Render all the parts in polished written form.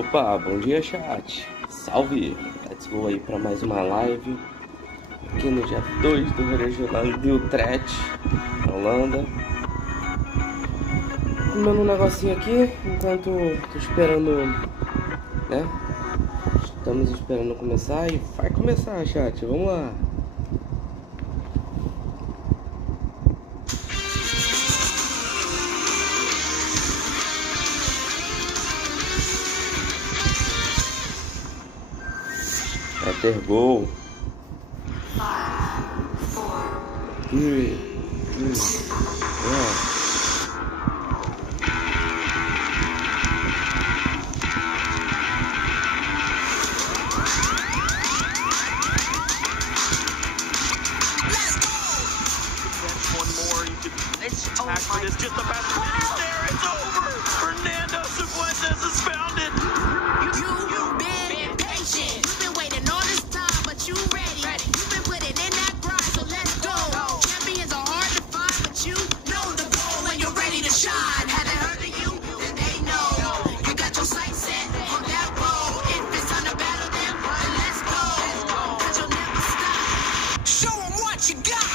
Opa, bom dia chat, salve, let's go aí para mais uma live aqui no dia 2 do regional de Utrecht Holanda. Comendo um negocinho aqui enquanto tô esperando, né? Estamos esperando começar e vai começar, chat, vamos lá. Vai ter gol. 3, 2, 1. It's just a basket. There, it's over. Fernando Cifuentes is found it. You've been patient. You've been waiting all this time, but you ready. You've been putting in that grind, so let's go. Champions are hard to find, but you know the goal when you're ready to shine. Have they heard of you? Then they know. You got your sights set on that road. If it's time to battle them, then let's go. Cause you'll never stop. Show them what you got.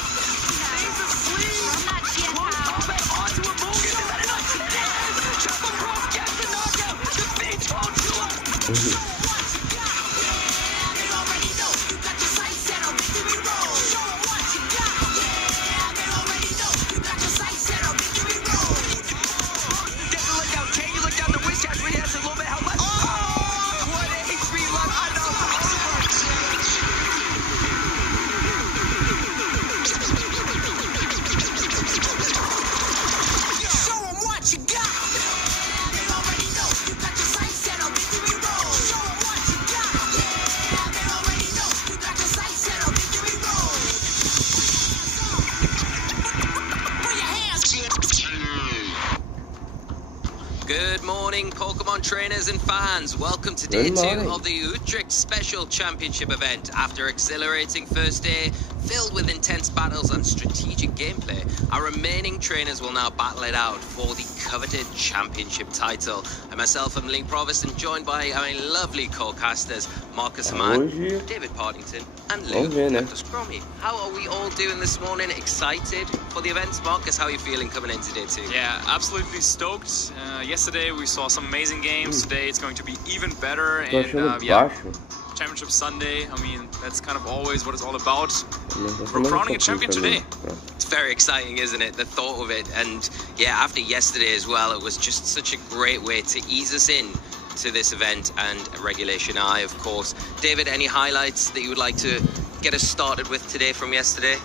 Good morning, Pokemon trainers and fans. Welcome to day 2 of the Utrecht Special Championship event. After exhilarating first day, filled with intense battles and strategic gameplay, our remaining trainers will now battle it out for the coveted championship title. I myself am Lee Provost and joined by our lovely co-casters Marcus Hamann, David Partington and Luke Scrommy. How are we all doing this morning? Excited for the events? Marcus, how are you feeling coming into day 2? Yeah, absolutely stoked. Yesterday we saw some amazing games. Today it's going to be even better. And yeah, Championship Sunday, I mean, that's kind of always what it's all about. We're crowning a champion today. It's very exciting, isn't it? The thought of it. And yeah, after yesterday as well, it was just such a great way to ease us in to this event and Regulation I, of course. David, any highlights that you would like to get us started with today from yesterday?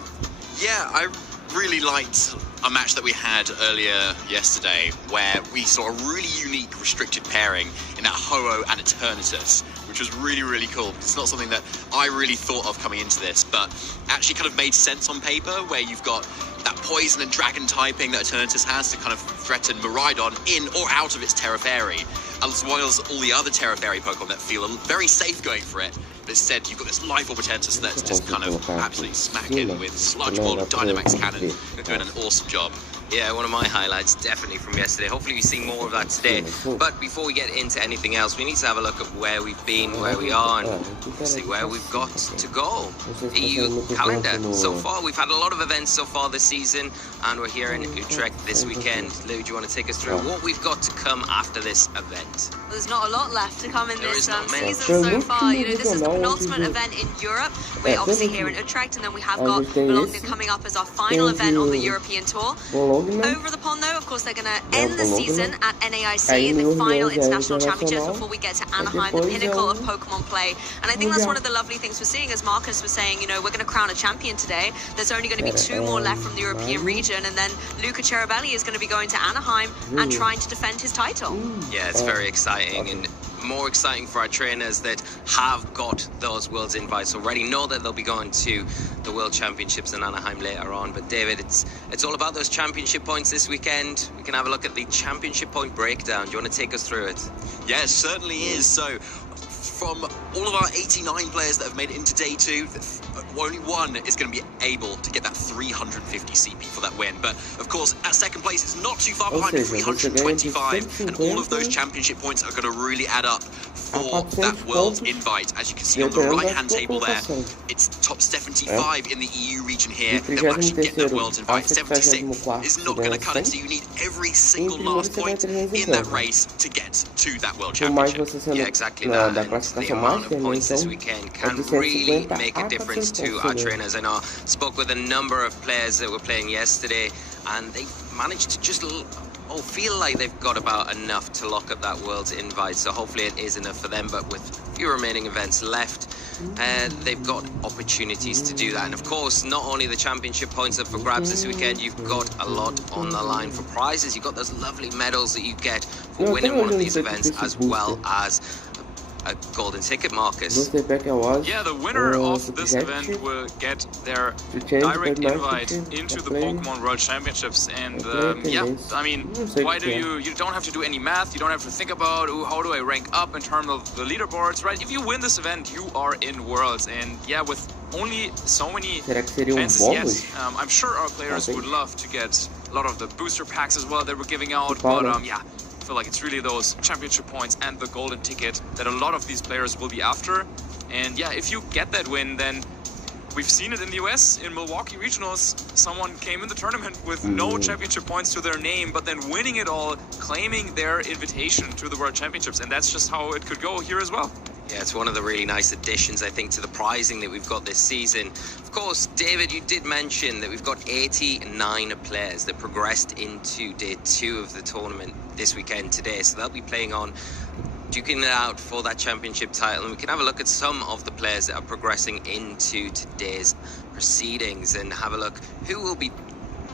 Yeah, I really liked a match that we had earlier yesterday where we saw a really unique restricted pairing in that Ho-Oh and Eternatus, which was really, really cool. It's not something that I really thought of coming into this, but actually kind of made sense on paper, where you've got that poison and dragon typing that Eternatus has to kind of threaten Miraidon in or out of its Terra Fairy, as well as all the other Terra Fairy Pokemon that feel very safe going for it. But instead, you've got this Life Orb Eternatus that's just kind of absolutely smacking with Sludge Ball and Dynamax Cannon, doing an awesome job. Yeah, one of my highlights definitely from yesterday. Hopefully we see more of that today. But before we get into anything else, we need to have a look at where we've been, where we are, and see where we've got to go. EU calendar. So far, we've had a lot of events so far this season, and we're here in Utrecht this weekend. Lou, do you want to take us through what we've got to come after this event? Well, there's not a lot left to come in this season So so far. You know, this is the penultimate event in Europe. We're obviously here in Utrecht, and then we have got Bologna coming up as our final event on the European Tour. Over the pond, though, of course, they're going to end the season at NAIC in the final international championships before we get to Anaheim, the pinnacle of Pokemon play. And I think that's one of the lovely things we're seeing, as Marcus was saying, you know, we're going to crown a champion today. There's only going to be 2 more left from the European region, and then Luca Ceribelli is going to be going to Anaheim and trying to defend his title. Yeah, it's very exciting, and more exciting for our trainers that have got those Worlds invites already, know that they'll be going to the World Championships in Anaheim later on. But David, it's all about those championship points this weekend. We can have a look at the championship point breakdown. Do you want to take us through it? Yeah, it certainly is. So from all of our 89 players that have made it into day 2, only one is going to be able to get that 350 CP for that win. But of course, at second place, it's not too far behind at 325, and all of those championship points are going to really add up for that world invite. As you can see on the right-hand table there, it's top 75 in the EU region here that will actually get that world invite. 76 is not going to cut it, so you need every single last point in that race to get to that world championship. Yeah, exactly that. And the amount of points this weekend can really make a difference to our trainers. I know I spoke with a number of players that were playing yesterday, and they managed to just feel like they've got about enough to lock up that world's invite. So hopefully it is enough for them, but with few remaining events left, they've got opportunities to do that. And of course, not only the championship points up for grabs this weekend, you've got a lot on the line for prizes. You've got those lovely medals that you get for winning one of these events, as well as a golden ticket, Marcus. Yeah, the winner of this event will get their direct invite into the Pokemon World Championships. And yeah, I mean, why do you don't have to do any math, you don't have to think about how do I rank up in terms of the leaderboards, right? If you win this event, you are in Worlds. And yeah, with only so many chances yet, I'm sure our players would love to get a lot of the booster packs as well that we're giving out, but yeah, I feel like it's really those championship points and the golden ticket that a lot of these players will be after. And yeah, if you get that win, then we've seen it in the US, in Milwaukee Regionals, someone came in the tournament with no championship points to their name, but then winning it all, claiming their invitation to the World Championships. And that's just how it could go here as well. Yeah, it's one of the really nice additions, I think, to the prizing that we've got this season. Of course, David, you did mention that we've got 89 players that progressed into day 2 of the tournament this weekend today. So they'll be playing on, duking it out for that championship title. And we can have a look at some of the players that are progressing into today's proceedings and have a look who will be,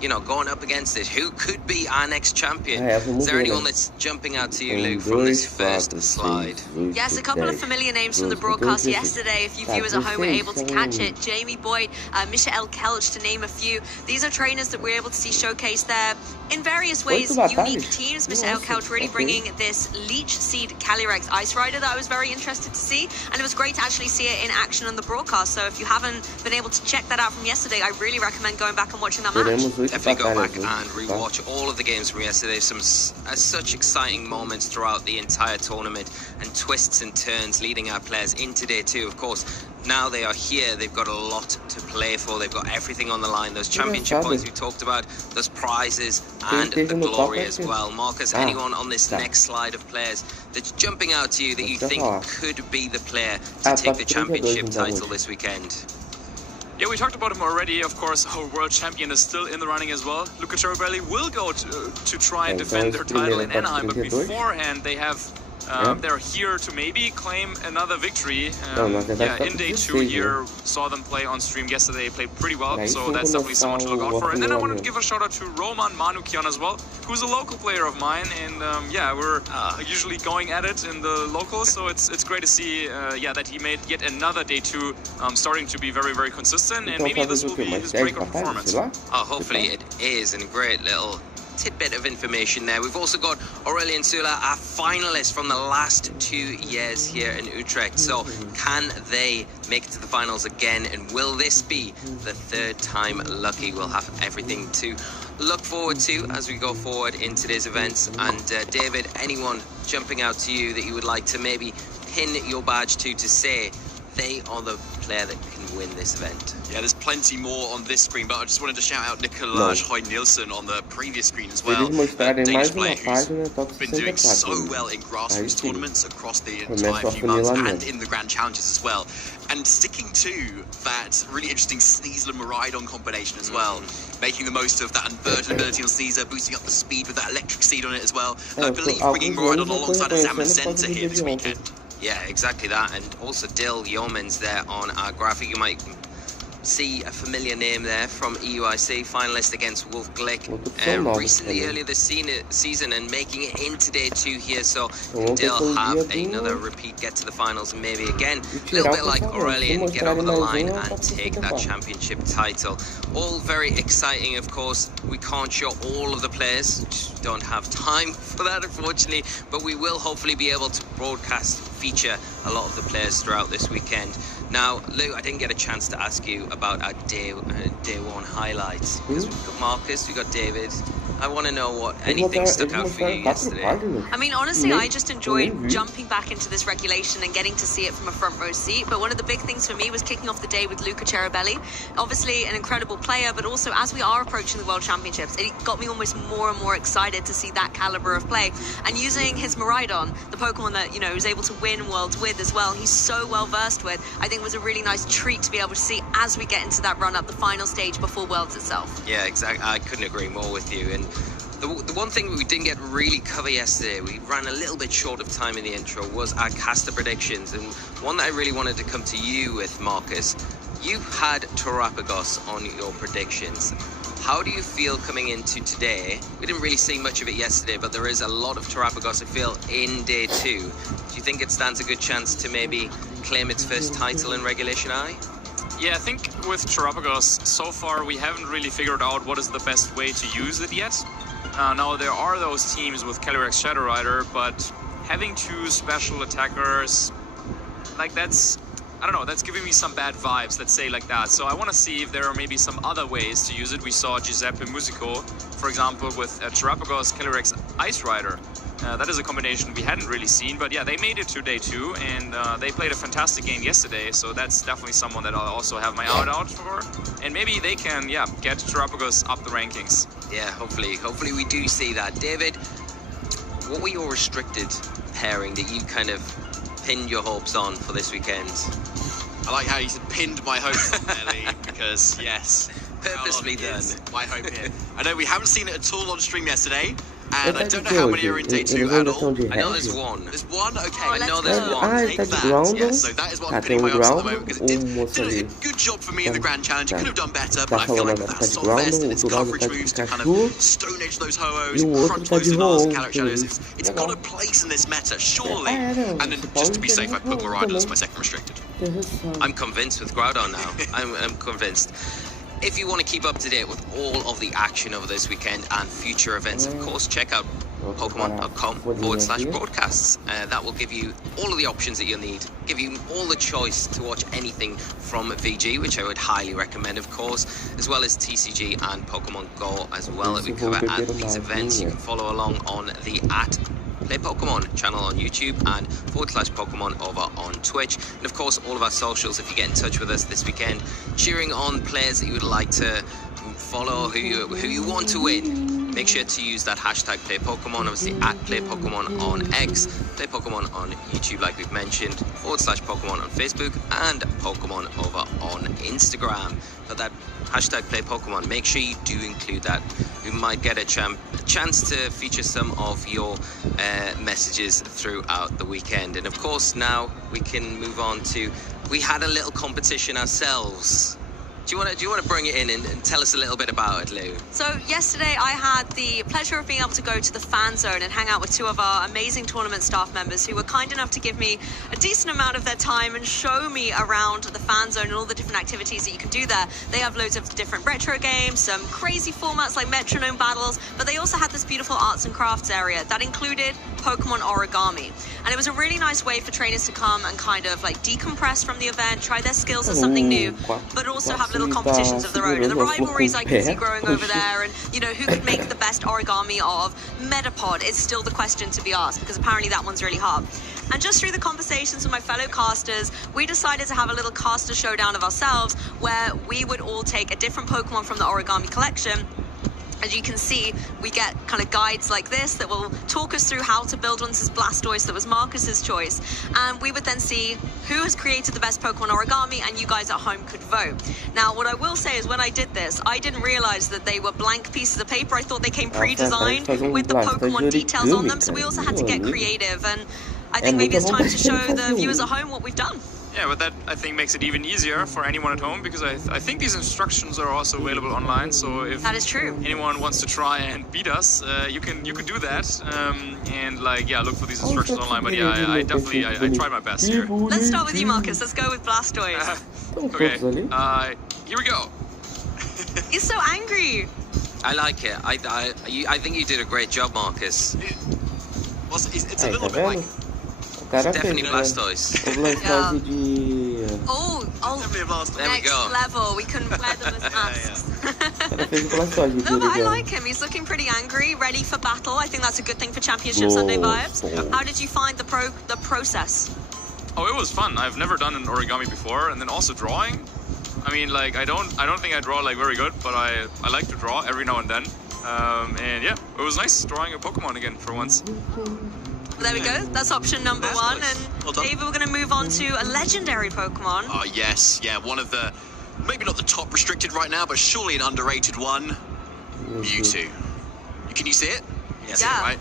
you know, going up against it. Who could be our next champion? Is there anyone that's jumping out to you, Luke, from this first slide? Yes, a couple of familiar names from the broadcast yesterday. If you viewers at home were able to catch it. Jamie Boyd, Michael Kelch, to name a few. These are trainers that we're able to see showcased there in various ways, unique teams. Michael Kelch really bringing this Leech Seed Calyrex Ice Rider that I was very interested to see, and it was great to actually see it in action on the broadcast. So if you haven't been able to check that out from yesterday, I really recommend going back and watching that match. Definitely go back and rewatch all of the games from yesterday. Some such exciting moments throughout the entire tournament, and twists and turns leading our players into day 2. Of course, now they are here, they've got a lot to play for. They've got everything on the line. Those championship points we talked about, those prizes, and the glory as well. Marcus, anyone on this next slide of players that's jumping out to you that you think could be the player to take the championship title this weekend? Yeah, we talked about him already. Of course, our world champion is still in the running as well. Luca Cherubelli will go to try and defend their title in Anaheim, but beforehand they have they're here to maybe claim another victory. Yeah, in day 2 here, saw them play on stream yesterday, played pretty well, so that's definitely someone to look out for. And then I wanted to give a shout out to Roman Manukian as well, who's a local player of mine, and yeah, we're usually going at it in the locals, so it's great to see yeah, that he made yet another day 2 starting to be very, very consistent, and maybe this will be his breakout performance. Hopefully it is, and a great little tidbit of information there. We've also got Aurelien Sula, our finalist from the last 2 years here in Utrecht. So can they make it to the finals again, and will this be the 3rd time lucky? We'll have everything to look forward to as we go forward in today's events. And David, anyone jumping out to you that you would like to maybe pin your badge to say they are the player that can win this event? Yeah, there's plenty more on this screen, but I just wanted to shout out Nicolaj Høj Nielsen on the previous screen as well. A Danish player who's been doing so well in grassroots tournaments across the entire few months, and in the Grand Challenges as well. And sticking to that really interesting Sneasler-Maridon combination as well, making the most of that inverted ability on Sneasler, boosting up the speed with that electric seed on it as well. And I believe bringing Maridon alongside a Zamazenta here this weekend. Yeah, exactly that. And also Dill Yeomans there on our graphic. You might see a familiar name there from EUIC, finalist against Wolf Glick recently, earlier this season, and making it into day 2 here. So Dill have another repeat, get to the finals, and maybe again, a little bit like Aurelien, get over the line and take that championship title. All very exciting, of course. We can't show all of the players, just don't have time for that, unfortunately, but we will hopefully be able to feature a lot of the players throughout this weekend. Now, Lou, I didn't get a chance to ask you about our day one highlights because we've got Marcus, we've got David. I want to know what anything stuck out for you yesterday. I mean, honestly, I just enjoyed jumping back into this regulation and getting to see it from a front row seat. But one of the big things for me was kicking off the day with Luca Ceribelli. Obviously, an incredible player, but also as we are approaching the World Championships, it got me almost more and more excited to see that caliber of play. And using his Miraidon, the Pokemon that, you know, he was able to win Worlds with as well, he's so well versed with, I think was a really nice treat to be able to see as we get into that run up the final stage before Worlds itself. Yeah, exactly. I couldn't agree more with you. And the one thing we didn't get really cover yesterday, we ran a little bit short of time in the intro, was our caster predictions. And one that I really wanted to come to you with, Marcus. You had Terapagos on your predictions. How do you feel coming into today? We didn't really see much of it yesterday, but there is a lot of Terapagos, I feel, in day 2. Do you think it stands a good chance to maybe claim its first title in Regulation I? Yeah, I think with Terapagos, so far we haven't really figured out what is the best way to use it yet. Now, there are those teams with Calyrex Shadow Rider, but having 2 special attackers, like that's, I don't know, that's giving me some bad vibes, let's say like that. So I want to see if there are maybe some other ways to use it. We saw Giuseppe Musico, for example, with Terapagos, Calyrex Ice Rider. That is a combination we hadn't really seen, but yeah, they made it to day 2, and they played a fantastic game yesterday, so that's definitely someone that I'll also have my eye out for. And maybe they can, yeah, get Terapagos up the rankings. Yeah, hopefully we do see that. David, what were your restricted pairing that you kind of pinned your hopes on for this weekend? I like how you said pinned my hopes on Ellie, because yes, purposely done. My hope here. I know we haven't seen it at all on stream yesterday, and I don't know how many are in day 2 at all. I know there's one. There's one? Okay. I know there's one. Take that. Yes, so that is what I'm pinning my hopes on at the moment, because it did a good job for me in the Grand Challenge. It could have done better, but I feel like that soft vest and its coverage moves to kind of stone edge those Ho-Ohs, crunch those Lunars, Calyrex Shadows, it's got a place in this meta, surely. And then just to be safe, I put Miraidon as my second restricted. I'm convinced with Groudon now. I'm convinced. If you want to keep up to date with all of the action over this weekend and future events, of course, check out Pokemon.com/broadcasts. That will give you all of the options that you'll need, give you all the choice to watch anything from VG, which I would highly recommend, of course, as well as TCG and Pokemon Go as well that we cover at these events. You can follow along on the Play Pokemon channel on YouTube and /Pokemon over on Twitch. And of course, all of our socials if you get in touch with us this weekend, cheering on players that you would like to follow, who you want to win. Make sure to use that hashtag Play Pokemon, obviously at Play Pokemon on X, Play Pokemon on YouTube like we've mentioned, /Pokemon on Facebook, and Pokemon over on Instagram. For that hashtag Play Pokemon, make sure you do include that. We might get a chance to feature some of your messages throughout the weekend. And of course, now we can move on to, we had a little competition ourselves. Do you want to bring it in and tell us a little bit about it, Lou? So yesterday I had the pleasure of being able to go to the fan zone and hang out with 2 of our amazing tournament staff members who were kind enough to give me a decent amount of their time and show me around the fan zone and all the different activities that you can do there. They have loads of different retro games, some crazy formats like metronome battles, but they also had this beautiful arts and crafts area that included Pokemon origami. And it was a really nice way for trainers to come and kind of like decompress from the event, try their skills at something new, but also have little competitions of their own. And the rivalries I can see growing over there, and you know, who could make the best origami of Metapod is still the question to be asked, because apparently that one's really hard. And just through the conversations with my fellow casters, we decided to have a little caster showdown of ourselves where we would all take a different Pokemon from the origami collection. As you can see, we get kind of guides like this that will talk us through how to build one. This is Blastoise, that was Marcus's choice. And we would then see who has created the best Pokemon origami, and you guys at home could vote. Now, what I will say is when I did this, I didn't realize that they were blank pieces of paper. I thought they came pre-designed with the Pokemon details on them. So we also had to get creative. And I think maybe it's time to show the viewers at home what we've done. Yeah, but that I think makes it even easier for anyone at home, because I think these instructions are also available online. So if that is true, anyone wants to try and beat us, you can do that. And like, yeah, look for these instructions online. But yeah, I definitely tried my best here. Let's start with you, Marcus. Let's go with Blastoise. Okay. Here we go. He's so angry. I like it. I think you did a great job, Marcus. It's a little bit like. Definitely Blastoise. Oh, Oh, Definitely have last There we next go. level. We can wear them as masks. Ela fez pela sorte de No, but I Uruguai. like him. He's looking pretty angry, ready for battle. I think that's a good thing for Championship Sunday vibes. How did you find the process? Oh, it was fun. I've never done an origami before, and then also drawing. I mean, like I don't think I draw like very good, but I like to draw every now and then. And yeah, it was nice drawing a Pokemon again for once. There we go. That's option number one. nice. And Well done. David, we're going to move on to a legendary Pokemon. Oh, yes. Yeah, one of the, maybe not the top restricted right now, but surely an underrated one. Mewtwo. Can you see it? Yes. Yeah. Right?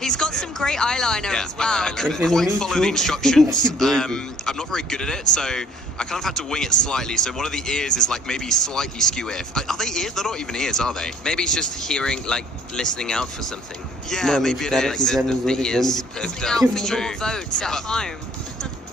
He's got some great eyeliner Yeah, as well. I couldn't quite follow the instructions. I'm not very good at it, so I kind of had to wing it slightly. So one of the ears is like maybe slightly skew if. Are they ears? They're not even ears, are they? Maybe it's just hearing, like, listening out for something. Yeah, maybe it is. The ears perked Listening up. out for your votes at home.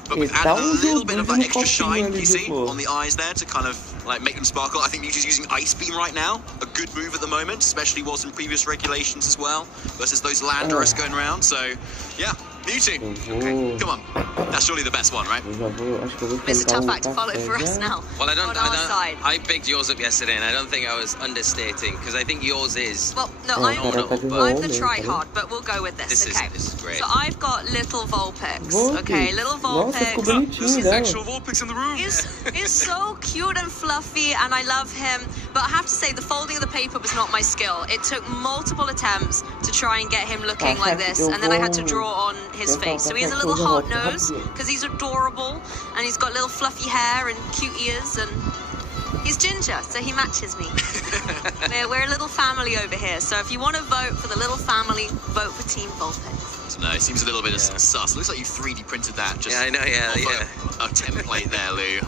But we've That added a was little a bit of that really extra shine, popular you see, before. on the eyes there to kind of like make them sparkle. I think Mewtwo's using Ice Beam right now. A good move at the moment, especially was in previous regulations as well, versus those Landorus going around. So, yeah, Mewtwo. Okay, come on. That's surely the best one, right? Eu já vou, acho que eu vou It's a tentar tough act to follow café for us já. now. Well, On our side. I picked yours up yesterday, and I don't think I was understating, because I think yours is. Well, no, Oh, I'm caraca, de the homem, try-hard, but we'll go with this, This is okay? great. So I've got little Vulpix, Vulpix. okay? Little Nossa, ficou Vulpix. bonitinho There's dela. actual Vulpix in the room. He's so cute and fluffy, and I love him. But I have to say, the folding of the paper was not my skill. It took multiple attempts to try and get him looking like this, and then I had to draw on his face. So he has a little hard nose, because he's adorable, and he's got little fluffy hair and cute ears, and he's ginger, so he matches me. We're a little family over here, so if you want to vote for the little family, vote for Team Vulpix. No, it seems a little bit sus. Looks like you 3D printed that. Just Yeah, I know, off a template there, Lou.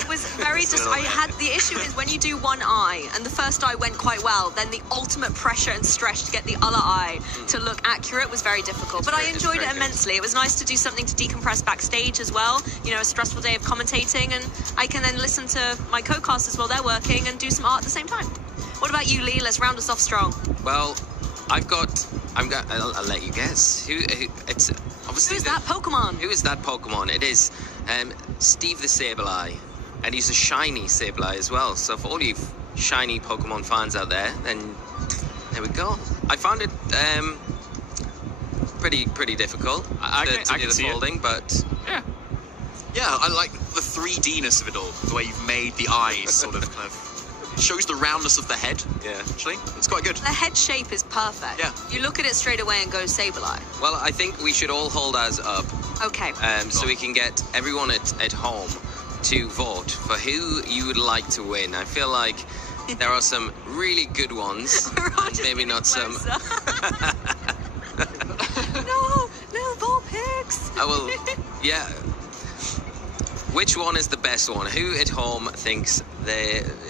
It was very the issue is when you do one eye and the first eye went quite well, then the ultimate pressure and stress to get the other eye to look accurate was very difficult. But I enjoyed it immensely. It was nice to do something to decompress backstage as well. You know, a stressful day of commentating, and I can then listen to my co-casters while they're working and do some art at the same time. What about you, Lee? Let's round us off strong. Well, I'll let you guess. It's obviously. Who's that Pokemon? Who is that Pokemon? It is Steve the Sableye, and he's a shiny Sableye as well. So for all you shiny Pokemon fans out there, then there we go. I found it pretty difficult to do the folding, but Yeah, I like the 3D-ness of it all. The way you've made the eyes sort of kind of shows the roundness of the head. Yeah, actually, it's quite good. The head shape is perfect. Yeah. You look at it straight away and go Sableye. well, I think we should all hold ours up, Okay. so we can get everyone at home to vote for who you would like to win. I feel like there are some really good ones, We're all and just maybe getting not some. closer. No, little Vulpix. I will. Yeah. Which one is the best one? Who at home thinks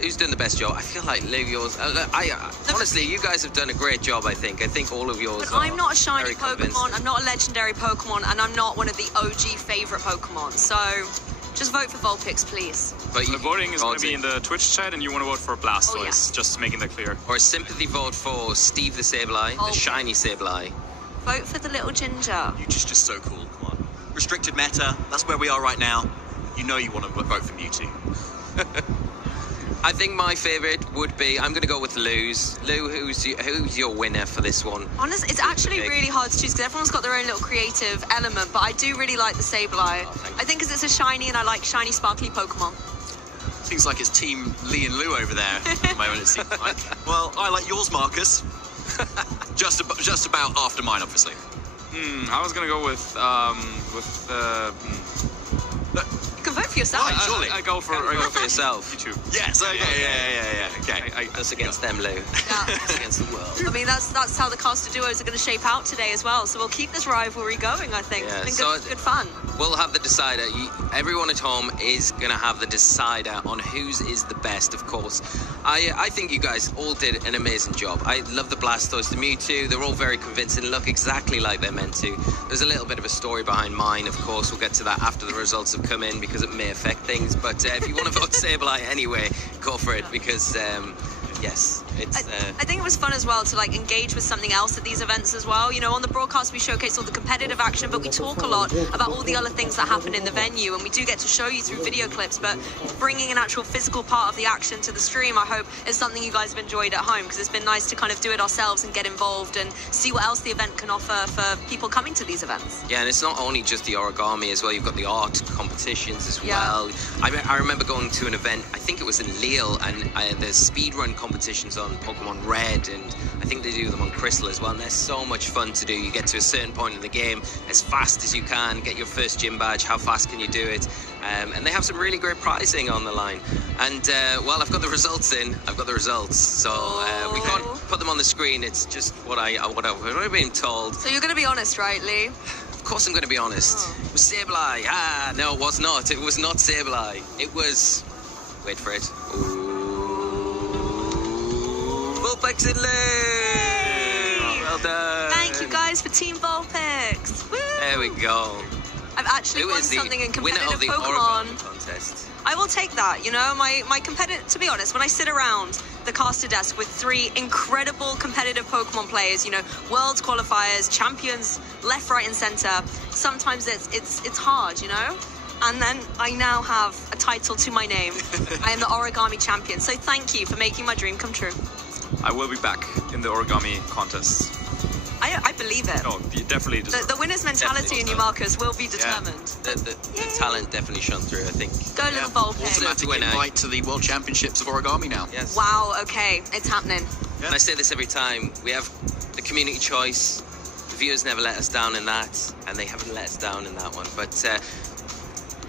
who's done the best job? I feel like Lou, yours. Honestly, you guys have done a great job. I think all of yours. But I'm not a shiny very Pokemon, convincing. I'm not a legendary Pokemon, and I'm not one of the OG favourite Pokemon. So just vote for Vulpix, please. But The voting is going to voted. be in the Twitch chat, and you want to vote for Blastoise, Oh, yeah. just making that clear. Or a sympathy vote for Steve the Sableye, Okay. the shiny Sableye. Vote for the little ginger. You're just so cool. Come on. Restricted meta. That's where we are right now. You know you want to vote for Mewtwo. I think my favourite would be. I'm going to go with Lou's. Lou, who's your winner for this one? Honestly, it's actually Okay. really hard to choose because everyone's got their own little creative element, but I do really like the Sableye. Oh, thank you. I think because it's a shiny and I like shiny, sparkly Pokemon. Seems like it's Team Lee and Lou over there at the moment, it seems like. Well, I like yours, Marcus. just about after mine, obviously. I was going to go with You can vote for yourself. Surely. I go for Go for yourself. YouTube. Yes, okay, yeah. Okay. That's against them, Lou. That's against the world. I mean, that's how the caster duos are going to shape out today as well. So we'll keep this rivalry going, I think. Yeah, I think so it's good fun. We'll have the decider. Everyone at home is going to have the decider on whose is the best, of course. I think you guys all did an amazing job. I love the Blastoise, the Mewtwo. They're all very convincing, look exactly like they're meant to. There's a little bit of a story behind mine, of course. We'll get to that after the results have come in because it may affect things. But if you want to vote Sableye anyway, go for it because, yes, I think it was fun as well to like engage with something else at these events as well. You know, on the broadcast we showcase all the competitive action, but we talk a lot about all the other things that happen in the venue, and we do get to show you through video clips, but bringing an actual physical part of the action to the stream, I hope, is something you guys have enjoyed at home, because it's been nice to kind of do it ourselves and get involved and see what else the event can offer for people coming to these events. Yeah, and it's not only just the origami as well, you've got the art competitions as well. I remember going to an event, I think it was in Lille, and there's speedrun competitions on Pokemon Red, and I think they do them on Crystal as well, and they're so much fun to do. You get to a certain point in the game as fast as you can, get your first gym badge, how fast can you do it, and they have some really great pricing on the line. And well, I've got the results in. So we can't put them on the screen. It's just what I've been told. So you're going to be honest, right, Lee? Of course I'm going to be honest. It was Sableye. No, it was not. It was not Sableye. It was... Wait for it. Vulpix and Lee! Well done. Thank you guys for Team Vulpix. Woo! There we go. I've actually won something in competitive Pokemon. Contest. I will take that, you know, my competitive, to be honest, when I sit around the caster desk with 3 incredible competitive Pokemon players, you know, worlds qualifiers, champions, left, right and center, sometimes it's hard, you know? And then I now have a title to my name. I am the origami champion, so thank you for making my dream come true. I will be back in the origami contest. I believe it. Oh, you definitely deserve the winner's mentality in you, Marcus, will be determined. Yeah. The talent definitely shone through, I think. Go little Vulpix. Automatic invite to the World Championships of Origami now. Yes. Wow, okay, it's happening. Yeah. And I say this every time, we have the community choice. The viewers never let us down in that, and they haven't let us down in that one. But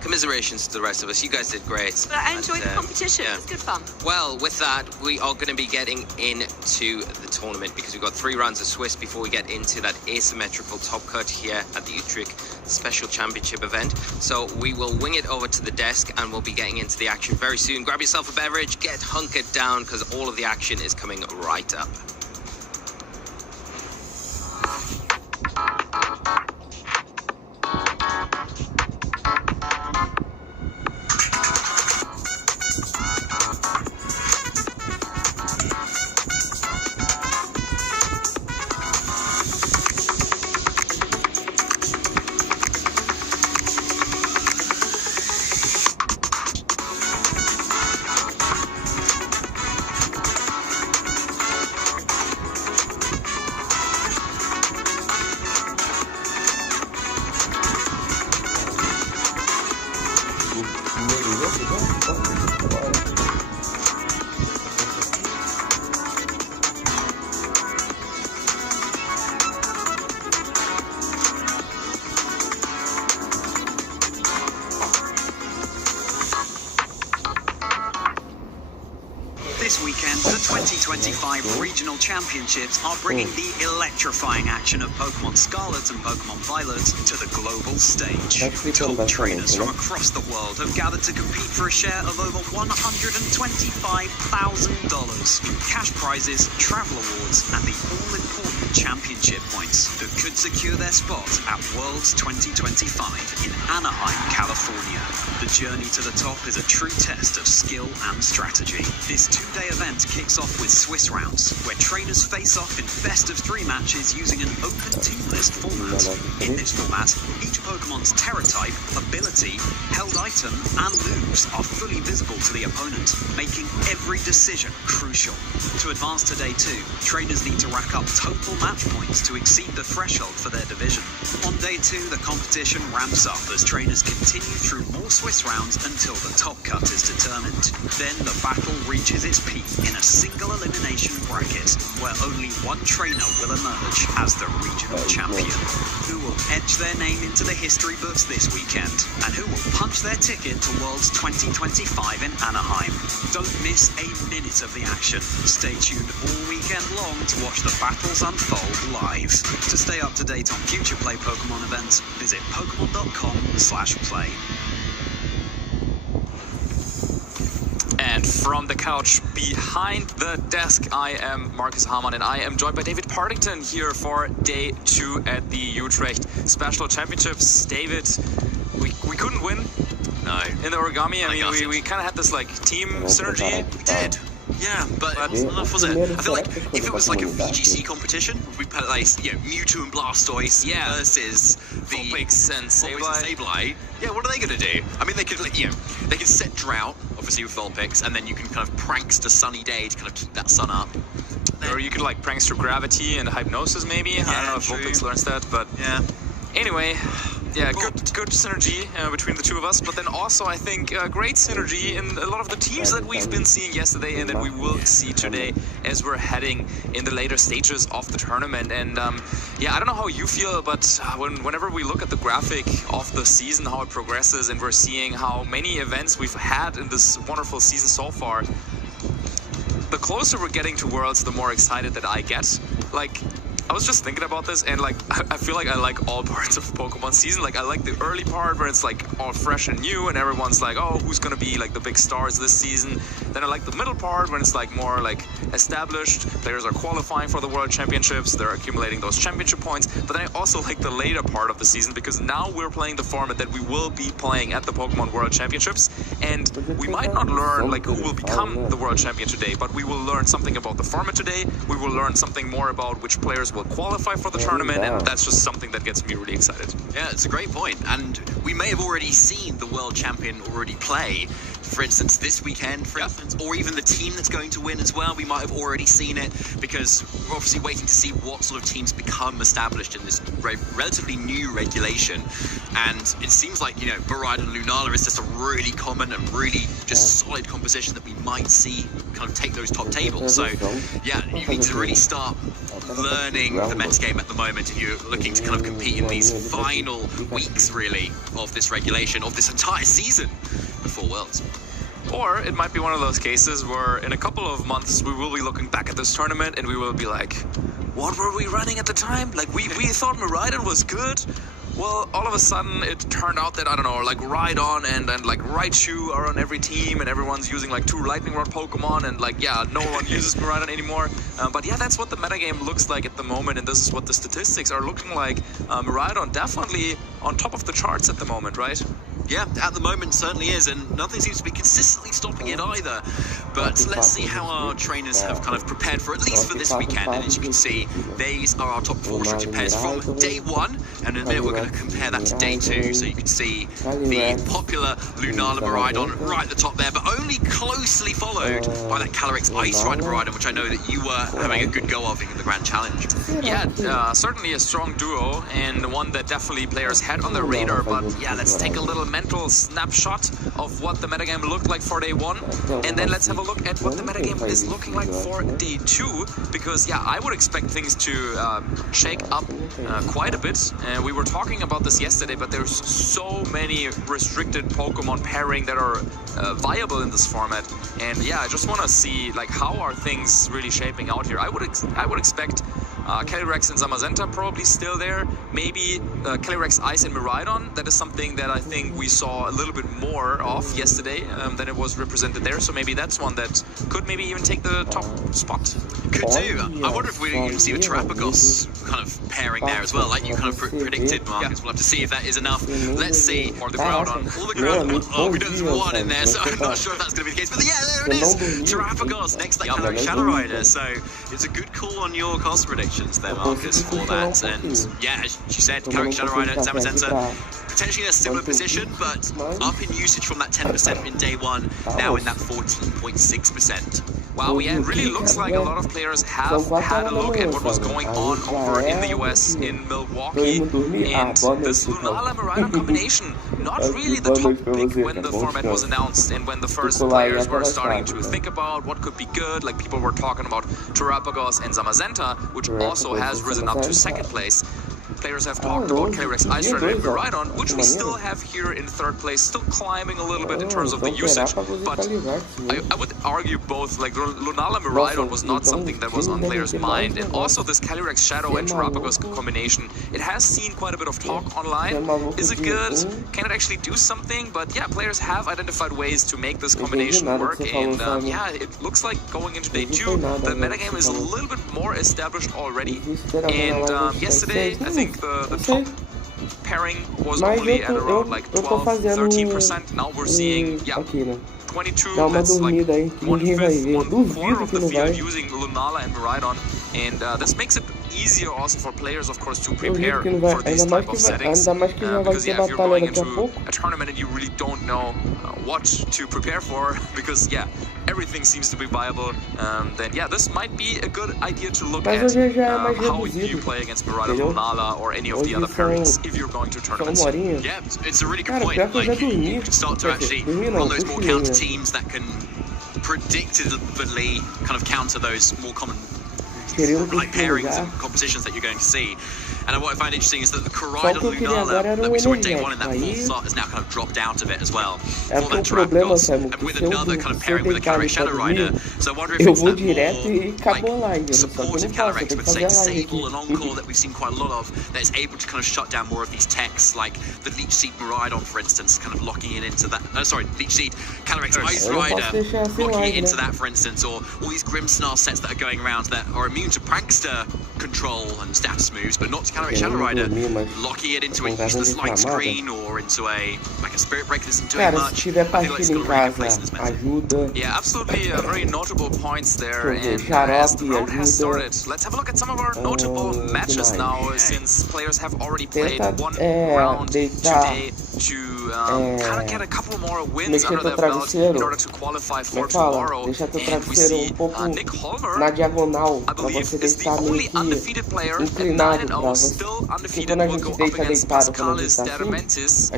commiserations to the rest of us. You guys did great. But I enjoyed the competition. Yeah. It was good fun. Well, with that, we are going to be getting into the tournament, because we've got 3 rounds of Swiss before we get into that asymmetrical top cut here at the Utrecht Special Championship event. So we will wing it over to the desk, and we'll be getting into the action very soon. Grab yourself a beverage, get hunkered down, because all of the action is coming right up. This weekend, the 2025 Regional Championships are bringing the electrifying action of Pokemon Scarlet and Pokemon Violet to the global stage. Top trainers from across the world have gathered to compete for a share of over $125,000 in cash prizes, travel awards, and the all-important championship points that could secure their spot at Worlds 2025 in Anaheim, California. The journey to the top is a true test of skill and strategy. This 2-day event kicks off with Swiss rounds, where trainers face off in best-of-3 matches using an open team list format. In this format, each Pokemon's Terra type, ability, held item, and moves are fully visible to the opponent, making every decision crucial. To advance to Day 2, trainers need to rack up total match points to exceed the threshold for their division. On Day 2, the competition ramps up as trainers continue through more Swiss rounds until the top cut is determined. Then the battle reaches its peak in a single elimination bracket, where only one trainer will emerge as the regional champion. Who will etch their name into the history books this weekend, and who will punch their ticket to Worlds 2025 in Anaheim? Don't miss a minute of the action. Stay tuned all weekend long to watch the battles unfold live. To stay up to date on future Play Pokemon events, visit pokemon.com/play. And from the couch behind the desk, I am Marcus Hamann, and I am joined by David Partington here for Day 2 at the Utrecht Special Championships. David, we couldn't win. No. In the origami, I mean, we kind of had this like team synergy. We did. Yeah, but it wasn't enough, was it? I feel like if it was like a VGC competition, we put like, you know, Mewtwo and Blastoise versus the Vulpix and Sableye. Yeah, what are they going to do? I mean, they could, you know, they could set Drought, obviously with Vulpix, and then you can kind of prankster Sunny Day to kind of keep that sun up. Or you could like prankster Gravity and Hypnosis maybe. I don't know if Vulpix learns that, but yeah. Anyway, yeah, good synergy between the two of us, but then also I think great synergy in a lot of the teams that we've been seeing yesterday and that we will see today as we're heading in the later stages of the tournament. And yeah, I don't know how you feel, but whenever we look at the graphic of the season, how it progresses, and we're seeing how many events we've had in this wonderful season so far, the closer we're getting to Worlds, the more excited that I get. Like, I was just thinking about this, and like I feel like I like all parts of Pokemon season. Like I like the early part where it's like all fresh and new and everyone's like, oh, who's gonna be like the big stars this season. Then I like the middle part when it's like more like established, players are qualifying for the World Championships, they're accumulating those championship points. But then I also like the later part of the season, because now we're playing the format that we will be playing at the Pokemon World Championships, and we might not learn like who will become the World Champion today, but we will learn something about the format today. We will learn something more about which players will qualify for the tournament, and that's just something that gets me really excited. Yeah, it's a great point, and we may have already seen the world champion already play, for instance, this weekend, for instance, or even the team that's going to win as well. We might have already seen it, because we're obviously waiting to see what sort of teams become established in this relatively new regulation. And it seems like, you know, Miraidon and Lunala is just a really common and really just solid composition that we might see kind of take those top tables. So yeah, you need to really start learning the metagame at the moment if you're looking to kind of compete in these final weeks, really, of this regulation, of this entire season before Worlds. Or it might be one of those cases where in a couple of months we will be looking back at this tournament and we will be like, what were we running at the time? Like we thought Miraidon was good. Well, all of a sudden it turned out that, I don't know, like Rhydon and like Raichu are on every team, and everyone's using like 2 Lightning Rod Pokemon, and like, yeah, no one uses Miraidon anymore. But yeah, that's what the metagame looks like at the moment, and this is what the statistics are looking like. Miraidon definitely on top of the charts at the moment, right? Yeah, at the moment certainly is, and nothing seems to be consistently stopping it either. But let's see how our trainers have kind of prepared for, at least for this weekend. And as you can see, these are our top 4 restricted pairs from day 1, and in a minute we're going to compare that to day 2. So you can see the popular Lunala Miraidon right at the top there, but only closely followed by that Calyrex Ice Ride Miraidon, which I know that you were having a good go of in the Grand Challenge. Yeah, certainly a strong duo, and one that definitely players had on their radar. But yeah, let's take a little mental snapshot of what the metagame looked like for day 1, and then let's have a look at what the metagame is looking like for day 2, because yeah, I would expect things to shake up quite a bit. We were talking about this yesterday, but there's so many restricted Pokemon pairing that are viable in this format, and yeah, I just want to see like how are things really shaping out here. I would expect Calyrex and Zamazenta probably still there. Maybe Calyrex Ice and Miraidon. That is something that I think we saw a little bit more of yesterday than it was represented there. So maybe that's one that could maybe even take the top spot. Could do. I wonder if we even see a Terapagos kind of pairing there as well, like you kind of predicted, Marcus. Yeah. We'll have to see if that is enough. Let's see. Or the Groudon. Or the Groudon. Oh, we know there's one in there, so I'm not sure if that's going to be the case. But yeah, there it is. Terapagos next to that Calyrex Shadow Rider. So it's a good call on your cost predictions there, Marcus, for that. And yeah, as you said, Calyrex Shadow Rider, Zamazenta, potentially in a similar position, but up in usage from that 10% in day 1, now in that 14.6%. Wow, yeah, it really looks like a lot of players have had a look at what was going on over in the US, in Milwaukee, and this Lunala Miraidon combination, not really the top pick when the format was announced and when the first players were starting to think about what could be good. Like people were talking about Terapagos and Zamazenta, which also has risen up to 2nd place. Players have talked about Calyrex Ice Rider and Miraidon, which we still have here in 3rd place, still climbing a little bit in terms of the usage, but I would argue both, like Lunala Miraidon was not something that was on players' mind, and also this Calyrex Shadow and Terapagos combination, it has seen quite a bit of talk online. Is it good? Can it actually do something? But yeah, players have identified ways to make this combination work, and yeah, it looks like going into day 2, the metagame is a little bit more established already, and yesterday, I think the top pairing was only at around like 12-13%. Now we're seeing, yeah, 22, Dá uma that's like dormida aí, que ninguém vai ver. Eu duvido que não vai. using Lunala and Miraidon, and this makes it easier also for players, of course, to Eu prepare duvido que não vai. for these type of settings. Ainda mais que já vai Because ter if you're batalha going daqui a into pouco. a tournament and you really don't know what to prepare for, because everything seems to be viable, then this might be a good idea to look at how you play against Miraidon, Lunala, or any of the other pairings if you're going to tournaments. Yeah, it's a really good point. Like, you can start to actually run those more counter teams that can predictably kind of counter those more common pairings and competitions that you're going to see. And what I find interesting is that the Corrida Lunala that we saw in day one in that full slot has now kind of dropped out of it as well for that Tarapagos, and with another kind of pairing with a Cataracte Shadow Rider. So I wonder if it's that more like supportive Cataracte with say Sable and Encore that we've seen quite a lot of, that is able to kind of shut down more of these techs, like the Leech Seed Miraidon, for instance, kind of locking it into that. Leech Seed Cataracte Ice Rider, locking it into that, for instance, or all these Grimmsnarl sets that are going around that are immune to Prankster control and status moves, but not to Cataracte Shadow Rider, locking it into a useless light screen or into a Spirit Breaker that isn't doing much. I feel like it's got a really good place in this meta. Yeah, absolutely very notable points there. And as the road has started, let's have a look at some of our notable matches now, since players have already played one round today to kind of get a couple more wins under their belt in order to qualify for tomorrow. And we see Nick Holmer, I believe, is the only undefeated player at 9-0, still undefeated, will go up against Pascalis Dermentis.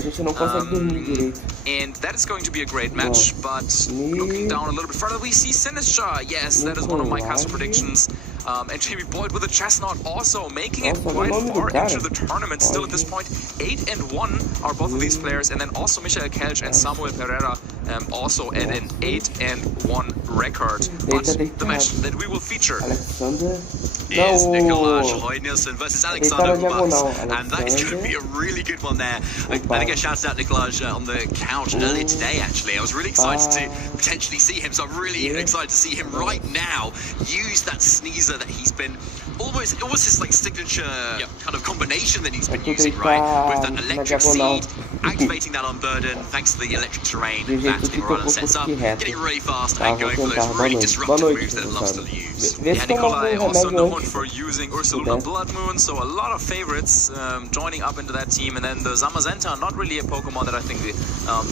And that is going to be a great match, but looking down a little bit further, we see Sinister. Yes, that is one of my caster predictions. And Jamie Boyd with a Chestnut also making it quite far into the tournament. Still at this point, 8-1 are both of these players, and then also Michael Kelch and Samuel Pereira also at an 8-1 record. But the match that we will feature is Nikolaj Højnielsen versus Alexander Ubach, and that is going to be a really good one there. I think I shouted out Nikolaj on the couch earlier today, actually. I was really excited to potentially see him, so I'm really excited to see him right now use that sneezer that he's been almost his like signature kind of combination that he's been using, right? With that electric seed, activating that unburden thanks to the electric terrain that Miraidon sets up, getting really fast and going for those really disruptive moves that it loves to use. Yeah, Nikolai also known for using Ursaluna Blood Moon, so a lot of favorites joining up into that team. And then the Zamazenta, not really a Pokemon that I think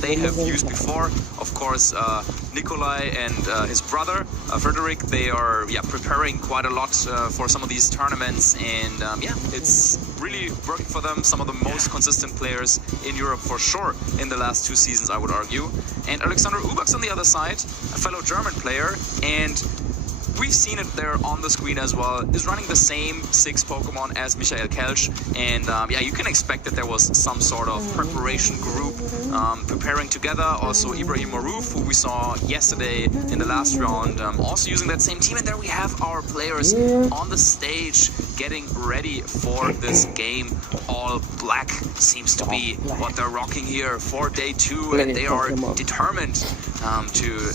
they have used before. Of course, Nikolai and his brother Frederick, they are preparing quite a lot for some of these tournaments, and it's really working for them. Some of the most consistent players in Europe for sure in the last 2 seasons, I would argue. And Alexander Ubach on the other side, a fellow German player, and we've seen it there on the screen as well, is running the same 6 Pokemon as Michael Kelch, and you can expect that there was some sort of preparation group preparing together. Also Ibrahim Maroof, who we saw yesterday in the last round, also using that same team, and there we have our players on the stage getting ready for this game. All black seems to be what they're rocking here for day 2, and they are determined to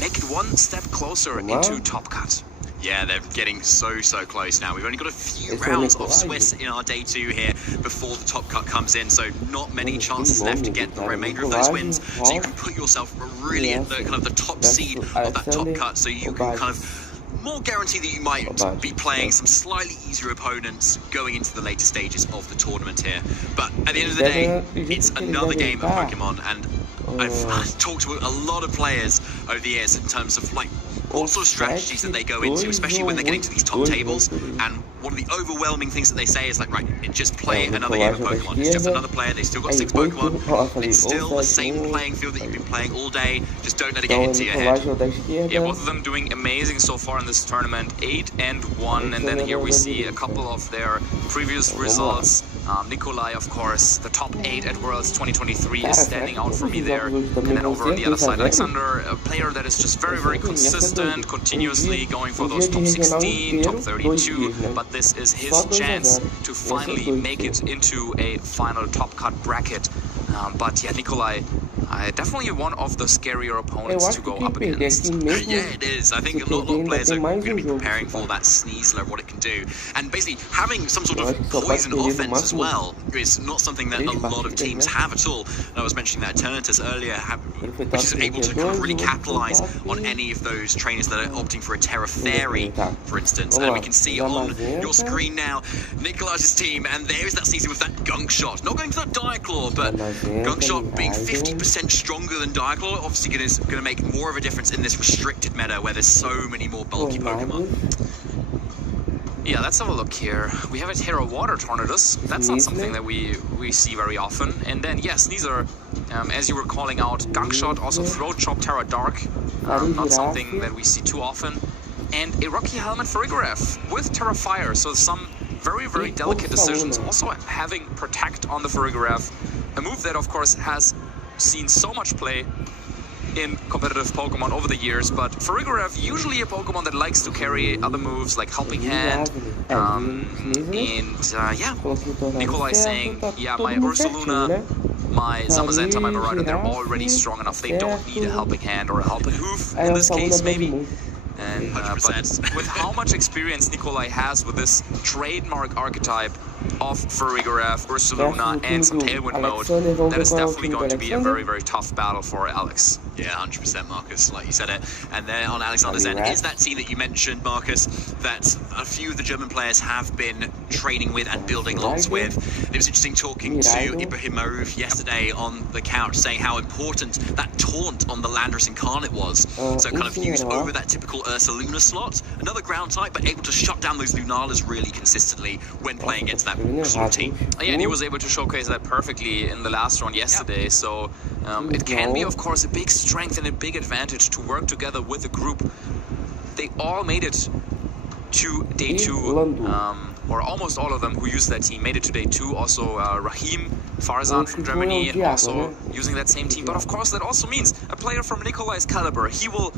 make it one step closer into Top Cut. Yeah, they're getting so close now. We've only got a few rounds of Swiss in our day 2 here before the Top Cut comes in, so not many chances left to get the remainder of those wins. So you can put yourself really at the kind of the top seed of that Top Cut, so you can kind of more guarantee that you might be playing some slightly easier opponents going into the later stages of the tournament here. But at the end of the day, it's another game of Pokemon, and I've talked to a lot of players over the years in terms of like what sort of strategies that they go into, especially when they're getting to these top tables. And one of the overwhelming things that they say is like, right, just play another game of Pokemon. It's just another player. They've still got 6 Pokemon. It's still the same playing field that you've been playing all day. Just don't let it get into your head. Yeah, both of them doing amazing so far in this tournament, 8-1, and then here we see a couple of their previous results. Nikolai, of course, the top 8 at Worlds 2023 is standing out for me there. And then over on the other side, Alexander, a player that is just very consistent, continuously going for those top 16, top 32, but this is his chance to finally make it into a final Top Cut bracket. But yeah, Nikolai definitely one of the scarier opponents to go up against. Yeah, it is. I think a lot of players are going to be preparing for that Sneasler, what it can do. And basically, having some sort of poison offense as well is not something that a lot of teams have at all. And I was mentioning that Eternatus earlier, which is able to kind of really capitalize on any of those trainers that are opting for a Terra Fairy, for instance. And we can see on your screen now Nikolaj's team, and there is that Sneasler with that Gunk Shot. Not going for that Diaclaw, but Gunk Shot being 50% stronger than Diaclaw, obviously going to make more of a difference in this restricted meta where there's so many more bulky Pokemon. Yeah, let's have a look here. We have a Terra Water Tornadus. That's not something that we see very often. And then, yes, these are, as you were calling out, Gunk Shot, also Throat Chop Terra Dark. Not something that we see too often. And a Rocky Helmet Farigiraf with Terra Fire. So some very, very delicate decisions. Also having Protect on the Farigiraf. A move that, of course, has seen so much play in competitive Pokemon over the years, but Farigiraf usually a Pokemon that likes to carry other moves like Helping Hand, yeah, Nikolai saying, yeah, my Ursaluna, my Zamazenta, my Marauder, they're already strong enough, they don't need a Helping Hand or a Helping Hoof in this case, maybe. And but with how much experience Nikolai has with this trademark archetype of Farigiraf, Ursaluna, and some Tailwind mode, that is definitely going to be a very, very tough battle for Alex. Yeah, 100% Marcus, like you said it. And then on Alexander's end is that team that you mentioned, Marcus, that a few of the German players have been training with and building lots with. It was interesting talking to Ibrahim Maruf yesterday on the couch, saying how important that taunt on the Landorus Incarnate was. So kind of used over that typical Ursaluna slot, another ground type, but able to shut down those Lunalas really consistently when playing against that sort of team. Yeah, and he was able to showcase that perfectly in the last round yesterday. So it can be, of course, a big strength and a big advantage to work together with a group. They all made it to day 2, or almost all of them who used that team made it to day 2. Also Rahim Farzan from Germany also using that same team. But of course that also means a player from Nikolai's caliber, he will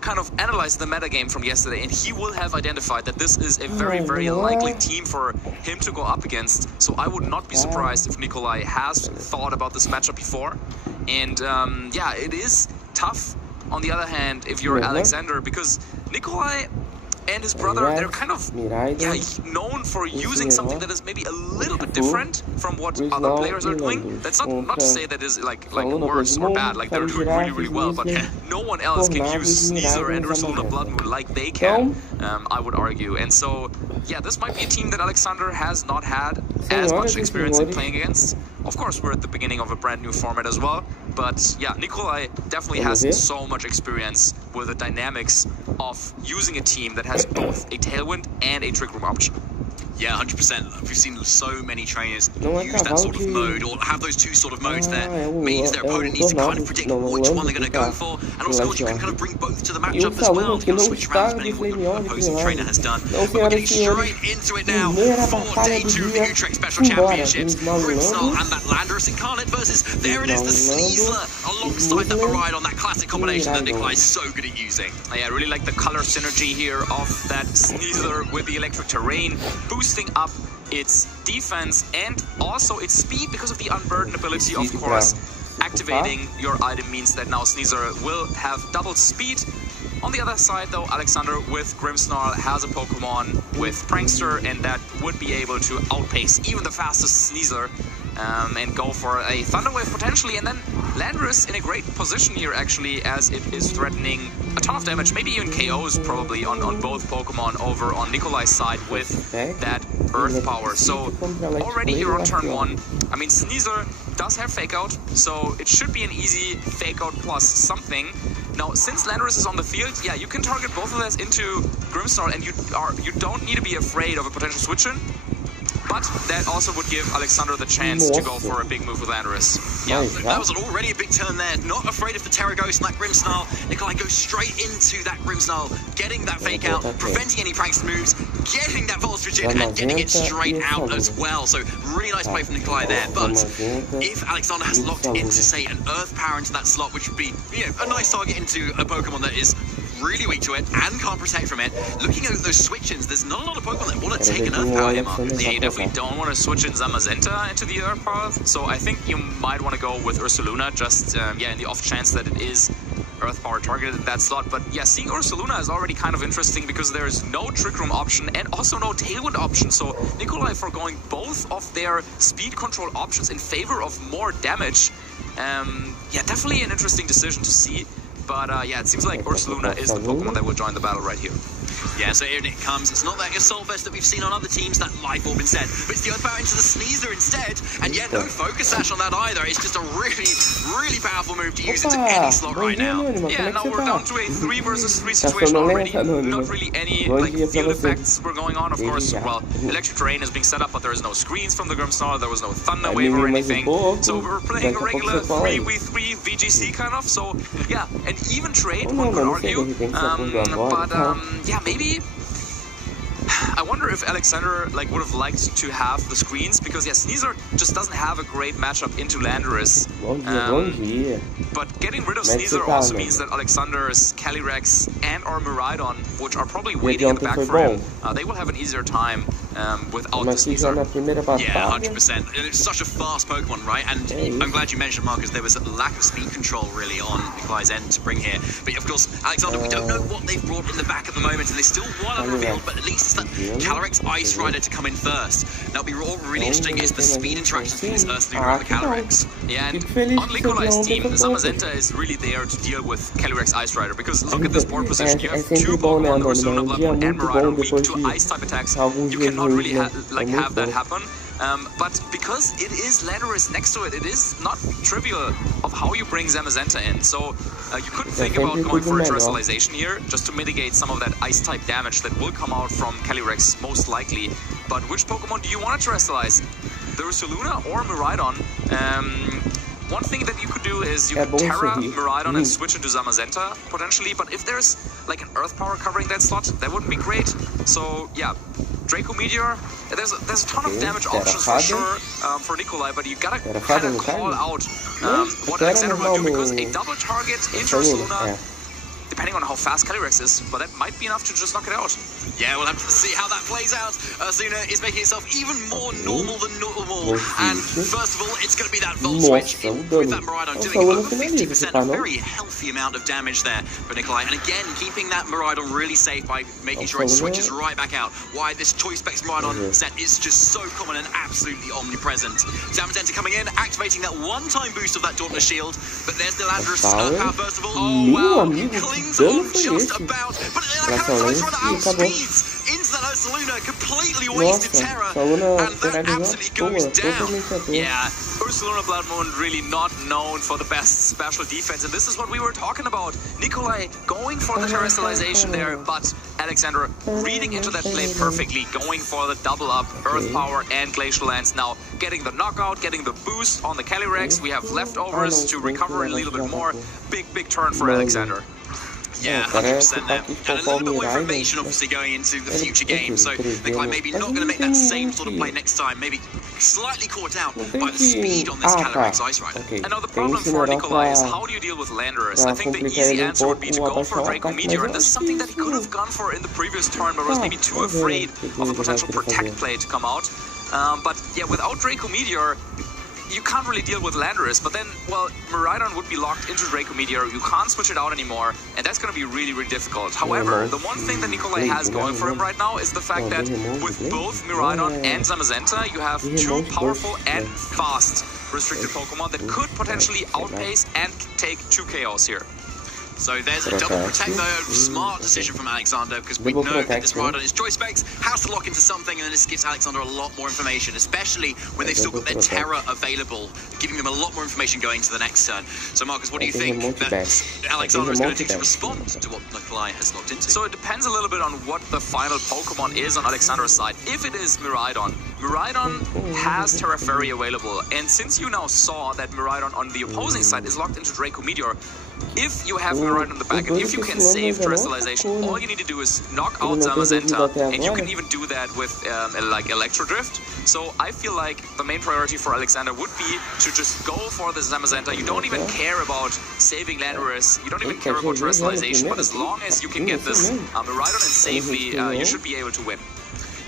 kind of analyze the metagame from yesterday, and he will have identified that this is a very, very likely team for him to go up against. So I would not be surprised if Nikolai has thought about this matchup before. And yeah, it is tough, on the other hand, if you're Alexander, because Nikolai and his brother, they're kind of known for using something that is maybe a little bit different from what other players are doing. That's not to say that is like worse or bad, like they're doing really, really well, but no one else can use Sneasler and Ursaluna Blood Moon like they can, I would argue. And so, yeah, this might be a team that Alexander has not had as much experience in playing against. Of course, we're at the beginning of a brand new format as well, but yeah, Nikolai definitely has so much experience with the dynamics of using a team that has both a Tailwind and a Trick Room option. Yeah, 100%. We've seen so many trainers use that sort of mode, or have those two sort of modes that means their opponent needs to kind of predict which one they're going to go for, and also you can kind of bring both to the matchup as well, to kind of switch around depending on what your opposing trainer has done. But we're getting straight into it now for day 2 of the Utrecht Special Championships. Grimmsnarl and that Landorus Incarnate versus, there it is, the Sneasler, alongside the Maride on that classic combination that Nikolai is so good at using. Yeah, I really like the color synergy here of that Sneasler with the electric terrain, boosting up its defense and also its speed because of the unburden ability, of course. Activating your item means that now Sneasler will have double speed. On the other side, though, Alexander with Grimmsnarl has a Pokemon with Prankster, and that would be able to outpace even the fastest Sneasler and go for a Thunder Wave potentially. And then Landorus in a great position here, actually, as it is threatening a ton of damage, maybe even KOs probably on both Pokemon over on Nikolai's side with that Earth Power. So already here on turn 1, I mean, Sneasler does have Fake Out, so it should be an easy Fake Out plus something. Now, since Landorus is on the field, yeah, you can target both of those into Grimmsnarl, and you don't need to be afraid of a potential switch-in. But that also would give Alexander the chance to go for a big move with Landorus. Yeah, that was already a big turn there. Not afraid of the Terra Ghost and that Grimmsnarl. Nikolai goes straight into that Grimmsnarl, getting that Fake Out, preventing any Prankster moves, getting that Voltage in, and getting it straight out as well. So really nice play from Nikolai there. But if Alexander has locked into, say, an Earth Power into that slot, which would be, you know, a nice target into a Pokemon that is really weak to it and can't protect from it. Looking at those switch-ins, there's not a lot of Pokemon that want to take an Earth Power here, Marcus. Yeah, you definitely don't want to switch in Zamazenta into the Earth Power, so I think you might want to go with Ursaluna, just, in the off chance that it is Earth Power targeted in that slot. But yeah, seeing Ursaluna is already kind of interesting because there's no Trick Room option and also no Tailwind option, so Nikolai foregoing both of their speed control options in favor of more damage. Yeah, definitely an interesting decision to see. But yeah, it seems like Ursaluna is the Pokemon that will join the battle right here. Yeah, so here it comes. It's not that Assault Vest that we've seen on other teams, that Life Orb instead, but it's the Earth Power into the Sneasler instead. And yeah, no Focus Sash on that either. It's just a really, really powerful move to use into any slot right now. Yeah, now we're down to a 3 versus 3 situation already. Not really any field effects were going on. Of course, well, Electric Terrain is being set up, but there is no screens from the Grimmsnarl. There was no Thunder Wave or anything. So we're playing a regular 3v3 VGC kind of. So yeah, an even trade, one could argue. Yeah, maybe. I wonder if Alexander would have liked to have the screens, because yeah, Sneasler just doesn't have a great matchup into Landorus. But getting rid of Sneasler also means that Alexander's Calyrex and or Miraidon, which are probably waiting in the back for him, they will have an easier time without the Sneasler. Yeah, 100%. And it's such a fast Pokemon, right? And I'm glad you mentioned, Marcus, there was a lack of speed control really on Nikolai's end to bring here. But of course, Alexander, we don't know what they've brought in the back at the moment, and they still want unrevealed, but at least it's that Calyrex Ice Rider to come in first. Now, be really interesting is the speed interaction between this Ursaluna and the Calyrex. Yeah, and on Nikolai's team, Zamazenta is really there to deal with Calyrex Ice Rider, because look at this board position. You have two Pokemon, Ursaluna, Bloodborne, and Miraidon, weak to Ice-type attacks. You cannot really have that happen. But because it is Landorus next to it, it is not trivial of how you bring Zamazenta in. So you could think about going for a Terrestrialization here, just to mitigate some of that Ice-type damage that will come out from Calyrex, most likely. But which Pokemon do you want to Terrestrialize? The Ursaluna or Miraidon? One thing that you could do is you could Terra Miraidon and switch into Zamazenta, potentially. But if there's an Earth Power covering that slot, that wouldn't be great. So yeah, Draco Meteor, there's a ton of damage options for sure for Nikolai, but you gotta kind of call out what Alexander will do, because a double target into Ursaluna, depending on how fast Calyrex is, but that might be enough to just knock it out. Yeah, we'll have to see how that plays out. Ursaluna is making itself even more normal than normal. And first of all, it's going to be that Volt Switch with that Miraidon doing over 50%, a very healthy amount of damage there for Nikolai. And again, keeping that Miraidon really safe by making sure it switches right back out. Why this Choice Specs Miraidon set is just so common and absolutely omnipresent. Zamazenta coming in, activating that one-time boost of that Dauntless Shield. But there's the Landorus power first of all. Oh wow, he clings on just about. But Calyrex Ice Rider outspeeds into that Ursaluna, completely wasted Terra, and that absolutely goes down. Yeah, Ursaluna Blood Moon really not known for the best special defense, and this is what we were talking about. Nikolai going for the Terrestrialization there, but Alexander reading into that play perfectly, going for the double up, Earth Power and Glacial Lance, now getting the knockout, getting the boost on the Calyrex. We have leftovers to recover a little bit more. Big turn for Alexander. Yeah, 100% there. And a little bit more information obviously going into the future game, so Nikolai maybe not going to make that same sort of play next time, maybe slightly caught out by the speed on this Calyrex Ice Rider. And now the problem for Nikolai is how do you deal with Landorus? I think the easy answer would be to go for Draco Meteor, and this is something that he could have gone for in the previous turn, but was maybe too afraid of a potential Protect play to come out. But yeah, without Draco Meteor, you can't really deal with Landorus, but then, well, Miraidon would be locked into Draco Meteor, you can't switch it out anymore, and that's going to be really, really difficult. However, the one thing that Nikolai has going for him right now is the fact that with both Miraidon and Zamazenta, you have two powerful and fast restricted Pokemon that could potentially outpace and take 2 KOs here. So there's a double protect though, smart decision from Alexander, because we know that this Miraidon is Choice Specs, has to lock into something, and then this gives Alexander a lot more information, especially when they've still got their Terra available, giving them a lot more information going to the next turn. So Marcus, what do you think that Alexander is going to do to respond to what Nikolai has locked into? So it depends a little bit on what the final Pokemon is on Alexander's side. If it is Miraidon has Terra Fairy available, and since you now saw that Miraidon on the opposing side is locked into Draco Meteor, if you have Miraidon in the back, and if you can save Terrestrialization, all you need to do is knock out Zamazenta, and you can even do that with like Electro Drift. So I feel like the main priority for Alexander would be to just go for the Zamazenta. You don't even care about saving Landorus, you don't even care about Terrestrialization, but as long as you can get this Miraidon in safely, you should be able to win.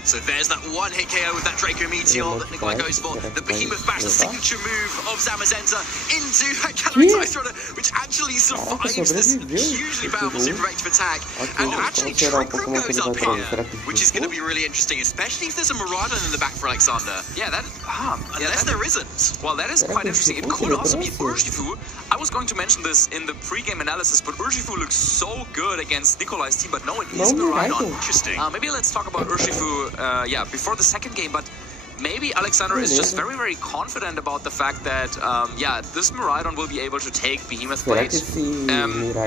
So there's that one-hit KO with that Draco Meteor that Nikolai goes for. The Behemoth Bash, the signature move of Zamazenta into that Calyrex Ice Rider, which actually survives this hugely powerful super effective attack. And actually Trick Room goes up here, which is going to be really interesting, especially if there's a Miraidon in the back for Alexander. Yeah, unless there isn't. Well, that is quite interesting. It could also be Urshifu. I was going to mention this in the pre-game analysis, but Urshifu looks so good against Nikolai's team, but no, it is Miraidon. Interesting. Maybe let's talk about Urshifu before the second game, but maybe Alexander is just very, very confident about the fact that, this Miraidon will be able to take Behemoth Blade,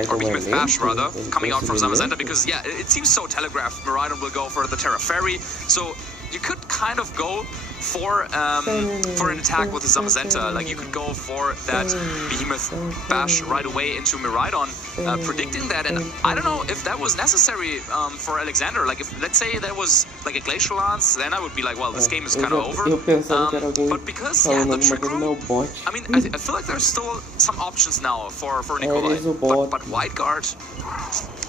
or Behemoth Bash, rather, coming out from Zamazenta, because, it seems so telegraphed. Miraidon will go for the Terra Fairy, so you could kind of go for an attack with the Zamazenta. Like, you could go for that Behemoth Bash right away into Miraidon, predicting that, and I don't know if that was necessary for Alexander. Like, if, let's say there was like a Glacial Lance, then I would be like, well, this game is kind of over. But because, the Trick Room, I mean, I feel like there's still some options now for Nikolai, but Wide Guard,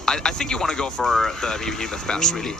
I think you want to go for the Behemoth Bash, really.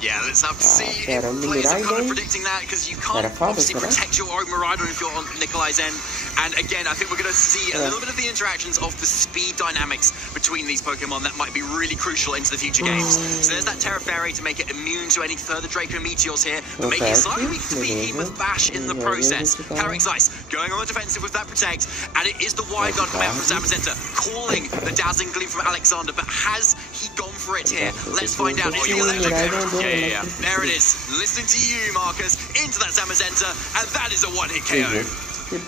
Yeah, let's have to see if players are kind of predicting that, because you can't obviously protect your own Miraidon if you're on Nikolai's end. And again, I think we're going to see a little bit of the interactions of the speed dynamics between these Pokemon that might be really crucial into the future games. So there's that Terra Fairy to make it immune to any further Draco Meteors here, but making it slightly weak to Behemoth Bash in the process. Calyrex Ice going on the defensive with that Protect, and it is the Wide Guard coming out from Zamazenta, calling the Dazzling Gleam from Alexander, but has he gone for it here? Let's find out. Is he electric? Yeah. There it is. Listening to you, Marcus, into that Zamazenta, and that is a one-hit KO.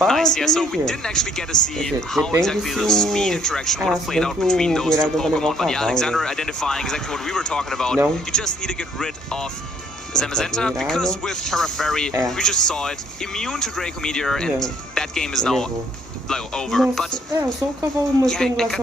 Nice, yeah, so we didn't actually get to see how exactly the speed interaction would have played out between those two Pokemon, but Alexander identifying exactly what we were talking about. You just need to get rid of Zamazenta, because with Terra Fairy, we just saw it, immune to Draco Meteor, and that game is now over. But I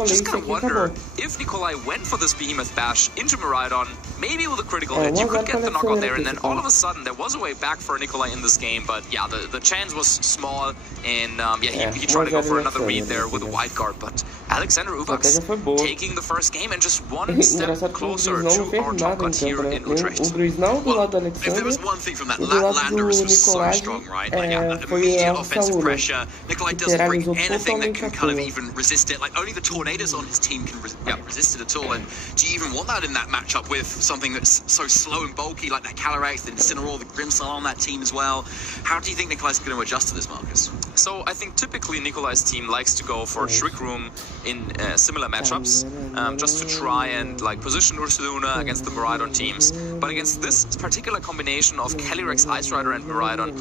just kind of wonder if Nikolai went for this Behemoth Bash into Miraidon, maybe with a critical hit, you could get the knockout there, and then all of a sudden there was a way back for Nikolai in this game, but the chance was small, and he tried to go for another read there with a Wide Guard, but Alexander Uvax taking the first game and just one step closer to our top cut here in Utrecht. Well, if there was one thing from that, Landorus was so strong, right? Like, immediate offensive pressure. Nikolai doesn't bring anything that can kind of even resist it. Like, only the Tornadoes on his team can resist it at all. And do you even want that in that matchup with something that's so slow and bulky like that Calyrex, the Incineroar, the Grimmsnarl on that team as well? How do you think Nikolai's going to adjust to this, Marcus? So I think typically Nikolai's team likes to go for Trick Room in similar matchups, just to try and like position Ursaluna against the Miraidon teams. But against this particular combination of Calyrex, Ice Rider, and Miraidon,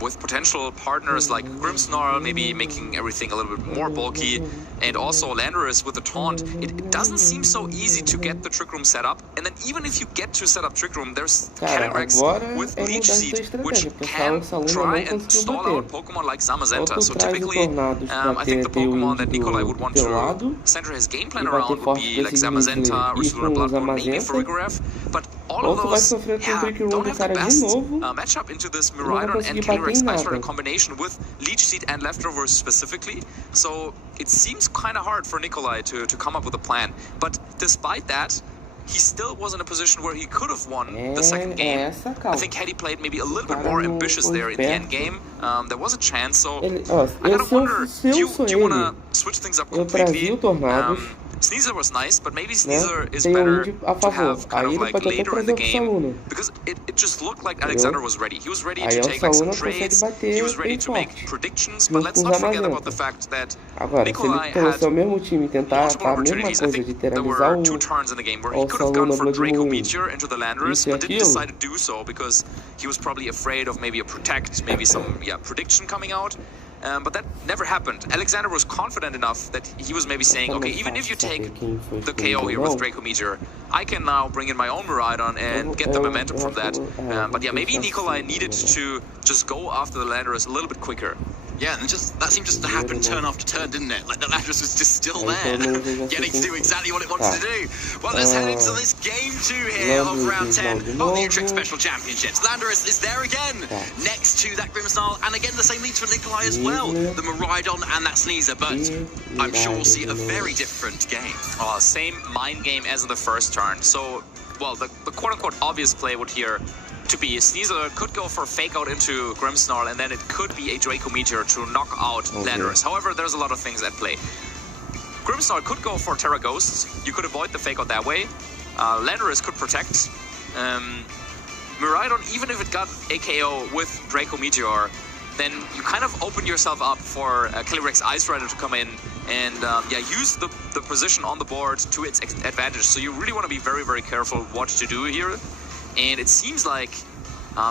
with potential partners like Grimmsnarl, maybe making everything a little bit more bulky, and also Landorus with the taunt, it doesn't seem so easy to get the Trick Room set up. And then even if you get to set up Trick Room, there's Calyrex with Leech Seed, which can try and stall out Pokemon like Zamazenta. So typically, I think the Pokemon that Nikolai would want to center his game plan around would be like Zamazenta, Ursaluna, Bloodborne, maybe Farigiraf, but all of those don't have the best matchup into this Miraidon and Calyrex Ice Rider combination with Leech Seed and Leftovers specifically. So it seems kind of hard for Nikolai to come up with a plan. But despite that, he still was in a position where he could have won the second game. I think had he played maybe a little bit more ambitious there in the end game, there was a chance. So I kind of wonder, do you want to switch things up completely? Sneasel was nice, but maybe Sneasel is better to have kind of like later in the game, because it just looked like Alexander was ready. He was ready to take like some trades, he was ready to make predictions, but let's not forget about the fact that Nikolai had multiple opportunities. I think there were 2 turns in the game where he could have gone for Draco Meteor into the Landorus, but didn't decide to do so because he was probably afraid of maybe a Protect, maybe some prediction coming out. But that never happened. Alexander was confident enough that he was maybe saying, okay, even if you take the KO here with Draco Meteor, I can now bring in my own Miraidon and get the momentum from that. But maybe Nikolai needed to just go after the Landorus a little bit quicker. Yeah, and that seemed just to happen turn after turn, didn't it? Like the Landers was just still there, getting to do exactly what it wanted to do. Well, let's head into this game 2 here of round 10 of the Utrecht Special Championships. Landers is there again, next to that Grimstyle, and again the same leads for Nikolai as well. The Maridon and that Sneezer, but I'm sure we'll see a very different game. Same mind game as in the first turn. So, well, the quote-unquote obvious play would here to be Sneasel could go for fake out into Grimsnarl, and then it could be a Draco Meteor to knock out Landorus. However, there's a lot of things at play. Grimsnarl could go for Terra Ghosts. You could avoid the fake out that way. Landorus could protect. Miraidon, even if it got AKO with Draco Meteor, then you kind of open yourself up for Calyrex Ice Rider to come in and use the position on the board to its advantage. So you really want to be very, very careful what to do here. And it seems like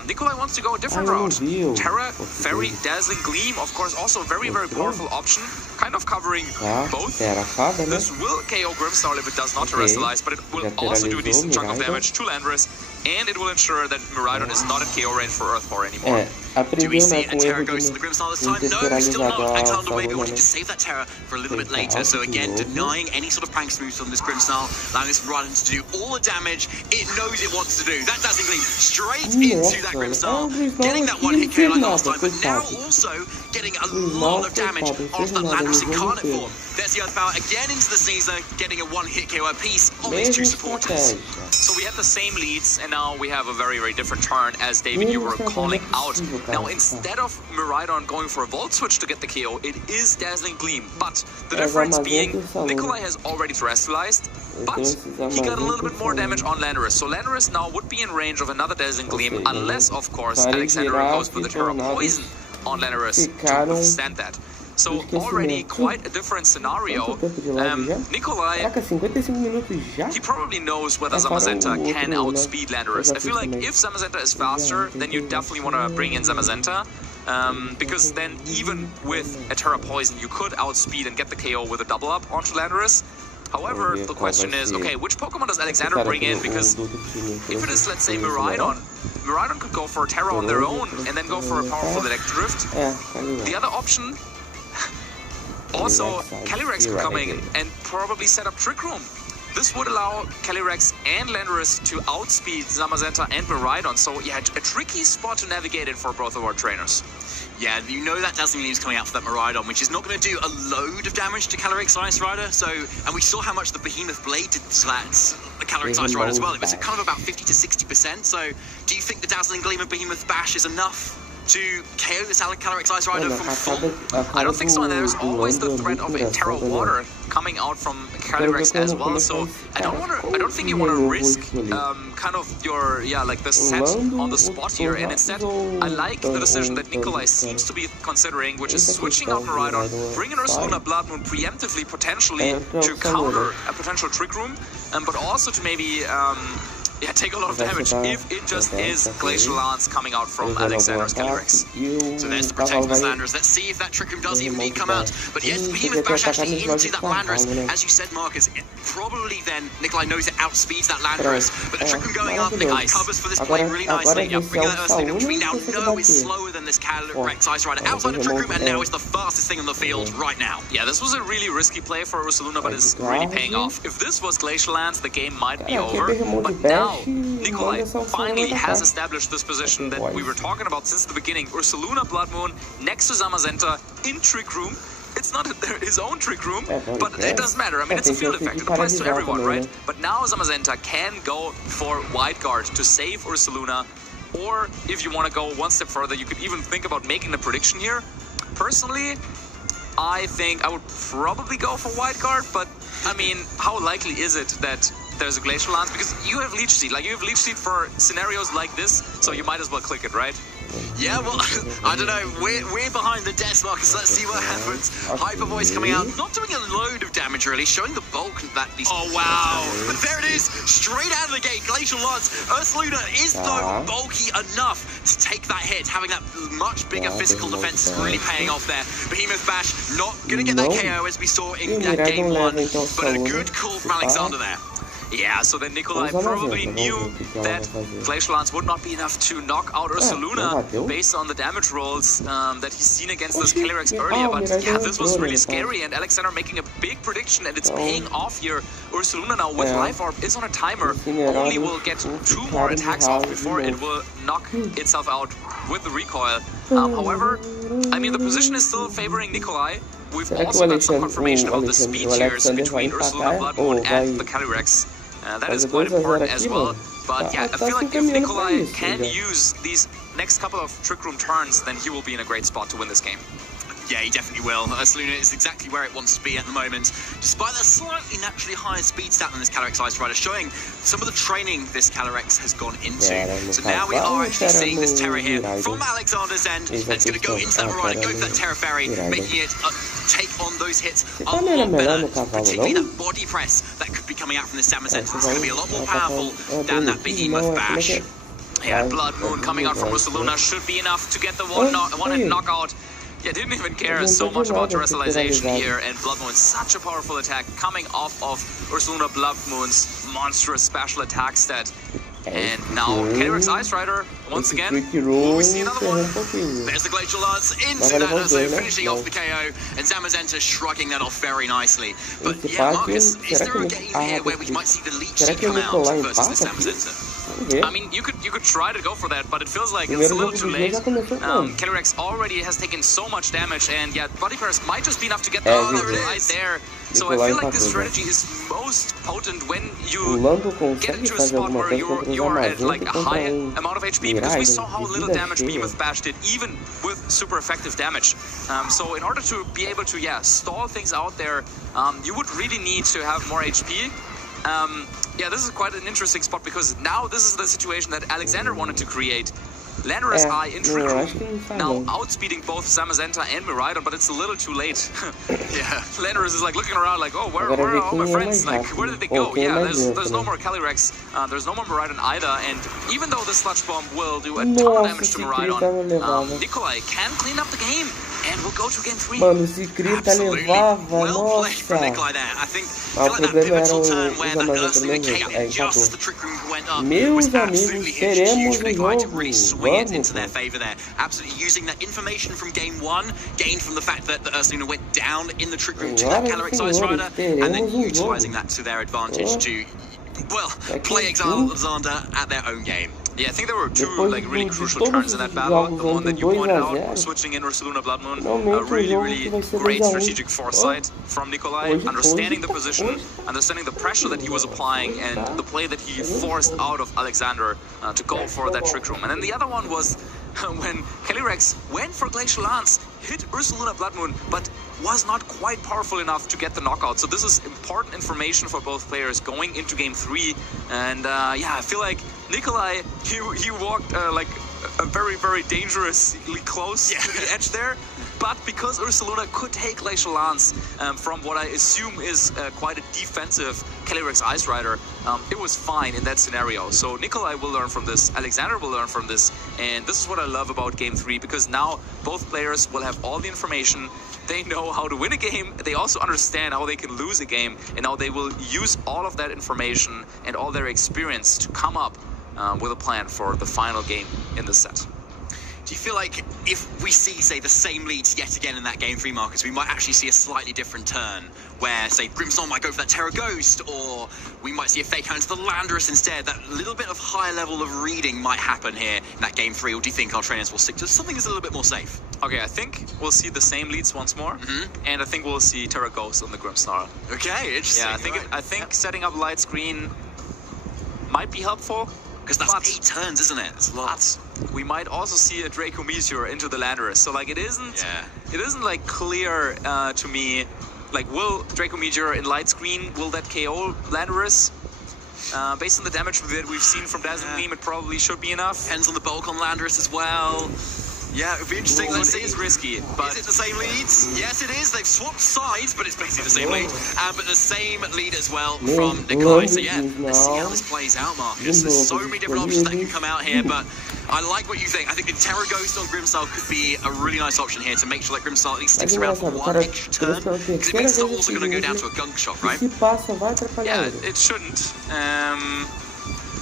Nikolai wants to go a different route. Terra, Fairy, Dazzling Gleam, of course, also a very, very powerful option, kind of covering both. This will KO Grimsnarl if it does not terrestrialize, but it will also do a decent chunk of damage to Landorus, and it will ensure that Miraidon is not in KO range for Earthpower anymore. Do we see a Terra Ghost in the Grimsnarl this time? No, still not. Alexander maybe wanting to save that Terra for a little bit later. So again, denying any sort of prank moves on this Grimsnarl, allowing this Miraidon to do all the damage it knows it wants to do. That Dazzling Gleam straight into that Grimsnarl, getting that one hit KO like last time, but now also getting a lot of damage onto that Landorus Incarnate form. There's the Earthpower again into the Sneezer, getting a one-hit KO apiece on these two supporters. So we had the same leads, and now we have a very, very different turn, as David, you were calling out. Now, instead of Miraidon going for a Volt Switch to get the KO, it is Dazzling Gleam. But the difference being, Nikolai has already terrestrialized, but he got a little bit more damage on Landorus. So Landorus now would be in range of another Dazzling Gleam, unless, of course, Alexander goes with the Terra Poison on Landorus to withstand that. So already quite a different scenario. Nikolai, he probably knows whether Zamazenta can outspeed Landorus. I feel like if Zamazenta is faster, then you definitely want to bring in Zamazenta. Because then even with a Terra Poison, you could outspeed and get the KO with a double up onto Landorus. However, the question is, okay, which Pokemon does Alexander bring in? Because if it is, let's say, Miraidon could go for a Terra on their own and then go for a powerful Electric Drift. The other option, also, Calyrex could come in and probably set up Trick Room. This would allow Calyrex and Landorus to outspeed Zamazenta and Miraidon. So yeah, a tricky spot to navigate in for both of our trainers. Yeah, you know that Dazzling Gleam's coming out for that Miraidon, which is not going to do a load of damage to Calyrex Ice Rider. So, and we saw how much the Behemoth Blade did to that Calyrex Ice Rider as well. It was kind of about 50 to 60%. So, do you think the Dazzling Gleam and Behemoth Bash is enough to KO this Calyrex Ice Rider from full? I don't think so, and there's always the threat of a Terra Water coming out from Calyrex as well, so I don't think you want to risk kind of your, the set on the spot here, and instead I like the decision that Nikolai seems to be considering, which is switching out Miraidon, bringing Ursaluna Blood Moon preemptively, potentially, to counter a potential Trick Room, but also to maybe take a lot of damage if it just is Glacial Lance coming out from Alexander's Calyrex. So there's the protect the Landorus. Let's see if that Trick Room does even come out. But yes, Behemoth Bash actually into that Landorus. As you said, Marcus, probably then Nikolai knows it outspeeds that Landorus. But the Trick Room going up, Nikolai covers for this play really nicely. Bringing that Ursaluna, which we now know is slower than this Calyrex Ice Rider outside the Trick Room, and now it's the fastest thing on the field right now. Yeah, this was a really risky play for Ursaluna, but it's really paying off. If this was Glacial Lance, the game might be over. But now, Nikolai finally has established this position that we were talking about since the beginning. Ursaluna Blood Moon next to Zamazenta in Trick Room. It's not his own Trick Room, but it doesn't matter. I mean, it's a field effect. It applies to everyone, right? But now Zamazenta can go for Wide Guard to save Ursaluna. Or if you want to go one step further, you could even think about making the prediction here. Personally, I think I would probably go for Wide Guard, but I mean, how likely is it that there's a Glacial Lance? Because you have Leech Seed, you have Leech Seed for scenarios like this, so you might as well click it, right? Yeah, well, I don't know, we're behind the desk, Marcus, let's see what happens. Hyper Voice coming out, not doing a load of damage really, showing the bulk of that. Oh wow, but there it is, straight out of the gate, Glacial Lance. Ursaluna is though bulky enough to take that hit, having that much bigger physical defense is really paying off there. Behemoth Bash not going to get that KO as we saw in game 1, but a good call from Alexander there. Yeah, so then Nikolai probably knew that Glacial Lance would not be enough to knock out Ursaluna based on the damage rolls that he's seen against those Calyrex earlier. But yeah, this was really scary, and Alexander making a big prediction, and it's paying off here. Ursaluna now with Life Orb is on a timer, only will get 2 more attacks off before it will knock itself out with the recoil. However, I mean, the position is still favoring Nikolai. We've also got some confirmation about the speed tiers between Ursaluna Blood Moon and the Calyrex. That is quite important as well. But yeah, I feel like if Nikolai can use these next couple of Trick Room turns, then he will be in a great spot to win this game. Yeah, he definitely will. Ursaluna is exactly where it wants to be at the moment, despite that slightly naturally higher speed stat than this Calyrex Ice Rider, showing some of the training this Calyrex has gone into. So now we are actually seeing this Terra here from Alexander's end, and it's going to go into that Marauder, go for that Terra Fairy, making it take on those hits a lot better, particularly that body press that could be coming out from this Samus Center. It's going to be a lot more powerful than that Behemoth Bash. Yeah, Blood Moon coming out from Ursaluna should be enough to get the one-hit knockout. Yeah, didn't even care so much about terrestrialization here, and Blood Moon, such a powerful attack coming off of Ursaluna Blood Moon's monstrous special attack stat. And now Calyrex Ice Rider, once again, will we see another one? There's the Glacial Lance into that, so finishing off the KO, and Zamazenta shrugging that off very nicely. But yeah, Marcus, is there a game here where we might see the Leech Seed come out versus this Zamazenta? I mean, you could try to go for that, but it feels like it's a little too late. Calyrex already has taken so much damage, and yeah, Body Press might just be enough to get the right there. So I feel like this strategy is most potent when you get into a spot where you are at like a high amount of HP, because we saw how little damage Behemoth Bash did, even with super effective damage. So in order to be able to, stall things out there, you would really need to have more HP. Yeah, this is quite an interesting spot, because now this is the situation that Alexander wanted to create. Landorus Eye in Trick Room, now outspeeding both Zamazenta and Miraidon, but it's a little too late. Yeah, Landorus is like looking around like, oh, where are all my friends? Like, where did they go? Yeah, there's no more Calyrex, there's no more Miraidon either, and even though the Sludge Bomb will do a ton of damage to Miraidon, Nikolai can clean up the game, and we'll go to game 3. Mano, se Krita levava, well played for Nikolai there. I think like that pivotal turn where that Ursaluna came just as the Trick Room went up was absolutely huge for Nikolai to really swing it into their favor there. Absolutely using that information from game 1, gained from the fact that the Ursaluna went down in the Trick Room to that Calyrex Ice Rider, and then utilizing that to their advantage to, well, play Alexander at their own game. Yeah, I think there were 2 like really crucial turns in that battle. The one that you pointed out, switching in Ursaluna Blood Moon, really great strategic foresight from Nikolai, understanding the position, understanding the pressure that he was applying, and the play that he forced out of Alexander to go for that Trick Room. And then the other one was when Calyrex went for Glacial Lance, hit Ursaluna Blood Moon, but was not quite powerful enough to get the knockout. So this is important information for both players going into game 3. And yeah, I feel like Nikolai, he walked like a very, very dangerously close to the edge there. But because Ursaluna could take Glacial Lance from what I assume is quite a defensive Calyrex Ice Rider, it was fine in that scenario. So Nikolai will learn from this, Alexander will learn from this, and this is what I love about game 3, because now both players will have all the information. They know how to win a game, they also understand how they can lose a game, and now they will use all of that information and all their experience to come up with a plan for the final game in the set. Do you feel like if we see, say, the same leads yet again in that game 3, Marcus, we might actually see a slightly different turn, where, say, Grimstorm might go for that Terra Ghost, or we might see a fake out into the Landorus instead? That little bit of high level of reading might happen here in that game 3, or do you think our trainers will stick to something that's a little bit more safe? Okay, I think we'll see the same leads once more, and I think we'll see Terra Ghost on the Grimsnarl. Okay, interesting. Yeah, I think setting up light screen might be helpful. Because that's 8 turns, isn't it? It's lots. We might also see a Draco Meteor into the Landorus. So like it isn't like clear to me, like will Draco Meteor in light screen, will that KO Landorus? Based on the damage that we've seen from Dazzling Gleam, it probably should be enough. Depends on the bulk on Landorus as well. Yeah, it would be interesting. Let's see. It's risky, but is it the same leads? Yes, it is. They've swapped sides, but it's basically the same lead. But the same lead as well from Nikolai. So yeah, let's see how this plays out, Marcus. There's so many different options that can come out here, but I like what you think. I think the Terra Ghost on Grimstyle could be a really nice option here to make sure that Grimstyle at least sticks around for one extra turn, because it means it's not also going to go down to a gunk shot, right? yeah, it shouldn't.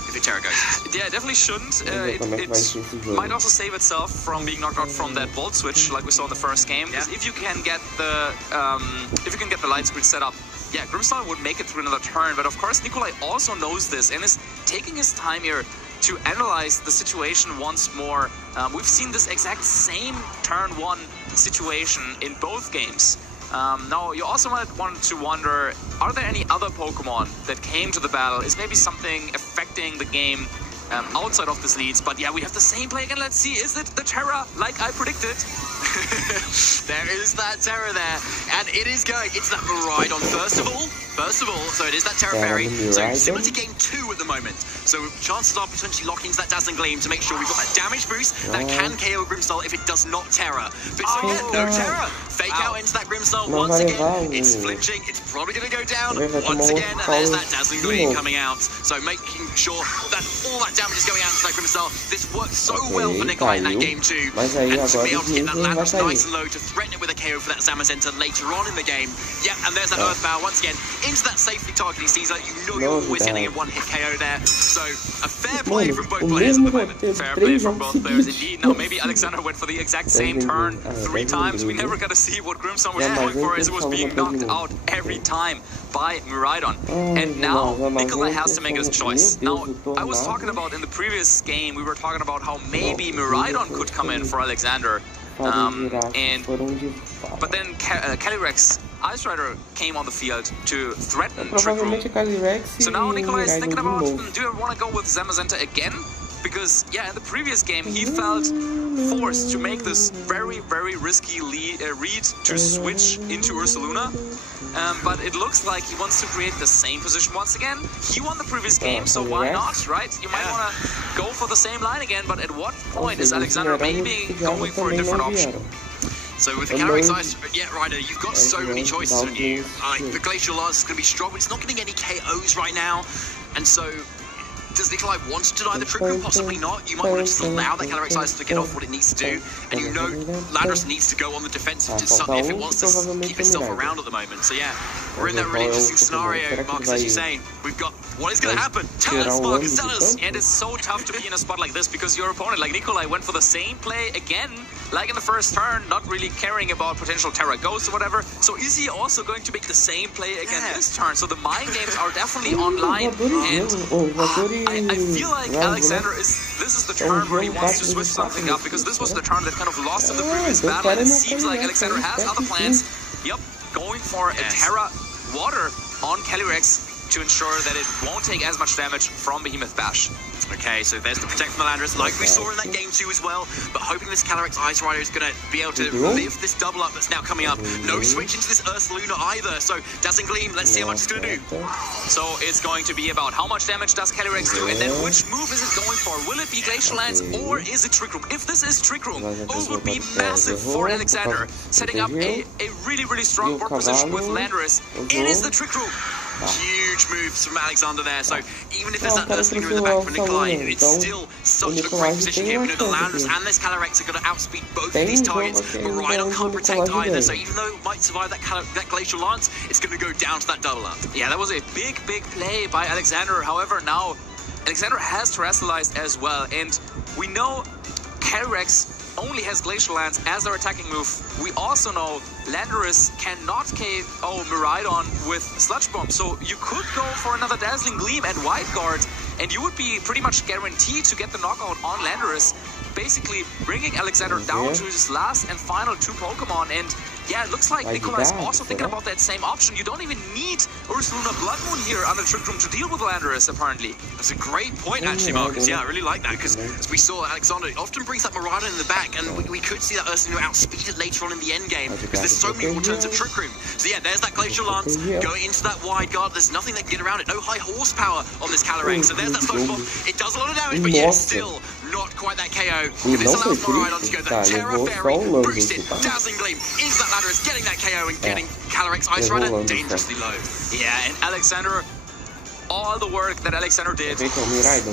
If it Terra Ghost. Yeah, definitely shouldn't. It might also save itself from being knocked out from that bolt switch, like we saw in the first game. Yeah. If you can get the light screen set up, yeah, Grimstyle would make it through another turn. But of course, Nikolai also knows this and is taking his time here to analyze the situation once more. We've seen this exact same turn one situation in both games. Now, you also might want to wonder, are there any other Pokemon that came to the battle? Is maybe something affecting the game outside of this leads? But yeah, we have the same play again. Let's see, is it the Terra, like I predicted? There is that Terra there, and it is going. It's that Miraidon first of all, so it is that Terra Fairy. So similar to game 2 at the moment. So chances are potentially locking into that Dazzling Gleam to make sure we've got that damage boost that can KO Grimstyle if it does not Terra. But so yeah, no Terra. Fake out into that Grimstyle once again. It's flinching. It's probably going to go down once again, and there's that Dazzling Gleam coming out. So making sure that all that damage is going out to that Grimstyle. This worked so well for Nikolai in that game 2, and to be able to hit that Landorus nice and low to threaten it with a KO for that Zamazenta later on in the game. Yeah, and there's that Earthbound once again into that safely targeting Caesar. You know you're always getting a one-hit KO there. So a fair play from both players at the moment. Fair play from both players indeed. Now maybe Alexander went for the exact same turn 3 times. We never got to see what Grimstone was going for, as it was being knocked out every time by Miraidon. And now Nikolai has to make his choice. Now, I was talking about in the previous game, we were talking about how maybe Miraidon could come in for Alexander. But then Calyrex Ice Rider came on the field to threaten Trick Room. So now Nikolai is thinking about, do I want to go with Zamazenta again? Because, yeah, in the previous game, he felt forced to make this very, very risky read to switch into Ursaluna. But it looks like he wants to create the same position once again. He won the previous game, so why not, right? You might want to go for the same line again, but at what point is Alexander maybe going for a different option? So with the Calyrex Ice Rider, you've got so many choices on you. The Glacial Lance is going to be strong, but it's not getting any KOs right now. And so, does Nikolai want to deny the Trick Room? Possibly not. You might want to just allow that Calyrex Ice to get off what it needs to do. And you know Landorus needs to go on the defensive if it wants to keep itself around at the moment. So yeah, we're in that really interesting scenario, Marcus, as you say. We've got, what is going to happen? Tell us, Marcus, tell us. And it's so tough to be in a spot like this because your opponent, like Nikolai, went for the same play again, like in the first turn, not really caring about potential Terra Ghosts or whatever. So is he also going to make the same play again this turn? So the mind games are definitely online, and I feel like Alexander this is the turn where he wants to switch something up, because this was the turn that kind of lost in the previous battle, and it seems like Alexander has other plans. Yep, going for a Terra Water on Calyrex to ensure that it won't take as much damage from Behemoth Bash. Okay, so there's the Protect from the Landorus, like we saw in that game 2 as well, but hoping this Calyrex Ice Rider is going to be able to live this double up that's now coming up. No switch into this Ursaluna either, so Dazzling Gleam, let's see how much it's going to do. So it's going to be about how much damage does Calyrex do, and then which move is it going for? Will it be Glacial Lance or is it Trick Room? If this is Trick Room, those would be massive for Alexander, setting up a really, really strong board position with Landorus. It is the Trick Room. Huge moves from Alexander there, so even if there's that Ursaluna in the back for Nikolai, it's still such a great position here. We know the Landorus and this Calyrex are going to outspeed both of these targets, but Miraidon can't protect either, so even though it might survive that Glacial Lance, it's going to go down to that double up. Yeah, that was a big play by Alexander. However, now Alexander has Terrestrialized as well, and we know Calyrex only has Glacial Lance as their attacking move. We also know Landorus cannot KO Miraidon with Sludge Bomb, so you could go for another Dazzling Gleam and Wide Guard, and you would be pretty much guaranteed to get the knockout on Landorus, basically bringing Alexander down to his last and final 2 Pokemon. And yeah, it looks like Nikolai is also thinking about that same option. You don't even need Ursaluna Blood Moon here on the Trick Room to deal with Landorus, apparently. That's a great point, actually, Marcus. Yeah, I really like that, because as we saw, Alexander often brings that Miraidon in the back, and we could see that Ursaluna outspeeded later on in the end game, because there's so many more turns of Trick Room. So yeah, there's that Glacial Lance going into that Wide Guard. There's nothing that can get around it. No high horsepower on this Calyrex. So there's that Sludge Bomb. It does a lot of damage, but yeah, still not quite that KO. This allows Miraidon to go the Terra Fairy, boosted, dazzling gleam into that ladder, is getting that KO and getting Calyrex Ice Rider dangerously low. Yeah, and Alexander, all the work that Alexander did,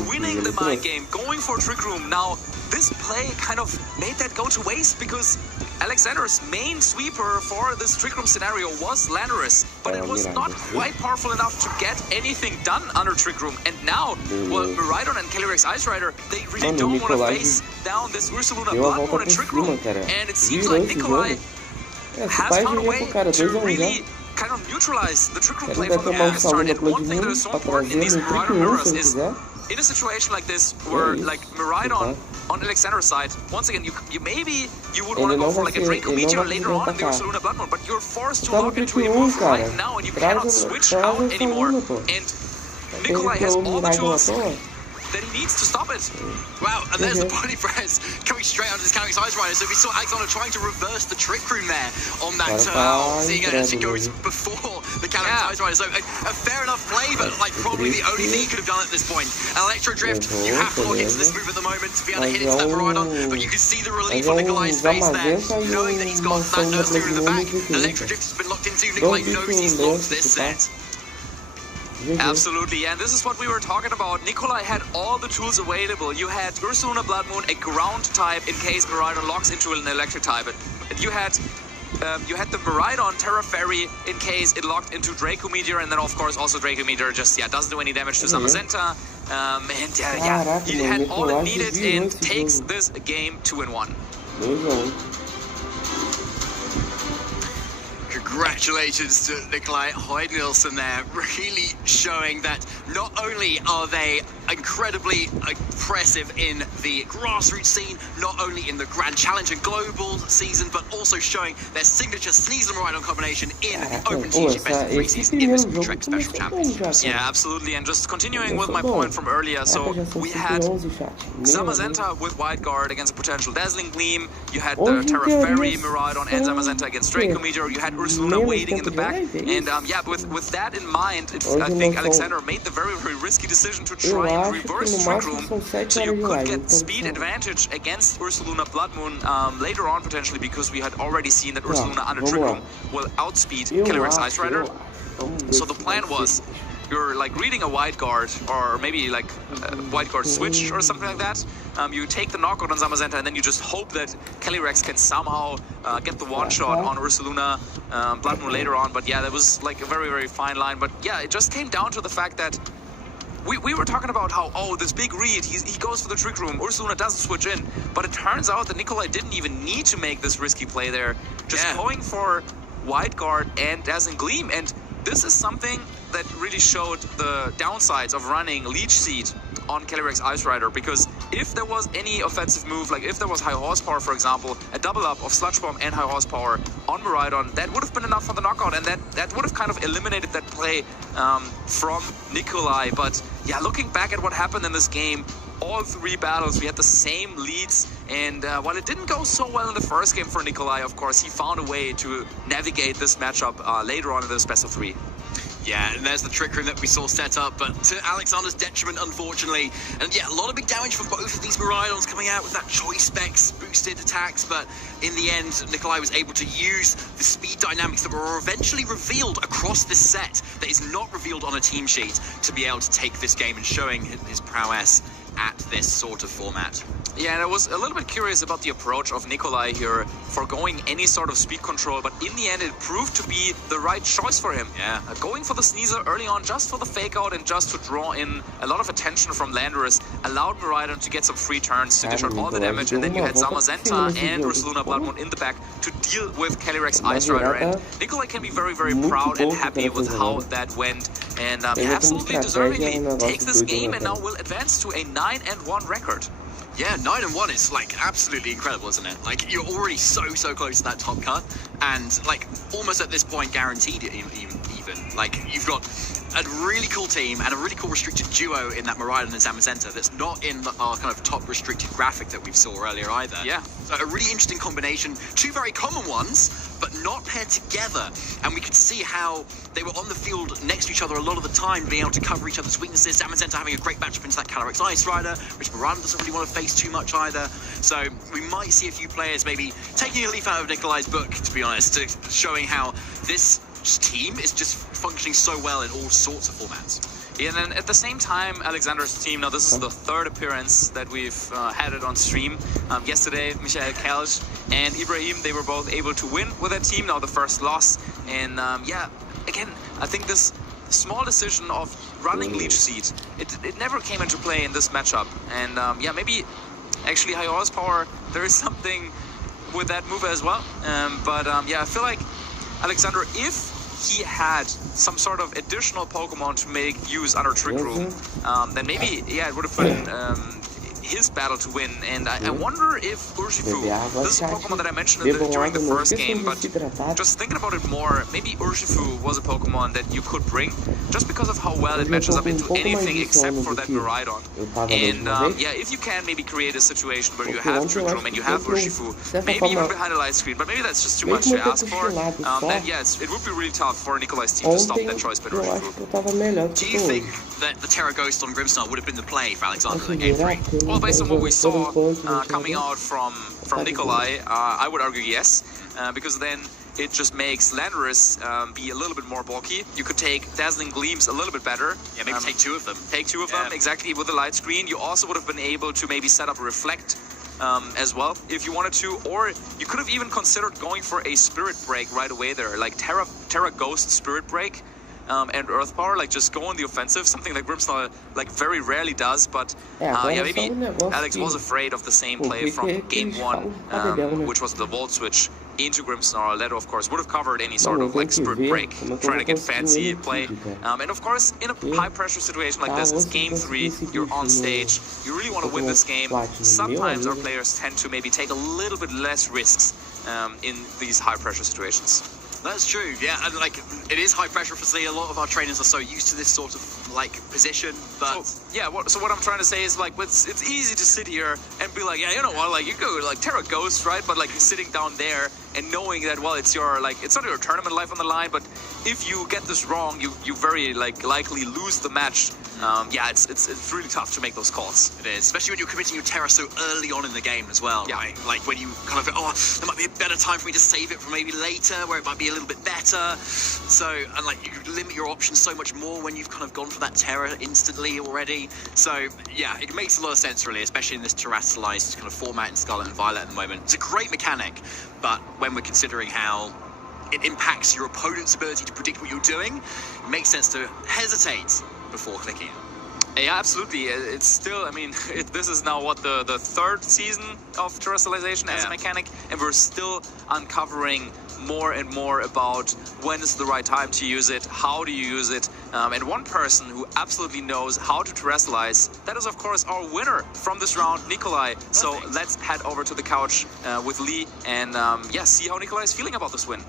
winning the mind game, going for Trick Room. Now, this play kind of made that go to waste because Alexander's main sweeper for this Trick Room scenario was Landorus, but it was not quite powerful enough to get anything done under Trick Room. And now, well, Miraidon and Calyrex Ice Rider, they really don't want to face down this Ursaluna Blood Moon and Trick Room. And it seems like Nikolai has found a way to really kind of neutralize the Trick Room play from the start. And one thing that is so important in these Miraidon mirrors is, in a situation like this, where like Miraidon on Alexander's side, once again, you would want to go for like a Draco Meteor later on in the Ursaluna Blood Moon, but you're forced to lock into a move right now, and you cannot switch out anymore. And Nikolai has all the tools that he needs to stop it. Wow, and there's the body press coming straight out of this Calyrex Ice Rider. So we saw Alexander trying to reverse the Trick Room there on that, seeing it as it goes before the Calyrex Ice Rider. So a fair enough play, but like probably the only thing he could have done at this point. Electro Drift, you have to look into this move at the moment to be able to hit into that Miraidon, but you can see the relief on Nikolai's face there, knowing that he's got that Earthspear in the back. Electro Drift has been locked into. Nikolai knows he's lost this set. Absolutely, and this is what we were talking about. Nikolai had all the tools available. You had Ursaluna Blood Moon, a ground type in case Miraidon locks into an electric type. And you had the Miraidon Terra Fairy in case it locked into Draco Meteor, and then of course also Draco Meteor just doesn't do any damage to Zamazenta. He had all it needed and takes this game 2-1. Congratulations to Nikolai Heidnilson there, really showing that not only are they incredibly impressive in the grassroots scene, not only in the Grand Challenge and Global season, but also showing their signature Sneasel Miraidon combination in the Open TG Best of 3 season in this Utrecht Special Championships. Yeah, absolutely, and just continuing with my point from earlier, so we had Zamazenta with Wide Guard against a potential Dazzling Gleam, you had the Terra Fairy, Miraidon, and Zamazenta against Draco Meteor, you had Ursaluna waiting in the back, and with that in mind, I think Alexander made the very, very risky decision to try and reverse Trick Room, so you could get speed advantage against Ursaluna Blood Moon later on potentially, because we had already seen that Ursaluna under Trick Room will outspeed Calyrex Ice Rider. So the plan was, you're like reading a Wide Guard, or maybe like a Wide Guard switch or something like that. You take the knockout on Zamazenta, and then you just hope that Calyrex can somehow get the one-shot on Ursaluna Blood Moon later on. But yeah, that was like a very, very fine line. But yeah, it just came down to the fact that we were talking about how, this big read, he goes for the Trick Room, Ursaluna doesn't switch in, but it turns out that Nikolai didn't even need to make this risky play there, just going for Wide Guard and Dazzling Gleam, and this is something that really showed the downsides of running Leech Seed on Calyrex Ice Rider, because if there was any offensive move, like if there was high horsepower, for example, a double up of Sludge Bomb and high horsepower on Miraidon, that would have been enough for the knockout, and that would have kind of eliminated that play from Nikolai. But yeah, looking back at what happened in this game, all 3 battles, we had the same leads, and while it didn't go so well in the first game for Nikolai, of course, he found a way to navigate this matchup later on in this best of 3. Yeah, and there's the Trick Room that we saw set up, but to Alexander's detriment, unfortunately. And yeah, a lot of big damage from both of these Miraidons coming out with that Choice Specs boosted attacks, but in the end, Nikolai was able to use the speed dynamics that were eventually revealed across this set, that is not revealed on a team sheet, to be able to take this game and showing his prowess at this sort of format. Yeah, and I was a little bit curious about the approach of Nikolai here for going any sort of speed control, but in the end it proved to be the right choice for him. Yeah. Going for the Sneasel early on just for the fake out and just to draw in a lot of attention from Landorus allowed Miraidon to get some free turns to dish out all the damage, and then you had Zamazenta and Ursaluna Blood Moon in the back to deal with Calyrex Ice Rider, and Nikolai can be very, very proud and happy with how that went, and absolutely deservingly takes this game and now will advance to a 9-1 record. Yeah, 9-1 is like absolutely incredible, isn't it? Like, you're already so close to that top cut, and like almost at this point guaranteed even. Like, you've got a really cool team and a really cool restricted duo in that Miraidon and Zamazenta that's not in our kind of top restricted graphic that we saw earlier either. Yeah. So a really interesting combination. Two very common ones, but not paired together. And we could see how they were on the field next to each other a lot of the time, being able to cover each other's weaknesses. Zamazenta having a great matchup into that Calyrex Ice Rider, which Miraidon doesn't really want to face too much either. So we might see a few players maybe taking a leaf out of Nikolai's book, to be honest, showing how this team is just functioning so well in all sorts of formats. Yeah, and then at the same time, Alexander's team, now this is the third appearance that we've had it on stream. Yesterday, Michael Kalj and Ibrahim, they were both able to win with their team, now the first loss. And yeah, again, I think this small decision of running Leech Seed, it never came into play in this matchup. And yeah, maybe actually high horsepower, there is something with that move as well. Yeah, I feel like Alexander, if he had some sort of additional Pokemon to make use under Trick Room, then maybe, yeah, it would have been his battle to win. And I wonder if Urshifu, this is a Pokemon that I mentioned during the first game, but just thinking about it more, maybe Urshifu was a Pokemon that you could bring just because of how well it matches up into anything except for that Miraidon. And yeah, if you can maybe create a situation where you have Trick Room and you have Urshifu, maybe even behind a light screen, but maybe that's just too much to ask for, then yeah, it would be really tough for Nikolai's team to stop that choice by Urshifu. Do you think that the Terra Ghost on Grimmsnarl would have been the play for Alexander in Game 3? Well, based on what we saw coming out from Nikolai, I would argue yes, because then it just makes Landorus be a little bit more bulky. You could take Dazzling Gleams a little bit better. Yeah, maybe take two of them. Take two of them, exactly, with the light screen. You also would have been able to maybe set up a Reflect as well, if you wanted to, or you could have even considered going for a Spirit Break right away there, like Terra Ghost Spirit Break. And Earth Power, like just go on the offensive, something that Grimmsnarl like very rarely does, but yeah, maybe Alex was afraid of the same play from Game 1, which was the Volt Switch into Grimmsnarl. That of course would have covered any sort of like Spirit Break, trying to get fancy play. And of course, in a high pressure situation like this, it's Game 3, you're on stage, you really want to win this game. Sometimes our players tend to maybe take a little bit less risks in these high pressure situations. That's true, yeah, and like it is high pressure. Obviously, a lot of our trainers are so used to this sort of like position, but so what I'm trying to say is like it's easy to sit here and be like, yeah, you know what, like you go like Terra Ghost, right? But like you're sitting down there and knowing that, well, it's your like it's not your tournament life on the line, but if you get this wrong, you very like likely lose the match. Yeah, it's really tough to make those calls. It is, especially when you're committing your Terra so early on in the game as well, right? Like when you kind of go, oh, there might be a better time for me to save it for maybe later, where it might be a little bit better. So, and like you limit your options so much more when you've kind of gone for that Terra instantly already. So yeah, it makes a lot of sense really, especially in this terrestrialized kind of format in Scarlet and Violet at the moment. It's a great mechanic, but when we're considering how it impacts your opponent's ability to predict what you're doing, it makes sense to hesitate before clicking it. Yeah, absolutely. It's still, I mean, this is now what the third season of terrestrialization as a mechanic, and we're still uncovering more and more about when is the right time to use it, how do you use it, and one person who absolutely knows how to terrestrialize, that is of course our winner from this round, Nikolai. So let's head over to the couch with Lee and yeah, see how Nikolai is feeling about this win.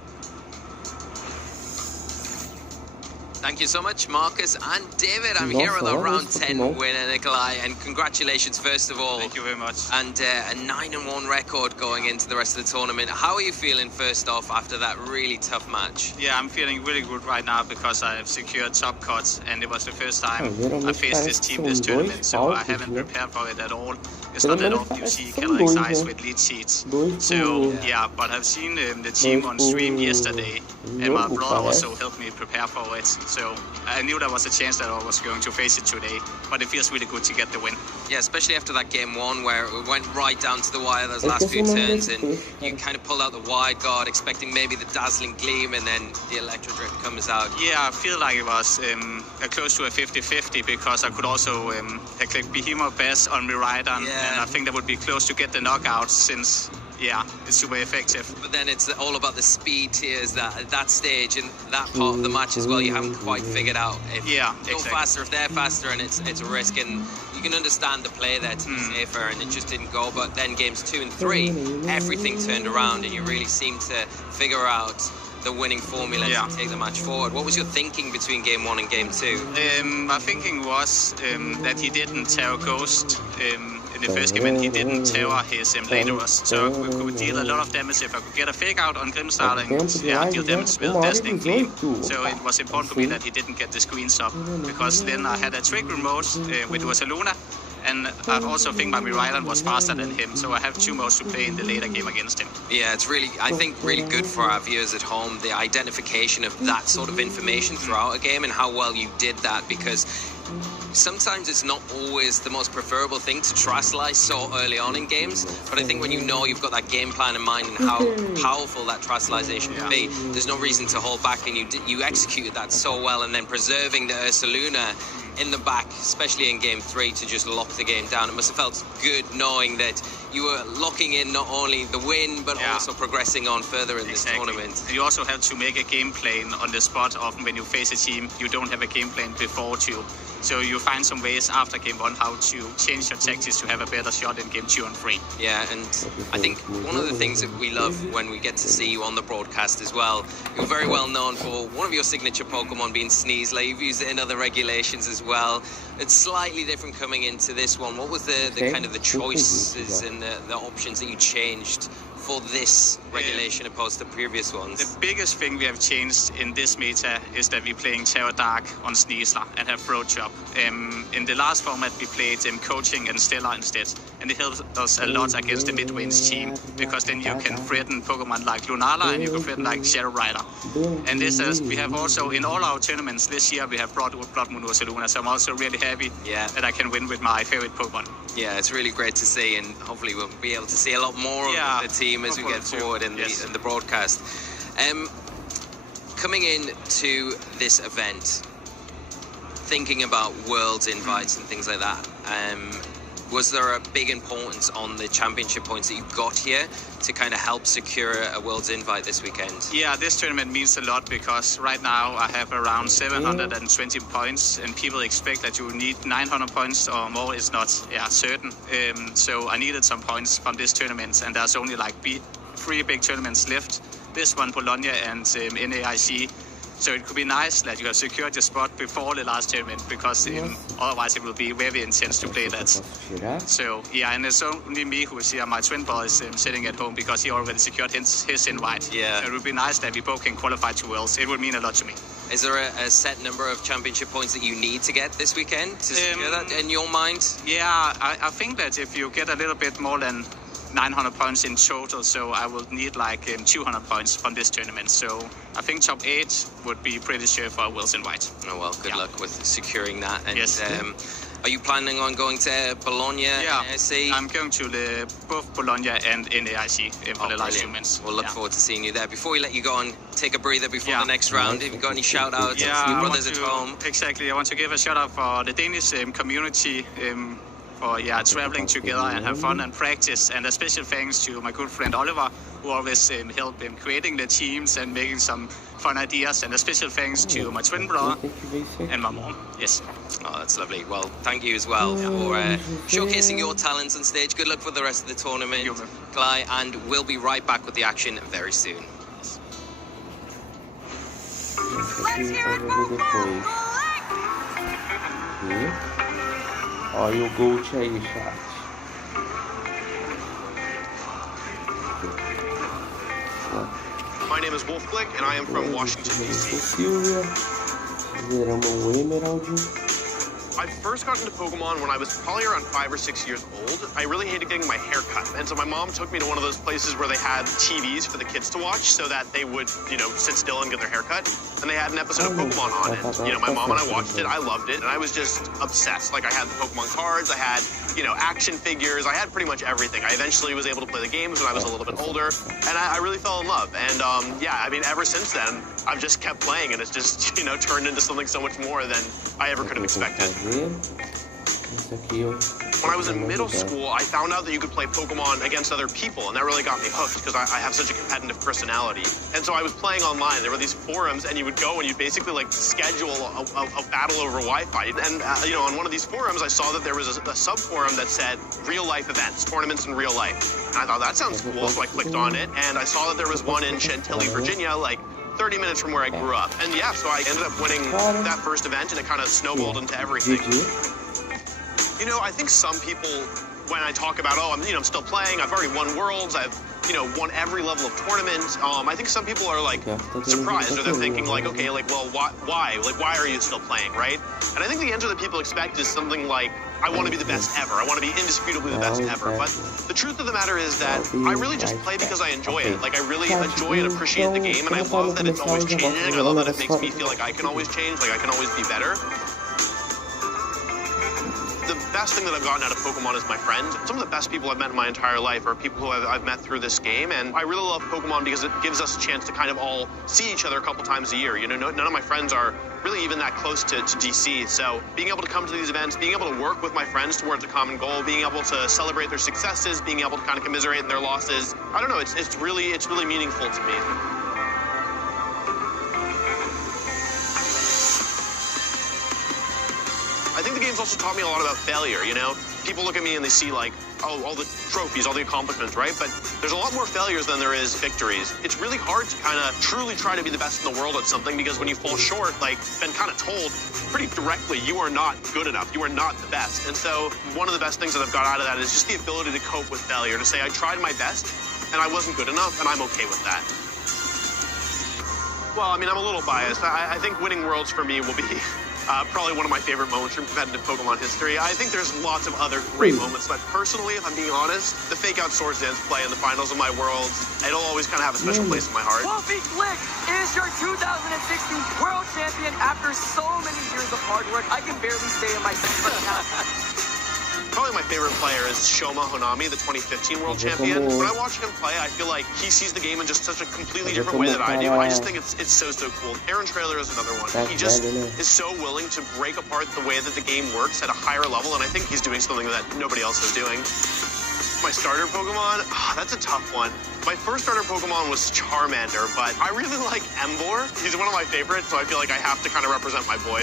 Thank you so much, Marcus and David. I'm here with our round 10 winner, Nikolai, and congratulations first of all. Thank you very much. And a 9-1 record going into the rest of the tournament. How are you feeling first off after that really tough match? Yeah, I'm feeling really good right now because I have secured top cuts, and it was the first time I faced this team this tournament, so I haven't prepared for it at all. It's not that often you see Calyrex Ice with lead sheets. So yeah, but I've seen the team on stream yesterday, and my brother also helped me prepare for it. So I knew there was a chance that I was going to face it today, but it feels really good to get the win. Yeah, especially after that game 1 where it went right down to the wire those last few turns, and you kind of pulled out the wide guard expecting maybe the Dazzling Gleam, and then the Electro Drift comes out. Yeah, I feel like it was close to a 50-50 because I could also click Behemoth Bass on Miraidon, and I think that would be close to get the knockout since yeah, it's super effective. But then it's all about the speed tiers that at that stage and that part of the match as well, you haven't quite figured out. If go faster, if they're faster, and it's a risk, and you can understand the play there to be safer, and it just didn't go. But then games 2 and 3, everything turned around, and you really seemed to figure out the winning formula to take the match forward. What was your thinking between game 1 and game 2? My thinking was that he didn't tear Ghost in the first game, and he didn't tear his Bladerus, so we could deal a lot of damage if I could get a fake out on Grimstar and deal damage with Dazzling Gleam. So it was important for me that he didn't get the screens up, because then I had a trick remote with Ursaluna, and I also think my Miraidon was faster than him, so I have 2 modes to play in the later game against him. Yeah, it's really, I think, really good for our viewers at home, the identification of that sort of information throughout a game and how well you did that, because sometimes it's not always the most preferable thing to try-slice so early on in games, but I think when you know you've got that game plan in mind and how powerful that try-slicization can be, there's no reason to hold back, and you executed that so well, and then preserving the Ursaluna in the back, especially in game 3, to just lock the game down. It must have felt good knowing that you were locking in not only the win, but also progressing on further in this tournament. And you also have to make a game plan on the spot. Often when you face a team, you don't have a game plan before you. So you find some ways after game 1 how to change your tactics to have a better shot in game 2 and 3. Yeah, and I think one of the things that we love when we get to see you on the broadcast as well, you're very well known for one of your signature Pokemon being Sneasler. You've used it in other regulations as well. It's slightly different coming into this one. What was the kind of the choices and the options that you changed for this regulation opposed to previous ones? The biggest thing we have changed in this meta is that we're playing Terra Dark on Sneasler and have Throat Chop. In the last format we played Coaching and Stellar instead, and it helps us a lot against the mid-range team, because then you can threaten Pokemon like Lunala and you can threaten like Shadow Rider. And this is, we have also in all our tournaments this year we have brought Blood Moon Ursaluna, so I'm also really happy that I can win with my favorite Pokemon. Yeah, it's really great to see, and hopefully we'll be able to see a lot more of the team as we get forward in the broadcast. Coming in to this event, thinking about Worlds invites and things like that, was there a big importance on the championship points that you got here to kind of help secure a Worlds invite this weekend? Yeah, this tournament means a lot, because right now I have around 720 points, and people expect that you need 900 points or more. It's not certain. So I needed some points from this tournament, and there's only like 3 big tournaments left. This one, Bologna, and NAIC. So it could be nice that you have secured your spot before the last tournament, because otherwise it will be very intense to play that. So yeah, and it's only me who is here. My twin brother is sitting at home because he already secured his invite. Yeah. So it would be nice that we both can qualify to Worlds. It would mean a lot to me. Is there a set number of championship points that you need to get this weekend to secure that in your mind? Yeah, I think that if you get a little bit more than 900 points in total, so I will need like 200 points from this tournament. So I think top 8 would be pretty sure for a Worlds invite. Oh well, good luck with securing that. And, yes. Are you planning on going to Bologna? Yeah, NAIC? I'm going to both Bologna and NAIC for the last 2 months. We'll look forward to seeing you there. Before we let you go and take a breather before the next round, have you got any shout outs to your brothers at home? Exactly, I want to give a shout out for the Danish community, for traveling together and have fun and practice, and a special thanks to my good friend Oliver, who always helped in creating the teams and making some fun ideas, and a special thanks to my twin brother and my mom. Yes. Oh, that's lovely. Well, thank you as well for showcasing your talents on stage. Good luck for the rest of the tournament, Guy, and we'll be right back with the action very soon. Let's hear it for Olha o Gold aí, chat. My name is Wolfglick, and I am from Washington, D.C. Zeramos o Emerald. I first got into Pokemon when I was probably around 5 or 6 years old. I really hated getting my hair cut, and so my mom took me to one of those places where they had TVs for the kids to watch so that they would, sit still and get their hair cut. And they had an episode of Pokemon on, and, my mom and I watched it. I loved it, and I was just obsessed. Like, I had the Pokemon cards, I had, action figures, I had pretty much everything. I eventually was able to play the games when I was a little bit older, and I really fell in love. And, ever since then, I've just kept playing, and it's just, turned into something so much more than I ever could have expected. When I was in middle school, I found out that you could play Pokemon against other people, and that really got me hooked because I have such a competitive personality. And so I was playing online. There were these forums, and you would go and you'd basically schedule a battle over Wi-Fi. And on one of these forums, I saw that there was a sub-forum that said real-life events, tournaments in real life. And I thought, that sounds cool, so I clicked on it, and I saw that there was one in Chantilly, Virginia, 30 minutes from where I grew up. And yeah, so I ended up winning that first event, and it kind of snowballed into everything. You know, I think some people, when I talk about, oh, I'm still playing, I've already won Worlds, I've won every level of tournament. I think some people are like surprised, or they're thinking like, okay, like, well, why? Like, why are you still playing, right? And I think the answer that people expect is something like, I want to be the best ever. I want to be indisputably the best ever. But the truth of the matter is that I really just play because I enjoy it. Like, I really enjoy and appreciate the game, and I love that it's always changing. I love that it makes me feel like I can always change, like I can always be better. The best thing that I've gotten out of Pokemon is my friends. Some of the best people I've met in my entire life are people who I've met through this game, and I really love Pokemon because it gives us a chance to kind of all see each other a couple times a year. You know, none of my friends are really even that close to DC, so being able to come to these events, being able to work with my friends towards a common goal, being able to celebrate their successes, being able to kind of commiserate in their losses, I don't know, it's really meaningful to me. I think the game's also taught me a lot about failure, you know? People look at me and they see, like, oh, all the trophies, all the accomplishments, right? But there's a lot more failures than there is victories. It's really hard to kind of truly try to be the best in the world at something, because when you fall short, like, been kind of told pretty directly, you are not good enough, you are not the best. And so one of the best things that I've got out of that is just the ability to cope with failure, to say I tried my best and I wasn't good enough, and I'm okay with that. Well, I mean, I'm a little biased. I think winning Worlds for me will be probably one of my favorite moments from competitive Pokemon history. I think there's lots of other great moments, but personally, if I'm being honest, the Fake Out Swords Dance play in the finals of my Worlds, it'll always kind of have a special place in my heart. Fluffy Flick is your 2016 World Champion after so many years of hard work. I can barely stay in my seat right now. Probably my favorite player is Shoma Honami, the 2015 World Champion. When I watch him play, I feel like he sees the game in just such a completely different way that I do. I just think it's so cool. Aaron Trailer is another one. He just is so willing to break apart the way that the game works at a higher level, and I think he's doing something that nobody else is doing. My starter Pokemon, that's a tough one. My first starter Pokemon was Charmander, but I really like Emvor. He's one of my favorites, so I feel like I have to kind of represent my boy.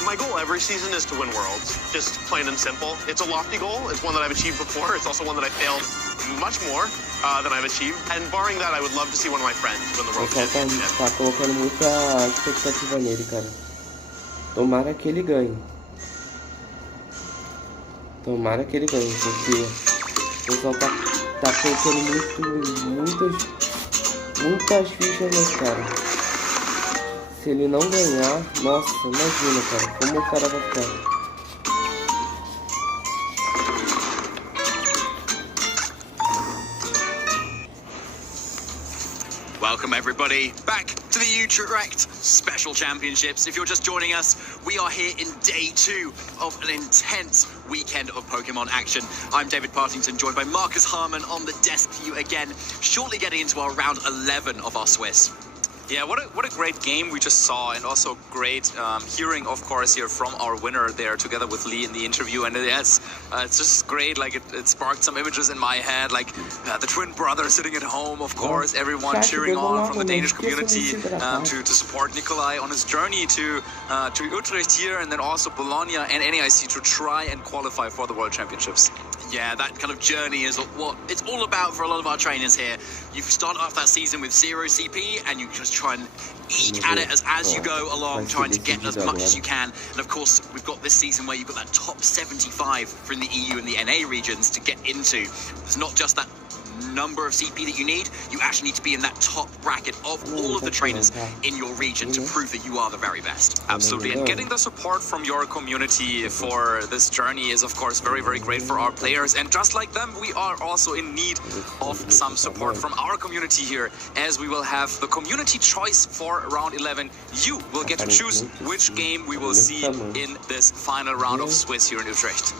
My goal every season is to win Worlds, just plain and simple. It's a lofty goal. It's one that I've achieved before. It's also one that I failed much more than I've achieved. And barring that, I would love to see one of my friends win the World Championship. Tá colocando muita expectativa nele, cara. Tomara que ele ganhe. Tomara que ele ganhe, porque o pessoal tá colocando muitas fichas nesse cara. Se ele não ganhar, nossa, imagina, cara, como o cara vai ficar. Welcome everybody back to the Utrecht Special Championships. If you're just joining us, we are here in day 2 of an intense weekend of Pokemon action. I'm David Partington, joined by Marcus Harmon on the desk for you again, shortly getting into our round 11 of our Swiss. Yeah, what a great game we just saw, and also great hearing, of course, here from our winner there together with Lee in the interview. And yes, it's just great. Like it sparked some images in my head, like the twin brother sitting at home, of course, everyone cheering on from the Danish community to support Nikolai on his journey to Utrecht here, and then also Bologna and NAIC to try and qualify for the World Championships. Yeah, that kind of journey is what it's all about for a lot of our trainers here. You start off that season with 0 CP, and you just try and eke at it as you go along, trying to get as much as you can. And of course, we've got this season where you've got that top 75 from the EU and the NA regions to get into. It's not just that number of CP that you need, you actually need to be in that top bracket of all of the trainers in your region to prove that you are the very best. Absolutely, and getting the support from your community for this journey is of course very, very great for our players, and just like them, we are also in need of some support from our community here, as we will have the community choice for round 11. You will get to choose which game we will see in this final round of Swiss here in Utrecht.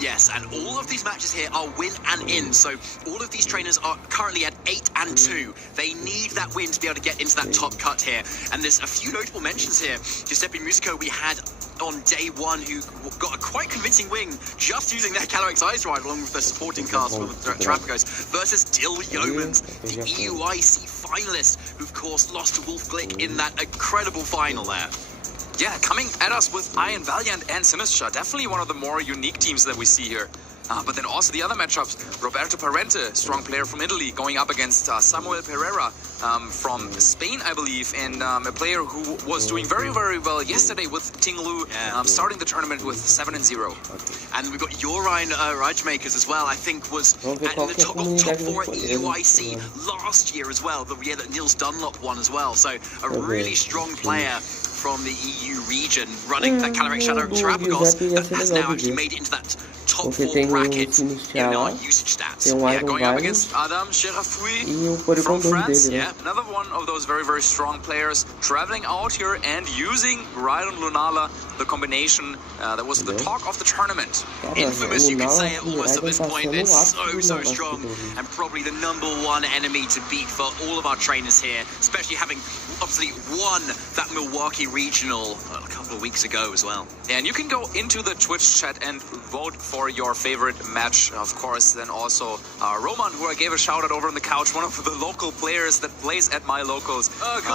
Yes, and all of these matches here are win and in, so all of these trainers are currently at 8 and 2. They need that win to be able to get into that top cut here, and there's a few notable mentions here. Giuseppe Musico we had on day 1, who got a quite convincing win just using their Calyrex Ice Ride along with their supporting cast with the Terrapagos, versus Dill Yeomans, the EUIC finalist, who of course lost to Wolf Glick in that incredible final there. Yeah, coming at us with Iron Valiant and Sinistra, definitely one of the more unique teams that we see here. But then also the other matchups, Roberto Parente, strong player from Italy, going up against Samuel Pereira from Spain, I believe, and a player who was doing very, very well yesterday with Ting Lu, starting the tournament with 7-0. And we've got Jorijn Rijmakers as well, I think was in the top 4 at EUIC last year as well, the year that Niels Dunlop won as well. So a really strong player from the EU region running that Calyrex Shadow Terrapagos that has now actually made it into that top 4 bracket in our usage stats. Yeah, going up against Adam Cherafui from France. Yeah, another one of those very, very strong players traveling out here and using Rhydon Lunala, the combination that was the talk of the tournament. Infamous, you could say, almost at this point. It's so strong and probably the #1 enemy to beat for all of our trainers here, especially having obviously won that Milwaukee regional a couple of weeks ago as well. Yeah, and you can go into the Twitch chat and vote for your favorite match, of course. Then also Roman, who I gave a shout out over on the couch, one of the local players that plays at my locals,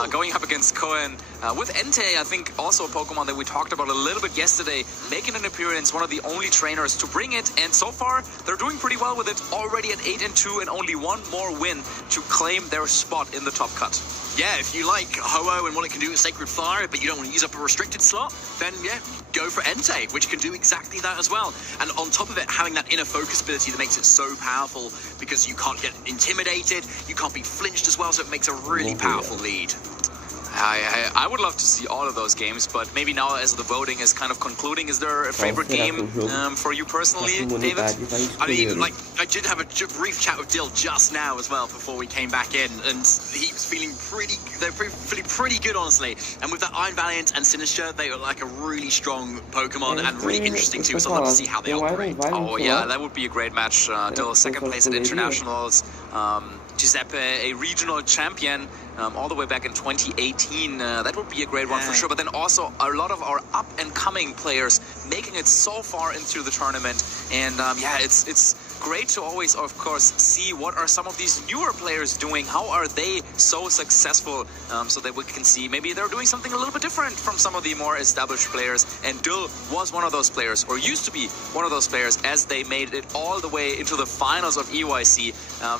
going up against Cohen. With Entei, I think also a Pokemon that we talked about a little bit yesterday, making an appearance, one of the only trainers to bring it, and so far they're doing pretty well with it, already at 8-2 and only one more win to claim their spot in the top cut. Yeah, if you like Ho-Oh and what it can do with Sacred Fire, but you don't want to use up a restricted slot, then yeah, go for Entei, which can do exactly that as well. And on top of it, having that inner focus ability that makes it so powerful, because you can't get intimidated, you can't be flinched as well, so it makes a really powerful lead. I would love to see all of those games, but maybe now as the voting is kind of concluding, is there a favorite game for you personally, David? I mean, like, I did have a brief chat with Dill just now as well before we came back in, and he was feeling pretty good, honestly. And with that Iron Valiant and Sinister, they were like a really strong Pokemon and really interesting too, so I'd love to see how they operate. Oh yeah, that would be a great match. Dill, second place at Internationals. Giuseppe, a regional champion, all the way back in 2018. That would be a great one for sure. But then also a lot of our up-and-coming players making it so far into the tournament. And yeah, it's great to always, of course, see what are some of these newer players doing. How are they so successful, so that we can see maybe they're doing something a little bit different from some of the more established players. And Dill was one of those players, or used to be one of those players, as they made it all the way into the finals of EYC.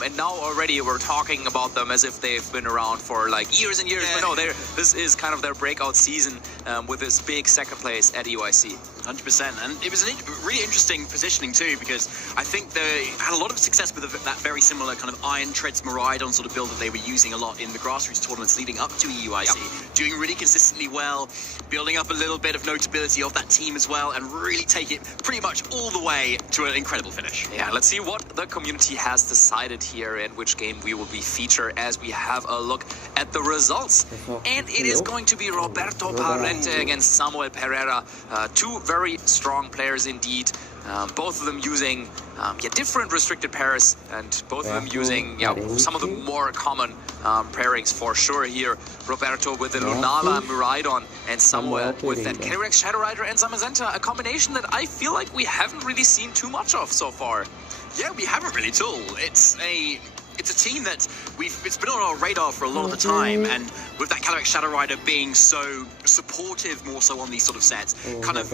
And now already we're talking about them as if they've been around for like years and years. But no, this is kind of their breakout season with this big second place at EYC. 100%, and it was a really interesting positioning too, because I think they had a lot of success with that very similar kind of Iron Treads Miraidon sort of build that they were using a lot in the grassroots tournaments leading up to EUIC, doing really consistently well, building up a little bit of notability of that team as well, and really take it pretty much all the way to an incredible finish. Yeah, let's see what the community has decided here and which game we will be featured as we have a look at the results. And it is going to be Roberto Parente against Samuel Pereira, two very strong players indeed, both of them using different restricted pairs, and both of them using some of the more common pairings for sure here. Roberto with the Lunala Miraidon, and Samuel with that Calyrex Shadow Rider and Zamazenta, a combination that I feel like we haven't really seen too much of so far. Yeah, we haven't really at all. It's a team that it's been on our radar for a lot of the time, and with that Calyrex Shadow Rider being so supportive more so on these sort of sets, kind of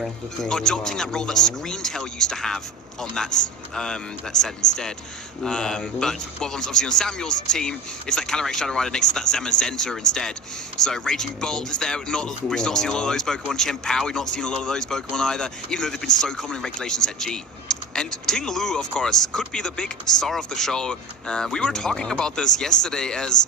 adopting that role that Screamtail used to have on that set instead. But obviously on Samuel's team, it's that Calyrex Shadow Rider next to that Zamazenta instead. So Raging Bolt is there. We've not seen a lot of those Pokemon. Chien-Pao, we've not seen a lot of those Pokemon either, even though they've been so common in Regulation Set G. And Ting Lu, of course, could be the big star of the show. We were talking about this yesterday as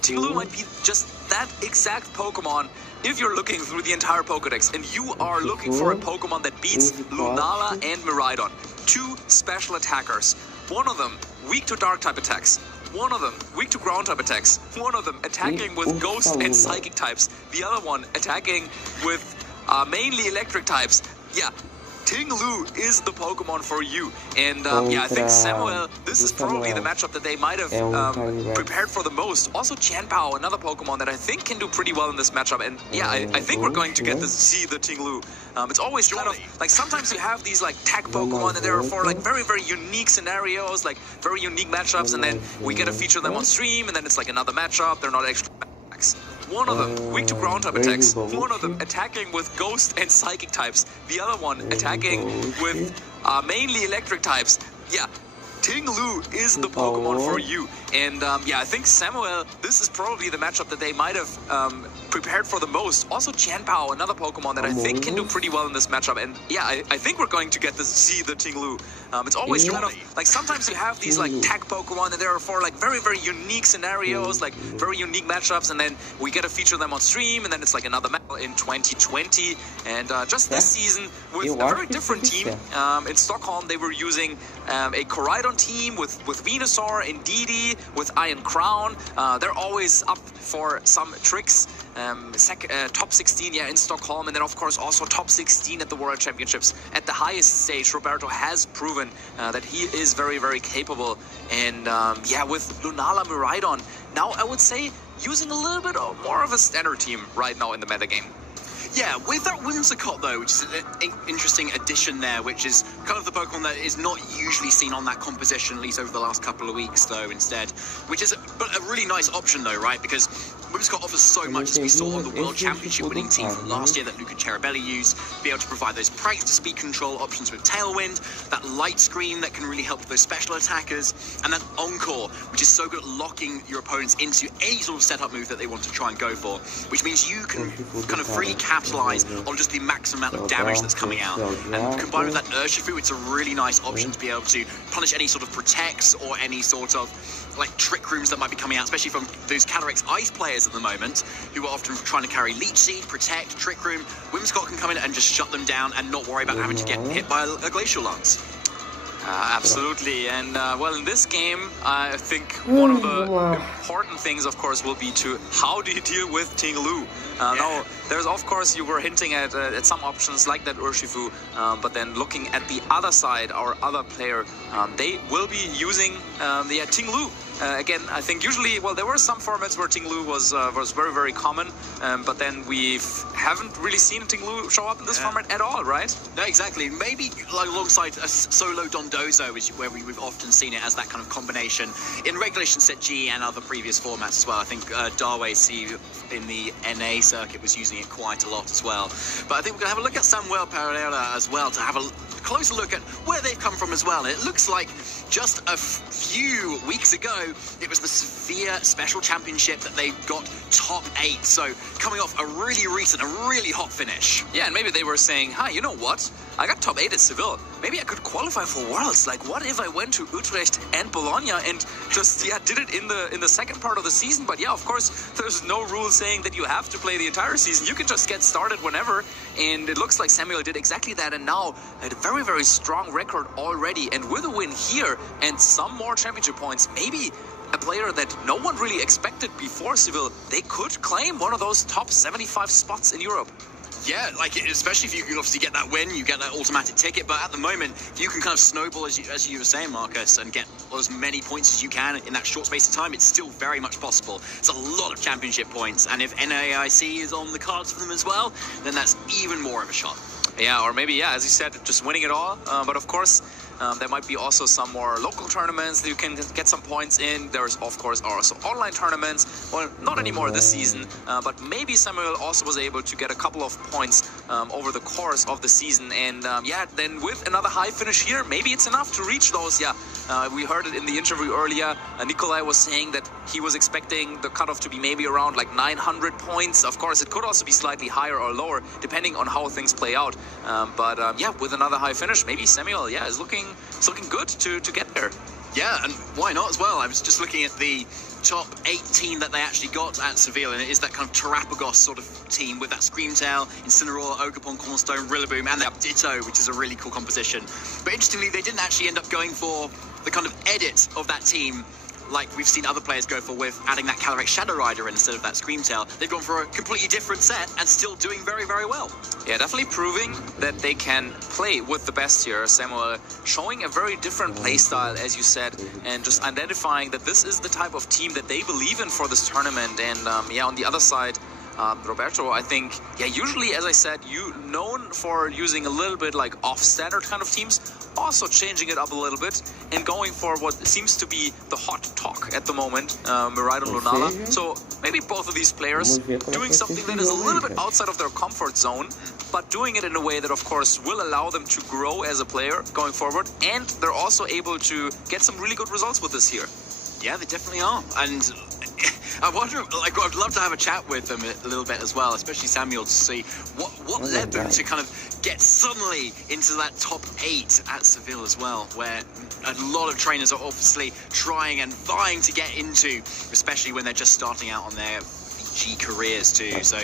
Ting Lu might be just that exact Pokemon if you're looking through the entire Pokedex and you are looking for a Pokemon that beats Lunala and Miraidon. Two special attackers. One of them weak to dark type attacks. One of them weak to ground type attacks. One of them attacking with ghost and psychic types. The other one attacking with mainly electric types. Yeah. Ting Lu is the Pokemon for you. And I think Samuel, this is probably the matchup that they might have prepared for the most. Also Chien-Pao, another Pokemon that I think can do pretty well in this matchup. And yeah, I think we're going to get to see the Ting Lu. It's always kind of like, sometimes you have these like tech Pokemon and they're for like very, very unique scenarios, like very unique matchups, and then we get to feature them on stream, and then it's like another matchup. They're not actually attacks. One of them weak to ground type attacks. One of them attacking with ghost and psychic types. The other one attacking with mainly electric types, yeah, Ting-Lu is the Pokemon for you. And yeah, I think Samuel, this is probably the matchup that they might have prepared for the most. Also Jianpao, another Pokemon that I think can do pretty well in this matchup. And yeah, I think we're going to get to see the Ting-Lu. It's always kind of like sometimes you have these like tech Pokemon and they're for like very, very unique scenarios, like very unique matchups, and then we get to feature them on stream, and then it's like another match in 2020. And just this season with a very different team. In Stockholm, they were using a Koraidon team with Venusaur and Didi, with Iron Crown. They're always up for some tricks. Top 16, yeah, in Stockholm, and then of course also top 16 at the World Championships. At the highest stage, Roberto has proven that he is very, very capable. And yeah, with Lunala Miraidon, now I would say using a little bit more of a standard team right now in the metagame. Yeah, with that Whimsicott though, which is an interesting addition there, which is kind of the Pokemon that is not usually seen on that composition, at least over the last couple of weeks though, instead. Which is a really nice option though, right? Because Whimsicott offers so much, as we saw on the World Championship winning team from last year that Luca Cherubelli used, to be able to provide those practice speed control options with Tailwind, that light screen that can really help with those special attackers, and that Encore, which is so good at locking your opponents into any sort of setup move that they want to try and go for, which means you can kind of freely capitalize on just the maximum amount of damage that's coming out. And combined with that Urshifu, it's a really nice option to be able to punish any sort of protects or any sort of like trick rooms that might be coming out, especially from those Calyrex Ice players at the moment, who are often trying to carry Leech Seed, Protect, Trick Room. Whimsicott can come in and just shut them down and not worry about having to get hit by a Glacial Lance. Absolutely, and well, in this game, I think one of the important things, of course, will be to how do you deal with Ting-Lu? Now, there's, of course, you were hinting at some options like that Urshifu, but then looking at the other side, our other player, they will be using the Ting-Lu. Again, I think usually, well, there were some formats where Ting-Lu was very, very common, but then we haven't really seen Ting-Lu show up in this format at all, right? No, exactly. Maybe like alongside a solo Dondozo, which where we've often seen it as that kind of combination in Regulation Set G and other previous formats as well. I think Darway C in the NA circuit was using it quite a lot as well. But I think we're going to have a look at Samuel Pereira as well to have a closer look at where they've come from as well. And it looks like just a few weeks ago, it was the Severe Special Championship that they got top 8. So coming off a really recent, a really hot finish. Yeah, and maybe they were saying, hi, you know what? I got top 8 at Seville. Maybe I could qualify for Worlds. Like, what if I went to Utrecht and Bologna and just, yeah, did it in the second part of the season? But yeah, of course, there's no rule saying that you have to play the entire season. You can just get started whenever. And it looks like Samuel did exactly that. And now had a very, very strong record already. And with a win here and some more championship points, maybe a player that no one really expected before Seville, they could claim one of those top 75 spots in Europe. Yeah, like especially if you can obviously get that win, you get that automatic ticket. But at the moment, if you can kind of snowball, as you were saying, Marcus, and get as many points as you can in that short space of time, it's still very much possible. It's a lot of championship points, and if NAIC is on the cards for them as well, then that's even more of a shot. Yeah, or maybe, yeah, as you said, just winning it all. But of course, there might be also some more local tournaments that you can get some points in. There's, of course, also online tournaments. Well, not anymore this season, but maybe Samuel also was able to get a couple of points over the course of the season. And yeah, then with another high finish here, maybe it's enough to reach those. Yeah, we heard it in the interview earlier. Nikolai was saying that he was expecting the cutoff to be maybe around like 900 points. Of course, it could also be slightly higher or lower, depending on how things play out. But yeah, with another high finish, maybe Samuel, yeah, is looking good to get there. Yeah, and why not as well? I was just looking at the top 18 that they actually got at Seville, and it is that kind of Terapagos sort of team with that Screamtail, Incineroar, Ogerpon, Cornerstone, Rillaboom, and that Ditto, which is a really cool composition. But interestingly, they didn't actually end up going for the kind of edit of that team like we've seen other players go for with adding that Calyrex Shadow Rider instead of that Screamtail. They've gone for a completely different set and still doing very, very well. Yeah, definitely proving that they can play with the best here. Samuel showing a very different play style, as you said, and just identifying that this is the type of team that they believe in for this tournament. And yeah, on the other side, Roberto, I think, yeah, usually, as I said, you known for using a little bit like off-standard kind of teams. also changing it up a little bit and going for what seems to be the hot talk at the moment, Miraidon Lunala. So maybe both of these players doing something that is a little bit outside of their comfort zone, but doing it in a way that, of course, will allow them to grow as a player going forward. And they're also able to get some really good results with this here. Yeah, they definitely are. And I wonder, like, I'd love to have a chat with them a little bit as well, especially Samuel, to see what led them to kind of get suddenly into that top 8 at Seville as well, where a lot of trainers are obviously trying and vying to get into, especially when they're just starting out on their G careers too. So,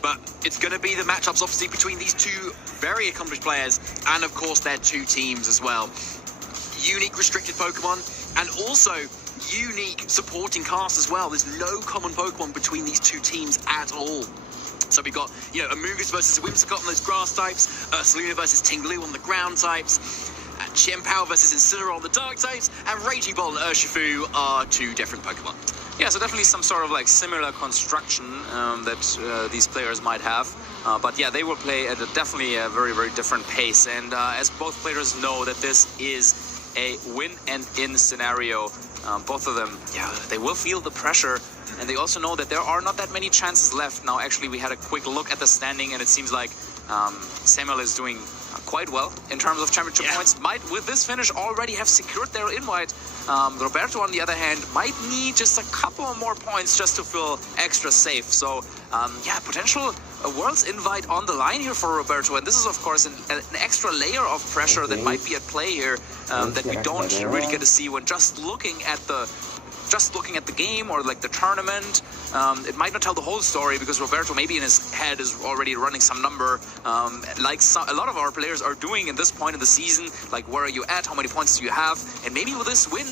but it's going to be the matchups, obviously, between these two very accomplished players and, of course, their two teams as well. Unique restricted Pokemon and also unique supporting cast as well. There's no common Pokemon between these two teams at all. So we've got, you know, Amogus versus Whimsicott on those grass types, Ursaluna versus Tinglu on the ground types, Chien-Pao versus Incineroar on the dark types, and Raging Ball and Urshifu are two different Pokemon. Yeah, so definitely some sort of like similar construction that these players might have. But yeah, they will play at definitely a very, very different pace. And as both players know that this is a win and in scenario, both of them, yeah, they will feel the pressure. And they also know that there are not that many chances left. Now, actually, we had a quick look at the standing, and it seems like Samuel is doing quite well in terms of championship points. Might, with this finish, already have secured their invite. Roberto, on the other hand, might need just a couple more points just to feel extra safe. So, yeah, potential World's invite on the line here for Roberto. And this is, of course, an extra layer of pressure that might be at play here that we don't really get to see when just looking at the game or like the tournament. It might not tell the whole story because Roberto maybe in his head is already running some number, like a lot of our players are doing in this point in the season. Like, where are you at? How many points do you have? And maybe with this win,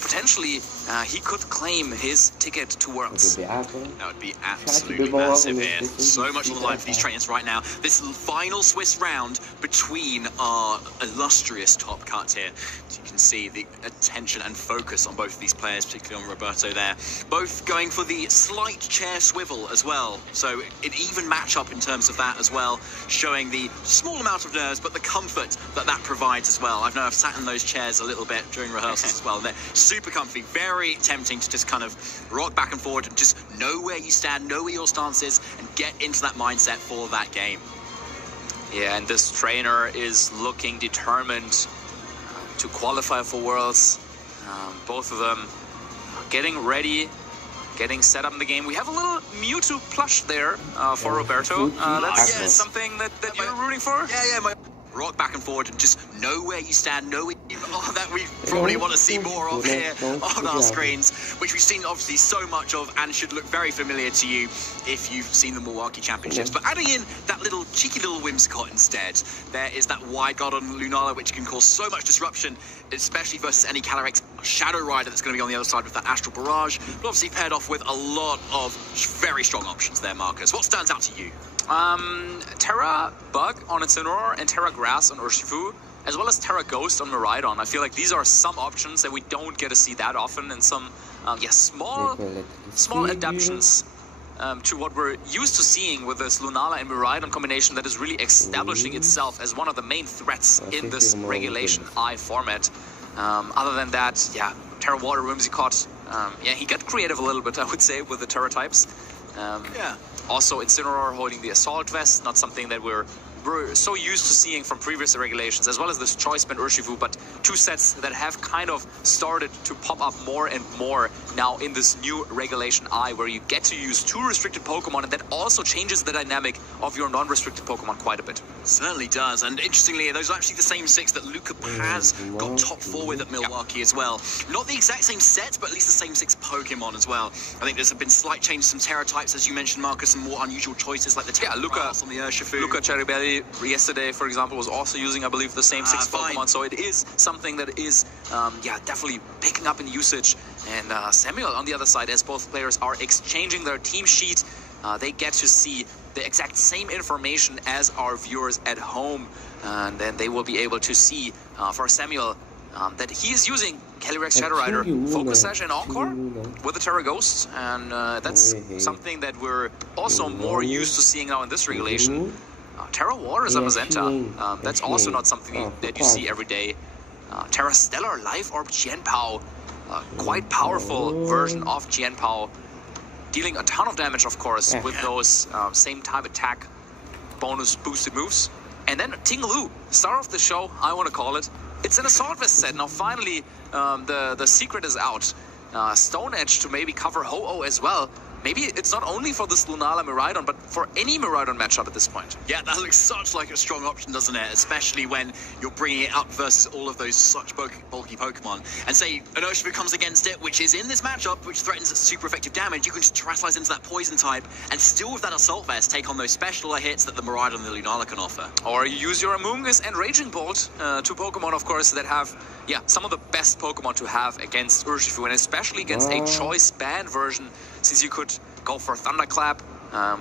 potentially he could claim his ticket to Worlds. That would be absolutely massive here. So much on the line for these trainers right now. This final Swiss round between our illustrious top cuts here. As you can see the attention and focus on both of these players, particularly on Roberto there. Both going for the slight chair swivel as well. So an even match up in terms of that as well, showing the small amount of nerves, but the comfort that that provides as well. I've sat in those chairs a little bit during rehearsals as well. They're super comfy, very tempting to just kind of rock back and forward and just know where you stand, know where your stance is, and get into that mindset for that game. Yeah, and this trainer is looking determined to qualify for Worlds. Both of them getting ready, getting set up in the game. We have a little Mewtwo plush there for Roberto. That's something that you're rooting for? Yeah, rock back and forward and just know where you stand, know that we probably want to see more of here on our screens, which we've seen obviously so much of and should look very familiar to you if you've seen the Milwaukee Championships. But adding in that little cheeky little Whimsicott instead, there is that Wide Guard on Lunala, which can cause so much disruption, especially versus any Calyrex Shadow Rider that's going to be on the other side with that Astral Barrage, but obviously paired off with a lot of very strong options there, Marcus. What stands out to you? Terra Bug on Incineroar and Terra Grass on Urshifu, as well as Terra Ghost on Miraidon. I feel like these are some options that we don't get to see that often, and some small adaptations to what we're used to seeing with this Lunala and Miraidon combination that is really establishing itself as one of the main threats in this Regulation I format. Other than that, yeah, Terra Water, Whimsicott, he got creative a little bit, I would say, with the Terra types. Also, Incineroar holding the Assault Vest, not something that we're so used to seeing from previous regulations, as well as this Choice Band Urshifu, but two sets that have kind of started to pop up more and more now in this new Regulation I, where you get to use two restricted Pokemon, and that also changes the dynamic of your non-restricted Pokemon quite a bit. Certainly does, and interestingly, those are actually the same 6 that Luca Paz got top 4 with at Milwaukee as well. Not the exact same set, but at least the same 6 Pokemon as well. I think there's been slight changes, some Terra types, as you mentioned, Marcus, some more unusual choices like the Terra Grass on the Urshifu. Luca Cherrybelly yesterday, for example, was also using, I believe, the same 6 Pokemon, so it is something that is, definitely picking up in usage. And Samuel on the other side, as both players are exchanging their team sheet, they get to see the exact same information as our viewers at home, and then they will be able to see for Samuel that he is using Calyrex Shadow Rider, Focus Sash, and Encore with the Terra Ghost, and that's something that we're also more used to seeing now in this regulation. Terra Water Zamazenta. That's also not something that you see every day. Terra Stellar Life Orb Jianpao. Quite powerful version of Jianpao. Dealing a ton of damage, of course, with those same type attack bonus boosted moves. And then Ting Lu, star of the show, I want to call it. It's an Assault Vest set. Now finally, the secret is out. Stone Edge to maybe cover Ho-Oh as well. Maybe it's not only for this Lunala Miraidon, but for any Miraidon matchup at this point. Yeah, that looks such like a strong option, doesn't it? Especially when you're bringing it up versus all of those such bulky Pokemon. And say an Urshifu comes against it, which is in this matchup, which threatens super effective damage, you can just Terrasilize into that Poison type, and still with that Assault Vest, take on those special hits that the Miraidon and the Lunala can offer. Or you use your Amoonguss and Raging Bolt, two Pokemon, of course, that have, some of the best Pokemon to have against Urshifu, and especially against a choice banned version, since you could go for Thunderclap,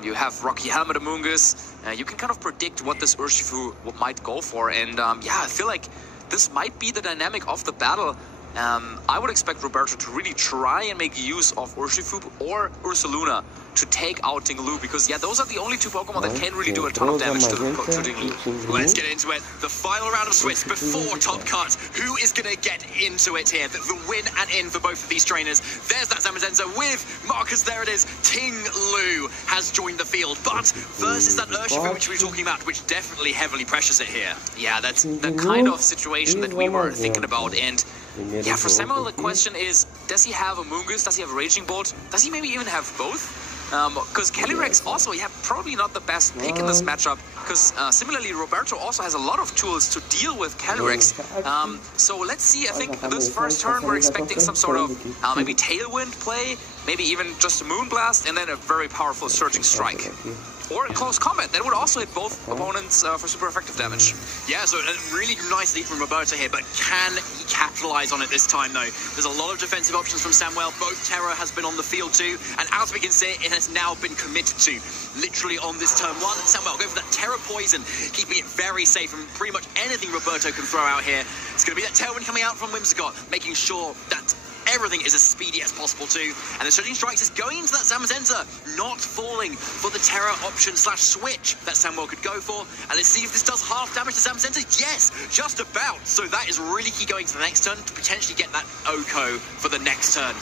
you have Rocky Helmet Amoonguss, you can kind of predict what this Urshifu might go for, and I feel like this might be the dynamic of the battle. I would expect Roberto to really try and make use of Urshifu or Ursaluna to take out Ting Lu, because those are the only two Pokemon that can really do a ton of damage to Ting Lu. Let's get into it. The final round of Swiss before Top Cut. Who is going to get into it here? The win and in for both of these trainers. There's that Zamazenta with Marcus. There it is. Ting Lu has joined the field, but versus that Urshifu, which we were talking about, which definitely heavily pressures it here. Yeah, that's the kind of situation that we were thinking about, and for Samuel, the question is, does he have Amoonguss? Does he have Raging Bolt? Does he maybe even have both? Because Calyrex also, probably not the best pick in this matchup, because similarly, Roberto also has a lot of tools to deal with Calyrex. So let's see, I think this first turn we're expecting some sort of maybe Tailwind play, maybe even just a Moonblast, and then a very powerful Surging Strike. Or in close combat, that would also hit both opponents for super effective damage. Yeah, so a really nice lead from Roberto here, but can he capitalize on it this time, though? There's a lot of defensive options from Samuel. Both Terra has been on the field too, and as we can see, it has now been committed to. Literally on this turn one, Samuel go for that Terra Poison, keeping it very safe from pretty much anything Roberto can throw out here. It's going to be that Tailwind coming out from Whimsicott, making sure that everything is as speedy as possible too, and the Surging Strikes is going into that Zamazenta, not falling for the Terra option / switch that Samuel could go for. And let's see if this does half damage to Zamazenta. Yes, just about. So that is really key going to the next turn to potentially get that Oko for the next turn.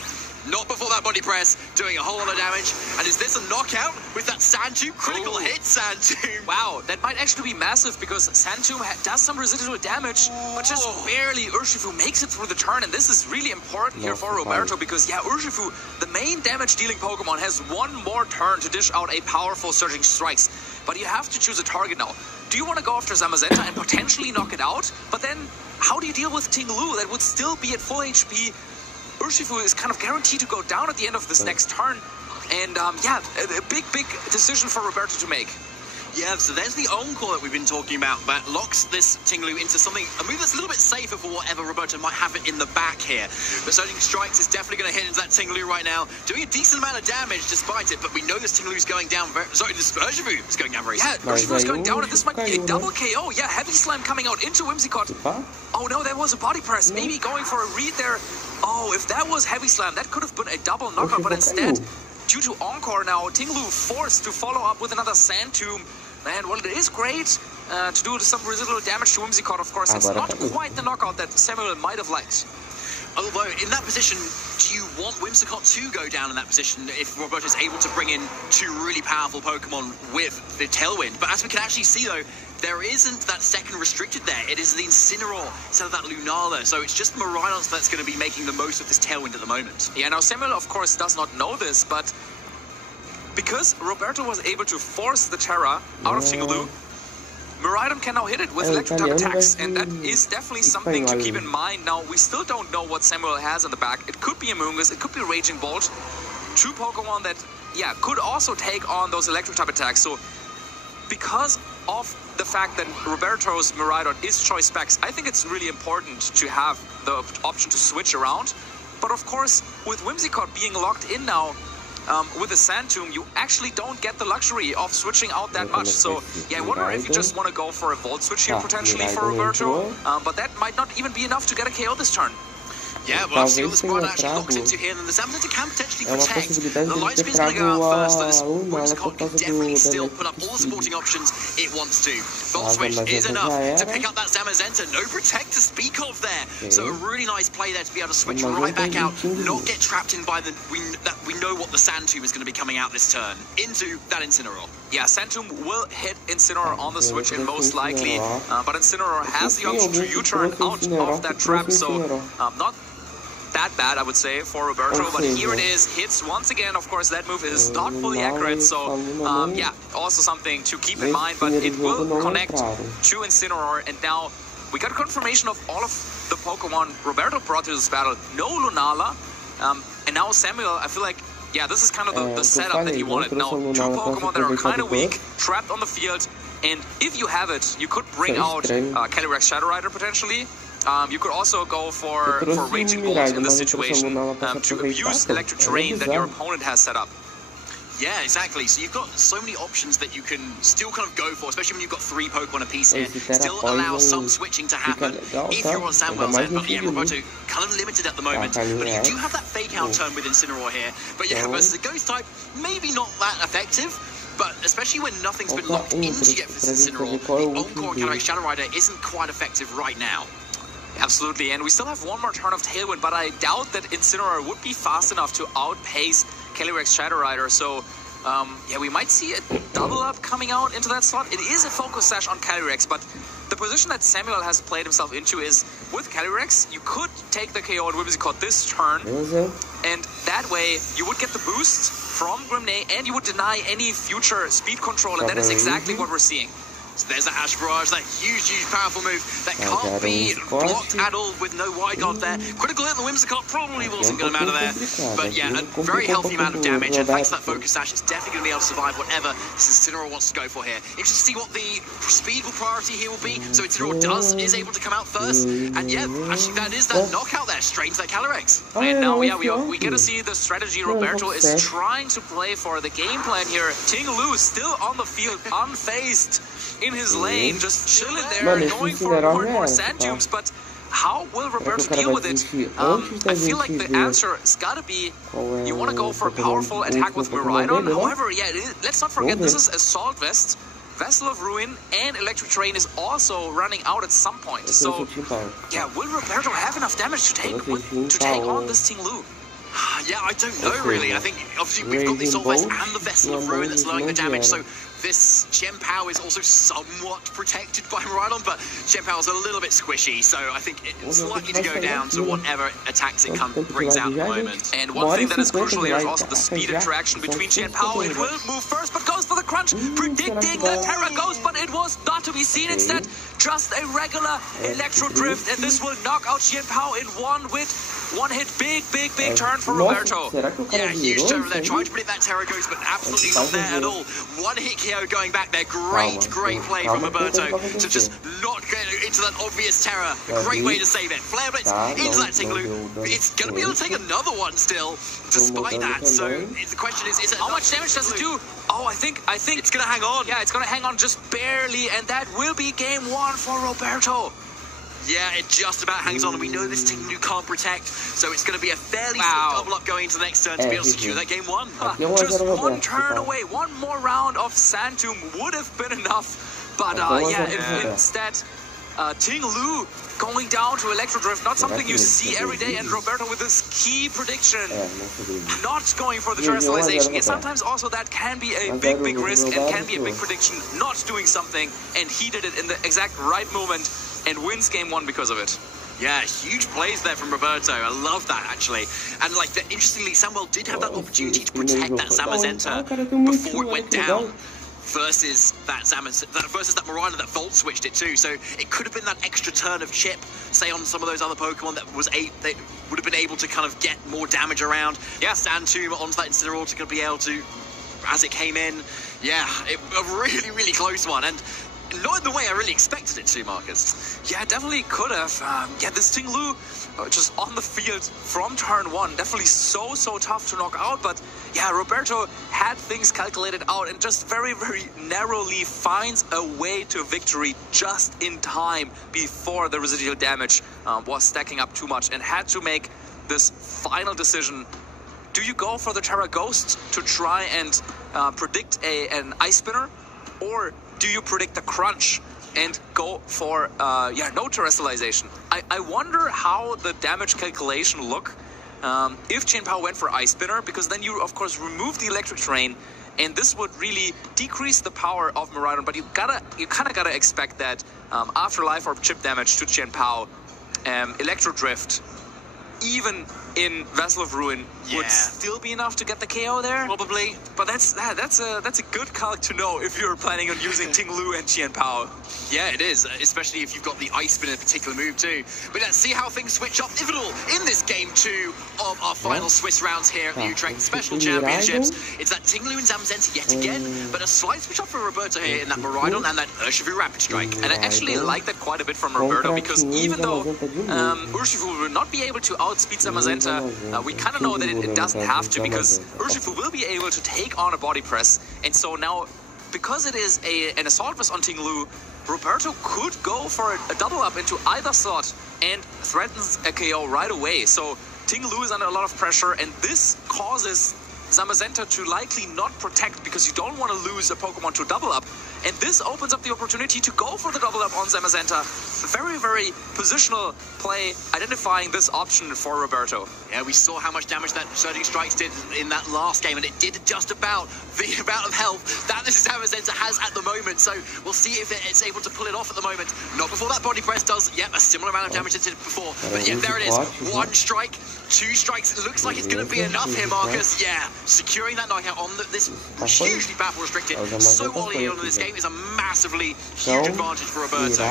Not before that body press, doing a whole lot of damage. And is this a knockout with that Sand Tomb? Critical hit Sand Tomb. Wow, that might actually be massive, because Sand Tomb does some residual damage, but just barely Urshifu makes it through the turn. And this is really important here for Roberto, because Urshifu, the main damage dealing Pokemon, has one more turn to dish out a powerful Surging Strikes. But you have to choose a target now. Do you want to go after Zamazenta and potentially knock it out? But then, how do you deal with Ting Lu? That would still be at full HP. Urshifu is kind of guaranteed to go down at the end of this next turn. And a big decision for Roberto to make. Yeah, so there's the Encore that we've been talking about, that locks this Ting Lu into a move that's a little bit safer for whatever Roberto might have it in the back here. But Surging Strikes is definitely going to hit into that Ting Lu right now, doing a decent amount of damage despite it, but we know this Ting Lu's going down this Urshifu is going down very soon. Urshifu is going down, and this might be a double KO. Yeah, Heavy Slam coming out into Whimsicott. Oh no, that was a body press, maybe going for a read there. Oh, if that was Heavy Slam, that could have been a double knockout, but instead, due to Encore now, Ting Lu forced to follow up with another Sand Tomb. And while it is great to do some residual damage to Whimsicott, of course, it's not quite the knockout that Samuel might have liked. Although, in that position, do you want Whimsicott to go down in that position if Roberto is able to bring in two really powerful Pokemon with the Tailwind? But as we can actually see, though, there isn't that second restricted there. It is the Incineroar instead of that Lunala. So it's just Miraidon that's going to be making the most of this Tailwind at the moment. Yeah, now Samuel, of course, does not know this, but because Roberto was able to force the Terra out of Ting Lu, Miraidon can now hit it with electric type attacks, and that is definitely something to keep in mind. Now, we still don't know what Samuel has in the back. It could be Amoonguss, it could be Raging Bolt, two Pokemon that, could also take on those electric type attacks. So, because of the fact that Roberto's Miraidon is choice specs, I think it's really important to have the option to switch around. But of course, with Whimsicott being locked in now, with the Sand Tomb, you actually don't get the luxury of switching out that much. So, I wonder if you just want to go for a Volt Switch here potentially for Roberto. But that might not even be enough to get a KO this turn. Yeah, well, I've seen what the Spartan actually locks into here, and the Zamazenta can potentially protect. The light speed's going to go out first, so this Whimsicott can definitely still put up all the supporting options it wants to. Volt Switch is enough to pick up that Zamazenta. No protect to speak of there. So a really nice play there to be able to switch right back out, not get trapped in by the... We know what the Sand Tomb is going to be coming out this turn, into that Incineroar. Yeah, Sand Tomb will hit Incineroar on the switch in most likely, but Incineroar has the option to U-turn out of that trap, so not that bad, I would say, for Roberto, but here it is, hits once again. Of course, that move is not fully accurate, so yeah, also something to keep in mind, but it will connect to Incineroar, and now we got confirmation of all of the Pokemon Roberto brought to this battle. No Lunala, and now Samuel, I feel like, yeah, this is kind of the setup that he wanted. Now, 2 Pokemon that are kind of weak, trapped on the field, and if you have it, you could bring out Calyrex Shadow Rider potentially. You could also go for Raging Bolt in this situation to abuse Electric Terrain that your opponent has set up. Yeah, exactly. So you've got so many options that you can still kind of go for, especially when you've got 3 Pokemon apiece here. Still allow some switching to happen if you're on Samuel's end, but yeah, Roberto kind of limited at the moment. But you do have that Fake Out turn with Incineroar here. But yeah, versus the Ghost type, maybe not that effective. But especially when nothing's been locked into yet for Incineroar, the Encore and Calyrex Shadow Rider isn't quite effective right now. Absolutely, and we still have one more turn of Tailwind, but I doubt that Incineroar would be fast enough to outpace Calyrex Shadow Rider, so yeah, we might see a double up coming out into that slot. It is a Focus Sash on Calyrex, but the position that Samuel has played himself into is, with Calyrex, you could take the KO on Whimsicott this turn, and that way you would get the boost from Grimnay, and you would deny any future speed control, and that is exactly what we're seeing. So there's that Ash Barrage, that huge powerful move that can't be blocked at all with no wide guard there. Critical hit on the Whimsicott probably wasn't going to matter there. But yeah, a very healthy amount of damage, and thanks to that Focus Sash, it's definitely going to be able to survive whatever this Incineroar wants to go for here. Interesting to see what the speed priority here will be. So Incineroar is able to come out first, and yeah, actually that is that knockout there, straight into that Calyrex. And now, yeah, we get to see the strategy Roberto is trying to play for. The game plan here, Ting Lu still on the field, unfazed in his lane, just chilling there, going for more Sand Tombs, but how will Roberto deal with it? I feel like the answer has got to be, you want to go for a powerful attack with Miraidon. However, yeah, let's not forget, this is Assault Vest, Vessel of Ruin, and Electric Terrain is also running out at some point. So, yeah, will Roberto have enough damage to take on this Ting Lu? Yeah, I don't know really. I think obviously we've got the Assault Vest and the Vessel of Ruin that's slowing the damage, so this Chien-Pao is also somewhat protected by Miraidon, but Chien-Pao is a little bit squishy, so I think it's likely to go down to whatever attacks it brings out at the moment. And one thing that is crucial here is also the speed interaction between Chien-Pao. It will move first, but goes for the crunch, predicting the Terra Ghost, but it was not to be seen. Instead, just a regular Electro Drift, and this will knock out Chien-Pao in one hit. Big turn for Roberto. Yeah, huge turn there, trying to predict that Terra Ghost, but absolutely not there at all. One hit KO going back there. Great play from Roberto to just not get into that obvious Terra. Great way to save it. Flare Blitz into that Ting Lu. It's going to be able to take another one still, despite that. So the question is it how much damage does it do? Oh, I think it's going to hang on. Yeah, it's going to hang on just barely, and that will be game 1 for Roberto. Yeah, it just about hangs on, and we know this Ting Lu can't protect, so it's going to be a fairly swift double up going into the next turn to be able to secure that game 1. Just one turn away, one more round of Sand Tomb would have been enough, but yeah, instead, Ting Lu going down to Electro Drift, not something you see every day, and Roberto with this key prediction, not going for the Terastallization. And sometimes also that can be a big risk and can be a big prediction, not doing something, and he did it in the exact right moment and wins game 1 because of it. Yeah, huge plays there from Roberto. I love that, actually. And, like, interestingly, Samuel did have that opportunity to protect that Zamazenta before it went down versus that Miraidon that Volt switched it too. So it could have been that extra turn of chip, say, on some of those other Pokemon that they would have been able to kind of get more damage around. Yeah, Sand Tomb onto that Incineroar to be able to, as it came in. Yeah, a really close one. And not in the way I really expected it to, Marcus. Yeah, definitely could have. This Ting Lu just on the field from turn 1, definitely so tough to knock out. But yeah, Roberto had things calculated out and just very narrowly finds a way to victory just in time before the residual damage was stacking up too much, and had to make this final decision. Do you go for the Terra Ghost to try and predict an Ice Spinner, or do you predict the Crunch and go for no terrestrialization? I wonder how the damage calculation look if Chen Pao went for Ice Spinner, because then you of course remove the electric terrain, and this would really decrease the power of Miraidon. But you kind of gotta expect that after Life Orb chip damage to Chen Pao, Electro Drift, even in Vessel of Ruin, would still be enough to get the KO there. Probably. But that's a good calc to know if you're planning on using Ting Lu and Qian Pao. Yeah, it is, especially if you've got the Ice Spin in a particular move too. But let's see how things switch up pivotal in this game 2 of our final Swiss rounds here at the Utrecht Special Championships. It's that Ting Lu and Zamazenta yet again, but a slight switch up for Roberto here in that Miraidon and that Urshifu Rapid Strike. And I actually like that quite a bit from Roberto, because even though Urshifu will not be able to outspeed Zamazenta, we kind of know that it doesn't have to, because Urshifu will be able to take on a body press. And so now, because it is an Assault Vest on Ting Lu, Roberto could go for a double up into either slot and threatens a KO right away. So Ting Lu is under a lot of pressure, and this causes Zamazenta to likely not protect, because you don't want to lose a Pokemon to double up. And this opens up the opportunity to go for the double up on Zamazenta. Very positional play, identifying this option for Roberto. Yeah, we saw how much damage that Surging Strikes did in that last game, and it did just about the amount of health that this Zamazenta has at the moment. So we'll see if it's able to pull it off at the moment. Not before that body press does, a similar amount of damage as it did before. But yeah, there it is. 1 strike, 2 strikes. It looks like it's going to be enough here, Marcus. Yeah, securing that knockout on this hugely powerful restricted, so early on in this game is a massively huge advantage for Roberto.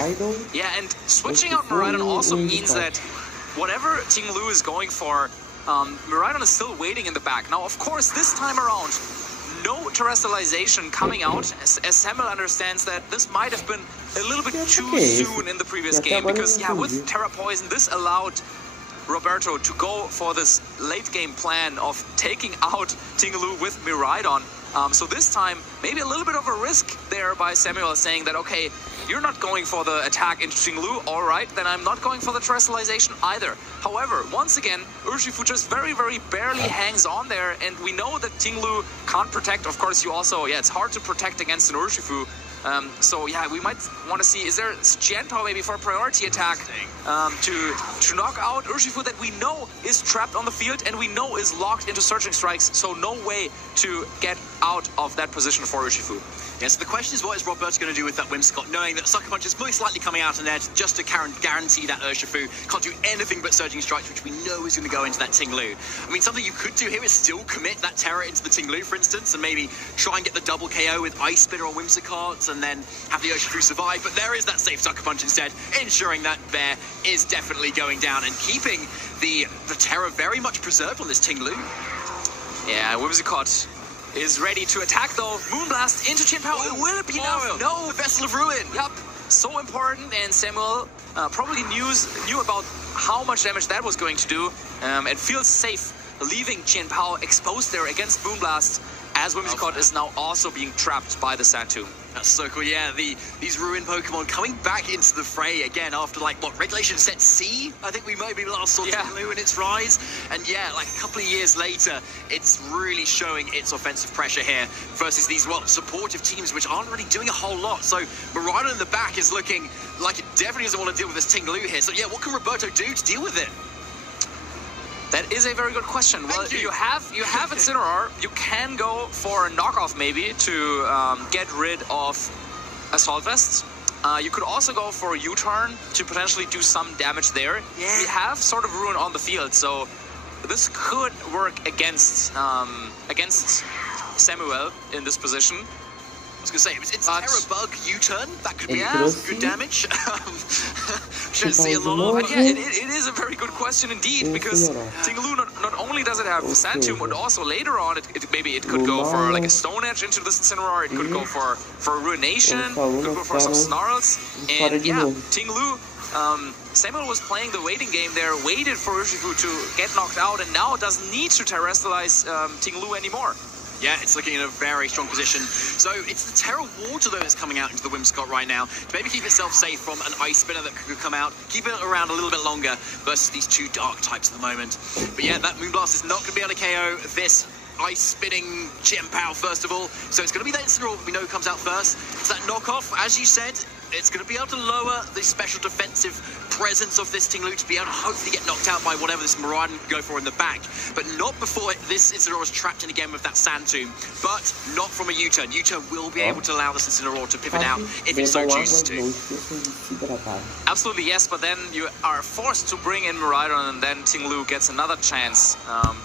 Yeah, and switching out Miraidon also means that whatever Ting Lu is going for, Miraidon is still waiting in the back. Now, of course, this time around, no terrestrialization coming out, as Samuel understands that this might have been a little bit too soon in the previous game, because with Terra Poison, this allowed Roberto to go for this late game plan of taking out Ting Lu with Miraidon. So this time, maybe a little bit of a risk there by Samuel, saying that, okay, you're not going for the attack into Ting Lu, all right, then I'm not going for the terrestrialization either. However, once again, Urshifu just very barely hangs on there, and we know that Ting Lu can't protect. Of course, you also, it's hard to protect against an Urshifu. So yeah, we might want to see, is there Qian Pao maybe for a priority attack to knock out Urshifu that we know is trapped on the field and we know is locked into Surging Strikes, so no way to get out of that position for Urshifu. Yeah, so the question is, what is Roberto going to do with that Whimsicott, knowing that Sucker Punch is most likely coming out in there just to guarantee that Urshifu can't do anything but Surging Strikes, which we know is going to go into that Ting Lu. I mean, something you could do here is still commit that Terra into the Ting Lu, for instance, and maybe try and get the double KO with Ice Spinner or Whimsicott, and then have the Urshifu survive. But there is that safe Sucker Punch instead, ensuring that Bear is definitely going down and keeping the Terra very much preserved on this Ting Lu. Yeah, Whimsicott is ready to attack though. Moonblast into Qian Pao. Will it be enough? No, the Vessel of Ruin. Yep, so important, and Samuel probably knew about how much damage that was going to do, and feels safe leaving Qian Pao exposed there against Moonblast, as Whimsicott is now also being trapped by the Sand Tomb. That's so cool, yeah. These Ruin Pokemon coming back into the fray again after, like, what, Regulation Set C? I think we maybe last saw Ting Lu in its rise. And yeah, like a couple of years later, it's really showing its offensive pressure here versus these, supportive teams which aren't really doing a whole lot. So Miraidon in the back is looking like it definitely doesn't want to deal with this Ting Lu here. So yeah, what can Roberto do to deal with it? That is a very good question. Well, you have Incineroar. You can go for a knockoff maybe to get rid of Assault Vest. You could also go for a U-turn to potentially do some damage there. Yeah. We have sort of Ruin on the field, so this could work against Samuel in this position. I was going to say, it's Terra Bug U-turn. That could be good damage. Don't see a lot of. But yeah, it is a very good question indeed, because Ting-Lu not only does it have Sand Tomb, but also later on, maybe it could go for like a Stone Edge into this Incineroar. It could go for Ruination. It could go for some Snarls. And yeah, Ting-Lu. Samuel was playing the waiting game there, waited for Urshifu to get knocked out, and now doesn't need to terrestrialize Ting-Lu anymore. Yeah, it's looking in a very strong position. So it's the Terra Water, though, that's coming out into the Whimsicott right now to maybe keep itself safe from an Ice Spinner that could come out, keep it around a little bit longer versus these two Dark types at the moment. But yeah, that Moonblast is not going to be able to KO this Ice Spinning Chien-Pao, first of all. So it's going to be that Incineroar that we know comes out first. It's that knockoff, as you said. It's going to be able to lower the special defensive presence of this Ting-Lu to be able to hopefully get knocked out by whatever this Miraidon can go for in the back. But not before this Incineroar is trapped in again with that Sand Tomb. But not from a U-turn. U-turn will be able to allow this Incineroar to pivot out if it so chooses to. Absolutely, yes, but then you are forced to bring in Miraidon, and then Ting-Lu gets another chance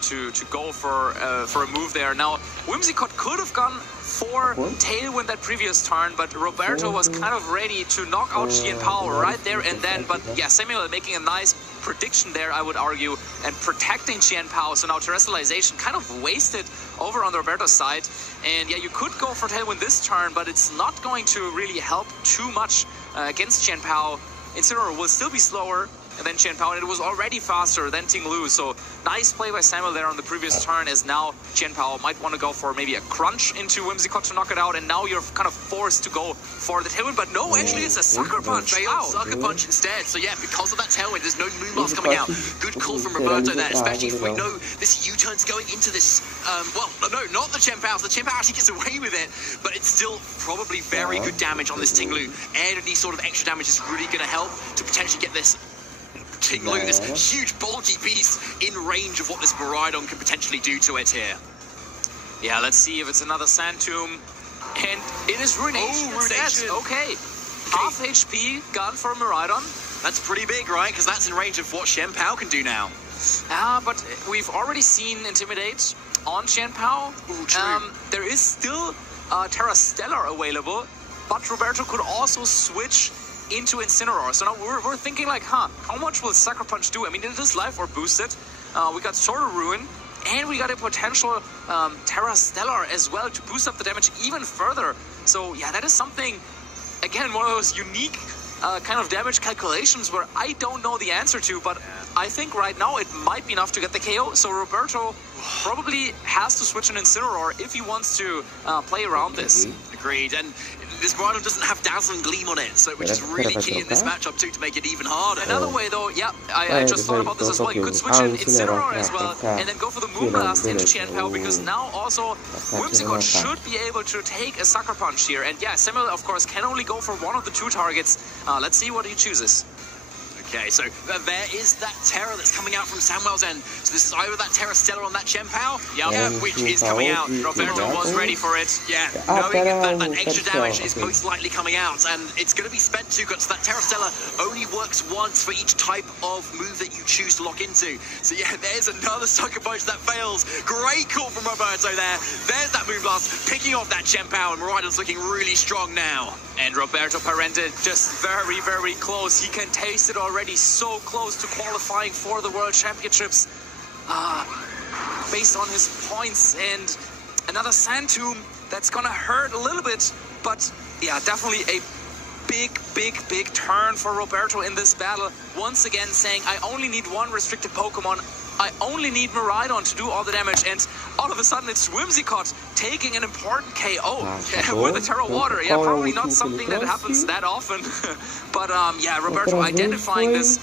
to go for a move there. Now, Whimsicott could have gone for Tailwind that previous turn, but Roberto was kind of ready to knock out Chien-Pao right there and then. But yeah, Samuel making a nice prediction there, I would argue, and protecting Chien-Pao. So now terrestrialization kind of wasted over on the Roberto's side. And yeah, you could go for Tailwind this turn, but it's not going to really help too much against Chien-Pao. Incineroar will still be slower than Chien-Pao, and it was already faster than Ting-Lu. So nice play by Samuel there on the previous turn, as now Chien-Pao might want to go for maybe a crunch into Whimsicott to knock it out, and now you're kind of forced to go for the Tailwind. But no, actually it's a Sucker Punch. Wow. Sucker Punch instead. So yeah, because of that Tailwind, there's no Moonblast coming out. Good call from Roberto there, especially if we know this U-turn's going into this, well, no, not the Chien-Pao. So the Chien-Pao actually gets away with it, but it's still probably very good damage on this Ting-Lu. Any sort of extra damage is really going to help to potentially get this Ting-Lu, this huge bulky beast, in range of what this Miraidon can potentially do to it here. Yeah, let's see if it's another Sand Tomb. And it is Ruination. Oh, Ruination. Okay. Half HP gone for Miraidon. That's pretty big, right? Because that's in range of what Chien-Pao can do now. But we've already seen Intimidate on Chien-Pao. There is still Terra Stellar available, but Roberto could also switch into Incineroar. So now we're thinking like, how much will Sucker Punch do? I mean, it is life or boosted. We got Sword of Ruin, and we got a potential Terra Stellar as well to boost up the damage even further. So yeah, that is something, again, one of those unique kind of damage calculations where I don't know the answer to, but I think right now it might be enough to get the KO. So Roberto probably has to switch an Incineroar if he wants to play around this. Agreed. And this Miraidon doesn't have Dazzling Gleam on it, so which is really key in this matchup too to make it even harder. Another way though, yeah, I just thought about this as well. You could switch in Incineroar as well, and then go for the Moonblast into Chien-Pao, because now also Whimsicott should be able to take a Sucker Punch here. And yeah, Samuel of course can only go for one of the two targets. Let's see what he chooses. Okay, so there is that Terra that's coming out from Samuel's end. So this is either that Terra Stellar on that Chien-Pao, which is coming out. Roberto was ready for it. Yeah, knowing that extra damage is most likely coming out, and it's going to be spent too, because that Terra Stellar only works once for each type of move that you choose to lock into. So yeah, there's another Sucker Punch that fails. Great call from Roberto there. There's that Moonblast picking off that Chien-Pao, and Miraidon's looking really strong now. And Roberto Parente just very, very close. He can taste it already. So close to qualifying for the World Championships. Based on his points, and another Sand Tomb that's gonna hurt a little bit. But yeah, definitely a big turn for Roberto in this battle. Once again saying, I only need one restricted Pokemon. I only need Miraidon to do all the damage, and all of a sudden it's Whimsicott taking an important KO with the Terra Water. Yeah, probably not something that happens that often. But yeah, Roberto identifying this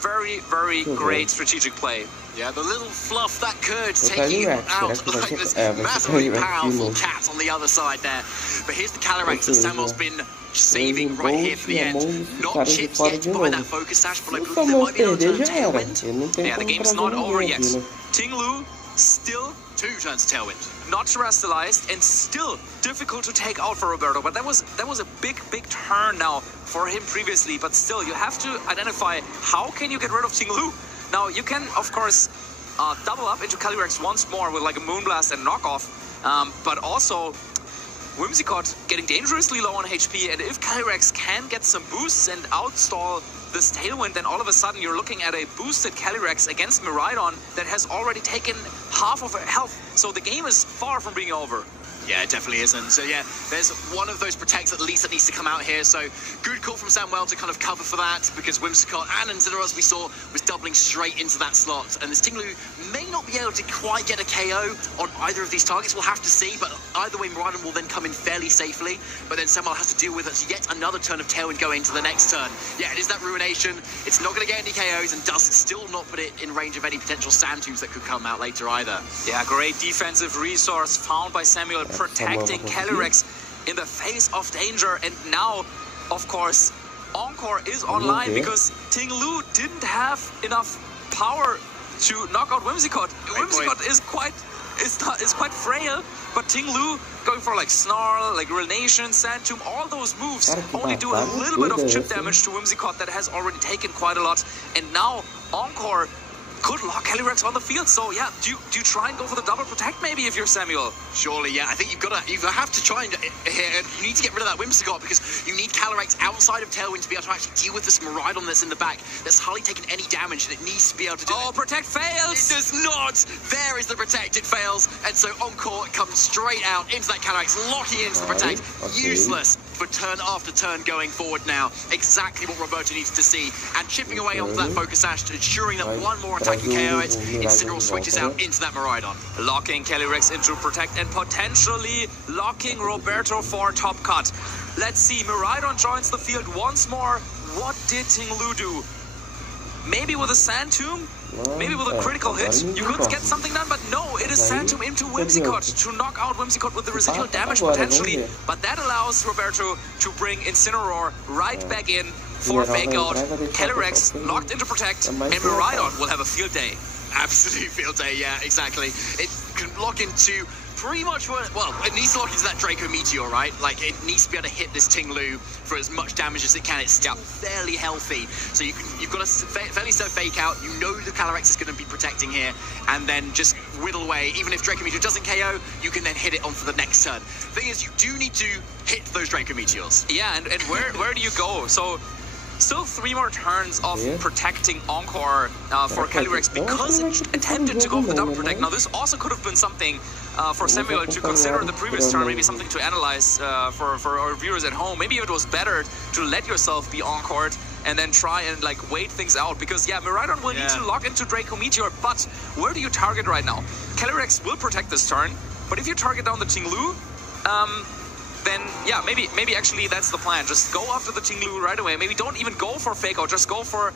very great strategic play. Yeah, the little fluff that could take you out like this massively powerful cat on the other side there. But here's the Calyrex that Samuel's been saving right here for the end. Not chipped yet by that Focus Sash, but I believe there might be another turn to Tailwind. Yeah, the game's not over yet. Ting-Lu still 2 turns to Tailwind. Not terrestrialized, and still difficult to take out for Roberto. But that was a big turn now for him previously. But still, you have to identify how can you get rid of Ting-Lu. Now, you can, of course, double up into Calyrex once more with like a Moonblast and knockoff, but also Whimsicott getting dangerously low on HP, and if Calyrex can get some boosts and outstall this Tailwind, then all of a sudden you're looking at a boosted Calyrex against Miraidon that has already taken half of her health. So the game is far from being over. Yeah, it definitely isn't. So yeah, there's one of those protects at least that needs to come out here. So good call from Samuel to kind of cover for that, because Whimsicott and Incineroar, we saw, was doubling straight into that slot. And this Tinglu may not be able to quite get a KO on either of these targets. We'll have to see, but either way, Miraidon will then come in fairly safely. But then Samuel has to deal with it. Yet another turn of Tailwind going into the next turn. Yeah, it is that Ruination. It's not going to get any KOs and does still not put it in range of any potential Sand Tombs that could come out later either. Yeah, great defensive resource found by Samuel, protecting Calyrex in the face of danger. And now, of course, Encore is online because Tinglu didn't have enough power to knock out Whimsicott. Whimsicott is quite frail, but Tinglu going for like Snarl, like Ruination, Sand Tomb, all those moves only do a little bit of chip damage to Whimsicott that has already taken quite a lot. And now Encore could lock Calyrex on the field. So yeah, do you try and go for the double protect maybe if you're Samuel? Surely, yeah. I think you have to try and you need to get rid of that Whimsicott, because you need Calyrex outside of Tailwind to be able to actually deal with this Miraidon that's in the back that's hardly taken any damage, and it needs to be able to do it. Protect fails! It does not! There is the protect, it fails, and so Encore comes straight out into that Calyrex, locking into the protect. Useless for turn after turn going forward now. Exactly what Roberto needs to see, and chipping away onto that Focus Sash, ensuring that one more attack can KO it. Incineroar switches out into that Miraidon. Locking Calyrex into protect and potentially locking Roberto for top cut. Let's see, Miraidon joins the field once more. What did Tinglu do? Maybe with a Sand Tomb? Maybe with a critical hit, you could get something done, but no, it is Sand Tomb into Whimsicott to knock out Whimsicott with the residual damage potentially. But that allows Roberto to bring Incineroar right back in for fake out. Calyrex locked into protect, and Miraidon will have a field day. Absolute field day, yeah, exactly. It can lock into pretty much, well, it needs to lock into that Draco Meteor, right? Like, it needs to be able to hit this Tinglu for as much damage as it can. It's still fairly healthy, so you've got a fairly safe fake out. You know the Calyrex is going to be protecting here, and then just whittle away. Even if Draco Meteor doesn't KO, you can then hit it on for the next turn. Thing is, you do need to hit those Draco Meteors. Yeah, and where do you go? So still 3 more turns of protecting Encore for Calyrex, because it attempted to go for the double protect. Now this also could have been something for Samuel to consider in the previous turn, maybe something to analyze for our viewers at home. Maybe it was better to let yourself be Encored and then try and like wait things out, because yeah, Miraidon will need to lock into Draco Meteor, but where do you target right now? Calyrex will protect this turn, but if you target down the Tinglu, then yeah, maybe actually that's the plan. Just go after the Tinglu right away. Maybe don't even go for fake out. Just go for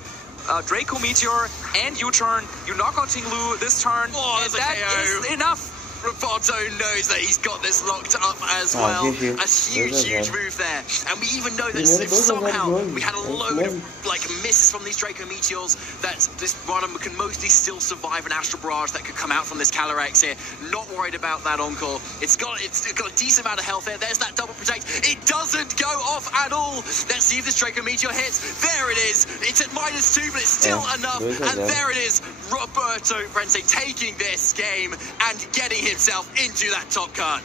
Draco Meteor and U-turn. You knock out Tinglu this turn, and that is enough. Roberto knows that he's got this locked up as well. A huge move there. And we even know that if somehow we had a load of like misses from these Draco Meteors, that this Rodham can mostly still survive an Astral Barrage that could come out from this Calyrex here. Not worried about that Encore. It's got a decent amount of health there. There's that double protect. It doesn't go off at all. Let's see if this Draco Meteor hits. There it is. It's at -2, but it's still enough. And there it is. Roberto Frente taking this game and getting himself into that top cut.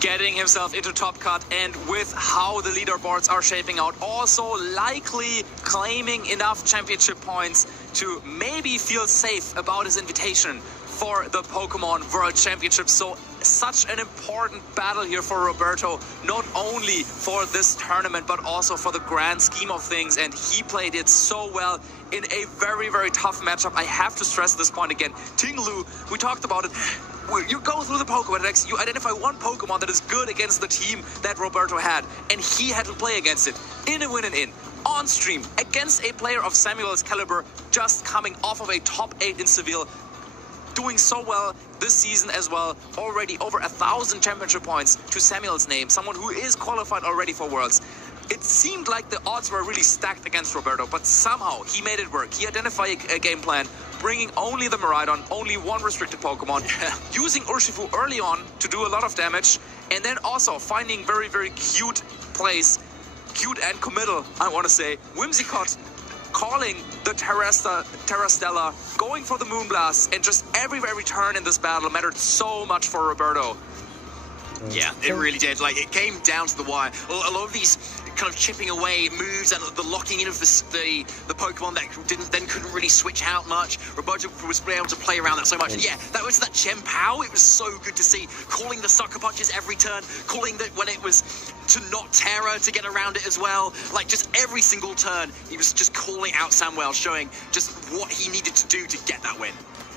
Getting himself into top cut, and with how the leaderboards are shaping out, also likely claiming enough championship points to maybe feel safe about his invitation for the Pokemon World Championship. So such an important battle here for Roberto, not only for this tournament, but also for the grand scheme of things. And he played it so well in a very, very tough matchup. I have to stress this point again. Tinglu, we talked about it. You go through the Pokemon Dex, you identify one Pokemon that is good against the team that Roberto had, and he had to play against it in a win and in, on stream, against a player of Samuel's caliber, just coming off of a top 8 in Seville, doing so well this season as well. Already over 1,000 championship points to Samuel's name, someone who is qualified already for Worlds. It seemed like the odds were really stacked against Roberto, but somehow he made it work. He identified a game plan, bringing only the Miraidon, only one restricted Pokemon, using Urshifu early on to do a lot of damage, and then also finding very, very cute plays, cute and committal, I want to say. Whimsicott calling the Terra Stella, going for the Moonblast, and just every turn in this battle mattered so much for Roberto. Yeah, it really did. Like, it came down to the wire. A lot of these kind of chipping away moves and the locking in of the Pokemon that couldn't really switch out much. Roberto was able to play around that so much. And yeah, that was that Gem Pow. It was so good to see. Calling the sucker punches every turn, calling that when it was to not Terra to get around it as well. Like, just every single turn, he was just calling out Samuel, showing just what he needed to do to get that win.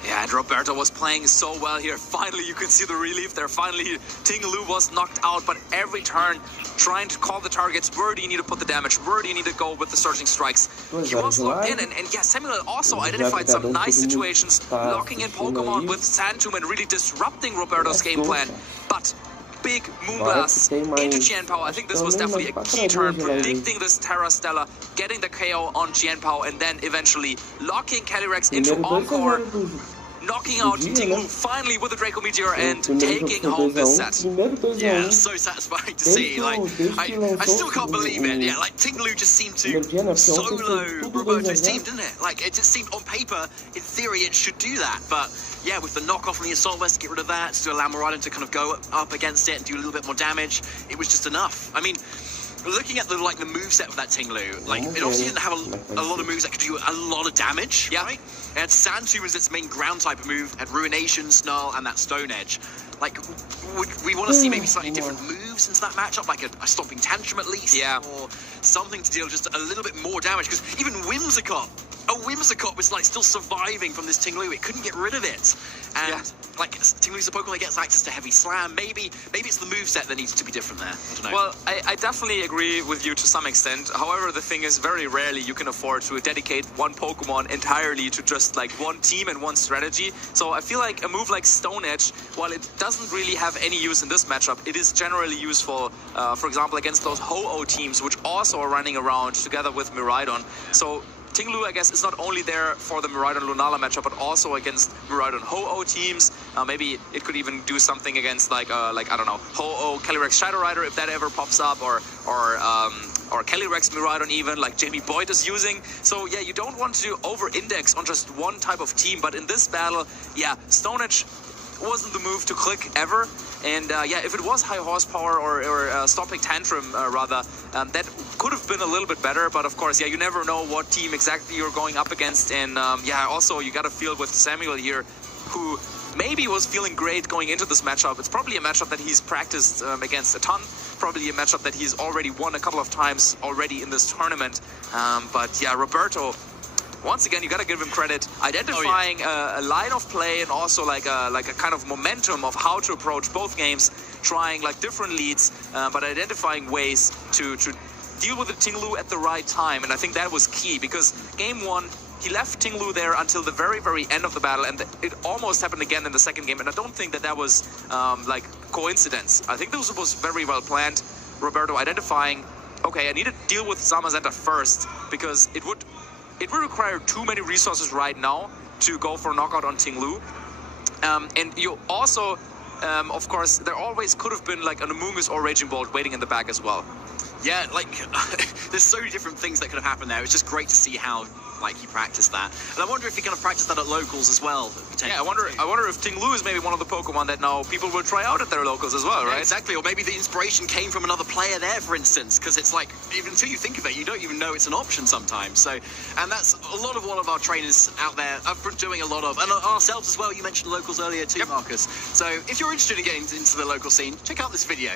Yeah, and Roberto was playing so well here. Finally, you can see the relief there. Finally, Ting Lu was knocked out, but every turn trying to call the targets. Where do you need to put the damage? Where do you need to go with the surging strikes? He was locked in, and yeah, Samuel also identified some nice situations, locking in Pokemon with Sandtomb and really disrupting Roberto's game plan. But big Moonblast into Jianpao. I think this was definitely a key turn, predicting this Terra Stella, getting the KO on Jianpao, and then eventually locking Calyrex into Encore, knocking out Ting Lu finally with the Draco Meteor and taking home this set. Yeah, so satisfying to see. Like, I still can't believe it. Yeah, like Ting Lu just seemed to solo Roberto's team, didn't it? Like, it just seemed on paper, in theory, it should do that. But yeah, with the knockoff on the Assault Vest, get rid of that, to allow Miraidon to kind of go up against it and do a little bit more damage, it was just enough. I mean, looking at the moveset of that Ting Lu, like, it obviously didn't have a lot of moves that could do a lot of damage, right? It had Sandtomb as its main ground type of move, had Ruination, Snarl, and that Stone Edge. Like, we want to see maybe slightly different moves into that matchup, like a Stomping Tantrum at least, or something to deal just a little bit more damage, because even Whimsicott was like still surviving from this Ting Lu. It couldn't get rid of it, and like Ting Lu's a Pokemon that gets access to Heavy Slam. Maybe it's the moveset that needs to be different there. I don't know. Well, I definitely agree with you to some extent. However, the thing is, very rarely you can afford to dedicate one Pokemon entirely to just like one team and one strategy. So I feel like a move like Stone Edge, while it doesn't really have any use in this matchup, it is generally useful, for example, against those Ho-Oh teams, which also are running around together with Miraidon. So Ting Lu, I guess, is not only there for the Miraidon-Lunala matchup, but also against Miraidon Ho-Oh teams. Maybe it could even do something against, like I don't know, Ho-Oh Calyrex Shadow Rider, if that ever pops up, or Calyrex Miraidon even, like Jamie Boyd is using. So yeah, you don't want to over-index on just one type of team, but in this battle, yeah, Stone Edge wasn't the move to click ever. And yeah, if it was high horsepower or Stomping Tantrum rather, that could have been a little bit better. But of course, yeah, you never know what team exactly you're going up against. And yeah, also you got to feel with Samuel here, who maybe was feeling great going into this matchup. It's probably a matchup that he's practiced against a ton. Probably a matchup that he's already won a couple of times already in this tournament. But yeah, Roberto, once again, you got to give him credit, identifying a line of play and also like a kind of momentum of how to approach both games, trying like different leads, but identifying ways to deal with the Ting Lu at the right time. And I think that was key, because game one, he left Ting Lu there until the very, very end of the battle, and it almost happened again in the second game. And I don't think that was like coincidence. I think this was very well planned. Roberto identifying, okay, I need to deal with Zamazenta first, because it would require too many resources right now to go for a knockout on Ting Lu. And you also, of course, there always could have been like an Amoonguss or Raging Bolt waiting in the back as well. Yeah, like, there's so many different things that could have happened there. It's just great to see how, like, he practiced that. And I wonder if he kind of practiced that at locals as well. Yeah, I wonder if Ting Lu is maybe one of the Pokemon that now people will try out at their locals as well, right? Yeah, exactly, or maybe the inspiration came from another player there, for instance, because it's like, even until you think of it, you don't even know it's an option sometimes. So, and that's a lot of what of our trainers out there have been doing a lot of, and ourselves as well. You mentioned locals earlier too, Marcus. So if you're interested in getting into the local scene, check out this video.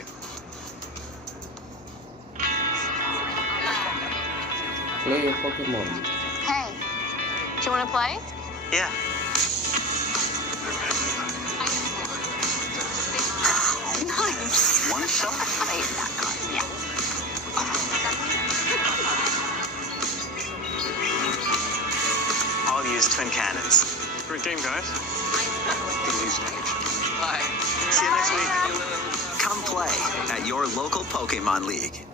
Play a Pokemon. Hey, do you want to play? Yeah. Nice. One shot? Yeah. I'll use Twin Cannons. Great game, guys. Bye. See you next week. Come play at your local Pokemon League.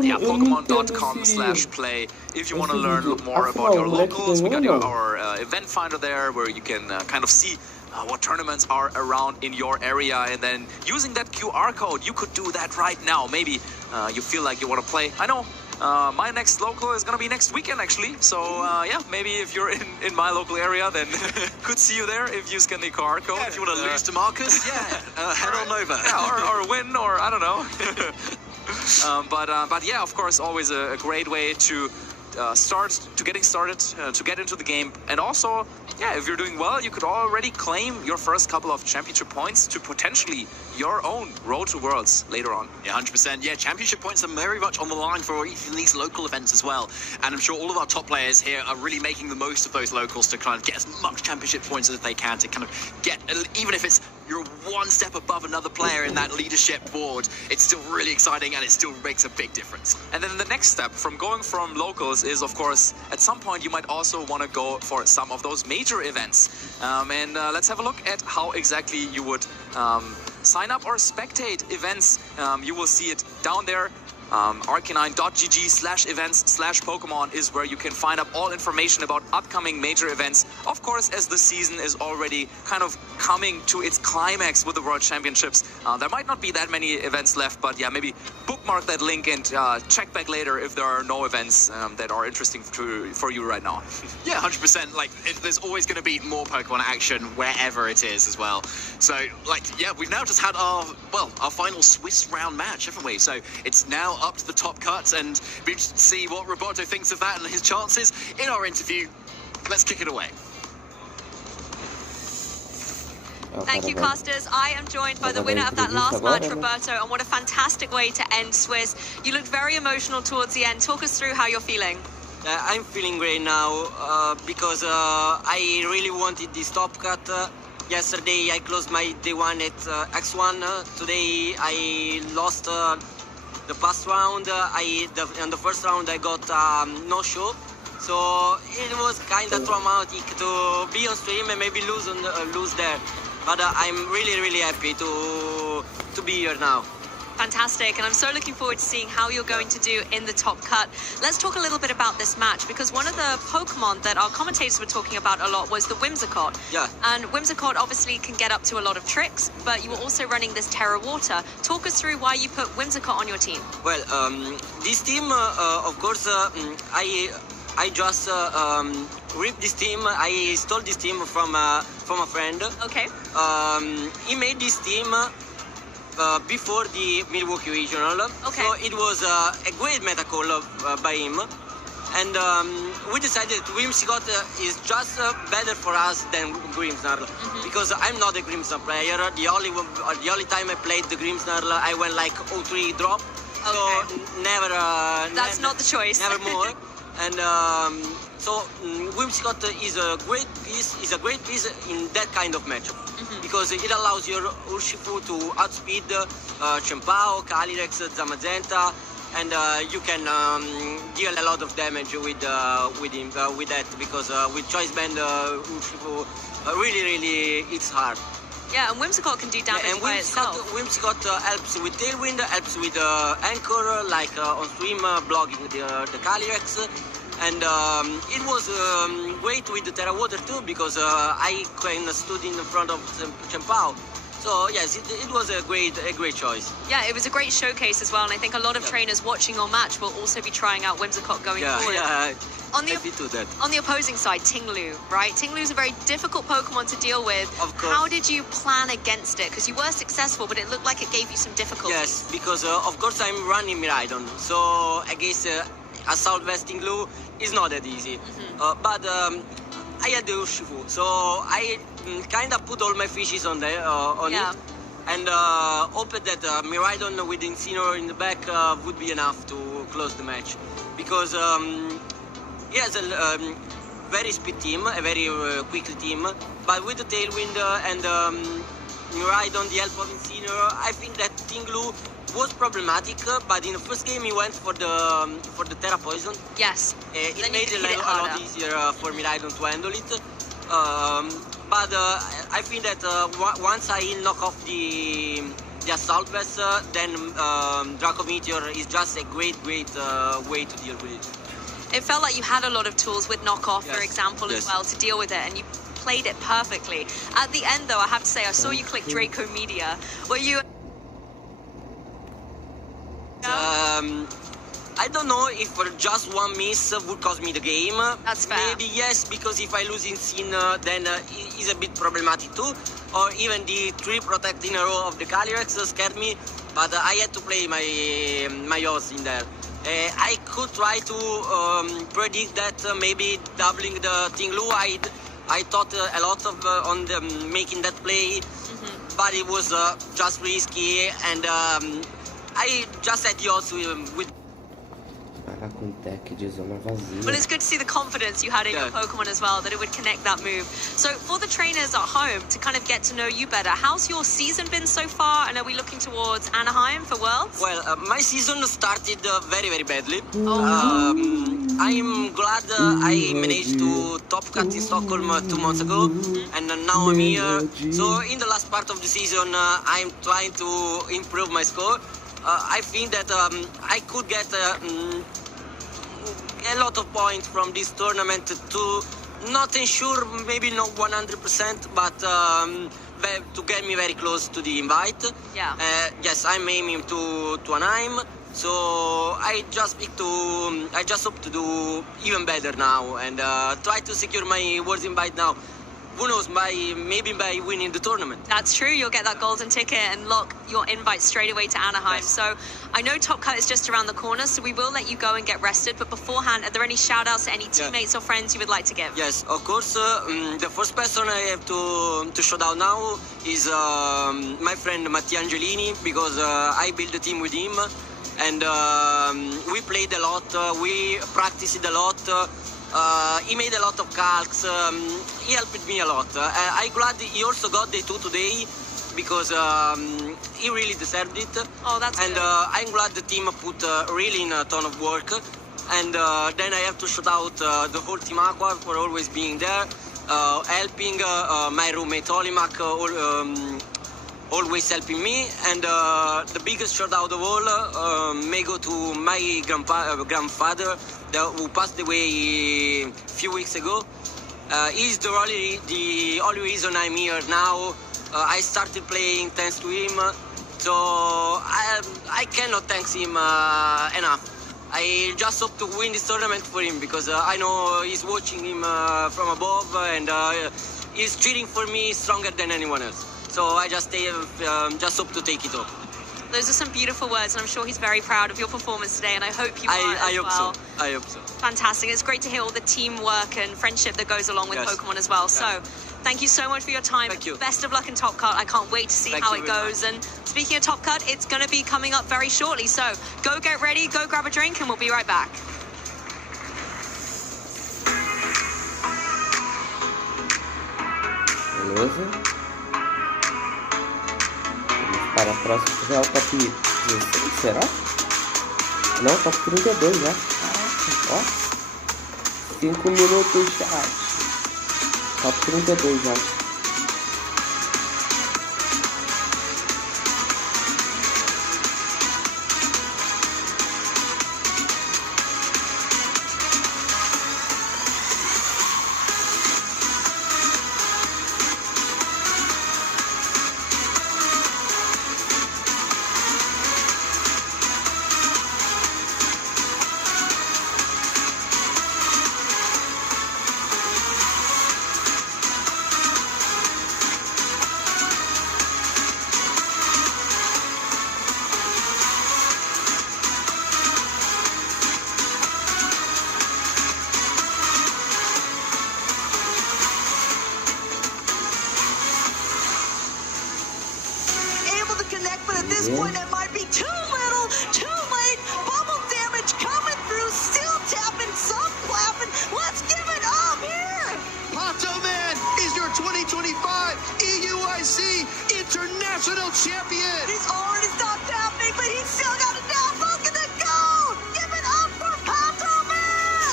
Yeah, Pokemon.com/play if you want to learn more about your locals. We got our event finder there, where you can kind of see what tournaments are around in your area, and then using that QR code, you could do that right now. Maybe you feel like you want to play. I know My next local is gonna be next weekend actually. So yeah, maybe if you're in my local area, then could see you there if you scan the QR code. Yeah, if you want to lose to Marcus, head on over. Yeah, or win, or I don't know. But yeah, of course, always a great way to getting started, to get into the game. And also, yeah, if you're doing well, you could already claim your first couple of championship points to potentially your own road to Worlds later on. Yeah, 100%. Yeah, championship points are very much on the line for even these local events as well. And I'm sure all of our top players here are really making the most of those locals to kind of get as much championship points as they can to kind of get, even if it's you're one step above another player in that leadership board, it's still really exciting and it still makes a big difference. And then the next step from going from locals is, of course, at some point you might also want to go for some of those major events. And let's have a look at how exactly you would sign up or spectate events. You will see it down there. Arcanine.gg/events/Pokemon is where you can find out all information about upcoming major events. Of course, as the season is already kind of coming to its climax with the World Championships, there might not be that many events left, but yeah, maybe bookmark that link and check back later if there are no events that are interesting for you right now. Yeah, 100%. Like, there's always going to be more Pokemon action wherever it is as well. So, like, yeah, we've now just had our final Swiss round match, haven't we? So it's now up to the top cuts, and be interested to see what Roberto thinks of that and his chances in our interview. Let's kick it away. Thank you, casters. I am joined by the winner of that last match, Roberto, and what a fantastic way to end Swiss. You looked very emotional towards the end. Talk us through how you're feeling. I'm feeling great now because I really wanted this top cut. Yesterday I closed my day one at X1. Today I lost the past round. In the first round I got no show. So it was kind of traumatic to be on stream and maybe lose there. But I'm really happy to be here now. Fantastic, and I'm so looking forward to seeing how you're going to do in the top cut. Let's talk a little bit about this match, because one of the Pokemon that our commentators were talking about a lot was the Whimsicott. Yeah. And Whimsicott obviously can get up to a lot of tricks, but you were also running this Terra Water. Talk us through why you put Whimsicott on your team. Well, this team, of course, I just ripped this team. I stole this team from a friend. Okay. He made this team before the Milwaukee Regional. Okay. So it was a great meta call by him. And we decided Whimsicott is just better for us than Grimmsnarl. Because I'm not a Grimmsnarl player. The only time I played the Grimmsnarl, I went like 0-3 drop. Okay. So never... That's not the choice. Never more. And so Whimsicott is a great piece in that kind of matchup. Because it allows your Urshifu to outspeed Chempao, Calyrex, Zamazenta, and you can deal a lot of damage with him with that, because with Choice Band Urshifu really it's hard. Yeah, and Whimsicott can do damage by itself. Whimsicott helps with Tailwind, helps with Anchor, like on stream blocking the Calyrex. And it was great with the Terra Water too, because I kind of stood in front of Chempao. So yes, it was a great choice. Yeah, it was a great showcase as well, and I think a lot of trainers watching your match will also be trying out Whimsicott going forward. Yeah, on the opposing side, Ting-Lu, right? Ting-Lu's a very difficult Pokemon to deal with. Of course. How did you plan against it? Because you were successful, but it looked like it gave you some difficulties. Yes, because of course I'm running Miraidon, so against Assault Vest Ting-Lu is not that easy. But I had the Urshifu, so I kind of put all my fishes on it, and hoped that Miraidon with Incineroar in the back would be enough to close the match, because he has a very speed team, a very quick team, but with the Tailwind and Miraidon, the help of Incineroar, I think that Ting-Lu was problematic, but in the first game he went for the Terra Poison. Yes. It made it a lot easier for Miraidon to handle it. But I think that once I knock off the Assault Vest, then Draco Meteor is just a great way to deal with it. It felt like you had a lot of tools with knockoff, for example, as well, to deal with it, and you played it perfectly. At the end, though, I have to say, I saw you click Draco Meteor. Were you... I I don't know if just one miss would cost me the game. That's fair. Maybe yes, because if I lose in scene, then it's a bit problematic too. Or even the 3 protect in a row of the Calyrex scared me, but I had to play my odds in there. I could try to predict that maybe doubling the Tinglu. I thought a lot of on making that play, but it was just risky, and I just had the odds with. Com deck de zona vazia. Well, it's good to see the confidence you had in your Pokemon as well, that it would connect that move. So for the trainers at home, to kind of get to know you better, how's your season been so far? And are we looking towards Anaheim for Worlds? Well, my season started very, very badly. I'm glad I managed to top cut in Stockholm 2 months ago, and now I'm here. So in the last part of the season, I'm trying to improve my score. I think that I could get a lot of points from this tournament to not ensure, maybe not 100%, but to get me very close to the invite. Yeah. Yes, I'm aiming to Anaheim, so I just hope to do even better now and try to secure my Worlds invite now. Who knows, maybe by winning the tournament. That's true, you'll get that golden ticket and lock your invite straight away to Anaheim. Yes. So I know Top Cut is just around the corner, so we will let you go and get rested, but beforehand, are there any shout outs to any teammates or friends you would like to give? Yes, of course. The first person I have to shout out now is my friend Mattia Angelini, because I built a team with him, and we played a lot, we practiced a lot. He made a lot of calcs, he helped me a lot. I'm glad he also got the 2 today, because he really deserved it. Oh, that's and good. I'm glad the team put really in a ton of work. And then I have to shout out the whole Team Aqua for always being there, helping my roommate Olimak, always helping me. And the biggest shout out of all may go to my grandfather, who passed away a few weeks ago. He's the only reason I'm here now. I started playing thanks to him, so I cannot thank him enough. I just hope to win this tournament for him, because I know he's watching him from above, and he's cheering for me stronger than anyone else. So I just hope to take it all. Those are some beautiful words, and I'm sure he's very proud of your performance today, and I hope you are I as hope well. so. I hope so. Fantastic. It's great to hear all the teamwork and friendship that goes along with Pokemon as well. So thank you so much for your time. Thank you. Best of luck in Top Cut. I can't wait to see how it goes. And speaking of Top Cut, it's going to be coming up very shortly. So go get ready, go grab a drink, and we'll be right back. Beleza? Para a próxima, já é o top 16, será? Não, top 32 já. Caraca, ó. 5 minutos já. Top 32 já. Point it might be too little, too late. Bubble damage coming through, still tapping, some clapping. Let's give it up here. Pato Man is your 2025 EUIC International Champion. He's already stopped tapping, but he's still got it down. Look at the go. Give it up for Pato Man.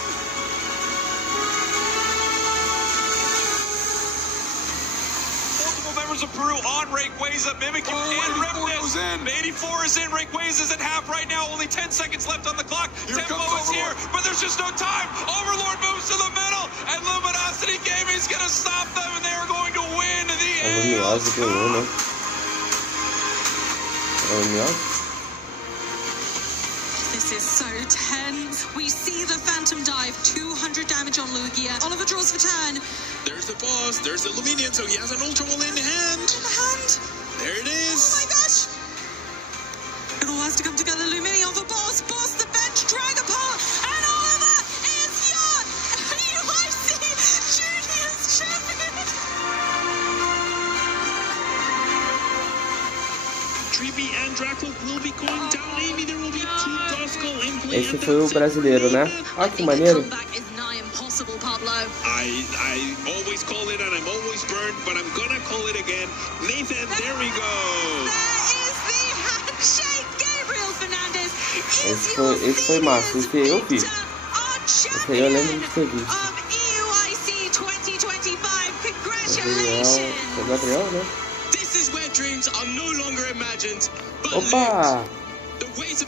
Multiple members of Peru on Rayquaza, Mimikyu and Repness. 84 is in, Rayquaza is at half right now, only 10 seconds left on the clock. Tempo is here, but there's just no time. Overlord moves to the middle, and Luminosity Gaming is going to stop them, and they are going to win the ALS Cup. This is so tense. damage on Lugia. Oliver draws for turn. There's the boss. There's the Luminion, so he has an Ultra Ball in hand. In the hand. There it is. Oh my gosh. It all has to come together. Luminion for boss. Boss the bench. Drag apart. And Oliver is your UIC Juniors champion. Trippy and Draco will be going down. Maybe there will be two Dosco in play. Esse foi o brasileiro, né? Olha que maneiro. I always call it and I'm always burned, but I'm gonna call it again. Nathan, there we go. There is the handshake. Gabriel Fernandez Esse foi massa. Esse aí eu vi. Esse aí eu lembro de ter visto. UIC 2025. Congratulations. Foi o Gabriel, né? This is where dreams are no longer imagined, but Opa!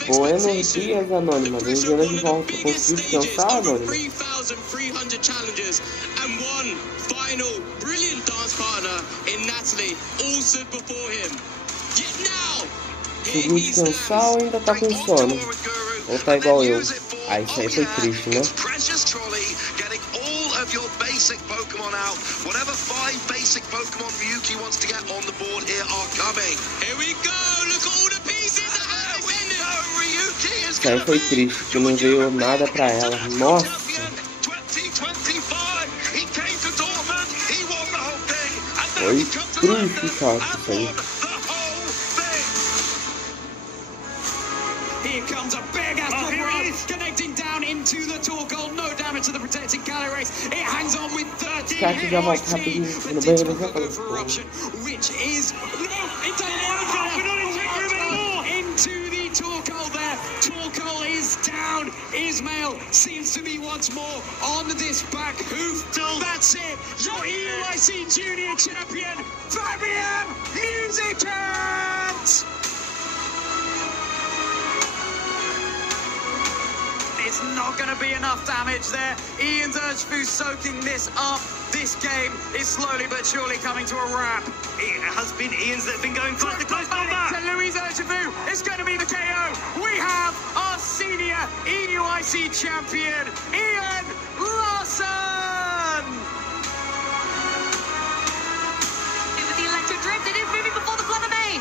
Buenos dias, Anônima. Bem-vinda de volta. Conseguiu descansar, Anônima? 3,300 challenges and one final brilliant dance partner in Natalie, all stood before him. Yet now, Conseguiu descansar ou ainda tá com sono? Ou tá igual eu? Ah, isso aí foi triste, né? Precious Trolley getting all of your basic Pokemon out. Whatever 5 basic Pokemon Ryuki wants to get on the board here are coming. Here we go. Look at all the pieces. Isso aí foi triste, que não veio nada pra ela. Nossa! Foi triste, cara, isso aí. Here comes a big ass connecting down into the Torkoal. No damage to the protecting Calyrex. It hangs on with 13. Chat já volta rapidinho no banheiro, já falou. Which is it into the Torkoal there. Torkoal is down. Ismail seems to be once more on this back hoof. That's it. Your EUIC Junior Champion, Fabian Musicant. It's not going to be enough damage there. Ian's Urgefu soaking this up. This game is slowly but surely coming to a wrap. It has been Ian's that have been going for the close number. To Louis Urgefu, it's going to be the KO. We have our senior EUIC champion, Ian Larson. With the electric drift, it is moving before the Fluttermane.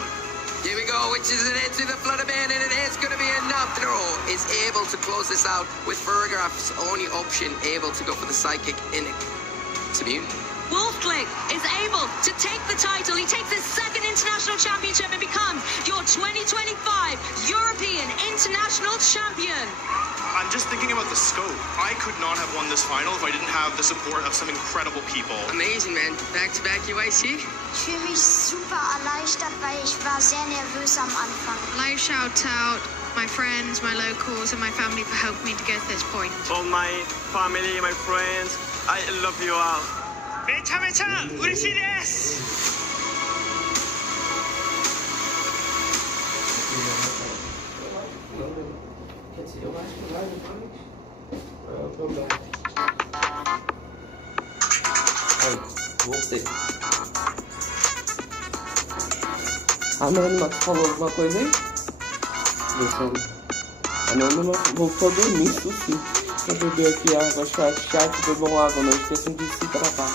Here we go, which is an into the Fluttermane, and it is going to be enough. Throw is able to close this out with Ferrograph's only option, able to go for the Psychic in Immune. Wolfclick is able to take the title. He takes his second international championship and becomes your 2025 European International Champion. I'm just thinking about the scope. I could not have won this final if I didn't have the support of some incredible people. Amazing, man. Back-to-back UIC. Ich fühle mich super erleichtert, weil ich war sehr nervös am Anfang. Live shout out my friends, my locals and my family for helping me to get to this point. All my family, my friends, I love you all. めちゃめちゃ嬉しいです。Eu acho que vai depois. Aí, voltei. Anônima, falou alguma coisa aí? Anônima voltou a dormir, isso sim. Vou beber aqui água, chat, bebam água, não esqueçam de se tratar.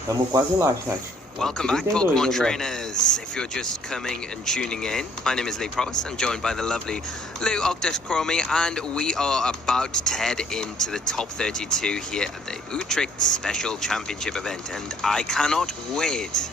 Estamos quase lá, chat. Welcome back, Pokemon trainers. If you're just coming and tuning in, my name is Lee Provis. I'm joined by the lovely Lou Octescromy, and we are about to head into the top 32 here at the Utrecht Special Championship event, and I cannot wait.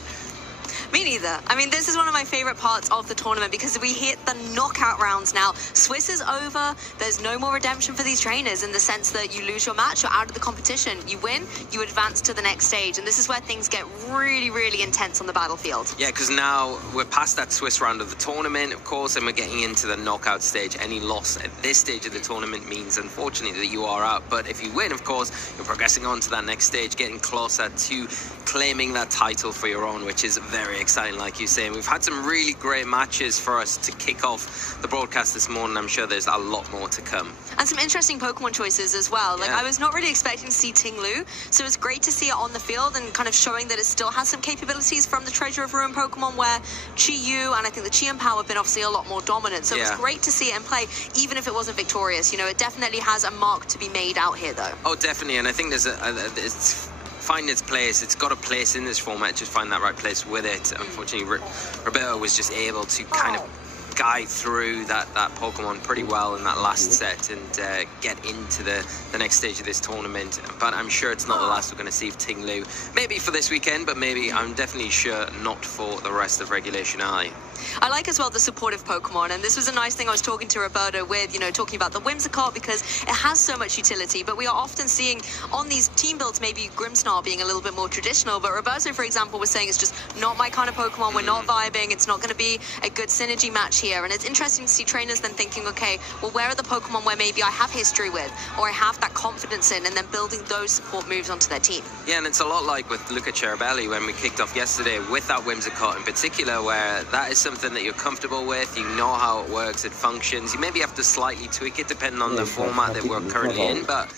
Me neither. I mean, this is one of my favorite parts of the tournament because we hit the knockout rounds now. Swiss is over. There's no more redemption for these trainers in the sense that you lose your match, you're out of the competition. You win, you advance to the next stage. And this is where things get really, really intense on the battlefield. Yeah, because now we're past that Swiss round of the tournament, of course, and we're getting into the knockout stage. Any loss at this stage of the tournament means, unfortunately, that you are out. But if you win, of course, you're progressing on to that next stage, getting closer to claiming that title for your own, which is very exciting, like you say. And we've had some really great matches for us to kick off the broadcast this morning. I'm sure there's a lot more to come. And some interesting Pokemon choices as well. Like, I was not really expecting to see Ting Lu, so it's great to see it on the field and kind of showing that it still has some capabilities from the Treasure of Ruin Pokemon, where Chi-Yu and I think the Chi-Pow have been obviously a lot more dominant. So it was great to see it in play, even if it wasn't victorious. You know, it definitely has a mark to be made out here, though. Oh, definitely. And I think there's it's find its place. It's got a place in this format. Just find that right place with it. Unfortunately, Roberto was just able to kind of guide through that Pokemon pretty well in that last set and get into the next stage of this tournament. But I'm sure it's not the last we're going to see of Ting Lu. Maybe for this weekend, but maybe I'm definitely sure not for the rest of Regulation I. I like as well the supportive Pokemon, and this was a nice thing I was talking to Roberto with, you know, talking about the Whimsicott, because it has so much utility, but we are often seeing on these team builds maybe Grimmsnarl being a little bit more traditional, but Roberto, for example, was saying it's just not my kind of Pokemon, we're not vibing, it's not going to be a good synergy match here. And it's interesting to see trainers then thinking, okay, well, where are the Pokemon where maybe I have history with, or I have that confidence in, and then building those support moves onto their team. Yeah, and it's a lot like with Luca Cherubelli when we kicked off yesterday with that Whimsicott in particular, where that is something that you're comfortable with, you know how it works, it functions. You maybe have to slightly tweak it depending on the format that we're currently in, but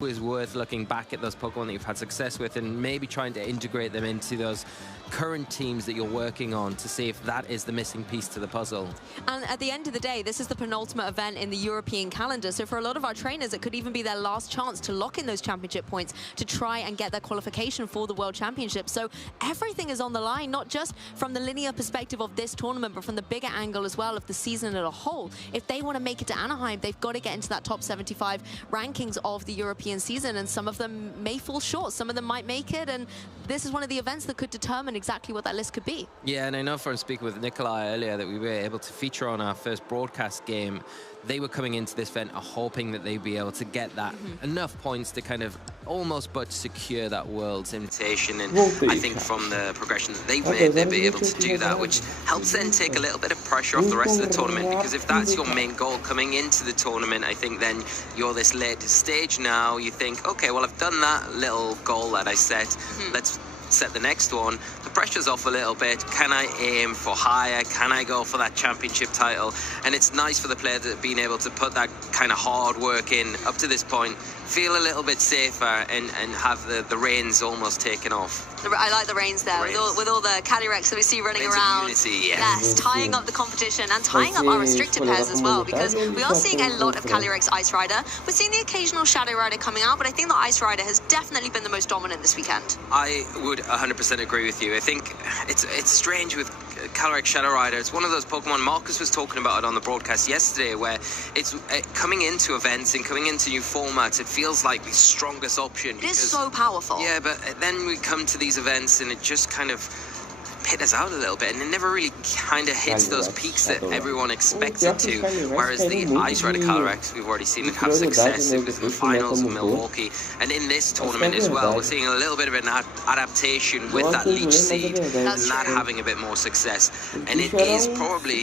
is worth looking back at those Pokemon that you've had success with and maybe trying to integrate them into those current teams that you're working on to see if that is the missing piece to the puzzle. And at the end of the day, this is the penultimate event in the European calendar, so for a lot of our trainers, it could even be their last chance to lock in those championship points to try and get their qualification for the World Championship. So everything is on the line, not just from the linear perspective of this tournament, but from the bigger angle as well of the season as a whole. If they want to make it to Anaheim, they've got to get into that top 75 rankings of the European season, and some of them may fall short, some of them might make it, and this is one of the events that could determine exactly what that list could be. Yeah, and I know from speaking with Nikolai earlier that we were able to feature on our first broadcast game. They were coming into this event hoping that they'd be able to get that enough points to kind of almost but secure that World's invitation, and I think from the progression that they've made, they'll be able to do that, which helps then take a little bit of pressure off the rest of the tournament, because if that's your main goal coming into the tournament, I think then you're this later stage now, you think, okay, well, I've done that little goal that I set, let's set the next one. The pressure's off a little bit. Can I aim for higher? Can I go for that championship title? And it's nice for the player that have been able to put that kind of hard work in up to this point, feel a little bit safer and have the reins almost taken off. I like the reins there, with all the Calyrex that we see running around. Yes, tying up the competition and tying up our restricted pairs as well, because we are seeing a lot of Calyrex Ice Rider. We're seeing the occasional Shadow Rider coming out, but I think the Ice Rider has definitely been the most dominant this weekend. I would 100% agree with you. I think it's strange with Calyrex Shadow Rider. It's one of those Pokemon, Marcus was talking about it on the broadcast yesterday, where it's coming into events and coming into new formats, it feels like the strongest option. It is so powerful. Yeah, but then we come to these events and it just kind of peters out a little bit, and it never really kind of hits those peaks that everyone expects it to, whereas the Ice Rider Calyrex, we've already seen it have success. It was in the finals in Milwaukee, and in this tournament as well, we're seeing a little bit of an adaptation with that Leech Seed and that having a bit more success, and it is probably,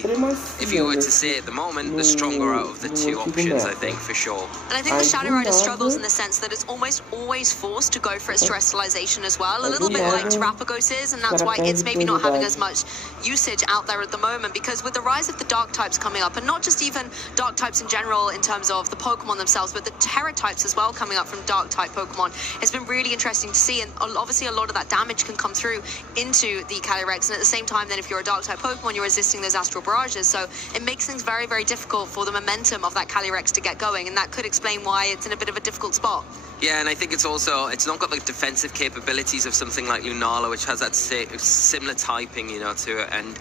if you were to say at the moment, the stronger out of the two options, I think, for sure. And I think the Shadow Rider struggles in the sense that it's almost always forced to go for its Terrestrialization as well, a little bit like Terrapagos is, and that's why it's maybe not having as much usage out there at the moment, because with the rise of the dark types coming up, and not just even dark types in general in terms of the Pokemon themselves, but the Terra types as well coming up from dark type Pokemon, it's been really interesting to see, and obviously a lot of that damage can come through into the Calyrex, and at the same time then if you're a dark type Pokemon, you're resisting those Astral Barrages, so it makes things very, very difficult for the momentum of that Calyrex to get going, and that could explain why it's in a bit of a difficult spot. Yeah, and I think it's not got the defensive capabilities of something like Lunala, which has that similar typing, you know, to it. And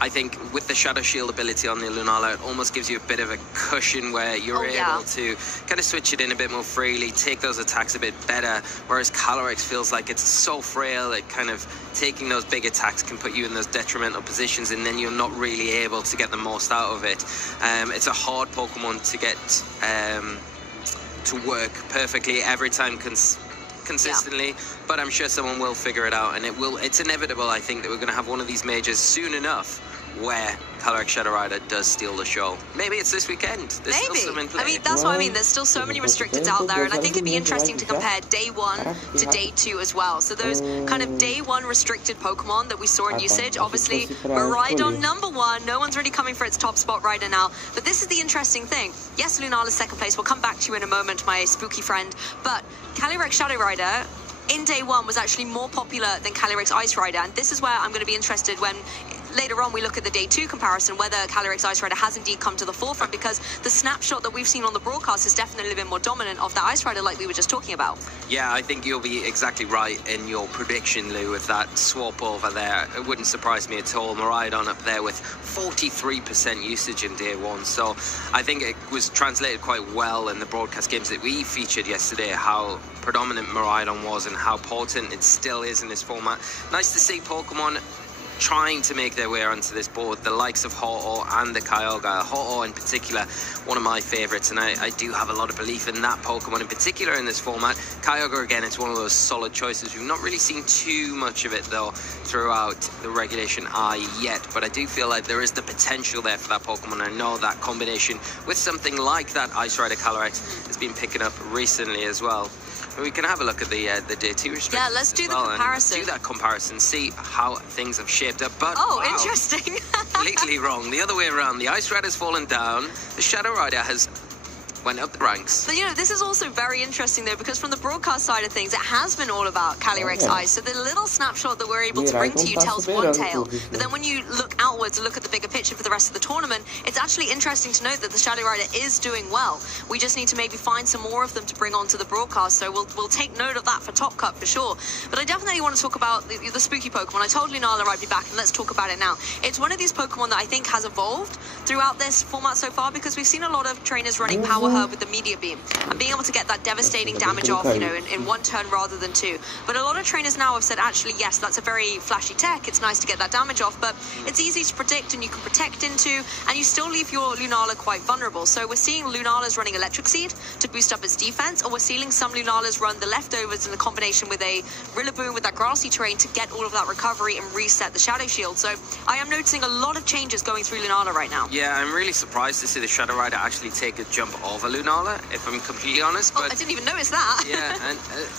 I think with the Shadow Shield ability on the Lunala, it almost gives you a bit of a cushion where you're able to kind of switch it in a bit more freely, take those attacks a bit better, whereas Calyrex feels like it's so frail, it kind of taking those big attacks can put you in those detrimental positions, and then you're not really able to get the most out of it. It's a hard Pokemon to get to work perfectly every time consistently, but I'm sure someone will figure it out, and it's inevitable, I think, that we're going to have one of these majors soon enough where Calyrex Shadow Rider does steal the show. Maybe it's this weekend. There's still some in play. I mean, that's what I mean. There's still so many restricteds out there, and I think it'd be interesting to compare day 1 to day 2 as well. So those kind of day 1 restricted Pokemon that we saw in usage, obviously, Miraidon #1. No one's really coming for its top spot right now. But this is the interesting thing. Yes, Lunala's second place. We'll come back to you in a moment, my spooky friend. But Calyrex Shadow Rider in day 1 was actually more popular than Calyrex Ice Rider, and this is where I'm going to be interested when later on we look at the day 2 comparison, whether Calyrex Ice Rider has indeed come to the forefront, because the snapshot that we've seen on the broadcast has definitely been more dominant of the Ice Rider like we were just talking about. Yeah, I think you'll be exactly right in your prediction, Lou, with that swap over there. It wouldn't surprise me at all. Miraidon up there with 43% usage in day 1. So I think it was translated quite well in the broadcast games that we featured yesterday, how predominant Miraidon was and how potent it still is in this format. Nice to see Pokemon trying to make their way onto this board, the likes of Ho-Oh and the Kyogre. Ho-Oh in particular, one of my favorites, and I do have a lot of belief in that Pokemon in particular in this format. Kyogre, again, it's one of those solid choices. We've not really seen too much of it, though, throughout the Regulation I yet, but I do feel like there is the potential there for that Pokemon. I know that combination with something like that Ice Rider Calyrex has been picking up recently as well. We can have a look at the day 2 restrictions. Yeah, let's do the comparison. Do that comparison, see how things have shaped up. But wow, interesting. Completely wrong. The other way around. The Ice Rider's fallen down. The Shadow Rider has went up the ranks. But, you know, this is also very interesting, though, because from the broadcast side of things, it has been all about Calyrex Ice. So the little snapshot that we're able to bring to you tells one tale. But then when you look outwards and look at the bigger picture for the rest of the tournament, it's actually interesting to note that the Shadow Rider is doing well. We just need to maybe find some more of them to bring onto the broadcast. So we'll take note of that for Top Cup for sure. But I definitely want to talk about the spooky Pokemon. I told Lunala I'd be back, and let's talk about it now. It's one of these Pokemon that I think has evolved throughout this format so far, because we've seen a lot of trainers running Power Herb with the Media Beam and being able to get that devastating damage off, you know, in one turn rather than 2. But a lot of trainers now have said, actually, yes, that's a very flashy tech. It's nice to get that damage off, but it's easy to predict and you can protect into, and you still leave your Lunala quite vulnerable. So we're seeing Lunala's running Electric Seed to boost up its defense, or we're seeing some Lunalas run the leftovers in the combination with a Rillaboom with that grassy terrain to get all of that recovery and reset the Shadow Shield. So I am noticing a lot of changes going through Lunala right now. Yeah, I'm really surprised to see the Shadow Rider actually take a jump over Lunala, if I'm completely honest. But I didn't even notice that. Yeah,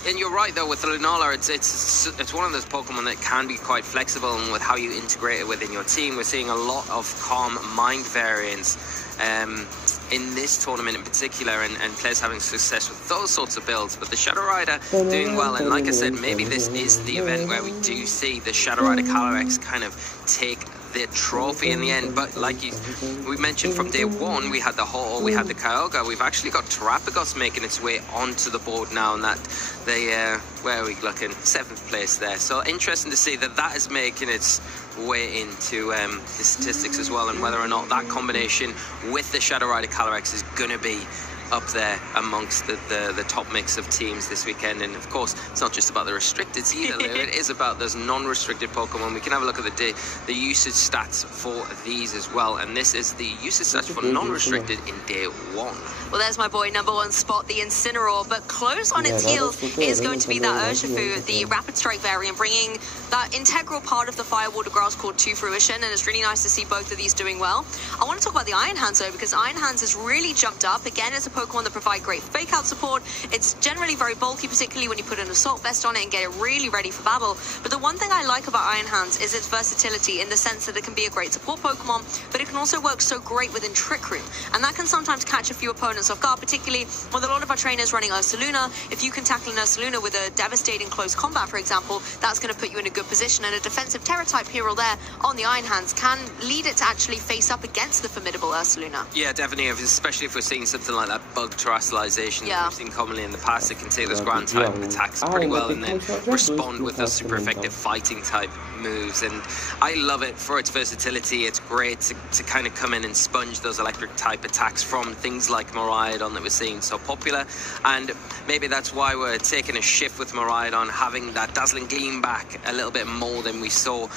and you're right though, with the Lunala, it's one of those Pokemon that can be quite flexible, and with how you integrate it within your team, we're seeing a lot of Calm Mind variants in this tournament in particular, and players having success with those sorts of builds. But the Shadow Rider doing well, and like I said, maybe this is the event where we do see the Shadow Rider Calyrex kind of take the trophy in the end. But like we mentioned, from day 1 we had the Ho-Oh, we had the Kyogre. We've actually got Terapagos making its way onto the board now, and that they where are we looking? 7th place there. So interesting to see that is making its way into the statistics as well, and whether or not that combination with the Shadow Rider Calyrex is going to be up there amongst the top mix of teams this weekend. And of course, it's not just about the restricted either, Lou. It is about those non-restricted Pokemon. We can have a look at the usage stats for these as well, and this is the usage stats for non-restricted in day 1. Well, there's my boy, #1 spot, the Incineroar, but close on its heels is going to be that Urshifu, the Rapid Strike variant, bringing that integral part of the Fire Water Grass Core to fruition, and it's really nice to see both of these doing well. I want to talk about the Iron Hands, though, because Iron Hands has really jumped up. Again, it's a Pokemon that provide great fake-out support. It's generally very bulky, particularly when you put an Assault Vest on it and get it really ready for battle. But the one thing I like about Iron Hands is its versatility, in the sense that it can be a great support Pokemon, but it can also work so great within Trick Room, and that can sometimes catch a few opponents off guard, particularly with a lot of our trainers running Ursaluna. If you can tackle an Ursaluna with a devastating close combat, for example, that's going to put you in a good position, and a defensive Terra-type hero there on the Iron Hands can lead it to actually face up against the formidable Ursaluna. Yeah, definitely, especially if we're seeing something like that bug terrestrialization that we've seen commonly in the past. It can take those ground type attacks pretty well and then respond with those super effective fighting type moves, and I love it for its versatility. It's great to kind of come in and sponge those electric type attacks from things like Miraidon that we're seeing so popular, and maybe that's why we're taking a shift with Miraidon, having that Dazzling Gleam back a little bit more than we saw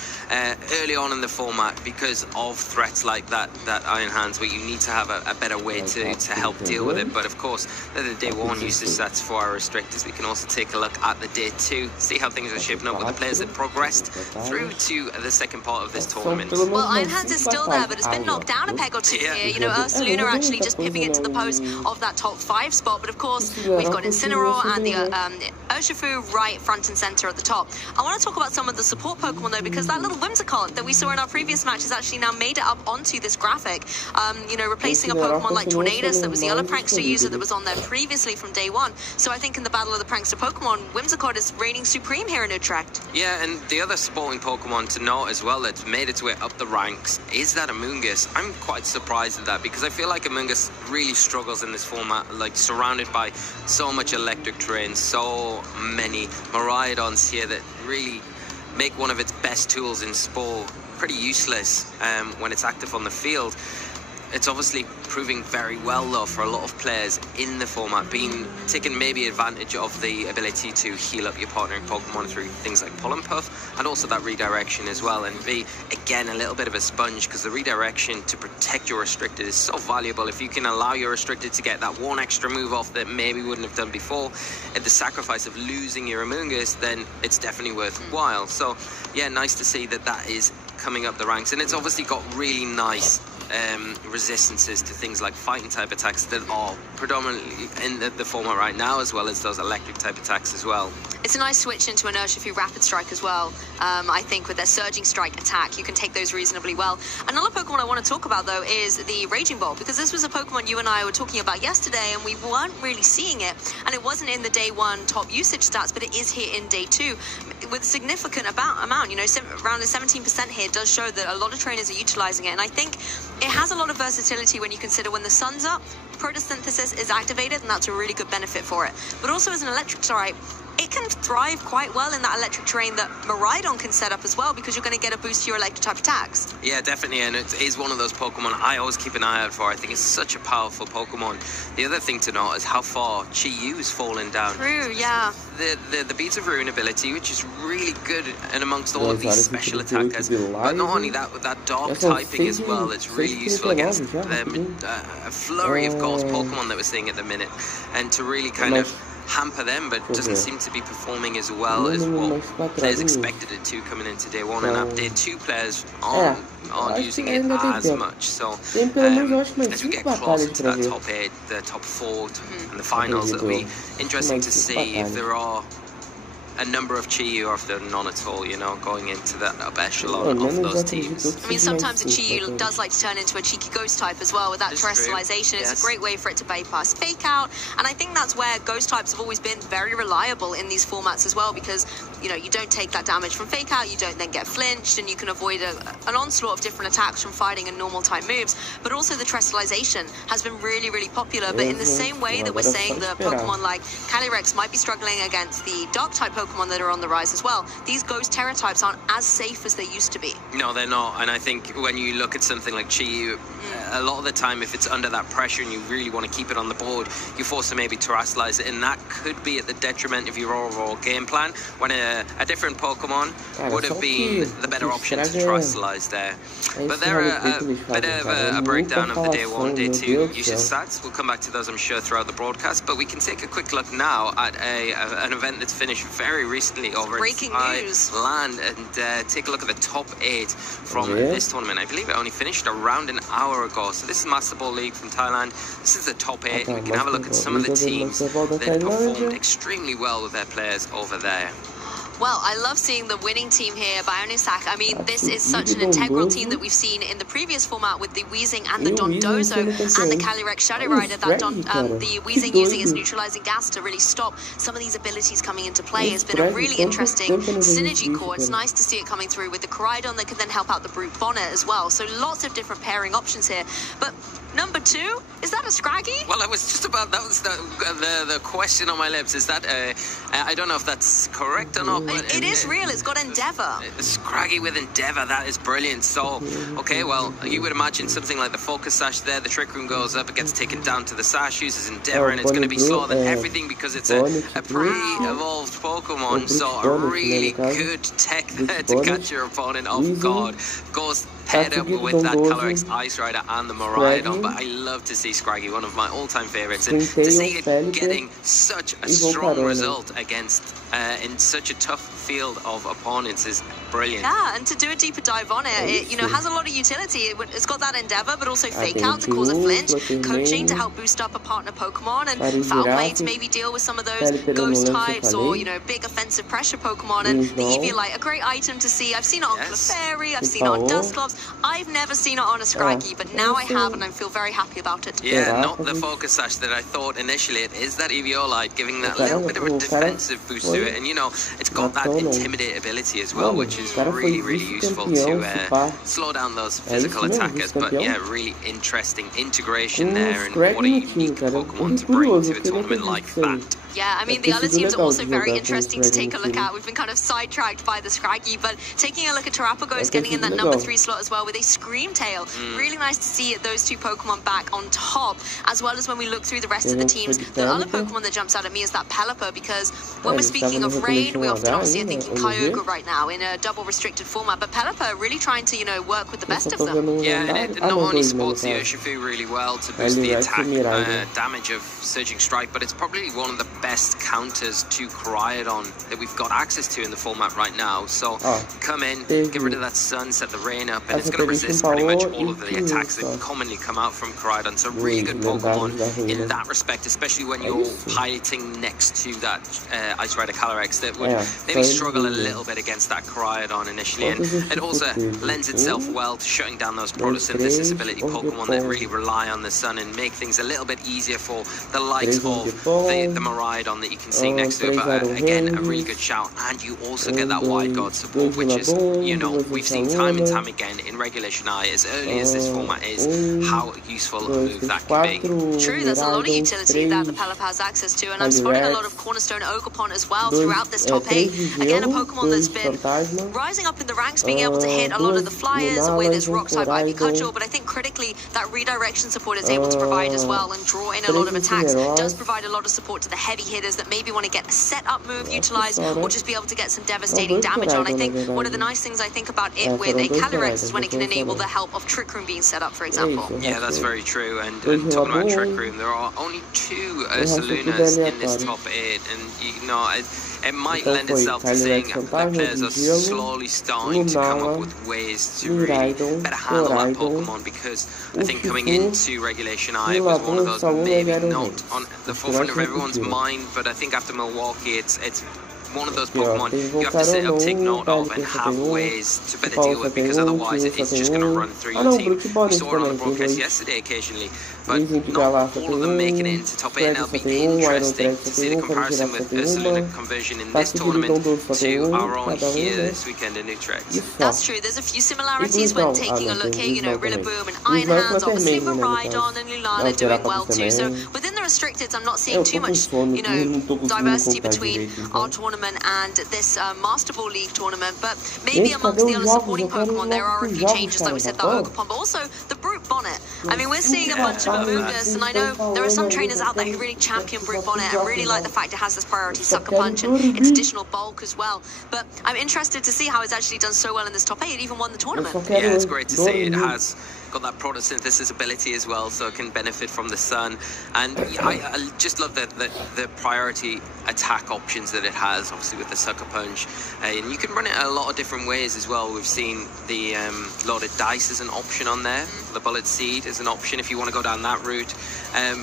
early on in the format, because of threats like that Iron Hands, where you need to have a better way to help deal with flip, but of course, they're the day 1 usage stats for our restrictors. We can also take a look at the day 2, see how things are shaping up with the players that progressed through to the second part of this tournament. Well, Einhans is still there, but it's been knocked down a peg or two here. You know, Ursaluna actually just pipping it to the post of that top 5 spot, but of course, we've got Incineroar and the Urshifu right front and center at the top. I want to talk about some of the support Pokemon though, because that little Whimsicott that we saw in our previous match has actually now made it up onto this graphic. You know, replacing a Pokemon like Tornadus that was the other prankster user that was on there previously from day 1. So I think in the battle of the prankster Pokemon, Whimsicott is reigning supreme here in Utrecht. Yeah, and the other supporting Pokemon to note as well that's made its way up the ranks is that Amoonguss. I'm quite surprised at that because I feel like Amoonguss really struggles in this format, like surrounded by so much electric terrain, so many Miraidons here that really make one of its best tools in Spore pretty useless when it's active on the field. It's obviously proving very well though for a lot of players in the format, taking maybe advantage of the ability to heal up your partnering Pokemon through things like Pollen Puff and also that redirection as well, and be again a little bit of a sponge because the redirection to protect your restricted is so valuable. If you can allow your restricted to get that one extra move off that maybe wouldn't have done before at the sacrifice of losing your Amoonguss, then it's definitely worthwhile. So yeah, nice to see that that is coming up the ranks, and it's obviously got really nice resistances to things like fighting type attacks that are predominantly in the format right now, as well as those electric type attacks as well. It's a nice switch into an Urshifu Rapid Strike as well. I think with their Surging Strike attack, you can take those reasonably well. Another Pokemon I want to talk about, though, is the Raging Ball, because this was a Pokemon you and I were talking about yesterday, and we weren't really seeing it, and it wasn't in the day 1 top usage stats, but it is here in day 2 with a significant amount. You know, around the 17% here does show that a lot of trainers are utilizing it, and I think it has a lot of versatility when you consider when the sun's up, photosynthesis is activated, and that's a really good benefit for it. But also as an electric type, it can thrive quite well in that electric terrain that Miraidon can set up as well, because you're going to get a boost to your electric type attacks. Yeah, definitely, and it is one of those Pokemon I always keep an eye out for. I think it's such a powerful Pokemon. The other thing to note is how far Chi-Yu's fallen down. True, yeah. The Beads of Ruin ability, which is really good and amongst all of these special attackers, but not only that, with that Dark typing as well, it's really useful against a flurry of Ghost Pokemon that we're seeing at the minute, and to really kind of hamper them, but doesn't seem to be performing as well as what players expected it to coming into day 1, and up day 2 players aren't using it as much. So as we get closer to that top 8, the top 4 and the finals, it'll be interesting to see if there are a number of Chi-Yu or if they're none at all, you know, going into that up echelon of those teams. I mean, sometimes a Chi-Yu does like to turn into a cheeky ghost type as well with that terrestrialization. It's a great way for it to bypass fake out, and I think that's where ghost types have always been very reliable in these formats as well, because, you know, you don't take that damage from fake out, you don't then get flinched, and you can avoid an onslaught of different attacks from fighting and normal type moves. But also the terrestrialization has been really, really popular, but in the same way that we're saying that Pokemon like Calyrex might be struggling against the dark type Pokemon that are on the rise as well, these ghost Terra types aren't as safe as they used to be. No, they're not, and I think when you look at something like Chi-Yu, a lot of the time if it's under that pressure and you really want to keep it on the board, you're forced to maybe terrestrialize it, and that could be at the detriment of your overall game plan, when a different Pokemon would have been the better option to terrestrialize there. But there are a bit of a breakdown of the day 1, day 2 usage stats. We'll come back to those, I'm sure, throughout the broadcast, but we can take a quick look now at an event that's finished very recently over in Thailand, and take a look at the top 8 from this tournament. I believe it only finished around an hour ago. So this is Master Ball League from Thailand. This is the top 8. We can have a look at some of the teams that performed extremely well with their players over there. Well, I love seeing the winning team here, Bionisac. I mean, this is such an integral team that we've seen in the previous format with the Weezing and the Dondozo and the Calyrex Shadow Rider. The Weezing using its neutralizing gas to really stop some of these abilities coming into play has been a really interesting synergy core. It's nice to see it coming through with the Koraidon that can then help out the Brute Bonnet as well. So lots of different pairing options here. But number 2, is that a Scraggy? Well, I was just about, that was the question on my lips. Is that I don't know if that's correct or not. But it is real. It's got Endeavor. Scraggy with Endeavor. That is brilliant. So, okay, well, you would imagine something like the Focus Sash there. The Trick Room goes up. It gets taken down to the Sash, uses Endeavor, and it's going to be slower than everything because it's a pre-evolved Pokemon. So a really good tech there to catch your opponent off guard. Goes paired up with that Calyrex Ice Rider and the Miraidon, but I love to see Scraggy, one of my all-time favorites, and to see it getting such a strong result against in such a tough field of opponents is brilliant. Yeah, and to do a deeper dive on it, you know, has a lot of utility. It's got that Endeavor, but also Fake Out to cause a flinch, coaching to help boost up a partner Pokemon, and Foul Play to maybe deal with some of those ghost types or, you know, big offensive pressure Pokemon. And the Eviolite, a great item to see. I've seen it on Clefairy, I've seen it on Dusclops. I've never seen it on a Scraggy, but now I have, and I feel very happy about it. Yeah, not the Focus Sash that I thought initially. It is that Eviolite giving that little bit of a defensive boost to it, and you know, it's got that intimidate ability as well, which is really, really useful to slow down those physical attackers. But yeah, really interesting integration there, and what a unique Pokemon to bring to a tournament like that. Yeah, I mean, the other teams are also very interesting to take a look at. We've been kind of sidetracked by the Scraggy, but taking a look at Terapagos getting in that number 3 slot as well with a Screamtail. Really nice to see those two Pokemon back on top, as well as when we look through the rest of the teams. The other Pokemon that jumps out at me is that Pelipper, because when we're speaking of raid, we often obviously are thinking Kyogre right now in a double restricted format, but Pelipper really trying to, you know, work with the best of them. Yeah, and it not only supports the Urshifu really well to boost the attack damage of Surging Strike, but it's probably one of the best counters to Koraidon that we've got access to in the format right now. So come in, get rid of that Sun, set the rain up, and it's going to resist pretty much all of the attacks that commonly come out from Koraidon. So really good Pokemon in that respect, especially when you're piloting next to that Ice Rider Calyrex that would maybe struggle a little bit against that Koraidon initially, and it also lends itself well to shutting down those photosynthesis ability Pokemon that really rely on the sun and make things a little bit easier for the likes of the Miraidon that you can see next to it. But again, a really good shout, and you also get that Wide Guard support, which is, you know, we've seen time and time again in Regulation I, as early as this format is, how useful a move that can be. True, there's a lot of utility that the Pelipper has access to, and I'm spotting a lot of Cornerstone Ogerpon as well throughout this top 8. Again, a Pokemon that's been rising up in the ranks, being able to hit a lot of the flyers with its Rock-type Ivy Cudgel, but I think critically that redirection support is able to provide as well and draw in a lot of attacks. It does provide a lot of support to the heavy hitters that maybe want to get a set-up move utilized or just be able to get some devastating damage on. I think one of the nice things I think about it with a Calyrex is when it can enable the help of Trick Room being set up, for example. Yeah, that's very true, and talking about Trick Room, there are only 2 Ursalunas in this top 8, and you know, it might lend itself to seeing that players are slowly starting to come up with ways to really better handle that Pokemon, because I think coming into Regulation I, it was one of those maybe not on the forefront of everyone's mind, but I think after Milwaukee, it's one of those Pokemon you have to sit up, take note of, and have ways to better deal with, because otherwise it's just going to run through your team. We saw it on the broadcast yesterday occasionally, but not all of them making it into top 8, and it'll be interesting to see the comparison with Ursaluna conversion in this tournament to our own here this weekend in Utrecht. That's true, there's a few similarities when taking a look here, you know, Rillaboom and Iron Hands, obviously Miraidon and Lulana doing well too, so within the restricted I'm not seeing too much, you know, diversity between our tournament and this Master Ball League tournament, but maybe amongst the other supporting Pokemon there are a few changes, like we said, the Ogerpon, but also the Brute Bonnet. I mean, we're seeing a bunch of Amoonguss, and I know there are some trainers out there who really champion Brute Bonnet and really like the fact it has this priority Sucker Punch and its additional bulk as well, but I'm interested to see how it's actually done so well in this top 8. It even won the tournament. Yeah, it's great to see. It has got that photosynthesis ability as well, so it can benefit from the sun, and I just love the priority attack options that it has, obviously with the Sucker Punch, and you can run it a lot of different ways as well. We've seen the loaded dice as an option on there, the Bullet Seed is an option if you want to go down that route,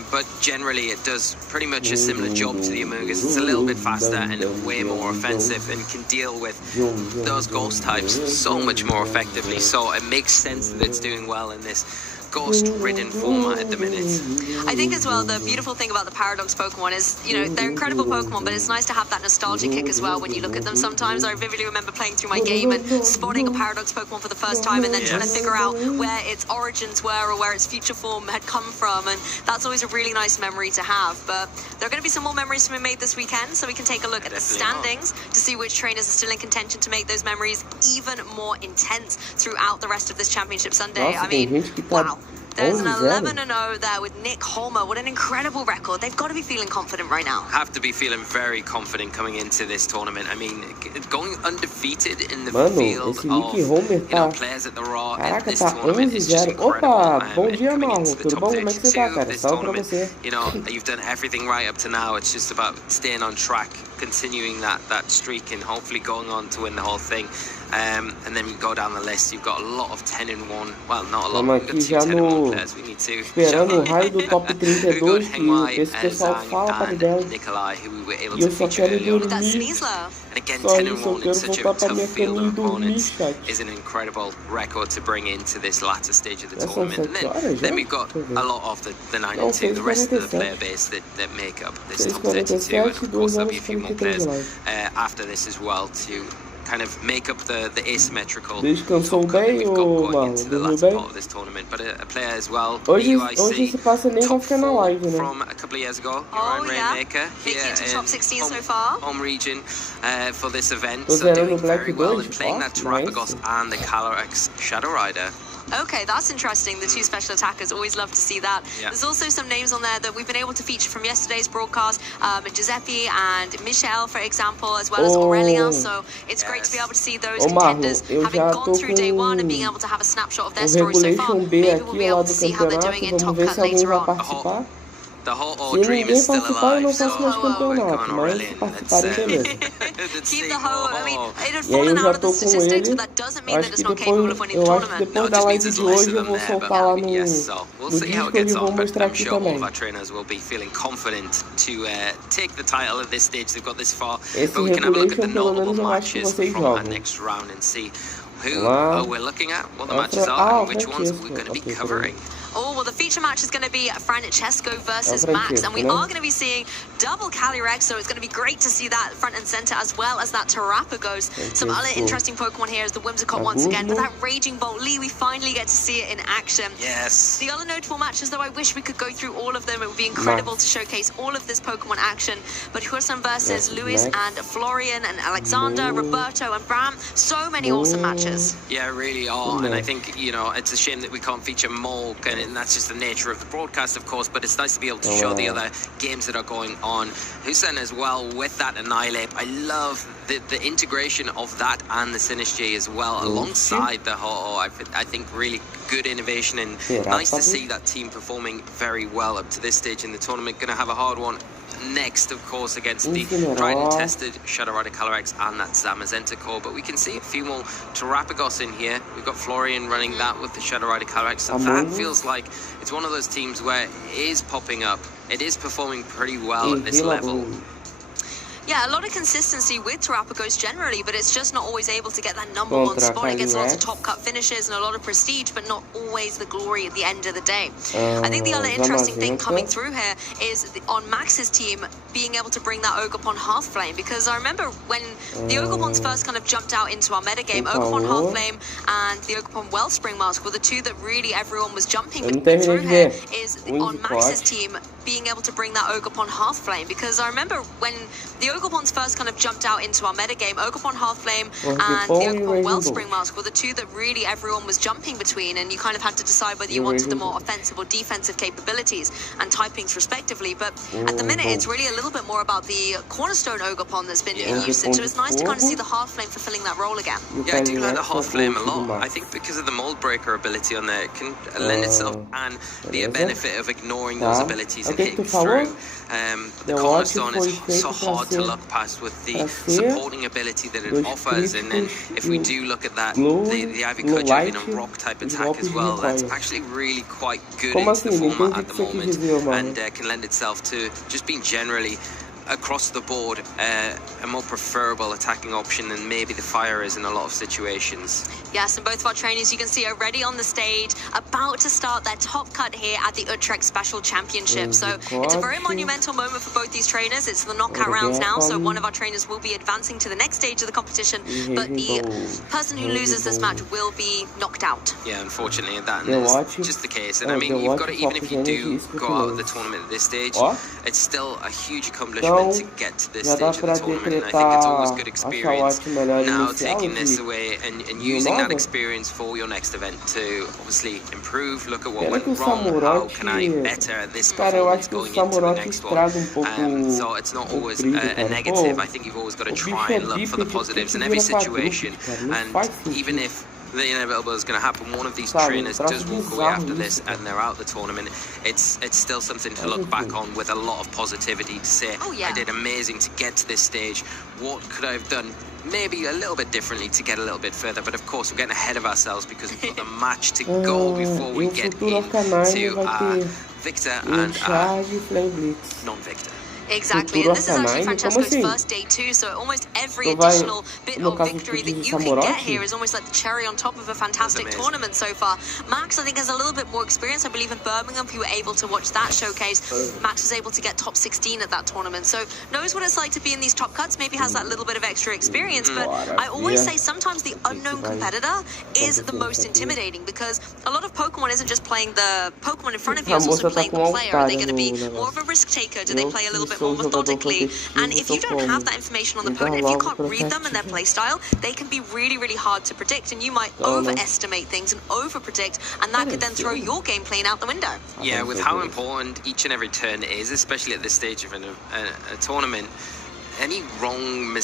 but generally it does pretty much a similar job to the Amoonguss. It's a little bit faster and way more offensive and can deal with those ghost types so much more effectively, so it makes sense that it's doing well in this ghost-ridden format at the minute. I think as well the beautiful thing about the Paradox Pokemon is, you know, they're incredible Pokemon, but it's nice to have that nostalgia kick as well when you look at them. Sometimes I vividly remember playing through my game and spotting a Paradox Pokemon for the first time and then trying to figure out where its origins were or where its future form had come from, and that's always a really nice memory to have. But there are going to be some more memories to be made this weekend, so we can take a look at the standings to see which trainers are still in contention to make those memories even more intense throughout the rest of this Championship Sunday. I mean, wow. There's an 11-0 there with Nick Holmer. What an incredible record. They've got to be feeling confident right now. Have to be feeling very confident coming into this tournament. I mean, going undefeated in the field of players at the Raw at this tournament is just incredible. Bom dia, Marlon. Tudo bom? Como é que você tá, cara? Salve pra você. You know, you've done everything right up to now. It's just about staying on track, continuing that streak, and hopefully going on to win the whole thing. And then you go down the list, you've got a lot of 10-1. Well, not a lot. Estamos aqui já no... esperando o raio do top 32, que esse pessoal fala para dela. E eu só quero dormir. Só isso, eu quero voltar para minha caminha e dormir, chat. Is an incredible record to bring into this latter stage of the tournament. And then we've got a lot of the 9 and 2, the rest of the player base that make up this top 32. And of course, there'll be a few more players after this as well to kind of make up the asymmetrical Descansou bem, ou Marlon? Dormiu bem? This tournament, but a player as well. Hoje esse passa nem vai ficar na live, né? From a couple of years ago, Rainmaker here in top 16 so far. Home region for this event, so doing very well and playing that Terrapagos and the Calyrex Shadow Rider. Okay, that's interesting. The two special attackers, always love to see that. Yeah. There's also some names on there that we've been able to feature from yesterday's broadcast. Giuseppe and Michel, for example, as well as Aurelien. So it's great to be able to see those contenders having gone through day one and being able to have a snapshot of their story so far. Maybe we'll be able to see how they're doing in Top Cut later on. The whole dream is still alive, so keep the whole, I mean, it had fallen out of the statistics, but that doesn't mean that it's not capable of winning the tournament. Depois da live de hoje eu vou soltar lá no Discord e vou mostrar aqui também. All of our trainers will be feeling confident to take the title at this stage. They've got this far, but we can have a look at the notable matches from that next round and see who we're looking at, what the matches are, and which ones we're going to be covering. Oh, well, the feature match is going to be Francesco versus Max, and we are going to be seeing double Calyrex, so it's going to be great to see that front and center as well as that Terrapagos. Some other interesting Pokemon here is the Whimsicott once again, but that Raging Bolt Lee, we finally get to see it in action. Yes. The other notable matches, though, I wish we could go through all of them. It would be incredible to showcase all of this Pokemon action. But Hurson versus Luis and Florian and Alexander, Roberto and Bram, so many awesome matches. Yeah, really are, and I think, you know, it's a shame that we can't feature more, and that's just the nature of the broadcast, of course, but it's nice to be able to show the other games that are going on. Hussein as well with that Annihilate. I love the integration of that and the Synergy as well alongside the whole, I think really good innovation, and nice to see that team performing very well up to this stage in the tournament. Going to have a hard one next, of course, against the tried and tested Shadow Rider Calyrex and that Zamazenta core, but we can see a few more Terrapagos in here. We've got Florian running that with the Shadow Rider Calyrex, so that feels like it's one of those teams where it is popping up, it is performing pretty well at this level. Yeah, a lot of consistency with Terrapagos generally, but it's just not always able to get that number one spot. It gets lots of top cut finishes and a lot of prestige, but not always the glory at the end of the day. I think the other interesting thing coming through here is on Max's team being able to bring that Ogerpon Hearthflame, because I remember when the Ogerpons first kind of jumped out into our metagame, Ogerpon Hearthflame and the Ogerpon Wellspring Mask were the two that really everyone was jumping through here, is on Max's team being able to bring that Ogerpon Hearthflame, because I remember when the Ogerpons first kind of jumped out into our metagame, Ogerpon Hearthflame and the Ogerpon Wellspring Mask were the two that really everyone was jumping between, and you kind of had to decide whether you wanted the more offensive or defensive capabilities and typings respectively. But at the minute, it's really a little bit more about the Cornerstone Ogerpon that's been in usage, so it's nice to kind of see the Hearthflame fulfilling that role again. Yeah, I do like the Hearthflame a lot. I think because of the Mold Breaker ability on there, it can lend itself and the benefit of ignoring those abilities and hitting through. The Cornerstone is so hard to look past with the supporting ability that it offers, and then if we do look at that, the Ivy Cudgel being a rock type attack as well, that's actually really quite good into the format at the moment, and can lend itself to just being generally across the board a more preferable attacking option than maybe the fire is in a lot of situations. Yes, and both of our trainers, you can see, are ready on the stage, about to start their top cut here at the Utrecht Special Championship. So it's a very monumental moment for both these trainers. It's the knockout rounds now, so one of our trainers will be advancing to the next stage of the competition, but the person who loses this match will be knocked out. Yeah, unfortunately, that is just the case. And I mean, you've got to, even if you do go out of the tournament at this stage, it's still a huge accomplishment tournament to get to this stage of the tournament, and I think it's always good experience now taking this away and using that experience for your next event to obviously improve, look at what went wrong, how can I better this performance going into the next one. So it's not always a negative. I think you've always got to try and look for the positives in every situation, and even if the inevitable is going to happen, one of these trainers does walk away after this and they're out the tournament, it's still something to look back on with a lot of positivity to say, I did amazing to get to this stage. What could I have done maybe a little bit differently to get a little bit further? But of course we're getting ahead of ourselves because we've got the match to go before we get into Victor and non-Victor. Exactly, and this is actually Francesco's first day too, so almost every additional bit of victory that you can get here is almost like the cherry on top of a fantastic tournament so far. Max, I think, has a little bit more experience. I believe in Birmingham, if you were able to watch that showcase, Max was able to get top 16 at that tournament, so knows what it's like to be in these top cuts, maybe has that little bit of extra experience, but I always say sometimes the unknown competitor is the most intimidating, because a lot of Pokemon isn't just playing the Pokemon in front of you, it's also playing the player. Are they going to be more of a risk taker? Do they play a little bit more methodically? And if you don't have that information on the opponent, if you can't read them and their play style, they can be really, really hard to predict, and you might overestimate things and overpredict, and that could then throw your game plan out the window. Yeah, with how important each and every turn is, especially at this stage of a tournament, any wrong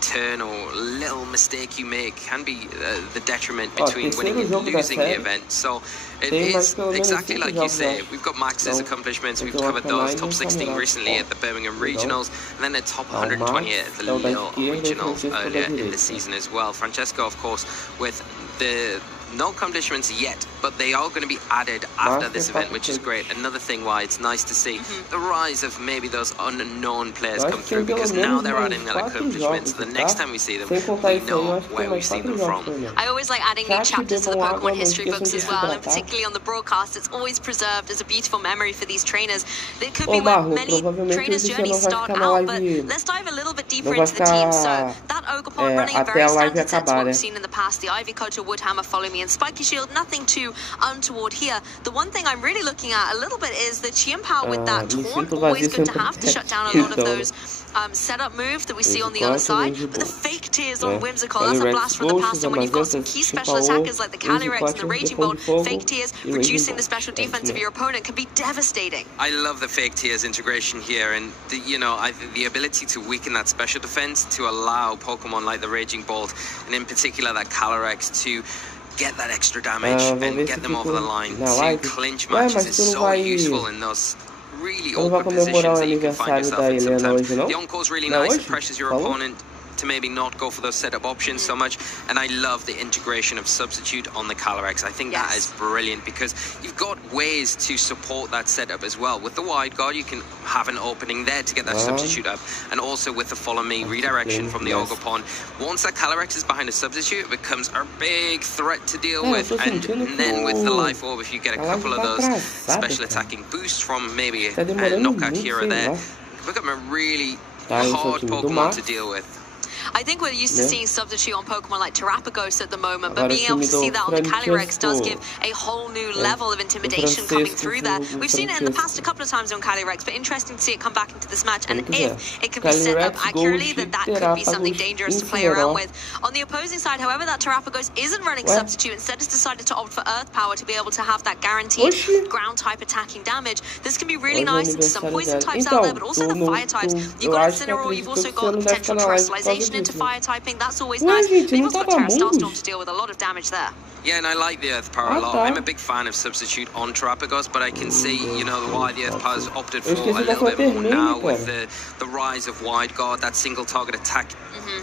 turn or little mistake you make can be the detriment between winning and losing the event. So it is exactly like you say. We've got Max's accomplishments. We've covered those top 16 recently at the Birmingham Regionals, and then the top 128 at the Lille Regionals earlier in the season as well. Francesco, of course, with the no accomplishments yet, but they are going to be added after this event, which is great. Another thing why it's nice to see the rise of maybe those unknown players come through, because now they're adding their accomplishments. The next time we see them, we know where we see them from. I always like adding new chapters to the Pokemon history books as well, and particularly on the broadcast, it's always preserved as a beautiful memory for these trainers. It could be where many trainers' journeys start out, but let's dive a little bit deeper into the team. So that Acompanhando running a very standard set to what we've seen in the past. The Ivy Culture, Woodhammer, Follow Me, and Spiky Shield, nothing too untoward here. The one thing I'm really looking at a little bit is the Chien-Pao with that taunt, always good to have to shut down a lot of those setup moves that we see on the other side. But the fake tears on Whimsicott, that's a blast from the past, and when you've got some key special attackers like the Calyrex and the Raging Bolt, fake tears, reducing the special defense of your opponent can be devastating. I love the fake tears integration here, and the ability to weaken that special defense to allow Pokemon like the Raging Bolt, and in particular that Calyrex, to get that extra damage and get them over the line to clinch matches is so useful in those really awkward positions that you can find yourself in sometimes. The encore is really nice, it pressures your opponent to maybe not go for those setup options so much, and I love the integration of Substitute on the Calyrex. I think that is brilliant, because you've got ways to support that setup as well. With the Wide Guard, you can have an opening there to get that Substitute up, and also with the Follow Me redirection from the Ogopon. Once that Calyrex is behind a Substitute, it becomes a big threat to deal with, and then with the Life Orb, if you get a couple of those special attacking boosts from maybe a knockout here or there, it become a really hard Pokemon to deal with. I think we're used to seeing Substitute on Pokemon like Terrapagos at the moment, but being able to see that on the Calyrex does give a whole new level of intimidation coming through there. We've seen it in the past a couple of times on Calyrex, but interesting to see it come back into this match, and if it can be set up accurately, then that could be something dangerous to play around with. On the opposing side, however, that Terrapagos isn't running Substitute, instead has decided to opt for Earth Power to be able to have that guaranteed ground type attacking damage. This can be really nice into some poison types out there, but also the fire types. You've got Incineroar, you've also got potential terrestrialization into fire typing, that's always nice. But you've also got Terra Starstorm to deal with a lot of damage there. Yeah, and I like the Earth Power a lot. I'm a big fan of Substitute on Terrapagos, but I can see, why the Earth Power has opted for a little bit more now with the rise of Wide Guard, that single target attack.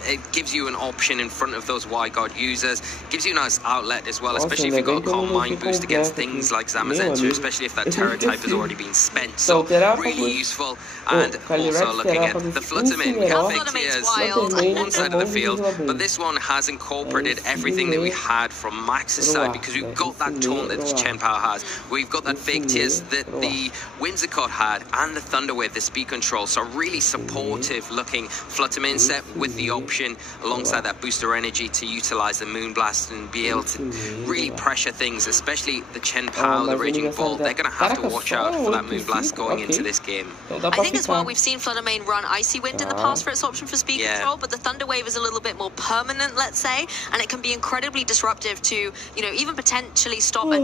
It gives you an option in front of those Wide Guard users, gives you a nice outlet as well, especially if you've got a Calm Mind boost against things like Zamazenta, especially if that Terra type has already been spent. So really useful, and also looking at the Fluttermane. We have fake tears on one side of the field, but this one has incorporated everything that we had from Max Alex's side, because we've got that taunt that the Chen Pao has. We've got that fake tears that the Whimsicott had, and the Thunderwave, the speed control. So really supportive looking Fluttermane set with the option alongside that booster energy to utilize the Moonblast and be able to really pressure things, especially the Chen Pao, the Raging Bull. They're going to have to watch out for that Moonblast going into this game. I think as well, we've seen Fluttermane run Icy Wind in the past for its option for speed control, but the Thunderwave is a little bit more permanent, let's say, and it can be incredibly disruptive to, you know, even potentially stop a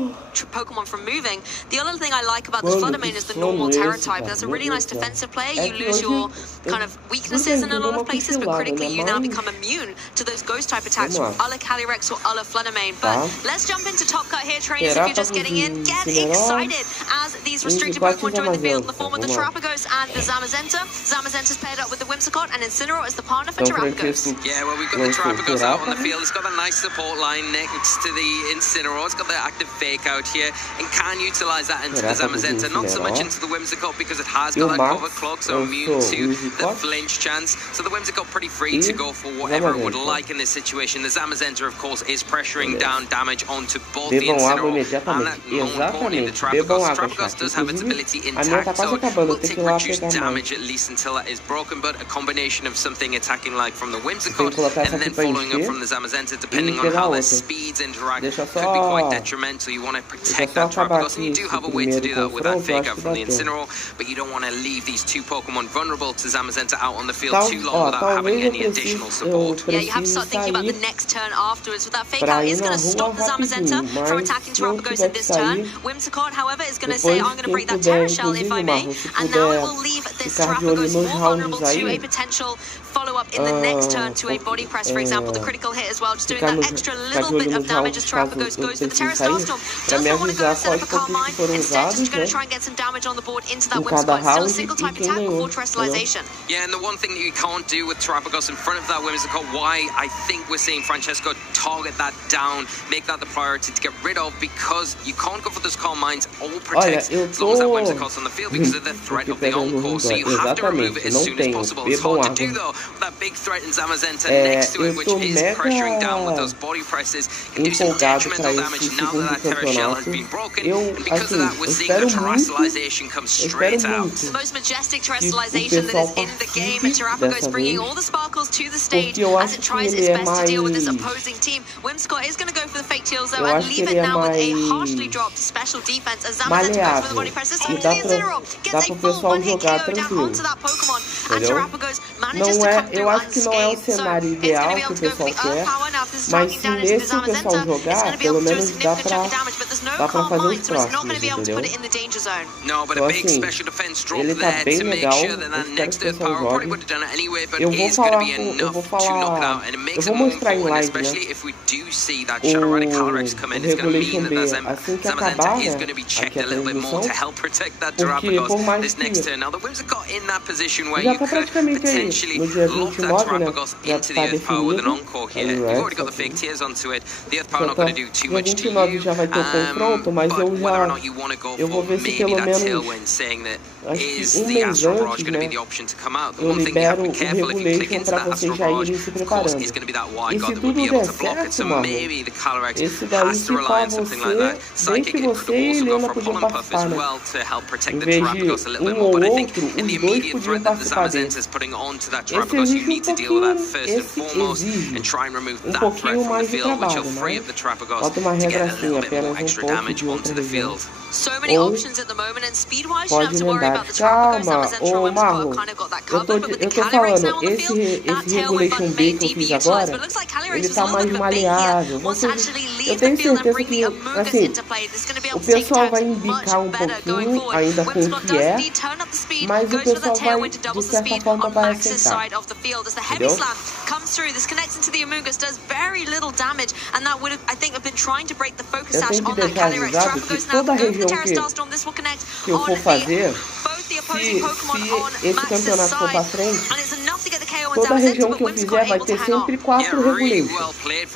Pokemon from moving. The other thing I like about the Fluttermane is the normal Terra type. That's a really nice defensive play. You lose your kind of weaknesses in a lot of places, but critically you now become immune to those ghost type attacks from Ulla Calyrex or Ulla Fluttermane. But let's jump into Top Cut here, trainers. If you're just getting in, get excited as these restricted Pokemon join the field in the form of the Terrapagos and the Zamazenta. Zamazenta's paired up with the Whimsicott, and Incineroar is the partner for Terrapagos. Yeah, well, we've got the Terrapagos out on the field. It's got a nice support line next to the Incineroar. It's got the active fake out here and can utilize that into the Zamazenta. Not so much into the Whimsicott because it has got that cover clock, so immune to the flinch chance. So the Whimsicott pretty free to go for whatever it would like in this situation. The Zamazenta, of course, is pressuring down damage onto both the Incineroar and that, more importantly, the Terrapagos. Terrapagos does have its ability intact, so it will take reduced damage at least until that is broken, but a combination of something attacking like from the Whimsicott and then following up from the Zamazenta, depending on how their speeds interact, could be quite detrimental. You want to protect that Terrapagos, and you do have a way to do that with that fake out from the Incineroar, but you don't want to leave these two Pokemon vulnerable to Zamazenta out on the field too long without having any additional support. Yeah, you have to start thinking about the next turn afterwards. With that fake out is going to stop the Zamazenta from attacking Terrapagos in this turn. Whimsicott, however, is going to say, I'm going to break that Terra Shell if I may, and now it will leave this Terrapagos more vulnerable to a potential follow-up in the next turn to a body press, for example, the critical hit as well, just doing that extra little bit of damage as Terrapagos goes for the Terra Starstorm. Does not want to go and set up a Calm Mind, instead just going to try and get some damage on the board into that Whimsicott. Still a single type attack before Terrestrialization. Yeah, and the one thing that you can't do with Terrapagos in front of that Whimsicott, why I think we're seeing Francesco target that down, make that the priority to get rid of, because you can't go for those Calm Minds or protect as long as that Whimsicott's on the field because of the threat of the Encore, so you have to remove it as soon as possible. It's hard to do though, with that big threat in Zamazenta next to it, which is pressuring down with those body presses, can do some detrimental damage now that that Terra Shell has been broken, and because of that we're seeing the Terrestrialization come straight out. The most majestic Terrestrialization that is in the game, and Terrapagos bringing all the sparkles to the stage as it tries its best to deal with this opposing team. Whimsicott is going to go for the fake tails though and leave it now with a harshly dropped special defense as Zamazenta goes for the body press. This time to the Incineroar gets a full one-hit KO down onto that Pokemon, and Terrapagos manages to come through unscathed. So it's going to be able to go for the Earth Power now. If this is targeting down into the Zamazenta, it's going to be able to do a significant chunk of damage, but there's no Calm Mind, so it's not going to be able to put it in the danger zone. No, but a big special defense drop there to make sure that that next Earth Power probably would have done it anyway, but it is going to be enough to knock it out, and it makes it more important, especially if we do see that Shadow Rider Calyrex come in. It's going to mean that Zamazenta is going to be checked a little bit more to help protect that Terrapagos this next turn. Now the Whimsicott in that position where you could potentially lock that Terrapagos into the Earth Power with an Encore here. You've already got the fake tears onto it. The Earth Power not going to do too much to you, but whether or not you want to go for maybe that Tailwind, saying that is the Astral Barrage going to be the option to come out. The one thing you have to be careful if you click into that Astral Barrage, of course, is going to be that wide guard that would be able to block it, so maybe the Calyrex has to rely on something like that. Psychic, it could also go for a Pollen Puff as well to help protect the Terrapagos a little bit more, but I think in the immediate threat that the Zamazenta is putting onto that Terrapagos, you need to deal with that first and foremost and try and remove that threat from the field, which will free up the Terrapagos to get a little bit more extra damage onto the field. So many options at the moment, and speed-wise, you don't have to worry about the Terrapagos. Zamazenta and Whimsicott have kind of got that covered, but with the Calyrex now on the field, that Tailwind button may be utilised, but it looks like Calyrex was a little bit of a bait here. Wants to actually leave the field and bring the Amoonguss into play. This is going to be able to take turns much better going forward. Whimsicott does indeed turn up the speed, goes for that Tailwind to double the speed on Max's side of the field as the Heavy Slam comes through. This connects into the Amoonguss, does very little damage, and that would have, I think, have been trying to break the Focus Sash on that Calyrex. Terrapagos now can go for the Terra Starstorm. This will connect on both the opposing Pokemon on Max's side, and it's enough to get the KO toda região que eu fizer vai ter sempre 4 regulations, né?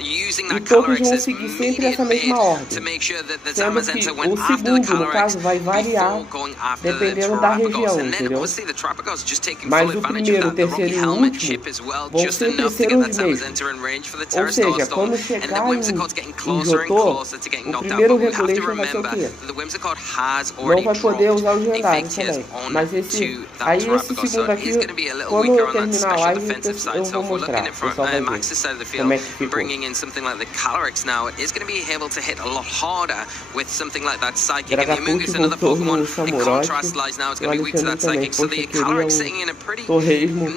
E todos vão seguir sempre essa mesma ordem, sendo que o segundo, no caso, vai variar dependendo da região, entendeu? Mas o primeiro, o terceiro e o último vão sempre ser os mesmos. Ou seja, quando chegar em Jotô, o primeiro regulation vai ser o quê? Não vai poder usar os lendários também. Mas esse segundo aqui, quando eu terminar a live, eu vou mostrar. O pessoal vai ver como é que ficou. Dragapult voltou no Samurote. O Alexandre também. Poxa, eu queria torresmo.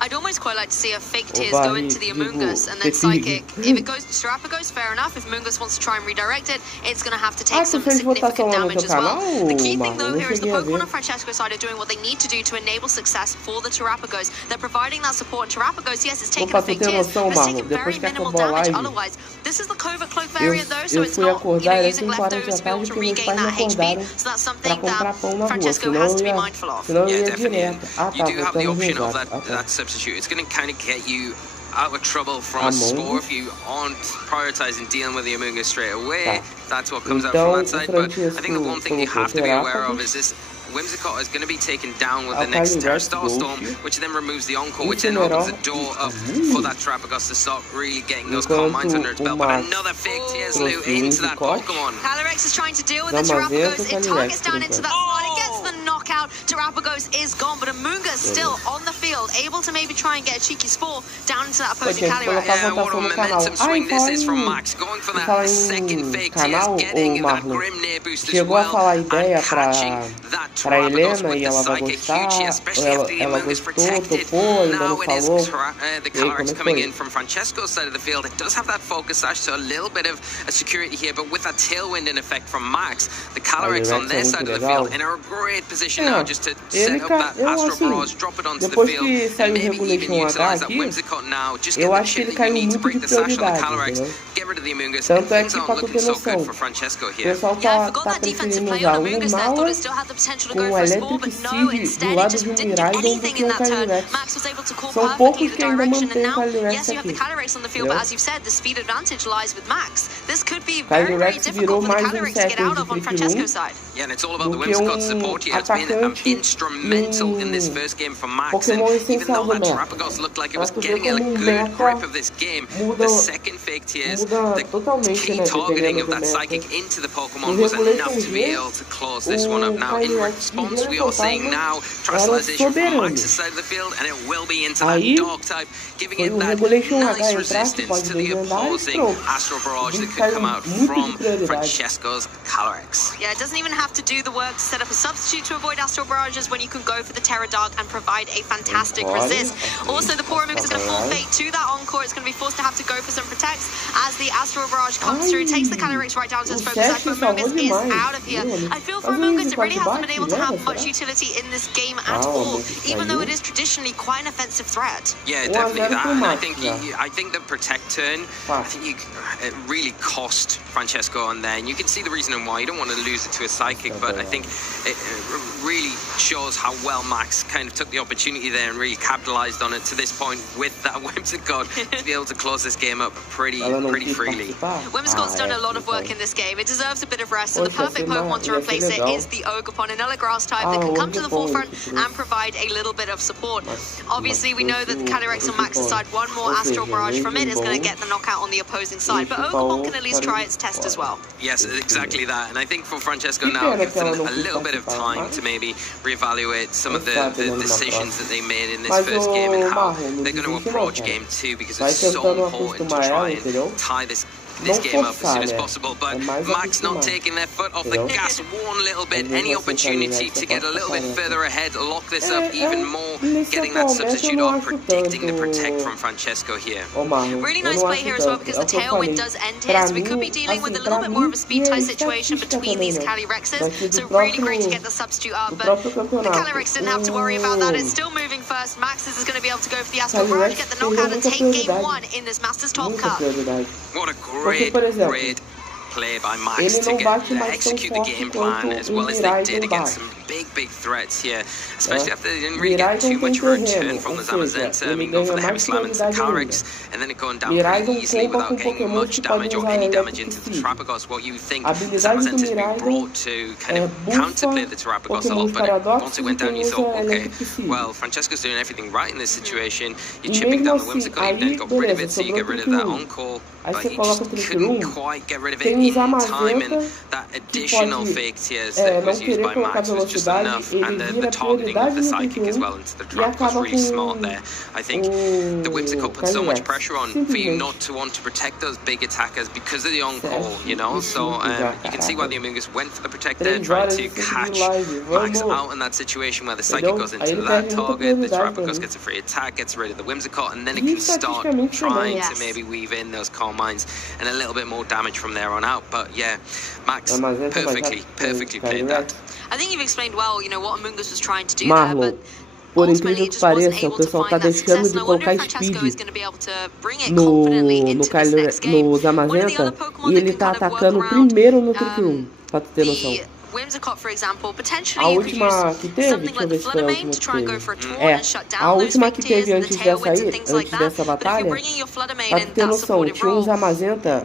I'd almost quite like to see a fake tears go into the Amoongus and then Psychic. If it goes to Terapagos, fair enough. If Amoongus wants to try and redirect it, it's going to have to take some significant damage as well. The key thing though here is the Pokemon on Francesco's side are doing what they need to do to enable success for the Terapagos. They're providing that support. Terapagos, yes, it's taking a fake tears, but it's taking very minimal damage otherwise. This is the Covert Cloak variant though, so it's not using leftovers to be able to regain that HP. So that's something that Francesco has to be mindful of. Yeah, definitely. You do have the option of that substitute. It's going to kind of get you out of trouble from a spore if you aren't prioritizing dealing with the Amoongus straight away. That's what comes out from that side. But I think the one thing you have to be aware of is this. Whimsicott is going to be taken down with the next Terrastar Storm, which then removes the Encore, which then opens the door up for that Terrapagos to start really getting those calm minds under its belt. But another fake Tears Loot into that Pokemon. Calyrex is trying to deal with the Terrapagos. It targets down into that slot. It gets the knockout. Terrapagos is gone, but Amoongus still on the field, able to maybe try and get a cheeky spore down into that opposing Calyrex. Yeah, what a momentum swing this is from Max. Going for that second fake Tears, getting that Grim Near boost as well, and catching that para Helena e ela vai gostar, ela gostou, topou, ainda não falou. The Calyrex coming in from Francesco's side of the field. It does have that focus sash, so a little bit of a security here, but with that tailwind in effect from Max, the Calyrex on their side of the field in a great position now just to set up that Astro Barrage, drop it onto the field, and maybe even utilize that Whimsicott now, just get the shit that you need to break the sash on the Calyrex, get rid of the Amoongus, and things aren't looking so good for Francesco here. Yeah, I forgot that defensive play on Amoongus there. Thought it still had the potential to go for a score, but no, instead it just didn't do anything in that turn. Max was able to call perfectly the direction, and now, yes, you have the Calyrex on the field, but as you've said, the speed advantage lies with Max. This could be very, very difficult for the Calyrex to get out of on Francesco's side. Yeah, and it's all about the Whimsicott support here. It's been instrumental in this first game for Max, and even though that Terrapagos looked like it was getting a good grip of this game, the second fake Tears, the key targeting of that Psychic into the Pokemon was enough to be able to close this one up. Now, in response, we are seeing now Terastallization from Max's side of the field, and it will be into that Dark type, giving it that nice resistance to the opposing Astro Barrage that could come out from Francesco's Calyrex. Yeah, it doesn't even have to do the work to set up a substitute to avoid Astro Barrages when you can go for the Terra Dark and provide a fantastic resist. Also, the poor Amoongus is going to fall fate to that Encore. It's going to be forced to have to go for some protects as the Astro Barrage comes through, takes the Calyrex right down to its focus side, but Amoongus is out of here. I feel for Amoongus, it really hasn't been able to have much utility in this game at all, even though it is traditionally quite an offensive threat. Yeah, definitely that, and I think the Protect turn, I think it really cost Francesco on there, and you can see the reason why. You don't want to lose it to a Psychic, but I think it really shows how well Max kind of took the opportunity there and really capitalized on it to this point with that Whimsicott to be able to close this game up pretty freely. Whimsicott's done a lot of work in this game. It deserves a bit of rest, and the perfect Pokemon to replace it is the Ogerpon, another grass type that can come to the forefront and provide a little bit of support. Obviously, we know that the Calyrex on Max's side, one more Astral Barrage from it is going to get the knockout on the opposing side, but Ogerpon can at least try its test as well. Yes, exactly that, and I think for Francesco now, it gives them a little bit of time to maybe reevaluate some of the decisions that they made in this first game and how they're going to approach game 2, because it's so important to try and tie this game up as soon as possible. But Max not taking their foot off the gas one little bit. Any opportunity to get a little bit further ahead, lock this up even more, getting that substitute off, predicting the Protect from Francesco here. Really nice play here as well, because the Tailwind does end here, so we could be dealing with a little bit more of a speed tie situation between these Calyrexes. So really great to get the substitute up, but the Calyrex didn't have to worry about that. It's still moving first. Max is going to be able to go for the Astral Barrage, get the knockout, and take game 1 in this Masters Top Cup. What a great play by Max to execute the game plan as well as they did against some big threats here, especially after they didn't really get too much of a return from the Zamazenta. I mean, going for the heavy slam into the Calyrex, and then it going down pretty easily without getting much damage or any damage into the Terrapagos. What you think the Zamazenta's been brought to kind of counterplay the Terrapagos a lot, but once it went down, you thought, okay, well, Francesco's doing everything right in this situation. You're chipping down the Whimsicott, you then got rid of it, so you get rid of that on-call, but you just couldn't quite get rid of it in time, and that additional fake tears that was used by Max was just enough, and the targeting of the Psychic as well into the trap was really smart there. I think the Whimsicott put so much pressure on for you not to want to protect those big attackers because of the on-call, you know, so you can see why the Amoonguss went for the protect there, tried to catch Max out in that situation where the Psychic goes into that target, the Terrapagos gets a free attack, gets rid of the Whimsicott, and then it can start trying to maybe weave in those Calm Minds and a little bit more damage from there on out. But yeah, Max perfectly played that. I think you've explained well, you know, what Amoonguss was trying to do there, but por incrível que pareça, o pessoal tá deixando de colocar speed no Zamazenta e ele tá atacando primeiro no Trick Room, pra tu ter noção. Whimsicott, for example, potentially a última que teve, deixa eu ver se foi a última que teve. A última que teve antes dessa batalha, pra tu ter noção, tinha um Zamazenta,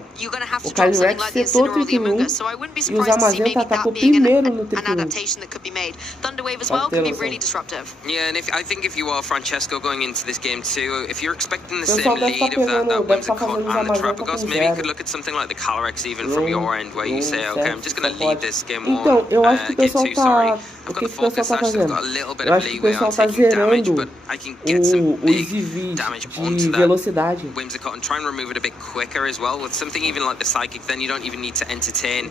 o Calyrex setou o Trick Room e o Zamazenta atacou primeiro no Trick Room. Yeah, and I think if you are Francesco going into this game too, if you're expecting the same lead of that Whimsicott and the Terrapagos, maybe you could look at something like the Calyrex even from your end, where you say, okay, I'm just going to lead this game on. Eu acho que o pessoal tá... O que o pessoal tá fazendo? Eu acho que o pessoal tá zerando os EV de velocidade. Whimsicott and try and remove it a bit quicker as well with something even like the Psychic. Then you don't even need to entertain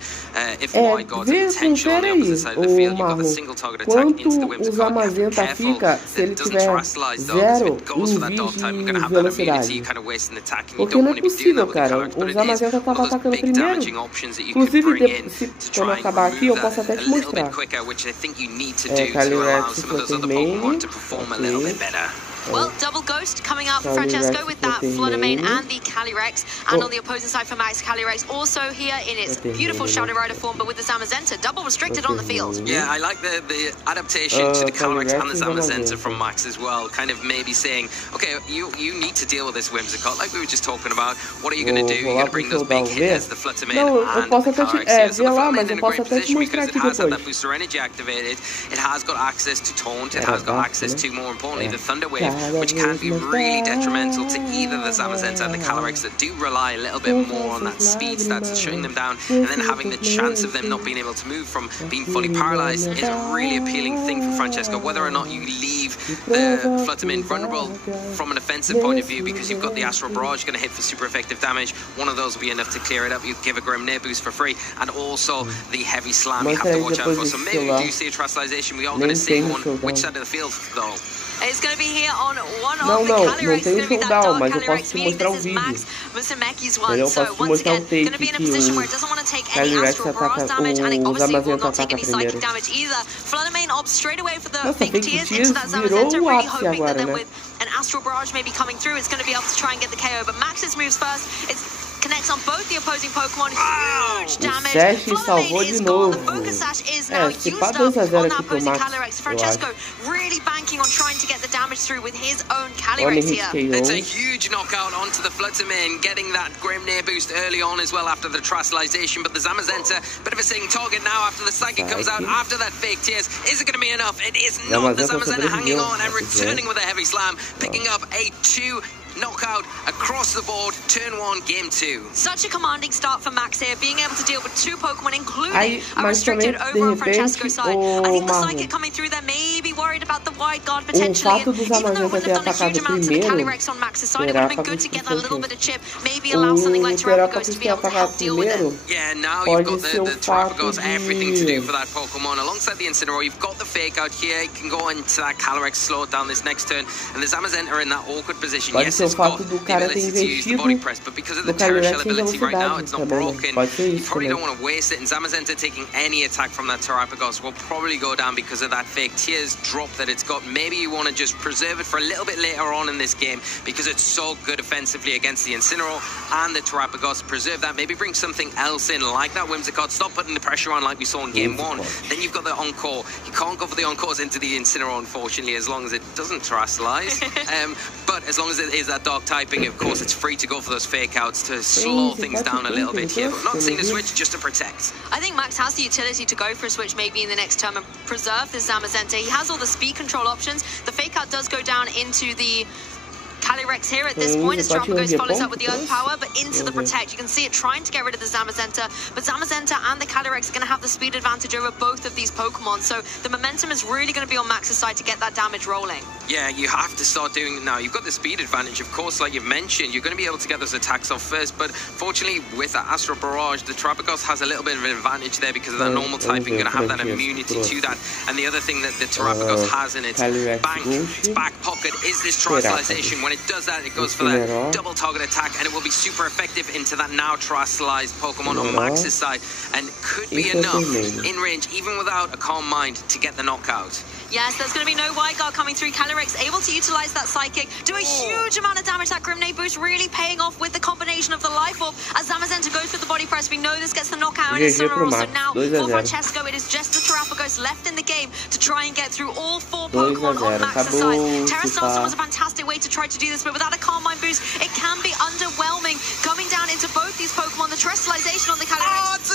if Wide Guard's potential on the opposite side of the field. You've got the single target attack into the Whimsicott. You have to be careful that it doesn't terastallize though, because if it goes for that dog time, you're going to have that immunity kind of wasting the attack, and you don't want to be doing that with the Calyrex. But it is one of those big damaging options that you can bring in to try and remove that a little bit quicker, which I think you need to do to allow some of those other Pokemon to perform a little bit better. Well, double ghost coming out for Francesco with that Fluttermane and the Calyrex. And on the opposing side for Max, Calyrex also here in its beautiful Shadow Rider form, but with the Zamazenta double restricted on the field. Yeah, I like the adaptation to the Calyrex and the Zamazenta from Max as well. Kind of maybe saying, okay, you need to deal with this Whimsicott, like we were just talking about. What are you going to do? You're going to bring those big hitters, the Fluttermane and the Calyrex here. So the Fluttermane's in a great position because it has had that booster energy activated. It has got access to Taunt. It has got access to, more importantly, the Thunder Wave, which can be really detrimental to either the Zamazenta and the Calyrex that do rely a little bit more on that speed stats, shutting them down, and then having the chance of them not being able to move from being fully paralyzed is a really appealing thing for Francesco. Whether or not you leave the Fluttermane vulnerable from an offensive point of view because you've got the Astral Barrage going to hit for super effective damage, one of those will be enough to clear it up. You give a Grimnir boost for free, and also the heavy slam you have to watch out for. So maybe we do see a Terastallization. We are going to see one. Which side of the field though? It's going to be here on one of the Calyrex. It's going to be that dark Calyrex. Meaning this is Max Musameki's one. So once again, going to be in a position where it doesn't want to take any Astral Barrage damage, and it obviously will not take any Psychic damage either. Fluttermane opts straight away for the fake tears into that Zamazenta, really hoping that then with an Astral Barrage maybe coming through, it's going to be able to try and get the KO. But Max's moves first. Connects on both the opposing Pokemon. Huge damage. Fluttermane is gone. The Focus Sash is now used up on that opposing Calyrex. Francesco really banking on trying to get the damage through with his own Calyrex here. It's a huge knockout onto the Fluttermane, getting that Grimnir boost early on as well after the Terastallization. But the Zamazenta, bit of a sitting target now after the Psychic comes out after that fake tears. Is it going to be enough? It is not. The Zamazenta hanging on and returning with a heavy slam, picking up a 2 knockout across the board, turn 1, game 2. Such a commanding start for Max here, being able to deal with 2 Pokemon, including a restricted over on Francesco's side. I think the Psychic coming through there may be worried about the Wide Guard potentially. Even though it wouldn't have done a huge amount to the Calyrex on Max's side, it would have been good to get that little bit of chip, maybe allow something like Terrapagos to be able to help deal with it. Yeah, now you've got the Terrapagos, everything to do for that Pokemon. Alongside the Incineroar, you've got the Fake out here. You can go into that Calyrex, slow it down this next turn, and the Zamazenta are in that awkward position. Yes, o fato do cara ter investido no Calyrex sem velocidade também, né? Pode ser isso também. Don't want to waste it, and Zamazenta taking any attack from that Terrapagos will probably go down because of that fake tears drop that it's got. Maybe you want to just preserve it for a little bit later on in this game because it's so good offensively against the Incineroar and the Terrapagos. Preserve that, maybe bring something else in like that Whimsicott. Stop putting the pressure on like we saw in game 1. Then you've got the Encore. You can't go for the Encores into the Incineroar, unfortunately, as long as it doesn't terastallize. But as long as it is that dark typing, of course, it's free to go for those fake outs to slow things down a little bit here. But not seeing a switch, just to protect. I think Max has the utility to go for a switch maybe in the next turn and preserve this Zamazenta. He has all the speed control options. The fake out does go down into the Calyrex here at this point as Terrapagos follows up with the overpower, but into the protect. You can see it trying to get rid of the Zamazenta, but Zamazenta and the Calyrex are going to have the speed advantage over both of these Pokemon, so the momentum is really going to be on Max's side to get that damage rolling. Yeah, you have to start doing it now. You've got the speed advantage, of course, like you've mentioned. You're going to be able to get those attacks off first, but fortunately, with the Astro Barrage, the Terrapagos has a little bit of an advantage there because of that normal typing, going to have that immunity to that. And the other thing that the Terrapagos has in its bank, its back pocket, is this terastallization. When it does that, it goes for that double target attack, and it will be super effective into that now terastallized Pokemon on Max's side, and could be enough in range, even without a Calm Mind, to get the knockout. Yes, there's going to be no Wide Guard coming through. Calyrex able to utilize that Psychic, do a huge amount of damage. That Grimnade boost really paying off with the combination of the Life Orb. As Zamazenta goes for the Body Press, we know this gets the knockout in Incineroar. So now for Francesco, it is just the Terrapagos left in the game to try and get through all 4 Pokemon on Max's side. Terrastalson was a fantastic way to try to do this, but without a Calm Mind boost, it can be underwhelming. Coming down into both these Pokemon, the terastallization on the Calyrex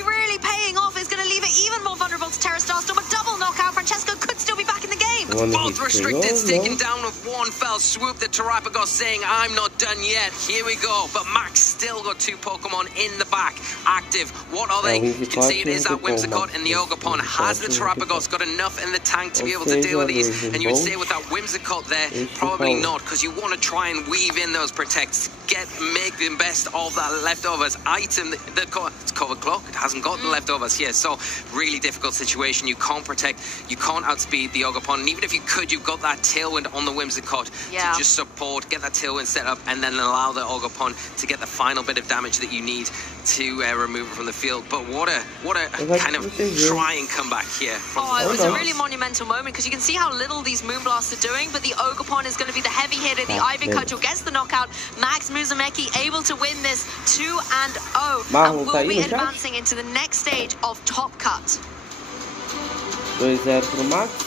really paying off. It's going to leave it even more vulnerable to Terrastalson, but double knockout. Francesco could still be back in the game. Both restricteds taken down with one fell swoop. The Terrapagos saying, I'm not done yet. Here we go. But Max still got 2 Pokemon in the back, active. What are they? You can see it is that Whimsicott, and the Ogerpon. Has the Terrapagos got enough in the tank to be able to deal with these? And you would say with that Whimsicott there, probably not, because you want to try and weave in those protects, make the best of that leftovers item. It's covered clock. It hasn't got the leftovers here, so really difficult situation. You can't protect, you can't outspeed the Ogerpon, and even if you could, you've got that Tailwind on the Whimsicott to just support, get that Tailwind set up, and then allow the Ogerpon to get the final bit of damage that you need to remove it from the field. But what a kind of try and comeback here. It was a really monumental moment because you can see how little these Moonblasts are doing, but the Ogerpon is going to be the heavy hitter. The Ivy Cudgel gets the knockout. Max Muzumeki able to win this 2-0 and will be advancing into the next stage of Top Cut. 2-0 pro Max.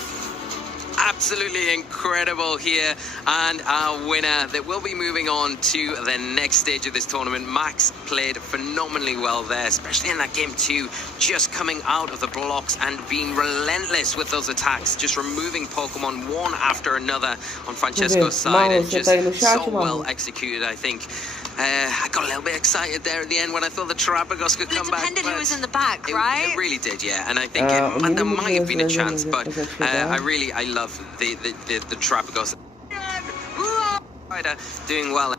Absolutely incredible here, and our winner that will be moving on to the next stage of this tournament. Max played phenomenally well there, especially in that game 2, just coming out of the blocks and being relentless with those attacks, just removing Pokemon one after another on Francesco's side. It's just so well executed, I think. I got a little bit excited there at the end when I thought the Terrapagos could come back. It depended who was in the back, right? It really did, yeah. And I think there might have been a chance, but I love the Terrapagos. Doing well.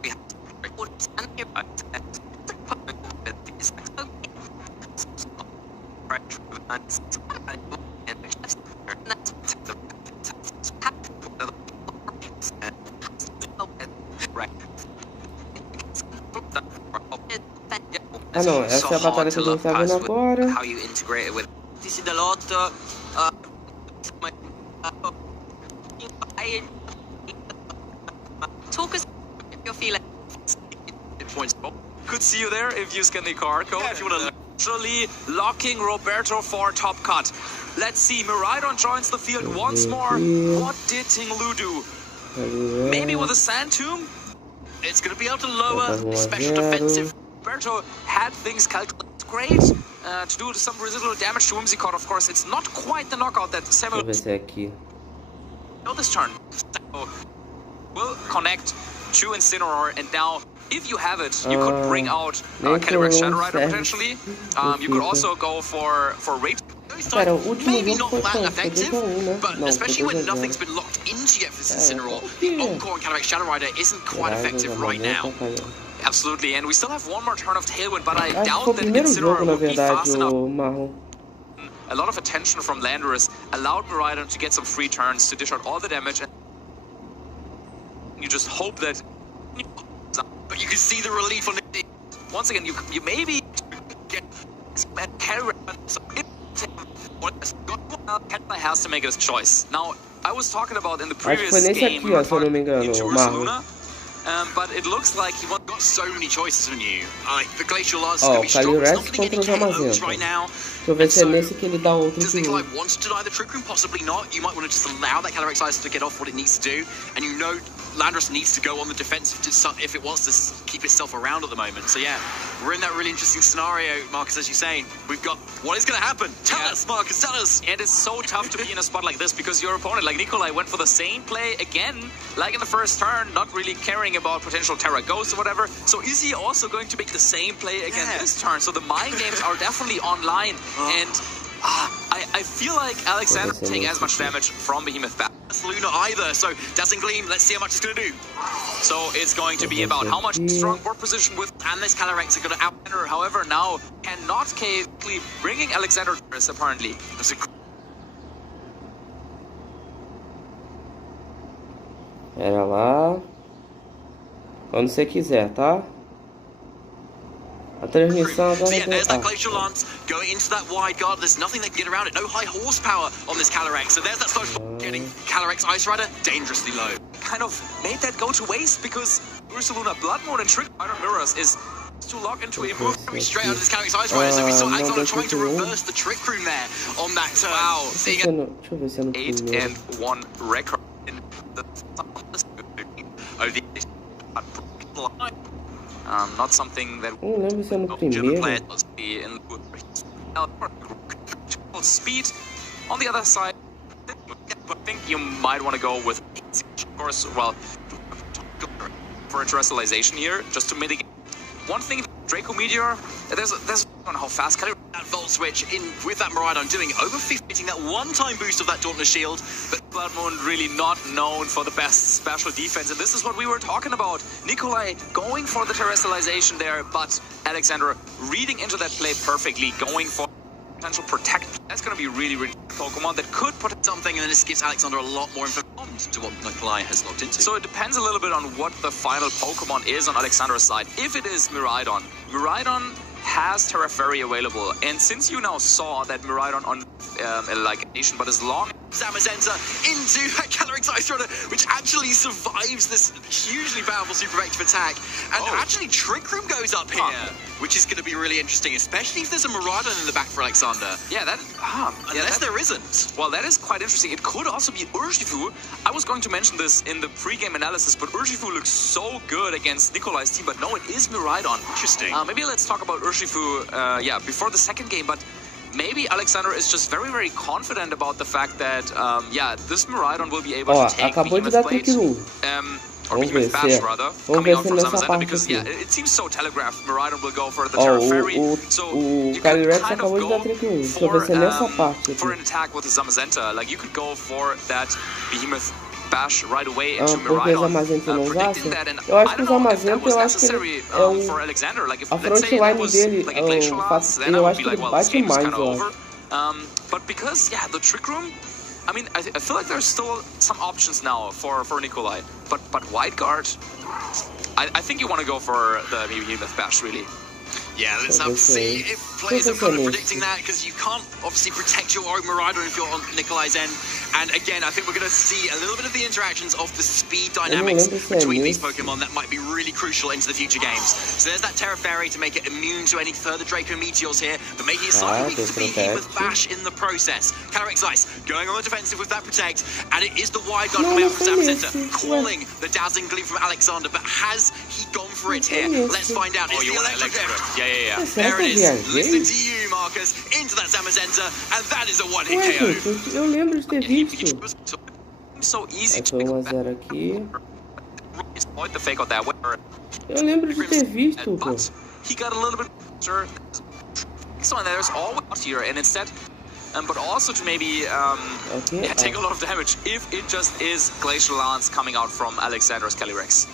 Ah não, essa é a batalha que a gente tá vendo agora. How you integrate it with this is a lot. Talk us your feeling. Could see you there if you scan the QR code. If you want to literally locking Roberto for Top Cut. Let's see, Miraidon joins the field once more. What did Tinglu do? Maybe with a Sand Tomb? It's going to be able to lower special defensive. Roberto had things calculated great to do some residual damage to Whimsicott. Of course, it's not quite the knockout that Samuel this turn. So will connect to Incineroar, and now if you have it, you could bring out Calyrex Shadow Rider potentially. You could also go for Rape. Maybe not that effective, but especially when nothing's been locked into yet for Incineroar, the Encore and Calyrex Shadow Rider isn't quite effective right now. Absolutely, and we still have one more turn of Tailwind, but I doubt that Incineroar will be fast enough. A lot of attention from Landorus allowed Miraidon to get some free turns to dish out all the damage, and you just hope that But you can see the relief on it. Once again, you maybe get has to make his choice. Now, I was talking about in the previous game, we were talking into Ursaluna, but it looks like he got so many choices on you. The Glacial Lance is going to be strong. It's not going to get any KOs right now. Deixa eu ver se é nesse que ele dá outro Does Nikolai want to deny the Trick Room? Possibly not. You might want to just allow that Calyrex Ice to get off what it needs to do. And you know Landorus needs to go on the defensive if it wants to keep itself around at the moment. So yeah, we're in that really interesting scenario, Marcus, as you're saying. We've got what is going to happen. Tell us, Marcus, tell us. And it's so tough to be in a spot like this because your opponent, like Nikolai, went for the same play again, like in the first turn, not really caring about potential Terra Ghosts or whatever. So is he also going to make the same play again this turn? So the mind games are definitely online. And I feel like Alexander doesn't take as much damage from Behemoth Bash. Luna either, so Dazzling Gleam, let's see how much it's going to do. So it's going to be about how much strong board position with, and this Calyrex are going to out. However, now cannot keep bringing Alexander apparently. Pera lá. Quando você quiser, tá? A transmissão agora. So yeah, there's that Glacial Lance going into that wide guard. There's nothing that can get around it. No high horsepower on this Calyrex. So there's that slow getting Calyrex Ice Rider dangerously low. Kind of made that go to waste because Ursaluna Blood Moon and Trick Rider Mirrors is to lock into a move coming straight out of this Calyrex Ice Rider. So we saw Alexander trying to reverse the Trick Room there on that turn. Wow, seeing an 8-1 record in the not something that lembro se é no primeiro. Speed on the other side. I think you might want to go with, of course, well, for a terrestrialization here, just to mitigate. One thing, Draco Meteor, there's on how fast can that Volt Switch in with that Miraidon doing over 50, getting that one-time boost of that Dauntless Shield. But Blood Moon really not known for the best special defense, and this is what we were talking about. Nikolai going for the terrestrialization there, but Alexander reading into that play perfectly, going for potential protect. That's going to be really, really Pokemon that could put something, and then this gives Alexander a lot more information to what Nikolai has locked into. So it depends a little bit on what the final Pokemon is on Alexander's side. If it is Miraidon has Terra Fairy available, and since you now saw that Miraidon on like Nation, but as long Zamazenta into that Calyrex Ice Rider, which actually survives this hugely powerful super effective attack, and actually Trick Room goes up here, which is going to be really interesting, especially if there's a Miraidon in the back for Alexander. Yeah, that unless there isn't. Well, that is quite interesting. It could also be Urshifu. I was going to mention this in the pre-game analysis, but Urshifu looks so good against Nikolai's team, but no, it is Miraidon. Interesting. Maybe let's talk about Urshifu, before the second game, but maybe Alexander is just very, very confident about the fact that, this Miraidon will be able to take Behemoth Blade, or Behemoth Bash, rather, coming out from Zamazenta, because, it seems so telegraphed. Miraidon will go for the Terra Fairy, so you can kind of go for an attack with the Zamazenta. Like, you could go for that Behemoth Bash right away into Miraidon, predicting that, and I don't know if that was necessary for Alexander. Like, if let's say that was like a Glacial Lance, then I would be like, well, this game is kind of over. But because, the Trick Room, I mean, I feel like there's still some options now for Nikolai. But Wide Guard, I think you want to go for the Behemoth Bash, really. Yeah, let's have to see if players are kind of predicting that, because you can't obviously protect your own Miraidon if you're on Nikolai's end. And again, I think we're going to see a little bit of the interactions of the speed dynamics between these Pokemon that might be really crucial into the future games. So there's that Terra Fairy to make it immune to any further Draco Meteors here, but making it slightly weak to Behemoth Bash in the process. Calyrex Ice going on the defensive with that Protect, and it is the Wide Guard coming out from Zamazenta, calling the Dazzling Gleam from Alexander, but has he gone for it here? Let's find out. You want Electric? Yeah. There it is. Listen to you, Marcus. Into that Zamazenta, and that is a one-hit KO. Eu lembro de ter visto. So easy to pick up that. Aqui. The fake on that. Eu lembro de ter visto, pô. He got a little bit sure. So there's always out here, and instead, but also to maybe take a lot of damage if it just is Glacial Lance coming out from Alexander's Calyrex.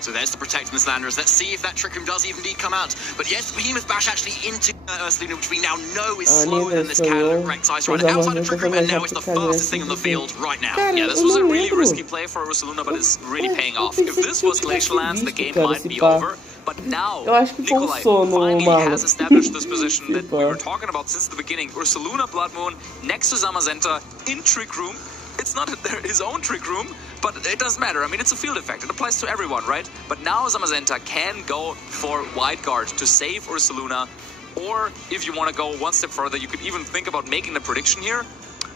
So there's the Protect Miss Landers. Let's see if that Trick Room does indeed come out. But yes, Behemoth Bash actually into Ursaluna, which we now know is slower than this Cadillac Rex Ice Rider. Outside of Trick Room, and now it's the fastest thing on the field right now. Yeah, this was a really risky play for Ursaluna, but it's really paying off. If this was Glacial Lands, the game might be over. But now, Nikolai finally has established this position that we were talking about since the beginning. Ursaluna Blood Moon next to Zamazenta in Trick Room. It's not his own Trick Room, but it doesn't matter. I mean, it's a field effect. It applies to everyone, right? But now Zamazenta can go for Wide Guard to save Ursaluna. Or if you want to go one step further, you could even think about making the prediction here.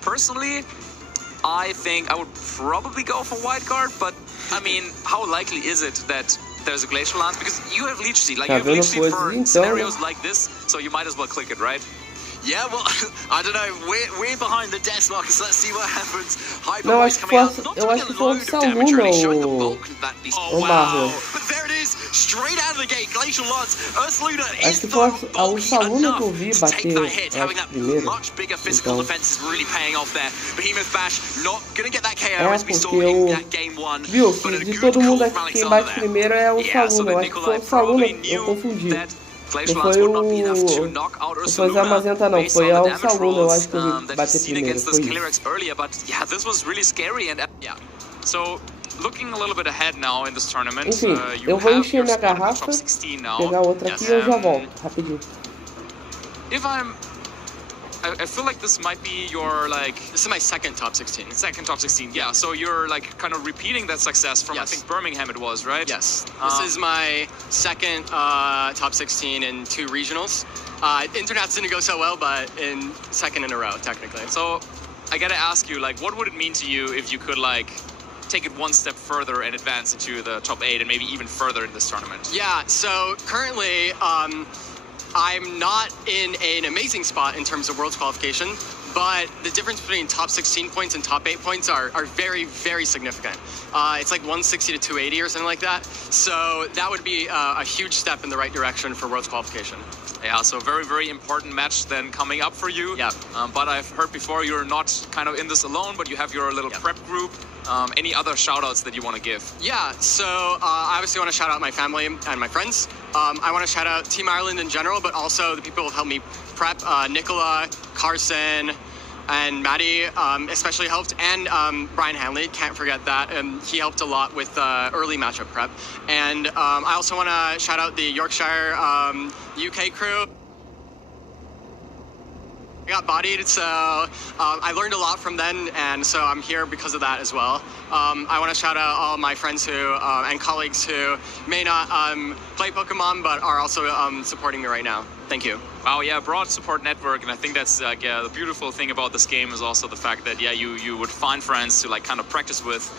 Personally, I think I would probably go for Wide Guard, but I mean, how likely is it that there's a Glacial Lance? Because you have Leech Seed, like you have Leech Seed for scenarios like this, so you might as well click it, right? Yeah, well, I don't know. We're behind the desk, Marcus. Let's see what happens. Não, acho que foi o Saluno ou Marvel. But there it is, straight out of the gate. Glacial Lance. Ursaluna is o Saluno que eu vi bater primeiro. Much bigger physical defense is really paying off there. Behemoth Bash not gonna get that KO as we saw in that game 1. Viu, de todo mundo aqui, quem bate primeiro é o Saluno. Eu acho que foi o Saluno, eu confundi. Não foi o Zamazenta não, foi o Saluno, eu acho que eu vi bater primeiro, foi isso. Looking a little bit ahead now in this tournament. Enfim, eu vou encher minha garrafa, pegar outra aqui e eu já volto, rapidinho. I feel like this might be your, like... This is my second top 16. Second top 16, yeah. So you're, like, kind of repeating that success from, I think, Birmingham it was, right? Yes. This is my second top 16 in 2 regionals. Internats didn't go so well, but in second in a row, technically. So, I gotta ask you, like, what would it mean to you if you could, like, take it one step further and advance into the top 8 and maybe even further in this tournament? Yeah, so currently, I'm not in an amazing spot in terms of Worlds qualification, but the difference between top 16 points and top 8 points are very, very significant. It's like 160 to 280 or something like that. So that would be a huge step in the right direction for Worlds qualification. Yeah, so very, very important match then coming up for you. Yeah. But I've heard before you're not kind of in this alone, but you have your little prep group. Any other shout-outs that you want to give? Yeah, so I obviously want to shout out my family and my friends. I want to shout out Team Ireland in general, but also the people who helped me prep. Nicola, Carson, and Maddie especially helped, and Brian Hanley, can't forget that. He helped a lot with early matchup prep. And I also want to shout out the Yorkshire UK crew. I got bodied, so I learned a lot from them, and so I'm here because of that as well. I want to shout out all my friends who and colleagues who may not play Pokemon, but are also supporting me right now. Thank you. Wow, yeah, broad support network, and I think that's yeah, the beautiful thing about this game is also the fact that yeah, you would find friends to like kind of practice with,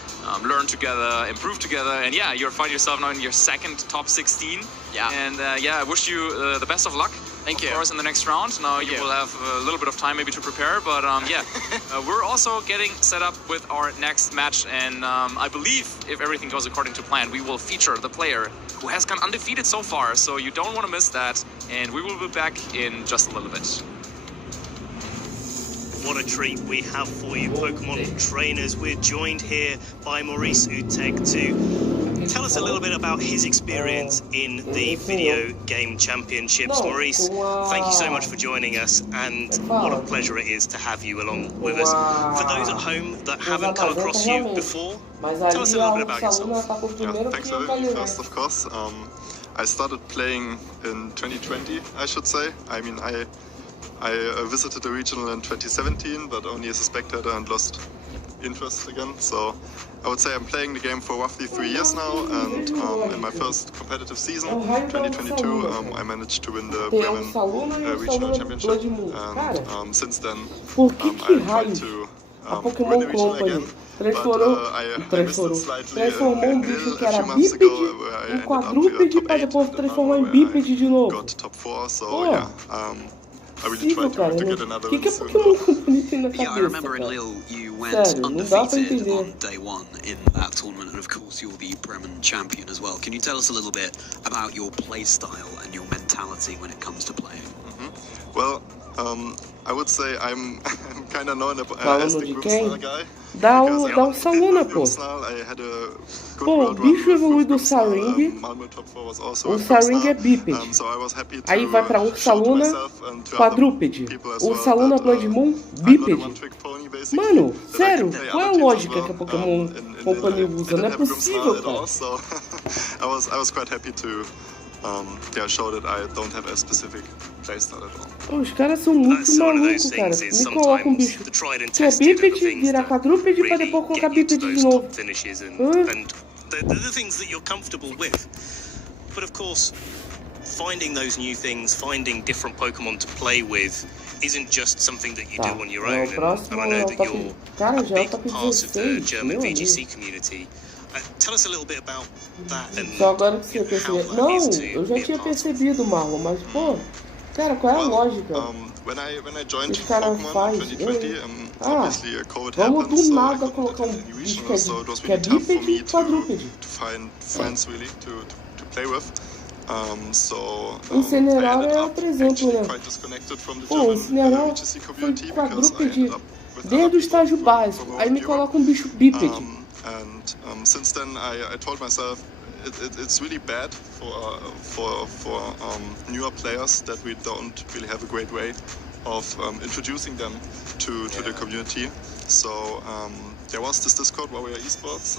learn together, improve together, and yeah, you'll find yourself now in your second top 16. Yeah. And yeah, I wish you the best of luck. Thank you. Of course, in the next round. Now you will have a little bit of time maybe to prepare, but yeah, we're also getting set up with our next match, and I believe if everything goes according to plan, we will feature the player who has gone undefeated so far, so you don't want to miss that, and we will be back in just a little bit. What a treat we have for you, Pokemon trainers. We're joined here by Maurice Utrecht to tell us a little bit about his experience in the video game championships. Maurice, thank you so much for joining us, and what a pleasure it is to have you along with us. For those at home that haven't come across you before, tell us a little bit about yourself. Yeah, thanks for having me first, of course. I started playing in 2020, I should say. I mean, I visited the regional in 2017, but only as a spectator and lost interest again. So I would say I'm playing the game for roughly 3 years now, and in my first competitive season, 2022, I managed to win the Bremen regional championship, and since then I tried to win the regional again. Transformou um bicho que era bípede, um quadrúpede, para depois transformar em bípede de novo. Got top 4, so yeah. I really tried to get another win soon. Yeah, I remember in Lille you went undefeated on day 1 in that tournament, and of course you're the Bremen champion as well. Can you tell us a little bit about your play style and your mentality when it comes to playing? Well, I would say I'm kind of known as Falando the de group quem? snarl guy. Dá um Saluna, pô. Pô, o bicho evolui do Saring. O Saring é bípede. Aí vai pra um Saluna quadrúpede. O Saluna Blood Moon bípede. Mano, sério, qual é a lógica que a Pokémon Company usa? Não é possível, cara. I was quite happy to show that I don't have a specific playstyle at all. Os caras são muito malucos, cara. Me coloca um bicho que é bípede, vira quadrúpede pra depois colocar bípede de novo. The things that you're comfortable with. But of course, finding those new things, finding different Pokemon to play with, isn't just something that you do on your own. And I know that you're a big part of the German VGC community. Tell us a little bit about that and Só agora que você percebeu. Não, eu já tinha percebido, Marlon, mas pô, cara, qual é a lógica? When I joined Esse cara faz. Vamos do nada colocar um bicho que é bípede e quadrúpede. O Incineroar é outro exemplo, né? Pô, o Incineroar foi quadrúpede desde o estágio básico. Aí me coloca um bicho bípede. And since then, I told myself it's really bad for newer players that we don't really have a great way of introducing them to the community. So there was this Discord, Warrior Esports,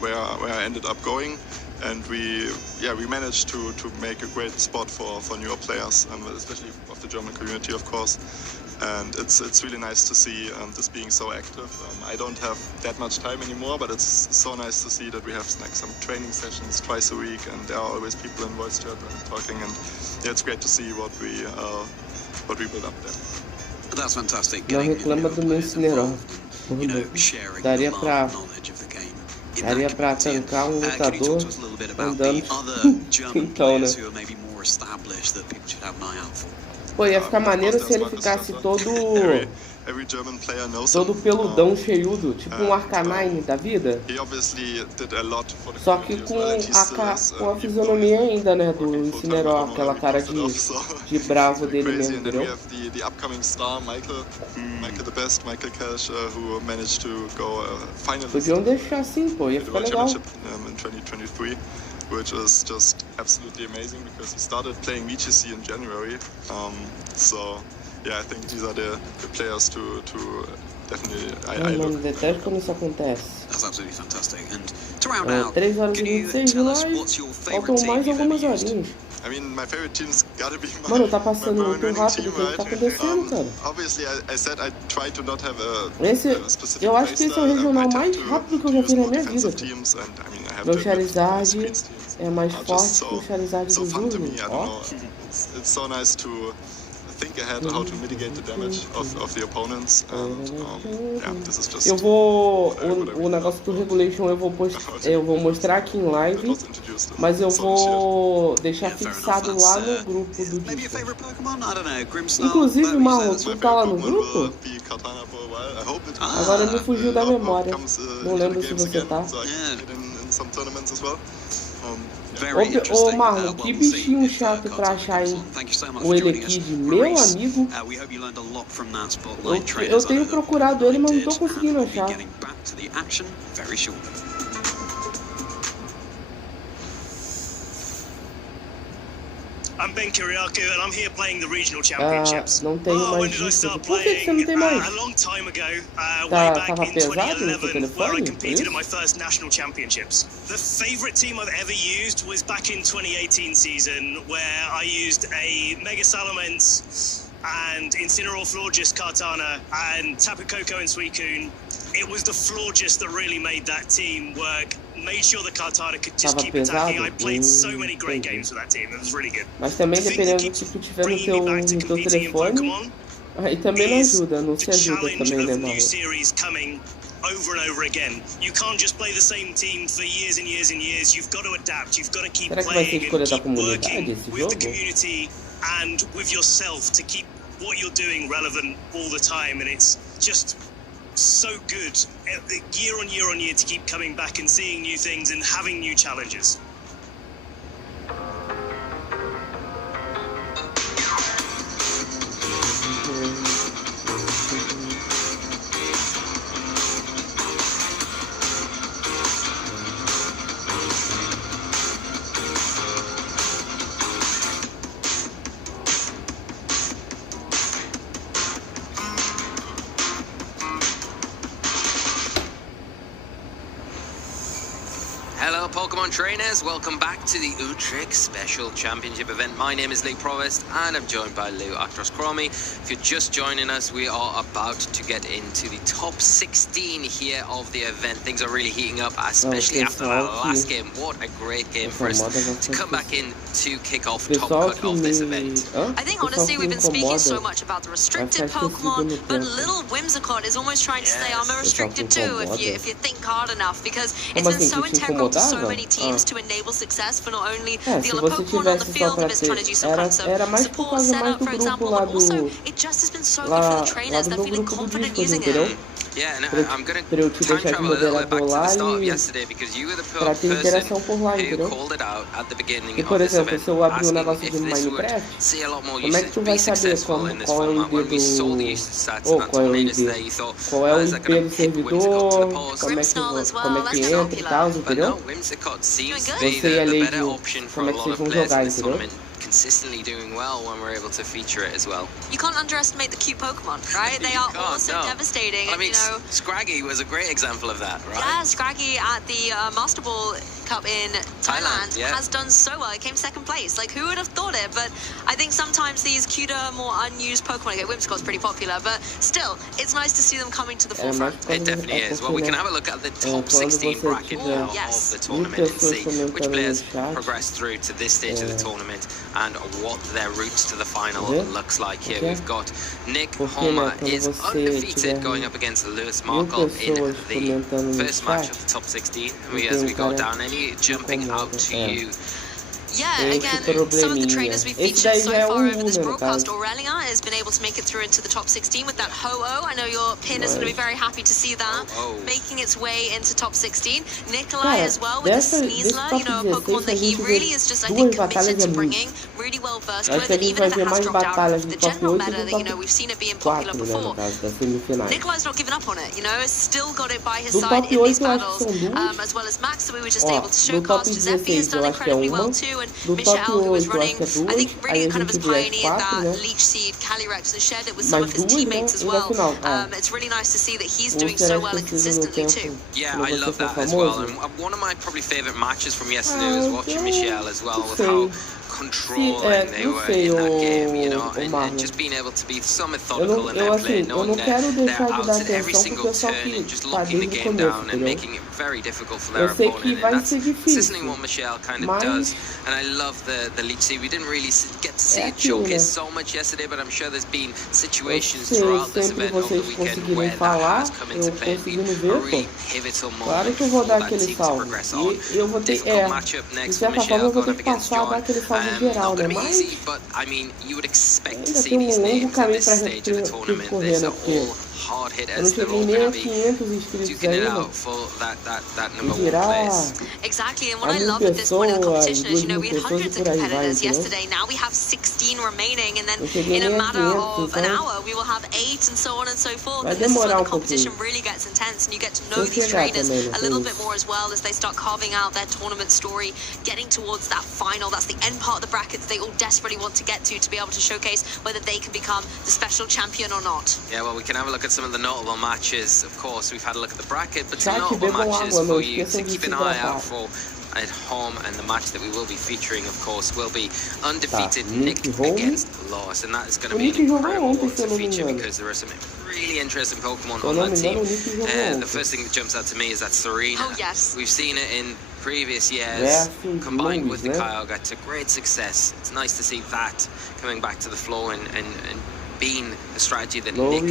where I ended up going, and we managed to make a great spot for newer players, especially of the German community, of course. And it's really nice to see this being so active. I don't have that much time anymore, but it's so nice to see that we have like some training sessions twice a week, and there are always people in voice chat and talking. And yeah, it's great to see what we build up there. That's fantastic. Não reclama do meu Incineroar. Daria pra tancar um lutador andando. Então, né? Pô, ia ficar maneiro se ele ficasse todo peludão, cheiudo, tipo um Arcanine da vida. Só que com a fisionomia ainda, né, do Incineroar, aquela cara de bravo dele mesmo, entendeu? Podiam deixar assim, pô, ia ficar legal. Which is just absolutely amazing because he started playing VGC in January. So yeah, I think these are the players to definitely I look. Detesto quando isso acontece. That's absolutely fantastic. And to round out, 3 horas e can you 26 tell us live, what's your favorite faltam mais team you've algumas ever used? horinhas. I mean, my favorite team's gotta be Mano, tá passando muito rápido, o que tá acontecendo, cara? Obviously, I said I try to not have a specific eu acho que esse é o regional mais rápido que eu já vi na minha vida. Meu Charizard é mais forte que o Charizard do Zulu. Ó. It's so nice to think ahead how to mitigate the damage of the opponents, and yeah, this is just. Eu vou o negócio do regulation eu vou mostrar aqui em live, mas eu vou deixar fixado lá no grupo do Discord. Inclusive, Marlon, tu tá lá no grupo? Agora me fugiu da memória. Não lembro se você tá. Ô Marlon, que bichinho chato pra achar o Elekid, meu amigo. Eu tenho procurado ele, mas não tô conseguindo achar. I'm Ben Kiriakou and I'm here playing the regional championships. Não tenho mais disso. Por que você não tem mais? A long time ago, way back in 2011, where I competed in my first national championships. The favorite team I've ever used was back in 2018 season, where I used a Mega Salamence and Incineroar Florges Kartana and Tapu Koko and Suicune. It was the Florges that really made that team work. Made sure the Kartana could just keep attacking. I played so many great games with that team. It was really good. Mas também dependendo do que tu tiver no teu telefone, aí também não ajuda, não se ajuda também, né, Marlon? Over and over again. You can't just play the same team for years and years and years. You've got to adapt. You've got to keep playing and keep working with the community and with yourself to keep what you're doing relevant all the time. And it's just so good year on year on year to keep coming back and seeing new things and having new challenges. Pokemon trainers, welcome back to the Utrecht Special Championship event. My name is Lee Provost and I'm joined by Lou Actros-Chromi. If you're just joining us, we are about to get into the top 16 here of the event. Things are really heating up, especially after that last game. What a great game for us to come back in to kick off top cut of this event. I think honestly we've been speaking so much about the restricted Pokemon, but little Whimsicott is almost trying to say I'm a restricted too if you think hard enough, because it's been so integral to so many teams to enable success for not only the other Pokemon on the field, if it's trying to do some kind of support setup, for example, but also it just has been so good for the trainers. They're feeling confident using it. Yeah, and I'm going to time travel a little bit back to the start of yesterday, because you were the person who called it out at the beginning of this event, asking if this would see a lot more usage, be successful in this format. When we saw the usage stats and that tornadoes there, you thought, is that going to hit Whimsicott to the post? Grimmsnarl as well, that's popular. But no, Whimsicott seems to be the better option for a lot of players in this tournament. Consistently doing well when we're able to feature it as well. You can't underestimate the cute Pokemon, right? They are also devastating. I mean, Scraggy was a great example of that, right? Yeah, Scraggy at the Master Ball Cup in Thailand has done so well. It came second place. Like, who would have thought it? But I think sometimes these cuter, more unused Pokemon, like Whimsicott's pretty popular, but still, it's nice to see them coming to the forefront. It definitely is. Well, we can have a look at the top 16 bracket now of the tournament and see which players progress through to this stage of the tournament and what their route to the final looks like here. We've got Nick Homer is undefeated going up against Lewis Markle in the first match of the top 16. As we go down, any jumping out to you? Yeah, again, some of the trainers we've featured so far over this broadcast, Aurelia has been able to make it through into the top 16 with that Ho-Oh. I know your pin is going to be very happy to see that, making its way into top 16. Nikolai as well with the Sneasler, you know, a Pokemon that he really is just, I think, committed to bringing, really well versed with, and even if it has dropped out of the general meta, that, you know, we've seen it being popular before. Nikolai's not given up on it, you know, has still got it by his side in these battles, as well as Max, that we were just able to showcast. Giuseppe has done incredibly well too, and Michelle, who was running, I think, really kind of has pioneered that Leech Seed Calyrex and shared it with some of his teammates as well. It's really nice to see that he's doing so well and consistently too. Yeah, I love that as well. And one of my probably favourite matches from yesterday was watching Michelle as well, with how controlling they were in that game, you know, and just being able to be so methodical in their play, knowing that they're out at every single turn and just locking the game down and making it very difficult for their opponent. And that's consistently what Michelle kind of does. And I love the Leech Seed. We didn't really get to see it showcased so much yesterday, but I'm sure there's been situations throughout this event over the weekend where that has come into play and been a really pivotal moment for that team to progress on. Difficult matchup next for Michelle going up against John. Not going to be easy, but I mean, you would expect to see these names at this stage of the tournament. These are all hard hitters. They're all going to be duking it out for that number one place. Exactly, and what I love at this point of the competition is, you know, we had hundreds of competitors yesterday. Now we have 16 remaining, and then in a matter of an hour, we will have 8, and so on and so forth. And this is where the competition really gets intense, and you get to know these trainers a little bit more as well as they start carving out their tournament story, getting towards that final. That's the end part of the brackets they all desperately want to get to be able to showcase whether they can become the special champion or not. Yeah, well, we can have a look at some of the notable matches. Of course, we've had a look at the bracket, but some notable matches for you to keep an eye out for at home, and the match that we will be featuring, of course, will be undefeated Nick against Lois, and that is going to be an incredible one to feature because there are some really interesting Pokemon on that team. The first thing that jumps out to me is that Serena. Oh, yes. We've seen it in previous years, combined with the Kyogre to great success. It's nice to see that coming back to the floor and being a strategy that Nick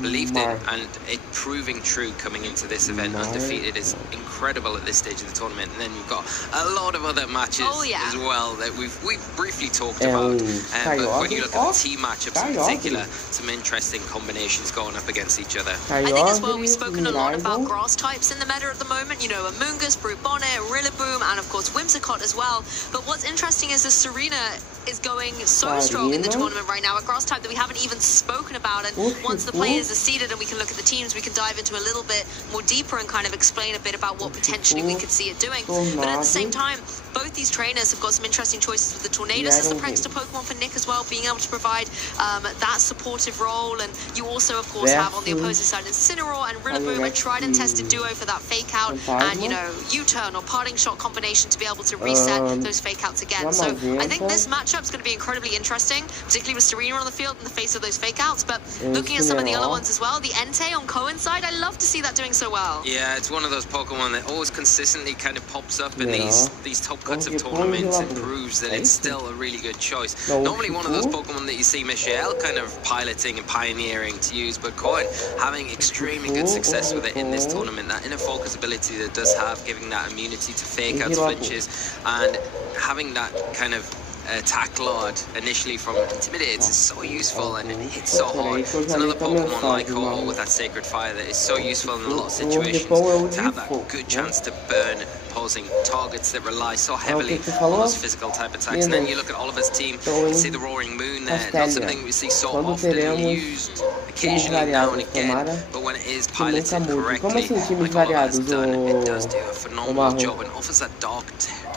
believed in, and it proving true coming into this event undefeated is incredible at this stage of the tournament. And then you've got a lot of other matches as well that we've briefly talked about. But when you look at the team matchups in particular, some interesting combinations going up against each other. I think as well we've spoken a lot about grass types in the meta at the moment. You know, Amoonguss, Brubonnet, Rillaboom, and of course Whimsicott as well. But what's interesting is that Serena is going so strong in the tournament right now, a grass type that we haven't even even spoken about. And once the players are seated and we can look at the teams, we can dive into a little bit more deeper and kind of explain a bit about what potentially we could see it doing. But at the same time, both these trainers have got some interesting choices with the Tornadus as the prankster Pokemon for Nick as well, being able to provide that supportive role. And you also, of course, have on the opposing side Incineroar and Rillaboom, a tried and tested duo for that fake out and, you know, U-turn or parting shot combination to be able to reset those fake outs again. So I think this matchup is going to be incredibly interesting, particularly with Serena on the field in the face of those fake outs. But looking at some of the other ones as well, the Entei on Cohen's side, I love to see that doing so well. Yeah, it's one of those Pokemon that always consistently kind of pops up in these top cuts of tournaments and proves that it's still a really good choice. Normally one of those Pokemon that you see Michelle kind of piloting and pioneering to use, but Cohen having extremely good success with it in this tournament. That inner focus ability that it does have, giving that immunity to fake outs, flinches, and having that kind of attack lord initially from Intimidates is so useful, and it hits so hard. It's another Pokemon like Ho-Oh with that Sacred Fire that is so useful in a lot of situations to have that good chance to burn opposing targets that rely so heavily on those physical type attacks. And then you look at Oliver's team, you see the Roaring Moon there, not something we see so often used occasionally now and again, but when it is piloted correctly, like Oliver has done, it does do a phenomenal job and offers that dark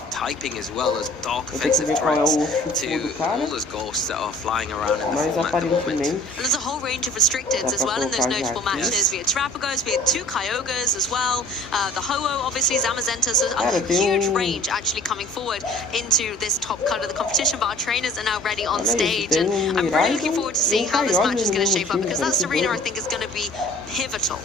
typing as well as dark offensive threats to all those ghosts that are flying around in the format at the moment. And there's a whole range of restricteds as well in those notable matches. We had Terrapagos, we had 2 Kyogres as well, the Ho-Oh, obviously, Zamazenta, so a huge range actually coming forward into this top cut of the competition, but our trainers are now ready on stage, and I'm really looking forward to seeing how this match is going to shape up, because that Serena, I think, is going to be pivotal.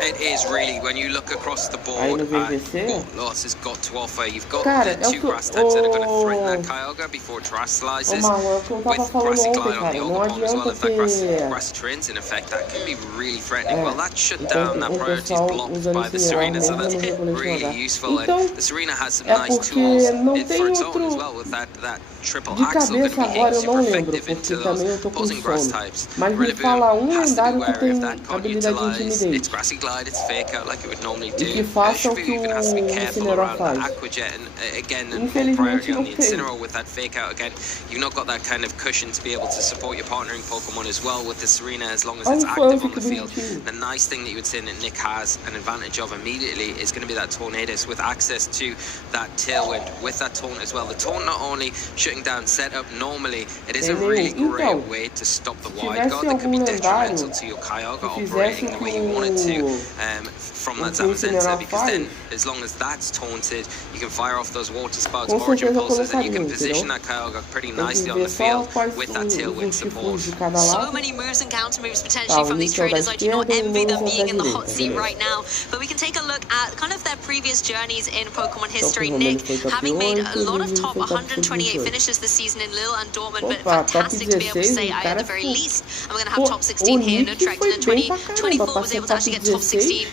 It is really, when you look across the board at what Lotus has got to offer. You've got the 2 grass types that are going to threaten that Kyogre before terastallizes, with Grassy Glide on the Ogerpon as well. If that Grassy Train's in effect, that can be really threatening. Well, that's shut down, that priority is blocked by the Serena, so that's really useful. And the Serena has some nice tools for its own as well, with that triple axle going to be hitting super effective into those opposing grass types. Rillaboom has to be wary of that, can't utilize its Grassy Glide, its fake out like it would normally do. Shifu even has to be careful around that Aqua Jet, and again, and full priority on the Incineroar with that fake out again. You've not got that kind of cushion to be able to support your partnering Pokemon as well with the Serena, as long as it's active on the field. The nice thing that you would say that Nick has an advantage of immediately is going to be that Tornadus with access to that Tailwind with that Taunt as well. The Taunt not only shutting down setup normally, it is a really great way to stop the Wide Guard that could be detrimental to your Kyogre operating the way you want it to from that Zamazenta, because then as long as that's taunted, you can fire off those Water Sparks, Origin Pulses, and you can position that Kyogre pretty nicely on the field with that Tailwind support. So many moves and counter moves potentially from these trainers. I do not envy them being in the hot seat right now, but we can take a look at kind of their previous journeys in Pokemon history. Nick, having made a lot of top 128 finishes this season in Lille and Dortmund, but fantastic to be able to say I at the very least I'm going to have top 16 here in Utrecht, and in 2024 was able to actually get top 16.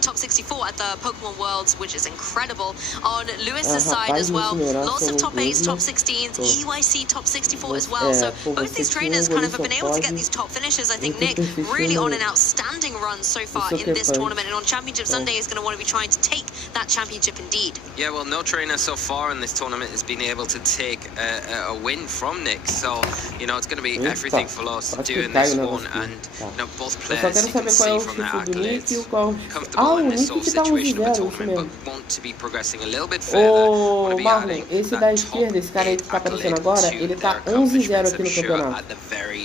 Top 64 at the Pokemon Worlds, which is incredible. On Lewis's side as well, lots of top 8s, top 16s, EYC top 64 as well. So both these trainers kind of have been able to get these top finishes. I think Nick really on an outstanding run so far in this tournament, and on Championship Sunday is going to want to be trying to take that championship indeed. Yeah, well, no trainer so far in this tournament has been able to take a win from Nick. So, you know, it's going to be everything for Lotus to do in this one, and you know, both players, you can see from their accolades, comfortable in this sort of situation of a tournament, but want to be progressing a little bit further. Want to be adding esse da esquerda, esse cara aí que tá aparecendo agora, ele tá 11-0 aqui no campeonato.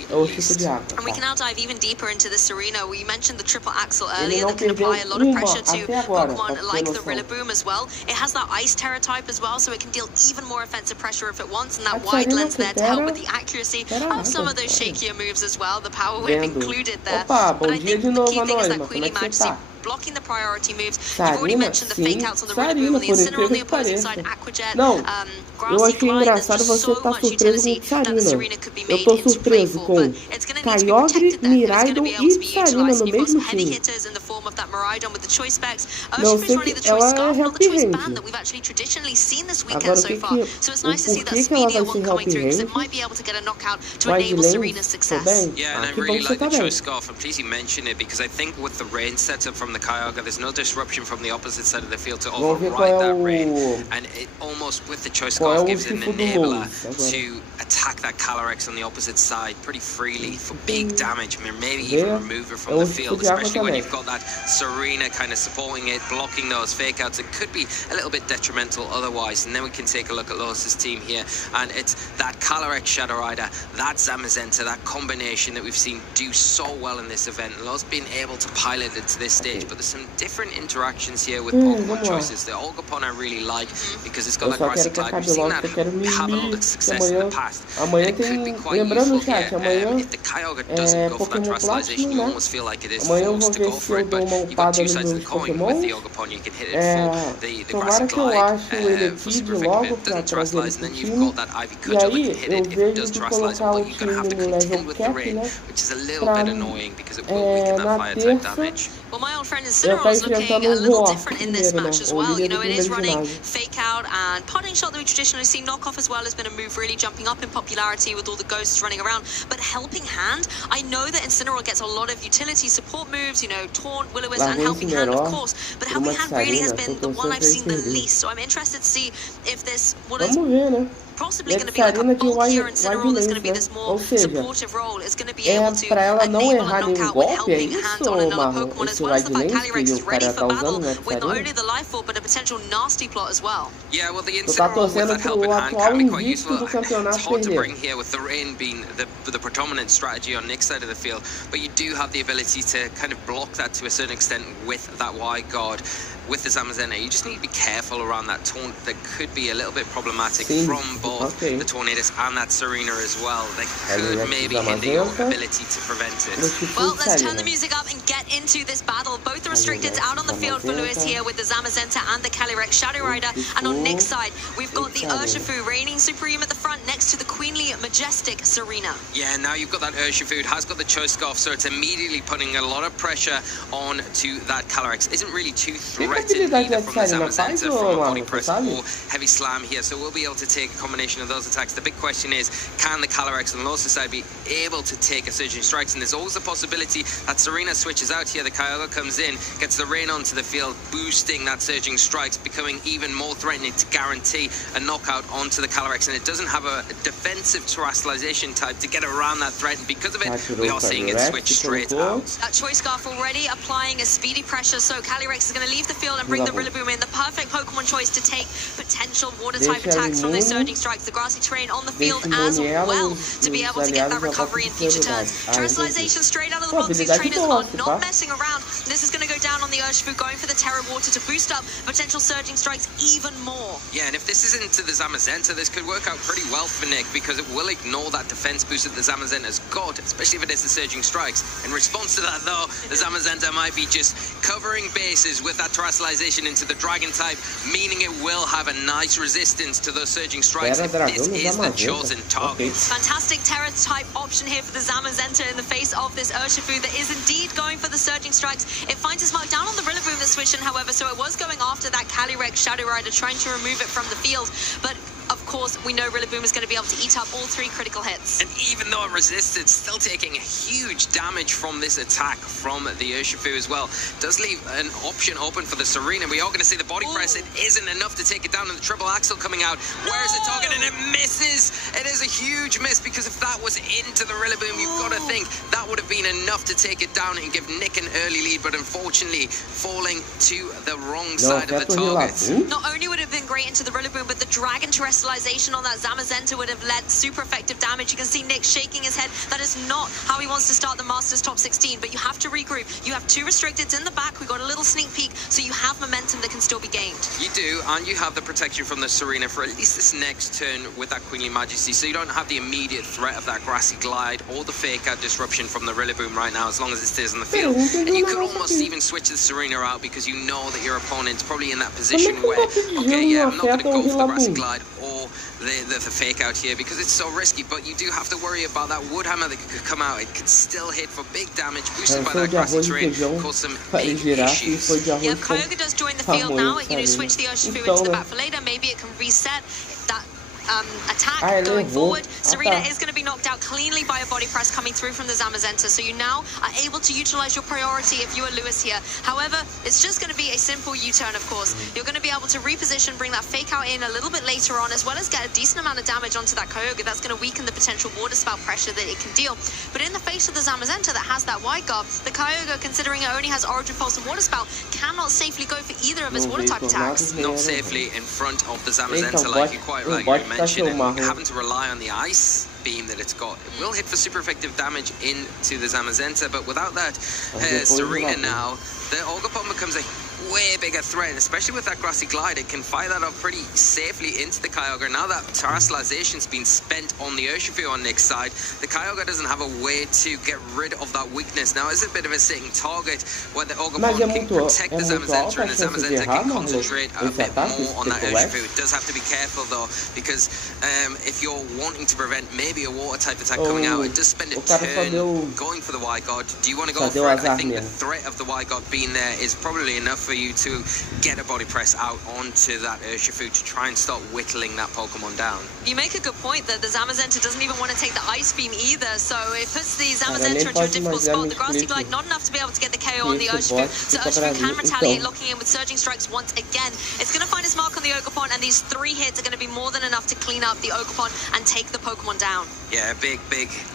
É o tipo de água. And we can now dive even deeper into the Serena. We mentioned the triple axle earlier that can apply a lot of pressure to Pokemon like the Rillaboom as well. It has that Ice Terror type as well, so it can deal even more offensive pressure if it wants, and that wide lens there to help with the accuracy of some of those shakier moves as well, the Power Whip included there. But I think the key thing is that Queenie Majesty blocking the priority moves. You've already mentioned the fake outs on the Rillaboom, and the Incineroar on the opposing side, Aqua Jet, Grassy Glide. There's just so much utility that the Serena could be made into play for, but it's going to need to be protected there. It's going to be able to be utilised. You've got some heavy hitters in the form of that Miraidon with the choice specs. Urshifu's running the choice scarf, not the choice band that we've actually traditionally seen this weekend so far. So it's nice to see that speedier one coming through, because it might be able to get a knockout to enable Serena's success. Yeah, and I really like the choice scarf. I'm pleased you mentioned it, because I think with the rain setup from the Kyogre. There's no disruption from the opposite side of the field to override that rain. And it almost, with the Choice Scarf, gives it an enabler to attack that Calyrex on the opposite side pretty freely for big damage. I mean, maybe even remove it from the field, especially when you've got that Serena kind of supporting it, blocking those fake outs. It could be a little bit detrimental otherwise. And then we can take a look at Lotus's team here. And it's that Calyrex Shadow Rider, that Zamazenta, that combination that we've seen do so well in this event. Lo's been able to pilot it to this stage, but there's some different interactions here with Pokemon choices. The Olgapon I really like because it's got that Grassy Glide. We've seen that have a lot of success in the past. And it could be quite useful here. If the Kyogre doesn't go for that Terrestrialization, you almost feel like it is forced to go for it, but you've got two sides of the coin. With the Olgapon, you can hit it for the Grassy Glide, for super effective if it doesn't Terrestrialize, and then you've got that Ivy Cudgel that can hit it if it does Terrestrialize, but you're going to have to contend with the rain, which is a little bit annoying because it will weaken that fire type damage. Well, my old friend Incineroar is looking a little different in this match as well. You know, it is running Fake Out and Potting Shot that we traditionally see. Knockoff as well has been a move really jumping up in popularity with all the ghosts running around. But Helping Hand, I know that Incineroar gets a lot of utility support moves, you know, Taunt, Will-O-Wisp, and Helping Hand, of course. But Helping Hand really has been the one I've seen the least. So I'm interested to see if this, what is possibly going to be like a bulkier Incineroar that's going to be this more supportive role, is going to be able to enable a knockout with Helping Hand on another Pokemon, as well as the fact Calyrex is ready for battle with not only the Life Orb, but a potential nasty plot as well. Yeah, well, the Incineroar with that Helping Hand can be quite useful. It's hard to bring here with the rain being the predominant strategy on Nick's side of the field, but you do have the ability to kind of block that to a certain extent with that Wide Guard. With the Zamazenta, you just need to be careful around that taunt that could be a little bit problematic from both the Tornadus and that Serena as well. They could maybe hinder your ability to prevent it. Well, let's turn the music up and get into this battle. Both the restricteds out on the field for Lewis here with the Zamazenta and the Calyrex Shadow Rider. And on Nick's side, we've got the Urshifu reigning supreme at the front next to the queenly, majestic Serena. Yeah, now you've got that Urshifu, has got the Choice Scarf, so it's immediately putting a lot of pressure on to that Calyrex. Isn't really too threatened either from the Zamazenta, from a body press or heavy slam here, so we'll be able to take a combination of those attacks. The big question is, can the Calyrex and Lotus side be able to take a Surging Strikes? And there's always a possibility that Serena switches out here, the Kyogre comes in, gets the rain onto the field, boosting that Surging Strikes, becoming even more threatening to guarantee a knockout onto the Calyrex, and it doesn't have a defensive Terrestrialization type to get around that threat, and because of it, we are seeing it switch straight out. That Choice Scarf already applying a speedy pressure, so Calyrex is going to leave the field and bring the Rillaboom in, the perfect Pokemon choice to take potential water type attacks from those Surging Strikes. The grassy terrain on the field as well to be able to get that recovery in future turns. Terrestrialization straight out of the box. These trainers are not messing around. This is going to go down on the Urshifu, going for the Terra Water to boost up potential Surging Strikes even more. Yeah, and if this is into the Zamazenta, this could work out pretty well for Nick, because it will ignore that defense boost that the Zamazenta's got, especially if it is the Surging Strikes. In response to that, though, the Zamazenta might be just covering bases with that Terrestrialization into the Dragon type, meaning it will have a nice resistance to those Surging Strikes if this is the chosen target. Fantastic Terra type option here for the Zamazenta in the face of this Urshifu that is indeed going for the Surging Strikes. It finds its mark down on the Rillaboom that switched in, however, so it was going after that Calyrex Shadow Rider, trying to remove it from the field, but of course, we know Rillaboom is going to be able to eat up all 3 critical hits. And even though it resisted, still taking huge damage from this attack from the Urshifu as well. Does leave an option open for the Serena. We are going to see the body press. It isn't enough to take it down, and the triple axle coming out. Where's the target? And it misses. It is a huge miss, because if that was into the Rillaboom, you've got to think that would have been enough to take it down and give Nick an early lead, but unfortunately falling to the wrong side of the target. Not only would it have been great into the Rillaboom, but the Dragon Terrestrialization on that Zamazenta would have led super effective damage. You can see Nick shaking his head. That is not how he wants to start the Masters top 16, but you have to regroup. You have 2 restricteds in the back. We got a little sneak peek, so you have momentum that can still be gained. You do, and you have the protection from the Serena for at least this next turn with that Queenly Majesty, so you don't have the immediate threat of that Grassy Glide or the Fake Out disruption from the Rillaboom right now, as long as it stays on the field. And you could almost even switch the Serena out, because you know that your opponent's probably in that position where, okay, yeah, I'm not going to go for the Grassy Glide or the Fake Out here, because it's so risky, but you do have to worry about that Woodhammer that could come out. It could still hit for big damage, boosted by that grassy terrain, cause some big issues. Yeah, Kyogre does join the field now. You know, switch the Urshifu into the back for later. Maybe it can reset that attack going forward. Serena is going to be knocked out cleanly by a body press coming through from the Zamazenta, so you now are able to utilize your priority if you are Lewis here. However, it's just going to be a simple U-turn, of course. You're going to be able to reposition, bring that fake out in a little bit later on, as well as get a decent amount of damage onto that Kyogre. That's going to weaken the potential water spout pressure that it can deal. But in the face of the Zamazenta that has that wide guard, the Kyogre, considering it only has Origin Pulse and Water Spout, cannot safely go for either of his water type attacks. Not safely in front of the Zamazenta, like you quite rightly mentioned, and having to rely on the ice beam that it's got. It will hit for super effective damage into the Zamazenta, but without that, Serena now, the Ogerpon becomes a way bigger threat, especially with that Grassy Glide. It can fire that off pretty safely into the Kyogre. Now that Terrasalization's been spent on the Urshifu on Nick's side, the Kyogre doesn't have a way to get rid of that weakness. Now it's a bit of a sitting target where the Ogerpon can protect the Zamazenta, and the Zamazenta can concentrate a bit more on that Urshifu. It does have to be careful though, because if you're wanting to prevent maybe a water type attack coming out, it does spend a turn going for the wide guard. Do you want to go for it? I think the threat of the wide guard being there is probably enough for you to get a body press out onto that Urshifu to try and start whittling that Pokemon down. You make a good point that the Zamazenta doesn't even want to take the Ice Beam either, so it puts the Zamazenta into a difficult spot. The Grassy Glide not enough to be able to get the KO on the Urshifu, so Urshifu can retaliate, locking in with Surging Strikes once again. It's going to find its mark on the Ogerpon, and these 3 hits are going to be more than enough to clean up the Ogerpon and take the Pokemon down. Yeah, big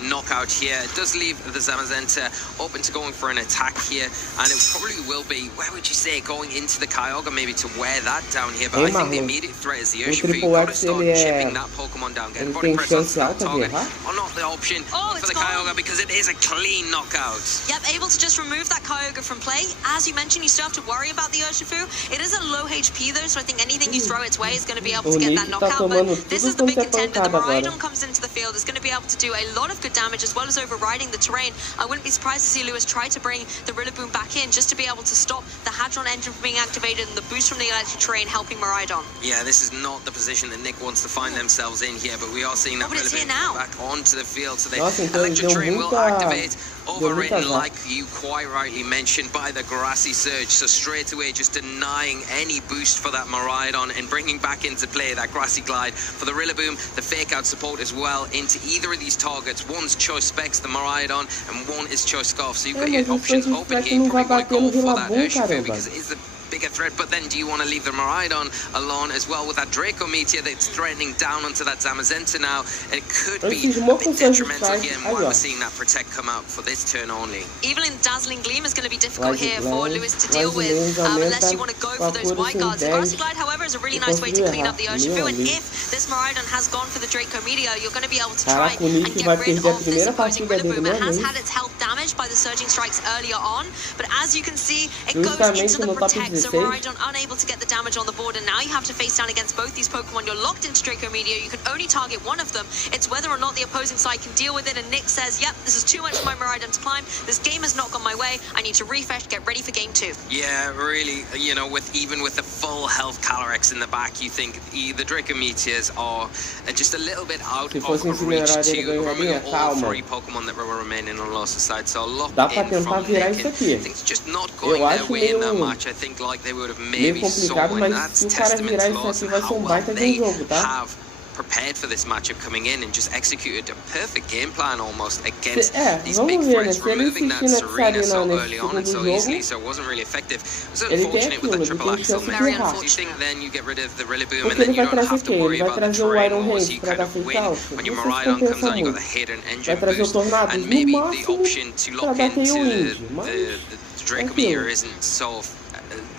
knockout here. It does leave the Zamazenta open to going for an attack here, and it probably will be, where would you say, going into the Kyogre maybe to wear that down here, but I think the immediate threat is the Urshifu. You've got to start chipping that Pokemon down, getting body press onto that target, or not the option for the Kyogre, because it is a clean knockout. Yep, able to just remove that Kyogre from play. As you mentioned, you still have to worry about the Urshifu. It is a low HP though, so I think anything you throw its way is going to be able to get that knockout, but this is the big contender. The Miraidon comes into the field, is going to be able to do a lot of good damage as well as overriding the terrain. I wouldn't be surprised to see Lewis try to bring the Rillaboom back in just to be able to stop the Hadron engine from being activated and the boost from the electric terrain helping Miraidon. Yeah, this is not the position that Nick wants to find themselves in here, but we are seeing that Rillaboom back onto the field, so the electric terrain will activate, overwritten, like you quite rightly mentioned, by the Grassy Surge, so straight away just denying any boost for that Miraidon and bringing back into play that Grassy Glide for the Rillaboom, the fake out support as well into either of these targets. One's Choice Specs, the Miraidon, and one is Choice Scarf, so you've got your options open here. You probably want to go for that Urshifu because it is the bigger threat, but then do you want to leave the Miraidon alone as well with that Draco Meteor that's threatening down onto that Zamazenta now? And it could be a bit detrimental here, and why we're seeing that Protect come out for this turn only. Even Dazzling Gleam is going to be difficult here for Lewis to deal with, unless you want to go for those white guards. The Grassy Glide, however, is a really nice way to clean up the Urshifu, and if this Miraidon has gone for the Draco Meteor, you're going to be able to try and get rid of this opposing Rillaboom. It has had its health damaged by the Surging Strikes earlier on, but as you can see, it goes into the Protect, so Miraidon unable to get the damage on the board, and now you have to face down against both these Pokemon. You're locked into Draco Meteor. You can only target one of them. It's whether or not the opposing side can deal with it, and Nick says, yep, this is too much for my Miraidon to climb. This game has not gone my way. I need to refresh, get ready for game 2. Yeah, really, you know, even with the full health Calyrex in the back, you think the Draco Meteors are just a little bit out of reach to remove all 3 Pokemon that were remaining on Lost side. So locked in from Nick, and things just not going their way in that match. I think like they would have maybe saw, and that's testament to Lost and how well they have prepared for this matchup coming in and just executed a perfect game plan almost against these big threats, removing that Serena so early on and so easily, so it wasn't really effective. It was unfortunate with the triple axle. Very unfortunate. You think then you get rid of the Rillaboom and then you don't have to worry about the terrain more, so you kind of win. When your Miraidon comes on, you got the Hidden Engine boost, and maybe the option to lock into the Draco Meteor isn't so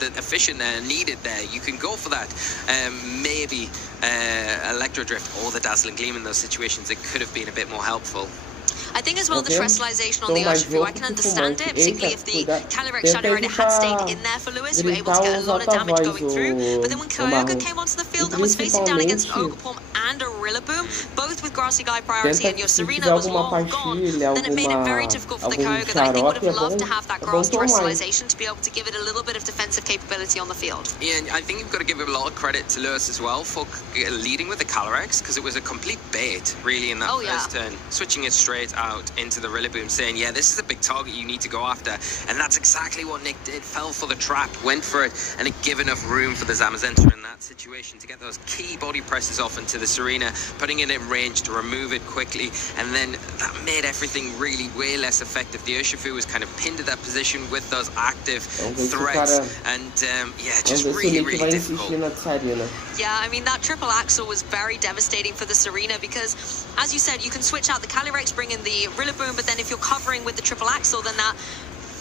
efficient there, needed there. You can go for that. Maybe Electro Drift or the Dazzling Gleam in those situations. It could have been a bit more helpful. I think as well the Terrestrialization on the Urshifu, I can understand it, particularly if the Calyrex Shadow Rider had stayed in there for Lewis. You were able to get a lot of damage going through, but then when Kyogre came onto the field and was facing down against an Ogerpon and a Rillaboom, both with Grassy Glide priority, and your Serena was long gone, then it made it very difficult for the Kyogre that I think would have loved to have that Grass Terrestrialization to be able to give it a little bit of defensive capability on the field. Yeah, and I think you've got to give a lot of credit to Lewis as well for leading with the Calyrex, because it was a complete bait, really, in that first turn. Switching it straight out into the Rillaboom, saying, yeah, this is a big target you need to go after, and that's exactly what Nick did. Fell for the trap, went for it, and it gave enough room for the Zamazenta, and that situation to get those key body presses off into the Serena, putting it in range to remove it quickly, and then that made everything really way less effective. The Urshifu was kind of pinned to that position with those active threats, and just really difficult. Yeah, I mean, that triple axel was very devastating for the Serena because, as you said, you can switch out the Calyrex, bring in the Rillaboom, but then if you're covering with the triple axel, then that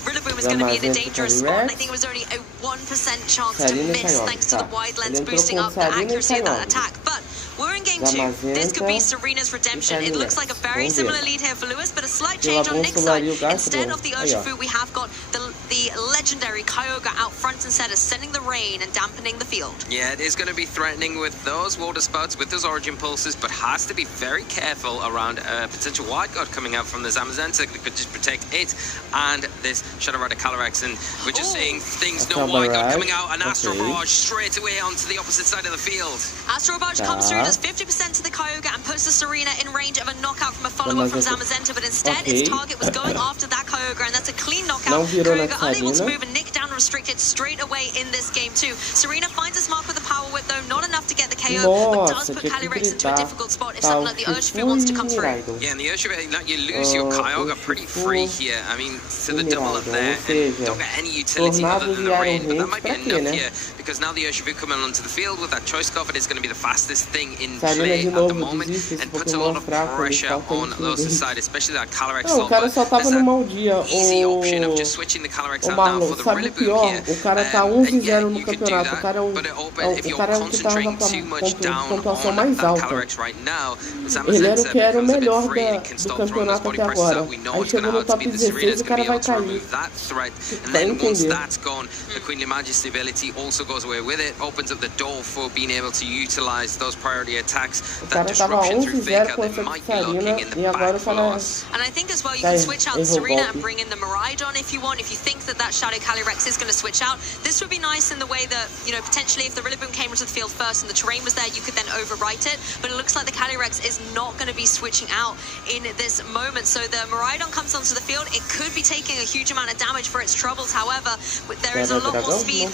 Rillaboom is going to be in a dangerous spot, and I think it was only a 1% chance to miss thanks to the wide lens boosting up the accuracy of that attack. But we're in game 2. This could be Serena's redemption. It looks like a very similar lead here for Lewis, but a slight change on Nick's side. Instead of the Urshifu, we have got the legendary Kyogre out front and center, sending the rain and dampening the field. Yeah, it is going to be threatening with those water spouts, with those origin pulses, but has to be very careful around a potential Wide Guard coming out from the Zamazenta that could just protect it and this Shadow Rider Calyrex, and we're just seeing things, no Wide Guard coming out, and Astro Barrage straight away onto the opposite side of the field. Astro Barrage comes through, does 50% to the Kyogre, and puts the Serena in range of a knockout from a follow-up from Zamazenta, but instead its target was going after that Kyogre, and that's a clean knockout. Kyogre unable to move, and Nick down restricted straight away in this game too. Serena finds his mark with a Power Whip, though not enough to get the KO, but does put Calyrex into a difficult spot if something like the Urshifu wants to come through. Yeah, and the Urshifu, you lose your Kyogre pretty free here. I mean, to the double up there, and don't get any utility other than the rain, but that might be enough here, because now the Urshifu coming onto the field with that Choice Scarf, it is going to be the fastest thing in play at the moment, and puts a lot of pressure on Lewis' side, especially that Calyrex slot. There's that easy option of just switching the Calyrex out now for the Rillaboom here. You could do that, but if you're concentrating too much down on that Calyrex right now, Zamazenta becomes a bit free and can start throwing those body presses out. We know it's going to outspeed the Serena, it's going to be able to remove that threat, and then once that's gone, the Queenly Majesty ability also goes away with it, opens up the door for being able to utilize those priority attacks, that disruption through fake out that might be looking in the back for us. And I think as well you can switch out the Serena and bring in the Miraidon if you want, if you think that Shadow Calyrex is going to switch out. This would be nice in the way that, you know, potentially if the Rillaboom came into the field first and the terrain was there, you could then overwrite it, but it looks like the Calyrex is not going to be switching out in this moment. So the Miraidon comes onto the field, it could be taking a huge amount of damage for its troubles. However, there is a lot more speed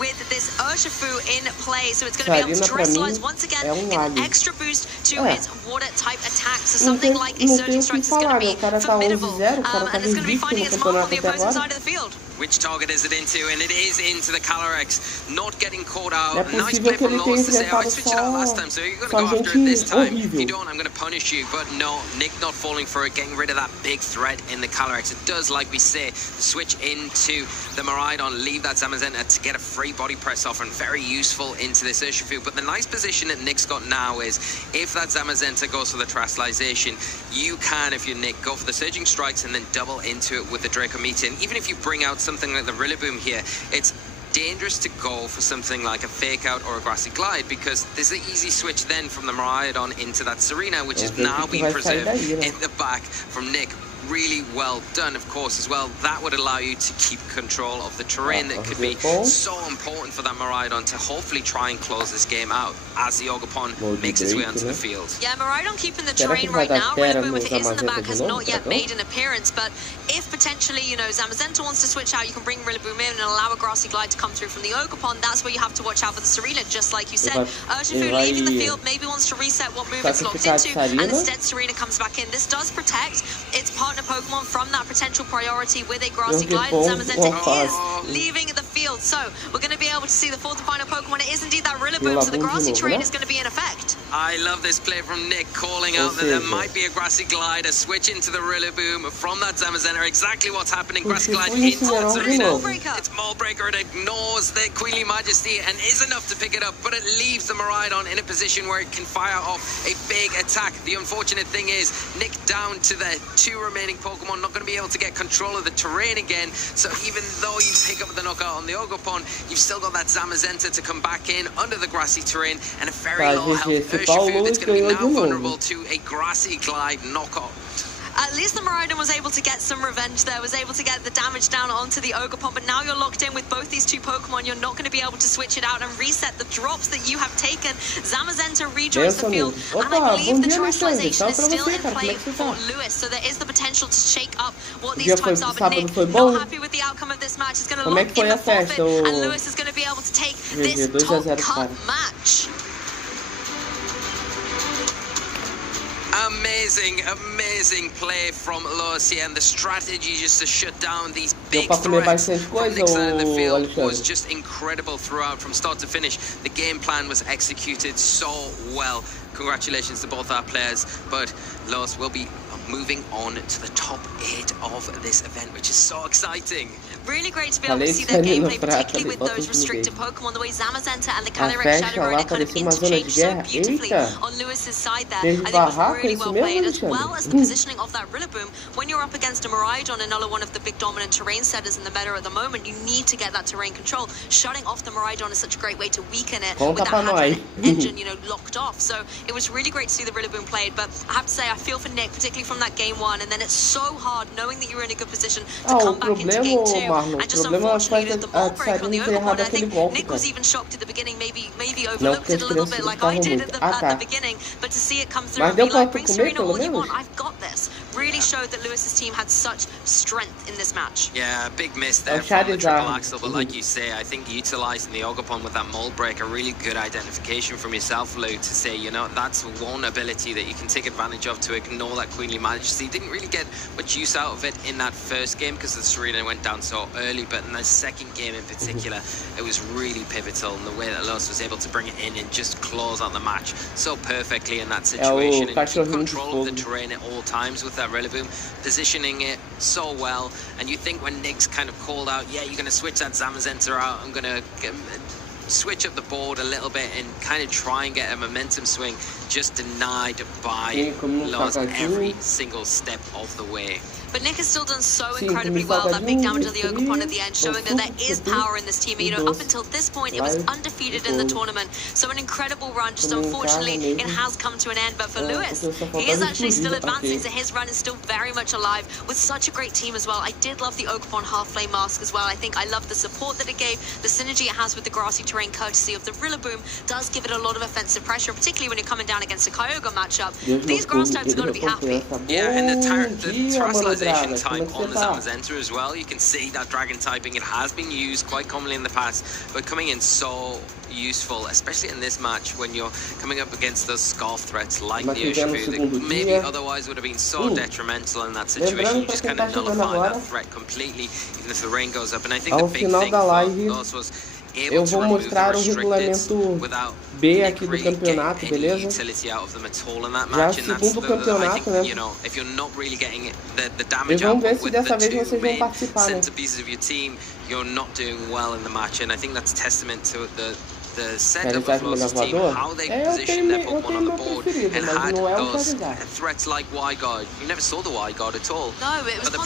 with this Urshifu in play, so it's going to be able to terrestrialize once again, get an extra boost to its water type attacks. So something like a Surging Strikes is going to be formidable, and it's going to be finding its mark on the opposing side of the field. Which target is it into? And it is into the Calyrex, not getting caught out. Nice play from Lewis to say, oh, I switched it out last time, so you're going to go after it this time. If you don't, I'm going to punish you. But no, Nick not falling for it, getting rid of that big threat in the Calyrex. It does, like we say, switch into the Miraidon, leave that Zamazenta to get a free body press off, and very useful into this Urshifu. But the nice position that Nick's got now is, if that Zamazenta goes for the Terastallization, you can, if you're Nick, go for the Surging Strikes and then double into it with the Draco Meteor. And even if you bring out something like the Rillaboom here, it's dangerous to go for something like a Fake Out or a Grassy Glide, because there's an easy switch then from the Miraidon into that Serena, which is now being preserved in the back from Nick. Really well done, of course, as well. That would allow you to keep control of the terrain that could be so important for that Miraidon to hopefully try and close this game out as the Ogerpon makes its way onto the field. Yeah, Miraidon keeping the terrain right now. Rillaboom, if it is in the back, has not yet made an appearance, but if potentially, you know, Zamazenta wants to switch out, you can bring Rillaboom in and allow a Grassy Glide to come through from the Ogerpon. That's where you have to watch out for the Serena, just like you said. Urshifu leaving the field, maybe wants to reset what move it's locked into, and instead Serena comes back in. This does protect its partner Pokemon from that potential priority with a Grassy Glide. Zamazenta is leaving the field, so we're going to be able to see the fourth and final Pokemon. It is indeed that Rillaboom, so the Grassy terrain is going to be in effect. I love this play from Nick, calling out that there might be a Grassy Glide, a switch into the Rillaboom from that Zamazenta. Exactly what's happening. Grassy Glide into the Serena. It's Mold Breaker. It ignores the Queenly Majesty and is enough to pick it up, but it leaves the Miraidon in a position where it can fire off a big attack. The unfortunate thing is, Nick down to the two remaining Pokemon, not going to be able to get control of the terrain again. So even though you pick up the knockout on the Ogerpon, you've still got that Zamazenta to come back in under the grassy terrain, and a very low health Urshifu that's going to be now vulnerable to a Grassy Glide knockout. At least the Miraidon was able to get some revenge there, was able to get the damage down onto the Ogerpon, but now you're locked in with both these two Pokemon. You're not going to be able to switch it out and reset the drops that you have taken. Zamazenta rejoins the field, and I believe the terrestrialization is still in play for Lewis, so there is the potential to shake up what these times are, but Nick, not happy with the outcome of this match, is going to lock in the forfeit, and Lewis is going to be able to take this top cut match. Amazing play from Lewis here, and the strategy just to shut down these big threats from Nick's side of the field was just incredible throughout, from start to finish. The game plan was executed so well. Congratulations to both our players, but Lewis will be moving on to the top 8 of this event, which is so exciting. Really great to be able to see their gameplay, particularly with those restricted Pokemon, the way Zamazenta and the Calyrex Shadowrunner kind of interchange so beautifully on Lewis's side there. I think it was really well played, as well as the positioning of that Rillaboom. When you're up against a Miraidon, another one of the big dominant terrain setters in the meta at the moment, you need to get that terrain control. Shutting off the Miraidon is such a great way to weaken it with that Hadron engine, you know, locked off. So it was really great to see the Rillaboom played, but I have to say, I feel for Nick, particularly from that game 1, and then it's so hard knowing that you're in a good position to come back into game 2. And just unfortunately, the ball break on the Ogerpon, I think Nick was even shocked at the beginning, maybe overlooked it a little bit like I did at the beginning, but to see it come through and be like, bring Serena all you want, I've got this, really showed that Lewis's team had such strength in this match. Yeah, big miss there from the triple axel, but like you say, I think utilising the Ogerpon with that mold break, a really good identification from yourself, Lou, to say, you know, that's one ability that you can take advantage of to ignore that Queenly Majesty. Didn't really get much use out of it in that first game because the Serena went down so early, but in the second game in particular, it was really pivotal in the way that Lewis was able to bring it in and just close out the match so perfectly in that situation and keep control of the terrain at all times with that Rillaboom, positioning it so well. And you think when Nick's kind of called out, yeah, you're going to switch that Zamazenta out, I'm going to switch up the board a little bit and kind of try and get a momentum swing, just denied by Lewis every single step of the way. But Nick has still done so incredibly well. That big damage on the Ogerpon at the end, showing that there is power in this team. You know, up until this point, it was undefeated in the tournament. So an incredible run. Just unfortunately, it has come to an end. But for Lewis, he is actually still advancing. So his run is still very much alive with such a great team as well. I did love the Ogerpon half flame mask as well. I think I love the support that it gave. The synergy it has with the grassy terrain, courtesy of the Rillaboom, does give it a lot of offensive pressure, particularly when you're coming down against a Kyogre matchup. These grass types are going to be happy. Yeah, and the terrestrialization type on the Zamazenta as well. You can see that dragon typing, it has been used quite commonly in the past, but coming in so useful, especially in this match when you're coming up against those scarf threats like the Urshifu that maybe otherwise would have been so detrimental in that situation. You just kind of nullify that threat completely, even if the rain goes up. And I think the big thing for us was eu vou mostrar o regulamento B aqui do campeonato, beleza? Já o segundo campeonato, né? E vamos ver se dessa vez vocês vão participar, né? You're not doing well in the match, and I think that's testament to the setup of Lewis' team, how they positioned their Pokemon on the board and had those threats like Y-Guard. You never saw the Y-Guard at all. No, it was but the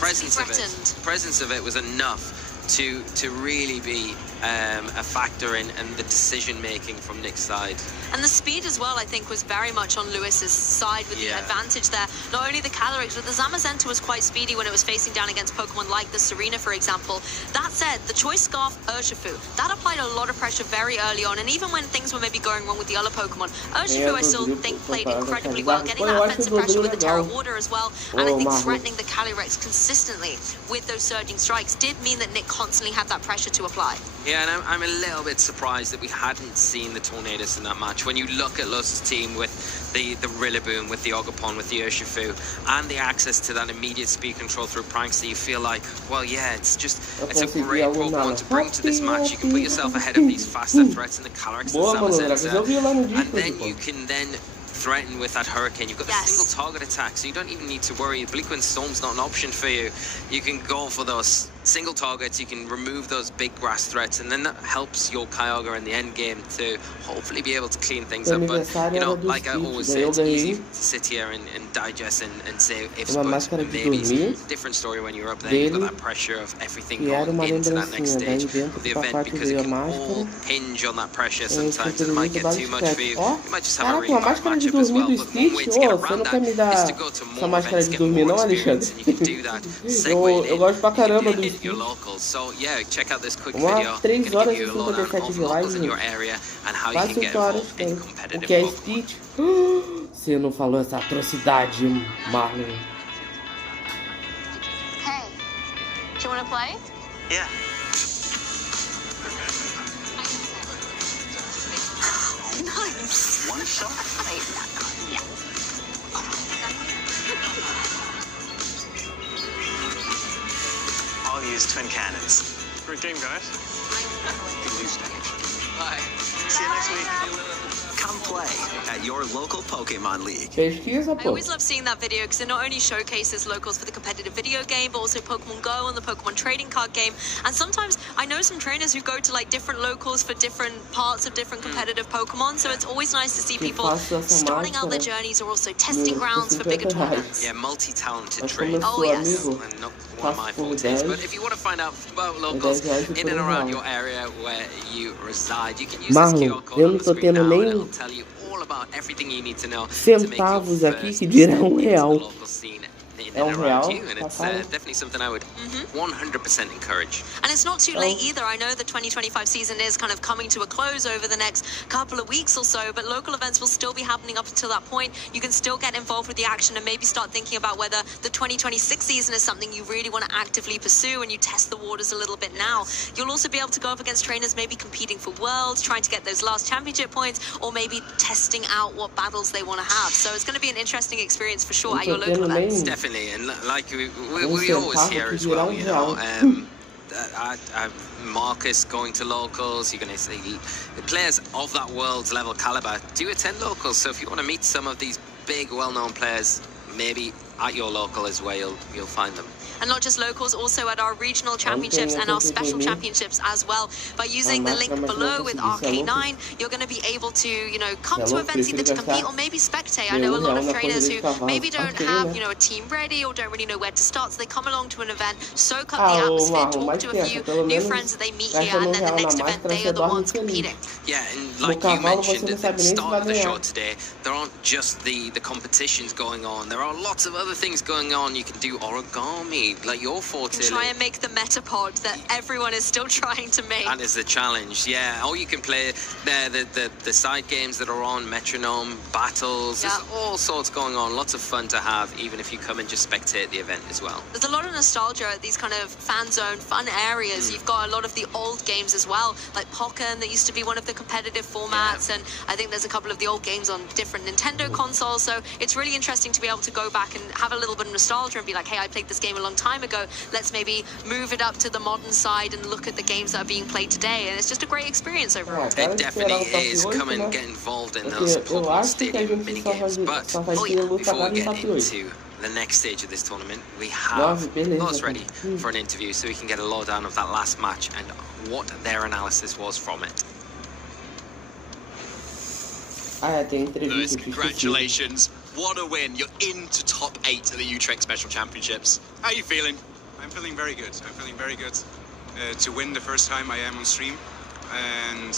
presence of it was enough to really be a factor in the decision making from Nick's side. And the speed as well, I think, was very much on Lewis's side with the advantage there. Not only the Calyrex, but the Zamazenta was quite speedy when it was facing down against Pokemon like the Serena, for example. That said, the Choice Scarf Urshifu, that applied a lot of pressure very early on, and even when things were maybe going wrong with the other Pokemon, Urshifu, I still think, played incredibly well, getting that offensive pressure with the Terra Water as well, and I think threatening the Calyrex consistently with those surging strikes did mean that Nick constantly had that pressure to apply. Yeah, and I'm a little bit surprised that we hadn't seen the Tornadus in that match. When you look at Lewis's team with the Rillaboom, with the Ogerpon, with the Urshifu, and the access to that immediate speed control through Prankster, you feel like, well, yeah, it's a great Pokemon to bring to this match. You can put yourself ahead of these faster threats in the Calyrex and Zamazenta, and then you can threaten with that Hurricane. You've got the single target attack, so you don't even need to worry. Bleakwind Storm's not an option for you. You can go for those single targets, you can remove those big grass threats, and then that helps your Kyogre in the end game to hopefully be able to clean things up. But, you know, like I always say, it's easy to sit here and digest and say ifs, buts, maybe it's a different story when you're up there. You've got that pressure of everything going into that next stage of the event, because it can all hinge on that pressure sometimes, and it might get too much for you. You might just have a really bad match de dormir do Stitch? Ô, você não quer me dar essa máscara de dormir não, Alexandre? eu gosto pra caramba do Stitch. Umas 3 horas e 57 de live. Quase 5 horas tem. O que é Stitch? Você não falou essa atrocidade, Marlon. Hey, do you want to play? Yeah. Nice. One shot? Yeah. I'll use twin cannons. Great game, guys. Bye. See you next week. Come play at your local Pokemon League. Pesquisa, I pô. always love seeing that video because it not only showcases locals for the competitive video game, but also Pokemon Go and the Pokemon trading card game. And sometimes I know some trainers who go to like different locals for different parts of different competitive Pokemon. So it's always nice to see people starting out their journeys or also testing grounds for bigger tournaments. Yeah, multi-talented trainers. Oh yes. And not one of my fortes. But if you want to find out about locals in and around your area where you reside, you can use this QR code on the screen now and it'll tell you all about everything you need to know centavos aqui que dirá R$1. É R$1, you, and it's definitely something I would 100% encourage. And it's not too late either. I know the 2025 season is kind of coming to a close over the next couple of weeks or so, but local events will still be happening up until that point. You can still get involved with the action and maybe start thinking about whether the 2026 season is something you really want to actively pursue and you test the waters a little bit now. You'll also be able to go up against trainers maybe competing for worlds, trying to get those last championship points, or maybe testing out what battles they want to have. So it's going to be an interesting experience for sure at your local events. Definitely. And like we always hear as well, you know, Marcus going to locals, you're going to see players of that world's level caliber do attend locals. So if you want to meet some of these big, well-known players, maybe at your local is where you'll find them. And not just locals, also at our regional championships and our special championships as well. By using the link below with RK9, you're going to be able to, you know, come to events either to compete or maybe spectate. I know a lot of trainers who maybe don't have, you know, a team ready or don't really know where to start, so they come along to an event, soak up the atmosphere, talk to a few new friends that they meet here, and then the next event, they are the ones competing. Yeah, and like you mentioned at the start of the show today, there aren't just the competitions going on. There are lots of other things going on. You can do origami, like your forte. Try and make the Metapod that everyone is still trying to make. That is the challenge, yeah. Or you can play the side games that are on, Metronome, Battles, there's all sorts going on. Lots of fun to have, even if you come and just spectate the event as well. There's a lot of nostalgia at these kind of fan zone fun areas. You've got a lot of the old games as well, like Pokken that used to be one of the competitive formats, and I think there's a couple of the old games on different Nintendo consoles, so it's really interesting to be able to go back and have a little bit of nostalgia and be like, hey, I played this game a long time ago, let's maybe move it up to the modern side and look at the games that are being played today, and it's just a great experience overall. It definitely is. Come and get involved in those Pokemon Stadium minigames, but before we get into the next stage of this tournament, we have us ready for an interview so we can get a lowdown of that last match and what their analysis was from it. Lewis, congratulations. What a win. You're into top 8 of the Utrecht Special Championships. How are you feeling? I'm feeling very good. To win the first time I am on stream. And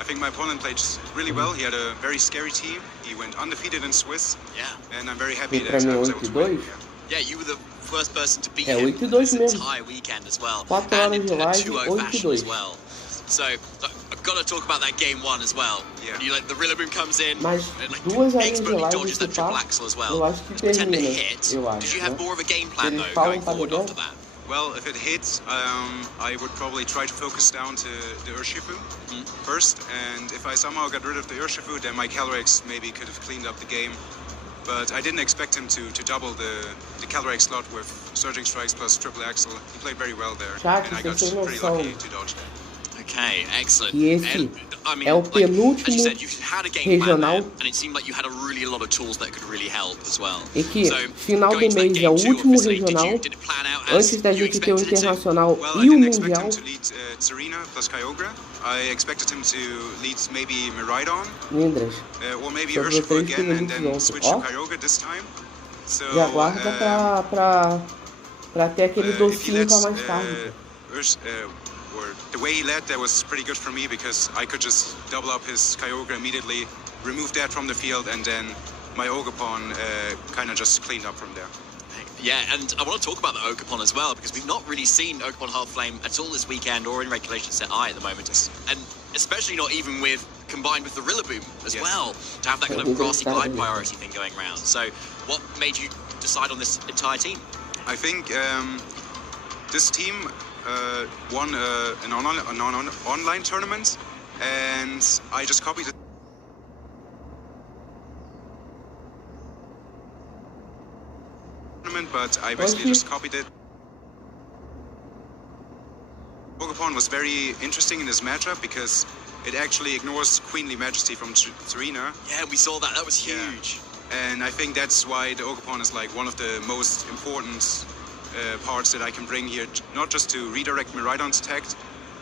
I think my opponent played really well. He had a very scary team. He went undefeated in Swiss. Yeah. And I'm very happy that I was able to win. Yeah, you were the first person to beat him this entire weekend as well. And in a 2-0 fashion as well. So, I've got to talk about that game 1 as well. Yeah. When you, like, the Rillaboom comes in, and like, expertly dodges that triple axle as well. Pretend to hit. Did you have more of a game plan, though, going forward after that? Well, if it hits, I would probably try to focus down to the Urshifu first. And if I somehow got rid of the Urshifu, then my Calyrex maybe could have cleaned up the game. But I didn't expect him to double the Calyrex slot with Surging Strikes plus triple axle. He played very well there, and I got pretty lucky to dodge that. Okay, excellent. E esse é o penúltimo regional. E que final do mês é o último regional. Antes da gente ter o internacional e o mundial. Lindras. Sobre 3 minutos ontem. Ó. E aguarda pra ter aquele docinho pra mais tarde. The way he led, that was pretty good for me because I could just double up his Kyogre immediately removed that from the field, and then my Acompanhando kind of just cleaned up from there. Yeah, and I want to talk about the Acompanhando as well, because we've not really seen Acompanhando Half Flame at all this weekend or in regulation set I at the moment, and especially not even combined with the Rillaboom as well, to have that kind of grassy glide priority thing going around. So what made you decide on this entire team? I think this team won an online tournament, and I just copied it. But I basically just copied it. Acompanhando was very interesting in this matchup because it actually ignores Queenly Majesty from Serena. Yeah, we saw that. That was huge. Yeah. And I think that's why the Acompanhando is like one of the most important parts that I can bring here, not just to redirect Miraidon's attack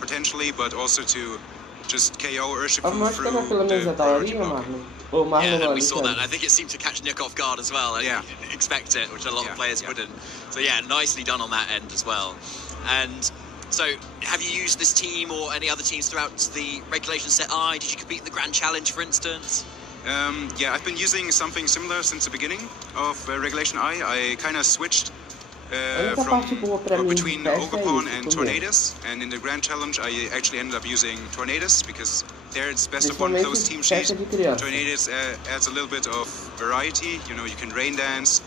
potentially, but also to just KO Urshifu through the priority block. Yeah, and we saw that. I think it seemed to catch Nick off guard as well. Yeah. Expect it, which a lot of players wouldn't. So yeah, nicely done on that end as well. And so, have you used this team or any other teams throughout the regulation set I? Did you compete in the Grand Challenge, for instance? Yeah, I've been using something similar since the beginning of regulation I. I kind of switched between Acompanhando and Tornadus, and in the Grand Challenge I actually ended up using Tornadus because there it's best of one close team sheet. Tornadus adds a little bit of variety, you know, you can rain dance,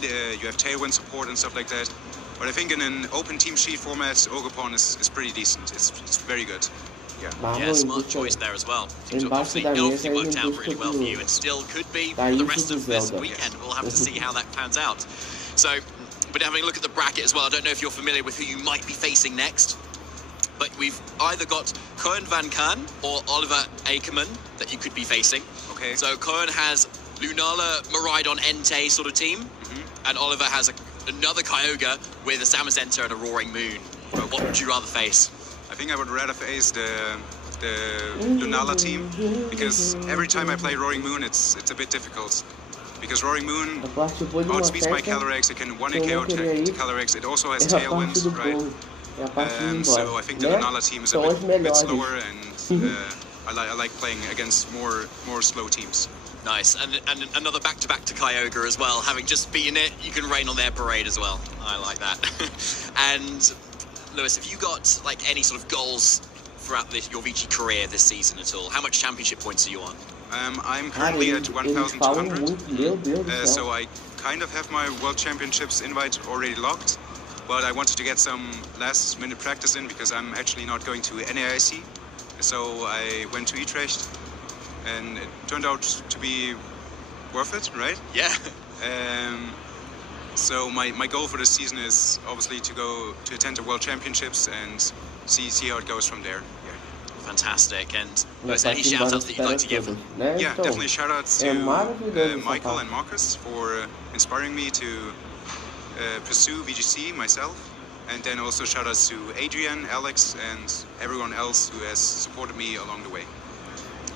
you have tailwind support and stuff like that. But I think in an open team sheet format, Acompanhando is pretty decent. It's very good. Yeah, smart choice there as well. It obviously worked out really well for you, and still could be for the rest of this weekend. We'll have to see how that pans out. So, but having a look at the bracket as well, I don't know if you're familiar with who you might be facing next, but we've either got Koen van Kaan or Oliver Ackerman that you could be facing. Okay. So Koen has Lunala, Miraidon, Entei sort of team, and Oliver has another Kyogre with a Zamazenta and a Roaring Moon. But what would you rather face? I think I would rather face the Lunala team, because every time I play Roaring Moon, it's a bit difficult. Because Roaring Moon outspeeds my Calyrex, it can 1-hit KO to Calyrex, it also has Tailwinds, right? So I think the Lunala team is a bit slower, and I like playing against more slow teams. Nice, and another back-to-back to Kyogre as well. Having just beaten it, you can rain on their parade as well. I like that. And Lewis, have you got like any sort of goals throughout your Vici career this season at all? How much championship points are you on? I'm currently at 1,200, so I kind of have my World Championships invite already locked, but I wanted to get some last-minute practice in because I'm actually not going to NAIC, so I went to Utrecht, and it turned out to be worth it, right? Yeah. So my goal for this season is obviously to attend the World Championships and see how it goes from there. Fantastic. And any shout-outs that you'd like to give? Yeah, definitely shout-outs to Michael and Marcus for inspiring me to pursue VGC myself. And then also shout-outs to Adrian, Alex, and everyone else who has supported me along the way.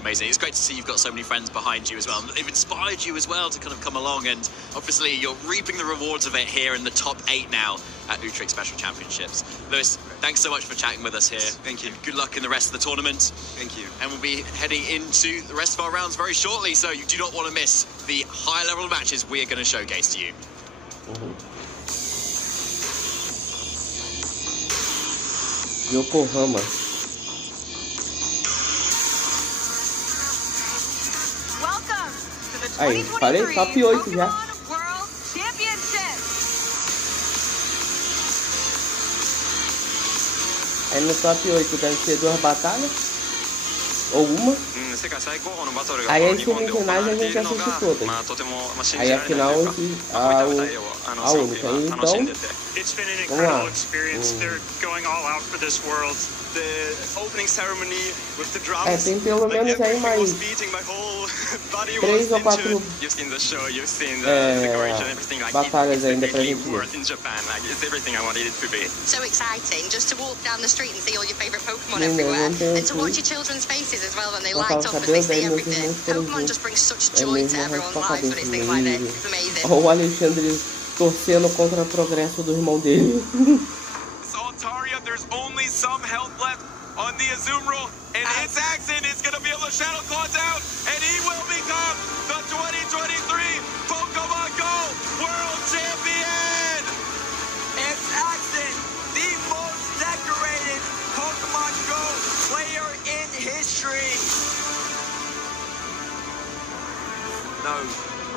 Amazing. It's great to see you've got so many friends behind you as well. They've inspired you as well to kind of come along, and obviously you're reaping the rewards of it here in the top 8 now at Utrecht Special Championships. Lewis, thanks so much for chatting with us here. Thank you. Good luck in the rest of the tournament. Thank you. And we'll be heading into the rest of our rounds very shortly, so you do not want to miss the high level matches we are going to showcase to you. Yokohama. Aí, falei top 8 já. Aí no top 8 deve ter 2 batalhas. Ou uma. Aí as semifinais a gente assiste todas. Aí a final a única. Então, it's been an incredible experience. They're going all out for this world. The opening ceremony with the drums. Tem pelo menos aí mais 3 ou 4 batalhas ainda pra gente ver. So exciting just to walk down the street and see all your favorite Pokemon everywhere, and to watch your children's faces as well when they light up and they see everything. Pokemon just brings such joy to everyone's lives when it's things like this. It's amazing. O Alexandre torcendo contra o progresso do irmão dele. Saltaria, there's only some health left on the Azumarill, and its Axon is going to be able to Shadow Claw down, and he will be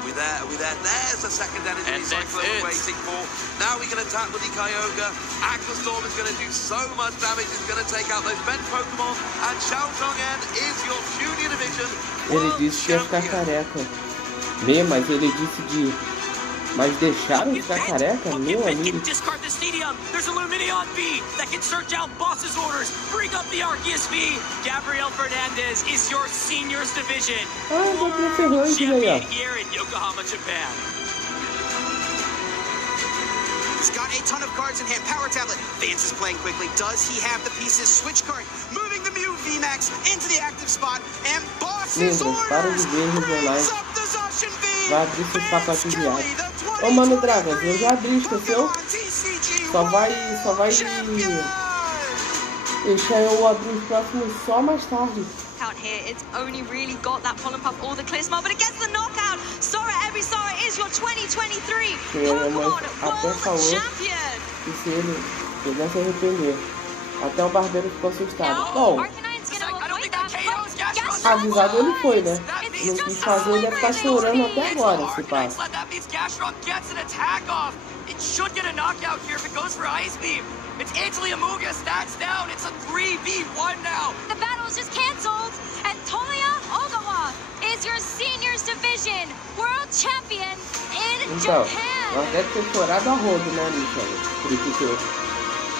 With that, there's the second energy cycle we're waiting for. Now we can attack with the Kyogre. Aquastorm is going to do so much damage. It's going to take out those bench Pokemon. And Xiao Chong'en is your Junior Division Ele disse que ia ficar careca. Mas ele disse de... Mas deixaram de ficar careca, meu amigo. Discard the stadium. There's a Lumineon V that can search out boss's orders. Bring up the Arceus V. Gabriel Fernandez is your seniors division. World champion here in Yokohama, Japan. He's got a ton of cards in hand. Power Tablet. Vance is playing quickly. Does he have the pieces? Switch card. Moving the Mew VMAX into the active spot. And boss's orders brings up the Zacian V. Vai abrir seus pacotes viados. Ô, mano, Dragas, eu já abri, esqueceu? Só vai deixar eu abrir os próximos só mais tarde. Out here, it's only really got that Pollen Puff or the Clisma, but it gets the knockout. Sora Evisara is your 2023 Pokemon World Champion. E se ele quiser se arrepender. Até o barbeiro ficou assustado. Bom, avisado ele foi, né? Não quis fazer, ele deve estar chorando até agora, se passa. It should get a knockout here if it goes for Ice Beam. It's Angelia Muga, stats down. It's a 3v1 now. The battle is just canceled, and Toya Ogawa is your seniors division world champion in Japan. Ela deve ter chorado a rodo, né, Alicia?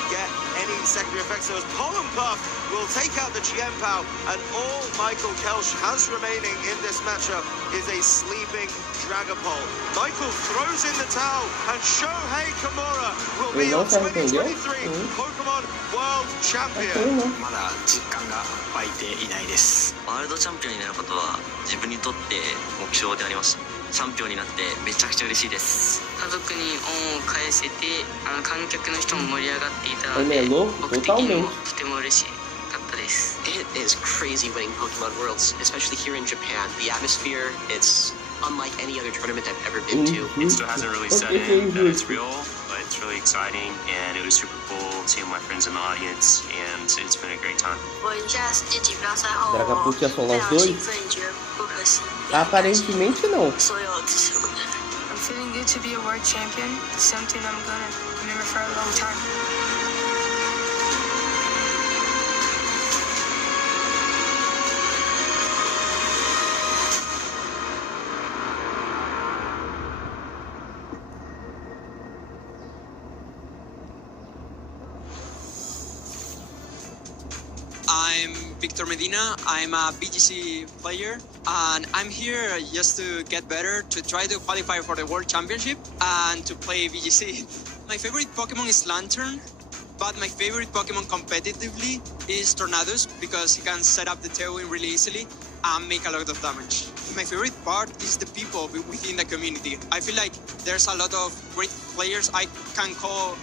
Get any secondary effects. So as Pollen Puff will take out the Chien-Pao, and all Michael Kelsch has remaining in this matchup is a sleeping Dragapult. Michael throws in the towel, and Shohei Kimura will be your 2023 Pokemon World Champion. まだ実感が湧いていないです。ワールドチャンピオンになることは自分にとって目標でありました。チャンピオンになってめちゃくちゃ嬉しいです。家族に恩を返せて、観客の人も盛り上がっていたので、僕的にもとても嬉しかったです。It is crazy winning Pokemon Worlds, especially here in Japan. The atmosphere, it's unlike any other tournament I've ever been to. It still hasn't really set in that it's real, but it's really exciting, and it was super cool seeing my friends in the audience, and it's been a great time. 我赢下世界锦标赛后， Dragapult ia solar 非 os 常 dois? 兴奋，觉得不可思议。 Aparentemente não. 所有支持我的人。 I'm feeling good to be a world champion. It's something I'm gonna remember for a long time. I'm Victor Medina. I'm a BGC player, and I'm here just to get better, to try to qualify for the World Championship and to play VGC. My favorite Pokemon is Lantern, but my favorite Pokemon competitively is Tornadus because he can set up the Tailwind really easily and make a lot of damage. My favorite part is the people within the community. I feel like there's a lot of great players. I can call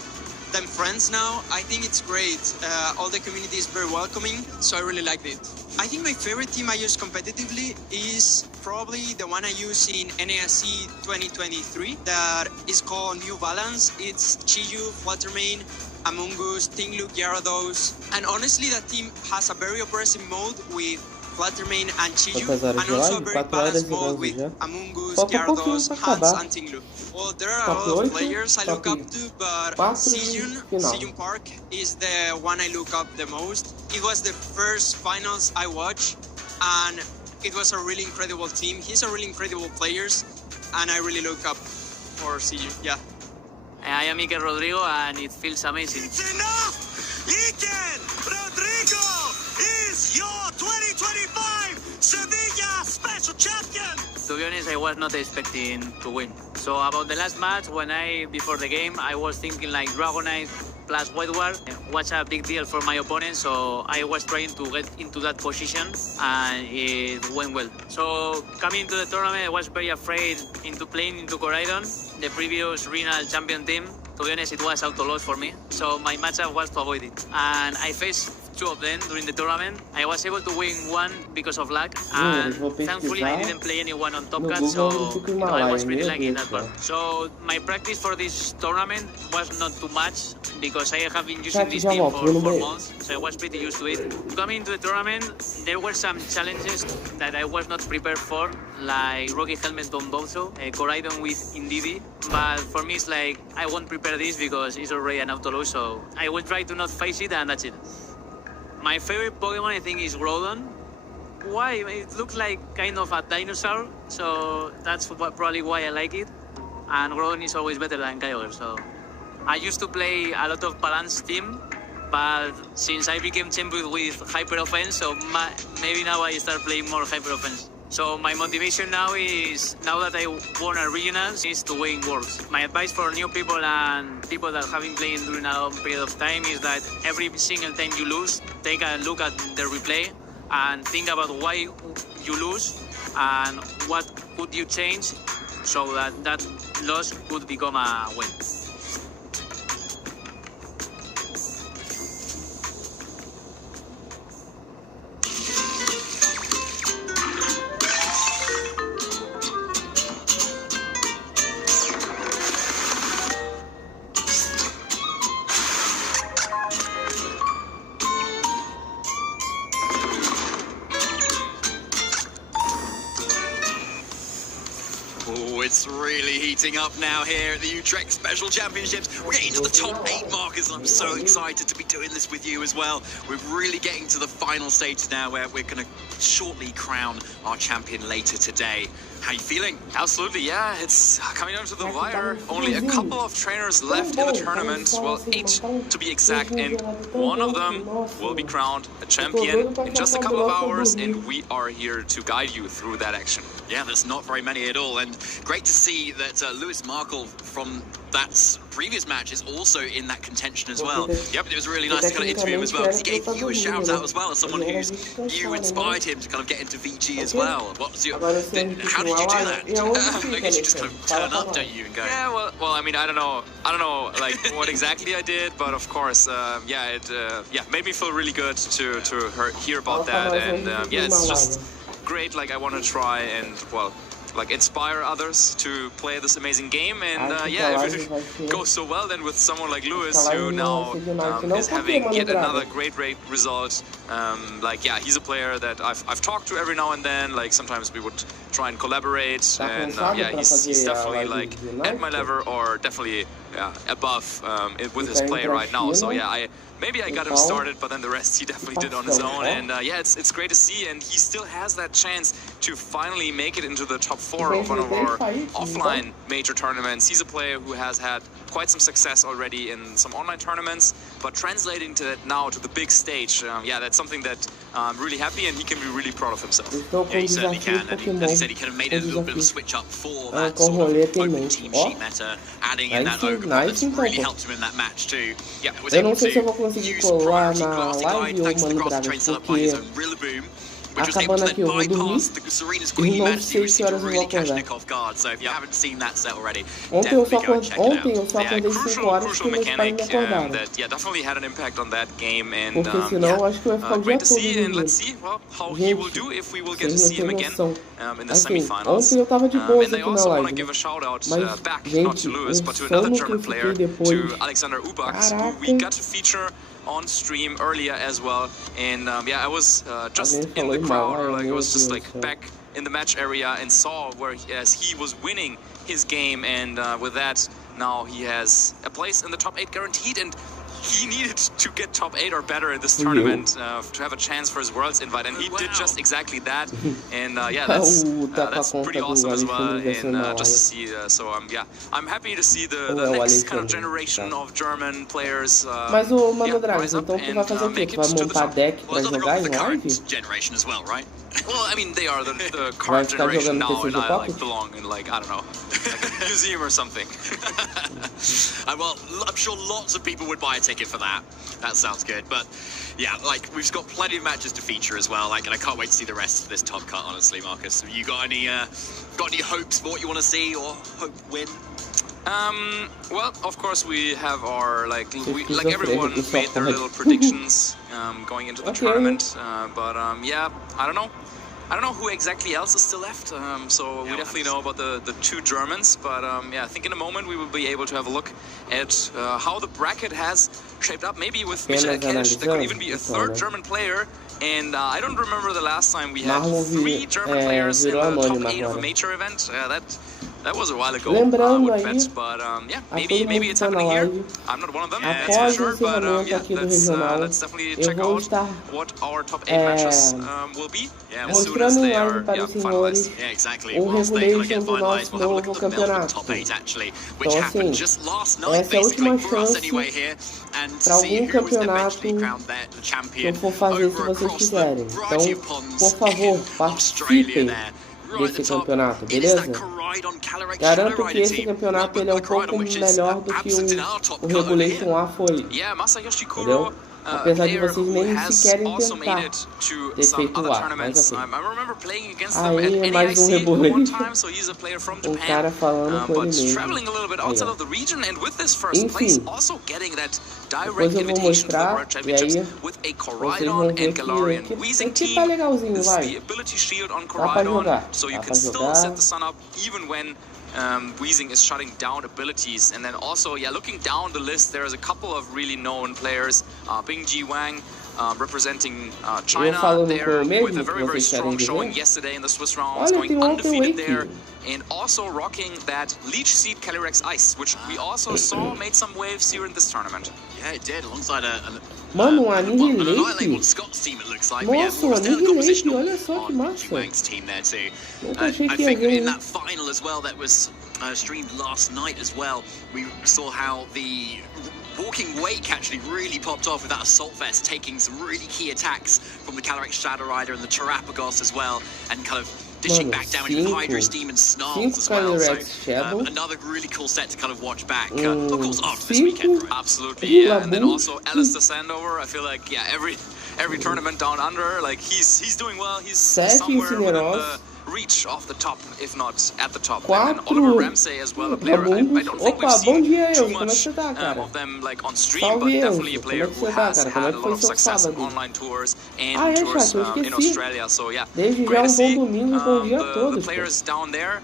them friends now. I think it's great. All the community is very welcoming, so I really liked it. I think my favorite team I use competitively is probably the one I use in NASC 2023 that is called New Balance. It's Chiyu, Fluttermane, Amoonguss, Tinglu, Gyarados, and honestly that team has a very oppressive mode with Fluttermane and Chiyu, and also a very balanced mode with Amoonguss, Gyarados, Hans, and Tinglu. Well, there are a lot of players I look up to, but Sejun Park is the one I look up the most. It was the first finals I watched, and it was a really incredible team. He's a really incredible player, and I really look up for Sejun, yeah. I am Iker Rodrigo, and it feels amazing. It's enough! Iker Rodrigo is your 2025 Sevilla Special Champion! To be honest, I was not expecting to win. So about the last match, before the game, I was thinking like Dragonite plus White Ward was a big deal for my opponent, so I was trying to get into that position, and it went well. So coming to the tournament, I was very afraid into playing into Coraidon, the previous regional champion team. To be honest, it was auto loss for me, so my matchup was to avoid it. And I faced two of them during the tournament. I was able to win one because of luck, and thankfully I didn't play anyone on Top Cut, so I was pretty lucky in that part. So my practice for this tournament was not too much, because I have been using this team for 4 months, so I was pretty used to it. Coming into the tournament, there were some challenges that I was not prepared for, like Rocky Helmet on Bozo, Coraidon with Indeedee, but for me it's like, I won't prepare this because it's already an auto low, so I will try to not face it, and that's it. My favorite Pokemon, I think, is Groudon. Why? It looks like kind of a dinosaur, so that's probably why I like it. And Groudon is always better than Kyogre, so... I used to play a lot of balanced team, but since I became champion with Hyper Offense, so maybe now I start playing more Hyper Offense. So my motivation now is, now that I won a regionals, is to win Worlds. My advice for new people and people that have been playing during a long period of time is that every single time you lose, take a look at the replay and think about why you lose and what could you change so that loss could become a win. It's really heating up now here at the Utrecht Special Championships. We're getting to the top 8 markers. I'm so excited to be doing this with you as well. We're really getting to the final stage now, where we're going to shortly crown our champion later today. How are you feeling? Absolutely, yeah. It's coming down to the wire. Only a couple of trainers left in the tournament. Well, 8 to be exact, and one of them will be crowned a champion in just a couple of hours, and we are here to guide you through that action. Yeah, there's not very many at all, and great to see that Lewis Markle from that previous match is also in that contention as well. Yep, it was really nice to kind of interview him as well, because he gave you a shout out as well as someone who's you inspired him to kind of get into VG as well. What was your? How did you do that? I guess you just kind of turn up, don't you, and go? Yeah, well, I mean, I don't know, like what exactly I did, but of course, yeah, it made me feel really good to hear about that, and yeah, it's just great. Like I want to try and like inspire others to play this amazing game, and yeah, if it goes so well, then with someone like Lewis, who now is having yet another great result, like yeah, he's a player that I've talked to every now and then. Like sometimes we would try and collaborate, and yeah, he's definitely like at my level, or definitely above with his play right now. So yeah, maybe I got him started, but then the rest he definitely did on his own, and yeah, it's great to see, and he still has that chance to finally make it into the top 4 of one of our offline major tournaments. He's a player who has had quite some success already in some online tournaments, but translating to that now to the big stage, yeah, that's something that I'm really happy, and he can be really proud of himself. Yeah, he certainly can, and as he said, he could have made a little bit of a switch up for that sort of open team sheet meta, adding in that Ogre that's really helped him in that match too. Yeah, was able to use priority class to guide thanks to the grass train set up by his own Rillaboom, which was able to then bypass the Serena's Queen. He managed to really catch Nick off guard, so if you haven't seen that set already, definitely go and check it out. Yeah, crucial mechanic that definitely had an impact on that game, and yeah, great to see, and let's see how he will do if we will get to see him again in the semi-finals. And I also want to give a shout out back, not to Lewis, but to another German player, to Alexander Ubax, who we got to feature on stream earlier as well, and yeah, I was just in the crowd, or like I was just like back in the match area, and saw where as he was winning his game, and with that now he has a place in the top 8 guaranteed, and he needed to get top 8 or better in this tournament to have a chance for his Worlds invite, and he did just exactly that, and yeah, that's pretty awesome as well, and just to see, so yeah, I'm happy to see the next kind of generation of German players Mas o Mano Dragons, então tu vai fazer o quê? Tu vai montar deck pra jogar em live? Generation as well, right? Well, I mean, they are the current generation now, and I like belong in, like, I don't know, like a museum or something. Well, I'm sure lots of people would buy a ticket for that. That sounds good. But yeah, like we've got plenty of matches to feature as well. Like, and I can't wait to see the rest of this top cut. Honestly, Marcus, have you got any hopes for what you want to see or hope win? Well, of course we have our everyone made their little predictions going into the tournament, but yeah, I don't know who exactly else is still left. So we definitely know about the two Germans, but yeah, I think in a moment we will be able to have a look at how the bracket has shaped up. Maybe with Michael Kelsch, there could even be a third German player. And I don't remember the last time we had 3 German players in the top 8 of a major event. That was a while ago, I would bet, but yeah, maybe it's happening here. I'm not one of them, that's for sure, but yeah, let's definitely check out what our top 8 matches will be as soon as they are finalized. Yeah, exactly. Once they kind of get finalized, we'll have a look at the Melbourne top 8 actually, which happened just last night, basically, for us anyway here, and see who was eventually crowned the champion over across the variety of ponds in Australia there. Desse campeonato, beleza? Garanto que esse campeonato ele é um pouco melhor do que o Regulation A foi, entendeu? Apesar de vocês nem sequer tentar ter feito o A, mas assim. Aí, mais um Regulation. Um cara falando com ele mesmo. Enfim, depois eu vou mostrar, e aí vocês vão ver que tá legalzinho, vai. Dá pra jogar, Weezing is shutting down abilities, and then also, yeah, looking down the list, there's a couple of really known players. Bingji Wang representing China there with a very strong showing yesterday in the Swiss rounds, going undefeated there, and also rocking that Leech Seed Calyrex Ice, which we also saw made some waves here in this tournament. Yeah, it did, alongside mano, um Annihilate. Nossa, um Annihilate, olha só que massa. Nunca achei que ia ver, in that final as well that was streamed last night as well, we saw how the walking wake actually really popped off with that Assault Vest, taking some really key attacks from the Calyrex Shadow Rider and the Terrapagos as well, and kind of dishing back damage with Hydro Steam and Snarls as well. So another really cool set to kind of watch back. Of course, after this weekend, right? Absolutely, yeah. And then also Alistair Sandover. I feel like, yeah, every tournament down under, like he's doing well. He's somewhere within the reach off the top, if not at the top. And Oliver Ramsey as well, a player I don't think we've seen too much of them like on stream, but definitely a player who has had a lot of success in online tours and tours in Australia. So yeah, great to see the players down there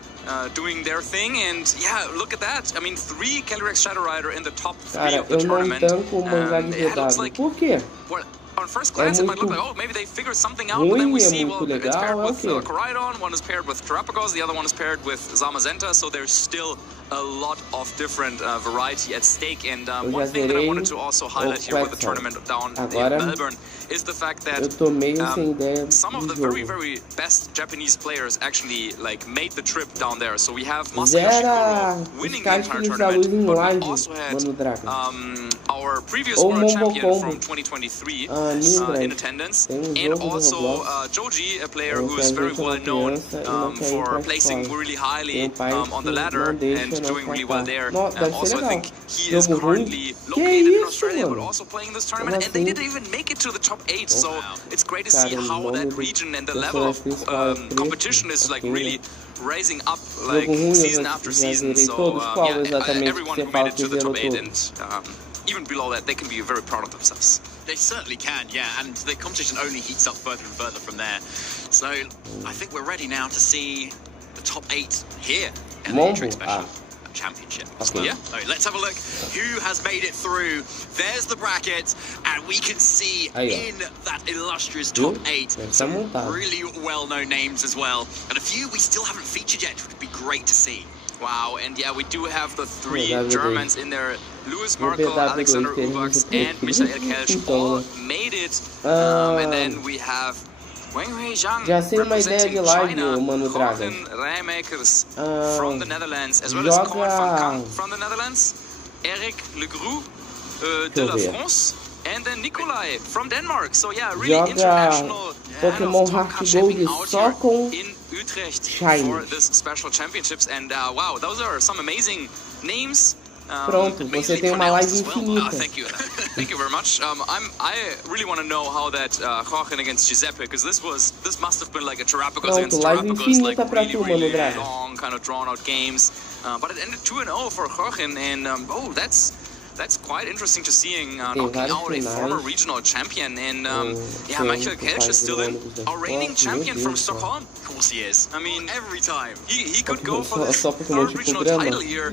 doing their thing, and yeah, look at that. I mean, 3 Calyrex Shadow Rider in the top 3 of the tournament. It looks like, well, on first glance, it might look like, oh, maybe they figured something out, but then we see, well, it's paired with Coridon, one is paired with Terrapagos, the other one is paired with Zamazenta, so there's still a lot of different variety at stake. And one thing that I wanted to also highlight here with the tournament down in Melbourne is the fact that some of the very, very best Japanese players actually like made the trip down there. So we have Masayoshi Kuro winning the entire tournament, but we also had our previous world champion from 2023 in attendance, and also Joji, a player who is very well known for placing really highly on the ladder and doing really well there. Also, I think he is currently located in Australia, but also playing this tournament, and they didn't even make it to the top 8. So it's great to see how that region and the level of competition is like really rising up like season after season. So yeah, everyone who made it to the top 8 and even below that, they can be very proud of themselves. They certainly can, yeah, and the competition only heats up further and further from there. So I think we're ready now to see the top 8 here in the Utrecht Special Championship. Okay. Yeah, so let's have a look who has made it through. There's the bracket, and we can see in that illustrious top 8 some really well-known names as well, and a few we still haven't featured yet, which would be great to see. Wow, and yeah, we do have the 3 Germans in there. Lewis Merkel, Alexander Uvax, and Michael Kelsch all made it. And then we have Wang Hui Zhang representing China, Jorgen Rijmakers from the Netherlands, as well as Cohen van Kang from the Netherlands, Eric Legru de la France, and then Nikolai from Denmark. So yeah, really international top shaping out here in Utrecht for this special championships. And wow, those are some amazing names. Pronto, você tem uma live infinita. Thank you. Thank you very much. I really want to know how that Jochen against Giuseppe, because this must have been like a Terrapagos against Terrapagos, like really long, kind of drawn out games. But it ended 2-0 for Jochen, and that's quite interesting to seeing knocking out a former regional champion. And yeah, Michael Kelch is still a reigning champion from Stockholm. Of course he is. I mean, every time. He could go for this third regional title here.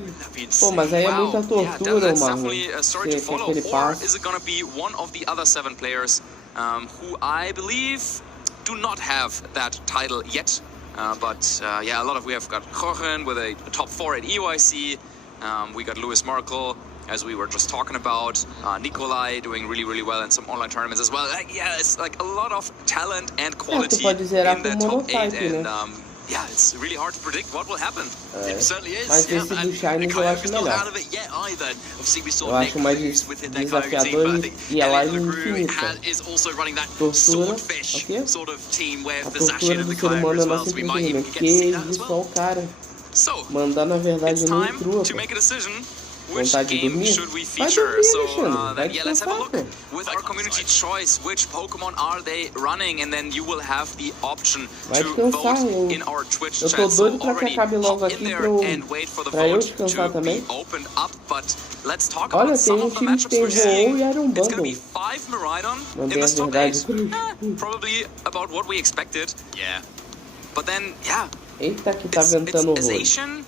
Pô, mas aí é muita tortura, that's mano. definitely a story to follow. Or is it going to be one of the other 7 players who I believe do not have that title yet? But yeah, we have got Jochen with a top 4 at EYC. We got Lewis Merkel, as we were just talking about, Nikolai doing really well in some online tournaments as well. Yeah, it's like a lot of talent and quality in the top 8, and yeah, it's really hard to predict what will happen. It certainly is. Mas esse do Shines eu acho melhor. Eu acho mais desafiador e a live infinita. Tortura, ok? A tortura do ser humano é nosso entendimento. Que isso, ó, o cara mandar na verdade no trua. Which game should we feature? So then, yeah, let's have a look with our community choice. Which Pokemon are they running? And then you will have the option to vote in our Twitch chat. So already hop in there and wait for the vote to be opened up. But let's talk about some of the matchups we're seeing. It's going to be 5 Miraidon in this top 8. Probably about what we expected. Yeah. But then, yeah, Eita, que tá ventando it's Asian.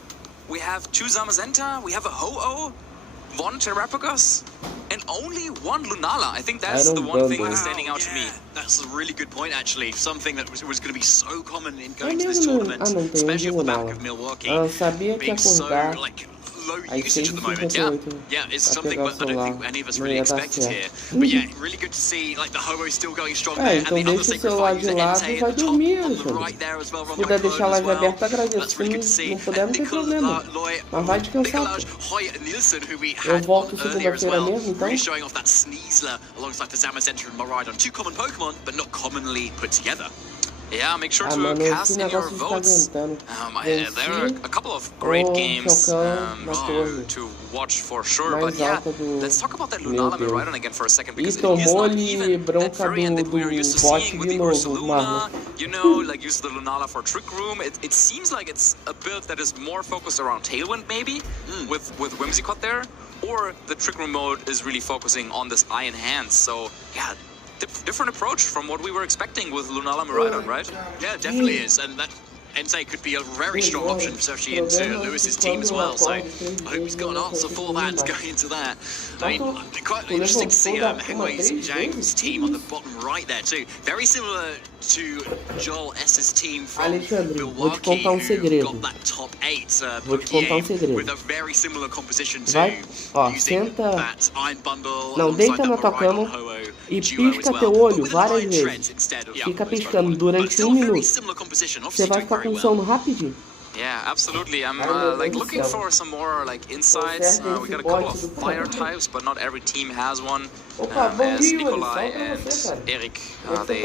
We have 2 Zamazenta, we have a Ho-Oh, 1 Terrapagos, and only 1 Lunala. I think that's the one thing that's standing out to me. That's a really good point, actually. Something that was going to be so common in going to this tournament, especially off the back of Milwaukee, being so like low usage at the moment. Yeah, it's something that I don't think any of us really expected here. But yeah, really good to see like the Ho-Oh still going strong there, and the other Sacred Fire user Entei at the top on the right there as well. Se puder deixar a live aberta, agradeço. Se não puder, não tem problema. Mas vai descansar. Eu volto segunda-feira mesmo, então. Really showing off that Sneasler alongside the Zamazenta and Miraidon. 2 common Pokemon, but not commonly put together. Yeah, make sure to cast in your votes. There are a couple of great games to watch for sure. But yeah, let's talk about that Lunala Miraidon again for a second, because it is not even that variant that we are used to seeing with the Ursaluna. You know, like use the Lunala for Trick Room. It seems like it's a build that is more focused around Tailwind maybe, with Whimsicott there. Or the Trick Room mode is really focusing on this Eye Enhance. So yeah, different approach from what we were expecting with Lunala Miraidon, right? Yeah, definitely is, and that Entei could be a very strong option, especially into Lewis's team as well. So I hope he's got an answer for that going into that. I mean, quite interesting to see Hengwei's Zhang's team on the bottom right there too. Very similar to Joel S's team from Milwaukee, who got that top 8 game with a very similar composition to using that Iron Bundle alongside the Miraidon Ho-Oh e pisca teu olho várias vezes. Fica piscando durante 1 minuto. Você vai ficar com sono rapidinho. Yeah, absolutely. I'm like looking for some more like insights. We got a couple of fire types, but not every team has one. As Nikolai and Eric, they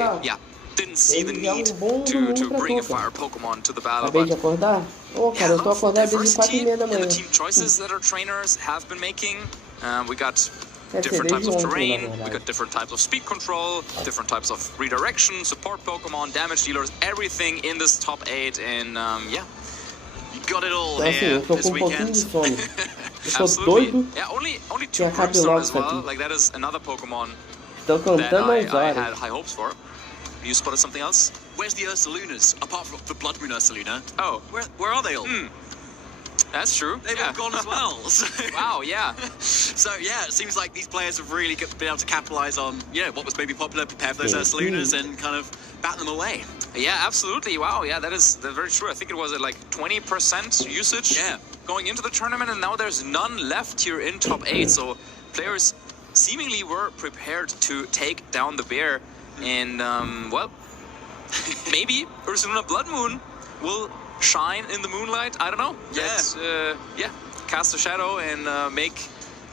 didn't see the need to bring a fire Pokemon to the battle. Acabei de acordar? Cara, eu tô acordado desde 4:30 da manhã. The team choices that our trainers have been making. We got different types of terrain, we got different types of speed control, different types of redirection, support Pokemon, damage dealers, everything in this top 8, and yeah. You got it all here this weekend. Absolutely. Yeah, only 2 Grimstorm as well, like that is another Pokemon that I had high hopes for. You spotted something else? Where's the Ursalunas, apart from the Blood Moon Ursaluna? Oh. Where are they all? That's true. They've all gone as well. So, wow, yeah. So yeah, it seems like these players have really been able to capitalize on, you know, what was maybe popular, prepare for those Ursalunas and kind of bat them away. Yeah, absolutely. Wow, yeah, that's very true. I think it was at like 20% usage going into the tournament, and now there's none left here in top 8. So players seemingly were prepared to take down the bear, and well, maybe Ursaluna Blood Moon will shine in the moonlight. I don't know. Yeah. Cast a shadow and make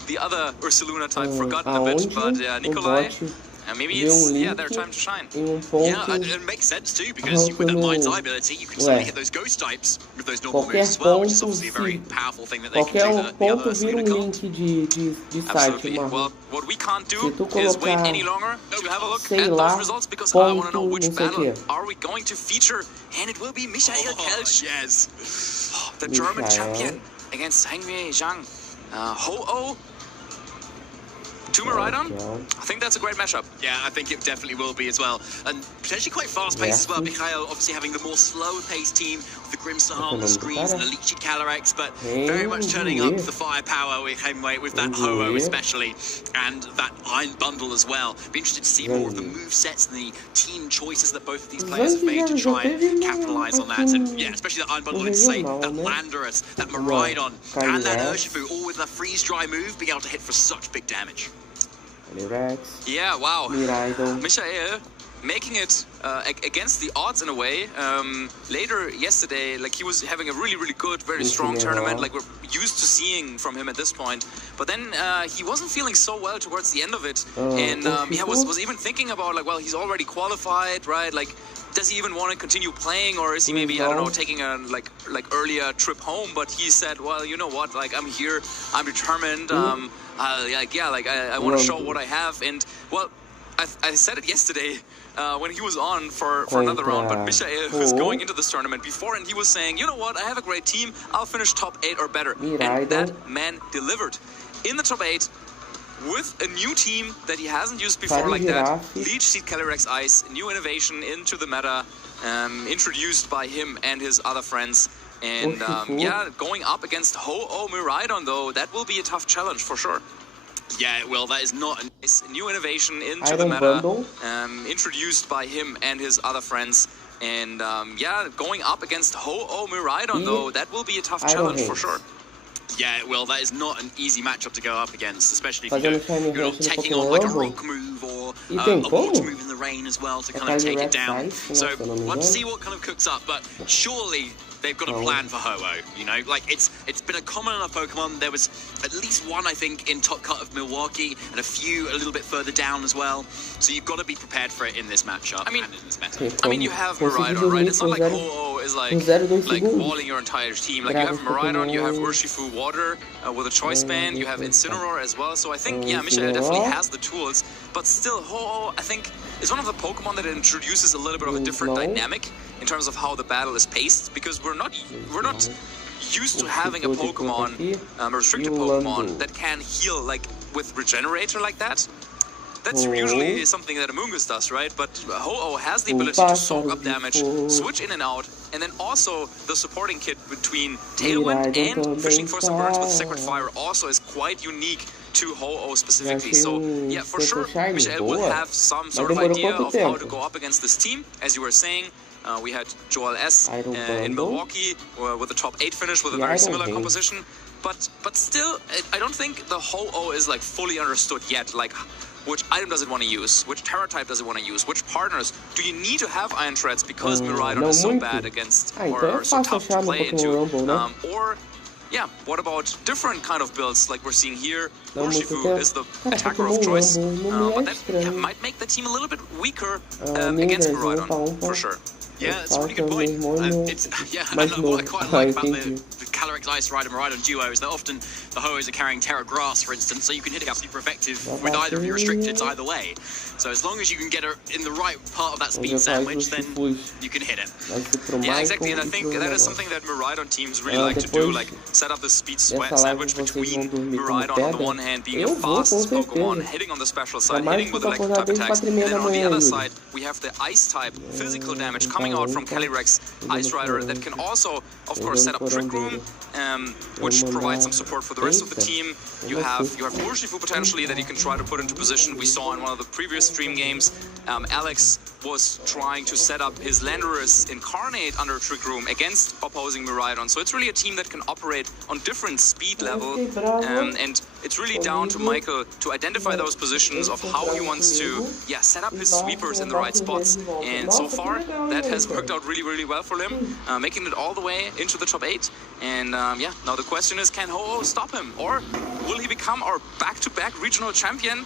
the other Ursaluna type forgotten a bit. But Nikolai And maybe it's their time to shine. Yeah, and it makes sense too, because with that mind's eye ability, you can certainly hit those ghost types with those normal moves as well, which is obviously a very powerful thing that they can do that the other Selena can't. Absolutely. Well, what we can't do is wait any longer to have a look at those results, because I want to know which battle are we going to feature, and it will be Michael Kelch. Yes. The German champion against Hangwei Zhang. Ho-Oh to Miraidon. I think that's a great matchup. Yeah, I think it definitely will be as well. And potentially quite fast-paced as well. Mikhail obviously having the more slower-paced team with the Grimstar on the screens and the Lychee Calyrex, but very much turning up the firepower with Hangwei, with that Ho-Oh especially, and that Iron Bundle as well. Be interested to see more of the movesets and the team choices that both of these players have made to try and capitalize on that. And yeah, especially that Iron Bundle, let's say, that Landorus, that Miraidon, and that Urshifu, all with a freeze-dry move, being able to hit for such big damage. Yeah, wow. Michael making it against the odds in a way. Later yesterday, like, he was having a really good, very strong tournament, like we're used to seeing from him at this point. But then he wasn't feeling so well towards the end of it, and was even thinking about, like, well, he's already qualified, right? Like, does he even want to continue playing, or is he maybe, I don't know, taking a like earlier trip home? But he said, well, you know what, like, I'm here, I'm determined. I want to show what I have. And well, I said it yesterday when he was on for another round, but Michael, who's going into this tournament before, and he was saying, you know what, I have a great team, I'll finish top 8 or better. And that man delivered in the top 8 with a new team that he hasn't used before like that. Leech Seed Calyrex Ice, new innovation into the meta, introduced by him and his other friends. And going up against Ho-Oh Miraidon, though, that will be a tough challenge for sure. Yeah, well, that is not a new innovation into the meta, introduced by him and his other friends. And going up against Ho-Oh Miraidon, though, that will be a tough challenge for sure. Yeah, well, that is not an easy matchup to go up against, especially if you're not taking on like a rock move or a water move in the rain as well to kind of take it down. So we'll have to see what kind of cooks up, but surely they've got a plan for Ho-Oh, you know? Like, it's been a common enough Pokemon. There was at least one, I think, in top cut of Milwaukee, and a few a little bit further down as well. So you've got to be prepared for it in this matchup and in this meta. You have Miraidon, right? It's not like Ho-Oh is like walling your entire team. Like, you have Miraidon, you have Urshifu Water with a Choice Band, you have Incineroar as well. So I think, Michael definitely has the tools, but still, Ho-Oh, I think, is one of the Pokemon that introduces a little bit of a different dynamic in terms of how the battle is paced, because we're not used to having a Pokemon, a restricted Pokemon, that can heal like with Regenerator like that. That's usually something that Amoonguss does, right? But Ho-Oh has the ability to soak up damage, switch in and out, and then also the supporting kit between Tailwind and Fishing for some birds with Sacred Fire also is quite unique to Ho-Oh specifically. So yeah, for sure, Michael will have some sort of idea of how to go up against this team. As you were saying, we had Joel S in Milwaukee with a top 8 finish with a very similar composition. But still, I don't think the Ho-Oh is like fully understood yet. Like, which item does it want to use? Which Terra type does it want to use? Which partners? Do you need to have Iron Treads because Miraidon is so bad against, or so tough to play into? Or, yeah, what about different kind of builds like we're seeing here? Urshifu is the attacker of choice, but that might make the team a little bit weaker against Miraidon, for sure. Yeah, that's a pretty good point. And what I quite like about the Calyrex Ice Rider Miraidon duo is that often the Ho-Ohs are carrying Terra Grass, for instance, so you can hit it super effective with either of your restricteds either way. So as long as you can get her in the right part of that speed sandwich, then you can hit it. Yeah, exactly, and I think that is something that Miraidon teams really like to do, like set up the speed sandwich between Miraidon on the one hand being a fast Pokemon, hitting on the special side, hitting with electric type attacks, and then on the other side we have the ice type physical damage coming out from Calyrex Ice Rider that can also, of course, set up Trick Room, which provides some support for the rest of the team. You have Urshifu potentially that you can try to put into position. We saw in one of the previous stream games, Alex was trying to set up his Landorus Incarnate under Trick Room against opposing Miraidon. So it's really a team that can operate on different speed level, and it's really down to Michael to identify those positions of how he wants to set up his sweepers in the right spots. And so far, that has worked out really well for him, making it all the way into the top 8. And now the question is, can Ho-Oh stop him? Or will he become our back-to-back regional champion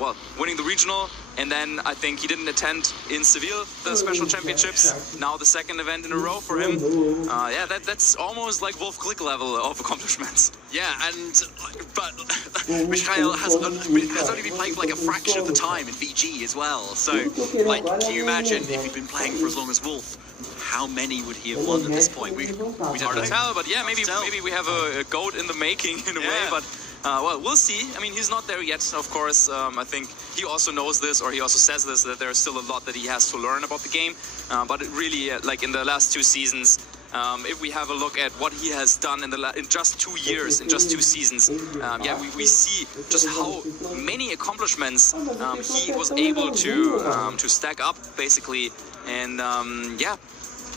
well, winning the regional, and then I think he didn't attend in Seville the special championships. Now the second event in a row for him. Yeah, that's almost like Wolf Klick level of accomplishments. Yeah, but Michael has only been playing for like a fraction of the time in VG as well. So, like, can you imagine if he'd been playing for as long as Wolf? How many would he have won at this point? We'd hard to tell, but yeah, maybe we have a GOAT in the making in a way, but well, we'll see. I mean, he's not there yet, of course. I think he also knows this, or he also says this, that there's still a lot that he has to learn about the game. But it really, like in the last 2 seasons, if we have a look at what he has done in just 2 years, in just 2 seasons, yeah, we see just how many accomplishments he was able to stack up, basically, and yeah.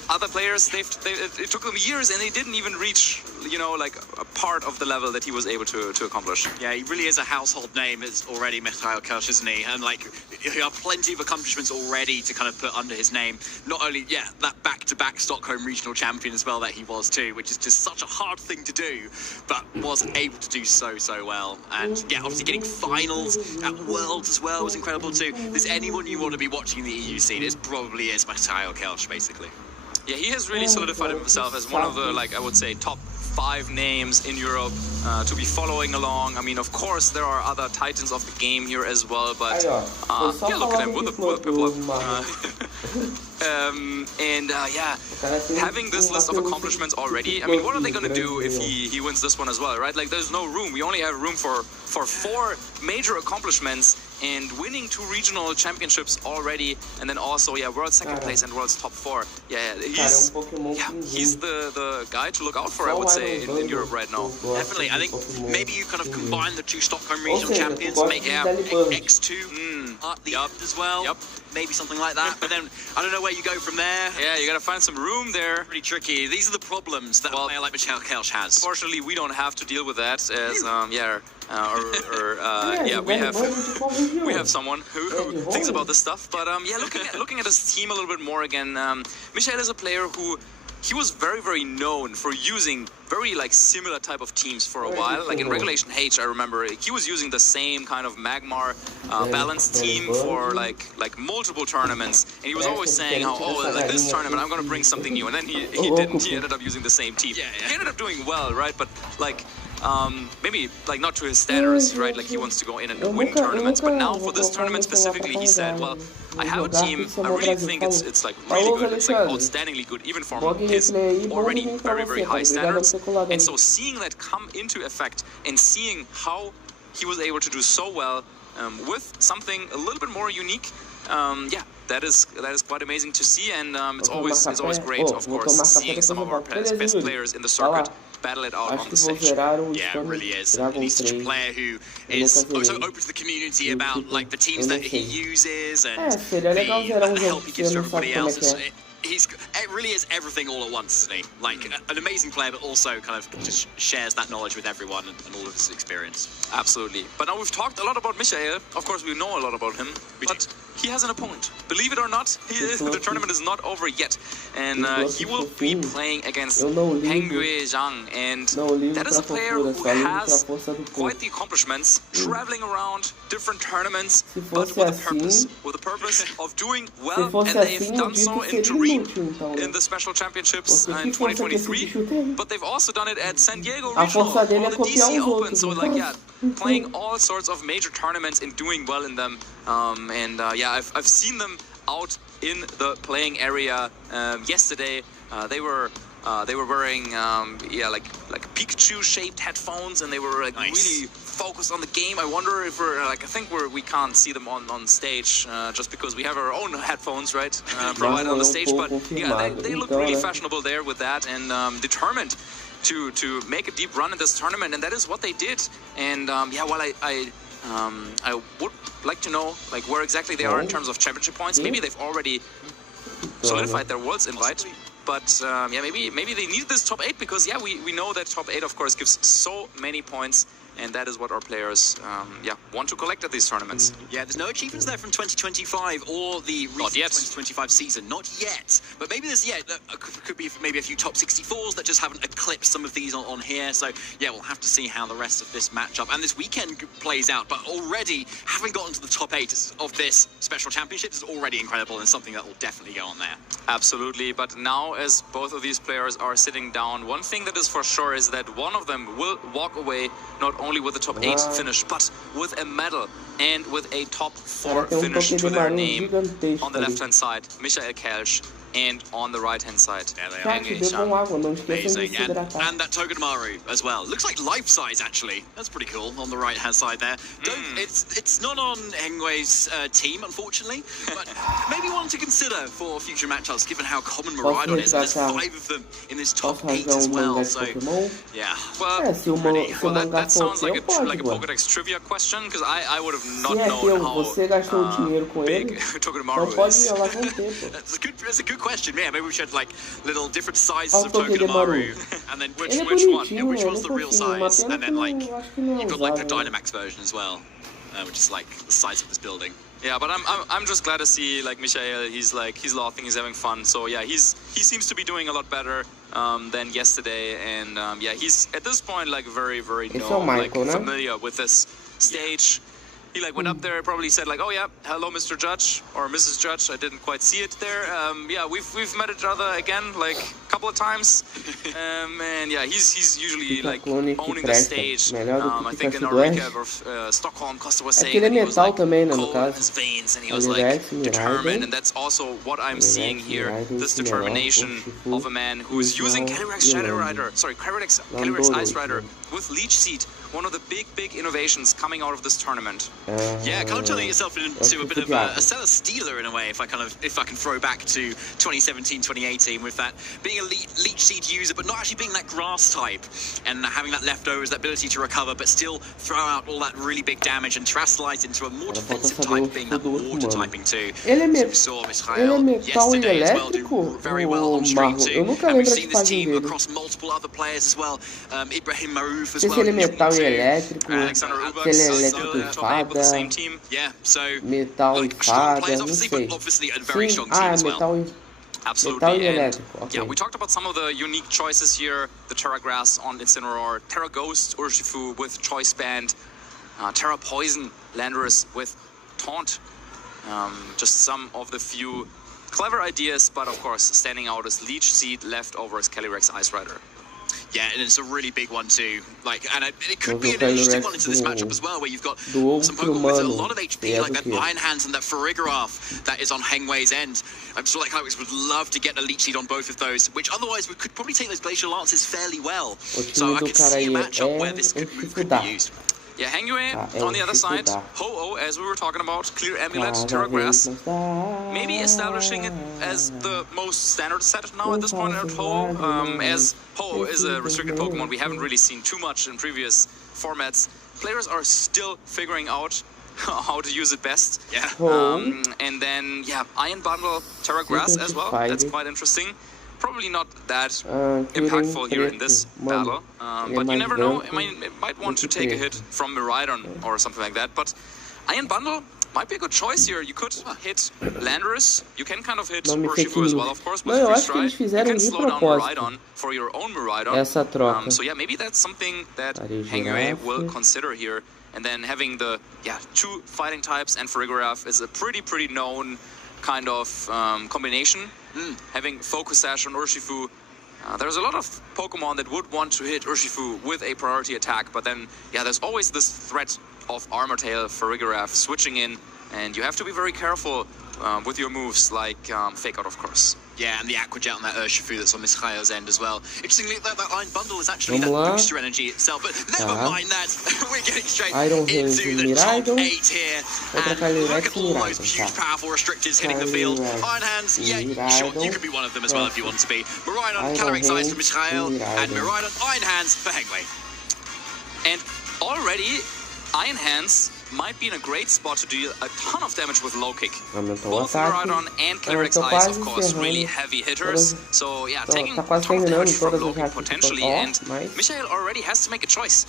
Other players, it took them years, and they didn't even reach, you know, like a part of the level that he was able to accomplish. Yeah, he really is a household name. It's already Michael Kelsch, isn't he? And like, he have plenty of accomplishments already to kind of put under his name. Not only, yeah, that back-to-back Stockholm regional champion as well that he was too, which is just such a hard thing to do, but was able to do so well. And yeah, obviously getting finals at Worlds as well was incredible too. If there's anyone you want to be watching in the EU scene, it probably is Michael Kelsch, basically. Yeah, he has really solidified himself as one of the, like, I would say, top 5 names in Europe to be following along. I mean, of course, there are other titans of the game here as well, but yeah, look at him with the piplup. Yeah, having this list of accomplishments already, I mean, what are they going to do if he wins this one as well, right? Like, there's no room. We only have room for 4 major accomplishments, and winning 2 regional championships already, and then also, yeah, world second place and world's top 4. Yeah, he's the guy to look out for, I would say, in Europe right now. Definitely. I think maybe you kind of combine the 2 Stockholm regional champions, make X2 the up as well. Yep. Maybe something like that. But then I don't know where you go from there. Yeah, you got to find some room there. Pretty tricky. These are the problems that a player like Michael Kelsch has. Fortunately, we don't have to deal with that, as we have someone who thinks about this stuff. But yeah, looking at his team a little bit more again, Michael is a player who he was very known for using very like similar type of teams for a while. Like in Regulation H, I remember he was using the same kind of Magmar balanced team for like multiple tournaments, and he was always saying how, oh, like this tournament I'm going to bring something new, and then he didn't. He ended up using the same team. Yeah. He ended up doing well, right? But like maybe like not to his standards, right? Like he wants to go in and win tournaments, but now for this tournament specifically, he said, well, I have a team. I really think it's like really good. It's like outstandingly good, even from his already very high standards. And so seeing that come into effect and seeing how he was able to do so well with something a little bit more unique, yeah, that is quite amazing to see. And it's always great, of course, seeing some of our best players in the circuit battle it out on the stage. Yeah, it really is. And he's such a player who is so open to the community about like the teams that he uses and the help he gives to everybody else. It really is everything all at once, isn't he? Like an amazing player, but also kind of just shares that knowledge with everyone and all of his experience. Absolutely. But now we've talked a lot about Michael. Of course, we know a lot about him, but he has an opponent. Believe it or not, the tournament is not over yet, and he will be playing against Hengyue Zhang, and that is a player who has quite the accomplishments, traveling around different tournaments, but with a purpose of doing well, and they've done so in Turin in the Special Championships in 2023, but they've also done it at San Diego Regional or the DC Open, so like, yeah, playing all sorts of major tournaments and doing well in them. Yeah, I've seen them out in the playing area yesterday. They were wearing like Pikachu-shaped headphones, and they were like really focused on the game. I wonder if I think we can't see them on stage just because we have our own headphones, right, provided on the stage. But yeah, they look really fashionable there with that, and determined to make a deep run in this tournament, and that is what they did. And yeah, well, I would like to know like where exactly they are in terms of championship points. Maybe they've already solidified their Worlds invite. But yeah, maybe they need this top 8, because yeah, we know that top 8 of course gives so many points And that is what our players, want to collect at these tournaments. Yeah, there's no achievements there from 2025 or the recent 2025 season. Not yet. But maybe there's, could be maybe a few top 64s that just haven't eclipsed some of these on here. So, yeah, we'll have to see how the rest of this matchup and this weekend plays out. But already, having gotten to the top 8 of this special championship is already incredible and something that will definitely go on there. Absolutely. But now, as both of these players are sitting down, one thing that is for sure is that one of them will walk away not only with a top 8 finish, but with a medal and with a top 4 finish to their name on the left-hand side, Michael Kelsch, and on the right-hand side, amazing. And that Togedemaru as well. Looks like life-size, actually. That's pretty cool on the right-hand side there. It's not on Hengwei's team, unfortunately, but maybe one to consider for future matchups, given how common Miraidon is. And there's 5 of them in this top 8 as well, so yeah. Well, that sounds like a Pokédex trivia question, because I would have not known how big Togedemaru is. That's a good question. Yeah, maybe we should like little different sizes of Togedemaru, and then which one? Yeah, which one's the real size? And then like you've got like the Dynamax version as well, which is like the size of this building. Yeah, but I'm just glad to see like Michael. He's laughing, he's having fun. So yeah, he seems to be doing a lot better than yesterday, and he's at this point like very familiar with this stage. He like went up there, probably said like, "Oh yeah, hello, Mr. Judge or Mrs. Judge." I didn't quite see it there. We've met each other again like a couple of times, and yeah, he's usually like owning the stage. I think in our recap of Stockholm, Costa was saying that he was like cold in his veins, and he was like determined, and that's also what I'm seeing here. This determination of a man who is using Calyrex Ice Rider with Leech Seed. One of the big innovations coming out of this tournament. Yeah, kind of turning yourself into a bit of a Stellar Stealer in a way, if I can throw back to 2017, 2018, with that being a Leech Seed user, but not actually being that grass type, and having that leftovers, that ability to recover, but still throw out all that really big damage and Terastallize into a more defensive type, being that water typing too. So we saw Mishael yesterday as well do very well on stream too, and we've seen this team across multiple other players as well. Ibrahim Marouf as well. Elétrico, aquele elétrico espada, metal espada, não sei. Sim, metal e elétrico. Yeah, we talked about some of the unique choices here. The Terra Grass on Incineroar, Terra Ghost Urshifu with Choice Band, Terra Poison Landorus with Taunt. Just some of the few clever ideas, but of course standing out is Leech Seed, Leftovers, Calyrex Ice Rider. Yeah, and it's a really big one too. And it could be an interesting one into this matchup as well, where you've got some Pokemon with a lot of HP, like that Iron Hands and that Farigiraf that is on Hengwei's end. I'm sure like Calyrex would love to get a Leech Seed on both of those, which otherwise we could probably take those Glacial Lances fairly well. So I could see a matchup where this could be used. Yeah, Hengwei on the other side, Ho-Oh, as we were talking about, Clear Amulet, Terra Grass, maybe establishing it as the most standard set now at this point at Ho-Oh, as Ho-Oh is a restricted Pokemon we haven't really seen too much in previous formats. Players are still figuring out how to use it best. Yeah. And then, Iron Bundle, Terra Grass as well, that's quite interesting. Probably not that impactful here in this battle, but you never know. I mean, it might want to take a hit from Miraidon or something like that, but Iron Bundle might be a good choice here. You could hit Landorus, you can kind of hit Urshifu as well, of course, with Freeze Strike. You can slow down Miraidon for your own Miraidon. So yeah, maybe that's something that Hengwei will consider here. And then having the 2 fighting types and Farigiraf is a pretty known kind of combination. Having Focus Sash on Urshifu, there's a lot of Pokemon that would want to hit Urshifu with a priority attack, but then there's always this threat of Armortail, Farigiraf switching in, and you have to be very careful with your moves, like Fake Out, of course. Yeah, and the Aqua Jet on that Urshifu that's on Mishael's end as well. Interestingly, that Iron Bundle is actually that booster energy itself, but never mind that. We're getting straight into the top 8 here. And look at all those huge, powerful restrictors hitting the field. Iron Hands, sure, you could be one of them as well if you want to be. Miraidon, Calyrex Ice for Mishael, and Miraidon, Iron Hands for Hengwei. And already, Iron Hands might be in a great spot to do a ton of damage with low kick. Both Miraidon and Calyrex Ice, of course, really heavy hitters. So yeah, taking a ton of damage from low kick potentially, and Michael already has to make a choice.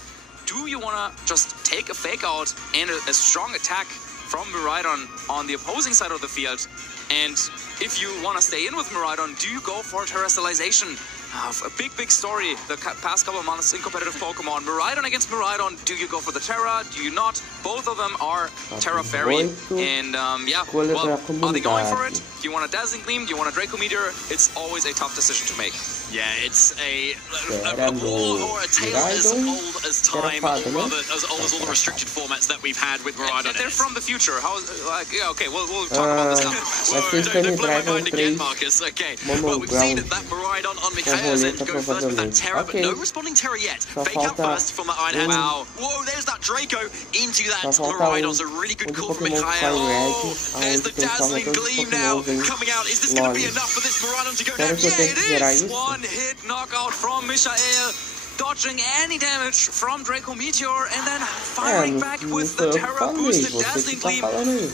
do you want to just take a fake out and a strong attack from Miraidon on the opposing side of the field? And if you want to stay in with Miraidon, do you go for terrestrialization? A big story the past couple of months in competitive Pokemon. Miraidon against Miraidon, do you go for the Terra? Do you not? Both of them are Terra Fairy. And yeah, well, are they going for it? Do you want a Dazzling Gleam? Do you want a Draco Meteor? It's always a tough decision to make. Yeah, it's a war or a tale as old as time, or rather as old as all the restricted formats that we've had with Miraidon. They're from the future. How? Yeah, okay, we'll talk about this now. Don't blow my mind again, Marcus. Okay, well, we've seen that Miraidon on Mikhail's end go first with that Terra, but no responding Terra yet. Fake out first from the Iron Hand. Wow. Whoa, there's that Draco into that Miraidon. A really good call from Mikhail. Oh, there's the Dazzling Gleam now coming out. Is this going to be enough for this Miraidon to go down? Yeah, it is. One-hit knockout from Michael, dodging any damage from Draco Meteor, and then firing back with the Terra boosted Dazzling Gleam.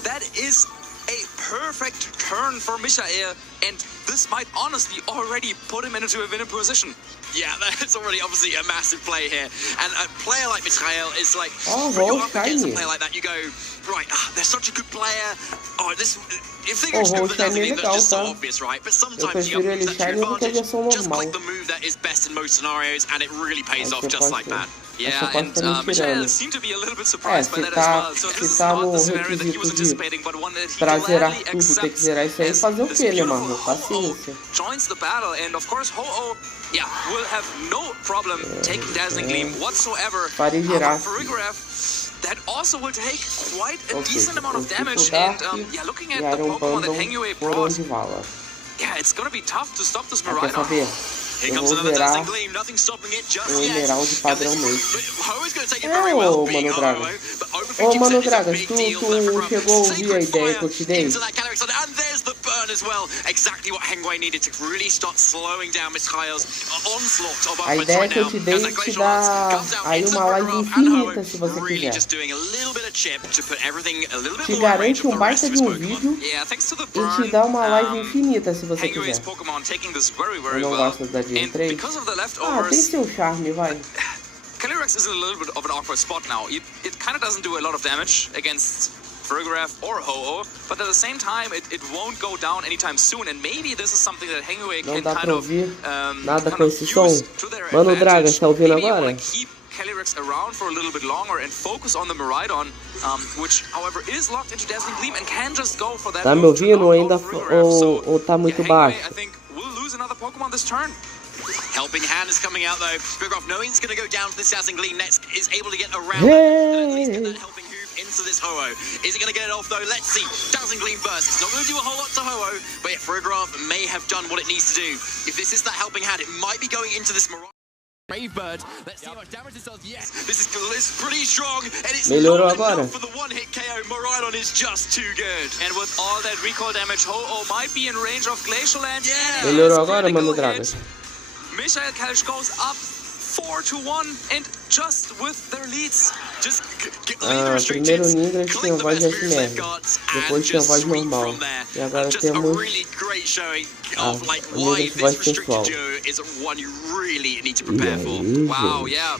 That is a perfect turn for Michael, and this might honestly already put him into a winning position. Yeah, that's already obviously a massive play here. And a player like Michael is like, when you're up against a player like that, you go, right, they're such a good player. Oh, this, if they go to the Dazzling, that's just so obvious, right? But sometimes you have to advantage. Just click the move that is best in most scenarios, and it really pays off just like that. Yeah, and Michael seemed to be a little bit surprised by that as well. So this is not the scenario that he was anticipating, but one that he gladly accepts as this beautiful Ho-Oh joins the battle. And of course, Ho-Oh, yeah, will have no problem taking Dazzling Gleam whatsoever. Farigiraf, that also will take quite a decent amount of damage. And yeah, looking at the Pokemon that Hengway brought, yeah, it's gonna be tough to stop this Miraidon. Here comes another Dazzling Gleam, nothing stopping it just yet. Ho-Oh's going to take it very well, being Ho-Oh, but over 50% is a big deal for Sacred Fire into that Calyrex, and there's the burn as well. Exactly what Hengway needed to really start slowing down Mikhail's onslaught of offense right now. As that Glacial Lance comes out into the Farigiraf and Ho-Oh, really just doing a little bit of chip to put everything a little bit more in range of the rest of his Pokemon. Yeah, thanks to the burn, Hengway's Pokemon taking this very well. And because of the leftovers, Calyrex is in a little bit of an awkward spot now. It kind of doesn't do a lot of damage against Farigiraf or Ho-Oh, but at the same time, it won't go down anytime soon. And maybe this is something that Hengway can kind of use to their advantage. Maybe keep Calyrex around for a little bit longer and focus on the Miraidon, which, however, is locked into Dazzling Gleam and can just go for that. Tá me ouvindo ainda ou tá muito baixo? I think we'll lose another Pokemon this turn. Helping Hand is coming out though. Farigiraf knowing it's going to go down to this Dazzling Gleam next is able to get around it and at least get that Helping Hoof into this Ho-Oh. Is it going to get it off though? Let's see. Dazzling Gleam first. It's not going to do a whole lot to Ho-Oh, but yeah, Farigiraf may have done what it needs to do. If this is that Helping Hand, it might be going into this Brave Bird. Let's see what damage this does. Yes, this is pretty strong, and it's not enough for the one-hit KO. Miraidon is just too good. And with all that recall damage, Ho-Oh might be in range of Glacial Land. Yeah. Melhorou agora, Mano Dragas. Michael Kelch goes up 4-1, and just with their leads, just primeiro Ninja tinha voz de SMR, depois tinha voz normal, e agora temos a Ninja de voz sensual. Wow, yeah,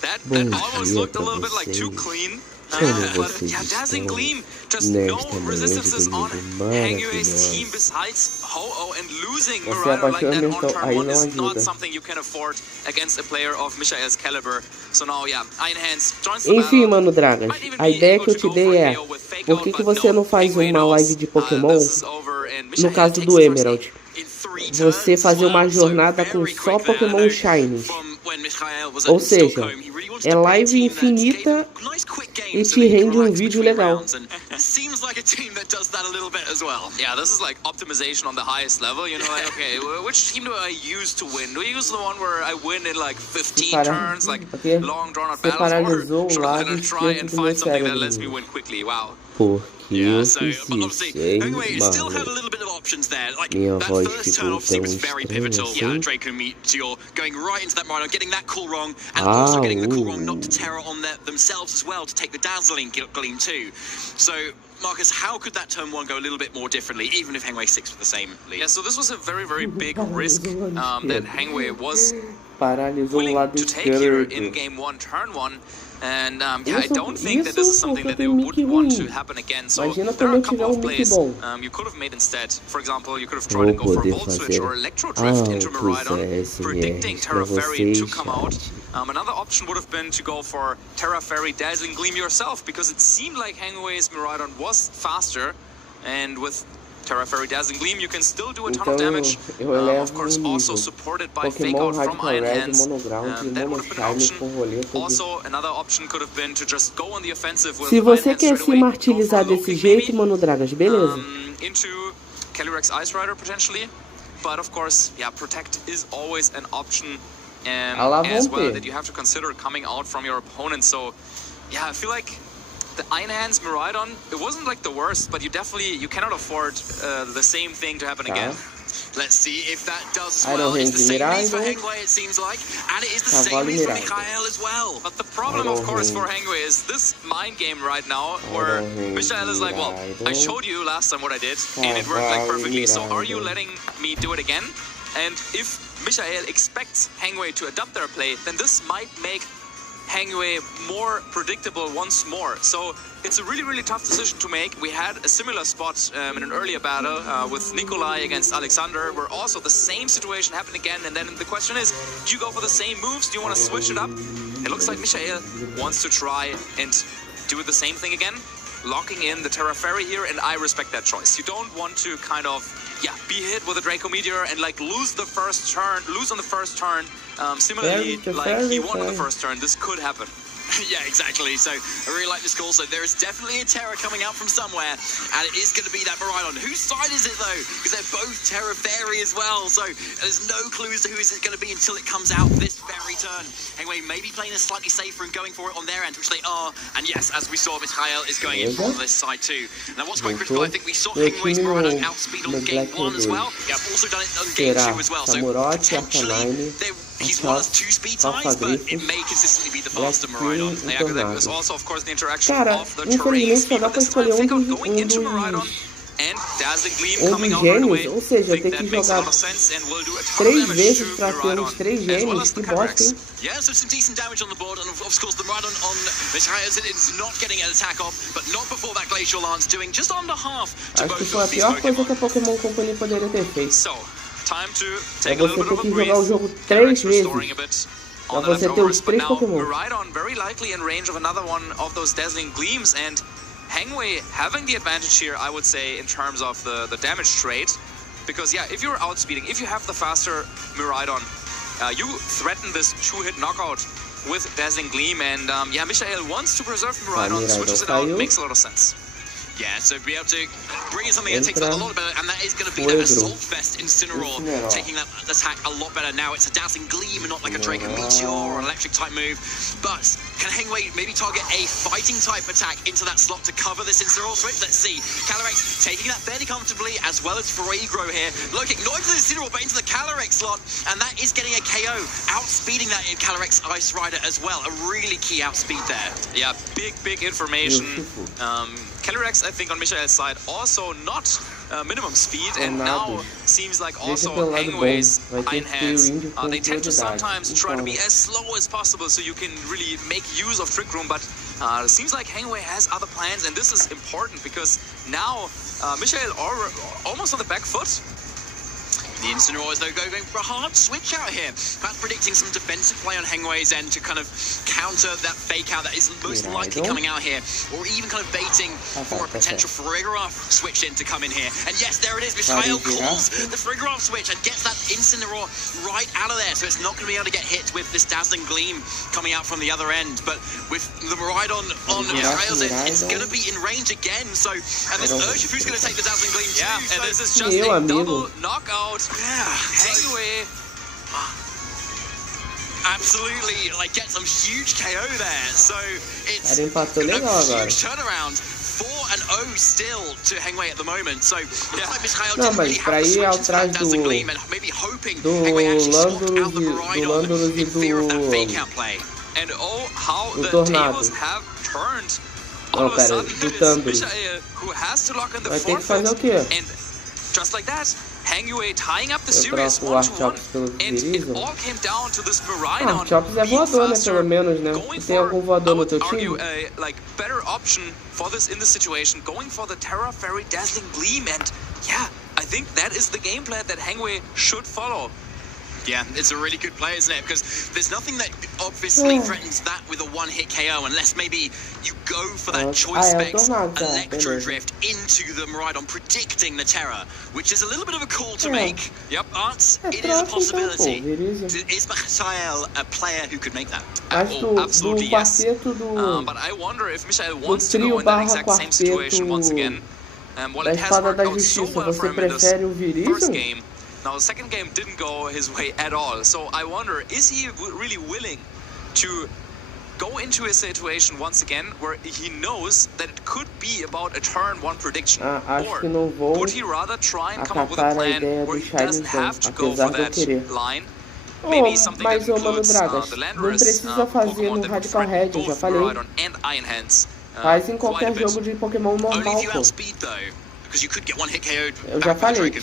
that almost looked a little bit like too clean. But yeah, Dazzling Gleam, just no resistances on Hengway's team besides Ho-Oh, and losing Miraidon like that on turn 1 is not something you can afford against a player of Michael's caliber. So now, yeah, Iron Hands joins the battle. Enfim, Mano Dragas, a ideia que eu te dei é, por que você não faz uma live de Pokémon, no caso do Emerald, você fazer uma jornada com só Pokémon Shiny? Ou seja, é live infinita e te rende um vídeo legal. Seems like a team that does that a little bit as well. Yeah, this is like optimization on the highest level. You know, like, okay, which team do I use to win? Do I use the one where I win in like 15 turns, like long drawn out battles, or should I try and find something that lets me win quickly? Wow. Yeah, so obviously, anyway, still had a little bit of options there. Like that first turn obviously was very pivotal. Yeah, Draco Meteor going right into that Miraidon, getting that call wrong, and also getting the call wrong not to Terra on themselves as well to take the Dazzling Gleam too. So, Marcus, how could that turn 1 go a little bit more differently, even if Hengway sticks with the same lead? Yeah, so this was a very, very big risk that Hengway was Paralisou o lado to take here esquerdo. in game 1, turn 1. And yeah, I don't think that this is something that they would want to happen again. So there are a couple of plays you could have made instead. For example, you could have tried to go for a Volt Switch or Electro Drift into Miraidon, predicting Terra Fairy to come out. Another option would have been to go for Terra Fairy Dazzling Gleam yourself, because it seemed like Hangway's Miraidon was faster, and with Terra Fairy Dazzling Gleam, you can still do a ton of damage. Of course, also supported by Fake Out from Iron Hands. That would have been an option. Also, another option could have been to just go on the offensive with Se você Iron quer Hands se straight away, martirizar desse jeito, Mano Dragas, beleza. into Calyrex Ice Rider potentially. But of course, yeah, Protect is always an option as well that you have to consider coming out from your opponent. So, yeah, I feel like the Iron Hands Miraidon, it wasn't like the worst, but you cannot afford the same thing to happen again. Let's see if that does as well. It's the same needs for Hengway, it seems like, and it is the same needs for Mikhail as well. But the problem, of course, for Hengway is this mind game right now, where Michael is like, well, I showed you last time what I did, and it worked like perfectly, so are you letting me do it again? And if Michael expects Hengway to adapt their play, then this might make Hangway more predictable once more. So it's a really, really tough decision to make. We had a similar spot in an earlier battle with Nikolai against Alexander, where also the same situation happened again. And then the question is, do you go for the same moves? Do you want to switch it up? It looks like Michael wants to try and do the same thing again, locking in the Terra Fairy here, and I respect that choice. You don't want to kind of, be hit with a Draco Meteor and like lose on the first turn. Similarly, like he won on the first turn, this could happen. Yeah, exactly. So I really like this call. So there is definitely a Terra coming out from somewhere, and it is going to be that Miraidon. Whose side is it though? Because they're both Terra Fairy as well. So there's no clue as to who is it going to be until it comes out this very turn. Anyway, maybe playing it slightly safer and going for it on their end, which they are. And yes, as we saw, Mikhail is going in on this side too. Now what's quite critical, I think we saw Hengway's Miraidon outspeed on game 1 as well. Yeah, also done it on game 2 as well. So potentially he's one of 2 speed ties, but it may consistently be the faster Miraidon. Yeah, there was also, of course, the interaction of the terrain speed, but this time Fake Out going into Miraidon and Dazzling Gleam coming out right away. Ou seja, eu tenho que jogar 3 vezes pra ter os 3 gêmeos, que bosta, hein? Yeah, so some decent damage on the board, and of course the Miraidon on Mikhail is not getting an attack off, but not before that Glacial Lance, doing just under half to both of these Pokémon. Acho que foi a pior coisa que a Pokémon Company poderia ter feito. So, time to take a little bit of a Você tem que breathe. jogar o jogo 3 vezes. On the leftovers, but now Miraidon very likely in range of another one of those Dazzling Gleams, and Hangway having the advantage here, I would say, in terms of the damage trait, because yeah, if you're outspeeding, if you have the faster Miraidon, you threaten this 2-hit knockout with Dazzling Gleam, and yeah, Michael wants to preserve Miraidon, switches it out, makes a lot of sense. Yeah, so be able to bring in something that takes that a lot better, and that is going to be that Assault Vest Incineroar, taking that attack a lot better now. It's a Dazzling Gleam and not like a Draco Meteor or an electric type move. But can Hengway maybe target a fighting type attack into that slot to cover this Incineroar switch? Let's see. Calyrex taking that fairly comfortably, as well as Fragro here. Looking not into the Incineroar, but into the Calyrex slot, and that is getting a KO, outspeeding that in Calyrex Ice Rider as well. A really key outspeed there. Yeah, big information. Calyrex, I think, on Michael's side, also not minimum speed, and now seems like also Hangway's Iron Hands. They tend to sometimes try to be as slow as possible so you can really make use of Trick Room, but it seems like Hangway has other plans, and this is important because now Michael almost on the back foot. The Incineroar is though going for a hard switch out here. Perhaps predicting some defensive play on Hengway's end to kind of counter that fake out that is most likely coming out here, or even kind of baiting for a potential Frigoroth switch in to come in here. And yes, there it is. Mikhail calls the Frigoroth switch and gets that Incineroar right out of there, so it's not going to be able to get hit with this Dazzling Gleam coming out from the other end. But with the Miraidon on Mikhail's end, it's going to be in range again. So, and this Urshifu's going to take the Dazzling Gleam too. Yeah, and this is just a double knockout. Yeah, Hangway. Absolutely, like get some huge KO there. So it's a huge turnaround. 4-0 still to Hengway at the moment. So yeah, like Mikhail didn't really have the switch into that Dazzling Gleam, and maybe hoping Hengway actually swapped out the Miraidon in fear of that fake out play. And oh, how the tables have turned. All of a sudden, it is Michael who has to lock in the forfeit. And just like that, Hangway tying up the series 1-1, and it all came down to this Miraidon Chops é voador, né, pelo menos, né? Tem algum voador no teu time? A better option for this in the situation, going for the Terra Fairy Dazzling Gleam, and yeah, I think that is the game plan that Hangway should follow. Yeah, it's a really good play, isn't it? Because there's nothing that obviously threatens that with a one-hit KO, unless maybe you go for that choice specs Electro Drift into the Miraidon, predicting the Terra, which is a little bit of a call to make. Yep, but it is a possibility. Is Michael a player who could make that? Absolutely, yes. But I wonder if Michael wants to go in that exact same situation once again. Well, it has worked out so well for him in this first game. Now, the second game didn't go his way at all, so I wonder, is he really willing to go into a situation once again where he knows that it could be about a turn one prediction? Or would he rather try and come up with a plan where he doesn't have to go for that line? Maybe something that includes the Landorus, Pokemon that would threaten both Miraidon and Iron Hands. Faz em qualquer jogo de Pokémon normal, pô. Because you could get one hit KO'd Eu já falei que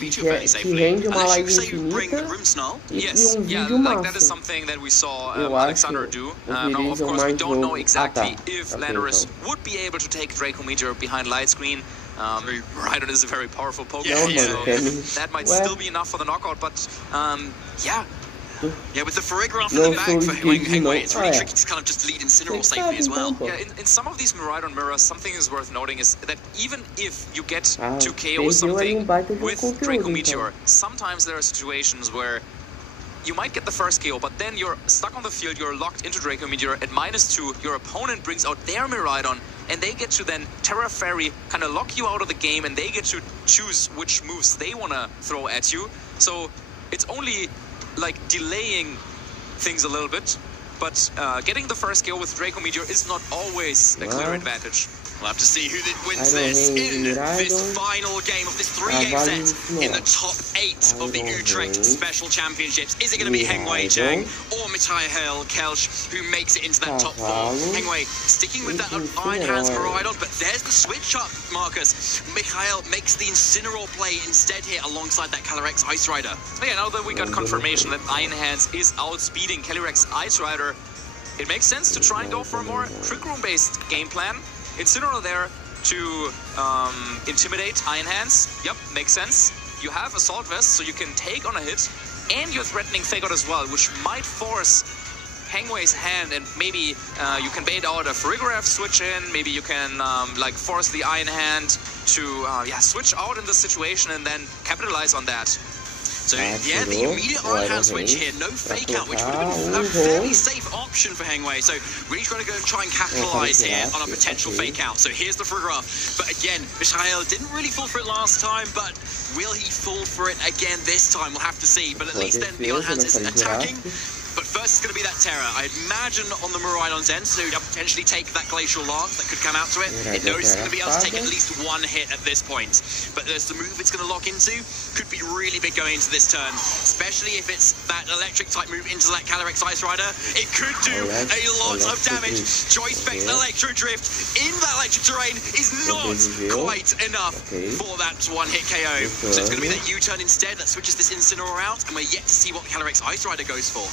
rende uma live infinita e vídeo massa. That is something that we saw Alexander do. Now, of course, we don't know exactly if Landorus would be able to take Draco Meteor behind light screen. Miraidon is a very powerful Pokemon, so that might still be enough for the knockout, but yeah. Yeah, with the Farigiraf in the back for Hangway, it's really tricky to kind of just lead Incineroar safely as well. Yeah, in some of these Miraidon mirrors, something is worth noting is that even if you get to KO something with Draco Meteor, sometimes there are situations where you might get the first KO, but then you're stuck on the field, you're locked into Draco Meteor at -2, your opponent brings out their Miraidon, and they get to then Terra Fairy, kind of lock you out of the game, and they get to choose which moves they want to throw at you. So it's only like delaying things a little bit, but getting the first kill with Draco Meteor is not always a clear advantage. We'll have to see who wins this in this final game of this 3-game set in the top 8 of the Utrecht Special Championships. Is it going to be Hangway Cheng or Mikhail Kelsch who makes it into that top 4? Hangway sticking with that Iron Hands Miraidon, but there's the switch up, Marcus. Mikhail makes the Incineroar play instead here alongside that Calyrex Ice Rider. Yeah, now that we got confirmation that Iron Hands is outspeeding Calyrex Ice Rider, it makes sense to try and go for a more Trick Room based game plan. Incineroar there to intimidate Iron Hands. Yep, makes sense. You have Assault Vest, so you can take on a hit, and you're threatening Fagot as well, which might force Hangway's hand, and maybe you can bait out a Farigiraf switch in, maybe you can like force the Iron Hand to switch out in the situation and then capitalize on that. So yeah, the immediate Iron Hand switch here, no fake out, which would have been a fairly safe option for Hangway. So really trying to go and try and capitalize here on a potential fake out. So here's the Farigiraf. But again, Mikhail didn't really fall for it last time, but will he fall for it again this time? We'll have to see. But at least then the Iron Hands isn't attacking. But first it's going to be that Terra. I imagine on the Miraidon's end, so he'll potentially take that Glacial Lance that could come out to it. It knows it's going to be able to take at least one hit at this point. But there's the move it's going to lock into. Could be really big going into this turn, especially if it's that electric type move into that Calyrex Ice Rider. It could do a lot of damage. Choice Specs Electro Drift in that electric terrain is not quite enough for that one hit KO. So it's going to be that U-turn instead that switches this Incineroar out, and we're yet to see what Calyrex Ice Rider goes for.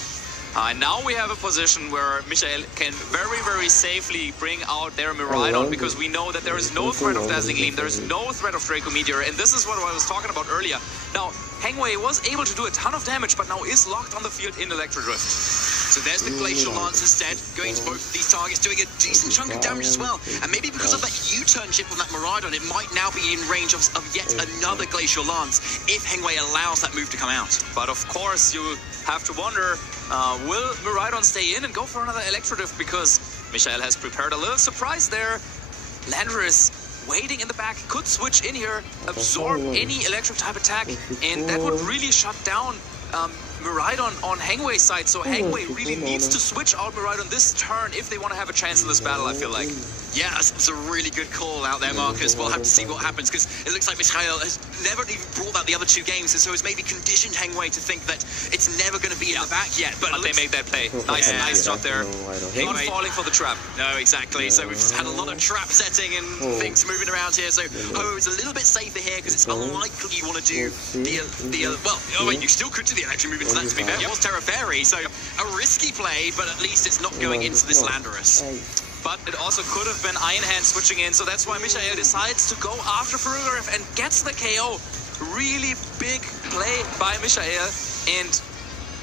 Now we have a position where Michael can very, very safely bring out their Miraidon, because we know that there is no threat of Dazzling Gleam, there is no threat of Draco Meteor, and this is what I was talking about earlier. Now, Hangway was able to do a ton of damage, but now is locked on the field in Electro Drift. So there's the Glacial Lance instead, going to both of these targets, doing a decent chunk of damage as well. And maybe because of that U-turn chip on that Miraidon, it might now be in range of yet another Glacial Lance, if Hangway allows that move to come out. But of course, you have to wonder, will Miraidon stay in and go for another Electro Drift? Because Michael has prepared a little surprise there. Landorus waiting in the back, could switch in here, absorb any electric type attack, and that would really shut down Miraidon on Hengway's side, so Hengway really needs to switch out Miraidon this turn if they want to have a chance in this battle, I feel like. Yeah, it's a really good call out there, Marcus. We'll have to see what happens, because it looks like Mikhail has never even brought out the other two games, and so has maybe conditioned Hengway to think that it's never going to be in the back yet. But they made that play. Nice job there. Not falling for the trap. No, exactly. So we've had a lot of trap setting and things moving around here, so Ho is a little bit safer here, because it's unlikely you want to do you still could do the electric move into that, to be fair. It was Terra Fairy, so a risky play, but at least it's not going into this Landorus. But it also could have been Iron Hand switching in, so that's why Michael decides to go after Farugarev and gets the KO. Really big play by Michael, and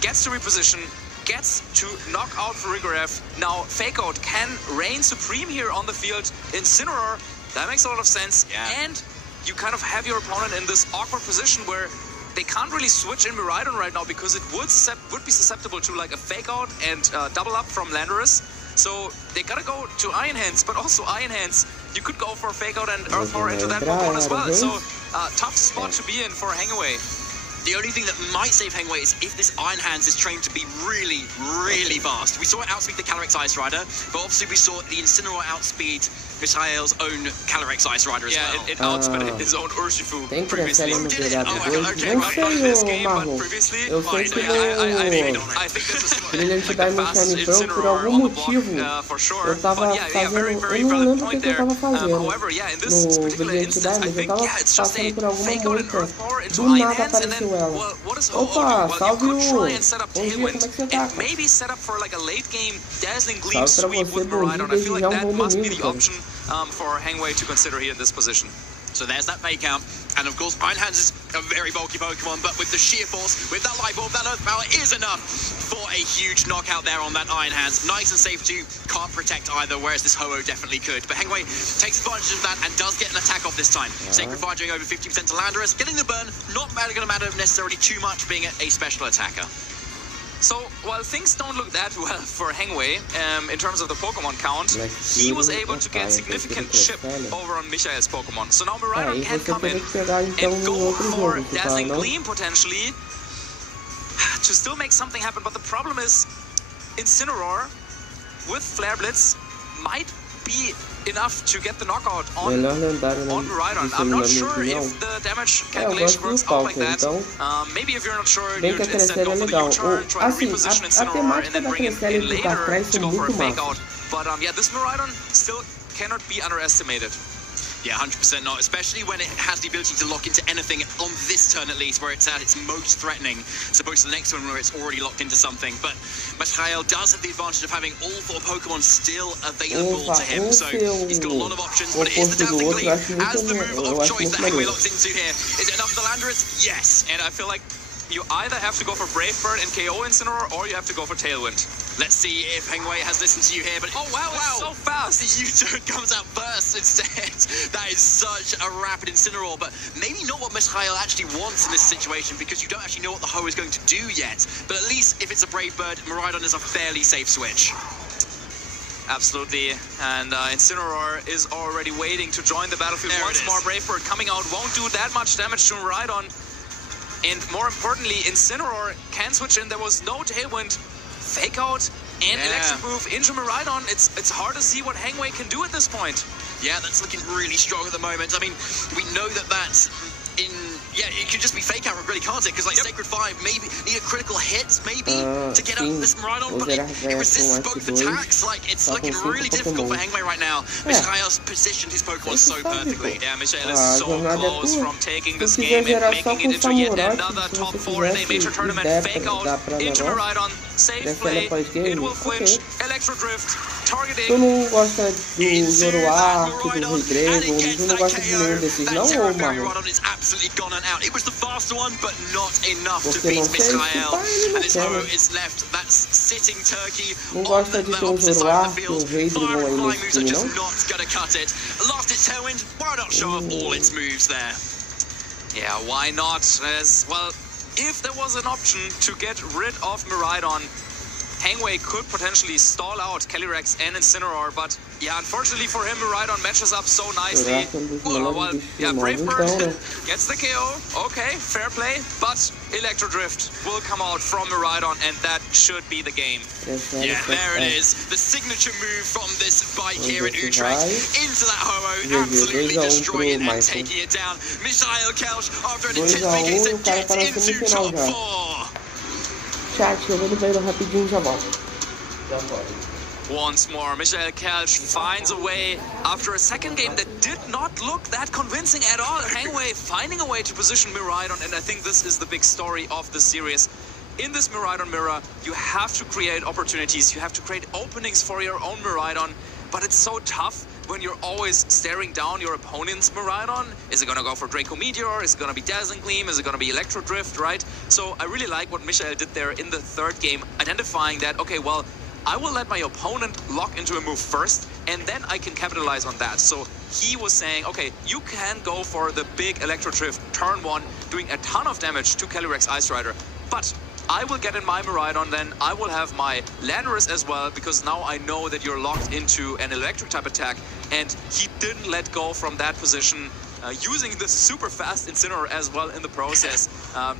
gets to reposition, gets to knock out Farugarev. Now Fake Out can reign supreme here on the field. Incineroar, that makes a lot of sense. And you kind of have your opponent in this awkward position where they can't really switch in Miraidon right now, because it would be susceptible to like a Fake Out and double up from Landorus. So they gotta go to Iron Hands, but also Iron Hands, you could go for Fake Out and Earth Power into that Pokemon as well. So tough spot to be in for Hengway. The only thing that might save Hengway is if this Iron Hands is trained to be really, really fast. We saw it outspeed the Calyrex Ice Rider, but obviously we saw the Incineroar outspeed Mikhail's own Calyrex Ice Rider as well. It outsped his own Urshifu Tem previously. no okay, não sei, Marrom. Eu sei que Brilliant Diamond Shiny Pearl, por algum motivo, eu tava fazendo... Eu não lembro o que eu tava fazendo no Brilliant Diamond. Eu tava passando por alguma multa. Do nada apareceu ela. Opa, salve o... Bom dia, como é que você tá? Salve pra você, bom dia, desejar bom domingo, cara. For Hengway to consider here in this position. So there's that fake out, and of course Iron Hands is a very bulky Pokemon, but with the sheer force, with that Life Orb, that Earth Power is enough for a huge knockout there on that Iron Hands. Nice and safe too, can't protect either, whereas this Ho-Oh definitely could. But Hengway takes advantage of that and does get an attack off this time. Sacred Fire doing over 50% to Landorus, getting the burn, not going to matter necessarily too much being a special attacker. So, while things don't look that well for Hengway, in terms of the Pokemon count, he was able to get significant chip over on Michael's Pokemon. So now Miraidon can come in and go for Dazzling Gleam potentially to still make something happen. But the problem is, Incineroar with Flare Blitz might be enough to get the knockout on Miraidon. I'm not sure if the damage calculation works out like that. Maybe if you're not sure, you instead go for the U-turn, try to reposition Incineroar and then bring it in later to go for a fake out. But yeah, this Miraidon still cannot be underestimated. Yeah, 100% not, especially when it has the ability to lock into anything on this turn at least, where it's at its most threatening, as opposed to the next one where it's already locked into something. But Mikhail does have the advantage of having all four Pokemon still available to him, so he's got a lot of options, but it is the Dazzling Gleam as the move of choice that Hengway locks into here. Is it enough for the Landorus? Yes. And I feel like you either have to go for Brave Bird and KO Incineroar, or you have to go for Tailwind. Let's see if Hengway has listened to you here, but wow, so fast! The U-turn comes out first instead. That is such a rapid Incineroar, but maybe not what Mikhail actually wants in this situation, because you don't actually know what the Ho is going to do yet. But at least if it's a Brave Bird, Miraidon is a fairly safe switch. Absolutely, and Incineroar is already waiting to join the battlefield. Once more, Brave Bird coming out won't do that much damage to Miraidon. And more importantly, Incineroar can switch in. There was no Tailwind, Fake Out, and Electric Move into Miraidon. It's hard to see what Hengway can do at this point. Yeah, that's looking really strong at the moment. I mean, we know that that's in... Yeah, it could just be Fake Out, really, can't it? Because, like, Sacred Fire maybe need a critical hit, maybe, to get up this Miraidon, but it resists both attacks. Like, it's looking really difficult for Hengway right now. Mikhail's positioned his Pokemon so perfectly. Yeah, Michael is so close from taking this game and making it into yet another top 4 in a major tournament. Fake Out into Miraidon, safe play, it will flinch, Electro Drift, targeting. Tu não gosta do Zoroark, do Hidreigo, tu não gosta de nenhum desses não, ou Marrom? Absolutely gone and out. It was the faster one, but not enough to beat Mikhail. And this Ho is left. That's sitting turkey on the opposite side of the field. Fire and Fly moves are just not going to cut it. Lost its Tailwind. Why not show off all its moves there? Yeah, why not? As well, if there was an option to get rid of Miraidon, Hangway could potentially stall out Calyrex and Incineroar, but yeah, unfortunately for him, Miraidon matches up so nicely. Well, yeah, Bravebird gets the KO. Okay, fair play, but Electro Drift will come out from Miraidon, and that should be the game. Yeah, there it is. The signature move from this bike here in Utrecht into that Ho-Oh, absolutely destroying it and taking it down. Michael Kelsch, after an intense vacation, gets into top 4. Chat, eu vou no banheiro rapidinho, já volto. Já volto. Once more, Michael Kelsch finds a way after a second game that did not look that convincing at all. Hangway finding a way to position Miraidon, and I think this is the big story of the series. In this Miraidon mirror, you have to create opportunities, you have to create openings for your own Miraidon, but it's so tough when you're always staring down your opponent's Miraidon. Is it gonna go for Draco Meteor? Is it gonna be Dazzling Gleam? Is it gonna be Electro Drift, right? So I really like what Michael did there in the third game, identifying that, okay, well, I will let my opponent lock into a move first, and then I can capitalize on that. So he was saying, okay, you can go for the big Electro Drift turn 1, doing a ton of damage to Calyrex Ice Rider, but I will get in my Miraidon, then I will have my Landorus as well, because now I know that you're locked into an electric type attack, and he didn't let go from that position, using the super fast Incineroar as well in the process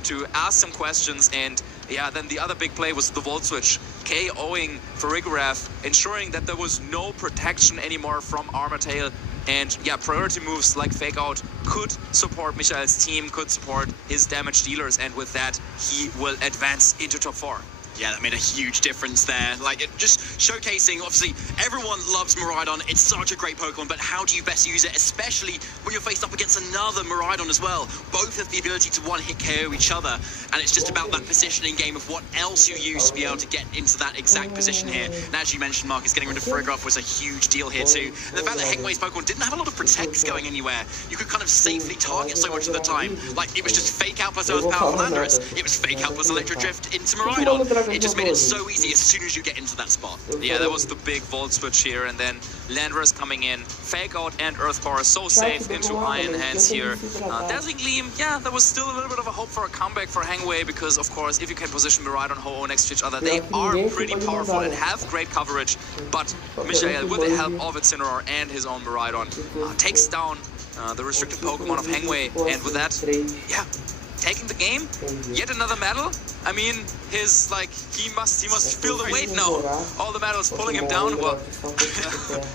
to ask some questions. And yeah, then the other big play was the Volt Switch, KOing Farigiraf, ensuring that there was no protection anymore from Armatail. And yeah, priority moves like Fake Out could support Michael's team, could support his damage dealers, and with that, he will advance into top 4. Yeah, that made a huge difference there. Like, it just showcasing, obviously, everyone loves Miraidon. It's such a great Pokemon, but how do you best use it, especially when you're faced up against another Miraidon as well? Both have the ability to one-hit KO each other, and it's just about that positioning game of what else you use to be able to get into that exact position here. And as you mentioned, Marcus, getting rid of Farigiraf was a huge deal here too. And the fact that Hangway's Pokemon didn't have a lot of protects going anywhere, you could kind of safely target so much of the time. Like, it was just Fake Out plus Earth Power for Landorus. It was Fake Out plus Electro Drift into Miraidon. It just made it so easy as soon as you get into that spot. Yeah, that was the big Volt Switch here, and then Landorus coming in, Fake Out and Earth Power so safe into Iron Hands here. Dazzling Gleam, yeah, there was still a little bit of a hope for a comeback for Hangway, because of course, if you can position Miraidon and Ho-Oh next to each other, they are pretty powerful and have great coverage, but Michael, with the help of Incineroar and his own Miraidon, takes down the restricted Pokemon of Hangway, and with that, yeah, taking the game, yet another medal. I mean, his, like, he must feel the weight now. All the medals pulling him down. Well,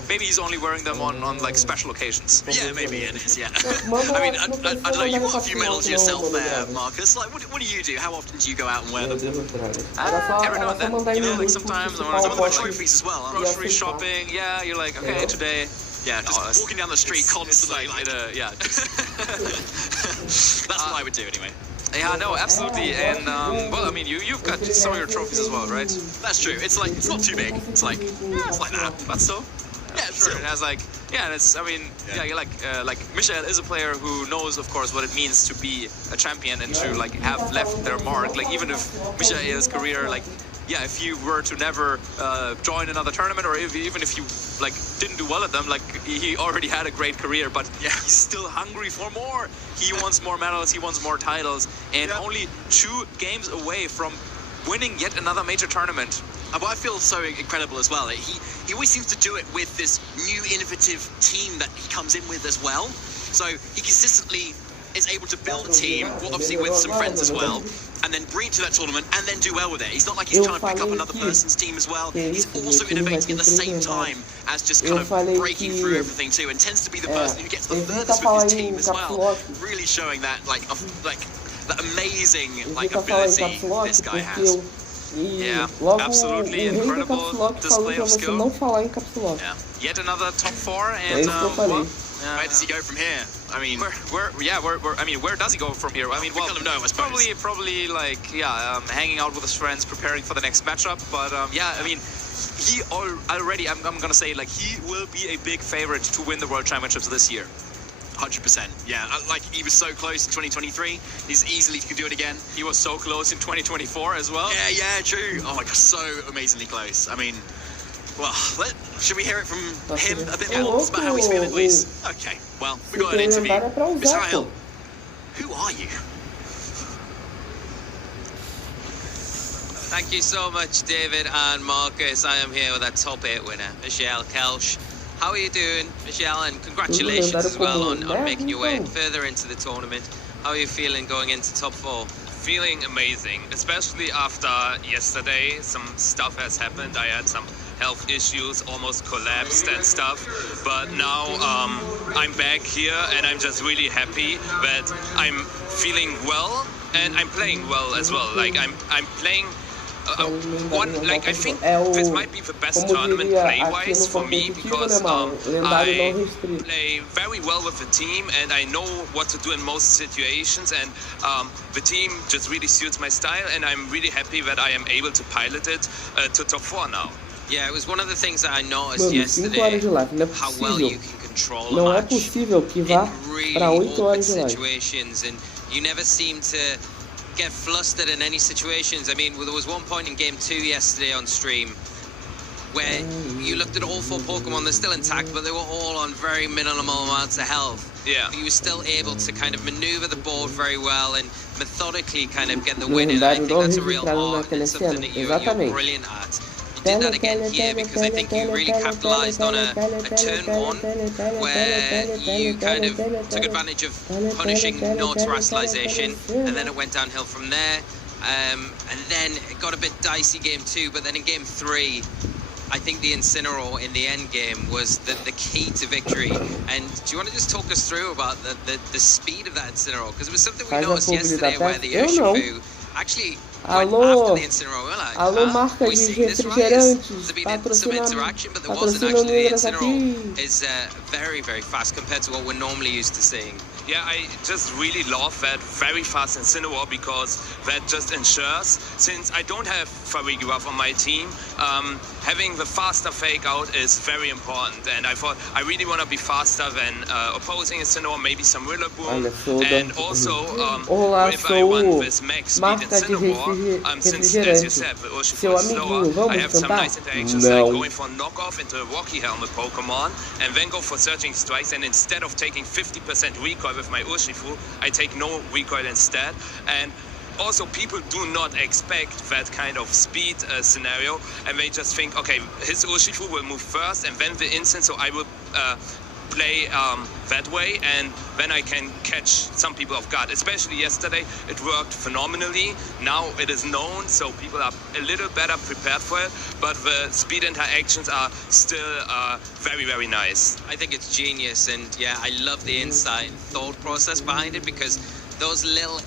maybe he's only wearing them on like special occasions. Yeah, maybe it is. Yeah. I mean, I don't know. You got a few medals yourself there, Marcus. Like, what do you do? How often do you go out and wear them? Every now and then. You know, like sometimes I want to wear trophies as well. Grocery shopping. Yeah, you're like, okay, today. Yeah, just walking down the street constantly. Like, yeah. That's what I would do anyway. Yeah, no, absolutely. And well, I mean, you've got some of your trophies as well, right? That's true. It's like, it's not too big. It's like, yeah, it's like that. But still, yeah, sure. It has like, yeah, and it's, I mean, yeah, you're like Michael is a player who knows, of course, what it means to be a champion and to like have left their mark. Like, even if Michael's career, like, yeah, if you were to never join another tournament, or even if you like didn't do well at them, like he already had a great career, but yeah, he's still hungry for more. He wants more medals, he wants more titles, and only 2 games away from winning yet another major tournament. What I feel so incredible as well, he always seems to do it with this new innovative team that he comes in with as well. So he consistently is able to build a team, well, obviously with some friends as well, and then bring it to that tournament and then do well with it. He's not like he's trying to pick up another person's team as well. He's also innovating at the same time as just kind of breaking through everything too, and tends to be the person who gets the furthest with his team as well. Really showing that that amazing like ability this guy has. Yeah, absolutely incredible display of skill. Yeah, yet another top 4, and well, where does he go from here? I mean, where does he go from here? I mean, well, we kind of know, I suppose. Probably like, yeah, hanging out with his friends, preparing for the next matchup. But yeah, I mean, he already, I'm gonna say, like, he will be a big favorite to win the World Championships this year. 100%. Yeah, like he was so close in 2023. He's easily could do it again. He was so close in 2024 as well. Yeah, true. Oh my gosh, so amazingly close. I mean, well, should we hear it from him a bit more about how he's feeling, please? Okay, well, we got an interview. Michael, who are you? Thank you so much, David and Marcus. I am here with our top 8 winner, Michelle Kelsch. How are you doing, Michelle? And congratulations as well on making your way further into the tournament. How are you feeling going into top 4? Feeling amazing, especially after yesterday. Some stuff has happened. I had some health issues, almost collapsed and stuff. But now I'm back here and I'm just really happy that I'm feeling well and I'm playing well as well. Like I'm playing I think this might be the best tournament play-wise for me because I play very well with the team and I know what to do in most situations, and the team just really suits my style, and I'm really happy that I am able to pilot it to top 4 now. Yeah, it was one of the things that I noticed yesterday, how well you can control a match in really awkward situations, and you never seem to get flustered in any situations. I mean, there was one point in game 2 yesterday on stream where you looked at all 4 Pokemon, they're still intact, but they were all on very minimal amounts of health. Yeah. But you were still able to kind of maneuver the board very well and methodically kind of get the win, and I think that's a real art and something that you're brilliant at. You did that again here because I think you really capitalized on a turn 1 where you kind of took advantage of punishing no terrestrialization, and then it went downhill from there. And then it got a bit dicey game 2, but then in game 3, I think the Incineroar in the end game was the key to victory. And do you want to just talk us through about the speed of that Incineroar? Because it was something we noticed yesterday where the Urshifu actually went after the Incineroar. We're like, alô, marca de refrigerantes, but there wasn't actually. The Incineroar is very, very fast compared to what we're normally used to seeing. Yeah, I just really love that very fast Incineroar because that just ensures, since I don't have Farigiraf on my team, having the faster fake out is very important, and I thought I really want to be faster than opposing Incineroar, maybe some Rillaboom, and also if I run with max speed Incineroar, since as you said, the Urshifu is slower, I have some nice interactions like going for knockoff into a Rocky Helmet Pokemon, and then go for Searching Strikes, and instead of taking 50% recoil with my Urshifu, I take no recoil instead. And also people do not expect that kind of speed scenario, and they just think, okay, his Urshifu will move first and then the instant, so I will play that way, and then I can catch some people off guard. Especially yesterday, it worked phenomenally. Now it is known, so people are a little better prepared for it, but the speed interactions are still very, very nice. I think it's genius, and yeah, I love the insight and thought process behind it, because those little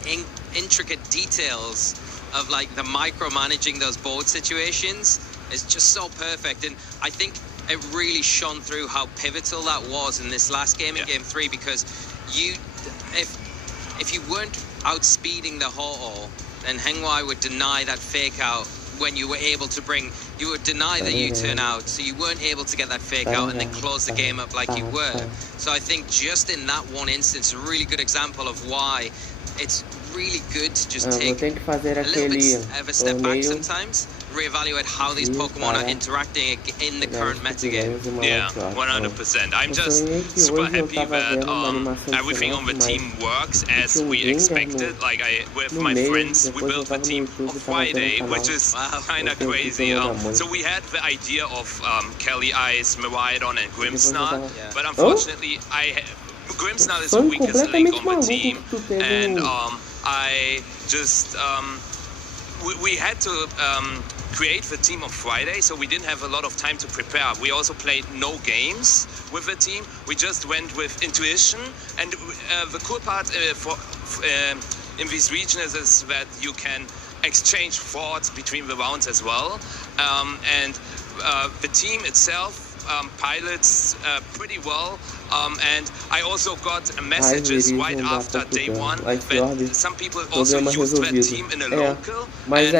intricate details of like the micromanaging those board situations is just so perfect. And I think it really shone through how pivotal that was in this last game in game 3, because if you weren't outspeeding the Ho-Oh, then Hengwai would deny that fake out when you were able to you would deny the U-turn out, so you weren't able to get that fake out and then close the game up like you were. So I think just in that one instance, a really good example of why it's really good to just take a little bit of a step back sometimes, reevaluate how these Pokemon are interacting in the current metagame. Yeah, 100%. I'm just super happy that everything on the team works as we expected. Like with my friends, we built the team on Friday, which is kind of crazy. So we had the idea of Kelly Ice, Miraidon, and Grimmsnarl, but unfortunately, Grimmsnarl is the weakest link on the team, and I just we had to create the team on Friday, so we didn't have a lot of time to prepare. We also played no games with the team. We just went with intuition, and the cool part in this region is that you can exchange thoughts between the rounds as well, and the team itself pilots pretty well, and I also got messages right after day 1 that some people also used that team in a local, and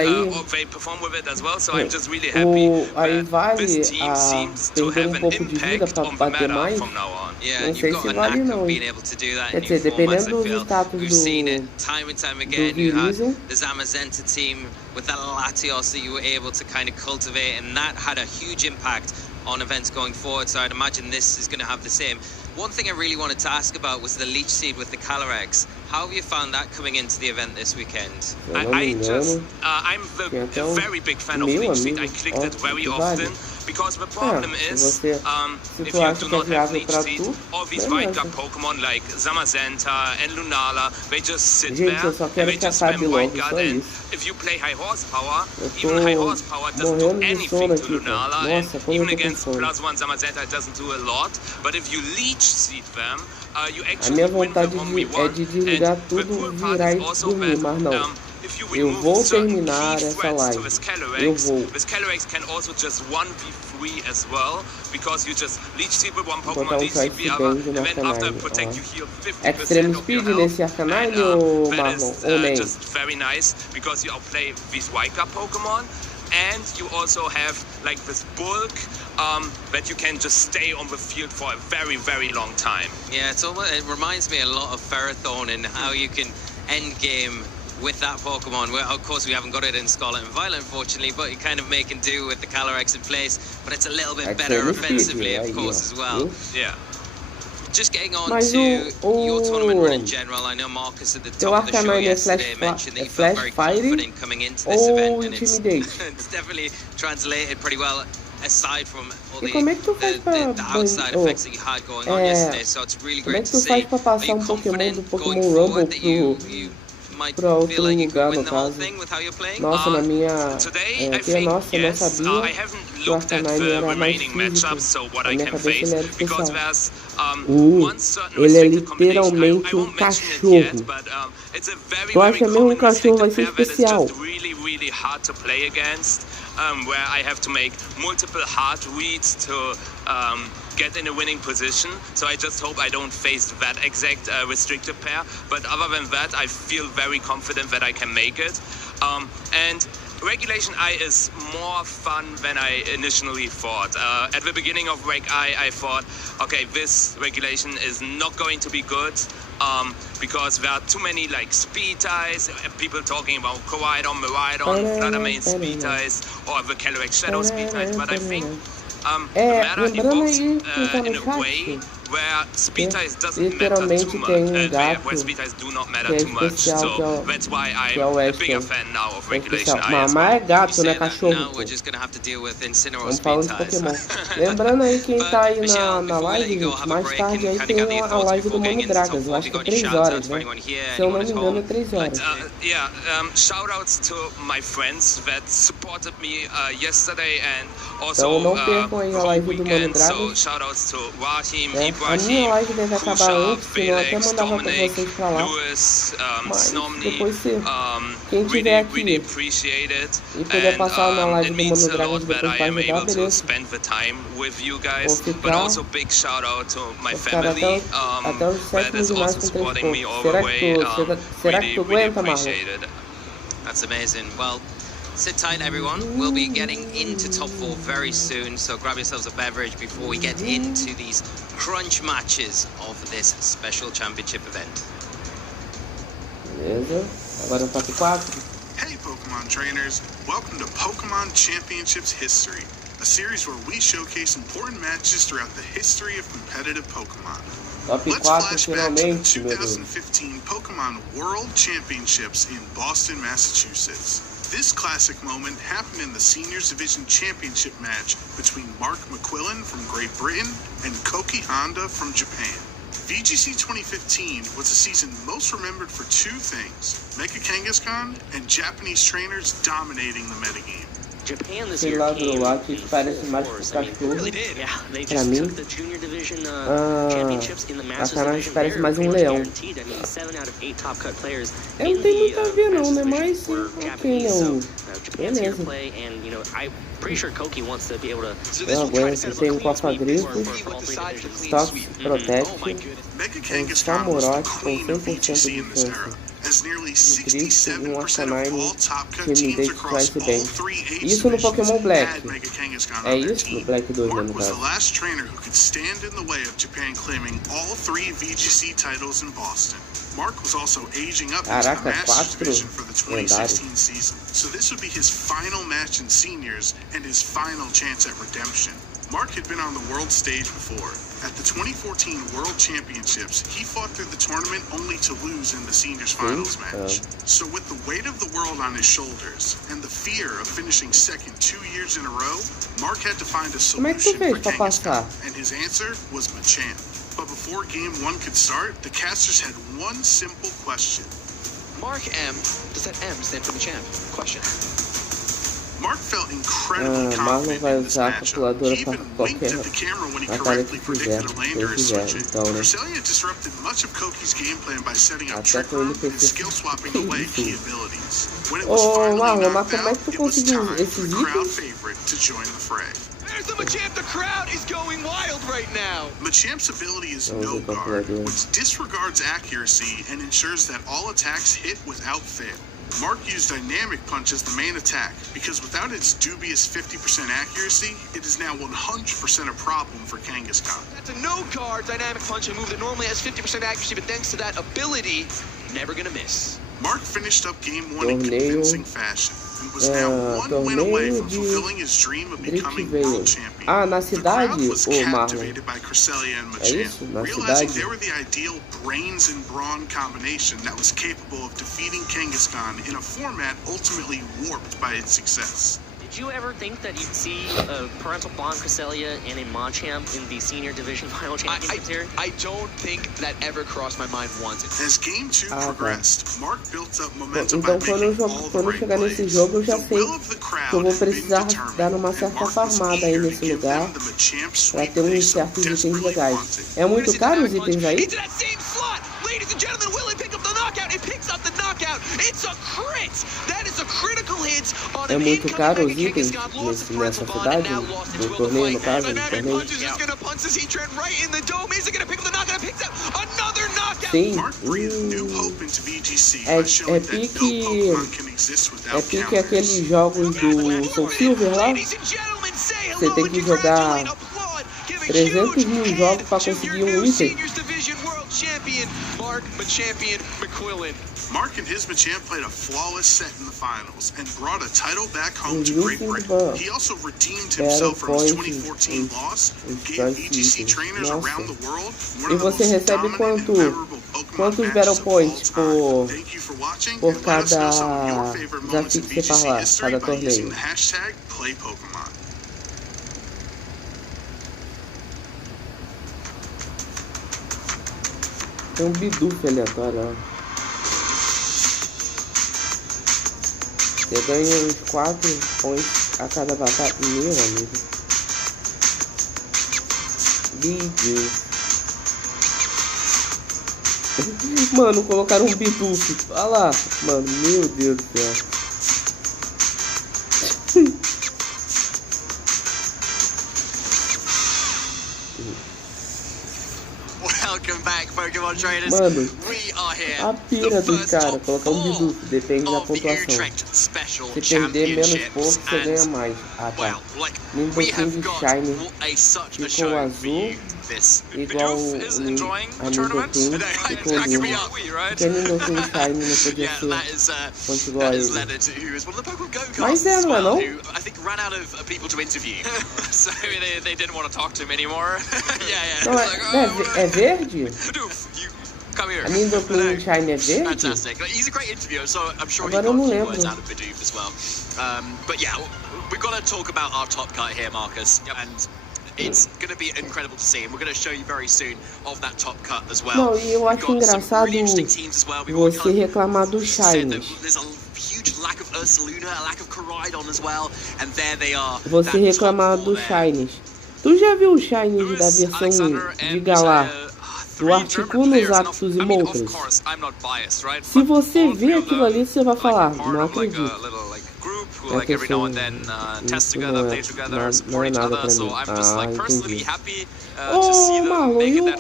they perform with it as well, so I'm just really happy that this team seems to have an impact on the meta from now on. Yeah, and you've got a knack of being able to do that in new formats, I feel. We've seen it time and time again. You had the Zamazenta team with that Latios that you were able to kind of cultivate, and that had a huge impact on events going forward, so I'd imagine this is going to have the same. One thing I really wanted to ask about was the leech seed with the Calyrex. How have you found that coming into the event this weekend? I'm a very big fan of leech seed. I clicked it very often because the problem is if you do not have leech seed, all these wildcard Pokemon like Zamazenta and Lunala, they just sit there and they just spam wildcard, and if you play high horsepower, even high horsepower doesn't do anything to Lunala, and even against +1 Zamazenta it doesn't do a lot, but if you leech seed them, you actually win the 1v1, and the cool part is also that if you remove certain key threats to this Calyrex can also just 1v3 as well, because you just leech seed with one Pokemon, leech seed the other, and then after protect you heal 50% of your health, and that is just very nice, because you outplay these wildcard Pokemon, and you also have like this bulk that you can just stay on the field for a very, very long time. Yeah, it reminds me a lot of Ferrothorn and how you can end game with that Pokemon. Well, of course, we haven't got it in Scarlet and Violet, unfortunately, but you kind of make and do with the Calyrex in place, but it's a little bit better offensively, of course, as well. Yeah. Just getting on to your tournament run in general, I know Marcus at the top of the show yesterday mentioned that you felt very confident coming into this event, and it's definitely translated pretty well, aside from all the outside effects that you had going on yesterday, so it's really great to see. Are you confident going forward that you might feel like you can win the whole thing with how you're playing? Today, I think yes. I haven't looked at the remaining matchups, so what I can face, because there's one certain restricted combination. I won't mention it yet, but it's a very, very common restricted pair that is just really, really hard to play against, where I have to make multiple hard reads to get in a winning position. So I just hope I don't face that exact restricted pair, but other than that, I feel very confident that I can make it. And Regulation I is more fun than I initially thought. At the beginning of Reg I thought, okay, this regulation is not going to be good, because there are too many like speed ties, people talking about Koraidon, Miraidon, Flattermane speed ties, or the Calyrex Shadow speed ties, but I think the meta evolves in a way where speed ties doesn't matter too much, where speed ties do not matter too much, so that's why I'm a bigger fan now of Regulation I as well. Now we're just gonna have to deal with Incineroar speed ties. Lembrando aí quem tá aí na live, mais tarde aí tem a live do Mano Dragas, eu acho que é 3 horas, né? Se eu não me engano é 3 horas. Shout outs to my friends that supported me yesterday and então não percam aí a live do Mano Dragas. So shout outs to Rahim, a minha live deve acabar antes, senão eu até mandava pra vocês pra lá. Mas depois quem tiver aqui e puder passar na live do Mano Dragas depois pra ajudar, beleza. Vou ficar até os 7 demais com 3 pontos. Será que tu aguenta, Marlon? That's amazing. Well, sit tight, everyone. We'll be getting into top 4 very soon, so grab yourselves a beverage before we get into these crunch matches of this special championship event. Beleza. Agora o top 4. Hey, Pokemon trainers. Welcome to Pokemon Championships History, a series where we showcase important matches throughout the history of competitive Pokemon. Top 4 finalmente, meu Deus. 2015 Pokemon World Championships in Boston, Massachusetts. This classic moment happened in the Seniors Division Championship match between Mark McQuillan from Great Britain and Koki Honda from Japan. VGC 2015 was a season most remembered for 2 things: Mega Kangaskhan and Japanese trainers dominating the metagame. Japan this year came parece mais pro cachorro. Pra mim, a Canais parece mais um leão. Eu não tenho muito a ver não, né? Mas ok, né? Beleza. Eu aguento, tem um Copa-Grifo, Stock Protect, Samurott com 100% de chance. As nearly 67% of all top cut teams across all 3 age isso no Pokémon Black. had Mega Kangaskhan É on their isso team. no Black 2, Mark no was the caso. last trainer who could stand in the way of Japan claiming all 3 VGC titles in Boston. Mark was also aging up into the Masters Division for the 2016 season, so this would be his final match in Seniors and his final chance at redemption. Mark had been on the world stage before. At the 2014 World Championships, he fought through the tournament only to lose in the seniors finals match. So with the weight of the world on his shoulders and the fear of finishing second 2 years in a row, Mark had to find a solution for Kangaskhan, and his answer was Machamp. But before game 1 could start, the casters had one simple question. Mark M, does that M stand for Machamp? Question. Mark felt incredibly confident in this matchup. He even winked at the camera when he correctly predicted a lander as switch-in. Cresselia disrupted much of Koki's game plan by setting up trickery and skill-swapping away key abilities. When it was finally knocked out, it was time for the crowd favorite to join the fray. There's the Machamp, the crowd is going wild right now! Machamp's ability is No Guard, which disregards accuracy and ensures that all attacks hit without fail. Mark used Dynamic Punch as the main attack, because without its dubious 50% accuracy, it is now 100% a problem for Kangaskhan. That's a no-guard Dynamic Punch, a move that normally has 50% accuracy, but thanks to that ability, never gonna miss. Mark finished up game 1 in convincing fashion, and was now one win away from fulfilling his dream of becoming world champion. Na cidade, the crowd was captivated by Cresselia and Machamp, realizing they were the ideal brains and brawn combination that was capable of defeating Kangaskhan in a format ultimately warped by its success. Did you ever think that you'd see a parental bond Cresselia and a Machamp in the senior division final championships here? I don't think that ever crossed my mind once. As game 2 progressed, Mark built up momentum by Então making all the quando right chegar nesse plays. jogo eu já The sei will of the que eu crowd vou had been precisar determined, dar uma and certa Mark was farmada aí eager to nesse give lugar them the Machamp para sweep ter they uns so certos itens desperately legais. wanted. É muito caro os itens aí? Into that same slot! Ladies and gentlemen, will it pick up the knockout? It picks up the knockout! It's a crit! That is a critical hit on É an muito caro os incoming itens Kangaskhan, lost the nessa parental bond, and cidade, now lost its no will to torneio, no play. caso, no Dynamic torneio. Punch is just gonna punch this Heatran right in the dome. Is it gonna pick up the knockout? It picks up another knockout! Sim, Mark breathed new hope into VGC by showing that no pique, Pokemon can exist without pique counters. aqueles jogos do Soul Silver lá. Você tem que jogar 300 mil jogos para conseguir um item. Mark Machampion McQuillan. Mark and his Machamp played a flawless set in the finals and brought a title back home to Great Britain. He also redeemed himself from his 2014 loss, gave VGC trainers around the world one of the most dominant and memorable Pokemon matches of all time. Thank you for watching, and let us know some of your favorite moments in VGC history by using the hashtag #PlayPokemon. Tem um biduf aleatório, ó. Você ganha uns 4 points a cada batalha. Meu amigo. Biduf. Mano, colocaram um biduf. Olha lá. Mano, meu Deus do céu. Welcome back, Pokemon trainers. Mano, we are here. a pira dos caras, colocar um biduf, depende da pontuação. Se perder menos pouco, você ganha mais. Ah, tá. Nindoquinho de Shine ficou azul, igual a Nindoquinho ficou azul. Porque Nindoquinho Shine não podia ser quanto igual a ele. Mas é, não é não? I think ran out of people to interview. So they didn't want to talk to him anymore. Yeah. Não, é verde? Come here. A Nindoquinho Shine é verde? Fantastic. He's a great interviewer, so I'm sure Agora he got eu não a few lembro. words out of Bidoof as well. But yeah, we've got to talk about our top cut here, Marcus. And it's going to be incredible to see, and we're going to show you very soon of that top cut as well. Não, e eu acho engraçado você reclamar dos Shines. Você reclamar dos Shines. Tu já viu os Shines da versão de Galar? Do Articuno, Zapdos e Moltres? Se você vê aquilo ali, você vai falar, não acredito. É que isso não é nada pra mim. Ah, entendi. Oh, Marlon, e o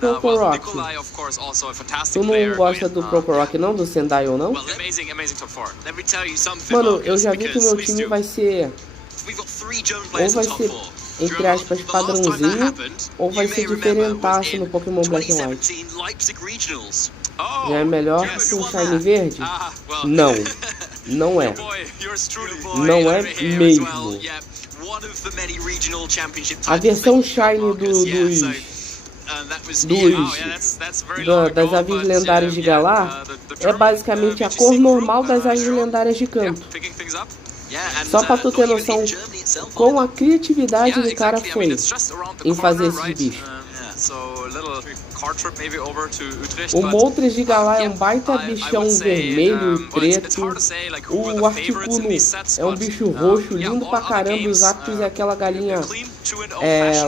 Proporock? Tu não gosta do Proporock não? Do Sendai ou não? Mano, eu já vi que o meu time vai ser... Ou vai ser, entre aspas, padrãozinho, ou vai ser diferentaço no Pokémon Black and White. Já é melhor que um Shine verde? Não. Não é. Não é mesmo. one of the many regional championship A versão Shine das aves lendárias de Galar é basicamente a cor normal das aves lendárias de canto. Só pra tu ter noção com a criatividade do cara foi em fazer esses bichos. O Moltres de Galar é um baita bichão vermelho e preto. O Articuno é um bicho roxo, lindo pra caramba. E os Aptos é aquela galinha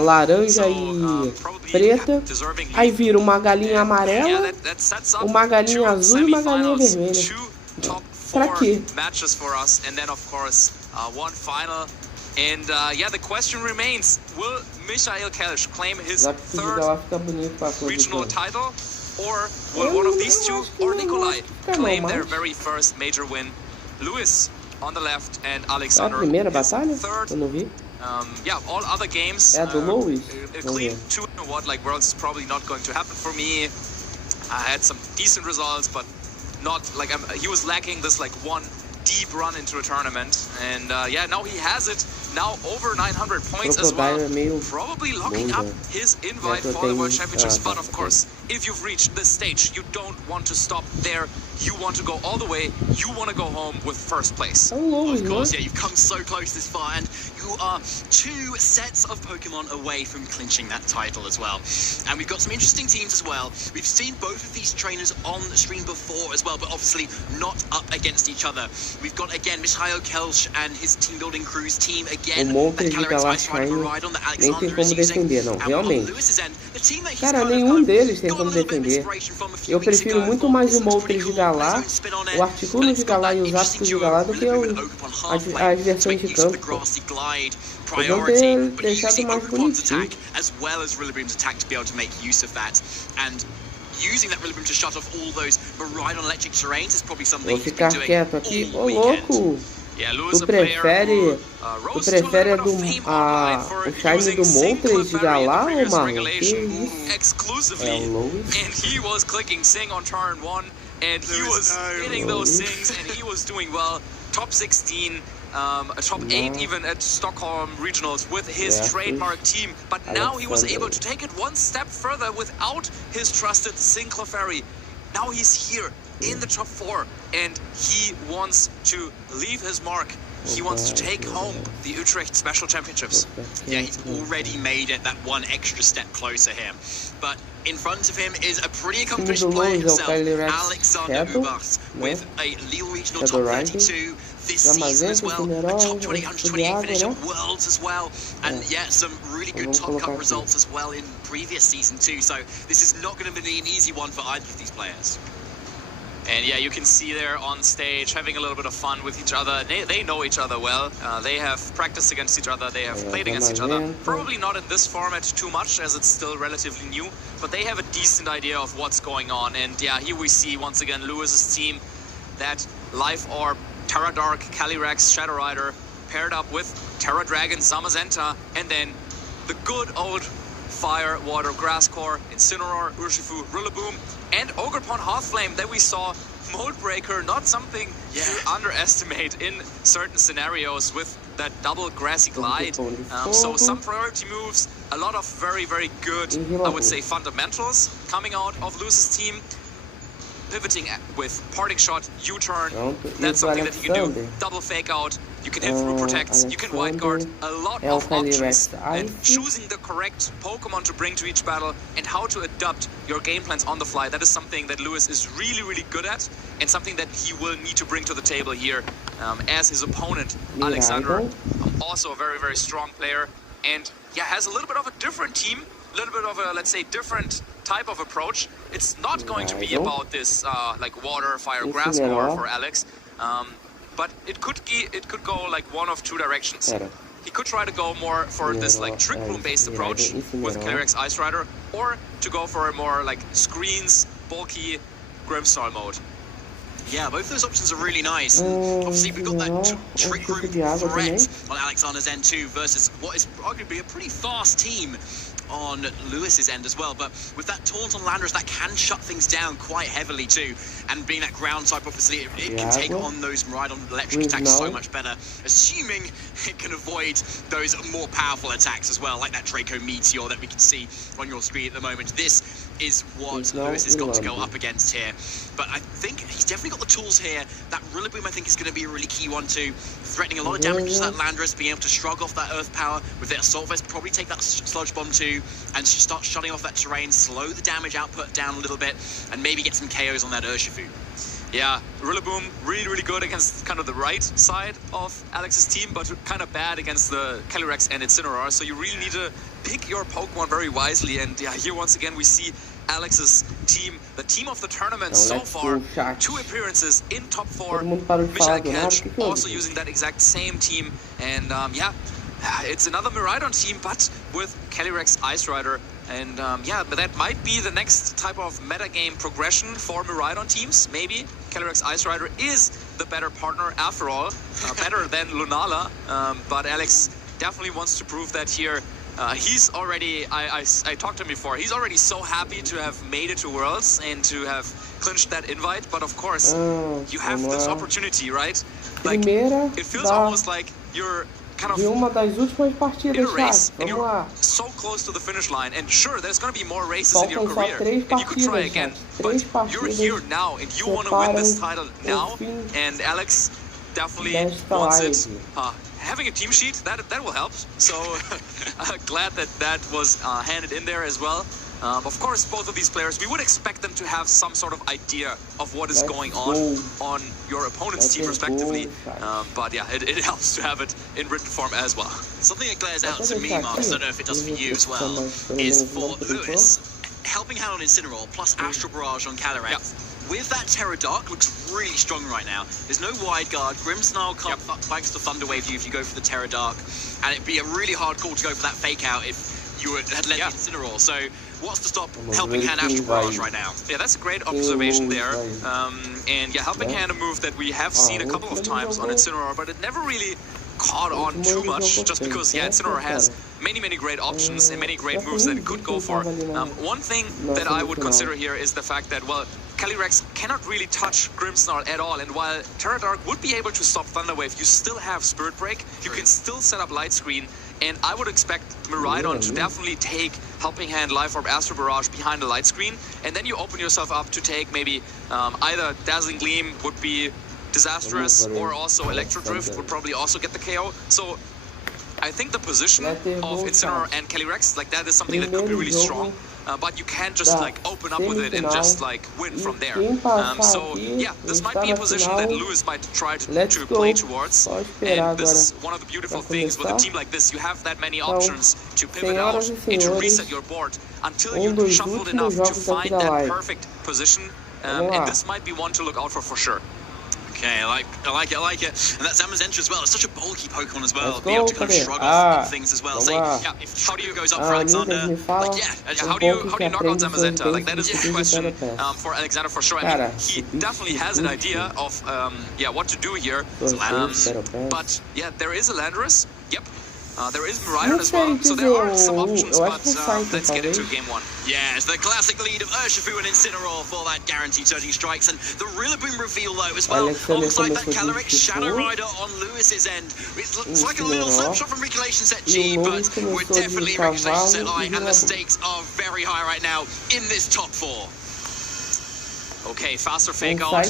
laranja e preta. Aí vira uma galinha amarela, uma galinha azul e uma galinha vermelha. Pra quê? And the question remains, will Michael Kelsch claim his third regional title, or will one of these two or Nikolai claim their very first major win? Lewis on the left and Alexander third. All other games, a clean 2-1 like Worlds is probably not going to happen for me. I had some decent results, but not like he was lacking this like one deep run into a tournament, and now he has it. Now over 900 points as well, probably locking up his invite for the World Championships. But of course, if you've reached this stage, you don't want to stop there. You want to go all the way. You want to go home with first place. Of course, you've come so close this far, and you are 2 sets of Pokemon away from clinching that title as well. And we've got some interesting teams as well. We've seen both of these trainers on the stream before as well, but obviously not up against each other. We've got again Michael Kelsch and his team building crew's team again. O Moltres de Galar Shine nem tem como defender, não, realmente. Cara, nenhum deles tem como defender. Eu prefiro muito mais o Moltres de Galar, o Articuno de Galar e os Aptos de Galar do que as versões de campo. Podiam ter deixado mais bonitinho. Using that Rillaboom to shut off all those Maridon electric terrains is probably something he's been doing all weekend. Tu prefere o Shine do Moltres de Galar ou Marlon? Exclusively, and he was clicking Sing on turn 1, and he was hitting those Sings, and he was doing well. Top 16, a top 8 even at Stockholm Regionals with his trademark team, but now he was able to take it one step further without his trusted Sing Clefairy. Now he's here in the top 4, and he wants to leave his mark. He wants to take home the Utrecht Special Championships. Yeah, he's already made it that one extra step closer here. But in front of him is a pretty accomplished player himself, Alexander Ubachs, with a Lille Regional top 32 this season as well, a top 128 finish at Worlds as well, and some really good top cup results as well in previous season too. So this is not going to be an easy one for either of these players. And you can see there on stage having a little bit of fun with each other. They know each other well. They have practiced against each other. They have played against each other. Probably not in this format too much, as it's still relatively new. But they have a decent idea of what's going on. And here we see once again Lewis's team, that Life Orb, Terra Dark, Calyrex, Shadow Rider, paired up with Terra Dragon, Zamazenta, and then the good old Fire, Water, Grass Core, Incineroar, Urshifu, Rillaboom, and Ogerpon Hearthflame that we saw. Mode Breaker, not something to underestimate in certain scenarios with that double Grassy Glide. So some priority moves, a lot of very, very good, I would say, fundamentals coming out of Lewis's team. Pivoting with Parting Shot, U-turn, that's something that you can do. Double Fake Out, you can hit through Protects, you can White Guard, a lot of options. And choosing the correct Pokemon to bring to each battle and how to adapt your game plans on the fly, that is something that Lewis is really, really good at, and something that he will need to bring to the table here as his opponent, Alexander, also a very, very strong player, and has a little bit of a different team, a little bit of a, let's say, different type of approach. It's not going to be about this like water, fire, grass core for Alex, but it could go like one of two directions. He could try to go more for this like Trick Room based approach with Calyrex Ice Rider, or to go for a more like screens, bulky Grimmsnarl mode. Yeah, both those options are really nice. And obviously, we've got that Trick Room threat on Alexander's end too, versus what is arguably a pretty fast team on Lewis's end as well, but with that taunt on Landers, that can shut things down quite heavily too. And being that ground type, obviously, it can take on those Miraidon electric attacks so much better, assuming it can avoid those more powerful attacks as well, like that Draco Meteor that we can see on your screen at the moment. This is what Lewis has got to go up against here. But I think he's definitely got the tools here. That Rillaboom, I think, is going to be a really key one too. Threatening a lot of damage to that Landorus, being able to shrug off that Earth Power with their Assault Vest, probably take that Sludge Bomb too, and start shutting off that terrain, slow the damage output down a little bit, and maybe get some KOs on that Urshifu. Yeah, Rillaboom really, really good against kind of the right side of Alex's team, but kind of bad against the Calyrex and Incineroar. So you really need to pick your Pokemon very wisely. And yeah, here once again we see Alex's team, the team of the tournament so far. 2 appearances in top 4. Michel Catch also using that exact same team. And yeah, it's another Miraidon team, but with Calyrex Ice Rider. And yeah, but that might be the next type of metagame progression for Miraidon teams. Maybe Calyrex Ice Rider is the better partner after all, better than Lunala. But Alex definitely wants to prove that here. He's already, I talked to him before, he's already so happy to have made it to Worlds and to have clinched that invite. But of course, you have this opportunity, right? Like, it feels almost like you're kind of in a race, and you're so close to the finish line, and sure, there's going to be more races in your career, and you could try again, but you're here now, and you want to win this title now, and Alex definitely wants it. Having a team sheet, that will help, so glad that was handed in there as well. Of course, both of these players, we would expect them to have some sort of idea of what is going on your opponent's team respectively. But yeah, it helps to have it in written form as well. Something that glares out to me, Mark, I don't know if it does for you as well, is for Lewis, Helping Hand on Incineroar plus Astral Barrage on Calyrex. Yep. With that Terra Dark, looks really strong right now. There's no wide guard. Grimmsnarl can't thanks to Thunder Wave you if you go for the Terra Dark. And it'd be a really hard call to go for that fake out if you had led the Incineroar. So what's to stop Helping Hand Astral Barrage right now? Yeah, that's a great observation there. And yeah, Helping Hand, a move that we have seen a couple of times on Incineroar, but it never really caught on too much, just because Incineroar has many great options and many great moves that it could go for. One thing that I would consider here is the fact that, well, Calyrex cannot really touch Grimmsnarl at all, and while Terra Dark would be able to stop Thunder Wave, you still have Spirit Break, you can still set up Light Screen, and I would expect Miraidon to definitely take Helping Hand, Life Orb, Astral Barrage behind the Light Screen, and then you open yourself up to take maybe either Dazzling Gleam would be disastrous, or also Electro Drift would probably also get the KO. So I think the position of Incineroar and Calyrex, like, that is something that could be really strong. But you can't just like open up with it and just like win from there. So yeah, this might be a position that Lewis might try to play towards. And this is one of the beautiful things with a team like this. You have that many options to pivot out and to reset your board until you've shuffled enough to find that perfect position. And this might be one to look out for sure. Okay, I like it. And that's Zamazenta as well. It's such a bulky Pokemon as well. Be able to kind of shrug off things as well. So yeah, if Shoryu goes up for Alexander, like, yeah, how do you knock out Zamazenta? Like, that is the question for Alexander for sure. I mean, he definitely has an idea of yeah, what to do here. But yeah, there is a Landorus. Yep. There is Miraidon as well, so there are some options, but let's get into game 1. Yes, the classic lead of Urshifu and Incineroar for that guaranteed surging strikes, and the Rillaboom reveal though as well, alongside that Calyrex Shadow Rider on Lewis's end. It looks like a little snapshot from Regulation Set G, but we're definitely Regulation Set I, and the stakes are very high right now in this top 4. Okay, faster fake out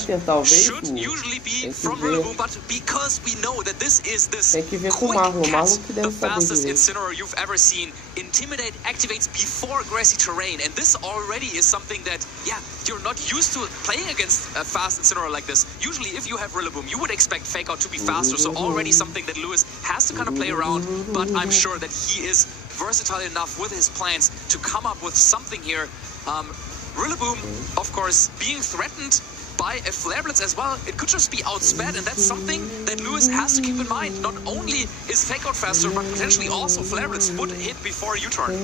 should usually be from Rillaboom, but because we know that this is this quick cat, the fastest Incineroar you've ever seen, Intimidate activates before grassy terrain, and this already is something that, yeah, you're not used to playing against a fast Incineroar like this. Usually if you have Rillaboom, you would expect fake out to be faster, so already something that Lewis has to kind of play around, but I'm sure that he is versatile enough with his plans to come up with something here. Rillaboom, of course, being threatened by a Flare Blitz as well, it could just be outsped, and that's something that Lewis has to keep in mind. Not only is Fake Out faster, but potentially also Flare Blitz would hit before U-turn.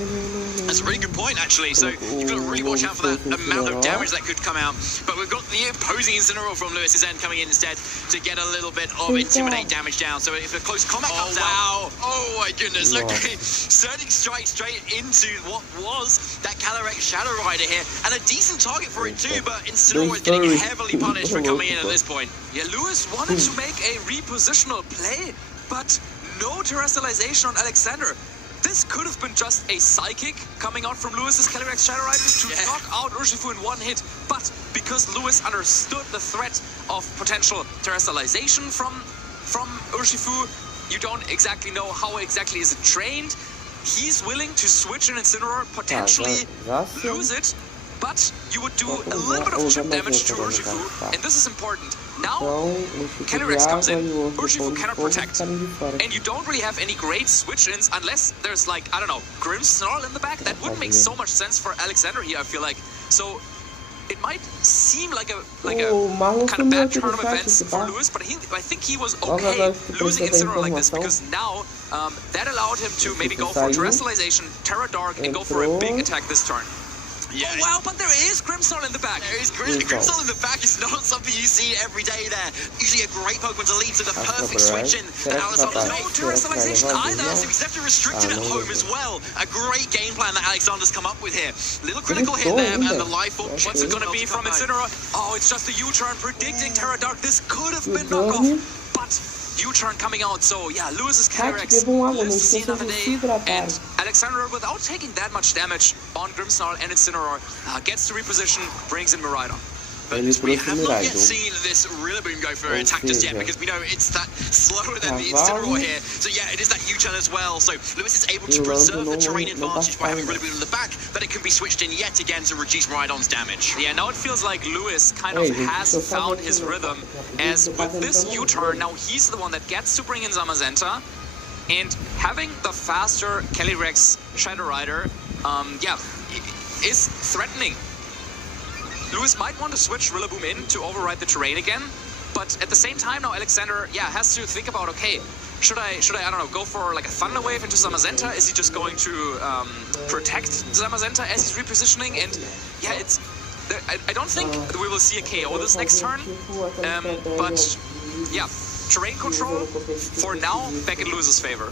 That's a really good point, actually. So you've got to really watch out for that amount of damage that could come out. But we've got the opposing Incineroar from Lewis's end coming in instead to get a little bit of Intimidate damage down. So if a close combat comes out... Oh my goodness, okay. Surging Strike straight into what was that Calyrex Shadow Rider here. And a decent target for it too, but Incineroar is getting heavily punished for coming in at this point. Yeah, Lewis wanted to make a repositional play, but no terrestrialization on Alexander. This could have been just a Psychic coming out from Lewis's Calyrex Shadow Rider to knock out Urshifu in one hit, but because Lewis understood the threat of potential terrestrialization from Urshifu, you don't exactly know how exactly is it trained. He's willing to switch an Incineroar, potentially lose it, but you would do a little bit of chip damage to Urshifu, and this is important. Now, Calyrex comes in, Urshifu cannot protect, and you don't really have any great switch-ins unless there's like, I don't know, Grimmsnarl in the back. That wouldn't make so much sense for Alexander here, I feel like. So it might seem like a kind of bad turn of events for Lewis, but I think he was okay losing Incineroar like this, because now that allowed him to maybe go for Terrestrialization, Terra Dark, and go for a big attack this turn. Yeah. Oh wow, but there is Grimmsnarl in the back. There is Grimmsnarl in the back. Is not something you see every day there. Usually a great Pokemon to lead to the perfect switch in that Alexander's made. No terrestrialization either. So he's left it restricted at home as well. A great game plan that Alexander's come up with here. Little critical hit there, and the life orb. What's it going to be from Incineroar? Oh, it's just a U-turn predicting Terra Dark. This could have been knockoff, but U-turn coming out. So yeah, Lewis's Calyrex lives to see another day, and Alexander, without taking that much damage on Grimmsnarl and Incineroar, gets to reposition, brings in Miraidon. But we have not yet seen this Rillaboom go for an attack just yet, because we know it's that slower than the Incineroar here. So yeah, it is that U-turn as well. So Lewis is able to preserve the terrain advantage by having Rillaboom in the back, but it can be switched in yet again to reduce Miraidon's damage. Yeah, now it feels like Lewis kind of has found his rhythm, as with this U-turn, now he's the one that gets to bring in Zamazenta, and having the faster Calyrex Shadow Rider, is threatening. Lewis might want to switch Rillaboom in to override the terrain again, but at the same time now Alexander, has to think about, okay, should I, I don't know, go for like a Thunder Wave into Zamazenta? Is he just going to protect Zamazenta as he's repositioning? And yeah, it's, I don't think we will see a KO this next turn, but yeah, terrain control for now back in Lewis's favor.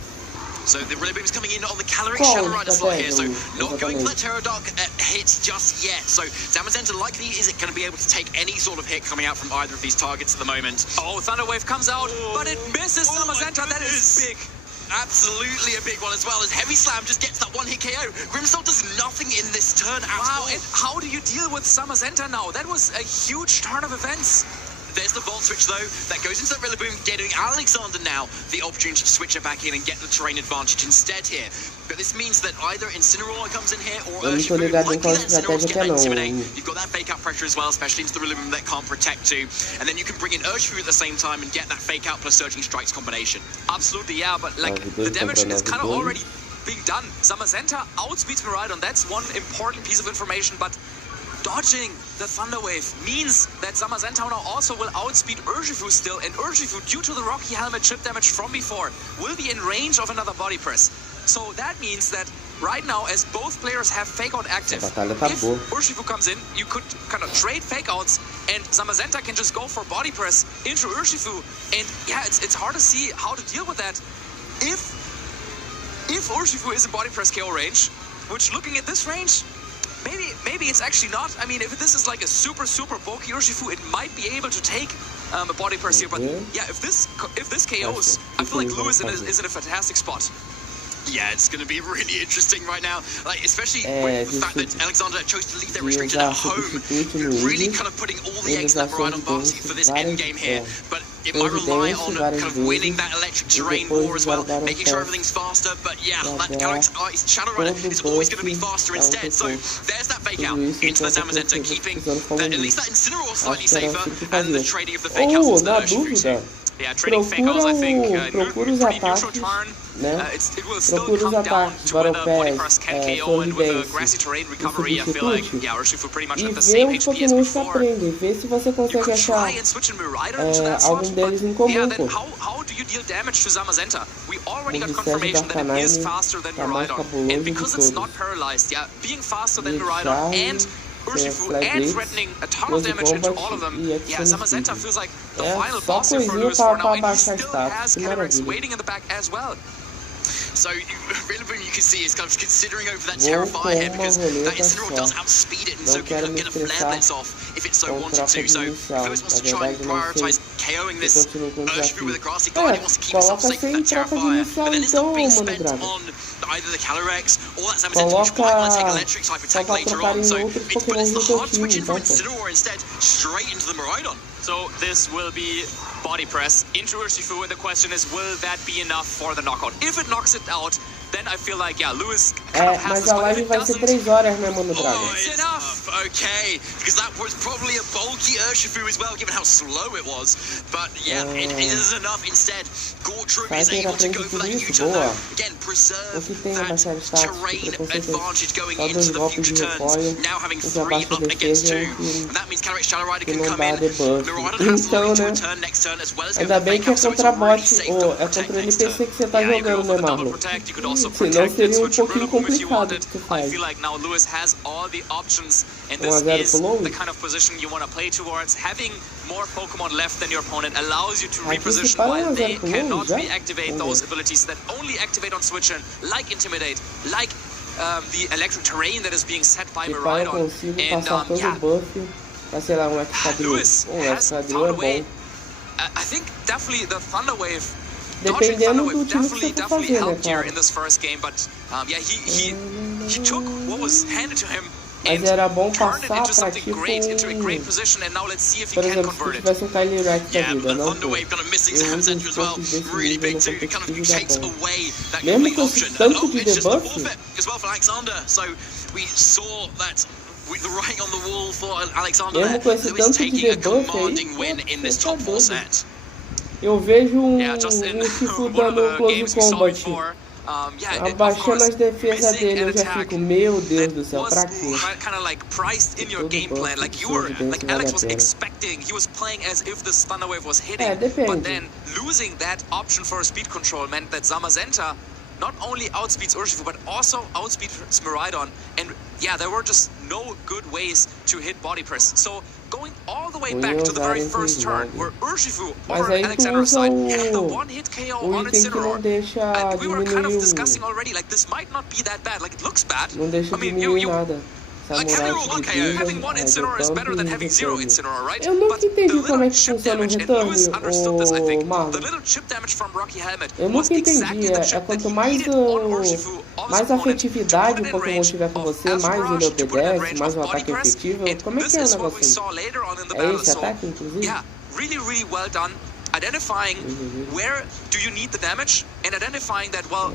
So the Rillaboom's coming in on the Calyrex Shadow Rider slot here, so not going for that Terra Dark hit just yet. So Zamazenta likely isn't going to be able to take any sort of hit coming out from either of these targets at the moment. Oh, Thunder Wave comes out, but it misses Zamazenta. That is big. Absolutely a big one, as well as Heavy Slam just gets that one hit KO. Grimmsnarl does nothing in this turn at all. And how do you deal with Zamazenta now? That was a huge turn of events. There's the Volt Switch, though, that goes into that Rillaboom, getting Alexander now the opportunity to switch it back in and get the terrain advantage instead here. But this means that either Incineroar comes in here, or Urshifu, likely that Incineroar's get that Intimidate. You've got that Fake Out pressure as well, especially into the Rillaboom that can't protect too. And then you can bring in Urshifu at the same time and get that Fake Out plus Surging Strikes combination. Absolutely, yeah, but like, the damage is kind of already being done. Zamazenta outspeeds Miraidon, that's one important piece of information, but dodging the Thunder Wave means that Zamazenta now also will outspeed Urshifu still, and Urshifu, due to the Rocky Helmet chip damage from before, will be in range of another Body Press. So that means that right now, as both players have Fake Out active, if Urshifu comes in, you could kind of trade Fake Outs, and Zamazenta can just go for Body Press into Urshifu, and yeah, it's hard to see how to deal with that. If Urshifu is in Body Press KO range, which looking at this range, Maybe it's actually not. I mean, if this is like a super bulky Urshifu, it might be able to take a Body Press here. But yeah, if this KOs, I feel like Lewis is in a fantastic spot. Yeah, it's going to be really interesting right now, like especially with the fact that Alexander chose to leave their restricted at home, really kind of putting all the eggs in that Miraidon basket for this end game here. But it might rely on kind of winning that electric terrain war as well, making sure everything's faster. But yeah, that Calyrex Shadow Rider is always going to be faster instead. So there's that Fake Out into the Zamazenta, keeping at least that Incineroar slightly safer, and the trading of the Fake Outs into the Urshifu. Yeah, trading fake outs, I think, procura os ataques, né? Procura os ataques, Battle Pass, Solidance e Substitute, e vê os pokémons que aprendem, vê se você consegue achar algum deles em comum, pô. O Sérgio da Arcanine tá mais cabuloso de todos. Urshifu and threatening a ton of damage into all of them. Yeah, Zamazenta feels like the final boss here for Lewis for now, and he still has Cataracts waiting in the back as well. So, Rillaboom, you can see, is kind of considering over that Terrify here because that Incineroar does outspeed it, and so can get a Flare Blitz off if it so wanted to. So, if Lewis wants to try and prioritise KOing this Urshifu with a Grassy Guard, he wants to keep himself safe from that Terrifier. But then it's not being spent on either the Calyrex or that Zamazenta, which might want to take Electric type attack later on. So, it's the hard switch in for Incineroar instead, straight into the Miraidon. So this will be body press into Urshifu, and the question is, will that be enough for the knockout? If it knocks it out, then I feel like, yeah, Lewis kind of has mas a live vai ser 3 horas, né, mano, Dragon? Oh, it's enough! Okay, because that was probably a bulky Urshifu as well, given how slow it was. But yeah, it is enough instead. Gortrum is able to go for that U-turn though. Again, preserve that terrain advantage going into the future turns. Now having 3 up against 2. And that means Calyrex Rider can come in. Miraidon has to lose to a turn next turn as well as ainda bem que é contra bot, ou é contra o NPC que você tá jogando, né, Marlon? Senão seria pouquinho complicado que faz. 1-0 pro Lois. The kind of position you want to play towards. Having more Pokemon left than your opponent allows you to reposition while they cannot reactivate those abilities that only activate on switch in, like Intimidate, like the electric terrain that is being set by Miraidon. And yeah, Lewis has found a way. I think definitely the Thunder Wave. Dodging Thunder Wave definitely helped here in this first game, but yeah, he took what was handed to him and turned it into something great, into a great position, and now let's see if he can convert it. Yeah, but the Thunder Wave kind of missing Zamazenta as well, really big too, it kind of takes away that complete option. And oh, it's just a forfeit as well for Alexander, so we saw that with the writing on the wall for Alexander there, Lewis taking a commanding win in this top 4 set. Eu vejo Urshifu dando close combat, abaixando as defesas dele, eu já fico, meu Deus do céu, pra quê? Kind of like priced in your game plan, like you were, like Alex was expecting, he was playing as if the Thunder Wave was hitting, but then losing that option for speed control meant that Zamazenta not only outspeeds Urshifu, but also outspeeds Miraidon, and yeah, there were just no good ways to hit body press. So going all the way back to the very first turn, where Urshifu over Alexander's side had the one-hit KO on Incineroar, and we were kind of discussing already, like, this might not be that bad, like, it looks bad. I mean, like, having one KO, having one Incineroar is better than having 0 Incineroar, right? But the little chip damage, and Lewis understood this, I think. The little chip damage from Rocky Helmet was exactly the chip that he needed on Urshifu. Mais afetividade o Pokémon tiver com você, mais ele obedece, mais um ataque efetivo. Como é que é o negócio aí? É esse ataque, inclusive? Yeah, really, really well done. Identifying where do you need the damage and identifying that, well,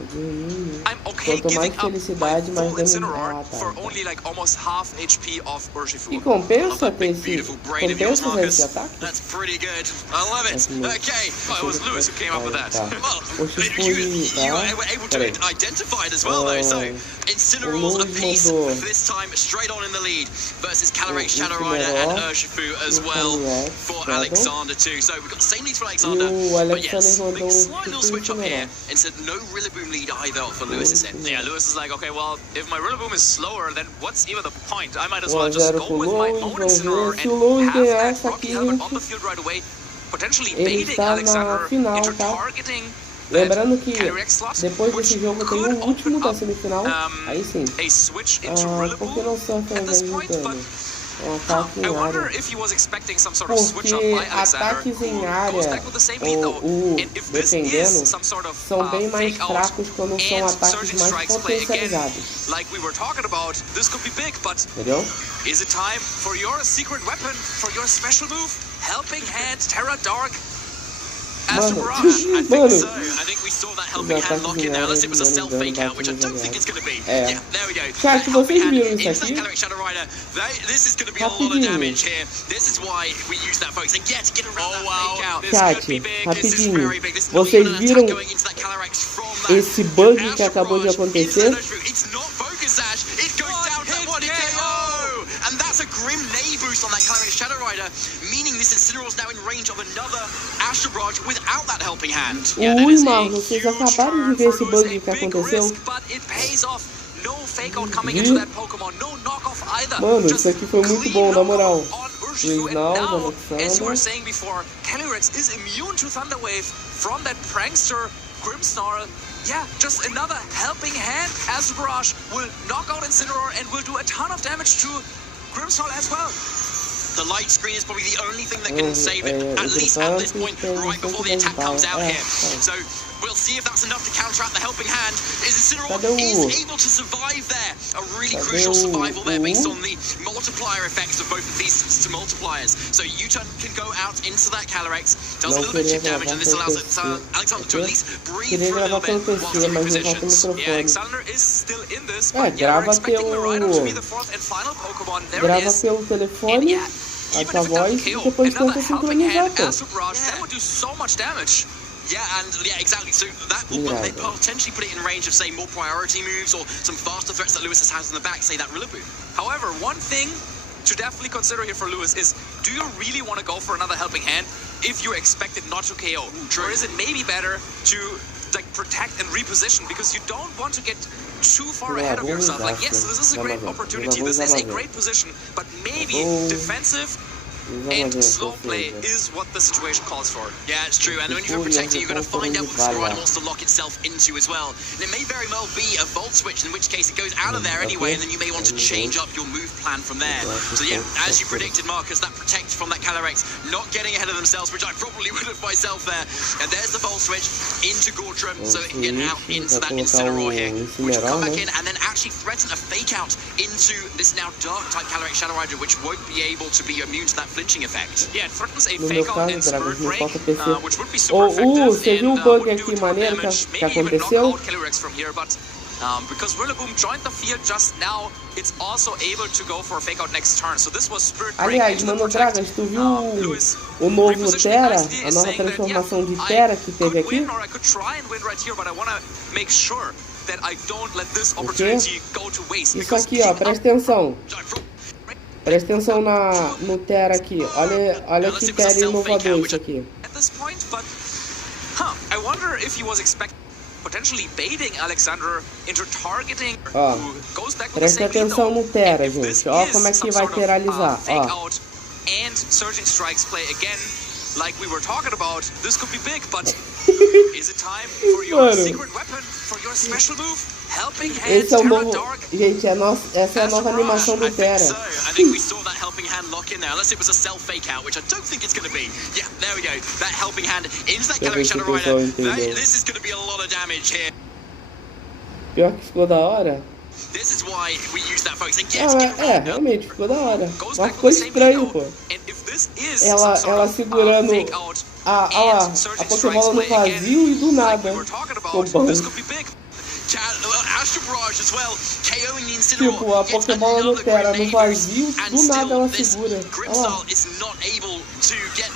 I'm okay giving up my full Incineroar for only like almost half HP of Urshifu. E compensa ter esse ataque? That's pretty good. I love it. Okay, well, it was Lewis who came up with that. Well, you were able to identify it as well, though. So Incineroar's a piece this time straight on in the lead versus Calyrex, Shadow Rider, and Urshifu as well for Alexander too. So we've got the same leads for Alexander, but yes, big slight little switch up here. Instead, no Rillaboom lead either for Lewis is in. Yeah, Lewis is like, okay, well, if my Rillaboom is slower, then what's even the point? I might as well just go with my own Incineroar and have that Rocky Helmet on the field right away, potentially baiting Alexander into targeting. Lembrando que depois desse jogo tem o último da semifinal, aí sim. Por que não surfa ao invés de dano? Ataque em área. Porque ataques em área, ou dependendo, são bem mais fracos quando são ataques mais potencializados. Entendeu? Is it time for your secret weapon, for your special move? Helping Hand, Terra Dark. Mano, mano. Chat, vocês viram isso aqui? Rapidinho. Chat, rapidinho. Vocês viram esse bug que acabou de acontecer? And that's a grim nay boost on that Calyrex Shadow Rider, meaning this Incineroar is now in range of another Astral Barrage without that helping hand. Ui, mano, vocês acabaram de ver esse bug que aconteceu? Mano, isso aqui foi muito bom, na moral. Now, as you were saying before, Calyrex is immune to Thunder Wave from that prankster Grimmsnarl. Yeah, just another helping hand. Astral Barrage will knock out Incineroar and will do a ton of damage to Grimmsnarl as well. The light screen is probably the only thing that can save it, at least at this point, right before the attack comes out here. So we'll see if that's enough to counteract the helping hand. Incineroar is able to survive there. A really crucial survival there based on the multiplier effects of both of these multipliers. So U-turn can go out into that Calyrex, does a little bit of chip damage, and this allows Alexander to at least breathe for a little bit whilst he repositions. Yeah, Alexander is still in this, but yeah, we're expecting Miraidon to be the fourth and final Pokemon. There it is. And yeah, even if it doesn't KO, another helping hand Astral Barrage, that would do so much damage. Yeah, and yeah, exactly. So that will they potentially put it in range of, say, more priority moves or some faster threats that Lewis has in the back, say that Rillaboom. However, one thing to definitely consider here for Lewis is, do you really want to go for another helping hand if you expect it not to KO? Or is it maybe better to like protect and reposition because you don't want to get too far ahead of yourself? Like, yes, this is a great opportunity, this is a great position, but maybe defensive and slow play is what the situation calls for. Yeah, it's true. And when you're protecting, you're going to find out what the Rider wants to lock itself into as well. And it may very well be a Volt Switch, in which case it goes out of there anyway, and then you may want to change up your move plan from there. So yeah, as you predicted, Marcus, that protect from that Calyrex, not getting ahead of themselves, which I probably would have myself there. And there's the Volt Switch into Gordrum, so it can get out into that Incineroar here, which will come back in and then actually threaten a fake out into this now Dark-type Calyrex Shadow Rider, which won't be able to be immune to that flinching effect. Yeah, it threatens a fake out and Spirit Break, which would be super effective você viu o bug aqui maneiro que aconteceu? From here, but because Rillaboom joined the field just now, it's also able to go for a fake out next turn. So this was Spirit Break. Aliás, Mano Dragas, tu viu o novo Terra, a nova transformação de Terra que teve aqui? I could try and win right here, but I want to make sure that I don't let this opportunity go to waste. Isso aqui, ó, presta atenção. Presta atenção no Terra aqui. Olha que Terra inovador isso aqui. At this point, but I wonder if he was expecting potentially baiting Alexander into targeting who goes back with the same atenção no Terra, gente. Ó como é que vai teralizar, ó. And surging strikes play again, like we were talking about. This could be big, but is it time for your secret weapon, for your special move? Helping hand. Esse é o novo, gente, essa é a nova animação do Terra. I think we saw that helping hand lock in there, unless it was a self fake out, which I don't think it's going to be. Yeah, there we go. That helping hand into that Calyrex Shadow Rider. This is going to be a lot of damage here. Pior que ficou da hora. This is why we use that focus. Realmente ficou da hora. Mas ficou estranho, pô. Ela segurando a Pokébola no vazio e do nada. Tipo, a Pokébola no Terra no vazio, do nada ela segura. Grimmsnarl is not able to get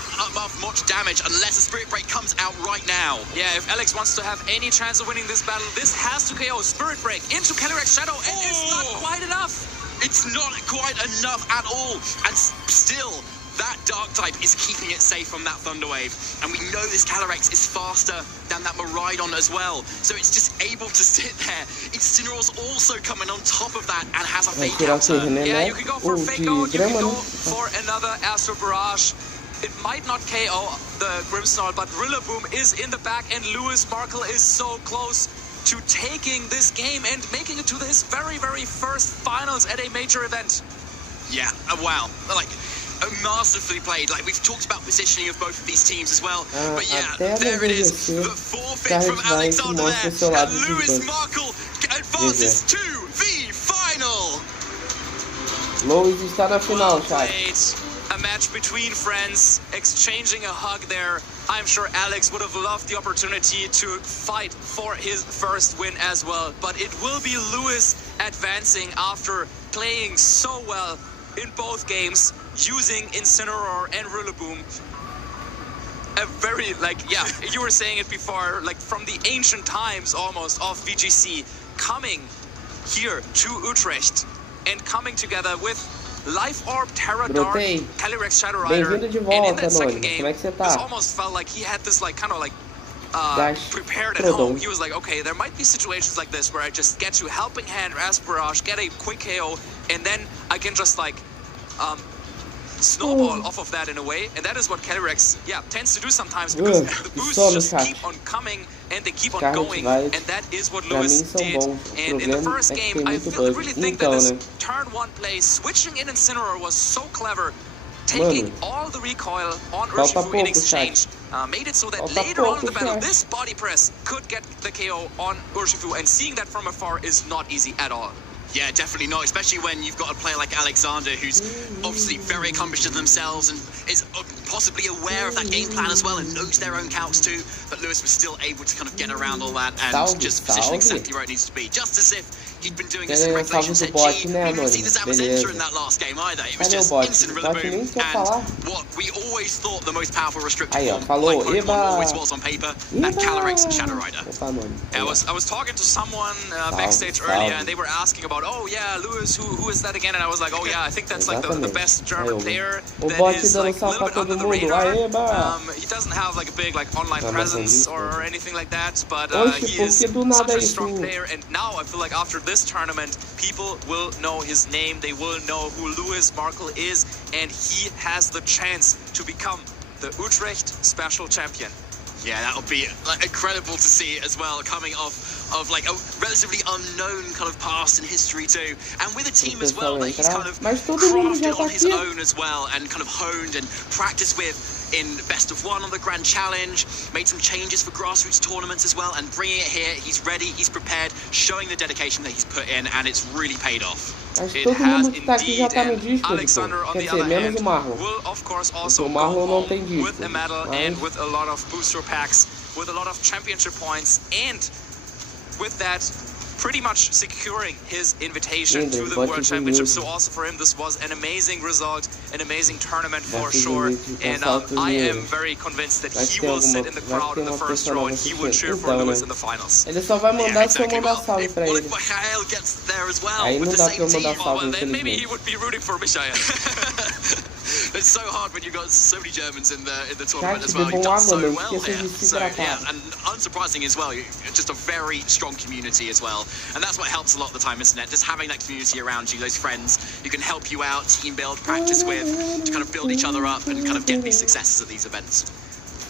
much damage unless a Spirit Break comes out right now. Yeah, if Alex wants to have any chance of winning this battle, this has to KO. Spirit Break into Calyrex Shadow, and it's not quite enough. It's not quite enough at all, and still that Dark type is keeping it safe from that Thunder Wave. And we know this Calyrex is faster than that Miraidon as well. So it's just able to sit there. Incineroar's also coming on top of that and has a fake out. Yeah, you can go for a fake out, you can go for another Astral Barrage. It might not KO the Grimmsnarl, but Rillaboom is in the back, and Lewis Markle is so close to taking this game and making it to his very, very first finals at a major event. Yeah, wow. Like, masterfully played. Like, we've talked about positioning of both of these teams as well. But yeah, there it is. The forfeit from Alexander there. And Lewis Markle advances to the final. Lewis está na final, chat. a match between friends, exchanging a hug there. I'm sure Alex would have loved the opportunity to fight for his first win as well. But it will be Lewis advancing after playing so well in both games, using Incineroar and Rillaboom. A very, you were saying it before, from the ancient times almost of VGC, coming here to Utrecht and coming together with Life Orb, Terra Dark, Calyrex, Shadow Rider, and in that second game, it almost felt like he had this prepared at home. He was like, okay, there might be situations like this where I just get to Helping Hand, Asperage, get a quick KO, and then I can just snowball off of that in a way, and that is what Calyrex tends to do sometimes, because the boosts just keep on coming and they keep on going, and that is what Lewis did. And in the first game, I really think that this turn 1 play, switching in Incineroar, was so clever, taking all the recoil on Urshifu in exchange, made it so that later on in the battle, this body press could get the KO on Urshifu, and seeing that from afar is not easy at all. Yeah, definitely not, especially when you've got a player like Alexander, who's obviously very accomplished in themselves and is possibly aware of that game plan as well and knows their own counts too, but Lewis was still able to kind of get around all that and just position exactly where it needs to be, just as if he'd been doing this in Regulation Set G. We didn't see the Zamazenta in that last game either. It was just instant Rillaboom and what we always thought the most powerful restricted form, like Pokemon always was on paper, that Calyrex and Shadow Rider. I was talking to someone backstage earlier, and they were asking about, oh yeah, Lewis, who is that again? And I was like, oh yeah, I think that's the best German player that is a little bit under the radar. He doesn't have a big online presence or anything like that, but he is such a strong player, and now I feel like after this tournament, people will know his name, they will know who Lewis Markle is, and he has the chance to become the Utrecht Special Champion. Yeah, that'll be incredible to see as well, coming off of a relatively unknown kind of past in history too, and with a team as well that he's kind of crafted on his own as well, and kind of honed and practiced with in Best of One on the Grand Challenge, made some changes for grassroots tournaments as well, and bringing it here, he's ready, he's prepared, showing the dedication that he's put in, and it's really paid off. It has indeed, and Alexander on the other hand will of course also go home with a medal and with a lot of booster packs, with a lot of championship points, and with that pretty much securing his invitation to the World Championship. So also for him, this was an amazing result, an amazing tournament for sure, and I am very convinced that he will sit in the crowd in the first row and he will cheer for Lewis in the finals. Ele só vai mandar se eu mandar salve pra ele. Michael gets there as well, Aí não dá pra eu mandar salve, then maybe he would be rooting for Michael. It's so hard when you've got so many Germans in the tournament as well. You've done so well here. So yeah, and unsurprising as well, just a very strong community as well. And that's what helps a lot of the time, isn't it? Just having that community around you, those friends who can help you out, team build, practice with, to kind of build each other up and kind of get these successes at these events.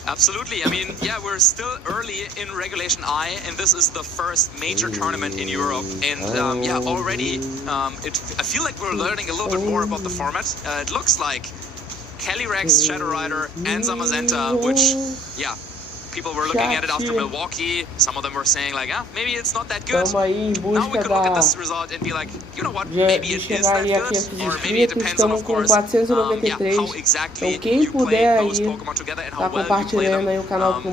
Absolutely. I mean, yeah, we're still early in Regulation I, and this is the first major tournament in Europe. And yeah, already, I feel like we're learning a little bit more about the format. It looks like Calyrex, Shadow Rider, and Zamazenta, which, yeah, people were looking at it after Milwaukee. Some of them were saying maybe it's not that good. Now we could look at this result and be like, you know what, maybe it is that good, or maybe it depends on, of course, how exactly you play those Pokemon together and how well you play them.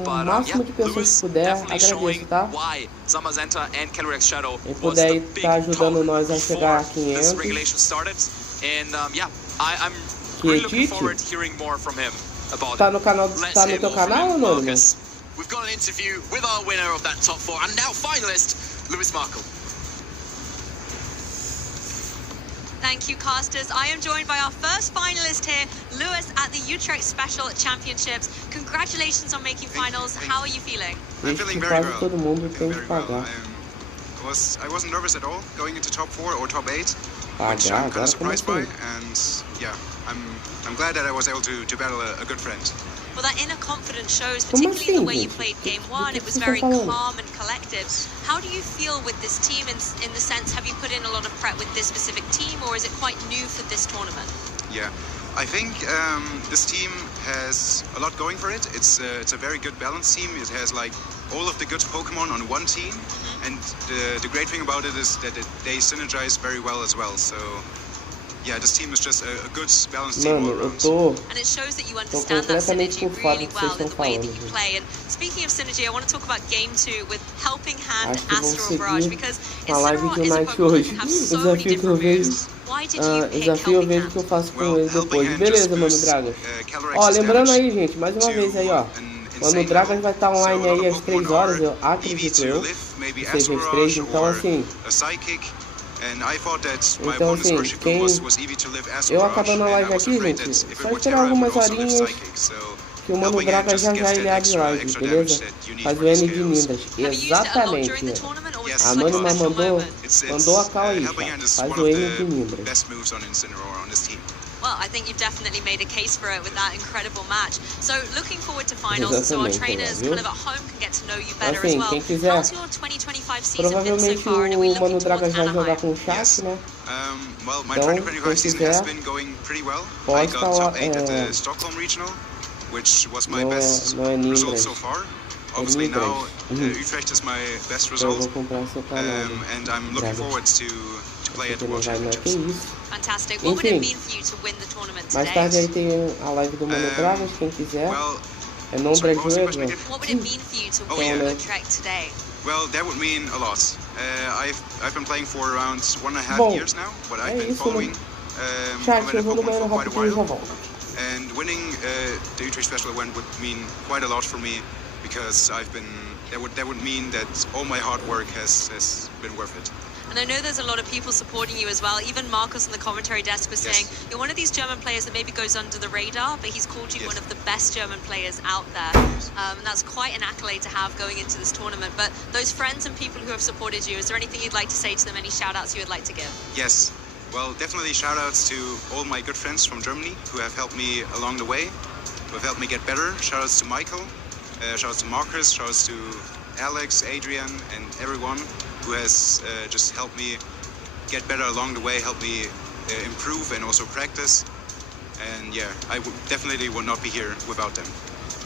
But yeah, Lewis definitely showing why Zamazenta and Calyrex Shadow was the big talk before this regulation started. And yeah, I'm really looking forward to hearing more from him about it. Let's hear more from him, Lucas. We've got an interview with our winner of that top 4 and now finalist, Lewis Markle. Thank you, casters. I am joined by our first finalist here, Lewis, at the Utrecht Special Championships. Congratulations on making finals. How are you feeling? I'm feeling very well. I wasn't nervous at all going into top 4 or top 8, which I'm kind of surprised by, and yeah, I'm glad that I was able to battle a good friend. Well, that inner confidence shows, particularly the way you played Game 1. It was very calm and collected. How do you feel with this team in the sense, have you put in a lot of prep with this specific team, or is it quite new for this tournament? Yeah, I think this team has a lot going for it. It's a very good balanced team. It has all of the good Pokemon on one team, and the great thing about it is that they synergize very well as well. So yeah, this team is just a good balanced team all Mano, eu around. tô And it shows that you understand that completamente synergy por fora really do que vocês well in estão the way that falando, you gente. play. And speaking of synergy, I want to talk about game 2 with Helping Hand, Acho que vamos Astro and Barrage, seguir because com a live Incineroar de is a Night Pokemon hoje. that can have O so many desafio que eu different vejo. moves. Why did you pick Desafio eu Helping vejo Hand? que eu faço com Well, ele Helping depois. Hand Beleza, just Mano boosts, Dragas. Calyrex Ó, lembrando damage aí, gente, mais uma to vez aí, ó. an Mano insane Dragas level. vai estar So a online lot aí of às 3 Pokemon horas, are eu EV acredito to eu. live, maybe Seja Astro às 3, Barrage então or assim. a Psychic. And I thought that my Então opponent's assim, first quem... was EV to live Astro Eu Barrage, acabando a and I live was aqui, afraid gente, that if it só were esperar Terra, I would algumas also live horinhas Psychic. So que o Mano Helping Hand Dragas just já gives já that ele abre extra live, damage beleza? that you need Faz for o these N de KOs. Nindas. Have you used it a lot Exatamente. during the tournament, or was Yes. it A like a Anônima special mandou moment? a cal aí, Helping Hand is faz one o of N de the Nindas. best moves on Incineroar on this team. Well, I think you've definitely made a case for it with that incredible match. So, looking forward to finals, so our trainers kind of at home can get to know you better as Assim, well. quem quiser, How's your 2025 season been so provavelmente far, and are we o Mano looking Dragas towards vai jogar Anaheim? com o chat, né? Well, my Então, 2025 quem season quiser, has been going pretty well. I pode got falar, top 8 at the Stockholm Regional, which was my best não é result Nimbras. so far. É Obviously now Nimbras. Utrecht is my best Então eu result, vou comprar seu canal. and I'm looking forward to play at the World Championships. Fantastic. What would it mean for you to win the tournament Mais today? tarde aí tem a live do Mano Dragas, quem quiser. É não sorry, what was the question Brasil. again? What would it mean for you to win Utrecht today? Well, that would mean a lot. I've been playing for around 1.5 Bom, years now, but I've been isso, following Chat, competitive eu vou no Pokemon banheiro for quite a rapidinho e já while. volto. And winning the Utrecht Special event would mean quite a lot for me, because that would mean that all my hard work has been worth it. And I know there's a lot of people supporting you as well. Even Marcus on the commentary desk was saying you're one of these German players that maybe goes under the radar, but he's called you one of the best German players out there. And that's quite an accolade to have going into this tournament. But those friends and people who have supported you, is there anything you'd like to say to them? Any shout outs you would like to give? Yes. Well, definitely shout outs to all my good friends from Germany who have helped me along the way, who have helped me get better. Shout outs to Michael, shout outs to Marcus, shout outs to Alex, Adrian, and everyone who has just helped me get better along the way, helped me improve and also practice. And yeah, I definitely would not be here without them.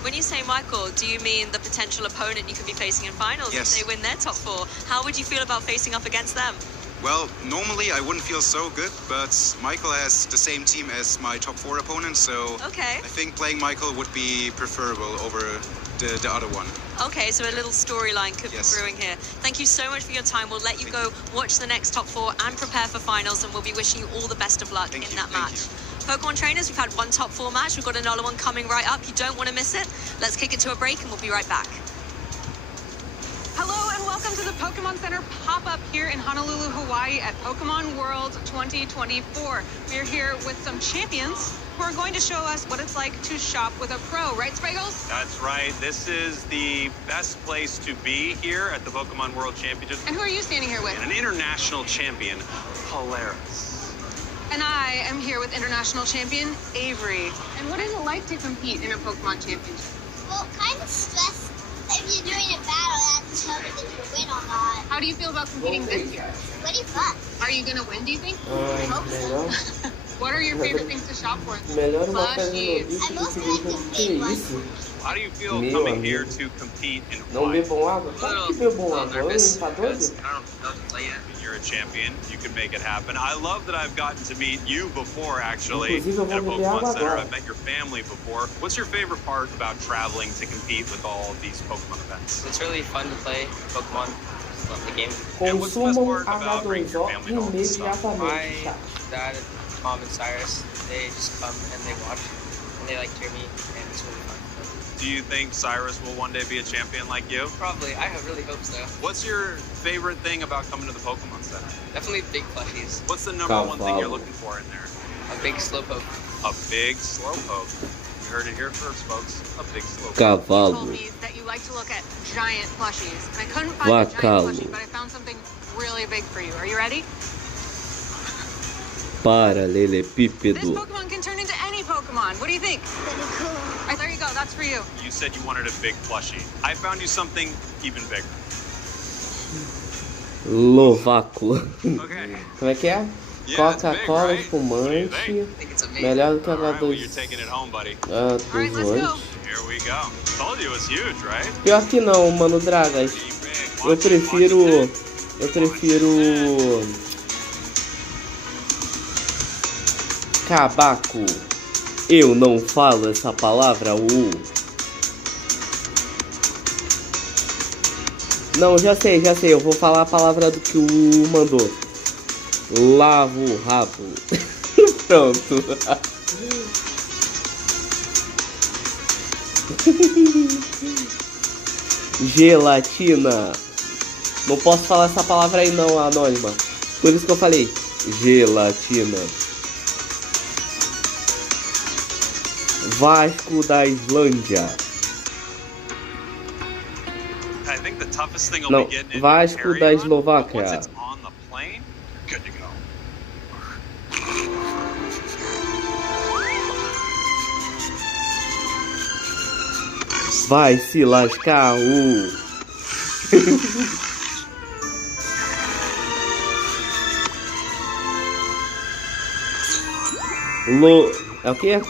When you say Michael, do you mean the potential opponent you could be facing in finals Yes. if they win their top 4? How would you feel about facing up against them? Well, normally I wouldn't feel so good, but Michael has the same team as my top 4 opponent, so Okay. I think playing Michael would be preferable over the other one. Okay, so a little storyline could be brewing here. Thank you so much for your time. We'll let you go watch the next top 4 and prepare for finals, and we'll be wishing you all the best of luck in that match. Pokemon trainers, we've had one top 4 match. We've got another one coming right up. You don't want to miss it. Let's kick it to a break, and we'll be right back. Hello and welcome to the Pokemon Center pop-up here in Honolulu, Hawaii at Pokemon World 2024. We're here with some champions who are going to show us what it's like to shop with a pro, right, Spraggles? That's right. This is the best place to be here at the Pokemon World Championships. And who are you standing here with? An international champion, Polaris. And I am here with international champion Avery. And what is it like to compete in a Pokemon championship? Well, kind of stressful. If you're doing a battle, that's determines if you win or not. How do you feel about competing this year? Pretty fun. Are you going to win, do you think? Melhor. What are your favorite things to shop for? Melhor uma coisa Plushies. How do you feel coming here to compete in Não Hawaii? bebam água? Claro que bebam água. Oi, tá doido? You're a champion. You can make it happen. I love that I've gotten to meet you before, actually, Inclusive, eu at a vou beber Pokemon água Center. agora. I've met your family before. What's your favorite part about traveling to compete with all of these Pokemon events? It's really fun to play Pokemon. Just love the game. Consumam H2O imediatamente, My chat. dad, mom, and Cyrus, they just come and they watch and they like cheer me, and it's really fun. Do you think Cyrus will one day be a champion like you? Probably. I really hope so. What's your favorite thing about coming to the Pokemon Center? Definitely big plushies. What's the number one thing you're looking for in there? A big Slowpoke. A big Slowpoke. You heard it here first, folks. A big Slowpoke. Cavalo. You told me that you like to look at giant plushies. And I couldn't find a giant plushie, but I found something really big for you. Are you ready? This Paralelepípedo. Pokemon can turn into any Pokemon. What do you think? Pretty cool. There you go. That's for you. You said you wanted a big plushie. I found you something even bigger. Lováculo. Okay. Como é que é? Yeah, it's big, Coca-Cola right? espumante. Melhor do que a Alright, well, dos, you're taking it home, buddy. dos antes. Here we go. Told you it was huge, right? Pior que não, Mano Dragas. Eu prefiro Cabaco. Eu não falo essa palavra, Não, já sei, eu vou falar a palavra do que o mandou. Lavo o rabo. Pronto. Gelatina. Não posso falar essa palavra aí não, anônima. Por isso que eu falei gelatina. Vasco da Islândia. Não, Vasco da Eslováquia. Vai se lascar, É o que?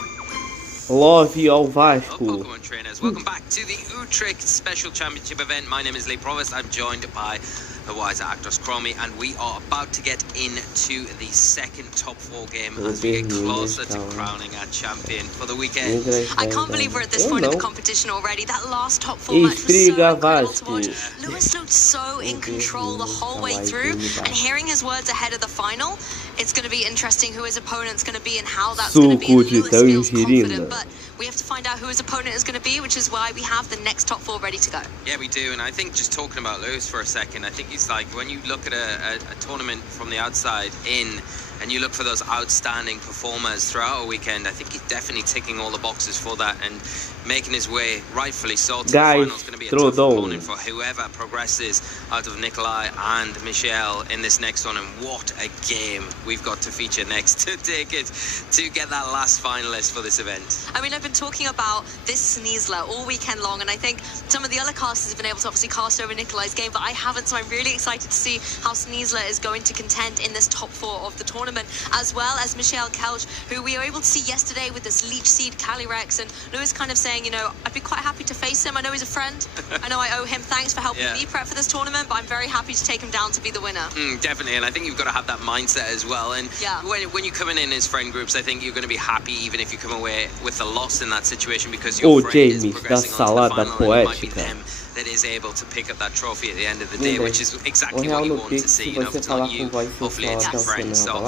Love ao Vasco. Pokemon trainers, welcome back to the Utrecht Special Championship event. My name is Lee Provost. I'm joined by the wise Actos Cromy, and we are about to get into the second top 4 game as we get closer to crowning our champion for the weekend. I can't believe we're at this point in the competition already. That last top 4 match was so incredible to watch. Lewis looked so in control the whole way through, and hearing his words ahead of the final, it's going to be interesting who his opponent's going to be and how that's going to be. Lewis feels confident, but we have to find out who his opponent is going to be, which is why we have the next top 4 ready to go. Yeah, we do, and I think just talking about Lewis for a second, I think he's like, when you look at a tournament from the outside in, and you look for those outstanding performers throughout a weekend, I think he's definitely ticking all the boxes for that and making his way, rightfully so, to the final. It's going to be a tough opponent for whoever progresses out of Nikolai and Michelle in this next one. And what a game we've got to feature next to take it to get that last finalist for this event. I mean, I've been talking about this Sneasler all weekend long, and I think some of the other casters have been able to obviously cast over Nikolai's game, but I haven't, so I'm really excited to see how Sneasler is going to contend in this top 4 of the tournament, as well as Michelle Kelch, who we were able to see yesterday with this Leech Seed Calyrex, and Lewis kind of saying, you know, I'd be quite happy to face him. I know he's a friend. I know I owe him thanks for helping me prep for this tournament, but I'm very happy to take him down to be the winner. Definitely, and I think you've got to have that mindset as well. And when you're coming in as friend groups, I think you're going to be happy even if you come away with a loss in that situation, because your friend is progressing on to the final, and it might be them that is able to pick up that trophy at the end of the day, which is exactly what you want to see. You know, if it's not you, hopefully it's your friend. So,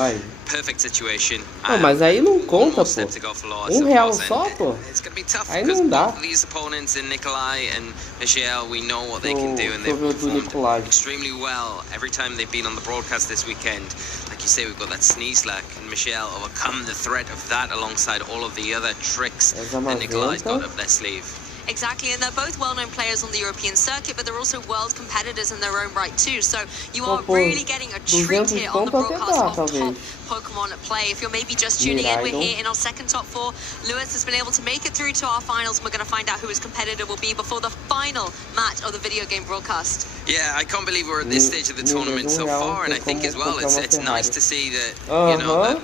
perfect situation. Mas aí não conta, pô. R$1 só, pô. It's going to be tough aí because não dá. both of these opponents in Nikolai and Michelle, we know what they can do, and they've performed extremely well every time they've been on the broadcast this weekend. Like you say, we've got that Sneasler and Michelle overcome the threat of that alongside all of the other tricks that Nikolai's got up their sleeve. Exactly, and they're both well-known players on the European circuit, but they're also world competitors in their own right too. So you are really getting a treat here on the broadcast of top Pokemon play. If you're maybe just tuning in, we're here in our second top 4. Lewis has been able to make it through to our finals, and we're going to find out who his competitor will be before the final match of the video game broadcast. Yeah, I can't believe we're at this stage of the tournament so far, and I think as well it's nice to see that you know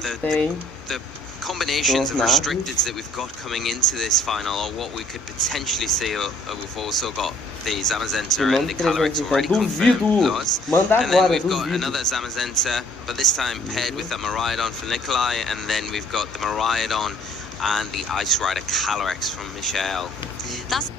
the combinations of restricteds that we've got coming into this final, or what we could potentially see, or we've also got the Zamazenta and the Calyrex already confirmed. And then we've got another Zamazenta, but this time paired with a Miraidon for Nikolai, and then we've got the Miraidon and the Ice Rider Calyrex from Michelle. That's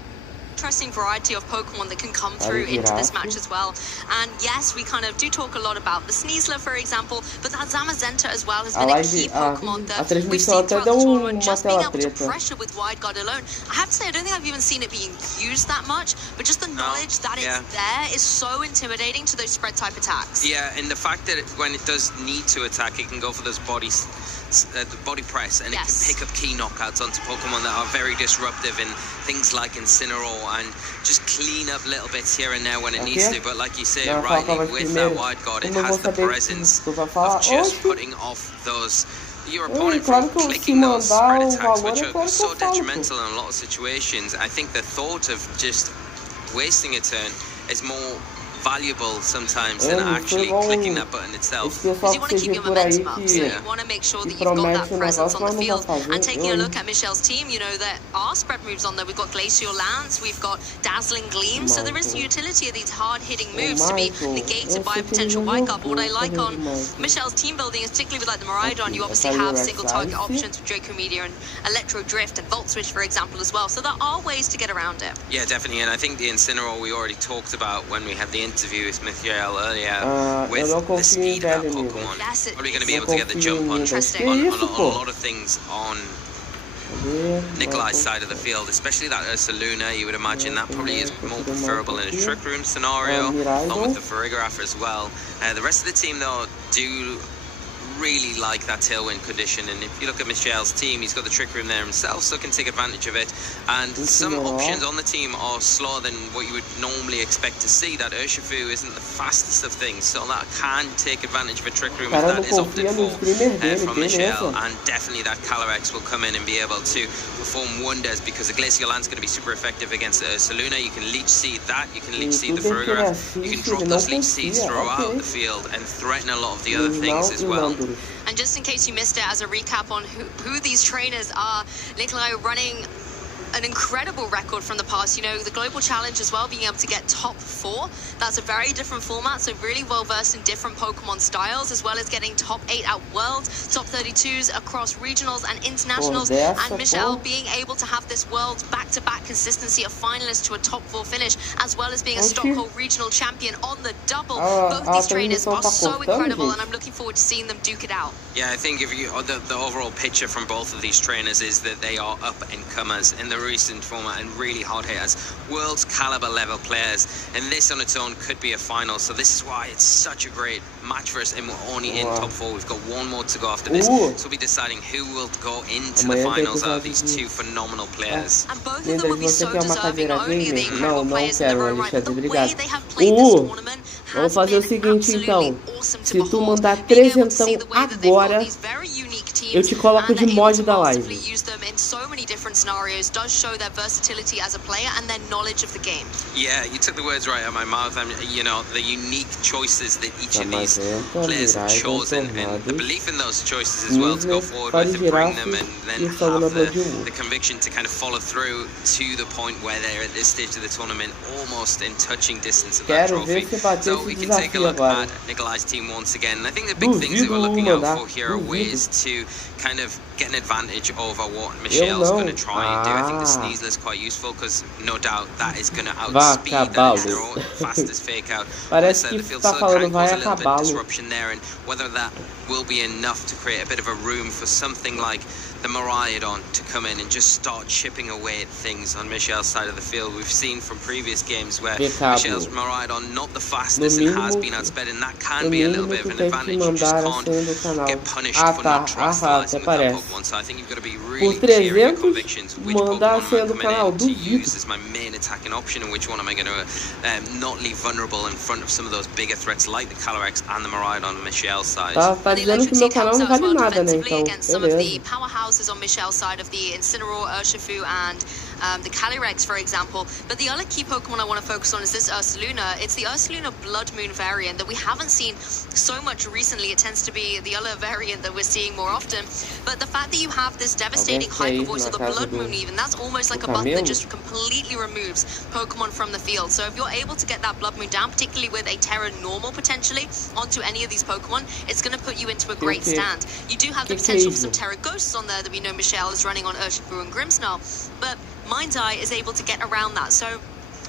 interesting variety of Pokemon that can come through into this match as well. And yes, we kind of do talk a lot about the Sneasler, for example, but that Zamazenta as well has been a key Pokemon that we've seen throughout the tournament, just being able to pressure with Wide Guard alone. I have to say, I don't think I've even seen it being used that much, but just the knowledge that it's there is so intimidating to those spread type attacks. Yeah, and the fact that when it does need to attack, it can go for those body press, and it can pick up key knockouts onto Pokemon that are very disruptive in things like Incineroar, and just clean up little bits here and there when it needs to. But like you say, rightly, with that Wide Guard, it has the presence of just putting off those your opponent from clicking those spread attacks, which are so detrimental in a lot of situations. I think the thought of just wasting a turn is more valuable sometimes than actually clicking that button itself. Because you want to keep your momentum up, so you want to make sure that you've got that presence on the field. And taking a look at Michelle's team, you know, there are spread moves on there. We've got Glacial Lance, we've got Dazzling Gleam, so there is utility of these hard-hitting moves to be negated by a potential wipe-up. But what I like on Michelle's team building is particularly with like the Miraidon, you obviously have single target options with Draco Meteor and Electro Drift and Volt Switch, for example, as well. So there are ways to get around it. Yeah, definitely, and I think the Incineroar we already talked about when we had the interview with Michael earlier with the speed of that Pokemon. Probably going to be able to get the jump on a lot of things on Nikolai's side of the field, especially that Ursaluna. You would imagine that probably is more preferable in a Trick Room scenario, along with the Farigiraf as well. The rest of the team, though, do really like that tailwind condition, and if you look at Michelle's team, he's got the Trick Room there himself, so can take advantage of it. And some options on the team are slower than what you would normally expect to see. That Urshifu isn't the fastest of things, so that can take advantage of a Trick Room if that is opted for from Michelle. And definitely that Calyrex will come in and be able to perform wonders, because the Glacial Lance is going to be super effective against the Ursaluna. You can Leech Seed that, you can Leech Seed the Farigiraf, you can drop those Leech Seeds throughout the field and threaten a lot of the other things as well. And just in case you missed it, as a recap on who these trainers are, Nikolai running an incredible record from the past. You know, the Global Challenge as well, being able to get top 4. That's a very different format, so really well versed in different Pokemon styles, as well as getting top 8 at Worlds, top 32s across regionals and internationals. And Michelle being able to have this Worlds back-to-back consistency of finalists to a top 4 finish, as well as being a Stockholm regional champion on the double. Both these trainers are so incredible, and I'm looking forward to seeing them duke it out. Yeah, I think if you the overall picture from both of these trainers is that they are up-and-comers in the recent format and really hard hitters, world's caliber level players, and this on its own could be a final. So this is why it's such a great match for us, and we're only in top 4. We've got one more to go after this, so we'll be deciding who will go into the finals out of these two phenomenal players. And both of them will be so deserving, not only the incredible players in their own right, but the way they have played this tournament has been absolutely awesome to behold. Se tu mandar 300 agora, eu te coloco de mod da live. Use them in so many different scenarios does show their versatility as a player and their knowledge of the game. Yeah, you took the words right out of my mouth. I mean, you know, the unique choices that each of these players have chosen, and the belief in those choices as well to go forward with and bring them, and then have the conviction to kind of follow through to the point where they're at this stage of the tournament, almost in touching distance of that trophy. So we can take a look at Nikolai's team once again. And I think the big things that we're looking out for here are ways to kind of get an advantage over what Michelle's going to try and do. I think the Sneasel is quite useful, because no doubt that is going to outspeed their fastest fake out. Parece que the tá falando vai a little bit acabá-lo. of disruption there, and whether that will be enough to create a bit of a room for something like the Miraidon to come in and just start chipping away at things on Michelle's side of the field. We've seen from previous games where Michelle's Miraidon not the fastest and has been outsped, and that can be a little bit of an advantage. You just can't get punished for not trust-lizing with that Pokemon. So I think you've got to be really clear in your convictions. Which Pokemon am I coming in to use as my main attacking option, and which one am I going to not leave vulnerable in front of some of those bigger threats like the Calyrex and the Miraidon on Michelle's side. Tá dizendo que meu canal não vale nada, né? Então, beleza. On Michelle's side of the Incineroar, Urshifu, and the Calyrex, for example. But the other key Pokemon I want to focus on is this Ursaluna. It's the Ursaluna Blood Moon variant that we haven't seen so much recently. It tends to be the other variant that we're seeing more often. But the fact that you have this devastating Hyper Voice, or the Blood Moon even, that's almost like a button that just completely removes Pokemon from the field. So if you're able to get that Blood Moon down, particularly with a Terra Normal potentially, onto any of these Pokemon, it's going to put you into a great stand. You do have the potential for some Terra Ghosts on there that we know Michelle is running on Urshifu and Grimmsnarl, but Mind's Eye is able to get around that. So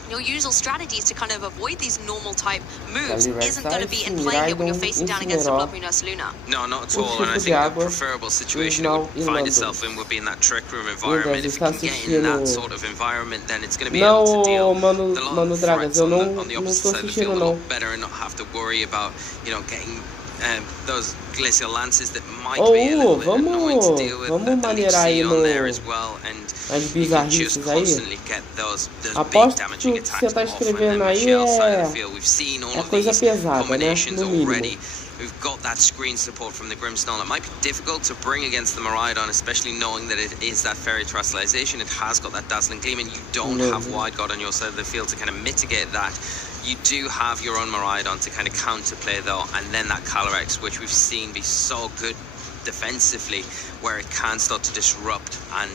your usual strategies to kind of avoid these normal type moves isn't going to be in play here when you're facing down against a Blood Moon Ursaluna. No, not at all. And I think the preferable situation it would find itself in would be in that Trick Room environment. If you can get in that sort of environment, then it's going to be able to deal with a lot of threats on the opposite side of the field a lot better, and not have to worry about, you know, getting those Glacial Lances that might be a little bit annoying to deal with. The Leech Seed on there as well, and you can just constantly get those big damaging attacks off Michelle's side of the field. We've seen all of these combinations already. We've got that screen support from the Grimmsnarl. It might be difficult to bring against the Miraidon, especially knowing that it is that Fairy Terastallization. It has got that Dazzling Gleam, and you don't have Wide Guard on your side of the field to kind of mitigate that. You do have your own Miraidon to kind of counterplay though, and then that Calyrex, which we've seen be so good defensively, where it can start to disrupt and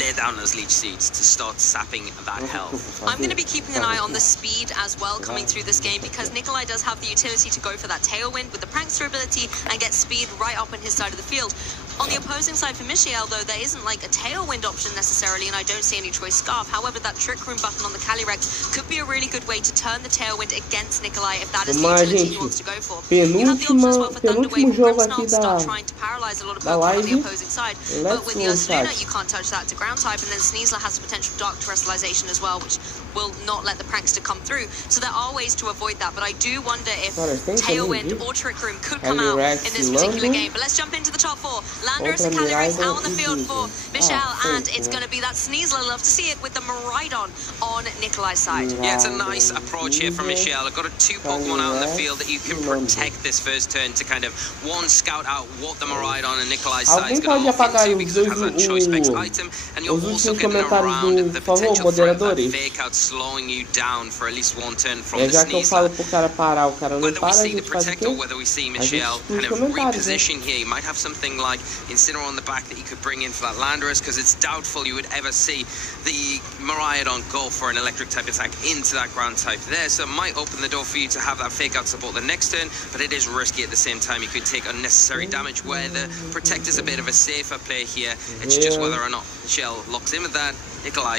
lay down those leech seeds to start sapping that health. I'm going to be keeping an eye on the speed as well coming through this game, because Nikolai does have the utility to go for that Tailwind with the Prankster ability and get speed right up on his side of the field. On the opposing side for Michiel, though, there isn't like a Tailwind option necessarily, and I don't see any Choice Scarf. However, that Trick Room button on the Calyrex could be a really good way to turn the Tailwind against Nikolai if that is the utility he wants to go for. You have the option as well for Thunderwave or Grimmsnarl to start trying to paralyze a lot of Pokemon on the opposing side. But with the Ursaluna, you can't touch that to ground type, and then Sneasler has the potential Dark Terrestrialization as well, which will not let the Prankster come through. So there are ways to avoid that, but I do wonder if Tailwind or Trick Room could come out in this particular game. But let's jump into the top four. Landorus and Calyrex out on the field for Michiel, and it's going to be that Sneasler. Love to see it with the Miraidon on Nikolai's side. Yeah, it's a nice approach here from Michiel. I've got 2 Pokemon out in the field that you can protect this first turn to kind of, one, scout out what the Miraidon and Nikolai's side is going to look into, because it has that Choice Specs item, and you're also getting around the potential threat of that Fake Out slowing you down for at least one turn from the Sneasler. Whether we see the Protect or whether we see Michiel kind of reposition here, you might have something like Incineroar on the back that you could bring in for that Landorus, because it's doubtful you would ever see the Miraidon go for an electric type attack into that ground type there, so it might open the door for you to have that Fake Out support the next turn, but it is risky at the same time. You could take unnecessary damage, where the Protect is a bit of a safer play here. It's just whether or not Michiel locks in with that. Nikolai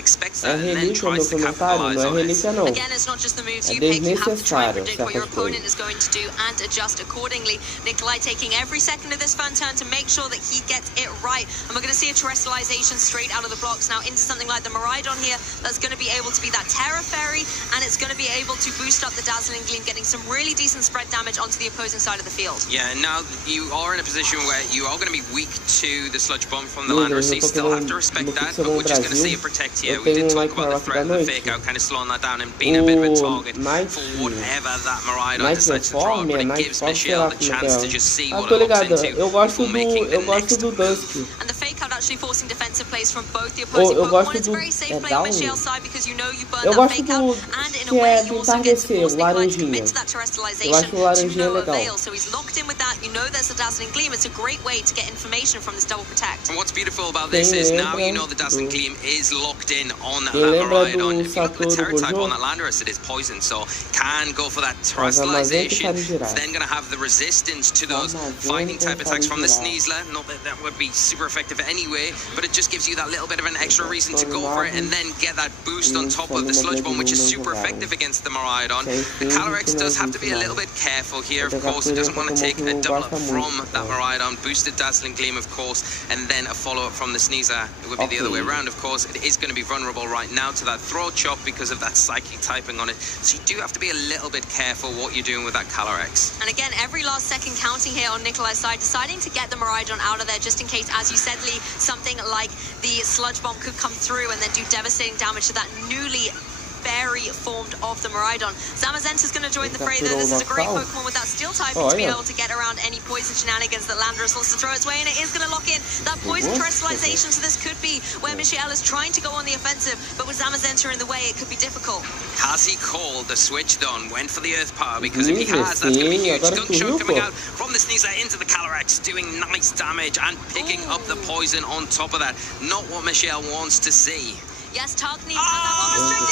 expects that and then tries to capitalize on it. Again, it's not just the moves you pick, you have to try and predict what your opponent is going to do and adjust accordingly. Nikolai taking every second of this fun turn to make sure that he gets it right. And we're going to see a Terrestrialization straight out of the blocks now into something like the Miraidon here, that's going to be able to be that Terra Fairy, and it's going to be able to boost up the Dazzling Gleam, getting some really decent spread damage onto the opposing side of the field. Yeah, and now you are in a position where you are going to be weak to the Sludge Bomb from the Landorus, so you still have to respect that, but we're just going to see it protect here. We did talk about the threat of the Fake Out kind of slowing that down and being a bit of a target for whatever that Miraidon decides to throw, but it gives Michiel the chance to just see what it looks into before making the next move. And the Fake Out actually forcing defensive plays from both the opposing Pokemon. It's a very safe play on Michiel's side, because you know you burn that Fake Out, and in a way you also get to force Nikolai to commit to that Terrestrialization to no avail. So he's locked in with that. You know there's a Dazzling Gleam. It's a great way to get information from this double protect. And what's beautiful about this is now you know the Dazzling Gleam is locked in on that Miraidon. If you look at the Terra type on that Landorus, it is poison, so can go for that Terrestrialization. It's then going to have the resistance to those fighting type attacks from the Sneasler. Not that that would be super effective anyway, but it just gives you that little bit of an extra reason to go for it and then get that boost on top of the Sludge Bomb, which is super effective against the Miraidon. The Calyrex does have to be a little bit careful here, of course. It doesn't want to take a double up from that Miraidon. Boosted Dazzling Gleam, of course, and then a follow-up from the Sneasler. It would be the other way around, of course. It is going to be vulnerable right now to that Throat Chop because of that Psychic typing on it, so you do have to be a little bit careful what you're doing with that Calyrex. And again, every last second counting here on Nikolai's side, deciding to get the Miraidon out of there just in case, as you said, Lee, something like the Sludge Bomb could come through and then do devastating damage to that newly fairy formed of the Miraidon. Zamazenta is going to join the fray though. This is a great Pokemon with that Steel type to be able to get around any poison shenanigans that Landorus wants to throw its way, and it is going to lock in that poison terrestrialization, so this could be where Michiel is trying to go on the offensive, but with Zamazenta in the way, it could be difficult. Has he called the switch done? Went for the Earth Power, because if he has, that's going to be huge. Gunk Shot coming out from the Sneasler into the Calyrex, doing nice damage and picking up the poison on top of that. Not what Michiel wants to see. Yes, Tarkney.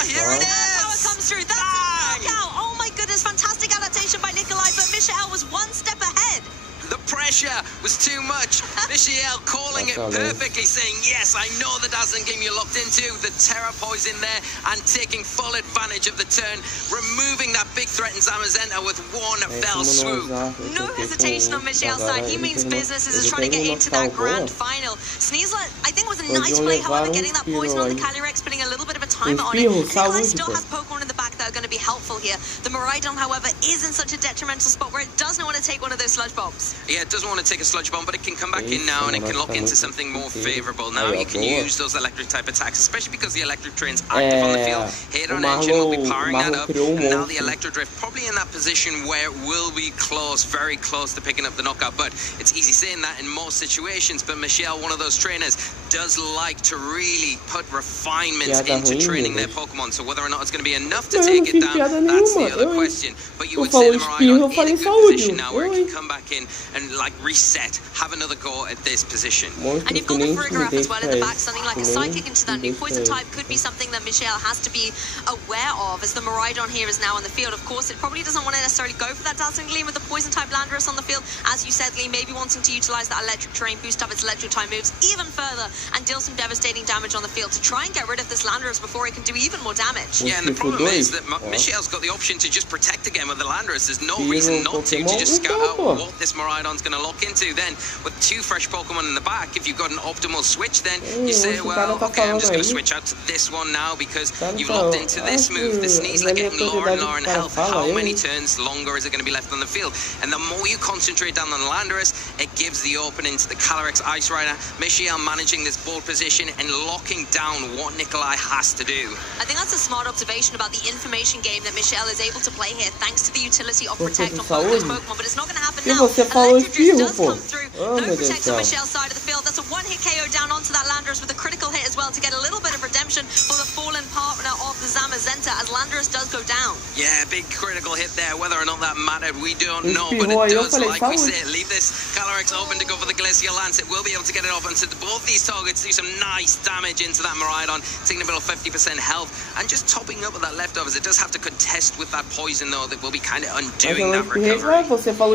Here it is. Power comes through. That's a knockout. Oh my goodness, fantastic adaptation by Nikolai, but Michiel was one step ahead. The pressure was too much. Michiel calling it perfectly, saying, yes, I know the Dazzling Gleam you're locked into, the Terra Poison there, and taking full advantage of the turn, removing that big threat in Zamazenta with one fell swoop. No hesitation on Michiel's side. He means business. Is trying to get into that grand final. Sneasler, I think, was a nice play, however, getting that poison on the Calyrex, putting a little bit of a timer on it. Nikolai still has Pokemon in the back that are going to be helpful here. The Miraidon, however, is in such a detrimental spot where it doesn't want to take one of those Sludge Bombs. Yeah, it doesn't want to take a Sludge Bomb, but it can come back in now and it can lock into something more favourable. Now you can use those electric type attacks, especially because the electric train's active on the field. Hadron Engine will be powering that up, and now the Electro Drift probably in that position where it will be close, very close to picking up the knockout, but it's easy saying that in most situations. But Michiel, one of those trainers, does like to really put refinement into training their Pokemon. So whether or not it's going to be enough to take it down, that's the other question. But you would say the Miraidon in a good position now where it can come back in and like reset, have another go at this position. And you've got the Farigiraf as well in the back, something like a Psychic into that new Poison type could be something that Michelle has to be aware of, as the Miraidon here is now on the field. Of course, it probably doesn't want to necessarily go for that Dazzling Gleam with the Poison type Landorus on the field. As you said, Lee, maybe wanting to utilize that Electric Terrain, boost up its Electric type moves even further, and deal some devastating damage on the field to try and get rid of this Landorus before it can do even more damage. Yeah, and the problem is that Michelle's got the option to just protect again with the Landorus. There's no reason not to just scout out what this Miraidon's going to lock into. Then, with 2 fresh Pokemon in the back, if you've got an optimal switch, then you say, well, okay, I'm just going to switch out to this one now because you've locked into this move. The Sneasler getting lower and lower in health. How many turns longer is it going to be left on the field? And the more you concentrate down on the Landorus, it gives the opening to the Calyrex Ice Rider. Michelle managing this board position and locking down what Nikolai has to do. I think that's a smart observation about the information game that Michelle is able to play here, thanks to the utility of Protect on both those Pokemon. But it's not going to happen now. Electric Drift does come through. No Protect on Michelle's side of the field. That's a one-hit KO down onto that Landorus with a critical hit as well to get a little bit of redemption for the fallen partner of the Zamazenta as Landorus does go down. Yeah, big critical hit there. Whether or not that mattered, we don't know. But it does, like we said, leave this Calyrex open to go for the Glacial Lance. It will be able to get it off onto both these targets, do some nice damage into that Miraidon, taking about 50% health, and just topping up with that leftovers. It does have to contest with that poison, though, that will be kind of undoing that recovery.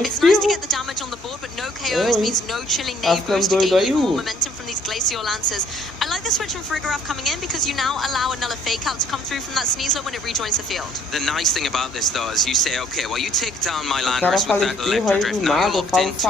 It's nice to get the damage on the board, but no KOs means no chilling nade boost to gain even more momentum from these Glacial Lances. I like the switch from Farigiraf coming in because you now allow another Fake Out to come through from that Sneasler when it rejoins the field. The nice thing about this, though, is you say, okay, well, you take down my Landorus with that Electro Drift. Now you're locked into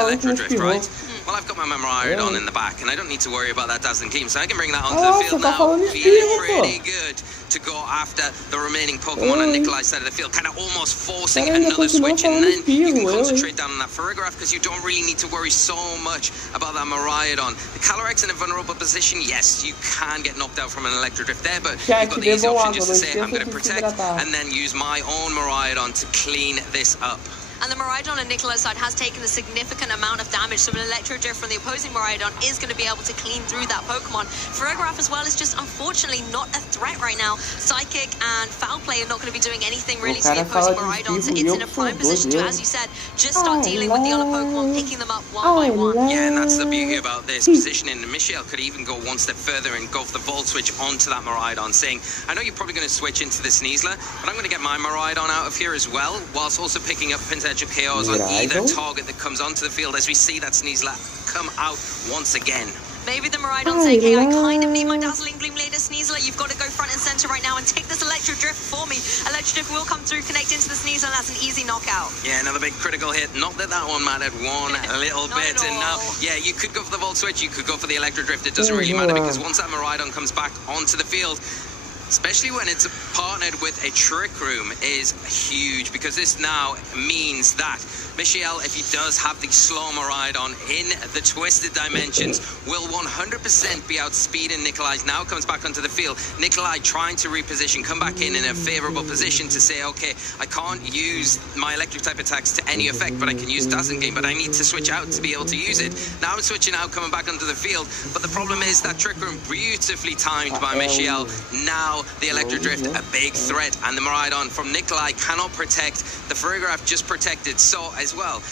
Electro Drift, right? Well, I've got my Miraidon in the back, and I don't need to worry about that Dazzling Gleam, so I can bring that onto the field now. Feeling pretty good to go after the remaining Pokemon on Nikolai's side of the field, kind of almost forcing another switch, and then you can concentrate down on that Farigiraf because you don't really need to worry so much about that Miraidon. The Calyrex in a vulnerable position, yes, you can get knocked out from an Electro Drift there, but you've got the easy option just to say, I'm going to protect, and then use my own Miraidon to clean this up. And the Miraidon on Nikolai's side has taken a significant amount of damage, so an Electro Drift from the opposing Miraidon is going to be able to clean through that Pokemon. Farigiraf as well is just unfortunately not a threat right now. Psychic and Foul Play are not going to be doing anything really to the opposing Miraidons. It's in a prime position to, as you said, just start dealing with the other Pokemon, picking them up one by one. Yeah, and that's the beauty about this positioning. Michelle could even go one step further and go for the Volt Switch onto that Miraidon, saying, I know you're probably going to switch into the Sneasler, but I'm going to get my Miraidon out of here as well, whilst also picking up potential KOs on either target that comes onto the field, as we see that Sneasler come out once again. Maybe the Miraidon saying, hey, I kind of need my Dazzling Gleam later, Sneasler. You've got to go front and center right now and take this Electro Drift for me. Electro Drift will come through, connect into the Sneasler, and that's an easy knockout. Yeah, another big critical hit. Not that that one mattered one little bit. And now, yeah, you could go for the Volt Switch, you could go for the Electro Drift. It doesn't really matter because once that Miraidon comes back onto the field, especially when it's partnered with a Trick Room, is huge, because this now means that Michelle, if he does have the slow Miraidon in the Twisted Dimensions, will 100% be outspeeding Nikolai's. Now comes back onto the field. Nikolai trying to reposition, come back in a favorable position to say, okay, I can't use my electric type attacks to any effect, but I can use Dazzling Gleam, but I need to switch out to be able to use it. Now I'm switching out, coming back onto the field, but the problem is that Trick Room, beautifully timed by Michelle. Now the Electro Drift, a big threat, and the Miraidon from Nikolai cannot protect. The Farigiraf just protected, so as well,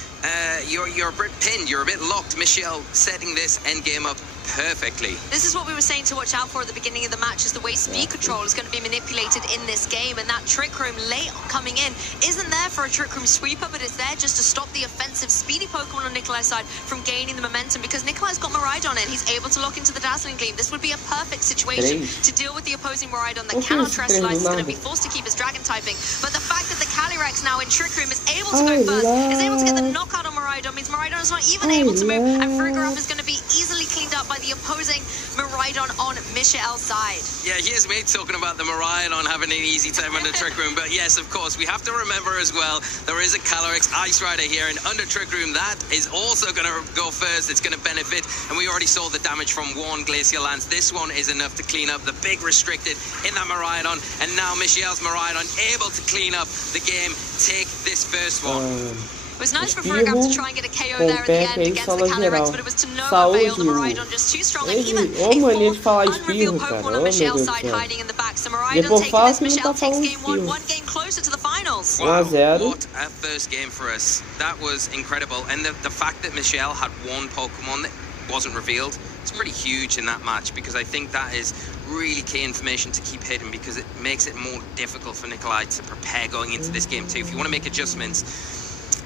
you're a bit pinned, you're a bit locked. Michelle setting this endgame up perfectly. This is what we were saying to watch out for at the beginning of the match, is the way speed control is going to be manipulated in this game, and that Trick Room late coming in isn't there for a Trick Room sweeper, but it's there just to stop the offensive speedy Pokemon on Nikolai's side from gaining the momentum, because Nikolai's got Miraidon in, he's able to lock into the Dazzling Gleam. This would be a perfect situation to deal with the opposing Miraidon that cannot Terrestrialize, is going to be forced to keep his Dragon typing, but the fact that the Calyrex now in Trick Room is able to go first, is able to get the knockout on Miraidon, means Miraidon is not even able to move, and Farigiraf is going to be easily cleaned up by the opposing Miraidon on Michelle's side. Yeah, here's me talking about the Miraidon having an easy time under Trick Room, but yes, of course, we have to remember as well, there is a Calyrex Ice Rider here, and under Trick Room, that is also going to go first. It's going to benefit, and we already saw the damage from one Glacial Lance. This one is enough to clean up the big restricted in that Miraidon, and now Michelle's Miraidon able to clean up the game, take this first one. It was nice for Furigam to try and get a KO there at the end against the Calyrex, but it was to no avail. The Miraidon just too strong, and even a full unrevealed Pokemon on Michelle's side hiding in the back. So Miraidon taking this, Michelle takes game 1, one game closer to the finals. Wow, what a first game for us. That was incredible. And the fact that Michelle had one Pokemon that wasn't revealed, it's pretty huge in that match, because I think that is really key information to keep hidden, because it makes it more difficult for Nikolai to prepare going into this game too. If you want to make adjustments,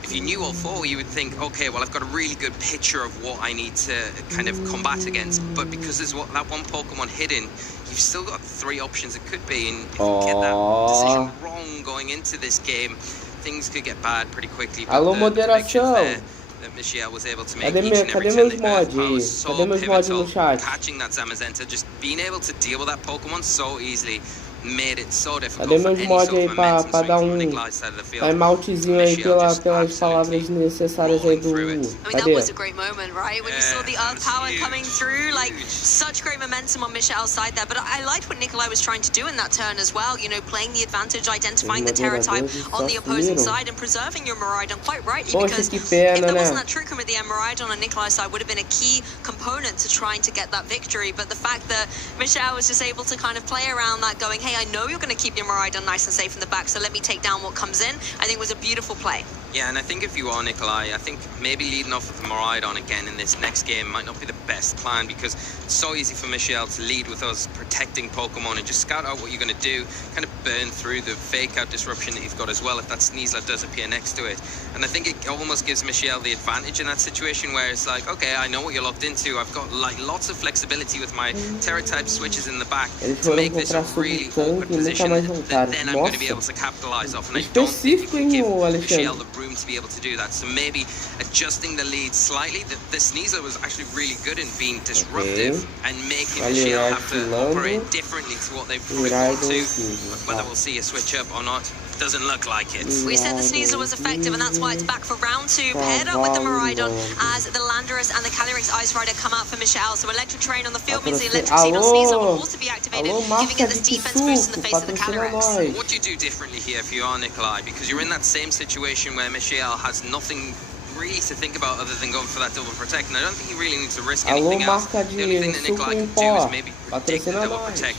if you knew all 4, you would think, okay, well, I've got a really good picture of what I need to kind of combat against. But because there's that one Pokemon hidden, you've still got 3 options it could be. And if you get that decision wrong going into this game, things could get bad pretty quickly. But Alô, moderação. That Michelle was able to make each and every cadê turn meus mods? so Cadê meus mods no chat? catching that Zamazenta, just being able to deal with that Pokemon so easily made it so difficult Cadê for meus any mods sort aí of pra momentum dar swing from Nikolai's side of the field. timeoutzinho aí pelas palavras necessárias aí do... I mean, that Cadê? was a great moment, right? When you saw the Earth Power coming through, like, such great momentum on Michelle's side there. But I liked what Nikolai was trying to do in that turn as well, you know, playing the advantage, identifying the Terra type on the opposing side and preserving your Miraidon quite rightly, because if there wasn't that Trick Room at the end, Miraidon on Nikolai's side would have been a key component to trying to get that victory. But the fact that Michelle was just able to kind of play around that, going, hey, I know you're going to keep your Miraidon nice and safe in the back, so let me take down what comes in, I think was a beautiful play. Yeah, and I think if you are Nikolai, I think maybe leading off with the Miraidon again in this next game might not be the best plan, because it's so easy for Michelle to lead with us protecting Pokemon and just scout out what you're going to do, kind of burn through the fake out disruption that you've got as well if that Sneasler does appear next to it. And I think it almost gives Michelle the advantage in that situation, where it's like, okay, I know what you're locked into, I've got like lots of flexibility with my Terra type switches in the back to make this a really awkward position that then I'm going to be able to capitalize off, and I don't think you can give Michelle the room to be able to do that. So maybe adjusting the lead slightly. The Sneasler was actually really good in being disruptive and making Michelle have to operate differently to what they probably want to. But whether we'll see a switch up or not, doesn't look like it. We said the Sneasler was effective, and that's why it's back for round 2, paired up with the Miraidon as the Landorus and the Calyrex Ice Rider come out for Michelle. So Electric Terrain on the field means the Electric Seed on Sneasler will also be activated, giving it this defense boost in the face of the Calyrex. What do you do differently here if you are Nikolai? Because you're in that same situation where Michelle has nothing really to think about other than going for that double protect, and I don't think he really needs to risk anything else. The only thing that Nikolai can do is maybe predict the double protect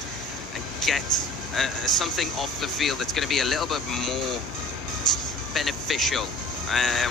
and get something off the field that's going to be a little bit more beneficial.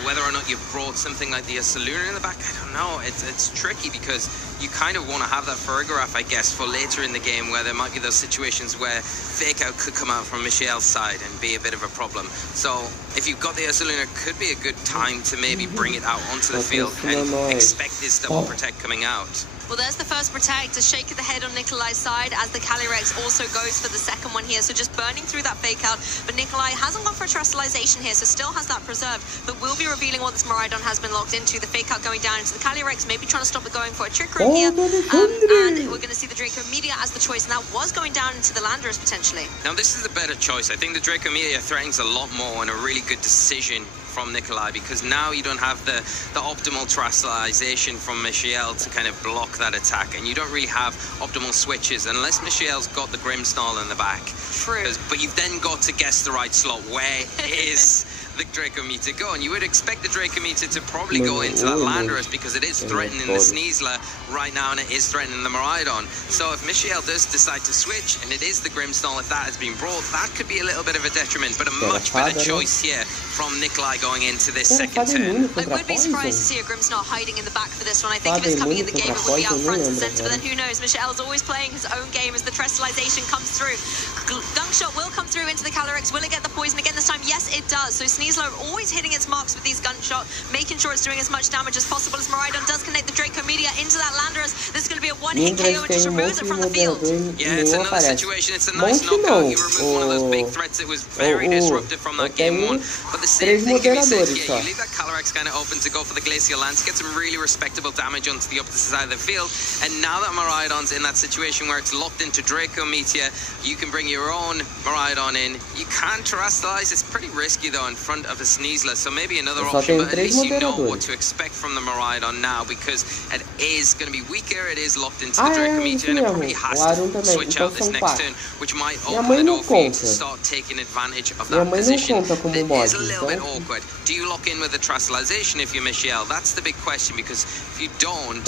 Whether or not you've brought something like the Saluna in the back, I don't know. It's tricky, because you kind of want to have that Farigiraf, I guess, for later in the game, where there might be those situations where Fake Out could come out from Michelle's side and be a bit of a problem. So if you've got the Saluna, it could be a good time to maybe bring it out onto the field and expect this double protect coming out. Well, there's the first protect, a shake of the head on Nikolai's side, as the Calyrex also goes for the second one here. So just burning through that fake out. But Nikolai hasn't gone for a Terrestrialization here, so still has that preserved. But will be revealing what this Miraidon has been locked into. The fake out going down into the Calyrex, maybe trying to stop it going for a Trick Room here. And we're going to see the Dracomedia as the choice. And that was going down into the Landorus potentially. Now, this is a better choice. I think the Dracomedia threatens a lot more, and a really good decision from Nikolai, because now you don't have the optimal Terrestrialization from Michelle to kind of block that attack, and you don't really have optimal switches unless Michelle's got the Grimmsnarl in the back. True. But you've then got to guess the right slot. Where is the Dracometer go? And you would expect the Dracometer to probably go into that Landorus, because it is threatening the Sneasler right now, and it is threatening the Miraidon. So if Michelle does decide to switch, and it is the Grimmsnarl, if that has been brought, that could be a little bit of a detriment, but a much better choice here from Nikolai going into this second turn. I would be surprised to see a Grimmsnarl hiding in the back for this one. I think if it's coming in the game, it would be out front and centre, but then who knows? Michelle's always playing his own game as the Terrestrialization comes through. Gunk Shot will come through into the Calyrex. Will it get the poison again this time? Yes, it does. So Sneasler always hitting its marks with these Gunshot, making sure it's doing as much damage as possible as Miraidon does connect the Dracomedia into that Landorus. This is going to be a one-hit KO and just removes it from the field. Yeah, it's another situation. It's a nice knockout. You remove one of those big threats. It was very disruptive from that game 1. But the same thing can be said here. You leave that Calyrex kind of open to go for the Glacial Lance, get some really respectable damage onto the opposite side of the field. And now that Miraidon's in that situation where it's locked into Dracometia, you can bring your own Miraidon in. You can Terrestrialize. It's pretty risky though in front front of a Sneasler. So maybe another option, but at least you know what to expect from the Miraidon now, because it is going to be weaker. It is locked into the Dracometer, and it probably has to switch out this next turn, which might open the door for you to start taking advantage of that position. It is a little bit awkward. Do you lock in with the Trustalization if you're Michelle? That's the big question, because if you don't,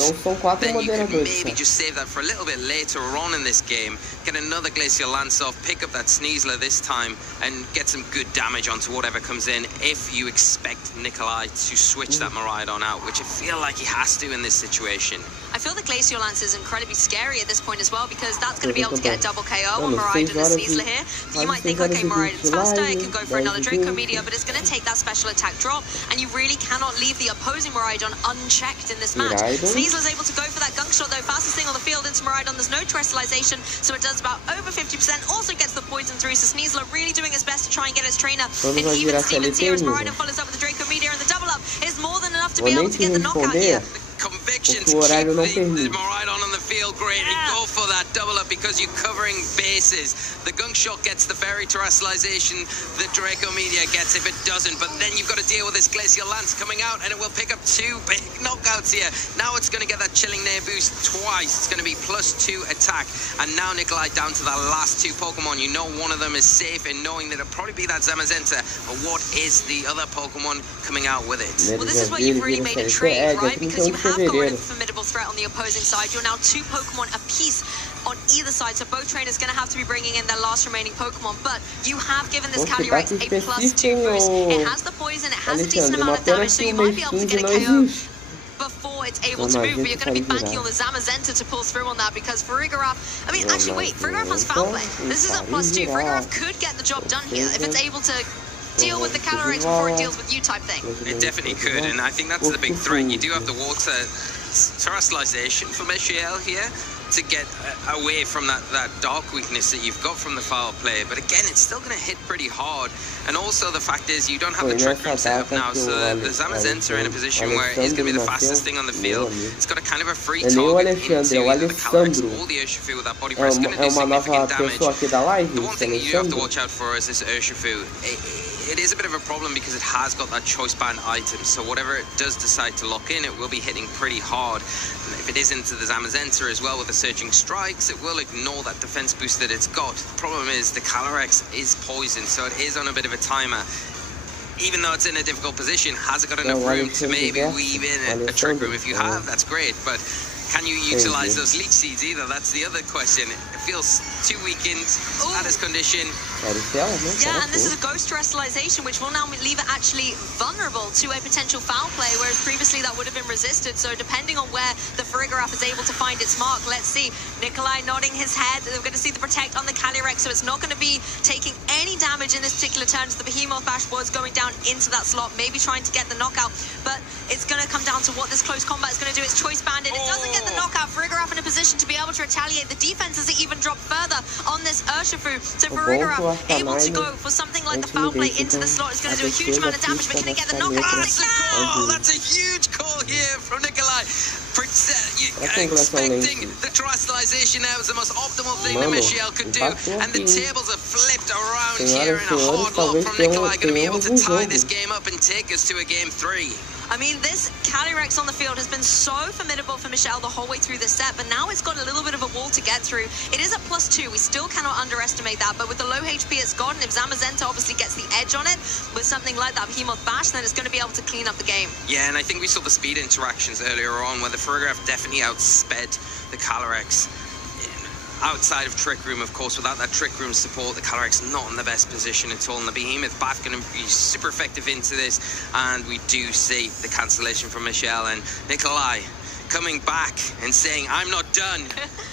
then you can maybe just save that for a little bit later on in this game, get another Glacial Lance off, pick up that Sneasler this time, and get some good damage onto whatever comes in if you expect Nikolai to switch that Miraidon out, which I feel like he has to in this situation. I feel the Glacial Lance is incredibly scary at this point as well, because that's going to be able to get a double KO on Miraidon and Sneasler here. You might think, okay, Miraidon's faster, it can go for another Draco Meteor, but it's going to take that special attack drop, and you really cannot leave the opposing Miraidon unchecked in this match. Sneasler's able to go for that gunk shot though, fastest thing on the field into Miraidon. There's no Terrestrialization, so it does about over 50%, also gets the poison through, so Sneasler really doing his best to try and get his trainer and even Stevens here as Miraidon follows up with the Draco Meteor, and the double up is more than enough to be able to get the knockout here. Convictions keep the Miraidon on the field great and go for that double up because you're covering bases. The gunk shot gets the fairy terrestrialization, the Draco Meteor gets if it doesn't, but then you've got to deal with this Glacial Lance coming out, and it will pick up 2 big knockouts here. Now it's going to get that Chilling Near boost twice. It's going to be +2 attack, and now Nikolai down to the last 2 Pokemon. You know one of them is safe in knowing that it'll probably be that Zamazenta, but what is the other Pokemon coming out with it? Well, this is where you've really made a trade, right? Because you have got rid of a formidable threat on the opposing side. You're now 2 Pokemon apiece on either side, so both trainers going to have to be bringing in their last remaining Pokemon, but you have given this Calyrex a +2 boost. It has the poison, it has a decent amount of damage, so you might be able to get a KO before it's able to move, but you're going to be banking on the Zamazenta to pull through on that, because Farigiraf, I mean, actually, wait, Farigiraf has Foul Play. This is at +2. Farigiraf could get the job done here if it's able to deal with the Calyrex before it deals with you type thing. It definitely could, and I think that's the big threat. You do have the water terrestrialization for Michelle here to get away from that dark weakness that you've got from the foul play, but again, it's still going to hit pretty hard. And also the fact is you don't have the Trick Room set up now, so the Zamazenta in a position where it's going to be the fastest thing on the field. It's got a kind of a free target into either the Calyrex or the Urshifu with that body press. It's going to do significant damage. The one thing that you have to watch out for is this Urshifu. It is a bit of a problem because it has got that choice band item, so whatever it does decide to lock in, it will be hitting pretty hard. And if it is into the Zamazenta as well with the Surging Strikes, it will ignore that defense boost that it's got. The problem is the Calyrex is poisoned, so it is on a bit of a timer. Even though it's in a difficult position, has it got enough room to maybe weave in a Trick Room? If you have, that's great, but can you utilize those Leech Seeds either? That's the other question. It feels too weakened at his condition. Yeah, and this is a Ghost Terrestrialization, which will now leave it actually vulnerable to a potential foul play, whereas previously that would have been resisted. So depending on where the Farigiraf is able to find its mark, let's see. Nikolai nodding his head. We're going to see the Protect on the Calyrex, so it's not going to be taking any damage in this particular turn, as the Behemoth Bash was going down into that slot, maybe trying to get the knockout, but it's going to come down to what this close combat is going to do. It's Choice Banded. It doesn't get the knockout. Farigiraf in a position to be able to retaliate. The defenses are even dropped further on this Urshifu, so Farigiraf able to go for something like the foul play into the slot is going to do a huge amount of damage, but can it get the knockout? That's a huge call here from Nikolai. Expecting the terrestrialization now is the most optimal thing that Michelle could do, and the tables are flipped around here in a hard lot from Nikolai, going to be able to tie this game up and take us to a game 3. I mean, this Calyrex on the field has been so formidable for Michelle the whole way through this set, but now it's got a little bit of a wall to get through. It is at +2. We still cannot underestimate that, but with the low HP it's got, and if Zamazenta obviously gets the edge on it with something like that Behemoth Bash, then it's going to be able to clean up the game. Yeah, and I think we saw the speed interactions earlier on where the Farigiraf definitely outsped the Calyrex. Outside of Trick Room, of course, without that Trick Room support, the Calyrex not in the best position at all. And the Behemoth Bath going to be super effective into this. And we do see the cancellation from Michelle, and Nikolai coming back and saying, I'm not done.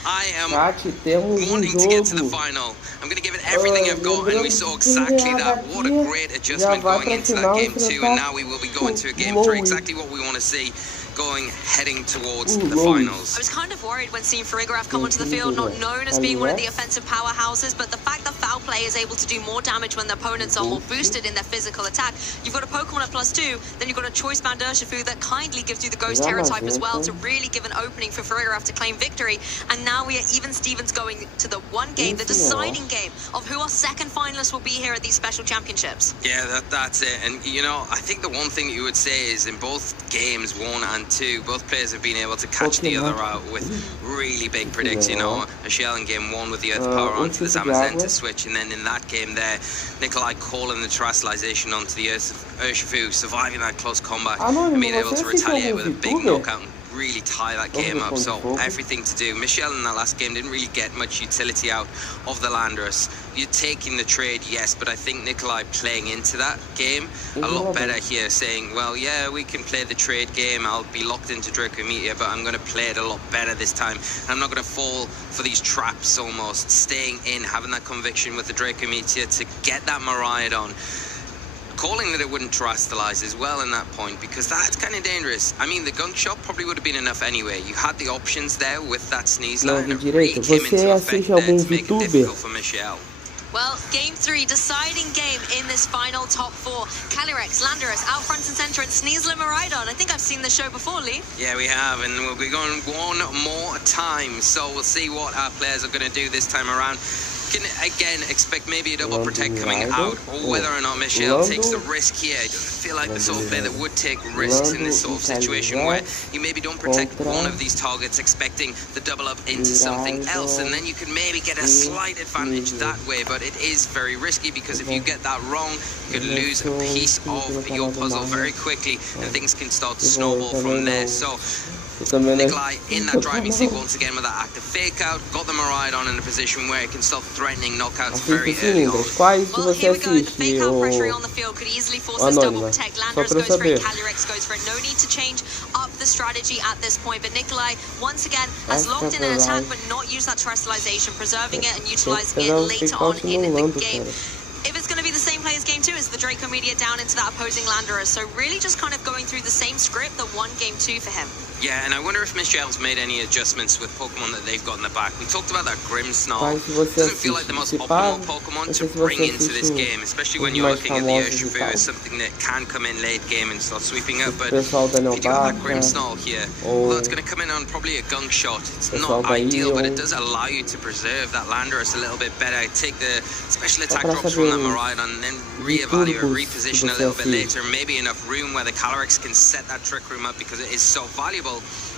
I am wanting to get to the final. I'm going to give it everything I've got. And we saw exactly that. What a great adjustment going into that game 2. And now we will be going to a game 3. Exactly what we want to see. Heading towards the finals. I was kind of worried when seeing Farigiraf come onto the field, not known as being one of the offensive powerhouses, but the fact that foul play is able to do more damage when the opponents are more boosted in their physical attack. You've got a Pokemon at +2, then you've got a choice bound Urshifu that kindly gives you the Ghost Terror type as well to really give an opening for Farigiraf to claim victory. And now we are even Stevens going to the one game, the deciding game of who our second finalists will be here at these special championships. Yeah, that's it. And, you know, I think the one thing that you would say is in both games, 1 and 2, both players have been able to catch the other out with really big predicts. You know, Michelle in game 1 with the Earth Power onto the Zamazenta switch, and then in that game there, Nikolai calling the Terrestrialization onto the Urshifu, surviving that close combat, and being able to retaliate with a big knockout and really tie that game up. So everything to do. Michelle in that last game didn't really get much utility out of the Landorus. You're taking the trade, yes, but I think Nikolai playing into that game a lot better here, saying, well, yeah, we can play the trade game, I'll be locked into Draco Meteor, but I'm going to play it a lot better this time. I'm not going to fall for these traps almost, staying in, having that conviction with the Draco Meteor to get that Miraidon. Calling that it wouldn't terrestrialize as well in that point, because that's kind of dangerous. I mean, the gunk shot probably would have been enough anyway. You had the options there with that sneeze line, and it really came into effect there to make it difficult for Michelle. Well, game 3, deciding game in this final top 4. Calyrex, Landorus, out front and center, and Sneasler Miraidon. I think I've seen this show before, Lee. Yeah, we have, and we'll be going one more time. So we'll see what our players are going to do this time around. Can again expect maybe a double protect coming out, or whether or not Michelle takes the risk here. I feel like the sort of player that would take risks in this sort of situation where you maybe don't protect one of these targets, expecting the double up into something else, and then you can maybe get a slight advantage that way. But it is very risky, because if you get that wrong, you could lose a piece of your puzzle very quickly, and things can start to snowball from there. So Nikolai in that driving seat once again with that active fake out, got the Miraidon in a position where it can stop threatening knockouts very early on. Well, here we go, the fake out pressure on the field could easily force this double protect. Landorus goes for it, Calyrex goes for it. No need to change up the strategy at this point, but Nikolai once again has locked in an attack but not used that terrestrialization, preserving it and utilizing it later on in the game. If it's going to be the same play as game 2, is the Draco Meteor down into that opposing Landorus. So really just kind of going through the same script that won game 2 for him. Yeah, and I wonder if Michelle's made any adjustments with Pokemon that they've got in the back. We talked about that Grimmsnarl. Doesn't feel like the most optimal Pokemon to bring into this game, especially when you're looking at the Urshifu as something that can come in late game and start sweeping up. But if you do have that Grimmsnarl here, although it's going to come in on probably a gunk shot, it's not ideal, but it does allow you to preserve that Landorus a little bit better. Take the special attack drops from that Miraidon and then reevaluate, reposition a little bit later. Maybe enough room where the Calyrex can set that Trick Room up, because it is so valuable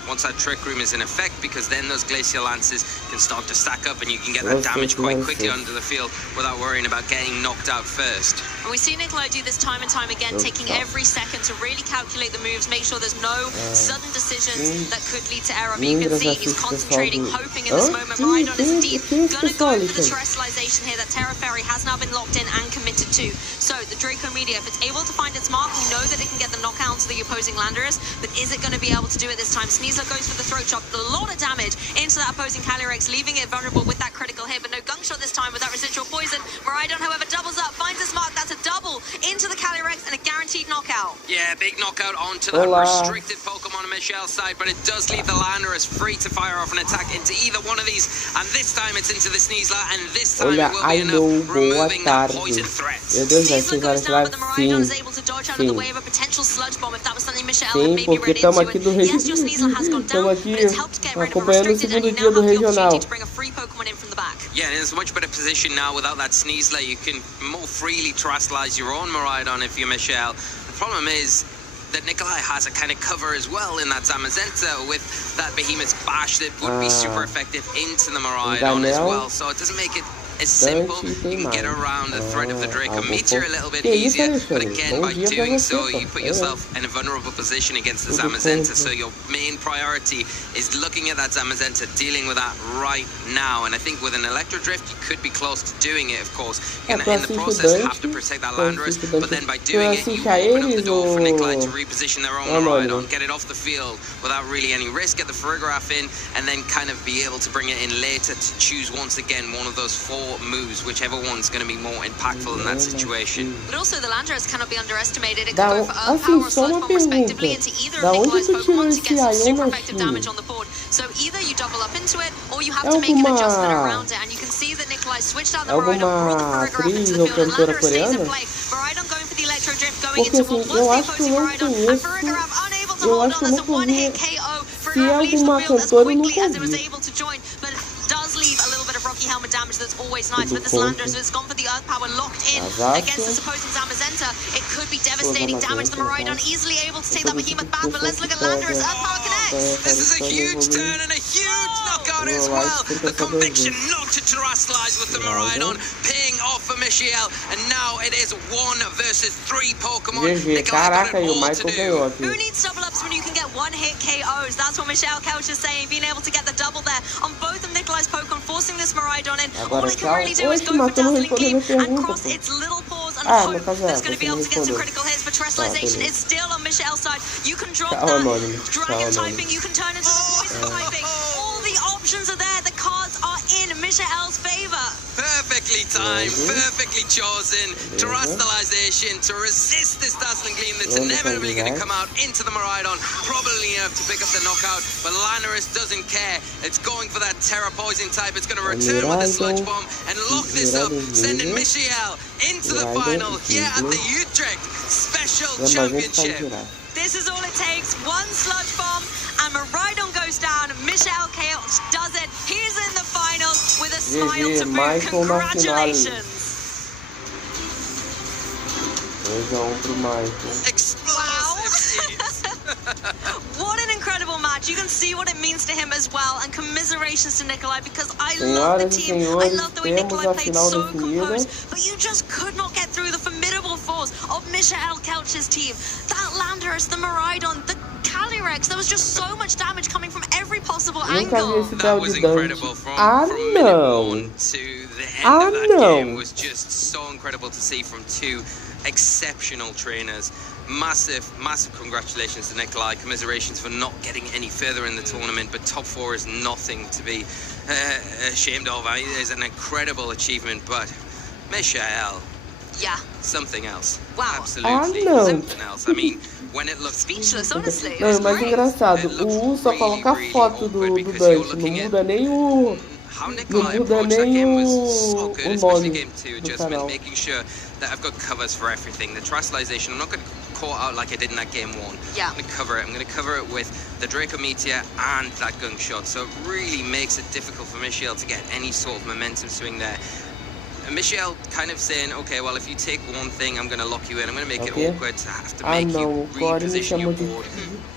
once that Trick Room is in effect, because then those Glacial Lances can start to stack up and you can get that damage quite quickly onto the field without worrying about getting knocked out first. And we see Nikolai do this time and time again, taking every second to really calculate the moves, make sure there's no sudden decisions that could lead to error. But you can see he's concentrating, hoping in this moment. Miraidon is indeed going to go for the terrestrialization here that Terra Fairy has now been locked in and committed to. So the Draco Meteor, if it's able to find its mark, we know that it can get the knockout to the opposing Landorus, but is it going to be able to do it this time? Sneasler goes for the throat chop, a lot of damage into that opposing Calyrex, leaving it vulnerable with that critical hit, but no gunk shot this time with that residual poison. Miraidon, however, doubles up, finds his mark. That's a double into the Calyrex and a guaranteed knockout. Yeah, big knockout onto that restricted Pokemon on Michelle's side, but it does leave the Landorus free to fire off an attack into either one of these, and this time it's into the Sneasler, and this time it will be enough, removing that poison threat. Sneasler goes down, but the Miraidon is able to dodge out of the way of a potential sludge bomb if that was something Michelle had maybe read into. And yes, your Sneasler has gone down, but it's helped get rid of a restricted, and you now have the opportunity to bring a free Pokemon in from the back. Yeah, and it's a much better position now without that Sneasler. You can more freely terrestrialize your own Miraidon if you're Michelle. The problem is that Nikolai has a kind of cover as well in that Zamazenta with that Behemoth's Bash that would be super effective into the Miraidon as well. So it doesn't make it as simple. You can get around the threat of the Draco Meteor a little bit easier, but again, by doing so, you put yourself in a vulnerable position against the Zamazenta. So your main priority is looking at that Zamazenta, dealing with that right now. And I think with an Electro Drift, you could be close to doing it, of course. You're going to, in the process, have to protect that Landorus, but then by doing it, you open up the door for Nikolai to reposition their own Miraidon, get it off the field without really any risk, get the Farigiraf in, and then kind of be able to bring it in later to choose once again one of those 4 4 moves, whichever one's going to be more impactful in that situation. But also the Landorus cannot be underestimated. It can go for Earth Power or Sludge Bomb respectively into either of Nikolai's Pokemon to get some super effective damage on the board. So either you double up into it, or you have to make an adjustment around it. And you can see that Nikolai switched out the Miraidon, brought the Farigiraf up into the field, and Landorus stays in play. Miraidon going for the Electro Drift, going into wall, once the opposing Miraidon, and Farigiraf unable to hold on. There's a one-hit KO. Farigiraf leaves the field as quickly as it was able to join, but does leave a little bit of Rocky Helmet damage that's always nice. But this Landorus has gone for the Earth Power, locked in against this opposing Zamazenta. It could be devastating damage. The Miraidon easily able to take that Behemoth back, but let's look at Landorus. Earth Power connects. This is a huge turn and a huge knockout as well. The conviction not to terastallize with the Miraidon, paying off for Michiel, and now it is 1 versus 3 Pokemon. Caraca, e o Michael ganhou aqui. Who needs double ups when you can get one-hit KOs? That's what Michelle Couch is saying. Being able to get the double there on both of Nikolai's Pokemon, forcing this Miraidon in. All it can really do is go for Dazzling Gleam and cross its little paws and hope that it's going to be able to get some critical hits. But Terastallization is still on Michelle's side. You can drop that Dragon typing, you can turn into the Poison typing. All the options are there. The cards are in Michelle's favor. Perfectly timed, perfectly chosen. Terastallization to resist this Dazzling Gleam that's inevitably going to come out into the Miraidon. Probably enough to pick up the knockout, but Landorus doesn't care. It's going for that Terra Poison type. It's going to return with a Sludge Bomb and lock this up, sending Michiel into the final here at the Utrecht Special Championship. This is all it takes. One Sludge Bomb and Miraidon goes down. Michelle Couch does it. He's in the final with a smile to boot. Congratulations. What an incredible match. You can see what it means to him as well, and commiserations to Nikolai, because I love the team. I love the way Nikolai played so composed, but you just could not get through the formidable force of Michael Couch's team. That Landorus, the Miraidon, the Calyrex, there was just so much damage coming from every possible angle. That was incredible. From minute 1 to the end of that game was just so incredible to see from 2 exceptional trainers. Massive congratulations to Nikolai. Commiserations for not getting any further in the tournament, but top 4 is nothing to be ashamed of. It is an incredible achievement, but Michelle, yeah, something else. Wow, absolutely something else. I mean, when it looks speechless, honestly. Não, mas engraçado, o só coloca a foto do Dante, não muda nem o... How Nikolai approached that game was so good, especially game 2, just with making sure that I've got covers for everything. The Terastallization, I'm not going to call out like I did in that game 1. Yeah. I'm going to cover it. I'm going to cover it with the Draco Meteor and that Gunk Shot. So it really makes it difficult for Michiel to get any sort of momentum swing there. And Michiel kind of saying, okay, well, if you take one thing, I'm going to lock you in. I'm going to make it awkward to have to make you reposition your board.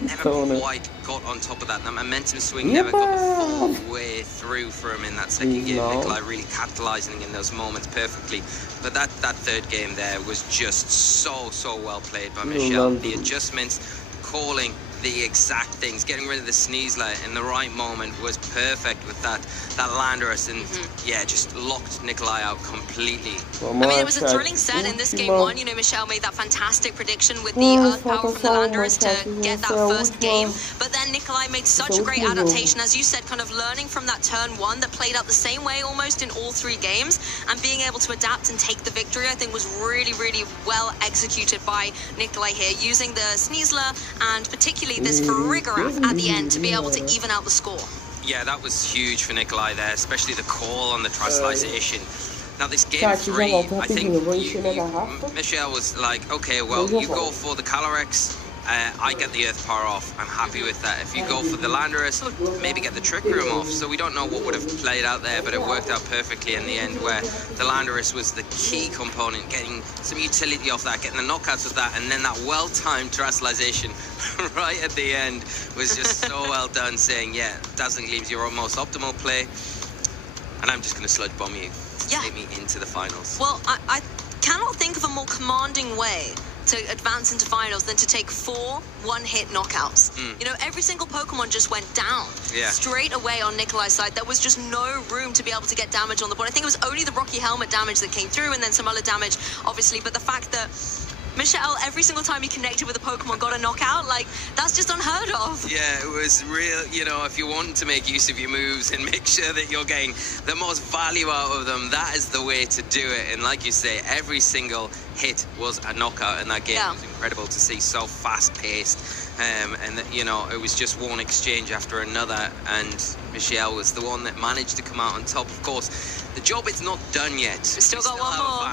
Never quite got on top of that. That momentum swing never got the full way through for him in that second game. Nikolai really capitalizing in those moments perfectly. But that third game there was just so well played by Michiel. The adjustments, calling the exact things, getting rid of the Sneasler in the right moment was perfect with that Landorus, and yeah, just locked Nikolai out completely. I mean, it was a thrilling set in this game 1. You know, Michelle made that fantastic prediction with the Earth Power from the Landorus to get that first game, but then Nikolai made such a great adaptation, as you said, kind of learning from that turn 1 that played out the same way almost in all 3 games, and being able to adapt and take the victory, I think was really well executed by Nikolai here, using the Sneasler and particularly this Farigiraf at the end to be able to even out the score. Yeah, that was huge for Nikolai there, especially the call on the Terastallization. Now this game 3, I think Michelle was like, okay, well, you go for the Calyrex, I get the Earth Power off. I'm happy with that. If you go for the Landorus, maybe get the Trick Room off. So we don't know what would have played out there, but it worked out perfectly in the end, where the Landorus was the key component, getting some utility off that, getting the knockouts with that, and then that well-timed Terastallization right at the end was just so well done, saying, yeah, Dazzling Gleam's your most optimal play, and I'm just going to Sludge Bomb you. Yeah. Take me into the finals. Well, I cannot think of a more commanding way to advance into finals than to take 4 one-hit knockouts. You know, every single Pokemon just went down straight away on Nikolai's side. There was just no room to be able to get damage on the board. I think it was only the Rocky Helmet damage that came through, and then some other damage, obviously, but the fact that Michelle, every single time he connected with a Pokemon, got a knockout. Like, that's just unheard of. Yeah, it was real. You know, if you want to make use of your moves and make sure that you're getting the most value out of them, that is the way to do it. And like you say, every single hit was a knockout in that game. It was incredible to see, so fast-paced. And, you know, it was just one exchange after another. And Michelle was the one that managed to come out on top. Of course, the job is not done yet. We've still got one more.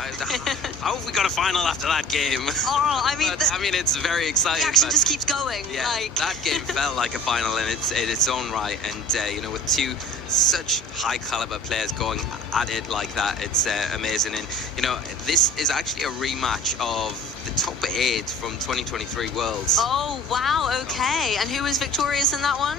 How have we got a final after that game? Oh, I mean, it's very exciting. The action just keeps going. Yeah, that game felt like a final in its own right. And, you know, with two such high-caliber players going at it like that, it's amazing. And, you know, this is actually a rematch of the top 8 from 2023 Worlds. Oh, wow, okay. And who was victorious in that one?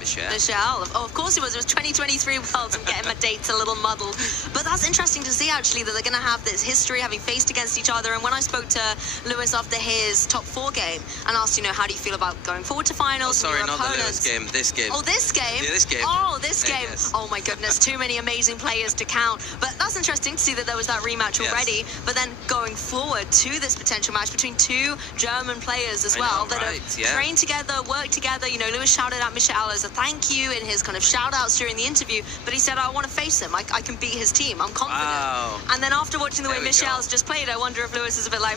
Michelle. Oh, of course it was. It was 2023 Worlds. I'm getting my dates a little muddled. But that's interesting to see, actually, that they're going to have this history, having faced against each other. And when I spoke to Lewis after his top 4 game and asked, you know, how do you feel about going forward to finals? Oh, sorry, not the Lewis game. This game. Oh, this game? Yeah, this game. Oh, this game. Yes. Oh, my goodness. Too many amazing players to count. But that's interesting to see that there was that rematch already. But then going forward to this potential match between 2 German players as well that have trained together, worked together. You know, Lewis shouted out Michelle as a thank you in his kind of shout outs during the interview, but he said, I want to face him. I can beat his team. I'm confident. Wow. And then after watching the way Michelle's just played, I wonder if Lewis is a bit like,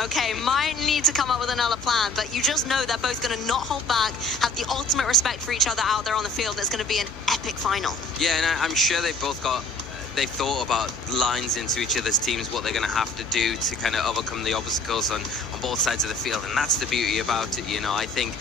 okay, might need to come up with another plan. But you just know they're both going to not hold back, have the ultimate respect for each other out there on the field. It's going to be an epic final. Yeah, and I'm sure they've both they've thought about lines into each other's teams, what they're going to have to do to kind of overcome the obstacles on both sides of the field. And that's the beauty about it, you know. I think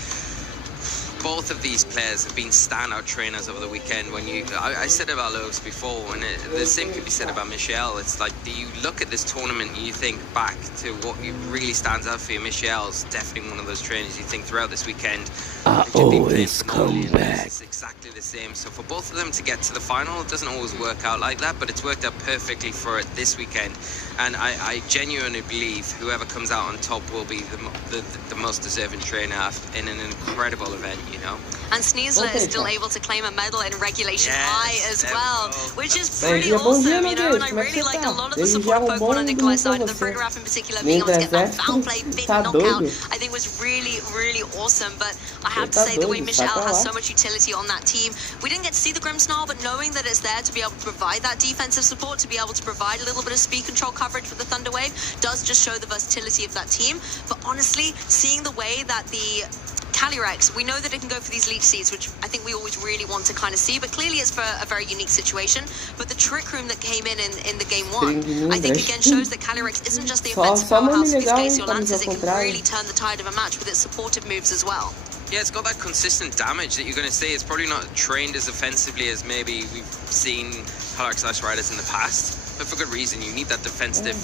both of these players have been standout trainers over the weekend. I said about Lewis before, and the same could be said about Michelle. It's like, do you look at this tournament and you think back to what really stands out for you? Michelle's definitely one of those trainers you think throughout this weekend. I always come back. It's exactly the same. So for both of them to get to the final, it doesn't always work out like that, but it's worked out perfectly for it this weekend. And I genuinely believe whoever comes out on top will be the most deserving trainer in an incredible event, you know. And Sneasler is still able to claim a medal in Regulation I as well, which is pretty awesome, you know. And I really liked a lot of the support of Pokemon on Nikolai's side, and the Frigoraph in particular being able to get that foul play big knockout, I think was really, really awesome. But I have to say, the way Michelle has so much utility on that team, we didn't get to see the Grimmsnarl, but knowing that it's there to be able to provide that defensive support, to be able to provide a little bit of speed control coverage for the Thunder Wave, does just show the versatility of that team. But honestly, seeing the way that the Calyrex, we know that it can go for these leech seeds, which I think we always really want to kind of see, but clearly it's for a very unique situation. But the Trick Room that came in the game 1, I think again shows that Calyrex isn't just the offensive powerhouse of these Glacial Lancers, it can really turn the tide of a match with its supportive moves as well. Yeah, it's got that consistent damage that you're going to see. It's probably not trained as offensively as maybe we've seen Calyrex Ice Riders in the past, but for good reason. You need that defensive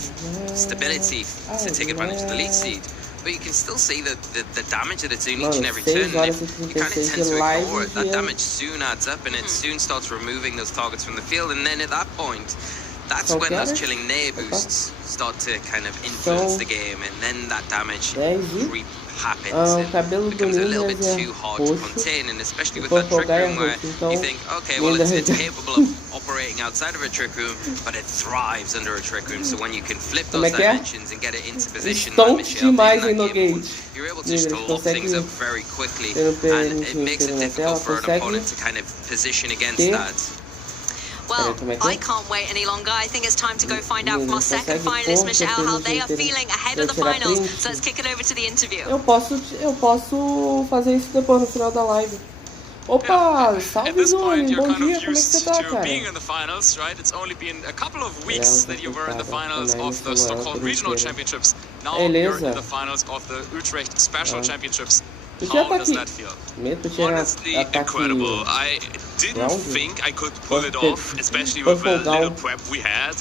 stability to take advantage of the leech seed. But you can still see the damage that it's doing each and every turn. And if you kind of tend to ignore it, that damage soon adds up, and it soon starts removing those targets from the field. And then at that point, that's when those chilling nair boosts start to kind of influence the game, and then that damage creep happens. It becomes a little bit too hard to contain, and especially with that Trick Room where you think, okay, well, it's capable of operating outside of a Trick Room, but it thrives under a Trick Room. So when you can flip those dimensions and get it into position, like Michelle did in that game, you're able to just lock things up very quickly, and it makes it difficult for an opponent to kind of position against that. Well, I can't wait any longer. I think it's time to go find out from our second finalist, Michelle, how they are feeling ahead of the finals. So let's kick it over to the interview. Eu posso fazer isso depois no final da live. Opa, salve Zuni, bom dia, como é que você tá, cara? Being in the finals, right? It's only been a couple of weeks that you were in the finals of the Stockholm Regional Championships. Now you're in the finals of the Utrecht Special Championships. How does that feel? Honestly, incredible. I didn't think I could pull it off, especially with the little prep we had.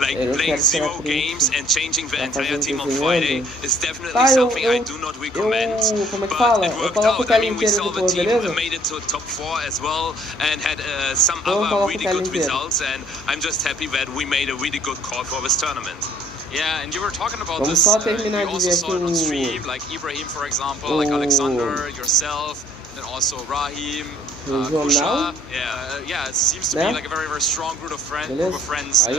Like playing 0 games and changing the entire team on Friday is definitely something I do not recommend. But it worked out. I mean, we saw the team made it to top 4 as well and had some other really good results. And I'm just happy that we made a really good call for this tournament. Yeah, and you were talking about this, we also saw it on stream, like Ibrahim, for example, like Alexander, yourself, and also Rahim. regional. Yeah, it seems to be like a very, very strong group of friends. Aí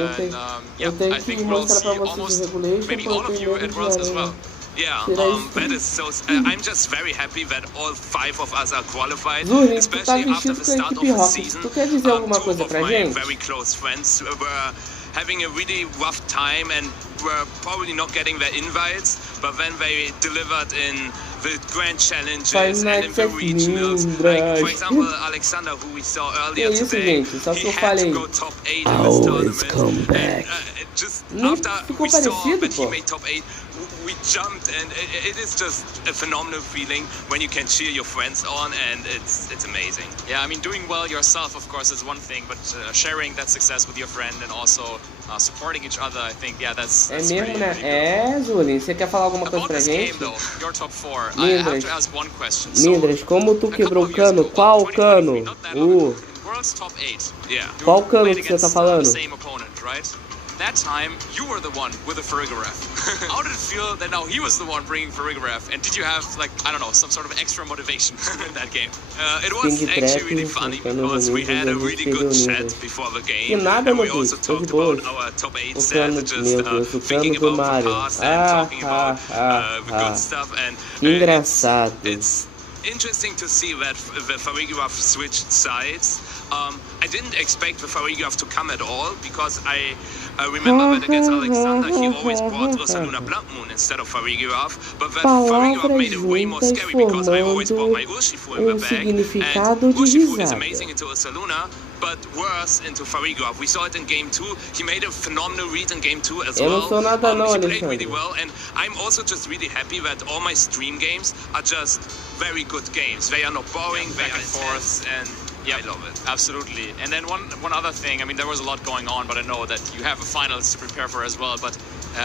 eu tenho que mostrar pra vocês o regulation, maybe all of you at Worlds as well. Yeah, that is so. I'm just very happy that all 5 of us are qualified, especially after the start of the season. Tu quer dizer alguma coisa pra gente? Very close friends were having a really rough time and were probably not getting their invites, but then they delivered in the grand challenges and in the regionals. Like, for example, Alexander, who we saw earlier today, he had to go top 8 in this tournament. And just after we saw that he made top 8, we jumped, and it is just a phenomenal feeling when you can cheer your friends on, and it's amazing. Yeah, I mean, doing well yourself, of course, is one thing, but sharing that success with your friend and also supporting each other, I think, yeah, that's mesmo, really, né? Really cool. Zulin, você quer falar alguma coisa pra gente? Game, though, your top 4. I have to ask one question. Mindres, como tu quebrou o cano? Qual cano? World's top 8. Yeah. Qual cano que você tá falando? Same opponent, right? That time, you were the one with the Farigoref. How did it feel that now he was the one bringing Farigoref? And did you have, like, I don't know, some sort of extra motivation in that game? It was actually really funny because we had a really good chat before the game. And we also talked about our top 8 set, just thinking about the past and talking about the good stuff. And it's interesting to see that the Farigoref switched sides. I didn't expect the Farigoref to come at all because I remember that against Alexander he always brought Rosaluna Bloodmoon instead of Farigoref, but that Farigoref made it way more scary because I always brought my Urshifu in the bag, and Urshifu is amazing into Rosaluna, but worse into Farigoref. We saw it in game 2. He made a phenomenal read in game 2 as well. He played really well, and I'm also just really happy that all my stream games are just very good games. They are not boring, back and forth, and yeah, I love it. Absolutely. And then one other thing, I mean, there was a lot going on, but I know that you have a finals to prepare for as well, but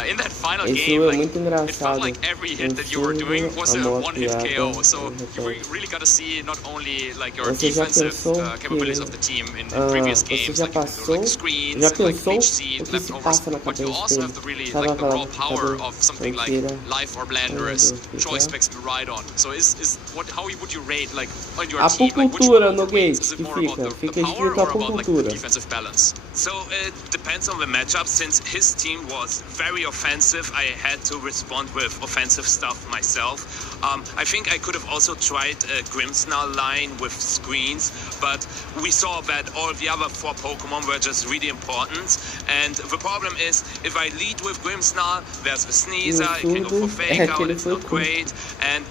in that final game, like, it felt like every hit that you were doing was a one-hit KO, so you really got to see not only like your defensive capabilities of the team in previous games, like screens and like HC leftovers, but you also have the really like the raw power of something like Life or Blanderous, choice specs to ride on. So how would you rate like on your team, like which one of the weights? Is it more about the power or about like the defensive balance? So it depends on the matchup. Since his team was very offensive, I had to respond with offensive stuff myself. I think I could have also tried a Grimmsnarl line with screens, but we saw that all the other 4 Pokemon were just really important. And the problem is, if I lead with Grimmsnarl, there's the Sneezer, you can go for Fake Out, it's not great. And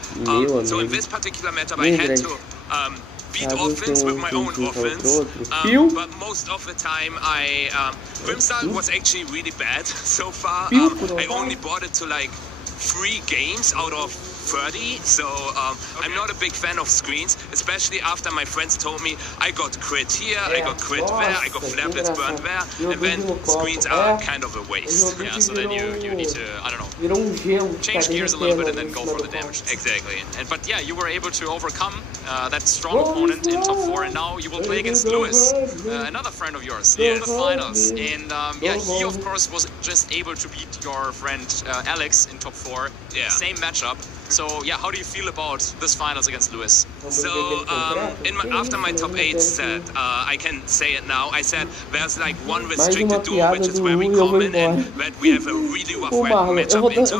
so in this particular matchup, I had to beat offense with my own offense, but most of the time Grimmsnarl was actually really bad so far. I only brought it to like 3 games out of 30, so I'm not a big fan of screens, especially after my friends told me I got crit here, I got crit there, I got Flablets burned there, and then screens are kind of a waste. Yeah, so then you need to, I don't know, change gears a little bit and then go for the damage. Exactly. But yeah, you were able to overcome that strong opponent in top 4, and now you will play against Lewis, another friend of yours, in the finals. And yeah, he of course was just able to beat your friend Alex in top 4, same matchup. So yeah, how do you feel about this finals against Lewis? So after my top 8 set, I can say it now, I said there's like one restricted duel which is very common and that we have a really rough matchup into,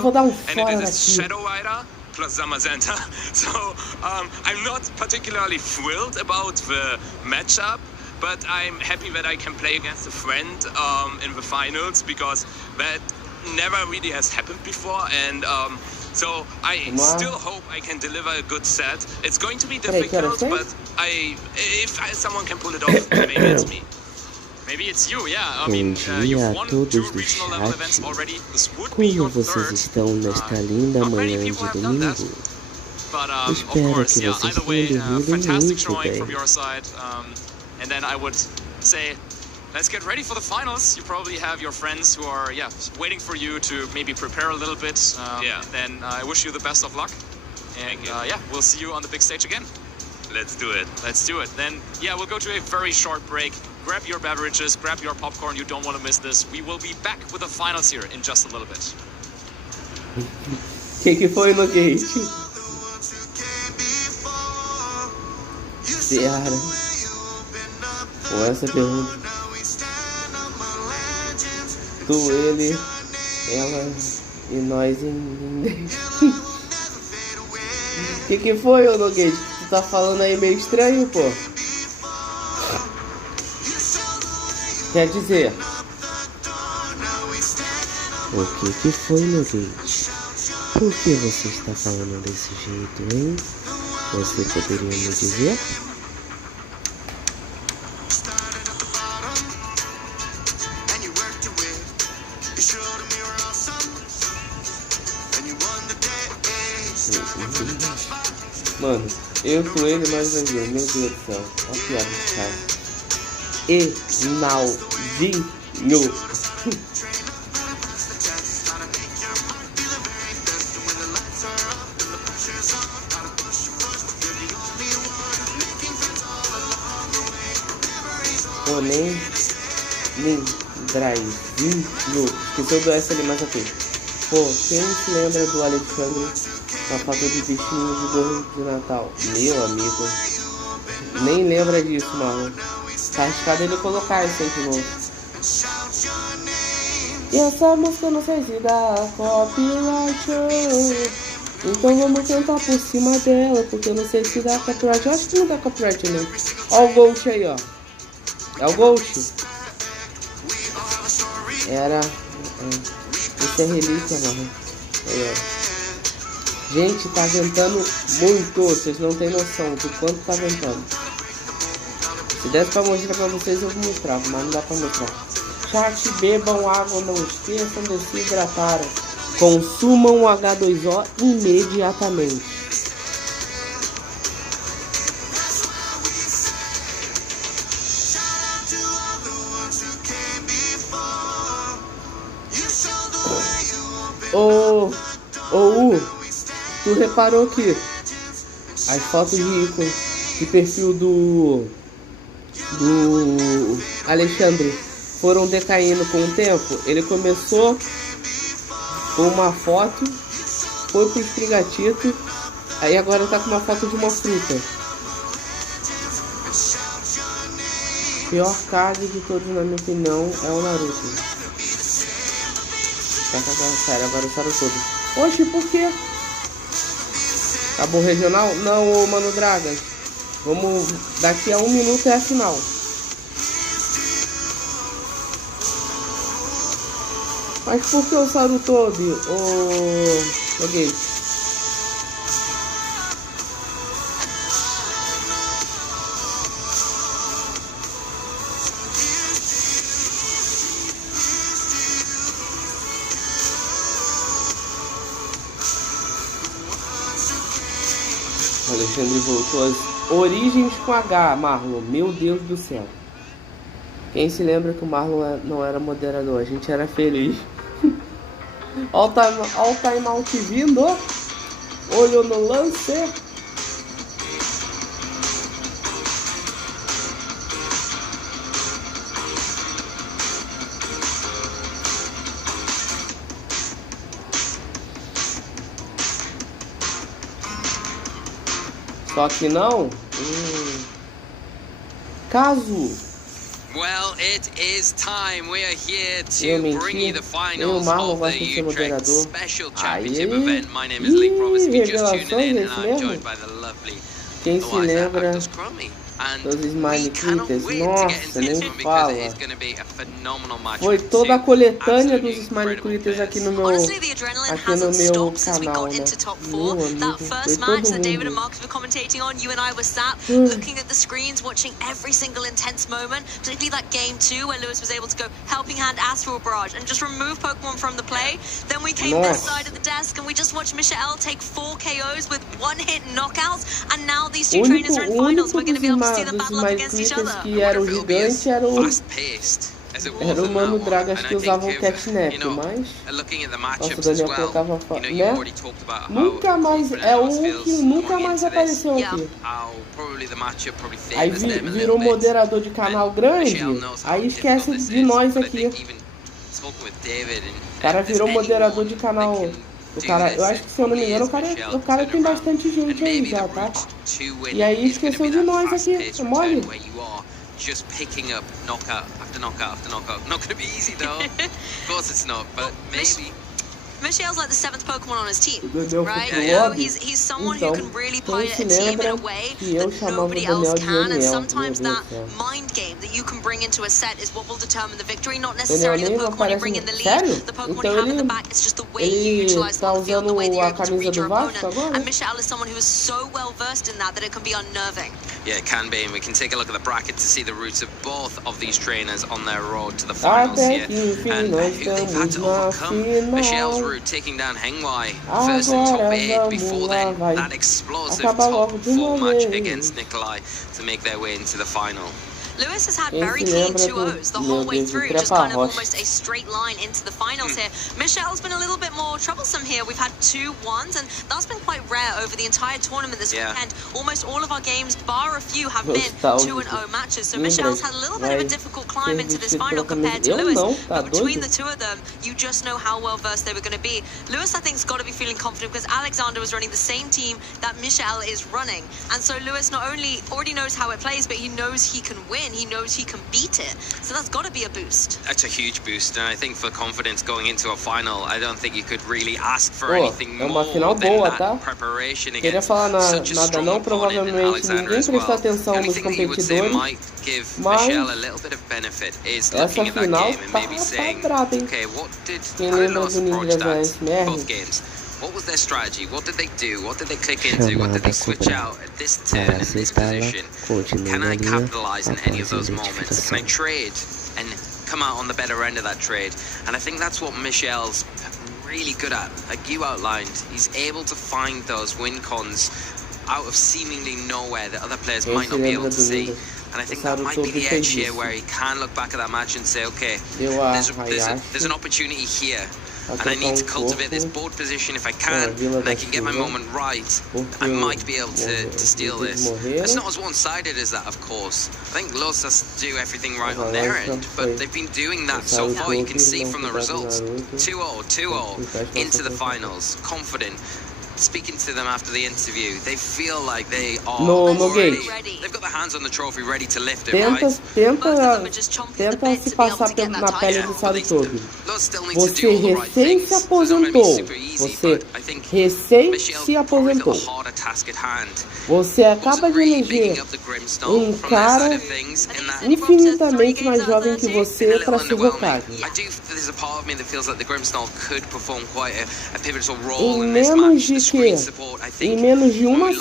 and it is Shadow Rider plus Zamazenta. So I'm not particularly thrilled about the matchup, but I'm happy that I can play against a friend in the finals, because that never really has happened before, and so I still hope I can deliver a good set. It's going to be difficult, but if someone can pull it off, maybe it's me. Maybe it's you, yeah. I mean, you've won 2 regional level events already. This would be your 3rd. Not many people have done that. But of course, yeah, either way, fantastic showing from your side. And then I would say, let's get ready for the finals. You probably have your friends who are, waiting for you to maybe prepare a little bit. Then I wish you the best of luck. And we'll see you on the big stage again. Let's do it. Let's do it. Then, we'll go to a very short break. Grab your beverages, grab your popcorn. You don't want to miss this. We will be back with the finals here in just a little bit. Que foi no gate? Seara. Com essa pergunta. Tu, ele, ela e nós em... Que foi, ô Nogueira? Tu tá falando aí meio estranho, pô. Quer dizer... O que foi, Nogueira? Por que você está falando desse jeito, hein? Você poderia me dizer? Mano, eu com ele, mas vai ver, meu Deus do céu. Olha a piada desse cara. Enaldinho. Pô, nem Brasil. Esqueceu do S ali mais aqui. Pô, quem se lembra do Alexandre na foto de bichinho de gorro de Natal? Meu amigo, nem lembra disso, mano. Tá arriscado ele colocar isso aí de novo. E essa música não sei se dá copyright. Então vamos tentar por cima dela, porque eu não sei se dá copyright. Eu acho que não dá copyright, né? Ó o Ghost aí, ó. É o Ghost. Era... Esse é relíquia, mano. Gente, tá ventando muito. Vocês não tem noção do quanto tá ventando. Se desse pra mostrar pra vocês, eu vou mostrar. Mas não dá pra mostrar. Chat, bebam água, não esqueçam de se hidratar. Consumam H2O imediatamente. Tu reparou que as fotos de perfil do Alexandre foram decaindo com o tempo? Ele começou com uma foto, foi pro esfrigatito, aí agora tá com uma foto de uma fruta. Pior card de todos, na minha opinião, é o Naruto. Sério, agora eu todo. Oxe, por quê? Acabou o regional? Não, ô Mano Dragas. Vamos... Daqui a 1 minuto é a final. Mas por que o Sarutobi? Ô... Joguei. Alexandre voltou às origens com H, Marlon. Meu Deus do céu. Quem se lembra que o Marlon não era moderador? A gente era feliz. Olha o time out vindo. Olho no lance. Só que não. Caso. Well, it is time. We are here to bring you the finals of the Utrecht Special Championship event. My name is Lee Promise. If you're just tuning in, and I'm joined by the lovely Quem se lembra dos Smiley Critters? Nossa, nem fala. Foi toda a coletânea dos Smiley Critters aqui no meu canal, né? That first match that David and Marcus were commentating on, you and I were sat looking at the screens, watching every single intense moment, particularly that game 2 where Lewis was able to go Helping Hand Astral Barrage and just remove Pokemon from the play. Then we came this side of the desk and we just watched Michael take 4 KOs with one-hit knockouts, and now these two trainers are in finals. We're going to be able to see them battle up against each other. Que era o gigante, era o Mano Dragas que usava o Catnap, mas nossa, o Daniel colocava né? Nunca mais, é o que nunca mais apareceu aqui. Aí virou moderador de canal grande, aí esquece de nós aqui. O cara virou moderador de canal O cara, eu acho que, se eu não me engano, o cara tem bastante gente aí já, tá? E aí esqueceu de nós aqui, é mole? Just picking up knockout after knockout after knockout. Not going to be easy though. Of course it's not, but maybe. Michelle's like the 7th Pokemon on his team, right? You know, he's someone who can really pilot a team in a way that nobody else can, and sometimes that mind game that you can bring into a set is what will determine the victory, not necessarily the Pokemon you bring in the lead, the Pokemon you have in the back. It's just the way you utilize the field, the way that you're able to read your opponent. And Michelle is someone who is so well versed in that it can be unnerving. Yeah, it can be, and we can take a look at the bracket to see the routes of both of these trainers on their road to the finals here, and who they've had to overcome. Michelle's route taking down Hengwai first in top 8, before then that explosive top 4 match against Nikolai to make their way into the final. Lewis has had very clean 2-0s the whole way through, just kind of almost a straight line into the finals here. Michelle's been a little bit more troublesome here. We've had 2 1s, and that's been quite rare over the entire tournament this weekend. Almost all of our games, bar a few, have been 2-0 matches. So Michelle's had a little bit of a difficult climb into this final compared to Lewis. But between the two of them, you just know how well versed they were going to be. Lewis, I think, has got to be feeling confident because Alexander was running the same team that Michelle is running. And so Lewis not only already knows how it plays, but he knows he can win. He knows he can beat it. So that's got to be a boost. That's a huge boost, and I think for confidence going into a final, I don't think you could really ask for anything more than that preparation against such a strong opponent in Alexander as well. The only thing that you would say might give Michelle a little bit of benefit is looking at that game and maybe saying, okay, how did Los approach that both games? What was their strategy? What did they do? What did they click into? What did they switch out at this turn, in this position? Can I capitalize in any of those moments? Can I trade and come out on the better end of that trade? And I think that's what Michelle's really good at. Like you outlined, he's able to find those win cons out of seemingly nowhere that other players might not be able to see. And I think that might be the edge here where he can look back at that match and say, okay, there's an opportunity here. And I need to cultivate this board position if I can, and I can get my moment right. I might be able to steal this. It's not as one-sided as that, of course. I think Los has to do everything right on their end, but they've been doing that so far. You can see from the results. 2-0, 2-0, into the finals, confident. Speaking to them after the interview, they feel like they are ready. They've got their hands on the trophy, ready to lift it, right? Tenta se passar na pele do sabe todo. Você recém se aposentou. Você recém se aposentou. Você acaba de eleger cara infinitamente mais jovem que você para ser Hokage. Em menos de uma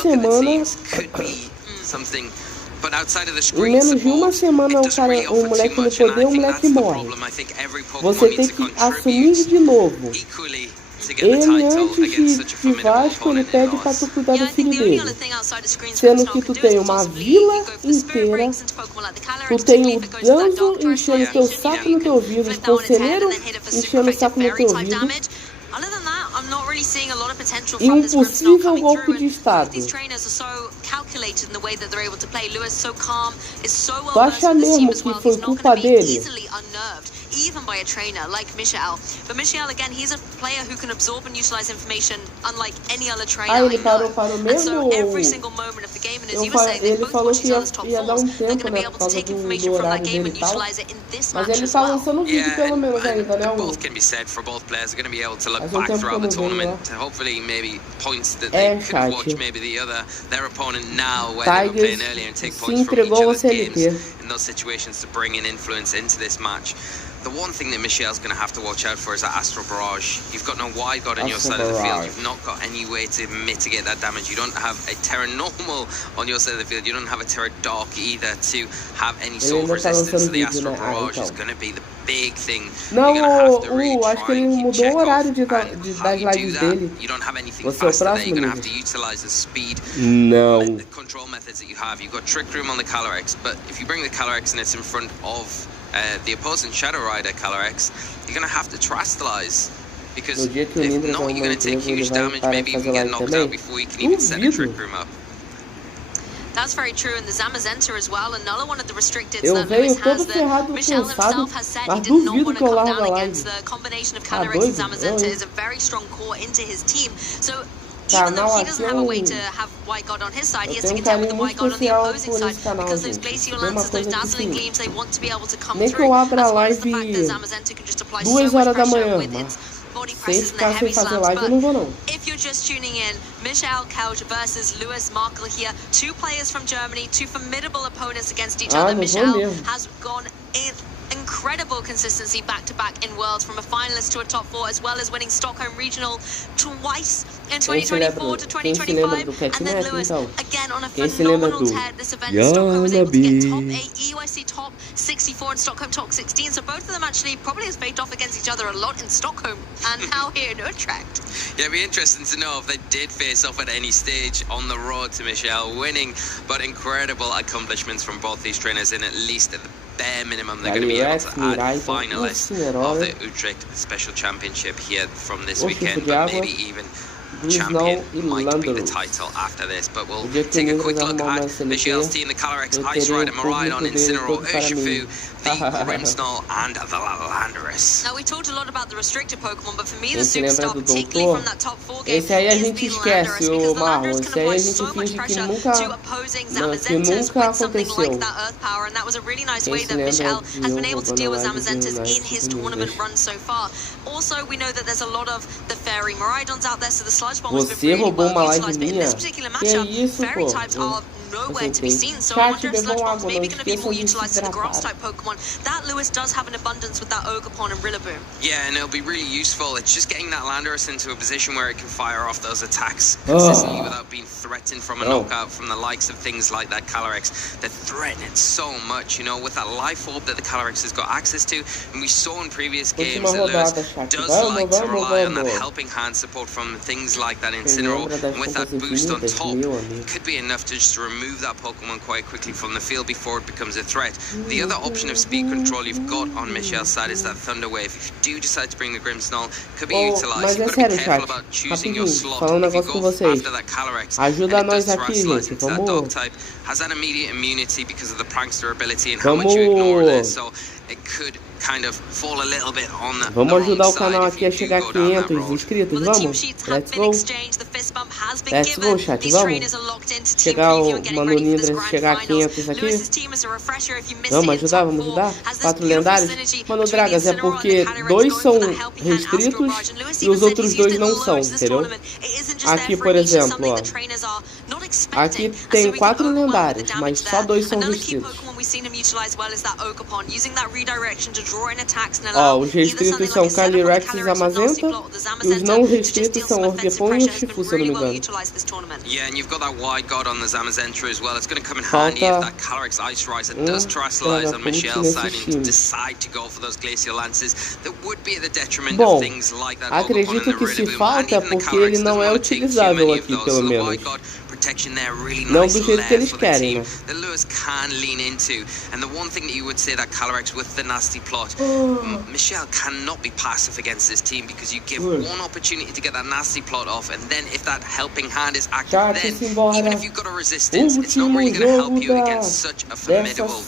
semana, o moleque no poder, o moleque morre. Você tem que assumir de novo. Ele, antes de Vasco, ele pede pra tu cuidar do filho dele. Sendo que tu tem uma vila inteira, tu tem o Danzo enchendo teu saco no teu ouvido, o conselheiro enchendo o saco no teu ouvido, e um possível golpe de estado. Tu acha mesmo que foi culpa dele? Even by a trainer like Michelle. But Michelle, again, he's a player who can absorb and utilize information unlike any other trainer I know. And so every single moment of the game, and as you were saying, they both watch each other's top fours. They're going to be able to take information from that game and utilize it in this match as well. Both can be said for both players. They're going to be able to look back throughout the tournament to hopefully maybe points that they could watch maybe their opponent now where they were playing earlier and take points from each other's games in those situations to bring in influence into this match. The one thing that Michelle's going to have to watch out for is that Astral Barrage. You've got no Wide God on your side of the field. You've not got any way to mitigate that damage. You don't have a Terra Normal on your side of the field. You don't have a Terra Dark either to have any sort of resistance. So the Astral Barrage is going to be the big thing. Não, acho que ele mudou o horário das lives dele. You don't have anything faster there. You're going to have to utilize the speed. No. The control methods that you have. You've got Trick Room on the Calyrex, but if you bring the Calyrex and it's in front of the opposing Shadow Rider Calyrex, you're going to have to Terastallize. Because if not, you're going to take huge damage, maybe even get knocked out before you can even set a Trick Room up. That's very true, and the Zamazenta as well, another one of the restricted Eu that Lewis venho todo has that ferrado, Michel cansado, himself has said mas he did not duvido want que to eu come largo a down live. against the combination of Tá Calyrex and doido? Zamazenta is a very strong core into his team. So even Canal though he aqui doesn't é have a way to have White God on his side, he has to tenho contend with the carinho White muito God on the especial opposing por side esse canal, because those gente. Glacial Tem uma Lances, those coisa que dazzling sim. gleams, they want to be able to come Nem que through, eu abra a as well as the live fact that Zamazenta can just apply 2 so much horas da pressure manhã, with mas its body sem presses and the ficar sem heavy fazer slams. live eu não vou não. If you're just tuning in, Michel Kelch versus Lewis Markel here. 2 players from Germany, 2 formidable opponents against each other. Não vou Michel mesmo. has gone in incredible consistency back-to-back in Worlds, from a finalist to a top 4, as well as winning Stockholm Regional twice in 2024 to 2025. And then Lewis, again, on a phenomenal tear this event. Stockholm was able to get top 8, EUIC top 64 and Stockholm top 16. So both of them actually probably has faced off against each other a lot in Stockholm and now here in Utrecht. Yeah, it'd be interesting to know if they did face off at any stage on the road to Michel winning, but incredible accomplishments from both these trainers, in at least at the bare minimum they're going to be able to add finalists of the Utrecht Special Championship here from this weekend, but maybe even champion might be the title after this. But we'll take a quick look at Michel's team, the Calyrex Ice Rider, Miraidon, Incineroar, Urshifu, the Grimmsnarl and the Landorus. Now we talked a lot about the restricted Pokemon, but for me the superstar, particularly from that top 4 game, esse aí a is gente the esquece, Landorus, because the Marlon. Landorus Esse can aí a apply gente so much finge que pressure nunca, to opposing Zamazentas with something like that Earth Power, and that was a really nice way that Michel has been able to deal with Zamazentas in his tournament run so far. Also, we know that there's a lot of the Fairy Miraidons out there, so the Sludge Bomb has been really well utilized, but in this particular matchup, Fairy types are nowhere to be seen, so I wonder if Sludge Bomb's maybe going to be more utilized to the grass type Pokemon. That Lewis does have an abundance with that Ogerpon and Rillaboom. Yeah, and it'll be really useful. It's just getting that Landorus into a position where it can fire off those attacks consistently without being threatened from a knockout from the likes of things like that Calyrex. They're threatening so much, you know, with that Life Orb that the Calyrex has got access to. And we saw in previous games that Lewis does like to rely on that helping hand support from things like that Incineroar. And with that boost on top, it could be enough to just remove that Pokemon quite quickly from the field before it becomes a threat. The other option of speed control you've got on Michel's side is that Thunder Wave. If you do decide to bring the Grimmsnarl, it could be utilized. You've got to be careful about choosing your slot. If you go after that Calyrex, and it does terrestrialize into that dog type, has that immediate immunity because of the Prankster ability and how much you ignore this, so it could kind of fall a little bit on the Vamos ajudar o side canal if aqui a you do chegar a go down that 500 road. inscritos, Well, the team vamos? sheets have Let's been go. exchanged, the fist bump has been Let's given. go, chat, These vamos. trainers are locked into team Chegar preview o and getting ready for this Manonindras grand chegar a finals. 500 aqui. Lewis's team is a refresher if you missed Vamos it in ajudar, top vamos 4. ajudar. Has this 4 beautiful lendários. synergy Mano, between the Dragas, é Incineroar porque and the Calyrex 2 going são for that helping hand Astro restritos Barrage. And Lewis e even os said outros he's used 2 it não são, loads this entendeu? tournament. It isn't just Aqui, there for por a niche, it's exemplo, something ó. the trainers are not expecting. Aqui And so tem we can 4 overwhelm with the lendários, damage mas só there. 2 são Another key restritos. Pokemon we've seen him utilize well is that Ogerpon, using that redirection to draw in attacks and Ó, allow os either something restritos like são a setup on the Calyrex e Calyrex with Nasty Zamazenta, Plot or the e os Zamazenta não to just deal restritos some são offensive Orgepon e pressure has Urshifu, been se eu não really me well engano. utilized this tournament. Yeah, and you've got that Wide God on the Zamazenta as well. It's going to come in handy if that Calyrex Ice Riser does terrestrialize on Michel's side and to decide to go for those Glacial Lances. That would be at the detriment of things like that Ogerpon and acredito the que se Rillaboom, falta and even the porque ele Calyrex não doesn't é want to take too utilizável many of aqui, those. pelo So the menos. Wide God protection there, really Não nice do jeito que layer eles for the querem, team né? that Lewis can lean into. And the one thing that you would say that Calyrex with the Nasty Plot, Michel cannot be passive against this team because you give one opportunity to get that Nasty Plot off, and then if that helping hand is active, then even if you've got a resistance, it's not really going to help you against such a formidable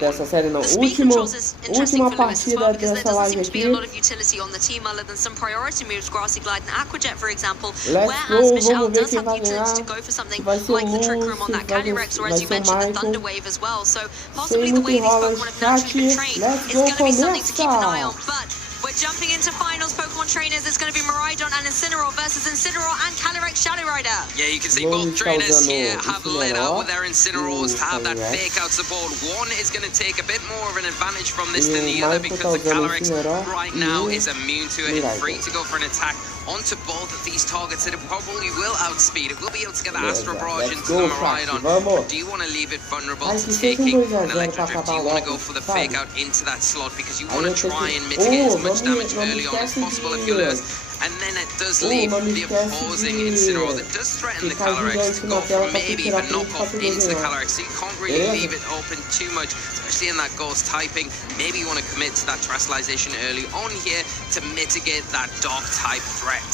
dessa série não, The speed controls is interesting última for Lewis as well, partida because there dessa doesn't live seem to be a lot aqui. of utility on the team other than some priority moves, Grassy Glide and Aquajet, for example. Let's Whereas go, Michel vamos ver does quem have the vai utility to ganhar. go for something Vai ser like the Trick Room on Lúcio, that Calyrex, or vai as you ser mentioned, the Michael. Thunder Wave as well. So possibly Sem the way muito these enrola, Pokemon have naturally been chat. trained Let's is go, going to be something to keep an eye on. começa! But we're jumping into finals, Pokemon trainers. It's going to be Miraidon and Incineroar versus Incineroar and Calyrex Shadow Rider. Yeah, you can see both trainers here have lit out with their Incineroars to have that fake out support. One is going to take a bit more of an advantage from this than the other because the Calyrex right now is immune to it and free to go for an attack onto both of these targets that it probably will outspeed. It will be able to get the Astro Barrage into the Miraidon. Or do you want to leave it vulnerable to taking an Electro Drift? Do you want to go for the fake out into that slot because you want to try and mitigate as much damage early on as possible if you lose? And then it does leave the opposing Incineroar that does threaten the Calyrex to go for maybe even knock off into the Calyrex. So you can't really leave it open too much, especially in that ghost typing. Maybe you want to commit to that terrestrialization early on here to mitigate that dog type threat.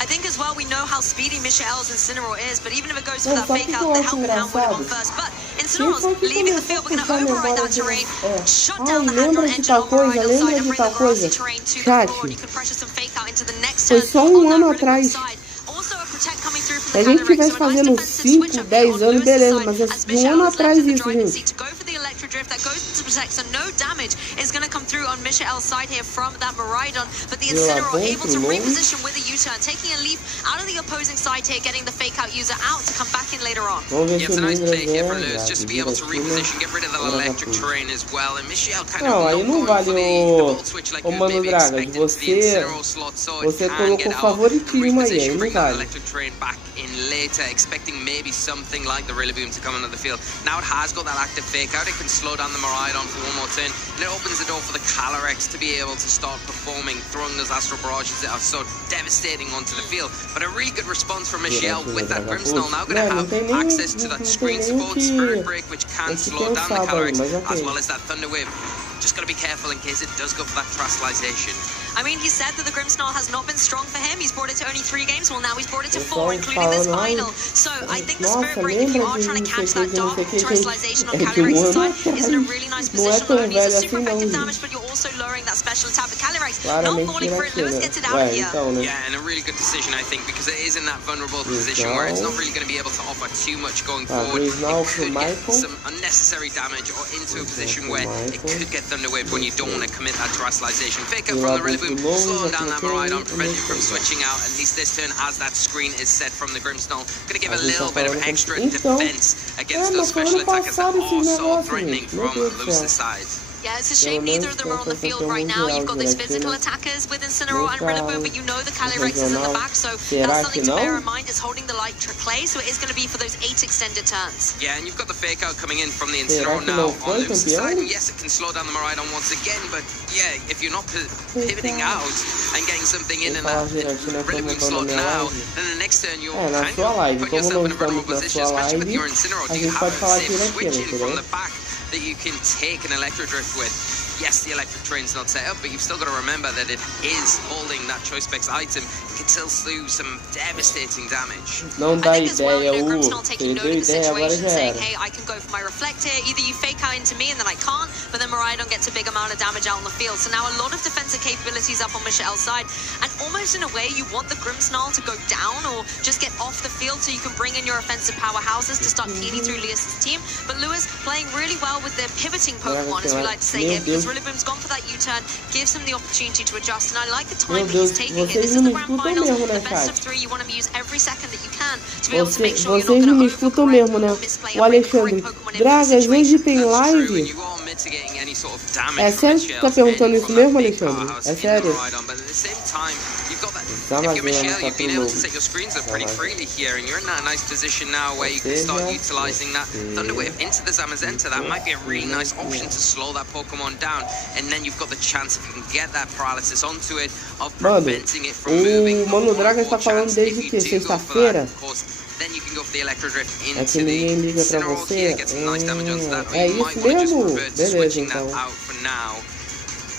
I think as well we know how speedy Michael's Incineroar is, but even if it goes for that fake out, the helping hand would have gone first. But Incineroar's leaving the field, we're going to override that terrain, shut down the hand on engine on Miraidon side and bring the Verasi terrain to the floor, and you can pressure some fake out into the next turn on that Rillaboom side. Also a protect coming through from the Calyrex, so a nice defensive switch up here on Lewis's side as Michael is left in the driving seat to go for the Electro Drift that goes into protect, so no damage is going to come through on Michael's side here from that Miraidon, but the Incineroar able to reposition with a U-turn, taking a leap out of the opposing side here, getting the fake out user out to come back in later on. Yeah, it's a nice play here for Lewis, just to be able to reposition, get rid of the electric terrain as well, and Michael kind of not going for the volt switch like you maybe expected to the Incineroar slot, so it can get out and reposition, bring that electric terrain back in later, expecting maybe something like the Rillaboom to come into the field. Now it has got that active fake out, it can slow down the Miraidon for one more turn, and it opens the door for the Calyrex to be able to start performing, throwing those Astral Barrages that are so devastating onto the field. But a really good response from Michael with that Grimmsnarl, now going to have access to that screen support, Spirit Break, which can slow down the Calyrex, as well as that Thunder Wave. Just got to be careful in case it does go for that Terastallization. I mean, he said that the Grimmsnarl has not been strong for him. He's brought it to only 3 games. Well, now he's brought it to 4, including this final. So I think the Spirit Break, if you are trying to catch that dark Terastallization on Calyrex's side, is in a really nice position. Not only is it super effective damage, but you're also lowering that special attack. But Calyrex not falling for it. Lewis gets it out of here. Yeah, and a really good decision, I think, because it is in that vulnerable position where it's not really going to be able to offer too much going forward. It could get some unnecessary damage or into a position where it could get Thunderwave when you don't want to commit that Terastallization. Fake out from the Rillaboom, slowing down that Miraidon, prevent it from switching out, at least this turn, as that screen is set from the Grimmsnarl. Going to give a little bit of extra defense against those special attackers that are so threatening from Lewis's side. Yeah, it's a shame neither of them are on the field right now. You've got those physical attackers with Incineroar and Rillaboom, but you know the Calyrex is in the back, so that's something to bear in mind. It's holding the light clay, so it is going to be for those 8 extended turns. Yeah, and you've got the fake out coming in from the Incineroar now on Lewis's side, and yes, it can slow down the Miraidon once again, but yeah, if you're not pivoting out and getting something in that Rillaboom slot now, then the next turn you're kind of putting yourself in a vulnerable position, especially with your Incineroar. Do you have a safe switch in from the back that you can take an Electro Drift with? Yes, the electric train's not set up, but you've still got to remember that it is holding that Choice Specs item. It can still do some devastating damage. Não dá ideia, Grimmsnarl taking note of the situation, saying, hey, I can go for my Reflect here. Either you fake out into me and then I can't, but then Miraidon gets a big amount of damage out on the field. So now a lot of defensive capabilities up on Michael's side, and almost in a way you want the Grimmsnarl to go down or just get off the field so you can bring in your offensive powerhouses to start peeling through Lewis's team. But Lewis playing really well with their pivoting Pokemon, as we like to say here, because Rillaboom's gone for that U-turn, gives him the opportunity to adjust, and I like the time that he's taking here. This is the grand finals, the best of 3. You want to use every second that you can to be able to make sure you're not going to overcorrect or misplay a Pokemon in Draga, às vezes tem live. É sério que tu tá perguntando isso mesmo, Alexandre? É sério? If you're Michelle, you've been able to set your screens up pretty freely here, and you're in that nice position now where you can start utilizing that Thunder Wave into the Zamazenta. That might be a really nice option to slow that Pokemon down, and then you've got the chance, if you can get that paralysis onto it, of preventing it from moving. O Mano Draga está falando desde que sexta-feira. Then you can go for the Electro Drift into the Incineroar here, get some nice damage onto that, or you might want to just revert to switching that out for now.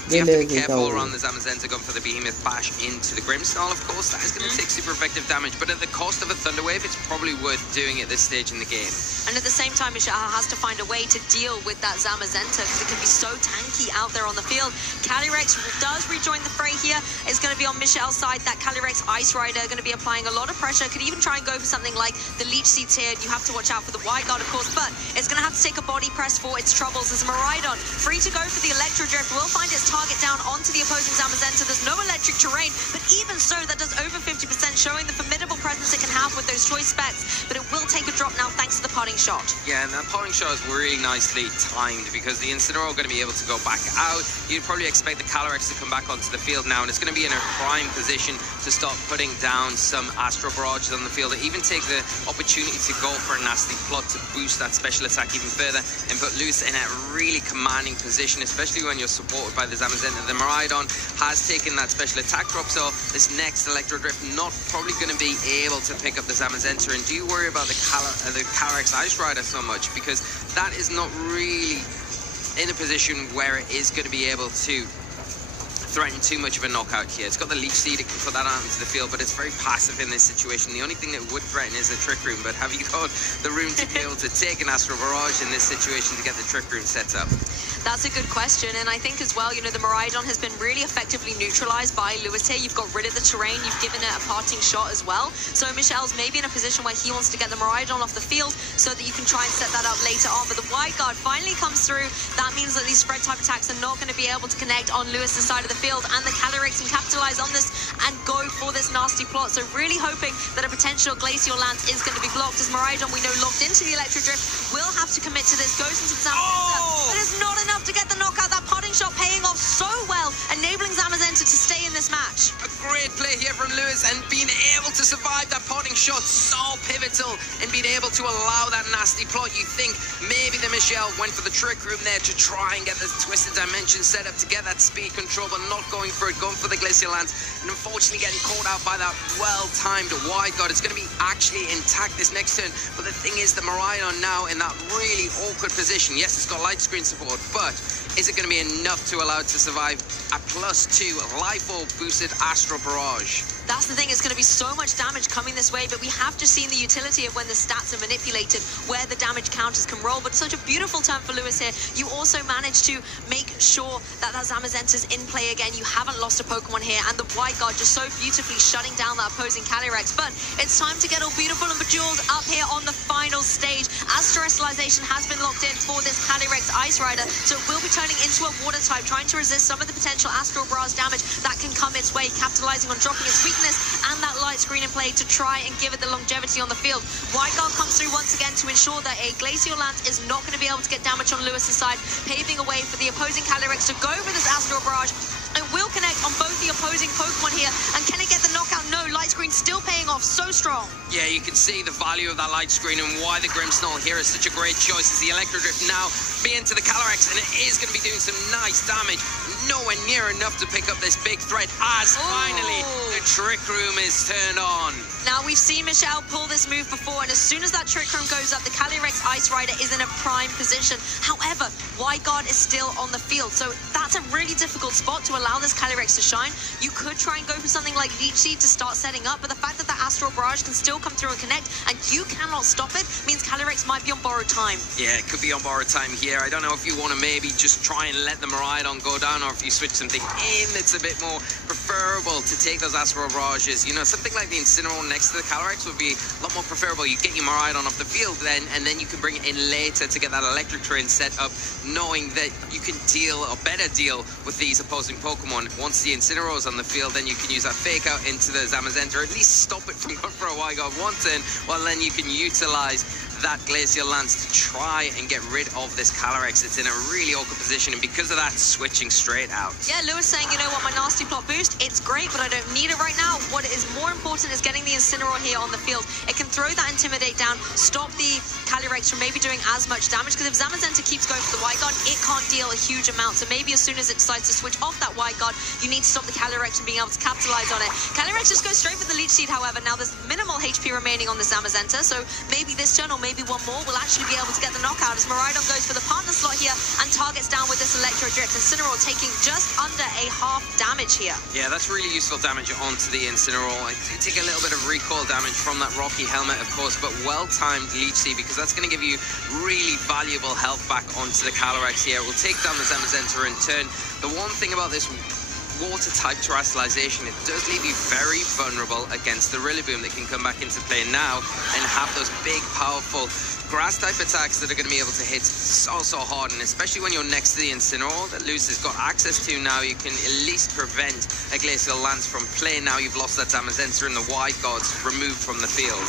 You have to be careful around the Zamazenta going for the Behemoth Bash into the Grimmsnarl, of course. That is going to take super effective damage, but at the cost of a Thunder Wave, it's probably worth doing at this stage in the game. And at the same time, Michelle has to find a way to deal with that Zamazenta because it can be so tanky out there on the field. Calyrex does rejoin the fray here. It's going to be on Michelle's side. That Calyrex Ice Rider going to be applying a lot of pressure. Could even try and go for something like the Leech Seeds here. You have to watch out for the Wide Guard, of course, but it's going to have to take a body press for its troubles as Miraidon free to go for the Electro Drift. Will find its target down onto the opposing Zamazenta. There's no electric terrain, but even so, that does over 50%, showing the formidable presence it can have with those Choice Specs, but it will take a drop now thanks to the potting shot. Yeah, and that potting shot is really nicely timed because the Incineroar are going to be able to go back out. You'd probably expect the Calyrex to come back onto the field now, and it's going to be in a prime position to start putting down some Astral Barrages on the field, and even take the opportunity to go for a nasty plot to boost that special attack even further and put Lewis in a really commanding position, especially when you're supported by the Zamazenta. The Miraidon has taken that special attack drop, so this next Electro Drift not probably going to be able to pick up the Zamazenta. And do you worry about the Calyrex Ice Rider so much, because that is not really in a position where it is going to be able to threaten too much of a knockout here. It's got the leech seed, it can put that out into the field, but it's very passive in this situation. The only thing that would threaten is a trick room, but have you got the room to be able to take an Astral Barrage in this situation to get the trick room set up? That's a good question, and I think as well, you know, the Miraidon has been really effectively neutralized by Lewis here. You've got rid of the terrain, you've given it a parting shot as well. So Michel's maybe in a position where he wants to get the Miraidon off the field so that you can try and set that up later on. But the wide guard finally comes through. That means that these spread type attacks are not going to be able to connect on Lewis's side of the field, and the Calyrex can capitalize on this and go for this nasty plot. So really hoping that a potential Glacial Lance is going to be blocked, as Miraidon, we know, locked into the Electro Drift, will have to commit to this, goes into the Zamazenta, but it's not enough to get the knockout. That parting shot paying off so well, enabling Zamazenta to stay in this match. A great play here from Lewis, and being able to survive that parting shot, so pivotal in being able to allow that nasty plot. You think maybe the Michel went for the trick room there to try and get the Twisted Dimension set up to get that speed control, but not going for it, going for the Glacial Lance, and unfortunately getting caught out by that well-timed wide guard. It's going to be actually intact this next turn, but the thing is, the Miraidon now in that really awkward position. Yes, it's got light screen support, but is it going to be enough to allow it to survive a +2 Life Orb boosted Astral Barrage? That's the thing, it's going to be so much damage coming this way, but we have just seen the utility of when the stats are manipulated, where the damage counters can roll. But such a beautiful turn for Lewis here. You also managed to make sure that Zamazenta's in play again. You haven't lost a Pokemon here, and the wide guard just so beautifully shutting down that opposing Calyrex. But it's time to get all beautiful and bejeweled up here on the final stage, as Terrestrialization has been locked in for this Calyrex Ice Rider, so it will be turning into a water type, trying to resist some of the potential Astral Barrage damage that can come its way, capitalizing on dropping its weakness and that light screen in play to try and give it the longevity on the field. Wide guard comes through once again to ensure that a Glacial Lance is not going to be able to get damage on Lewis's side, paving a way for the opposing Calyrex to go for this Astral Barrage. It will connect on both the opposing Pokemon here, and can it get the knockout? No, light screen still paying off so strong. Yeah, you can see the value of that light screen and why the Grimmsnarl here is such a great choice, as the Electro Drift now being to the Calyrex, and it is going to be doing some nice damage. Nowhere near enough to pick up this big threat, as finally the Trick Room is turned on. Now, we've seen Michel pull this move before, and as soon as that Trick Room goes up, the Calyrex Ice Rider is in a prime position. However, wide guard is still on the field, so that's a really difficult spot to allow this Calyrex to shine. You could try and go for something like Leech Seed to start setting up, but the fact that the Astral Barrage can still come through and connect, and you cannot stop it, means Calyrex might be on borrowed time. Yeah, it could be on borrowed time here. I don't know if you want to maybe just try and let the Miraidon go down, or if you switch something in that's a bit more preferable to take those Astral Barrages. You know, something like the Incineroar next to the Calyrex would be a lot more preferable. You get your Miraidon off the field then, and then you can bring it in later to get that Electric Train set up, knowing that you can deal, or better deal, with these opposing Pokemon. Once the Incineroar's on the field, then you can use that Fake Out into the Zamazenta, or at least stop it from going for a wide guard one turn, well then you can utilize that Glacial Lance to try and get rid of this Calyrex. It's in a really awkward position, and because of that, switching straight out. Yeah, Lewis saying, you know what, my nasty plot boost, it's great, but I don't need it right now. What is more important is getting the Incineroar here on the field. It can throw that Intimidate down, stop the Calyrex from maybe doing as much damage, because if Zamazenta keeps going for the wide guard, it can't deal a huge amount. So maybe as soon as it decides to switch off that wide guard, you need to stop the Calyrex from being able to capitalize on it. Calyrex just goes straight for the Leech Seed, however. Now there's minimal HP remaining on the Zamazenta, so maybe this turn, or maybe one more, will actually be able to get the knockout, as Miraidon goes for the partner slot here and targets down with this Electro Drift. Incineroar taking just under a half damage here. Yeah, that's really useful damage onto the Incineroar. I do take a little bit of recoil damage from that Rocky Helmet, of course, but well-timed Leech Seed, because that's going to give you really valuable health back onto the Calyrex here. We'll take down the Zamazenta in turn. The one thing about this water-type terrestrialization, it does leave you very vulnerable against the Rillaboom that can come back into play now and have those big, powerful grass-type attacks that are going to be able to hit so hard, and especially when you're next to the Incineroar that Lewis has got access to now, you can at least prevent a Glacial Lance from play. Now you've lost that Zamazenta and the wide guards removed from the field.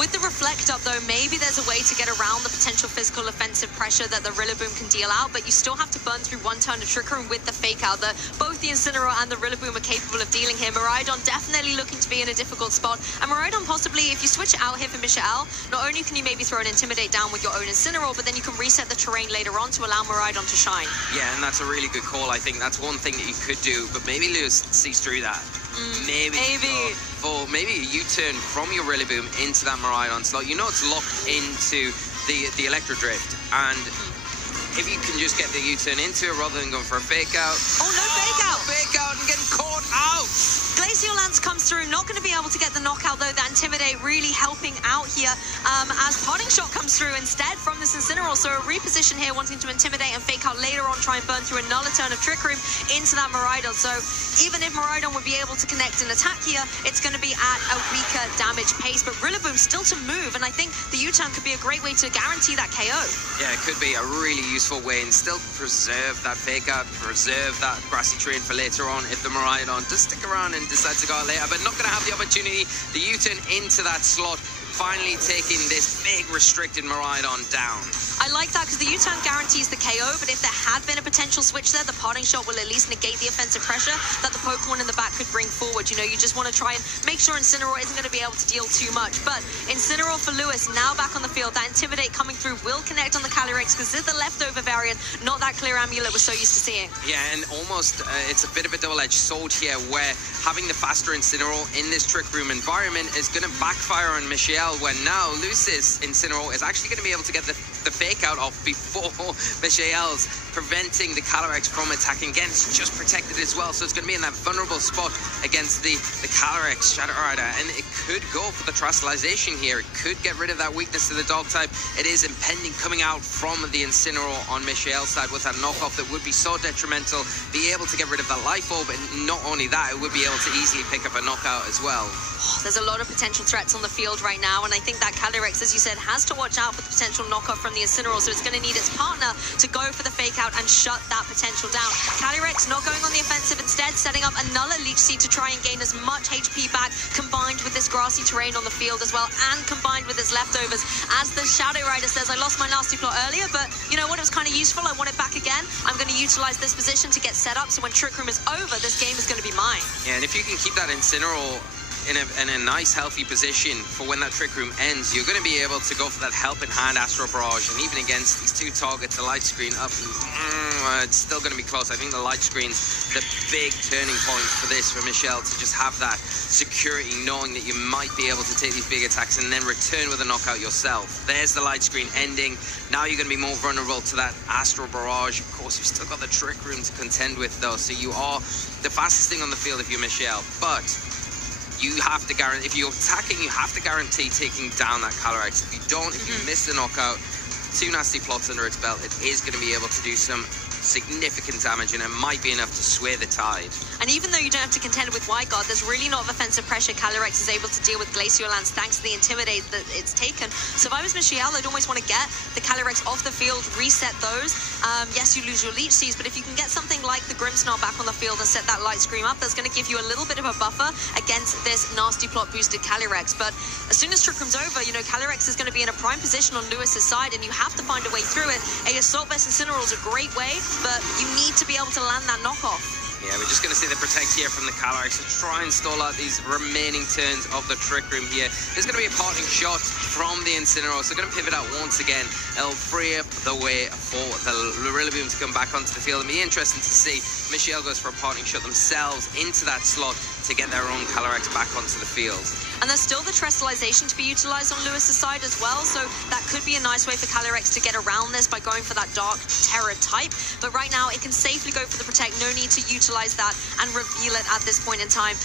With the Reflect Up, though, maybe there's a way to get around the potential physical offensive pressure that the Rillaboom can deal out, but you still have to burn through one turn of Trick Room with the Fake Out that both the Incineroar and the Rillaboom are capable of dealing here. Miraidon definitely looking to be in a difficult spot, and Miraidon possibly, if you switch it out here for Michel, not only can you maybe throw an Intimidate down with your own Incineroar, but then you can reset the terrain later on to allow Miraidon to shine. Yeah, and that's a really good call. I think that's one thing that you could do, but maybe Lewis sees through that. Maybe for maybe a U-turn from your Rillaboom into that Miraidon slot. You know it's locked into the Electro Drift, and if you can just get the U-turn into it rather than going for a fake out. Oh, no fake out. Fake out and getting caught out. Glaciolance comes through, not going to be able to get the knockout though. That Intimidate really helping out here as Parting Shot comes through instead from this Incineroar. So a reposition here, wanting to Intimidate and fake out later on, try and burn through another turn of Trick Room into that Miraidon. So even if Miraidon would be able to connect and attack here, it's going to be at a weaker damage pace. But Rillaboom still to move, and I think the U-turn could be a great way to guarantee that KO. Yeah, it could be a really useful way and still preserve that fake out, preserve that Grassy Terrain for later on if the Miraidon does stick around and decides to go out later, but not going to have the opportunity. The U-turn into that slot, finally taking this big restricted Miraidon down. I like that because the U-turn guarantees the KO, but if there had been a potential switch there, the Parting Shot will at least negate the offensive pressure that the Pokemon in the back could bring forward. You know, you just want to try and make sure Incineroar isn't going to be able to deal too much. But Incineroar for Lewis now back on the field. That Intimidate coming through will connect on the Calyrex because it's the leftover variant, not that clear amulet we're so used to seeing. Yeah, and almost it's a bit of a double-edged sword here where having the faster Incineroar in this Trick Room environment is going to backfire on Michelle, when now Lewis's Incineroar is actually going to be able to get the fake out off before Michelle's, preventing the Calyrex from attacking. Again, it's just protected as well, so it's going to be in that vulnerable spot against the Calyrex Shadow Rider, and it could go for the Terastallization here. It could get rid of that weakness to the dog type. It is impending coming out from the Incineroar on Michelle's side with that knockoff that would be so detrimental. Be able to get rid of that Life Orb, and not only that, it would be able to easily pick up a knockout as well. There's a lot of potential threats on the field right now, and I think that Calyrex, as you said, has to watch out for the potential knockoff from the Incineroar, so it's going to need its partner to go for the fake out and shut that potential down. Calyrex not going on the offensive, instead setting up another Leech Seed to try and gain as much HP back, combined with this grassy terrain on the field as well, and combined with its leftovers. As the Shadow Rider says, I lost my nasty plot earlier, but you know what, it was kind of useful. I want it back again. I'm going to utilize this position to get set up, so when Trick Room is over, this game is going to be mine. Yeah, and if you can keep that Incineroar in a nice healthy position for when that Trick Room ends, you're going to be able to go for that helping hand Astro Barrage, and even against these two targets, the light screen up, it's still going to be close. I think the light screen's the big turning point for this, for Michelle, to just have that security, knowing that you might be able to take these big attacks and then return with a knockout yourself. There's the light screen ending. Now you're going to be more vulnerable to that Astro Barrage. Of course, you've still got the Trick Room to contend with though, so you are the fastest thing on the field if you're Michelle, but you have to guarantee, if you're attacking, you have to guarantee taking down that Calyrex. If you don't, if you miss the knockout, 2 nasty plots under its belt, it is going to be able to do some significant damage, and it might be enough to sway the tide. And even though you don't have to contend with Wide Guard, there's really not offensive pressure Calyrex is able to deal with Glaciolance thanks to the Intimidate that it's taken. So if I was Michelle, I'd always want to get the Calyrex off the field, reset those. Yes, you lose your Leech Seeds, but if you can get something like the Grimmsnarl back on the field and set that Light Scream up, that's going to give you a little bit of a buffer against this nasty plot boosted Calyrex. But as soon as Trick Room's over, you know, Calyrex is going to be in a prime position on Lewis's side, and you have to find a way through it. A Assault Vest Incineroar is a great way, but you need to be able to land that knockoff. Yeah, we're just going to see the Protect here from the Calyrex to try and stall out these remaining turns of the Trick Room here. There's going to be a Parting Shot from the Incineroar, so going to pivot out once again. It'll free up the way for the Rillaboom to come back onto the field. It'll be interesting to see Michelle goes for a Parting Shot themselves into that slot to get their own Calyrex back onto the field. And there's still the Terastallization to be utilized on Lewis's side as well, so that could be a nice way for Calyrex to get around this by going for that Dark Terror type. But right now, it can safely go for the Protect. No need to utilize that and reveal it at this point in time.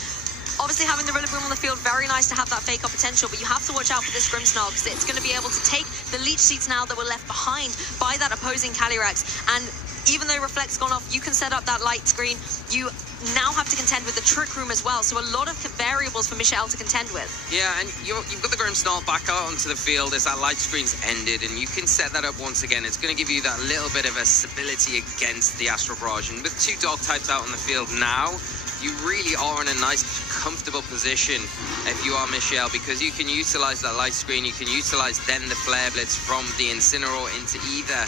Obviously, having the Rillaboom on the field, very nice to have that fake-up potential, but you have to watch out for this Grimmsnarl because it's going to be able to take the Leech Seeds now that were left behind by that opposing Calyrex. And even though Reflect's gone off, you can set up that light screen. You now have to contend with the Trick Room as well, so a lot of variables for Michelle to contend with. Yeah, and you've got the Grimmsnarl back out onto the field as that light screen's ended, and you can set that up once again. It's going to give you that little bit of a stability against the Astro Barrage, and with 2 dog types out on the field now, you really are in a nice, comfortable position if you are Michelle, because you can utilize that light screen, you can utilize then the Flare Blitz from the Incineroar into either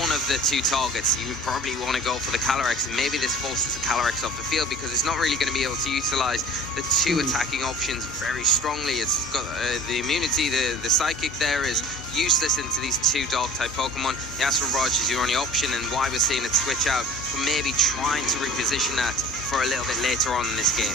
one of the 2 targets. You would probably want to go for the Calyrex, and maybe this forces the Calyrex off the field because it's not really going to be able to utilize the 2 attacking options very strongly. It's got the immunity, the Psychic there is useless into these 2 dog type Pokemon. The Astral Barrage is your only option, and why we're seeing it switch out for maybe trying to reposition that for a little bit later on in this game.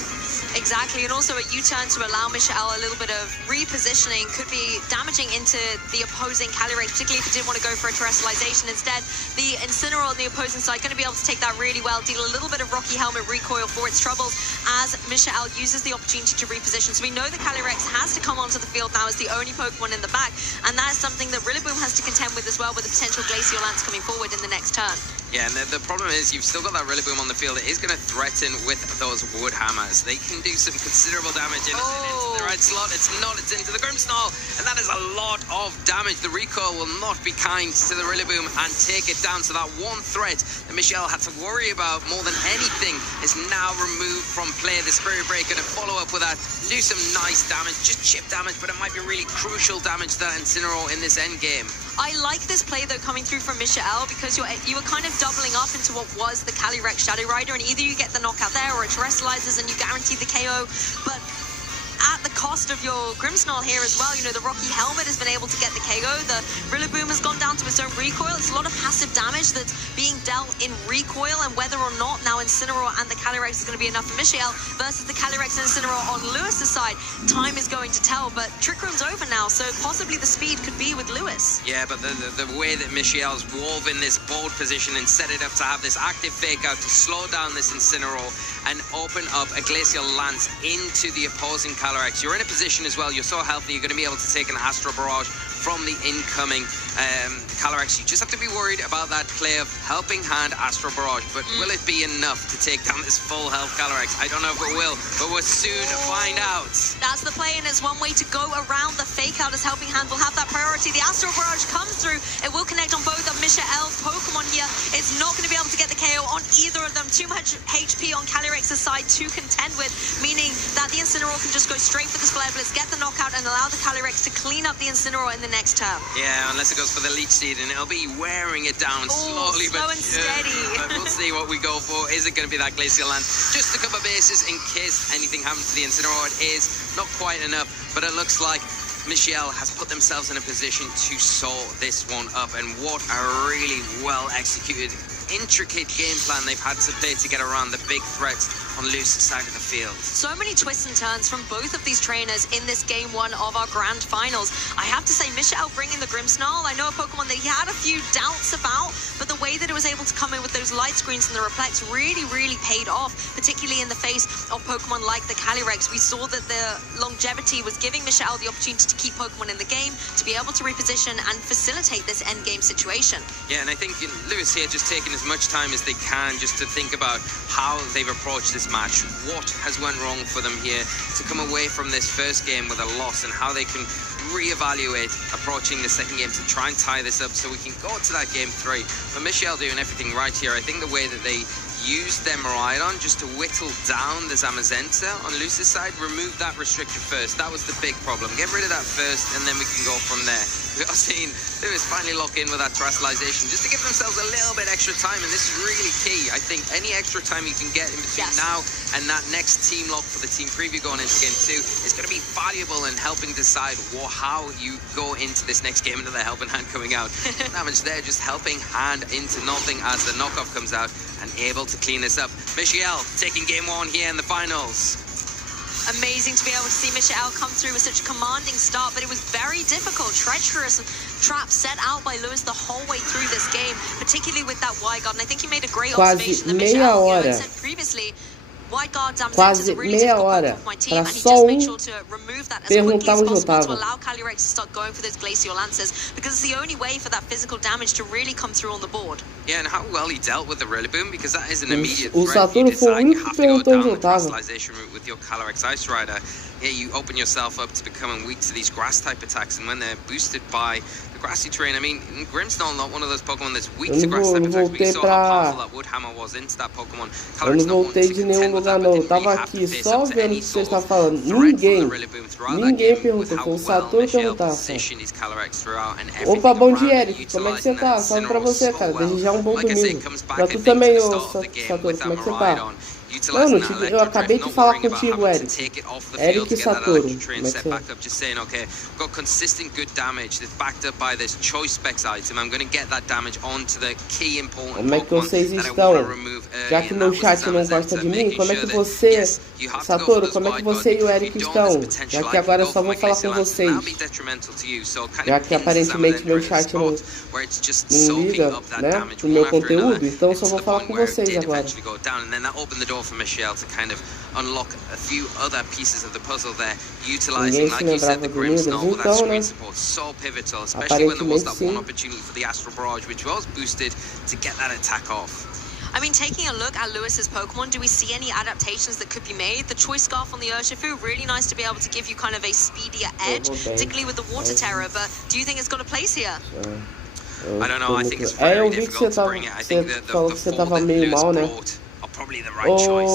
Exactly, and also a U-turn to allow Michael a little bit of repositioning could be damaging into the opposing Calyrex, particularly if he did want to go for a terrestrialization. Instead, the Incineroar on the opposing side going to be able to take that really well, deal a little bit of Rocky Helmet recoil for its troubles as Michael uses the opportunity to reposition. So we know the Calyrex has to come onto the field now as the only Pokemon in the back, and that is something that Rillaboom has to contend with as well, with the potential Glacial Lance coming forward in the next turn. Yeah, and the problem is you've still got that Rillaboom on the field. It is going to threaten with those Wood Hammers. They can do some considerable damage, and it's into the right slot. It's not, it's into the Grimmsnarl, and that is a lot of damage. The recoil will not be kind to the Rillaboom and take it down. So that one threat that Michelle had to worry about more than anything is now removed from play. The Spirit Break going to follow up with that, do some nice damage, just chip damage, but it might be really crucial damage to that Incineroar in this end game. I like this play, though, coming through from Michael, because you were kind of doubling up into what was the Calyrex Shadow Rider, and either you get the knockout there or it terrestrializes and you guarantee the KO, but at the cost of your Grimmsnarl here as well. You know, the Rocky Helmet has been able to get the KO. The Rillaboom has gone down to its own recoil. It's a lot of passive damage that's being dealt in recoil, and whether or not now Incineroar and the Calyrex is going to be enough for Michael versus the Calyrex and Incineroar on Lewis's side, time is going to tell. But Trick Room's over now, so possibly the speed could be with Lewis. Yeah, but the way that Michael's woven this bold position and set it up to have this active fake out to slow down this Incineroar and open up a Glacial Lance into the opposing Calyrex. You're in a position as well, you're so healthy, you're going to be able to take an Astro Barrage from the incoming Calyrex. You just have to be worried about that play of Helping Hand Astro Barrage, but will it be enough to take down this full health Calyrex? I don't know if it will, but we'll soon find out. That's the play, and it's one way to go around the fake out, as Helping Hand will have that priority. The Astro Barrage comes through, it will connect on both of Michael's Pokemon here. It's not going to be able to get the KO on either of them. Too much HP on Calyrex's side to contend with, meaning that the Incineroar can just go straight for the Flare Blitz, get the knockout, and allow the Calyrex to clean up the Incineroar in the next turn. Yeah, unless it goes for the Leech Seed, and it'll be wearing it down slowly, slow and steady. But we'll see what we go for. Is it going to be that Glacial Lance? Just to cover bases in case anything happens to the Incineroar. It is not quite enough, but it looks like Michael has put themselves in a position to sew this one up, and what a really well executed, intricate game plan they've had to play to get around the big threats on Lewis's side of the field. So many twists and turns from both of these trainers in this game one of our grand finals. I have to say, Michael bringing the Grimmsnarl, I know a Pokemon that he had a few doubts about, but the way that it was able to come in with those light screens and the reflects really paid off, particularly in the face of Pokemon like the Calyrex. We saw that the longevity was giving Michael the opportunity to keep Pokemon in the game, to be able to reposition and facilitate this end game situation. Yeah, and I think Lewis here just taking as much time as they can just to think about how they've approached this match, what has went wrong for them here to come away from this first game with a loss, and how they can reevaluate approaching the second game to try and tie this up so we can go to that game 3. But Michael doing everything right here. I think the way that they used their Miraidon just to whittle down the Zamazenta on Lewis's side, remove that restrictor first. That was the big problem. Get rid of that first, and then we can go from there. We are seeing Lewis finally lock in with that terrestrialization just to give themselves a little bit extra time, and this is really key. I think any extra time you can get in between now and that next team lock for the team preview going into game 2 is going to be valuable in helping decide how you go into this next game into the Helping Hand coming out. Damage there, just Helping Hand into nothing as the knockoff comes out, and able to clean this up. Michael taking game 1 here in the finals. Amazing to be able to see Michael come through with such a commanding start, but it was very difficult. Treacherous traps set out by Lewis the whole way through this game, particularly with that wide guard. And I think he made a great observation that Michael had said previously. Wide guard Zamazenta is a really difficult Pokemon for my team, and he just made sure to remove that as quickly as possible to allow Calyrex to start going for those Glacial Lances, because it's the only way for that physical damage to really come through on the board. Yeah, and how well he dealt with the Rillaboom, because that is an immediate threat. You decide you have to go down the terrestrialization route with your Calyrex Ice Rider. Yeah, you open yourself up to becoming weak to these grass type attacks, and when they're boosted by the grassy terrain, I mean, Grimmsnarl not one of those Pokemon that's weak to grass type attacks, but you saw how powerful that Wood Hammer was into that Pokemon. Eu não voltei de nenhum lugar não, eu tava aqui só vendo o que você está falando. Ninguém perguntou, foi o Saturno perguntar. Opa, bom dia, Eric, como é que você tá? Salve pra você, cara, desejar um bom domingo. Pra tu também, ô Saturno, como é que você tá? utilizing that eu acabei de not falar worrying about contigo, having Eric. to take it off the Eric field to get that Satoru. electric train set back up, just saying, okay, got consistent good damage that's backed up by this choice specs item. I'm going to get that damage onto the key important Como é que vocês estão? Já que meu chat não gosta de mim, como é que você, Satoru, como é que você e o Eric estão? Já que agora eu só vou falar com vocês. Já que aparentemente meu chat não liga, né, pro meu conteúdo, então eu só vou falar com vocês agora. Unlock a few other pieces of the puzzle there, Ninguém utilizing, se like you said, lembrava the do Grimstone with that então, screen né? support. So pivotal, especially when there was that one Aparentemente sim. opportunity for the Astral Barrage, which was boosted to get that attack off. I mean, taking a look at Lewis's Pokemon, do we see any adaptations that could be made? The Choice Scarf on the Urshifu, really nice to be able to give you kind of a speedier edge, particularly with the Water Terror, but do you think it's got a place here? I don't know, I think it's very difficult to bring it. I think that the form that Lewis brought are probably the right choice.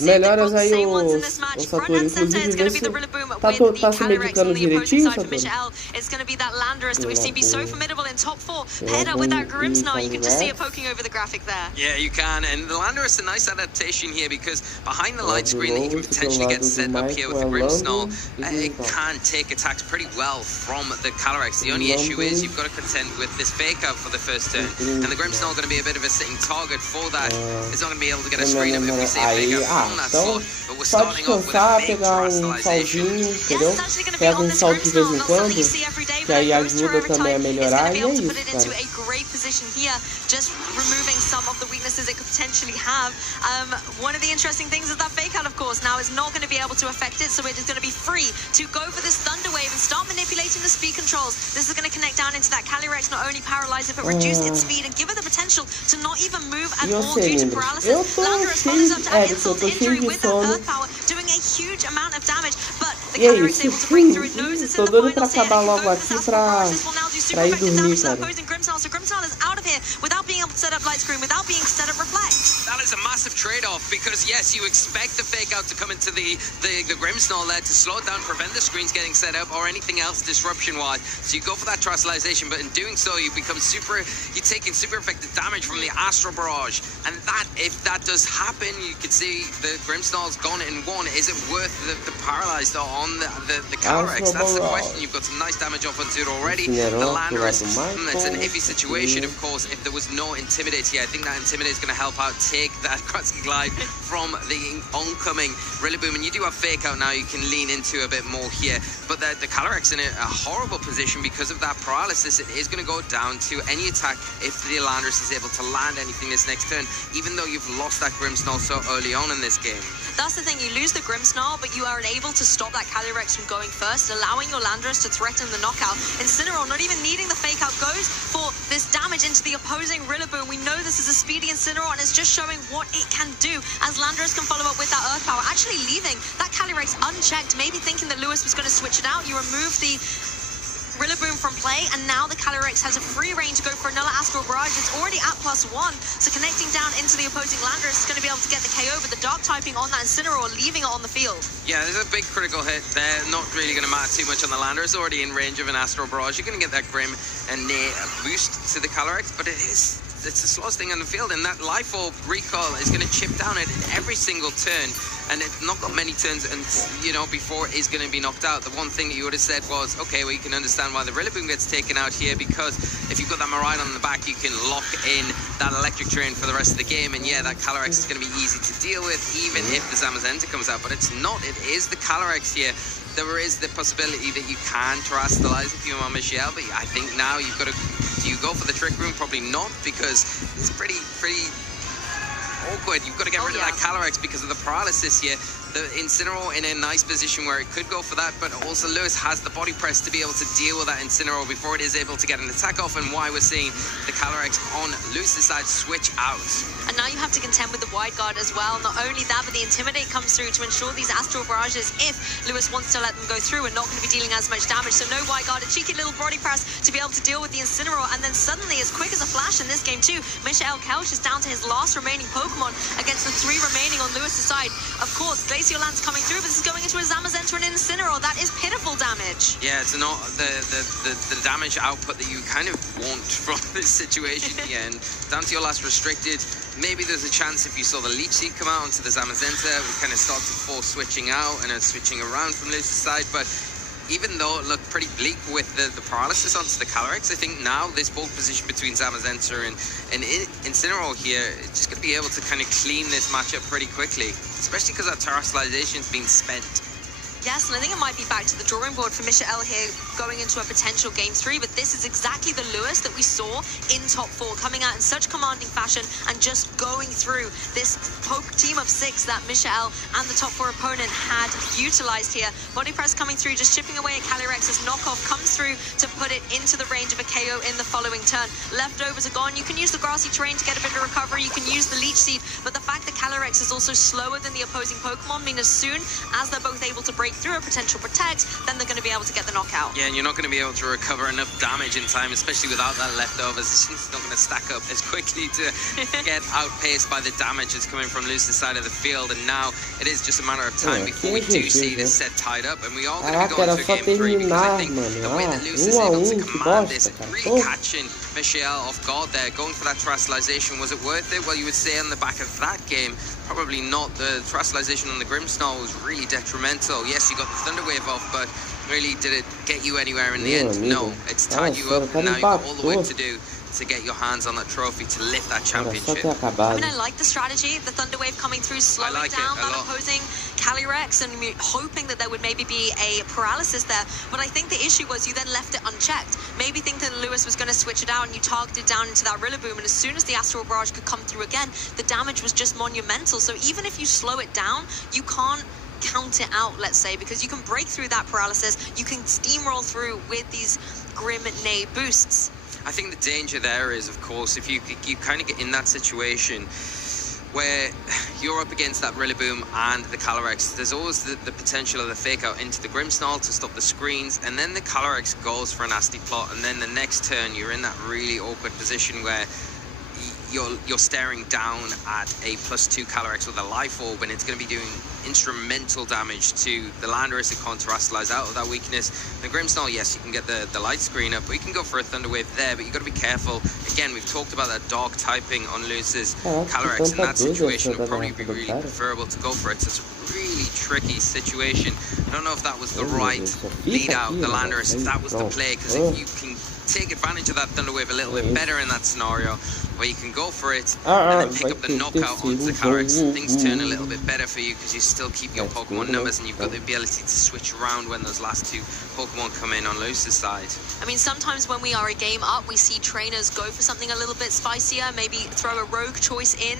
Melhoras aí, o Satoru. Inclusive, vê se tá se medicando direitinho, Satoru. It's going to be that Landorus that we've seen be so formidable in top 4. Paired up with that Grimmsnarl, you can just see it poking over the graphic there. Yeah, you can, and the Landorus is a nice adaptation here because behind the light screen that you can potentially get set up here with the Grimmsnarl, it can take attacks pretty well from the Calyrex. The only issue is you've got to contend with this fake out for the first turn, and the Grimmsnarl going to be a bit of a sitting target for that. It's not going to be able to get a screen up if we see a fake out from that slot, but we're só starting off with a descansar, big pegar salzinho, entendeu? Pega salto de vez em quando, que aí ajuda também a melhorar, e é isso, cara. Great position here, just removing some of the weaknesses it could potentially have. One of the interesting things is that fake out, of course, now is not going to be able to affect it, so it is going to be free to go for this Thunder Wave and start manipulating the speed controls. This is going to connect down into that Calyrex, not only paralyze it, but reduce its speed and give it the potential to not even move at all due to paralysis. Landorus follows up to add insult to injury with that Earth Power, doing a huge amount of damage, but the Calyrex able to break through. It knows it's in the final state, and it goes for this Astral Barrage. This will now do super effective damage to that opposing Grimmsnarl, so Grimmsnarl is out of here without being able to set up Light Screen, without being set up Reflect. That is a massive trade-off because yes, you expect the fake out to come into the Grimmsnarl there to slow it down, prevent the screens getting set up or anything else disruption-wise. So you go for that Terastallization, but in doing so, you're taking super effective damage from the Astral Barrage, and that, if that does happen, you can see the Grimmsnarl's gone in one. Is it worth the paralyzed on the Calyrex? That's the question. You've got some nice damage off onto it already. The Landorus, it's an iffy situation, of course. If there was no Intimidate here, I think that Intimidate is going to help out take that Crossing Glide from the oncoming Rillaboom. And you do have fake out now, you can lean into a bit more here. But the Calyrex in a horrible position because of that paralysis. It is going to go down to any attack if the Landorus is able to land anything this next turn, even though you've lost that Grimmsnarl so early on in this game. That's the thing, you lose the Grimmsnarl, but you are able to stop that Calyrex from going first, allowing your Landorus to threaten the knockout. Incineroar, not even needing the fake out, goes for this damage into the opposing Rillaboom. We know this is a speedy Incineroar, and it's just showing what it can do as Landorus can follow up with that Earth Power, actually leaving that Calyrex unchecked, maybe thinking that Lewis was going to switch it out. You remove the Rillaboom from play, and now the Calyrex has a free reign to go for another Astral Barrage. It's already at +1, so connecting down into the opposing Landorus is going to be able to get the KO, but the Dark typing on that Incineroar, leaving it on the field. Yeah, there's a big critical hit there. Not really going to matter too much on the Landorus. Already in range of an Astral Barrage. You're going to get that Grim and near boost to the Calyrex, but it's the slowest thing on the field, and that Life Orb recoil is going to chip down at every single turn, and it's not got many turns, and before it is going to be knocked out. The one thing that you would have said was, okay, well, you can understand why the Rillaboom gets taken out here, because if you've got that Miraidon on the back, you can lock in that electric train for the rest of the game, and yeah, that Calyrex is going to be easy to deal with, even if the Zamazenta comes out, but it's not. It is the Calyrex here. There is the possibility that you can Terastallize if you're on Michelle, but I think now you've got to... Do you go for the Trick Room? Probably not, because it's pretty awkward. You've got to get rid of that Calyrex because of the paralysis here. The Incineroar in a nice position where it could go for that, but also Lewis has the body press to be able to deal with that Incineroar before it is able to get an attack off, and why we're seeing the Calyrex on Lewis's side switch out. And now you have to contend with the Wide Guard as well. Not only that, but the Intimidate comes through to ensure these Astral Barrages, if Lewis wants to let them go through, and not going to be dealing as much damage. So no Wide Guard, a cheeky little body press to be able to deal with the Incineroar, and then suddenly, as quick as a flash in this game too, Michael Kelch is down to his last remaining Pokemon against the 3 remaining on on Lewis's side. Of course, Glacial Lance coming through, but this is going into a Zamazenta and Incineroar. That is pitiful damage. Yeah, it's not the damage output that you kind of want from this situation here. And down to your last restricted, maybe there's a chance if you saw the Leech Seed come out onto the Zamazenta, we kind of start to force switching out and switching around from Lewis's side. But even though it looked pretty bleak with the paralysis onto the Calyrex, I think now this bold position between Zamazenta and Incineroar here is just going to be able to kind of clean this matchup pretty quickly, especially because that terrestrialization's been spent. Yes, and I think it might be back to the drawing board for Michael here going into a potential Game 3, but this is exactly the Lewis that we saw in top 4, coming out in such commanding fashion and just going through this team of 6 that Michael and the top 4 opponent had utilized here. Body press coming through, just chipping away at Calyrex as knockoff comes through to put it into the range of a KO in the following turn. Leftovers are gone. You can use the grassy terrain to get a bit of recovery. You can use the Leech Seed, but the fact that Calyrex is also slower than the opposing Pokemon means as soon as they're both able to break through a potential protect, then they're going to be able to get the knockout. Yeah, and you're not going to be able to recover enough damage in time, especially without that leftovers. It's not going to stack up as quickly to get outpaced by the damage that's coming from Lewis's side of the field. And now it is just a matter of time before we do see this set tied up, and we are going to be going to Game 3 because I think the way that Lewis is able to command this and really catching Michael off guard there, going for that terrestrialization, was it worth it? Well, you would say on the back of that game, probably not. The terrestrialization on the Grimmsnarl was really detrimental. Yes, you got the Thunder Wave off, but really, did it get you anywhere in the end? No, it's tied you up, and now you've got all the work to do to get your hands on that trophy to lift that championship. I mean, I like the strategy. The Thunder Wave coming through, slowing down that opposing Calyrex, and hoping that there would maybe be a paralysis there. But I think the issue was you then left it unchecked. Maybe thinking Lewis was going to switch it out, and you targeted down into that Rillaboom, and as soon as the Astral Barrage could come through again, the damage was just monumental. So even if you slow it down, you can't count it out, let's say, because you can break through that paralysis, you can steamroll through with these Grim Nay boosts. I think the danger there is, of course, if you kind of get in that situation where you're up against that Rillaboom and the Calyrex, there's always the potential of the fake out into the Grimmsnarl to stop the screens, and then the Calyrex goes for a nasty plot, and then the next turn you're in that really awkward position where you're staring down at a +2 Calyrex with a Life Orb, and it's going to be doing instrumental damage to the Landorus. It can't terrestrialize out of that weakness. The Grimmsnarl, yes, you can get the light screen up, but you can go for a Thunder Wave there, but you've got to be careful. Again, we've talked about that dark typing on Lewis's Calyrex. In that situation, it would probably be really preferable to go for it. So it's a really tricky situation. I don't know if that was the right lead out, the Landorus, if that was the play, because if you can take advantage of that Thunder Wave a little bit better in that scenario, where you can go for it and then pick up the knockout onto the Calyrex, things turn a little bit better for you because you still keep your Pokemon numbers and you've got the ability to switch around when those last 2 Pokemon come in on Lewis's side. I mean, sometimes when we are a game up, we see trainers go for something a little bit spicier, maybe throw a rogue choice in,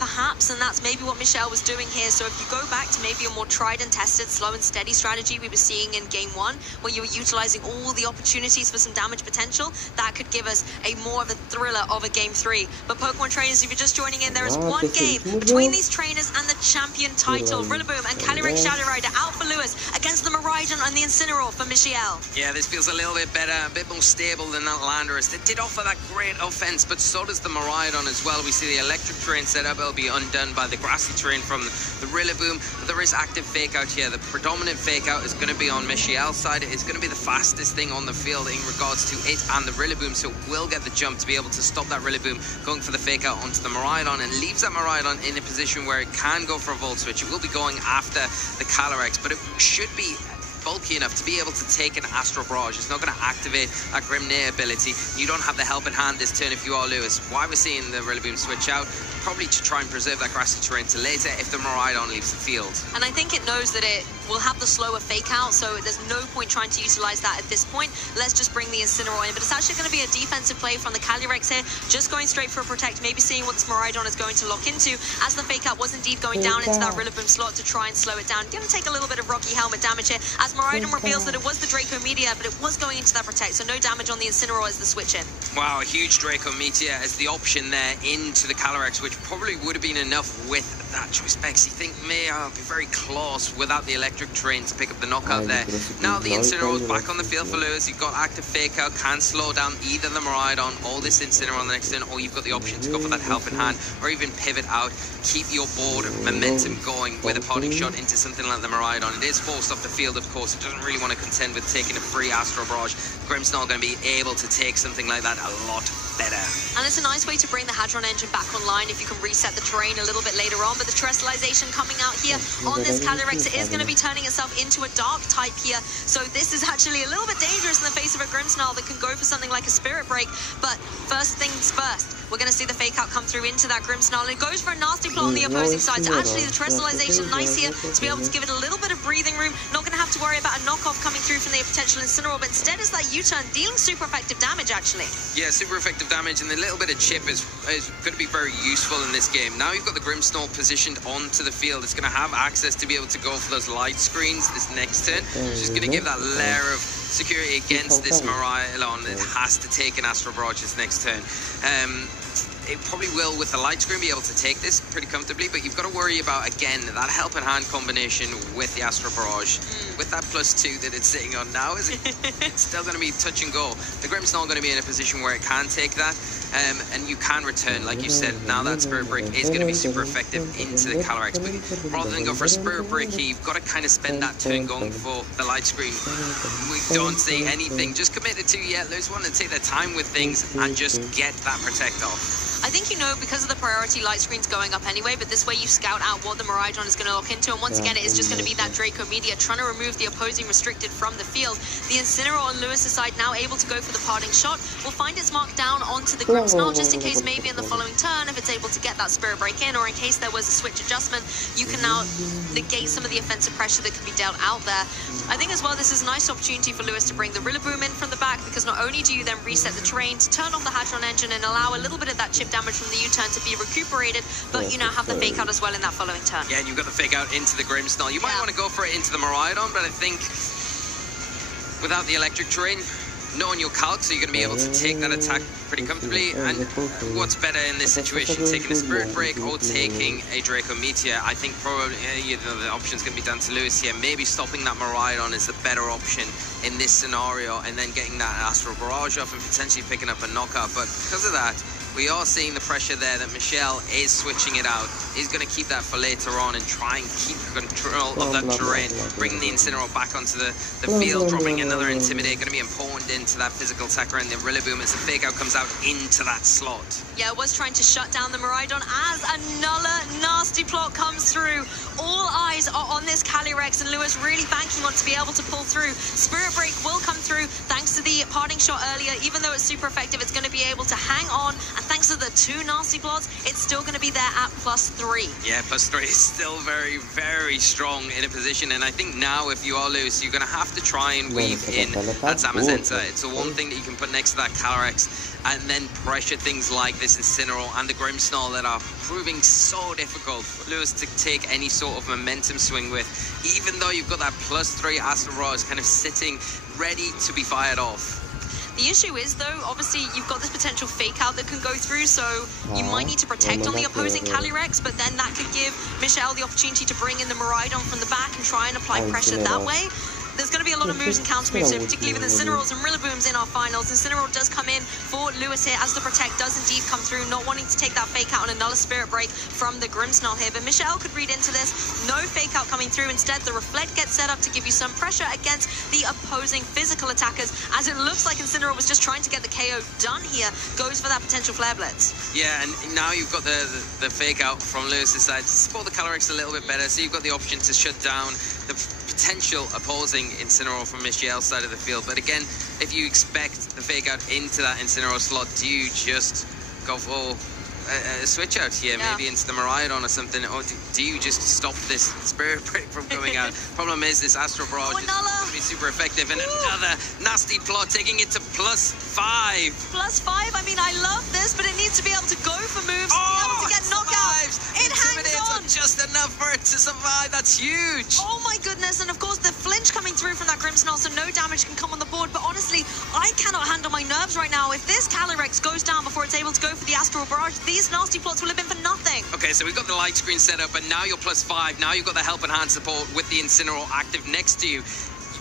perhaps, and that's maybe what Michael was doing here. So if you go back to maybe a more tried and tested slow and steady strategy we were seeing in Game 1, where you were utilizing all the opportunities for some damage potential, that could give us a more of a thriller of a Game 3. But Pokemon trainers, if you're just joining in, there is one game between these trainers and the champion title. Rillaboom and Calyrex Shadow Rider out for Lewis against the Miraidon and the Incineroar for Michael. Yeah, this feels a little bit better, a bit more stable than that Landorus. It did offer that great offense, but so does the Miraidon as well. We see the electric terrain set up. It'll be undone by the grassy terrain from the Rillaboom, but there is active fake out here. The predominant fake out is going to be on Michael's side. It's going to be the fastest thing on the field in regards to it and the Rillaboom, so it will get the jump to be able to stop that Rillaboom going for the fake out onto the Miraidon, and leaves that Miraidon in a position where it can go for a Volt Switch. It will be going after the Calyrex, but it should be bulky enough to be able to take an Astral Barrage. It's not going to activate that Grim Nay ability. You don't have the help in hand this turn if you are Lewis. Why we're seeing the Rillaboom switch out? Probably to try and preserve that grassy terrain to later if the Miraidon leaves the field. And I think it knows that it will have the slower fake out, so there's no point trying to utilize that at this point. Let's just bring the Incineroar in, but it's actually going to be a defensive play from the Calyrex here, just going straight for a protect, maybe seeing what this Miraidon is going to lock into, as the fake out was indeed going down into that Rillaboom slot to try and slow it down. Going to take a little bit of Rocky Helmet damage here, as Miraidon reveals that it was the Draco Meteor, but it was going into that protect, so no damage on the Incineroar as the switch in. Wow, a huge Draco Meteor as the option there into the Calyrex, which probably would have been enough with that choice, Bex. You think may be very close without the electric train to pick up the knockout there. Now the Incineroar is back on the field for Lewis. You've got active fake out, can slow down either the Miraidon or this Incineroar on the next turn, or you've got the option to go for that helping hand, or even pivot out, keep your board momentum going with a parting shot into something like the Miraidon. It is forced off the field, of course. It doesn't really want to contend with taking a free Astro Barrage. Grimmsnarl going to be able to take something like that a lot better. And it's a nice way to bring the Hadron engine back online if you can reset the terrain a little bit later on. But the terrestrialization coming out here on this Calyrex is going to be turning itself into a dark type here. So this is actually a little bit dangerous in the face of a Grimmsnarl that can go for something like a Spirit Break. But first things first, we're going to see the fake out come through into that Grimmsnarl, and it goes for a nasty plot on the opposing side. So actually the terrestrialization nice here to be able to give it a little bit of breathing room. Not going to have to worry about a knockoff coming through from the potential Incineroar, but instead it's that U-turn dealing super effective damage actually. Yeah, super effective damage, and the little bit of chip is going to be very useful in this game. Now you've got the Grimmsnarl positioned onto the field. It's going to have access to be able to go for those light screens this next turn, which is going to give that layer of security against this Miraidon. It has to take an Astro Barrage this next turn. It probably will, with the light screen, be able to take this pretty comfortably, but you've got to worry about, again, that help and hand combination with the Astro Barrage. With that +2 that it's sitting on now, it's still going to be touch and go. The Grimmsnarl going to be in a position where it can take that, and you can return, like you said. Now that Spirit Break is going to be super effective into the Calyrex, but rather than go for a Spirit Break here, you've got to kind of spend that turn going for the light screen. We don't see anything. Just commit the 2 yet. Lewis want to take their time with things and just get that Protect off. I think you know, because of the priority light screens going up anyway, but this way you scout out what the Miraidon is going to lock into, and once again it is just going to be that Draco Meteor trying to remove the opposing restricted from the field. The Incineroar on Lewis's side now able to go for the parting shot. Will find its mark down onto the Grimmsnarl, just in case maybe in the following turn, if it's able to get that Spirit Break in, or in case there was a switch adjustment, you can now negate some of the offensive pressure that can be dealt out there. I think as well this is a nice opportunity for Lewis to bring the Rillaboom in from the back, because not only do you then reset the terrain to turn off the Hadron engine and allow a little bit of that chip damage from the U-turn to be recuperated, but you now have the fake out as well in that following turn. Yeah, and you've got the fake out into the Grimmsnarl. You might want to go for it into the Miraidon, but I think without the electric terrain, knowing your calc, so you're going to be able to take that attack pretty comfortably. And what's better in this situation, taking a Spirit Break or taking a Draco Meteor? I think probably the option's going to be down to Lewis here. Maybe stopping that Miraidon is the better option in this scenario, and then getting that Astro Barrage off and potentially picking up a knockout. But because of that, we are seeing the pressure there that Michelle is switching it out. He's going to keep that for later on and try and keep control of that terrain, bringing the Incineroar back onto the field, dropping another Intimidate. Going to be important into that physical attacker and the Rillaboom as the fake out comes out into that slot. Yeah, it was trying to shut down the Miraidon as another nasty plot comes through. All eyes are on this Calyrex, and Lewis really banking on to be able to pull through. Spirit Break will come through thanks to the parting shot earlier. Even though it's super effective, it's going to be able to hang on, and thanks to the 2 nasty plots, it's still going to be there at +3. Yeah, +3 is still very, very strong in a position, and I think now if you are Lewis, you're going to have to try and weave in that Zamazenta. It's the one thing that you can put next to that Calyrex, and then pressure things like this Incineroar and the Grimmsnarl that are proving so difficult for Lewis to take any sort of momentum swing with, even though you've got that +3 Astro Barrage kind of sitting ready to be fired off. The issue is, though, obviously you've got this potential fake out that can go through, so you might need to protect on the opposing Calyrex, but then that could give Michelle the opportunity to bring in the Miraidon from the back and try and apply pressure that way. There's going to be a lot of moves and counter moves, so particularly with Incineroars and Rillabooms in our finals. Incineroar does come in for Lewis here as the Protect does indeed come through, not wanting to take that fake out on another Spirit Break from the Grimmsnarl here. But Michelle could read into this. No fake out coming through. Instead, the Reflect gets set up to give you some pressure against the opposing physical attackers, as it looks like Incineroar was just trying to get the KO done here. Goes for that potential Flare Blitz. Yeah, and now you've got the fake out from Lewis's side to support the Calyrex a little bit better, so you've got the option to shut down the potential opposing Incineroar from Michelle's side of the field. But again, if you expect the fake out into that Incineroar slot, do you just go for a switch out here, maybe into the Miraidon or something, or do you just stop this Spirit Break from coming out? Problem is, this Astro Barrage is going to be super effective, and another nasty plot taking it to +5. +5? I mean, I love this, but it needs to be able to go for moves to be able to get knockouts. It hangs on. Just enough for it to survive. That's huge. Oh my goodness, and of course the flinch coming through from that Grimmsnarl, so no damage can come on the board. But honestly, I cannot handle my nerves right now. If this Calyrex goes down before it's able to go for the Astral Barrage, these nasty plots will have been for nothing. Okay, so we've got the light screen set up, and now you're +5. Now you've got the help and hand support with the Incineroar active next to you.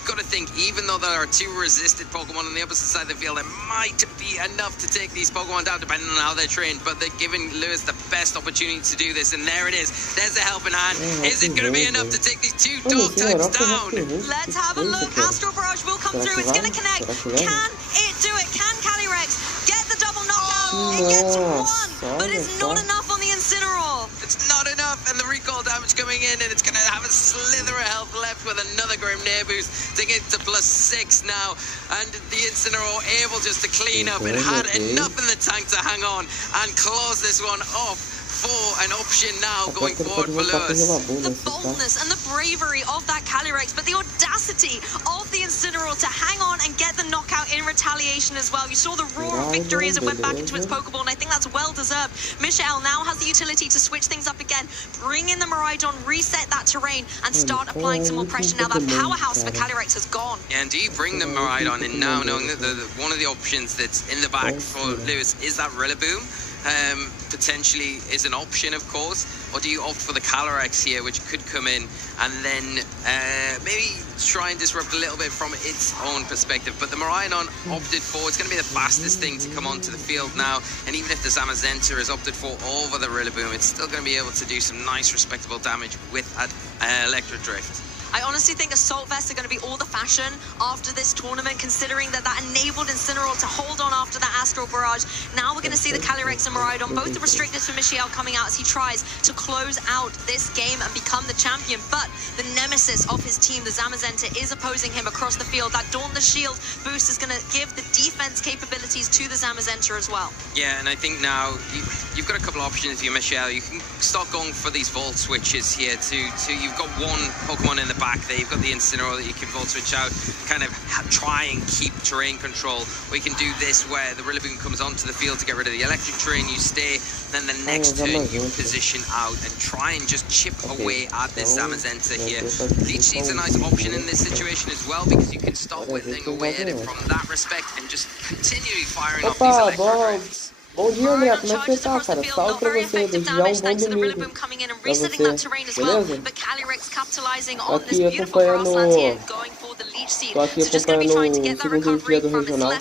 Got to think, even though there are 2 resisted Pokemon on the opposite side of the field, it might be enough to take these Pokemon down, depending on how they're trained. But they're giving Lewis the best opportunity to do this, and there it is. There's the helping hand. Is it going to be enough to take these 2 dog types down? Let's have a look. Astral Barrage will come through. It's going to connect. Can it do it? Can Calyrex get the double knockout? It gets 1, but it's not enough on the Incineroar. It's not enough, and the recall damage coming in, and it's going to have a slither of health left with another Grimnir boost to get to +6 now. And the Incineroar able just to clean up. It had enough in the tank to hang on and close this one off for an option now going forward for Lewis. The boldness and the bravery of that Calyrex, but the audacity of the Incineroar to hang on and get the knockout in retaliation as well. You saw the roar of victory as it went back into its Pokeball, and I think that's well deserved. Michelle now has the utility to switch things up again, bring in the Miraidon, reset that terrain, and start applying some more pressure. Now that powerhouse for Calyrex has gone. And do you bring the Miraidon in now, knowing that one of the options that's in the back for Lewis is that Rillaboom? Potentially is an option, of course, or do you opt for the Calyrex here, which could come in and then maybe try and disrupt a little bit from its own perspective? But the Miraidon opted for, it's going to be the fastest thing to come onto the field now, and even if the Zamazenta is opted for over the Rillaboom, it's still going to be able to do some nice respectable damage with Electro Drift. I honestly think Assault Vests are going to be all the fashion after this tournament, considering that enabled Incineroar to hold on after that Astral Barrage. Now we're going to see the Calyrex and Miraidon, both the restricted for Michelle, coming out as he tries to close out this game and become the champion. But the nemesis of his team, the Zamazenta, is opposing him across the field. That Dauntless Shield boost is going to give the defense capabilities to the Zamazenta as well. Yeah, and I think now you've got a couple of options here, Michelle. You can start going for these Volt switches here too. You've got one Pokemon in the back there. You've got the Incineroar that you can Volt switch out, kind of try and keep terrain control. Or you can do this where the Rillaboom comes onto the field to get rid of the electric terrain, you stay, then the next turn you position out and try and just chip away at this Zamazenta here. Leech Seed's a nice option in this situation as well, because you can start whittling away at it from that respect and just continually firing off these electro drones. Bom dia, André. Como é que você tá, cara? Salve pra você. Desejar bom domingo pra você. Beleza? Aqui acompanhando... Tô aqui acompanhando o segundo dia do regional.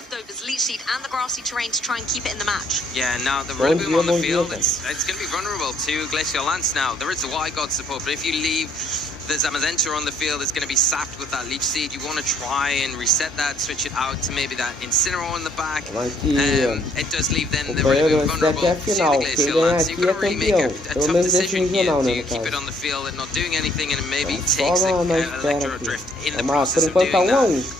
Yeah, now the Rillaboom on the field, it's going to be vulnerable to Glacial Lance now. There is the Wild God support, but if you leave the Zamazenta on the field, is going to be sapped with that Leech Seed. You want to try and reset that, switch it out to maybe that Incineroar in the back. It does leave then the Rillaboom vulnerable to the Glacial Lance. You've got to really make a tough decision here. Do you keep it on the field and not doing anything, and it maybe takes the Electro Drift in the process of doing that?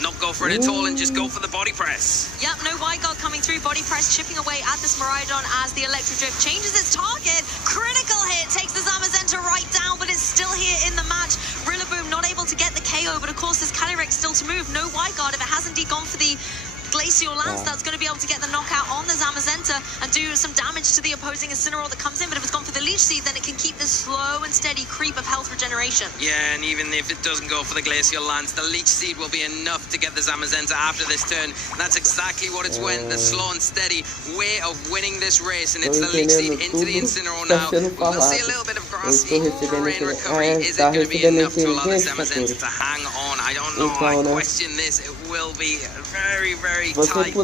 Not go for it at all and just go for the body press. Yep, no White Guard coming through. Body press chipping away at this Miraidon as the Electro Drift changes its target. Critical hit takes the Zamazenta right down, but it's still here in the match. Rillaboom not able to get the KO, but of course there's Calyrex still to move. No White Guard. If it has indeed gone for the Glacial Lance, that's going to be able to get the knockout on the Zamazenta and do some damage to the opposing Incineroar that comes in. But if it's gone for the Leech Seed, then it can keep this slow and steady creep of health regeneration. Yeah, and even if it doesn't go for the Glacial Lance, the Leech Seed will be enough to get the Zamazenta after this turn. And that's exactly what it's when the slow and steady way of winning this race, and it's the Leech Seed into the Incineroar now. We'll see a little bit of grassy rain recovery. Is it going to be enough to allow the Zamazenta to hang on? I don't know. I question this. It will be very, very tight. No,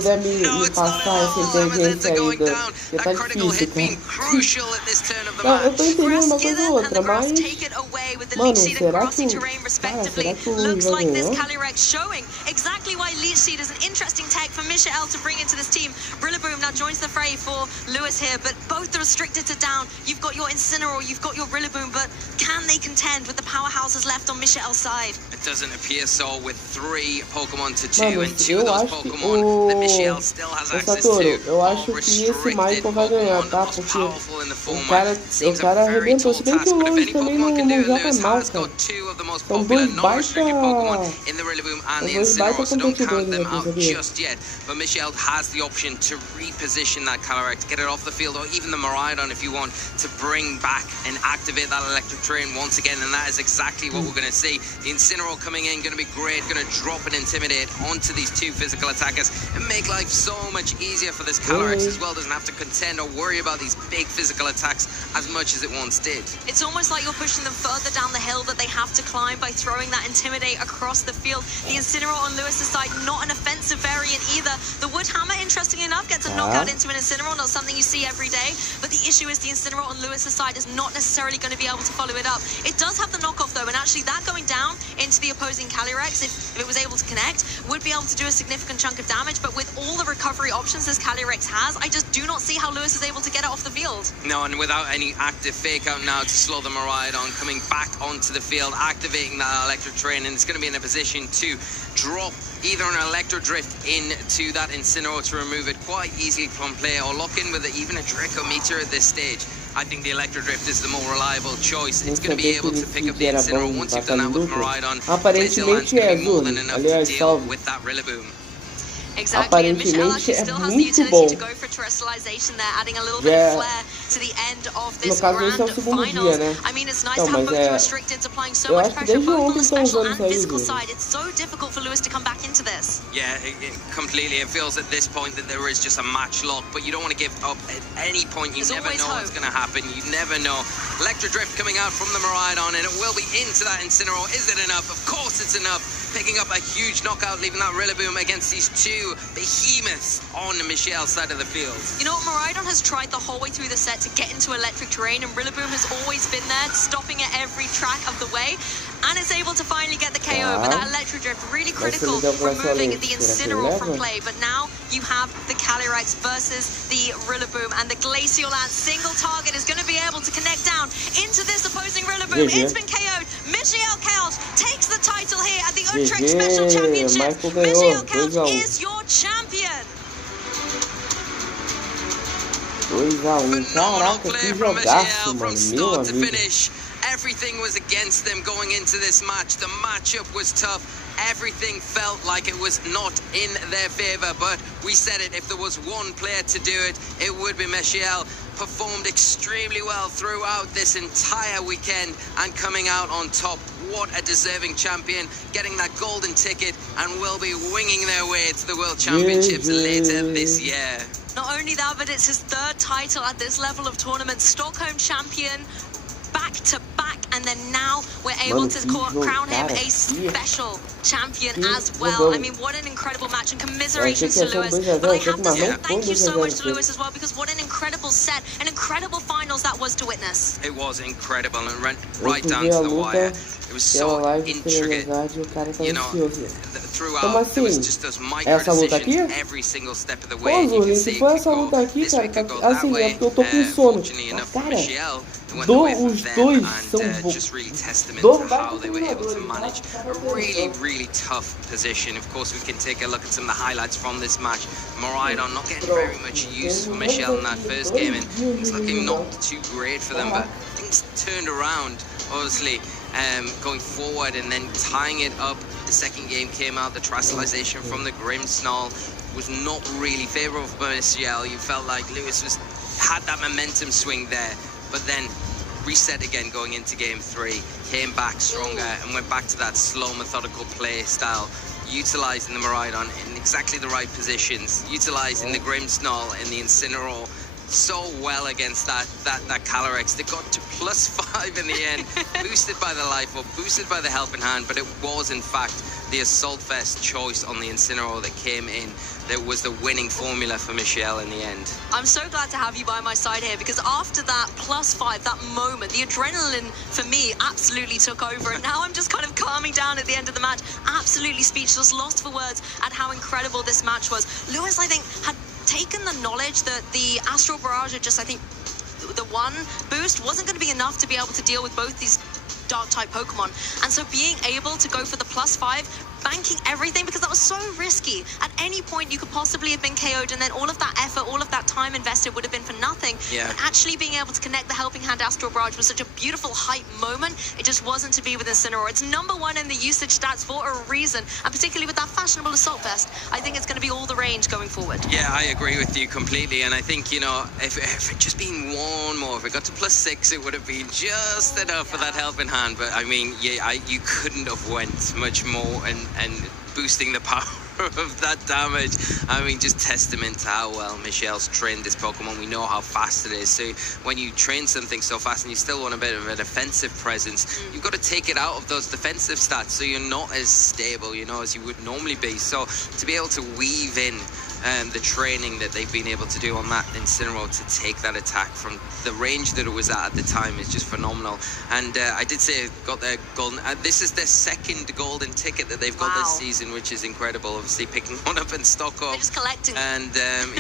it's not at all. Zamazenta going down. That critical hit being crucial at this turn of the match. And the grass take it away with the Leech Seed and grassy terrain respectively. Looks like this Calyrex showing exactly why Leech Seed is an interesting tech for Michael to bring into this team. Rillaboom now joins the fray for Lewis here, but both are restricted to down. You've got your Incineroar, you've got your Rillaboom, but can they contend with the powerhouses left on Michael's side? It doesn't appear so, with 3 Pokemon to 2, and 2 of those Pokemon that Michelle still has access to. Eu acho que esse Michael vai ganhar, tá? Porque o cara arrebentou. Se bem que o Lois também não joga mal, cara. the most popular non-restricted Pokemon in the Rillaboom and the Incineroar, so don't count them out just yet. But Michelle has the option to reposition that Calyrex, get it off the field, or even the Miraidon if you want, to bring back and activate that electric train once again, and that is exactly what we're going to see. The Incineroar coming in, going to be great, going to drop and intimidate onto these two physical attackers and make life so much easier for this Calyrex as well. Doesn't have to contend or worry about these big physical attacks as much as it once did. It's almost like you're pushing them further down the hill that they have to climb by throwing that Intimidate across the field. The Incineroar on Lewis's side, not an offensive variant either. The Wood Hammer, interestingly enough, gets a knockout into an Incineroar, not something you see every day. But the issue is the Incineroar on Lewis's side is not necessarily going to be able to follow it up. It does have the knockoff though, and actually that going down into the opposing Calyrex, if it was able to connect, would be able to do a significant chunk of damage. But with all the recovery options this Calyrex has, I just do not see how Lewis is able to get it off the field. No, and without any active fake out now to slow the Miraidon, coming back onto the field, activating that electric train, and it's going to be in a position to drop either an Electro Drift into that Incineroar to remove it quite easily from play, or lock in with even a Draco Meteor at this stage. I think the Electro Drift is the more reliable choice. It's going to be able to pick up the Incineroar. Once you've done that with Miraidon, Glaceoland's going to be more than enough to deal with that Rillaboom. Exactly, and Michelle actually still has the utility to go for terrestrialization there, adding a little bit of flair to the end of this grand finals. I mean, it's nice to have both restricted, applying so much pressure both on the special and physical side. It's so difficult for Lewis to come back into this. Yeah, completely. It feels at this point that there is just a match lock, but you don't want to give up at any point. You never know what's going to happen. You never know. Electro Drift coming out from the Miraidon, and it will be into that Incineroar. Is it enough? Of course it's enough. Picking up a huge knockout, leaving that Rillaboom against these two behemoths on Michelle's side of the field. You know what, Miraidon has tried the whole way through the set to get into electric terrain, and Rillaboom has always been there, stopping at every track of the way, and it's able to finally get the KO. But that electric drift, really critical, removing the Incineroar from play. But now you have the Calyrex versus the Rillaboom, and the Glaceoland single target is going to be able to connect down into this opposing Rillaboom. It's been KO'd. Michelle Couch takes the title here at the Utrecht Special Championship. Michelle Couch is your champion. Phenomenal play from Michelle from start to finish. Everything was against them going into this match. The matchup was tough. Everything felt like it was not in their favor, but we said it, if there was one player to do it, it would be Michelle. Performed extremely well throughout this entire weekend and coming out on top. What a deserving champion, getting that golden ticket, and will be winging their way to the World Championships later this year. Not only that, but it's his third title at this level of tournament. Stockholm champion, back to back, and then now we're able to crown him a special champion as well. I mean, what an incredible match, and commiserations to Lewis. But I have to say thank you so much to Lewis as well, because what an incredible set, an incredible finals that was to witness. It was incredible, and went right down to the wire. It was so intricate, you know, throughout there was just those micro decisions every single step of the way. You can see it could go this way, could go that way. Fortunately enough for Michelle, it went away from them, and just really testament to how they were able to manage a really tough position. Of course, we can take a look at some of the highlights from this match. Miraidon not getting very much use for Michelle in that first game, and it's looking not too great for them, but things turned around, obviously. Going forward and then tying it up. The second game came out, the terrestrialization from the Grimmsnarl was not really favorable for Michelle. You felt like Lewis had that momentum swing there, but then reset again going into game 3, came back stronger and went back to that slow, methodical play style, utilizing the Miraidon in exactly the right positions, utilizing the Grimmsnarl and the Incineroar so well against that Calyrex. They got to +5 in the end, boosted by the Life Orb, boosted by the Helping Hand, but it was in fact the Assault Vest choice on the Incineroar that came in that was the winning formula for Michelle in the end. I'm so glad to have you by my side here, because after that +5, that moment, the adrenaline for me absolutely took over, and now I'm just kind of calming down at the end of the match, absolutely speechless, lost for words at how incredible this match was. Lewis, I think, had taken the knowledge that the Astral Barrage, just I think the one boost wasn't going to be enough to be able to deal with both these Dark-type Pokemon. And so being able to go for the +5, banking everything, because that was so risky. At any point, you could possibly have been KO'd, and then all of that effort, all of that time invested would have been for nothing. Yeah. And actually being able to connect the Helping Hand Astral Barrage was such a beautiful hype moment. It just wasn't to be with Incineroar. It's #1 in the usage stats for a reason, and particularly with that fashionable Assault Vest, I think it's going to be all the range going forward. Yeah, I agree with you completely, and I think, you know, if it just been one more, if it got to +6, it would have been just enough for that Helping Hand. But I mean, yeah, you couldn't have went much more, and boosting the power of that damage. I mean, just testament to how well Michelle's trained this Pokemon. We know how fast it is. So when you train something so fast and you still want a bit of an offensive presence, you've got to take it out of those defensive stats, so you're not as stable, you know, as you would normally be. So to be able to weave in the training that they've been able to do on that Incineroar to take that attack from the range that it was at the time is just phenomenal. And I did say got their golden. This is their second golden ticket that they've got this season, which is incredible. Obviously, picking one up in Stockholm. They're just collecting. And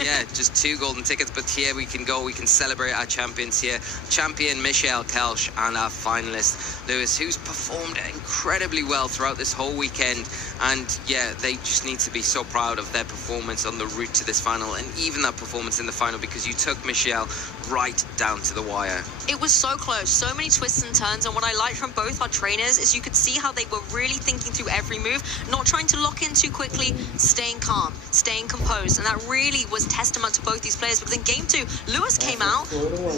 yeah, just 2 golden tickets. But here we can go. We can celebrate our champions here. Champion Michelle Kelsch and our finalist Lewis, who's performed incredibly well throughout this whole weekend. And yeah, they just need to be so proud of their performance on the route to this final, and even that performance in the final, because you took Michelle right down to the wire. It was so close, so many twists and turns, and what I liked from both our trainers is you could see how they were really thinking through every move, not trying to lock in too quickly, staying calm, staying composed, and that really was testament to both these players, because in game 2, Lewis came out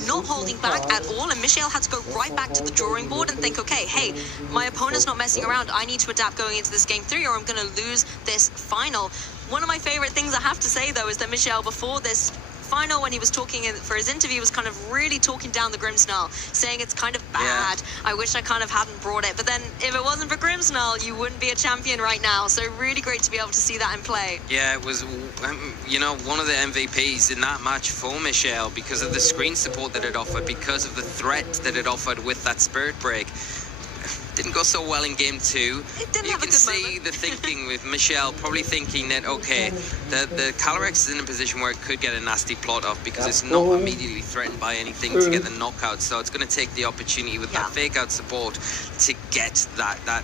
not holding back at all, and Michelle had to go right back to the drawing board and think, okay, hey, my opponent's not messing around, I need to adapt going into this game 3 or I'm going to lose this final. One of my favorite things I have to say, though, is that Michelle, before this final, when he was talking for his interview, was kind of really talking down the Grimmsnarl, saying it's kind of bad. I wish I kind of hadn't brought it. But then if it wasn't for Grimmsnarl, you wouldn't be a champion right now. So really great to be able to see that in play. Yeah, it was, you know, one of the MVPs in that match for Michelle, because of the screen support that it offered, because of the threat that it offered with that Spirit Break. Didn't go so well in game 2. You can see the thinking with Michelle, probably thinking that, okay, the Calyrex is in a position where it could get a nasty plot off, because it's not immediately threatened by anything to get the knockout. So it's going to take the opportunity with that fake out support to get that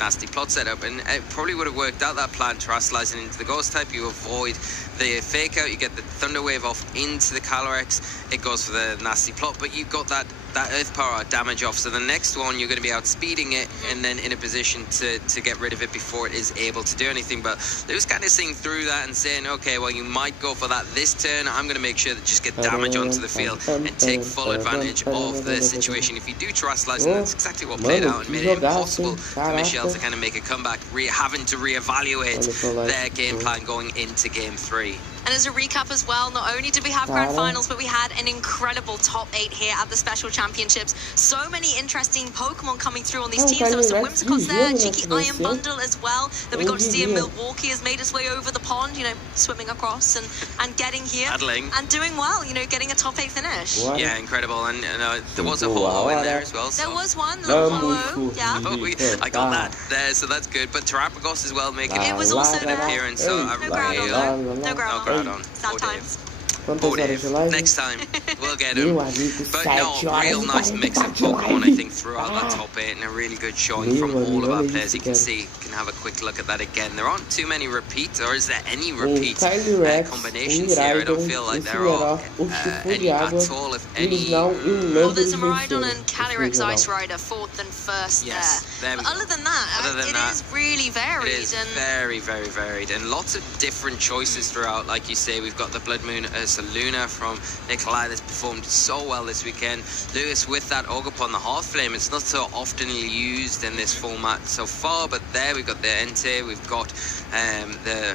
nasty plot set up. And it probably would have worked out, that plan, terrestrializing into the Ghost type. You avoid the fake out, you get the Thunder Wave off into the Calyrex. It goes for the nasty plot, but you got that Earth Power damage off. So the next one, you're going to be outspeeding it and then in a position to get rid of it before it is able to do anything. But they was kind of seeing through that and saying, okay, well, you might go for that this turn. I'm going to make sure that just get damage onto the field and take full advantage of the situation. If you do terrestrialize, and that's exactly what played out and made it impossible for Michelle to kind of make a comeback, having to reevaluate their game plan going into game 3. And as a recap as well, not only did we have grand finals, but we had an incredible top 8 here at the Special Championships. So many interesting Pokemon coming through on these teams. There were some Whimsicots there, cheeky Iron Bundle as well, that we got to see in Milwaukee, has made his way over the pond, you know, swimming across and getting here. Paddling. And doing well, you know, getting a top 8 finish. Yeah, incredible. And there was a holo in there as well. So. There was one, little holo, yeah. I got that there, so that's good. But Terrapagos as well making it was also an appearance. So no Groudon. No Groudon. Sometimes. Next time we'll get him. But no, real nice mix of Pokemon, I think, throughout that top 8, and a really good showing from all of our players. You can see, you can have a quick look at that again. There aren't too many repeats, or is there any repeat combinations here? I don't feel like there are any at all, if any. Well, there's a Miraidon and Calyrex Ice Rider, 4th and 1st there. But other than that, it is really varied. It is very, very varied, and lots of different choices throughout. Like you say, we've got the Blood Moon Luna from Nikolai that's performed so well this weekend. Lewis with that Ogapon, the Hearth Flame. It's not so often used in this format so far, but there we've got the Entei, we've got the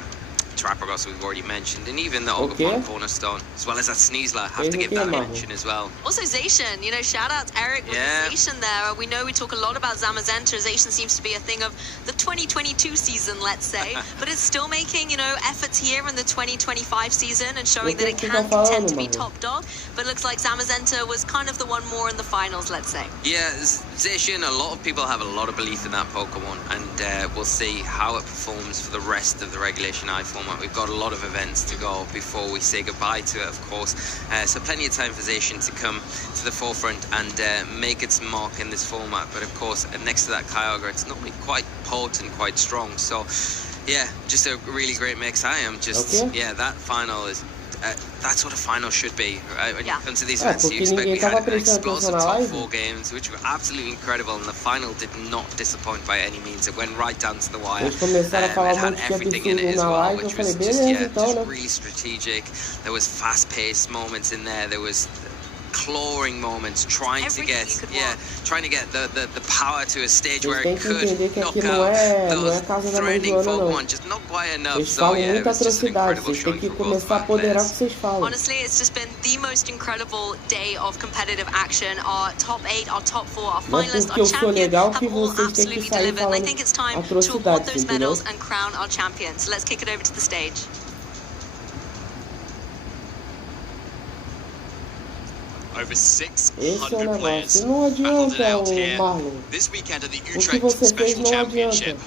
Terrapagos we've already mentioned, and even the Ogapon Cornerstone, as well as that Sneasler. Have to give that a mention as well. Also Zacian, you know, shout out to Eric with the Zacian there. We know we talk a lot about Zamazenta. Zacian seems to be a thing of the 2022 season, let's say, but it's still making, you know, efforts here in the 2025 season and showing that it can contend to be top dog, but looks like Zamazenta was kind of the one more in the finals, let's say. Yeah, Zacian, a lot of people have a lot of belief in that Pokemon, and we'll see how it performs for the rest of the Regulation I format. format. We've got a lot of events to go before we say goodbye to it, of course. So plenty of time for Zacian to come to the forefront and make its mark in this format. But of course, next to that Kyogre, it's normally quite potent, quite strong. So yeah, just a really great mix. I am just, yeah, that final is, that's what a final should be, right? When you come to these events, you expect we had explosive top 4 games, which were absolutely incredible, and the final did not disappoint by any means. It went right down to the wire. It had everything in it as well, which was just, just really strategic. There was fast-paced moments in there. There was clawing moments, trying to get the power to a stage where it could knock out those threatening Pokemon, just not quite enough. So yeah, it was just an incredible showing for both players. Honestly, it's just been the most incredible day of competitive action. Our top 8, our top 4, our finalists, our champion have all absolutely delivered. And I think it's time to award those medals and crown our champions. So let's kick it over to the stage. Over 600 players battled it out here this weekend at the Utrecht Special Championship.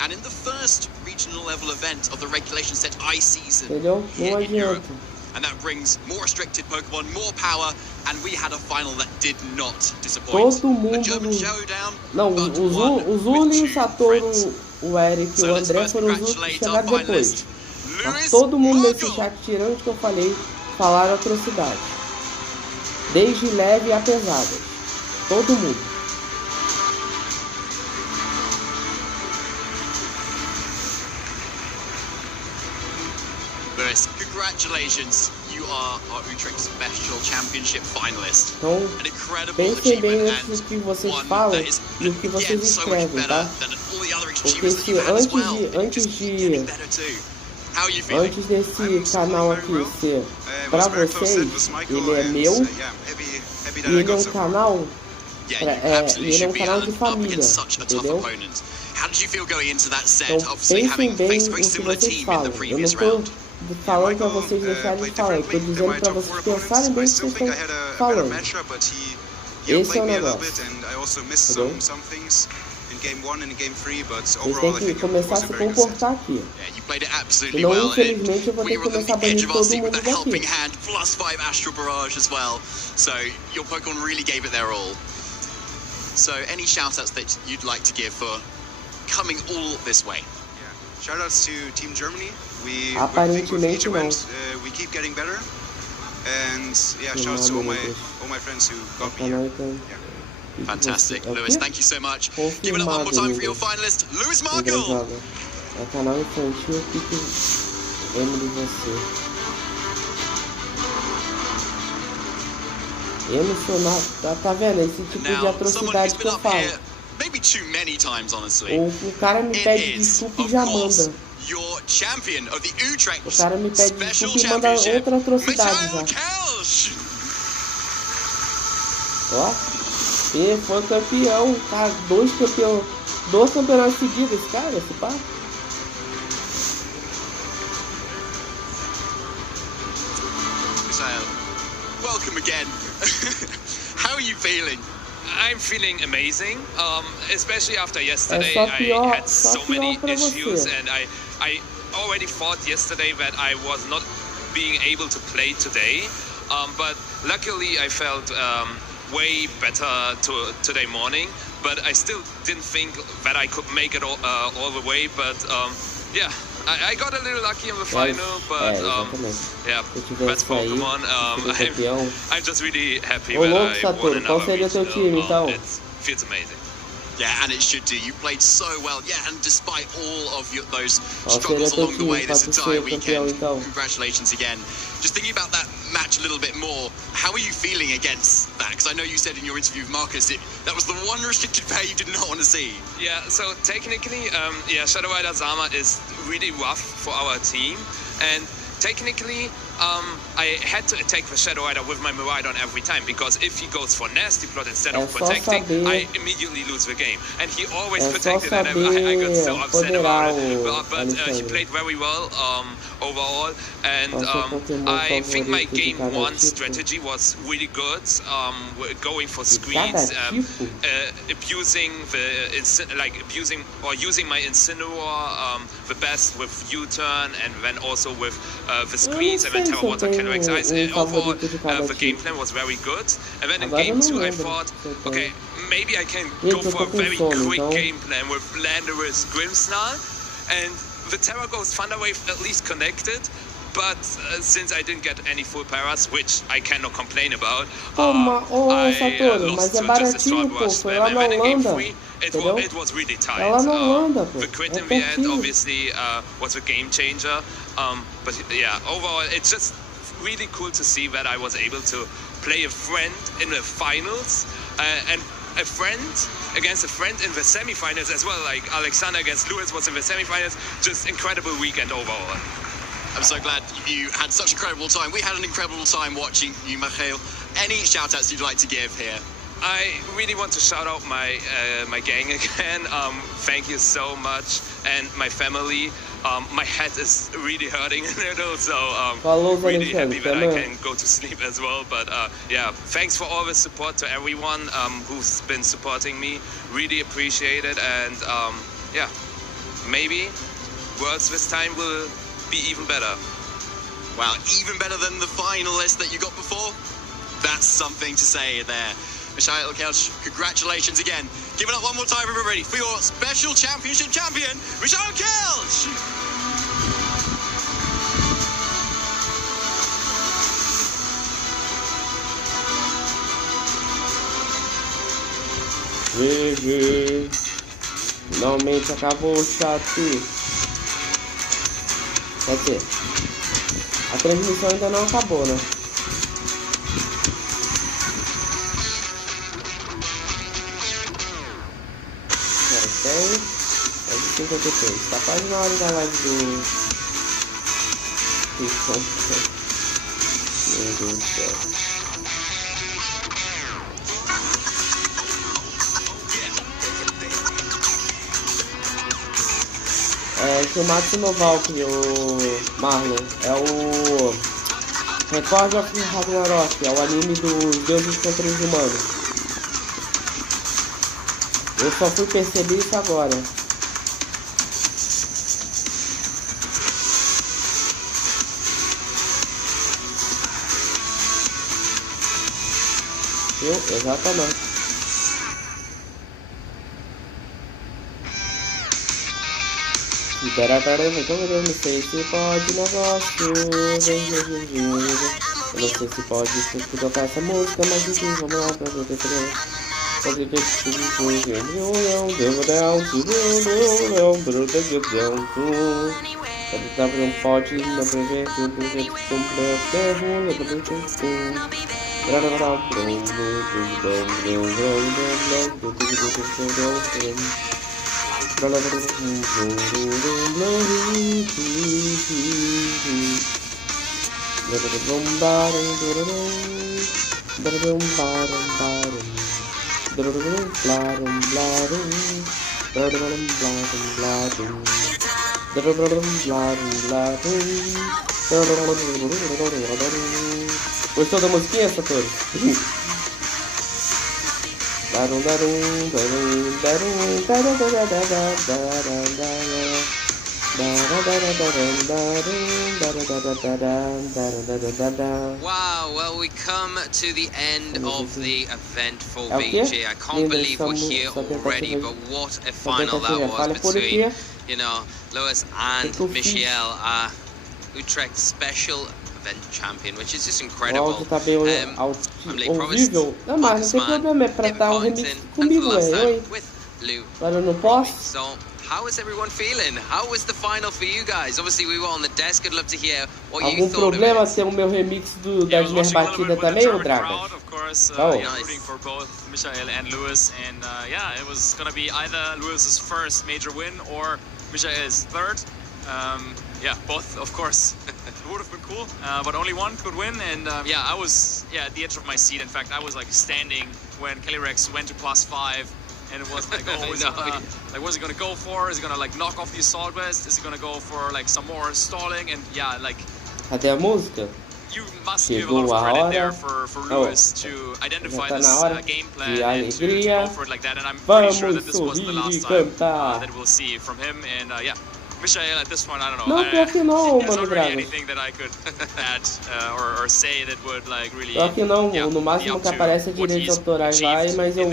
And in the first regional level event of the regulation set ice season here in Europe. And that brings more restricted Pokemon, more power, and we had a final that did not disappoint. A German showdown. Não, o Zuli, o Satoru, o Eric e o André foram os últimos que chegaram depois. Mas todo mundo nesse chat, tirando o que eu falei, falaram atrocidade. Desde leve a pesada. Todo mundo. Lewis, congratulations. You are our Utrecht Special Championship finalist. Então, an incredible pensem bem achievement antes do que vocês one falam that is, e o que vocês again, so much escrevem, tá? better than all the other Porque achievements that se you've had as well. antes desse canal aqui ser pra vocês, ele é meu e ele é um canal ele é um canal de família, entendeu? Então pensem bem o que vocês falam. Eu não tô falando pra vocês deixarem de falar, eu tô dizendo pra vocês pensarem bem o que vocês estão falando. Esse é o negócio, entendeu? Eles têm que começar a se comportar aqui. Senão, infelizmente, eu vou ter que começar a banir todo mundo daqui. So, any shout-outs that you'd like to give for coming all this way? Yeah. Shout-outs to Team Germany. We Aparentemente não. We keep getting better. And yeah, shout-outs to all my friends who got me here. Yeah. Fantastic, Lewis. Thank you so much. Give it up one more time for your finalist, Lewis Markle. É canal infantil, que lembro de você. Emocionado, tá vendo? Esse tipo de atrocidade que eu falo. Maybe too many times, honestly. O cara me pede desculpa e já manda. Your champion of the Utrecht o cara me pede desculpa e manda outra atrocidade já. Ó, e foi campeão, tá? Dois campeonatos seguidos, cara, esse pá. Welcome again. How are you feeling? I'm feeling amazing, especially after yesterday. I had so many issues, and I already thought yesterday that I was not being able to play today, but luckily I felt way better today morning, but I still didn't think that I could make it all the way, but yeah, I got a little lucky in the final, but yeah, that's Pokemon. I'm just really happy that I won another week, so it feels amazing. Yeah, and it should do. You played so well. Yeah, and despite all of those struggles along the way this entire weekend, congratulations again. Just thinking about that match a little bit more, how are you feeling against that? Because I know you said in your interview with Marcus that was the one restricted pair you did not want to see. Yeah, so technically, Shadow Rider Zama is really rough for our team, and technically, I had to attack the Shadow Rider with my Miraidon every time, because if he goes for Nasty Plot instead of protecting, I immediately lose the game. And he always protected, and I got so upset about it. But he played very well overall, and I think my game 1 strategy was really good, going for screens, abusing using my Incineroar the best with U-turn, and then also with the screens, and then Terra Water Calyrex Ice. Overall, the game plan was very good. And then in game 2, I thought, okay, maybe I can go for a very quick game plan with Landorus Grimmsnarl, and the Terra Ghost Thunder Wave at least connected. But since I didn't get any full paras, which I cannot complain about, I lost to just a short rush. And then in game 3, it was really tight. The crit in the end, obviously, was a game changer. But yeah, overall, it's just really cool to see that I was able to play a friend in the finals, and a friend against a friend in the semifinals as well. Like Alexander against Lewis was in the semifinals. Just incredible weekend overall. I'm so glad you had such incredible time. We had an incredible time watching you, Michael. Any shout-outs you'd like to give here? I really want to shout out my gang again. Thank you so much, and my family. My head is really hurting a little, so really happy that I can go to sleep as well. But yeah, thanks for all the support to everyone who's been supporting me. Really appreciate it, and yeah, maybe Worlds this time will be even better. Wow, even better than the finalist that you got before? That's something to say there. Michael Kelch, congratulations again. Give it up one more time, everybody, for your special championship champion, Michael Kelch! GG. Finalmente acabou o chat. Quer dizer, a transmissão ainda não acabou, né? Tem 53. Tá quase na hora da live do... Meu Deus do céu. Que o Matsunovalk, o Marlon, é o Record of Ragnarok, é o anime dos deuses contra os humanos. Eu só fui perceber isso agora. Exatamente. Eu não sei se pode negócio. Eu não sei se pode tocar essa música, mas enfim, vamos lá pra ver o que Gostou da musiquinha, Satoru? Wow, well, we come to the end of the event for VG. I can't believe we're here already, but what a final that was between, you know, Lewis and Michelle, Utrecht special event champion, which is just incredible. I'm late promised. Não, mas não tem problema, é pra dar remix comigo, Agora eu não posso. How is everyone feeling? How was the final for you guys? Obviously, we were on the desk. I'd love to hear what you thought of it. Algum problema ser o meu remix das minhas batidas também, ou Dragas? Of course, rooting for both Michael and Lewis, and yeah, it was gonna be either Lewis's first major win or Michael's third. yeah, both, of course. It would have been cool, but only one could win. And yeah, I was at the edge of my seat. In fact, I was like standing when Kelly Rex went to +5, and it was like, oh, what's he gonna go for? Is he gonna like knock off the assault vest? Is he gonna go for like some more stalling? And yeah, like. Cadê a música? You must give a lot of credit there for Lewis to identify this game plan and to go for it like that. And I'm pretty sure that this wasn't the last time that we'll see from him. And yeah, Michael, at this point, I don't know. There's not really anything that I could add or say that would like really. Pior que não, no máximo que aparece é direitos autorais lá, mas eu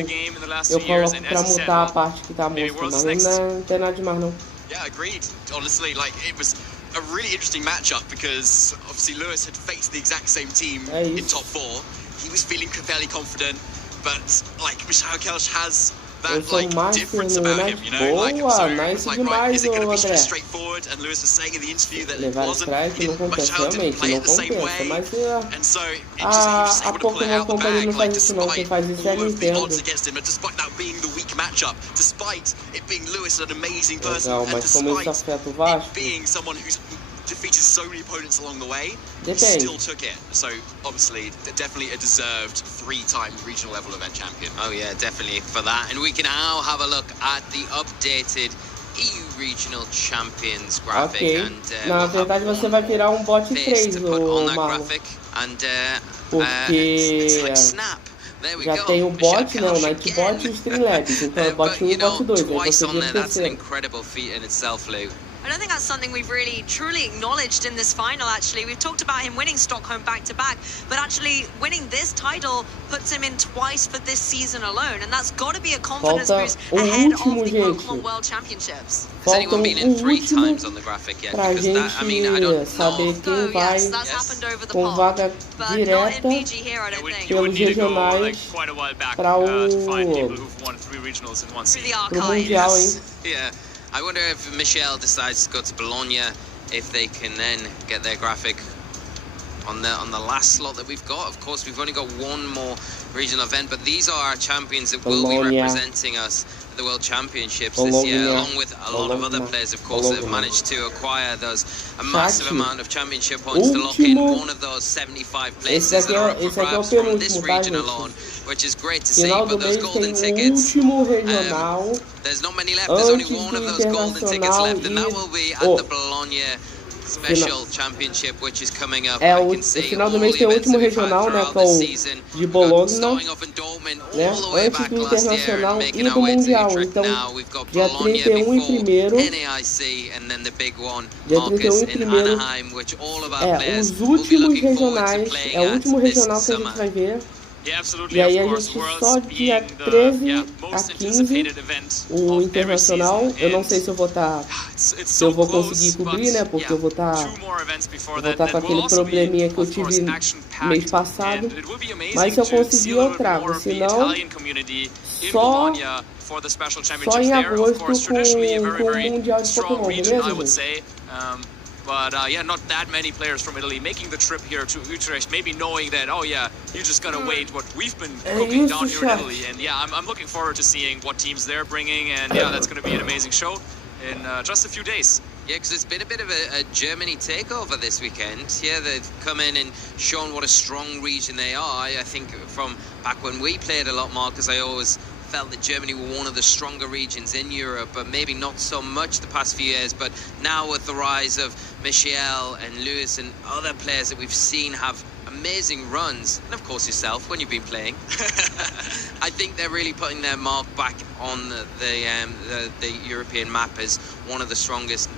coloco pra mutar a parte que tá a música, mas não tem nada demais não. Yeah, agreed. Honestly, like it was a really interesting matchup because obviously Lewis had faced the exact same team in top 4. He was feeling fairly confident, but like Michael Kelch has that like difference about him, you know, like so it's like right, is it going to be so straightforward? And Lewis was saying in the interview that it wasn't. Michael didn't play it the same way, and so it just, he was able to pull it out the bag, like despite all of the odds against him, and despite that being the weak matchup, despite it being Lewis, an amazing person, and despite it being someone who's defeated so many opponents along the way, he still took it. So obviously, definitely a deserved 3-time regional level event champion. Oh yeah, definitely for that. And we can now have a look at the updated EU Regional Champions graphic. Okay. And na verdade você vai virar um bot 3, o Marlon. Porque já tem o bot, né, o Nightbot e o Streamlabs. Então é bot 1 e bot 2. Aí você vira o terceiro. I don't think that's something we've really truly acknowledged in this final, actually. We've talked about him winning Stockholm back-to-back, but actually winning this title puts him in twice for this season alone, and that's got to be a confidence boost ahead of the Pokemon World Championships. Has anyone been in 3 times on the graphic yet? Because that, I mean, I don't saber know. Quem vai that's happened over the com vaga direta pelos regionais para o Mundial, hein? Yeah. I wonder if Michelle decides to go to Bologna, if they can then get their graphic on the last slot that we've got. Of course, we've only got one more regional event, but these are our champions that will be representing us at the World Championships this year, along with a lot of other players, of course, that have managed to acquire a massive amount of championship points to lock in one of those 75 places that are up for grabs from this region alone, which is great to see. But those golden tickets, there's not many left. There's only one of those golden tickets left, and that will be at the Bologna Special Championship, which is coming up. O final do mês tem o último regional, né, com o de Bologna, né, antes do Internacional e do Mundial. Então, dia 31 e 1º, os últimos regionais, é o último regional que a gente vai ver. E aí a gente só dia 13 a 15 o Internacional. Eu não sei se eu vou conseguir cobrir, né, porque eu vou estar com aquele probleminha que eu tive mês passado, mas se eu conseguir eu trago, senão só em agosto com o Mundial de Pokémon, beleza, gente? But yeah, not that many players from Italy making the trip here to Utrecht, maybe knowing that, oh yeah, you just gotta wait what we've been cooking down here in Italy. And yeah, I'm looking forward to seeing what teams they're bringing, and yeah, that's gonna be an amazing show in just a few days. Yeah, because it's been a bit of a Germany takeover this weekend. Yeah, they've come in and shown what a strong region they are. I think from back when we played a lot more, because I always felt that Germany were one of the stronger regions in Europe, but maybe not so much the past few years. But now with the rise of Michel and Lewis and other players that we've seen have amazing runs, and of course yourself when you've been playing, I think they're really putting their mark back on the European map as one of the strongest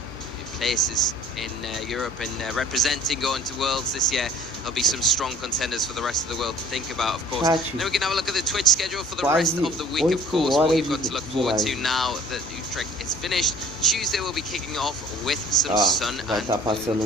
places in Europe, and representing going to Worlds this year. There'll be some strong contenders for the rest of the world to think about, of course. Then we can have a look at the Twitch schedule for the rest of the week, of course. What you've got to look forward to now that Utrecht is finished. Tuesday we'll be kicking off with some Sun and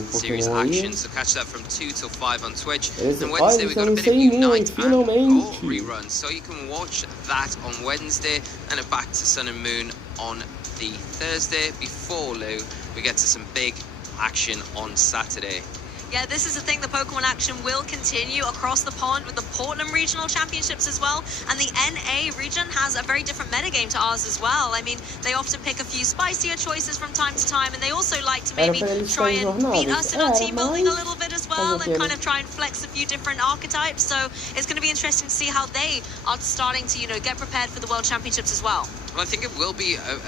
Series action, so catch that from 2 till 5 on Twitch. And Wednesday we've got a bit of Unite and Goal reruns, so you can watch that on Wednesday, and it back to Sun and Moon on the Thursday before, Lou, we get to some big action on Saturday. Yeah, this is the thing. The Pokemon action will continue across the pond with the Portland Regional Championships as well. And the NA region has a very different metagame to ours as well. I mean, they often pick a few spicier choices from time to time, and they also like to maybe try and beat us in our team building a little bit as well, and kind of try and flex a few different archetypes. So it's going to be interesting to see how they are starting to, you know, get prepared for the World Championships as well. Well, I think it will be a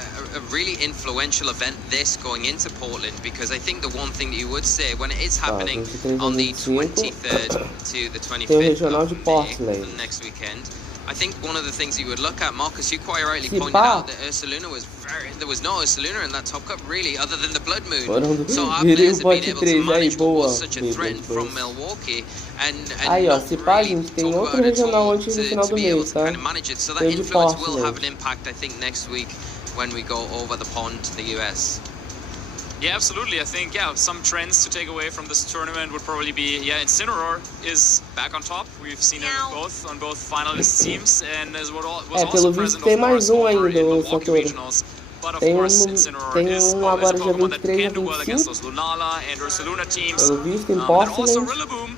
really influential event, this, going into Portland, because I think the one thing that you would say, when it is happening on the 23rd to the 25th of May, next weekend, I think one of the things that you would look at, Marcus, you quite rightly pointed out that Ursaluna was there was no Ursaluna in that Top Cup, really, other than the Blood Moon. So our players have been able to manage what was such a threat from Milwaukee, and not really talk about it all to be able to kind of manage it. So that influence will have an impact, I think, next week when we go over the pond to the US. Yeah, absolutely. I think, some trends to take away from this tournament would probably be, Incineroar is back on top. We've seen it on both finalist teams, and as was also present, of course, over in Milwaukee Regionals. But of course, Incineroar is a Pokemon that can do well against those Lunala and Ursaluna teams. And also Rillaboom,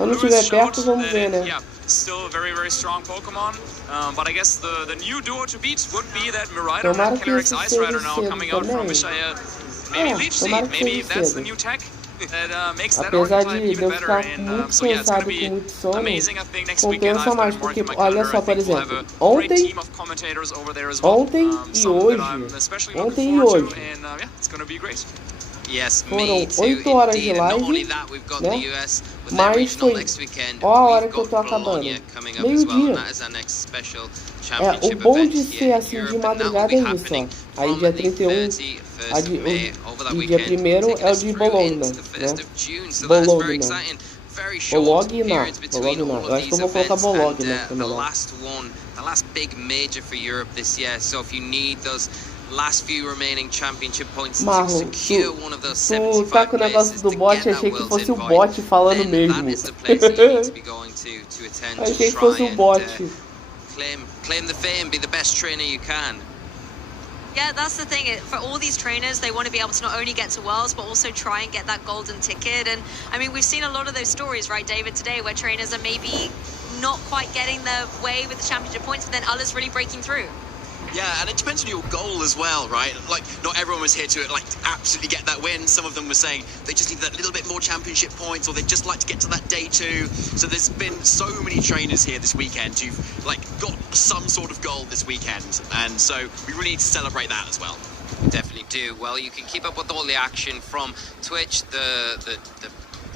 Quando estiver perto, vamos ver, né? Still a very, very strong Pokemon. But I guess the new duo to beat would be that Miraidon and Calyrex Ice Rider now coming out from Mishael. Maybe Leech Seed, maybe that's the new tech that makes that archetype even better. And so it's going to be amazing, I think, next weekend. I've got it marked in my calendar. I think we'll have a great team of commentators over there as well. Some that I'm especially looking forward to, and it's going to be great. Yes, me too, indeed. And not only that, we've got the US with their regional next weekend. We've got Bologna coming up as well, and that is our next special championship event here in Europe, and that will be happening from the 31st of May over that weekend, taking us through into the 1st of June, so that's very exciting. Very short periods between all of these events, and the last one, the last big major for Europe this year. So if you need those last few remaining championship points to secure one of those 75 places to get that World's invite, then that is the place that you need to be going to attend, to try and claim the fame, be the best trainer you can. Yeah, that's the thing. For all these trainers, they want to be able to not only get to Worlds, but also try and get that golden ticket. And I mean, we've seen a lot of those stories, right, David, today, where trainers are maybe not quite getting their way with the championship points, but then others really breaking through. Yeah, and it depends on your goal as well, right? Like, not everyone was here to absolutely get that win. Some of them were saying they just need that little bit more championship points, or they'd just like to get to that day 2. So there's been so many trainers here this weekend who've got some sort of goal this weekend, and so we really need to celebrate that as well. Definitely do. Well, you can keep up with all the action from Twitch, the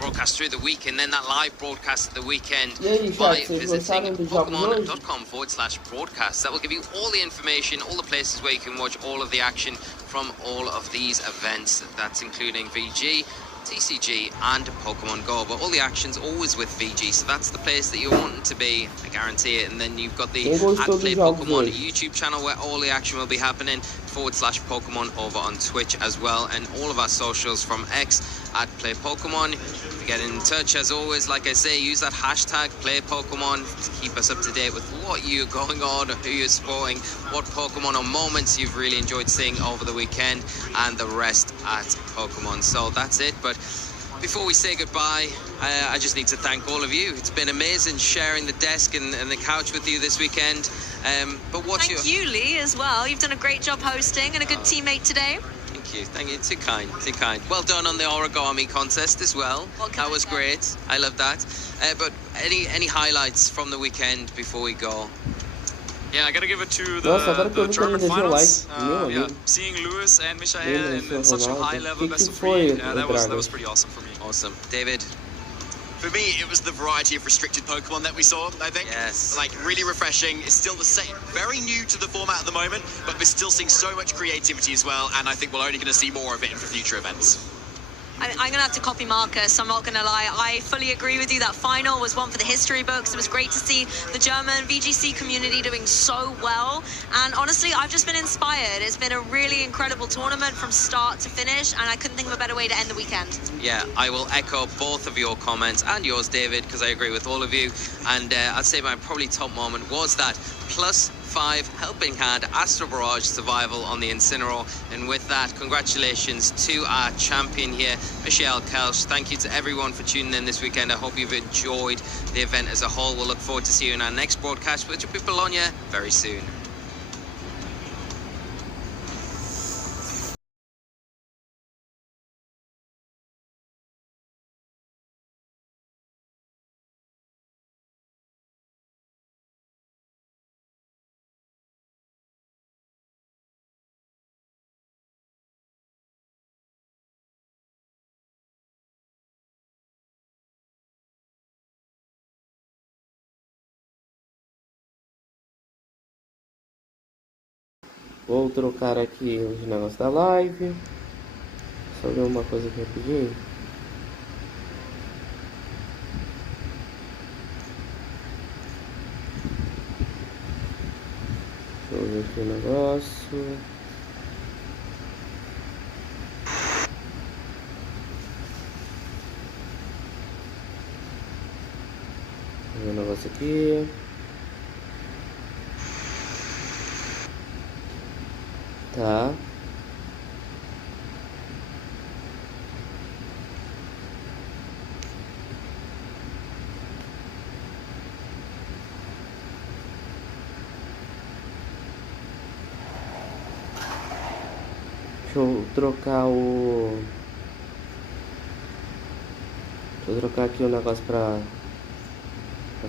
broadcast through the week, and then that live broadcast of the weekend by visiting Pokemon.com/broadcast. That will give you all the information, all the places where you can watch all of the action from all of these events. That's including VG, TCG and Pokemon Go, but all the action's always with VG, so that's the place that you want it to be, I guarantee it. And then you've got the @PlayPokemon YouTube channel where all the action will be happening, /Pokemon over on Twitch as well, and all of our socials from X @PlayPokemon. To get in touch, as always, like I say, use that hashtag #PlayPokemon to keep us up to date with what you're going on, who you're supporting, what Pokemon or moments you've really enjoyed seeing over the weekend, and the rest at Pokemon. So that's it. But before we say goodbye, I just need to thank all of you. It's been amazing sharing the desk and the couch with you this weekend. But Thank you, Lee, as well. You've done a great job hosting and a good teammate today. Thank you. Too kind. Well done on the origami contest as well. That was great. I love that. But any highlights from the weekend before we go? Yeah, I gotta give it to the German finals. Seeing Lewis and Michael in such a high level best of 3, that was pretty awesome for me. Awesome. David? For me, it was the variety of restricted Pokemon that we saw, I think. Yes. Really refreshing. It's still the same, very new to the format at the moment, but we're still seeing so much creativity as well, and I think we're only going to see more of it for future events. I'm going to have to copy Marcus, I'm not going to lie. I fully agree with you. That final was one for the history books. It was great to see the German VGC community doing so well. And honestly, I've just been inspired. It's been a really incredible tournament from start to finish, and I couldn't think of a better way to end the weekend. Yeah, I will echo both of your comments and yours, David, because I agree with all of you. And I'd say my probably top moment was that plus 5, Helping Hand, Astro Barrage, Survival on the Incineroar. And with that, congratulations to our champion here, Michelle Kelsch. Thank you to everyone for tuning in this weekend. I hope you've enjoyed the event as a whole. We'll look forward to see you in our next broadcast, which will be Bologna very soon. Vou trocar aqui os negócios da live. Só ver uma coisa aqui rapidinho. Deixa eu ver aqui o negócio. Vou ver o negócio aqui. Tá. Deixa eu trocar o... Deixa eu trocar aqui o negócio pra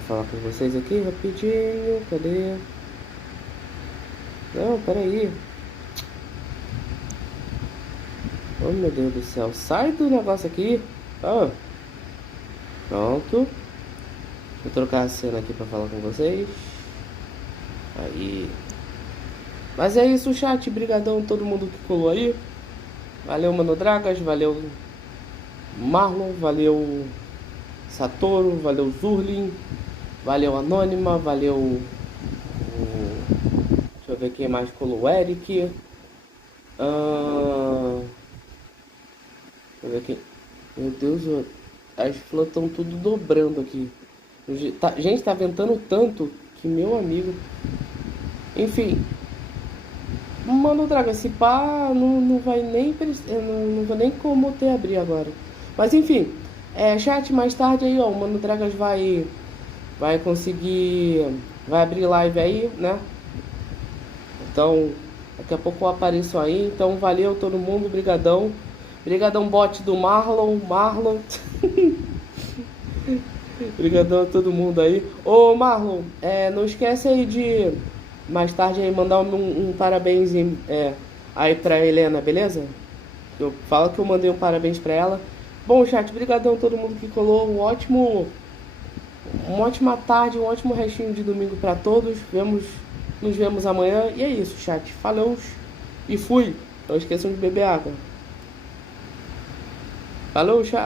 falar com vocês aqui rapidinho. Cadê? Não, peraí. Oh, meu Deus do céu. Sai do negócio aqui. Oh. Pronto. Deixa eu trocar a cena aqui pra falar com vocês. Aí. Mas é isso, chat. Brigadão todo mundo que colou aí. Valeu, Mano Dragas. Valeu, Marlon. Valeu, Satoru. Valeu, Zurlin. Valeu, Anônima. Valeu... Deixa eu ver quem mais colou. O Eric. Deixa eu ver aqui. Meu Deus, as flores estão tudo dobrando aqui. Gente, tá ventando tanto que, meu amigo. Enfim. Mano, Draga, esse pá não vai nem... Não vai nem como ter abrir agora. Mas enfim. Chat, mais tarde aí, ó. O Mano Dragas vai conseguir... Vai abrir live aí, né? Então, daqui a pouco eu apareço aí. Então, valeu todo mundo. Brigadão. Brigadão, bot do Marlon. Brigadão a todo mundo aí. Ô, Marlon, não esquece aí de... Mais tarde aí mandar um parabéns aí pra Helena, beleza? Fala que eu mandei um parabéns pra ela. Bom, chat, brigadão a todo mundo que colou. Uma ótima tarde, um ótimo restinho de domingo pra todos. Nos vemos amanhã. E é isso, chat. Falou e fui. Não esqueçam de beber água. Falou, chat.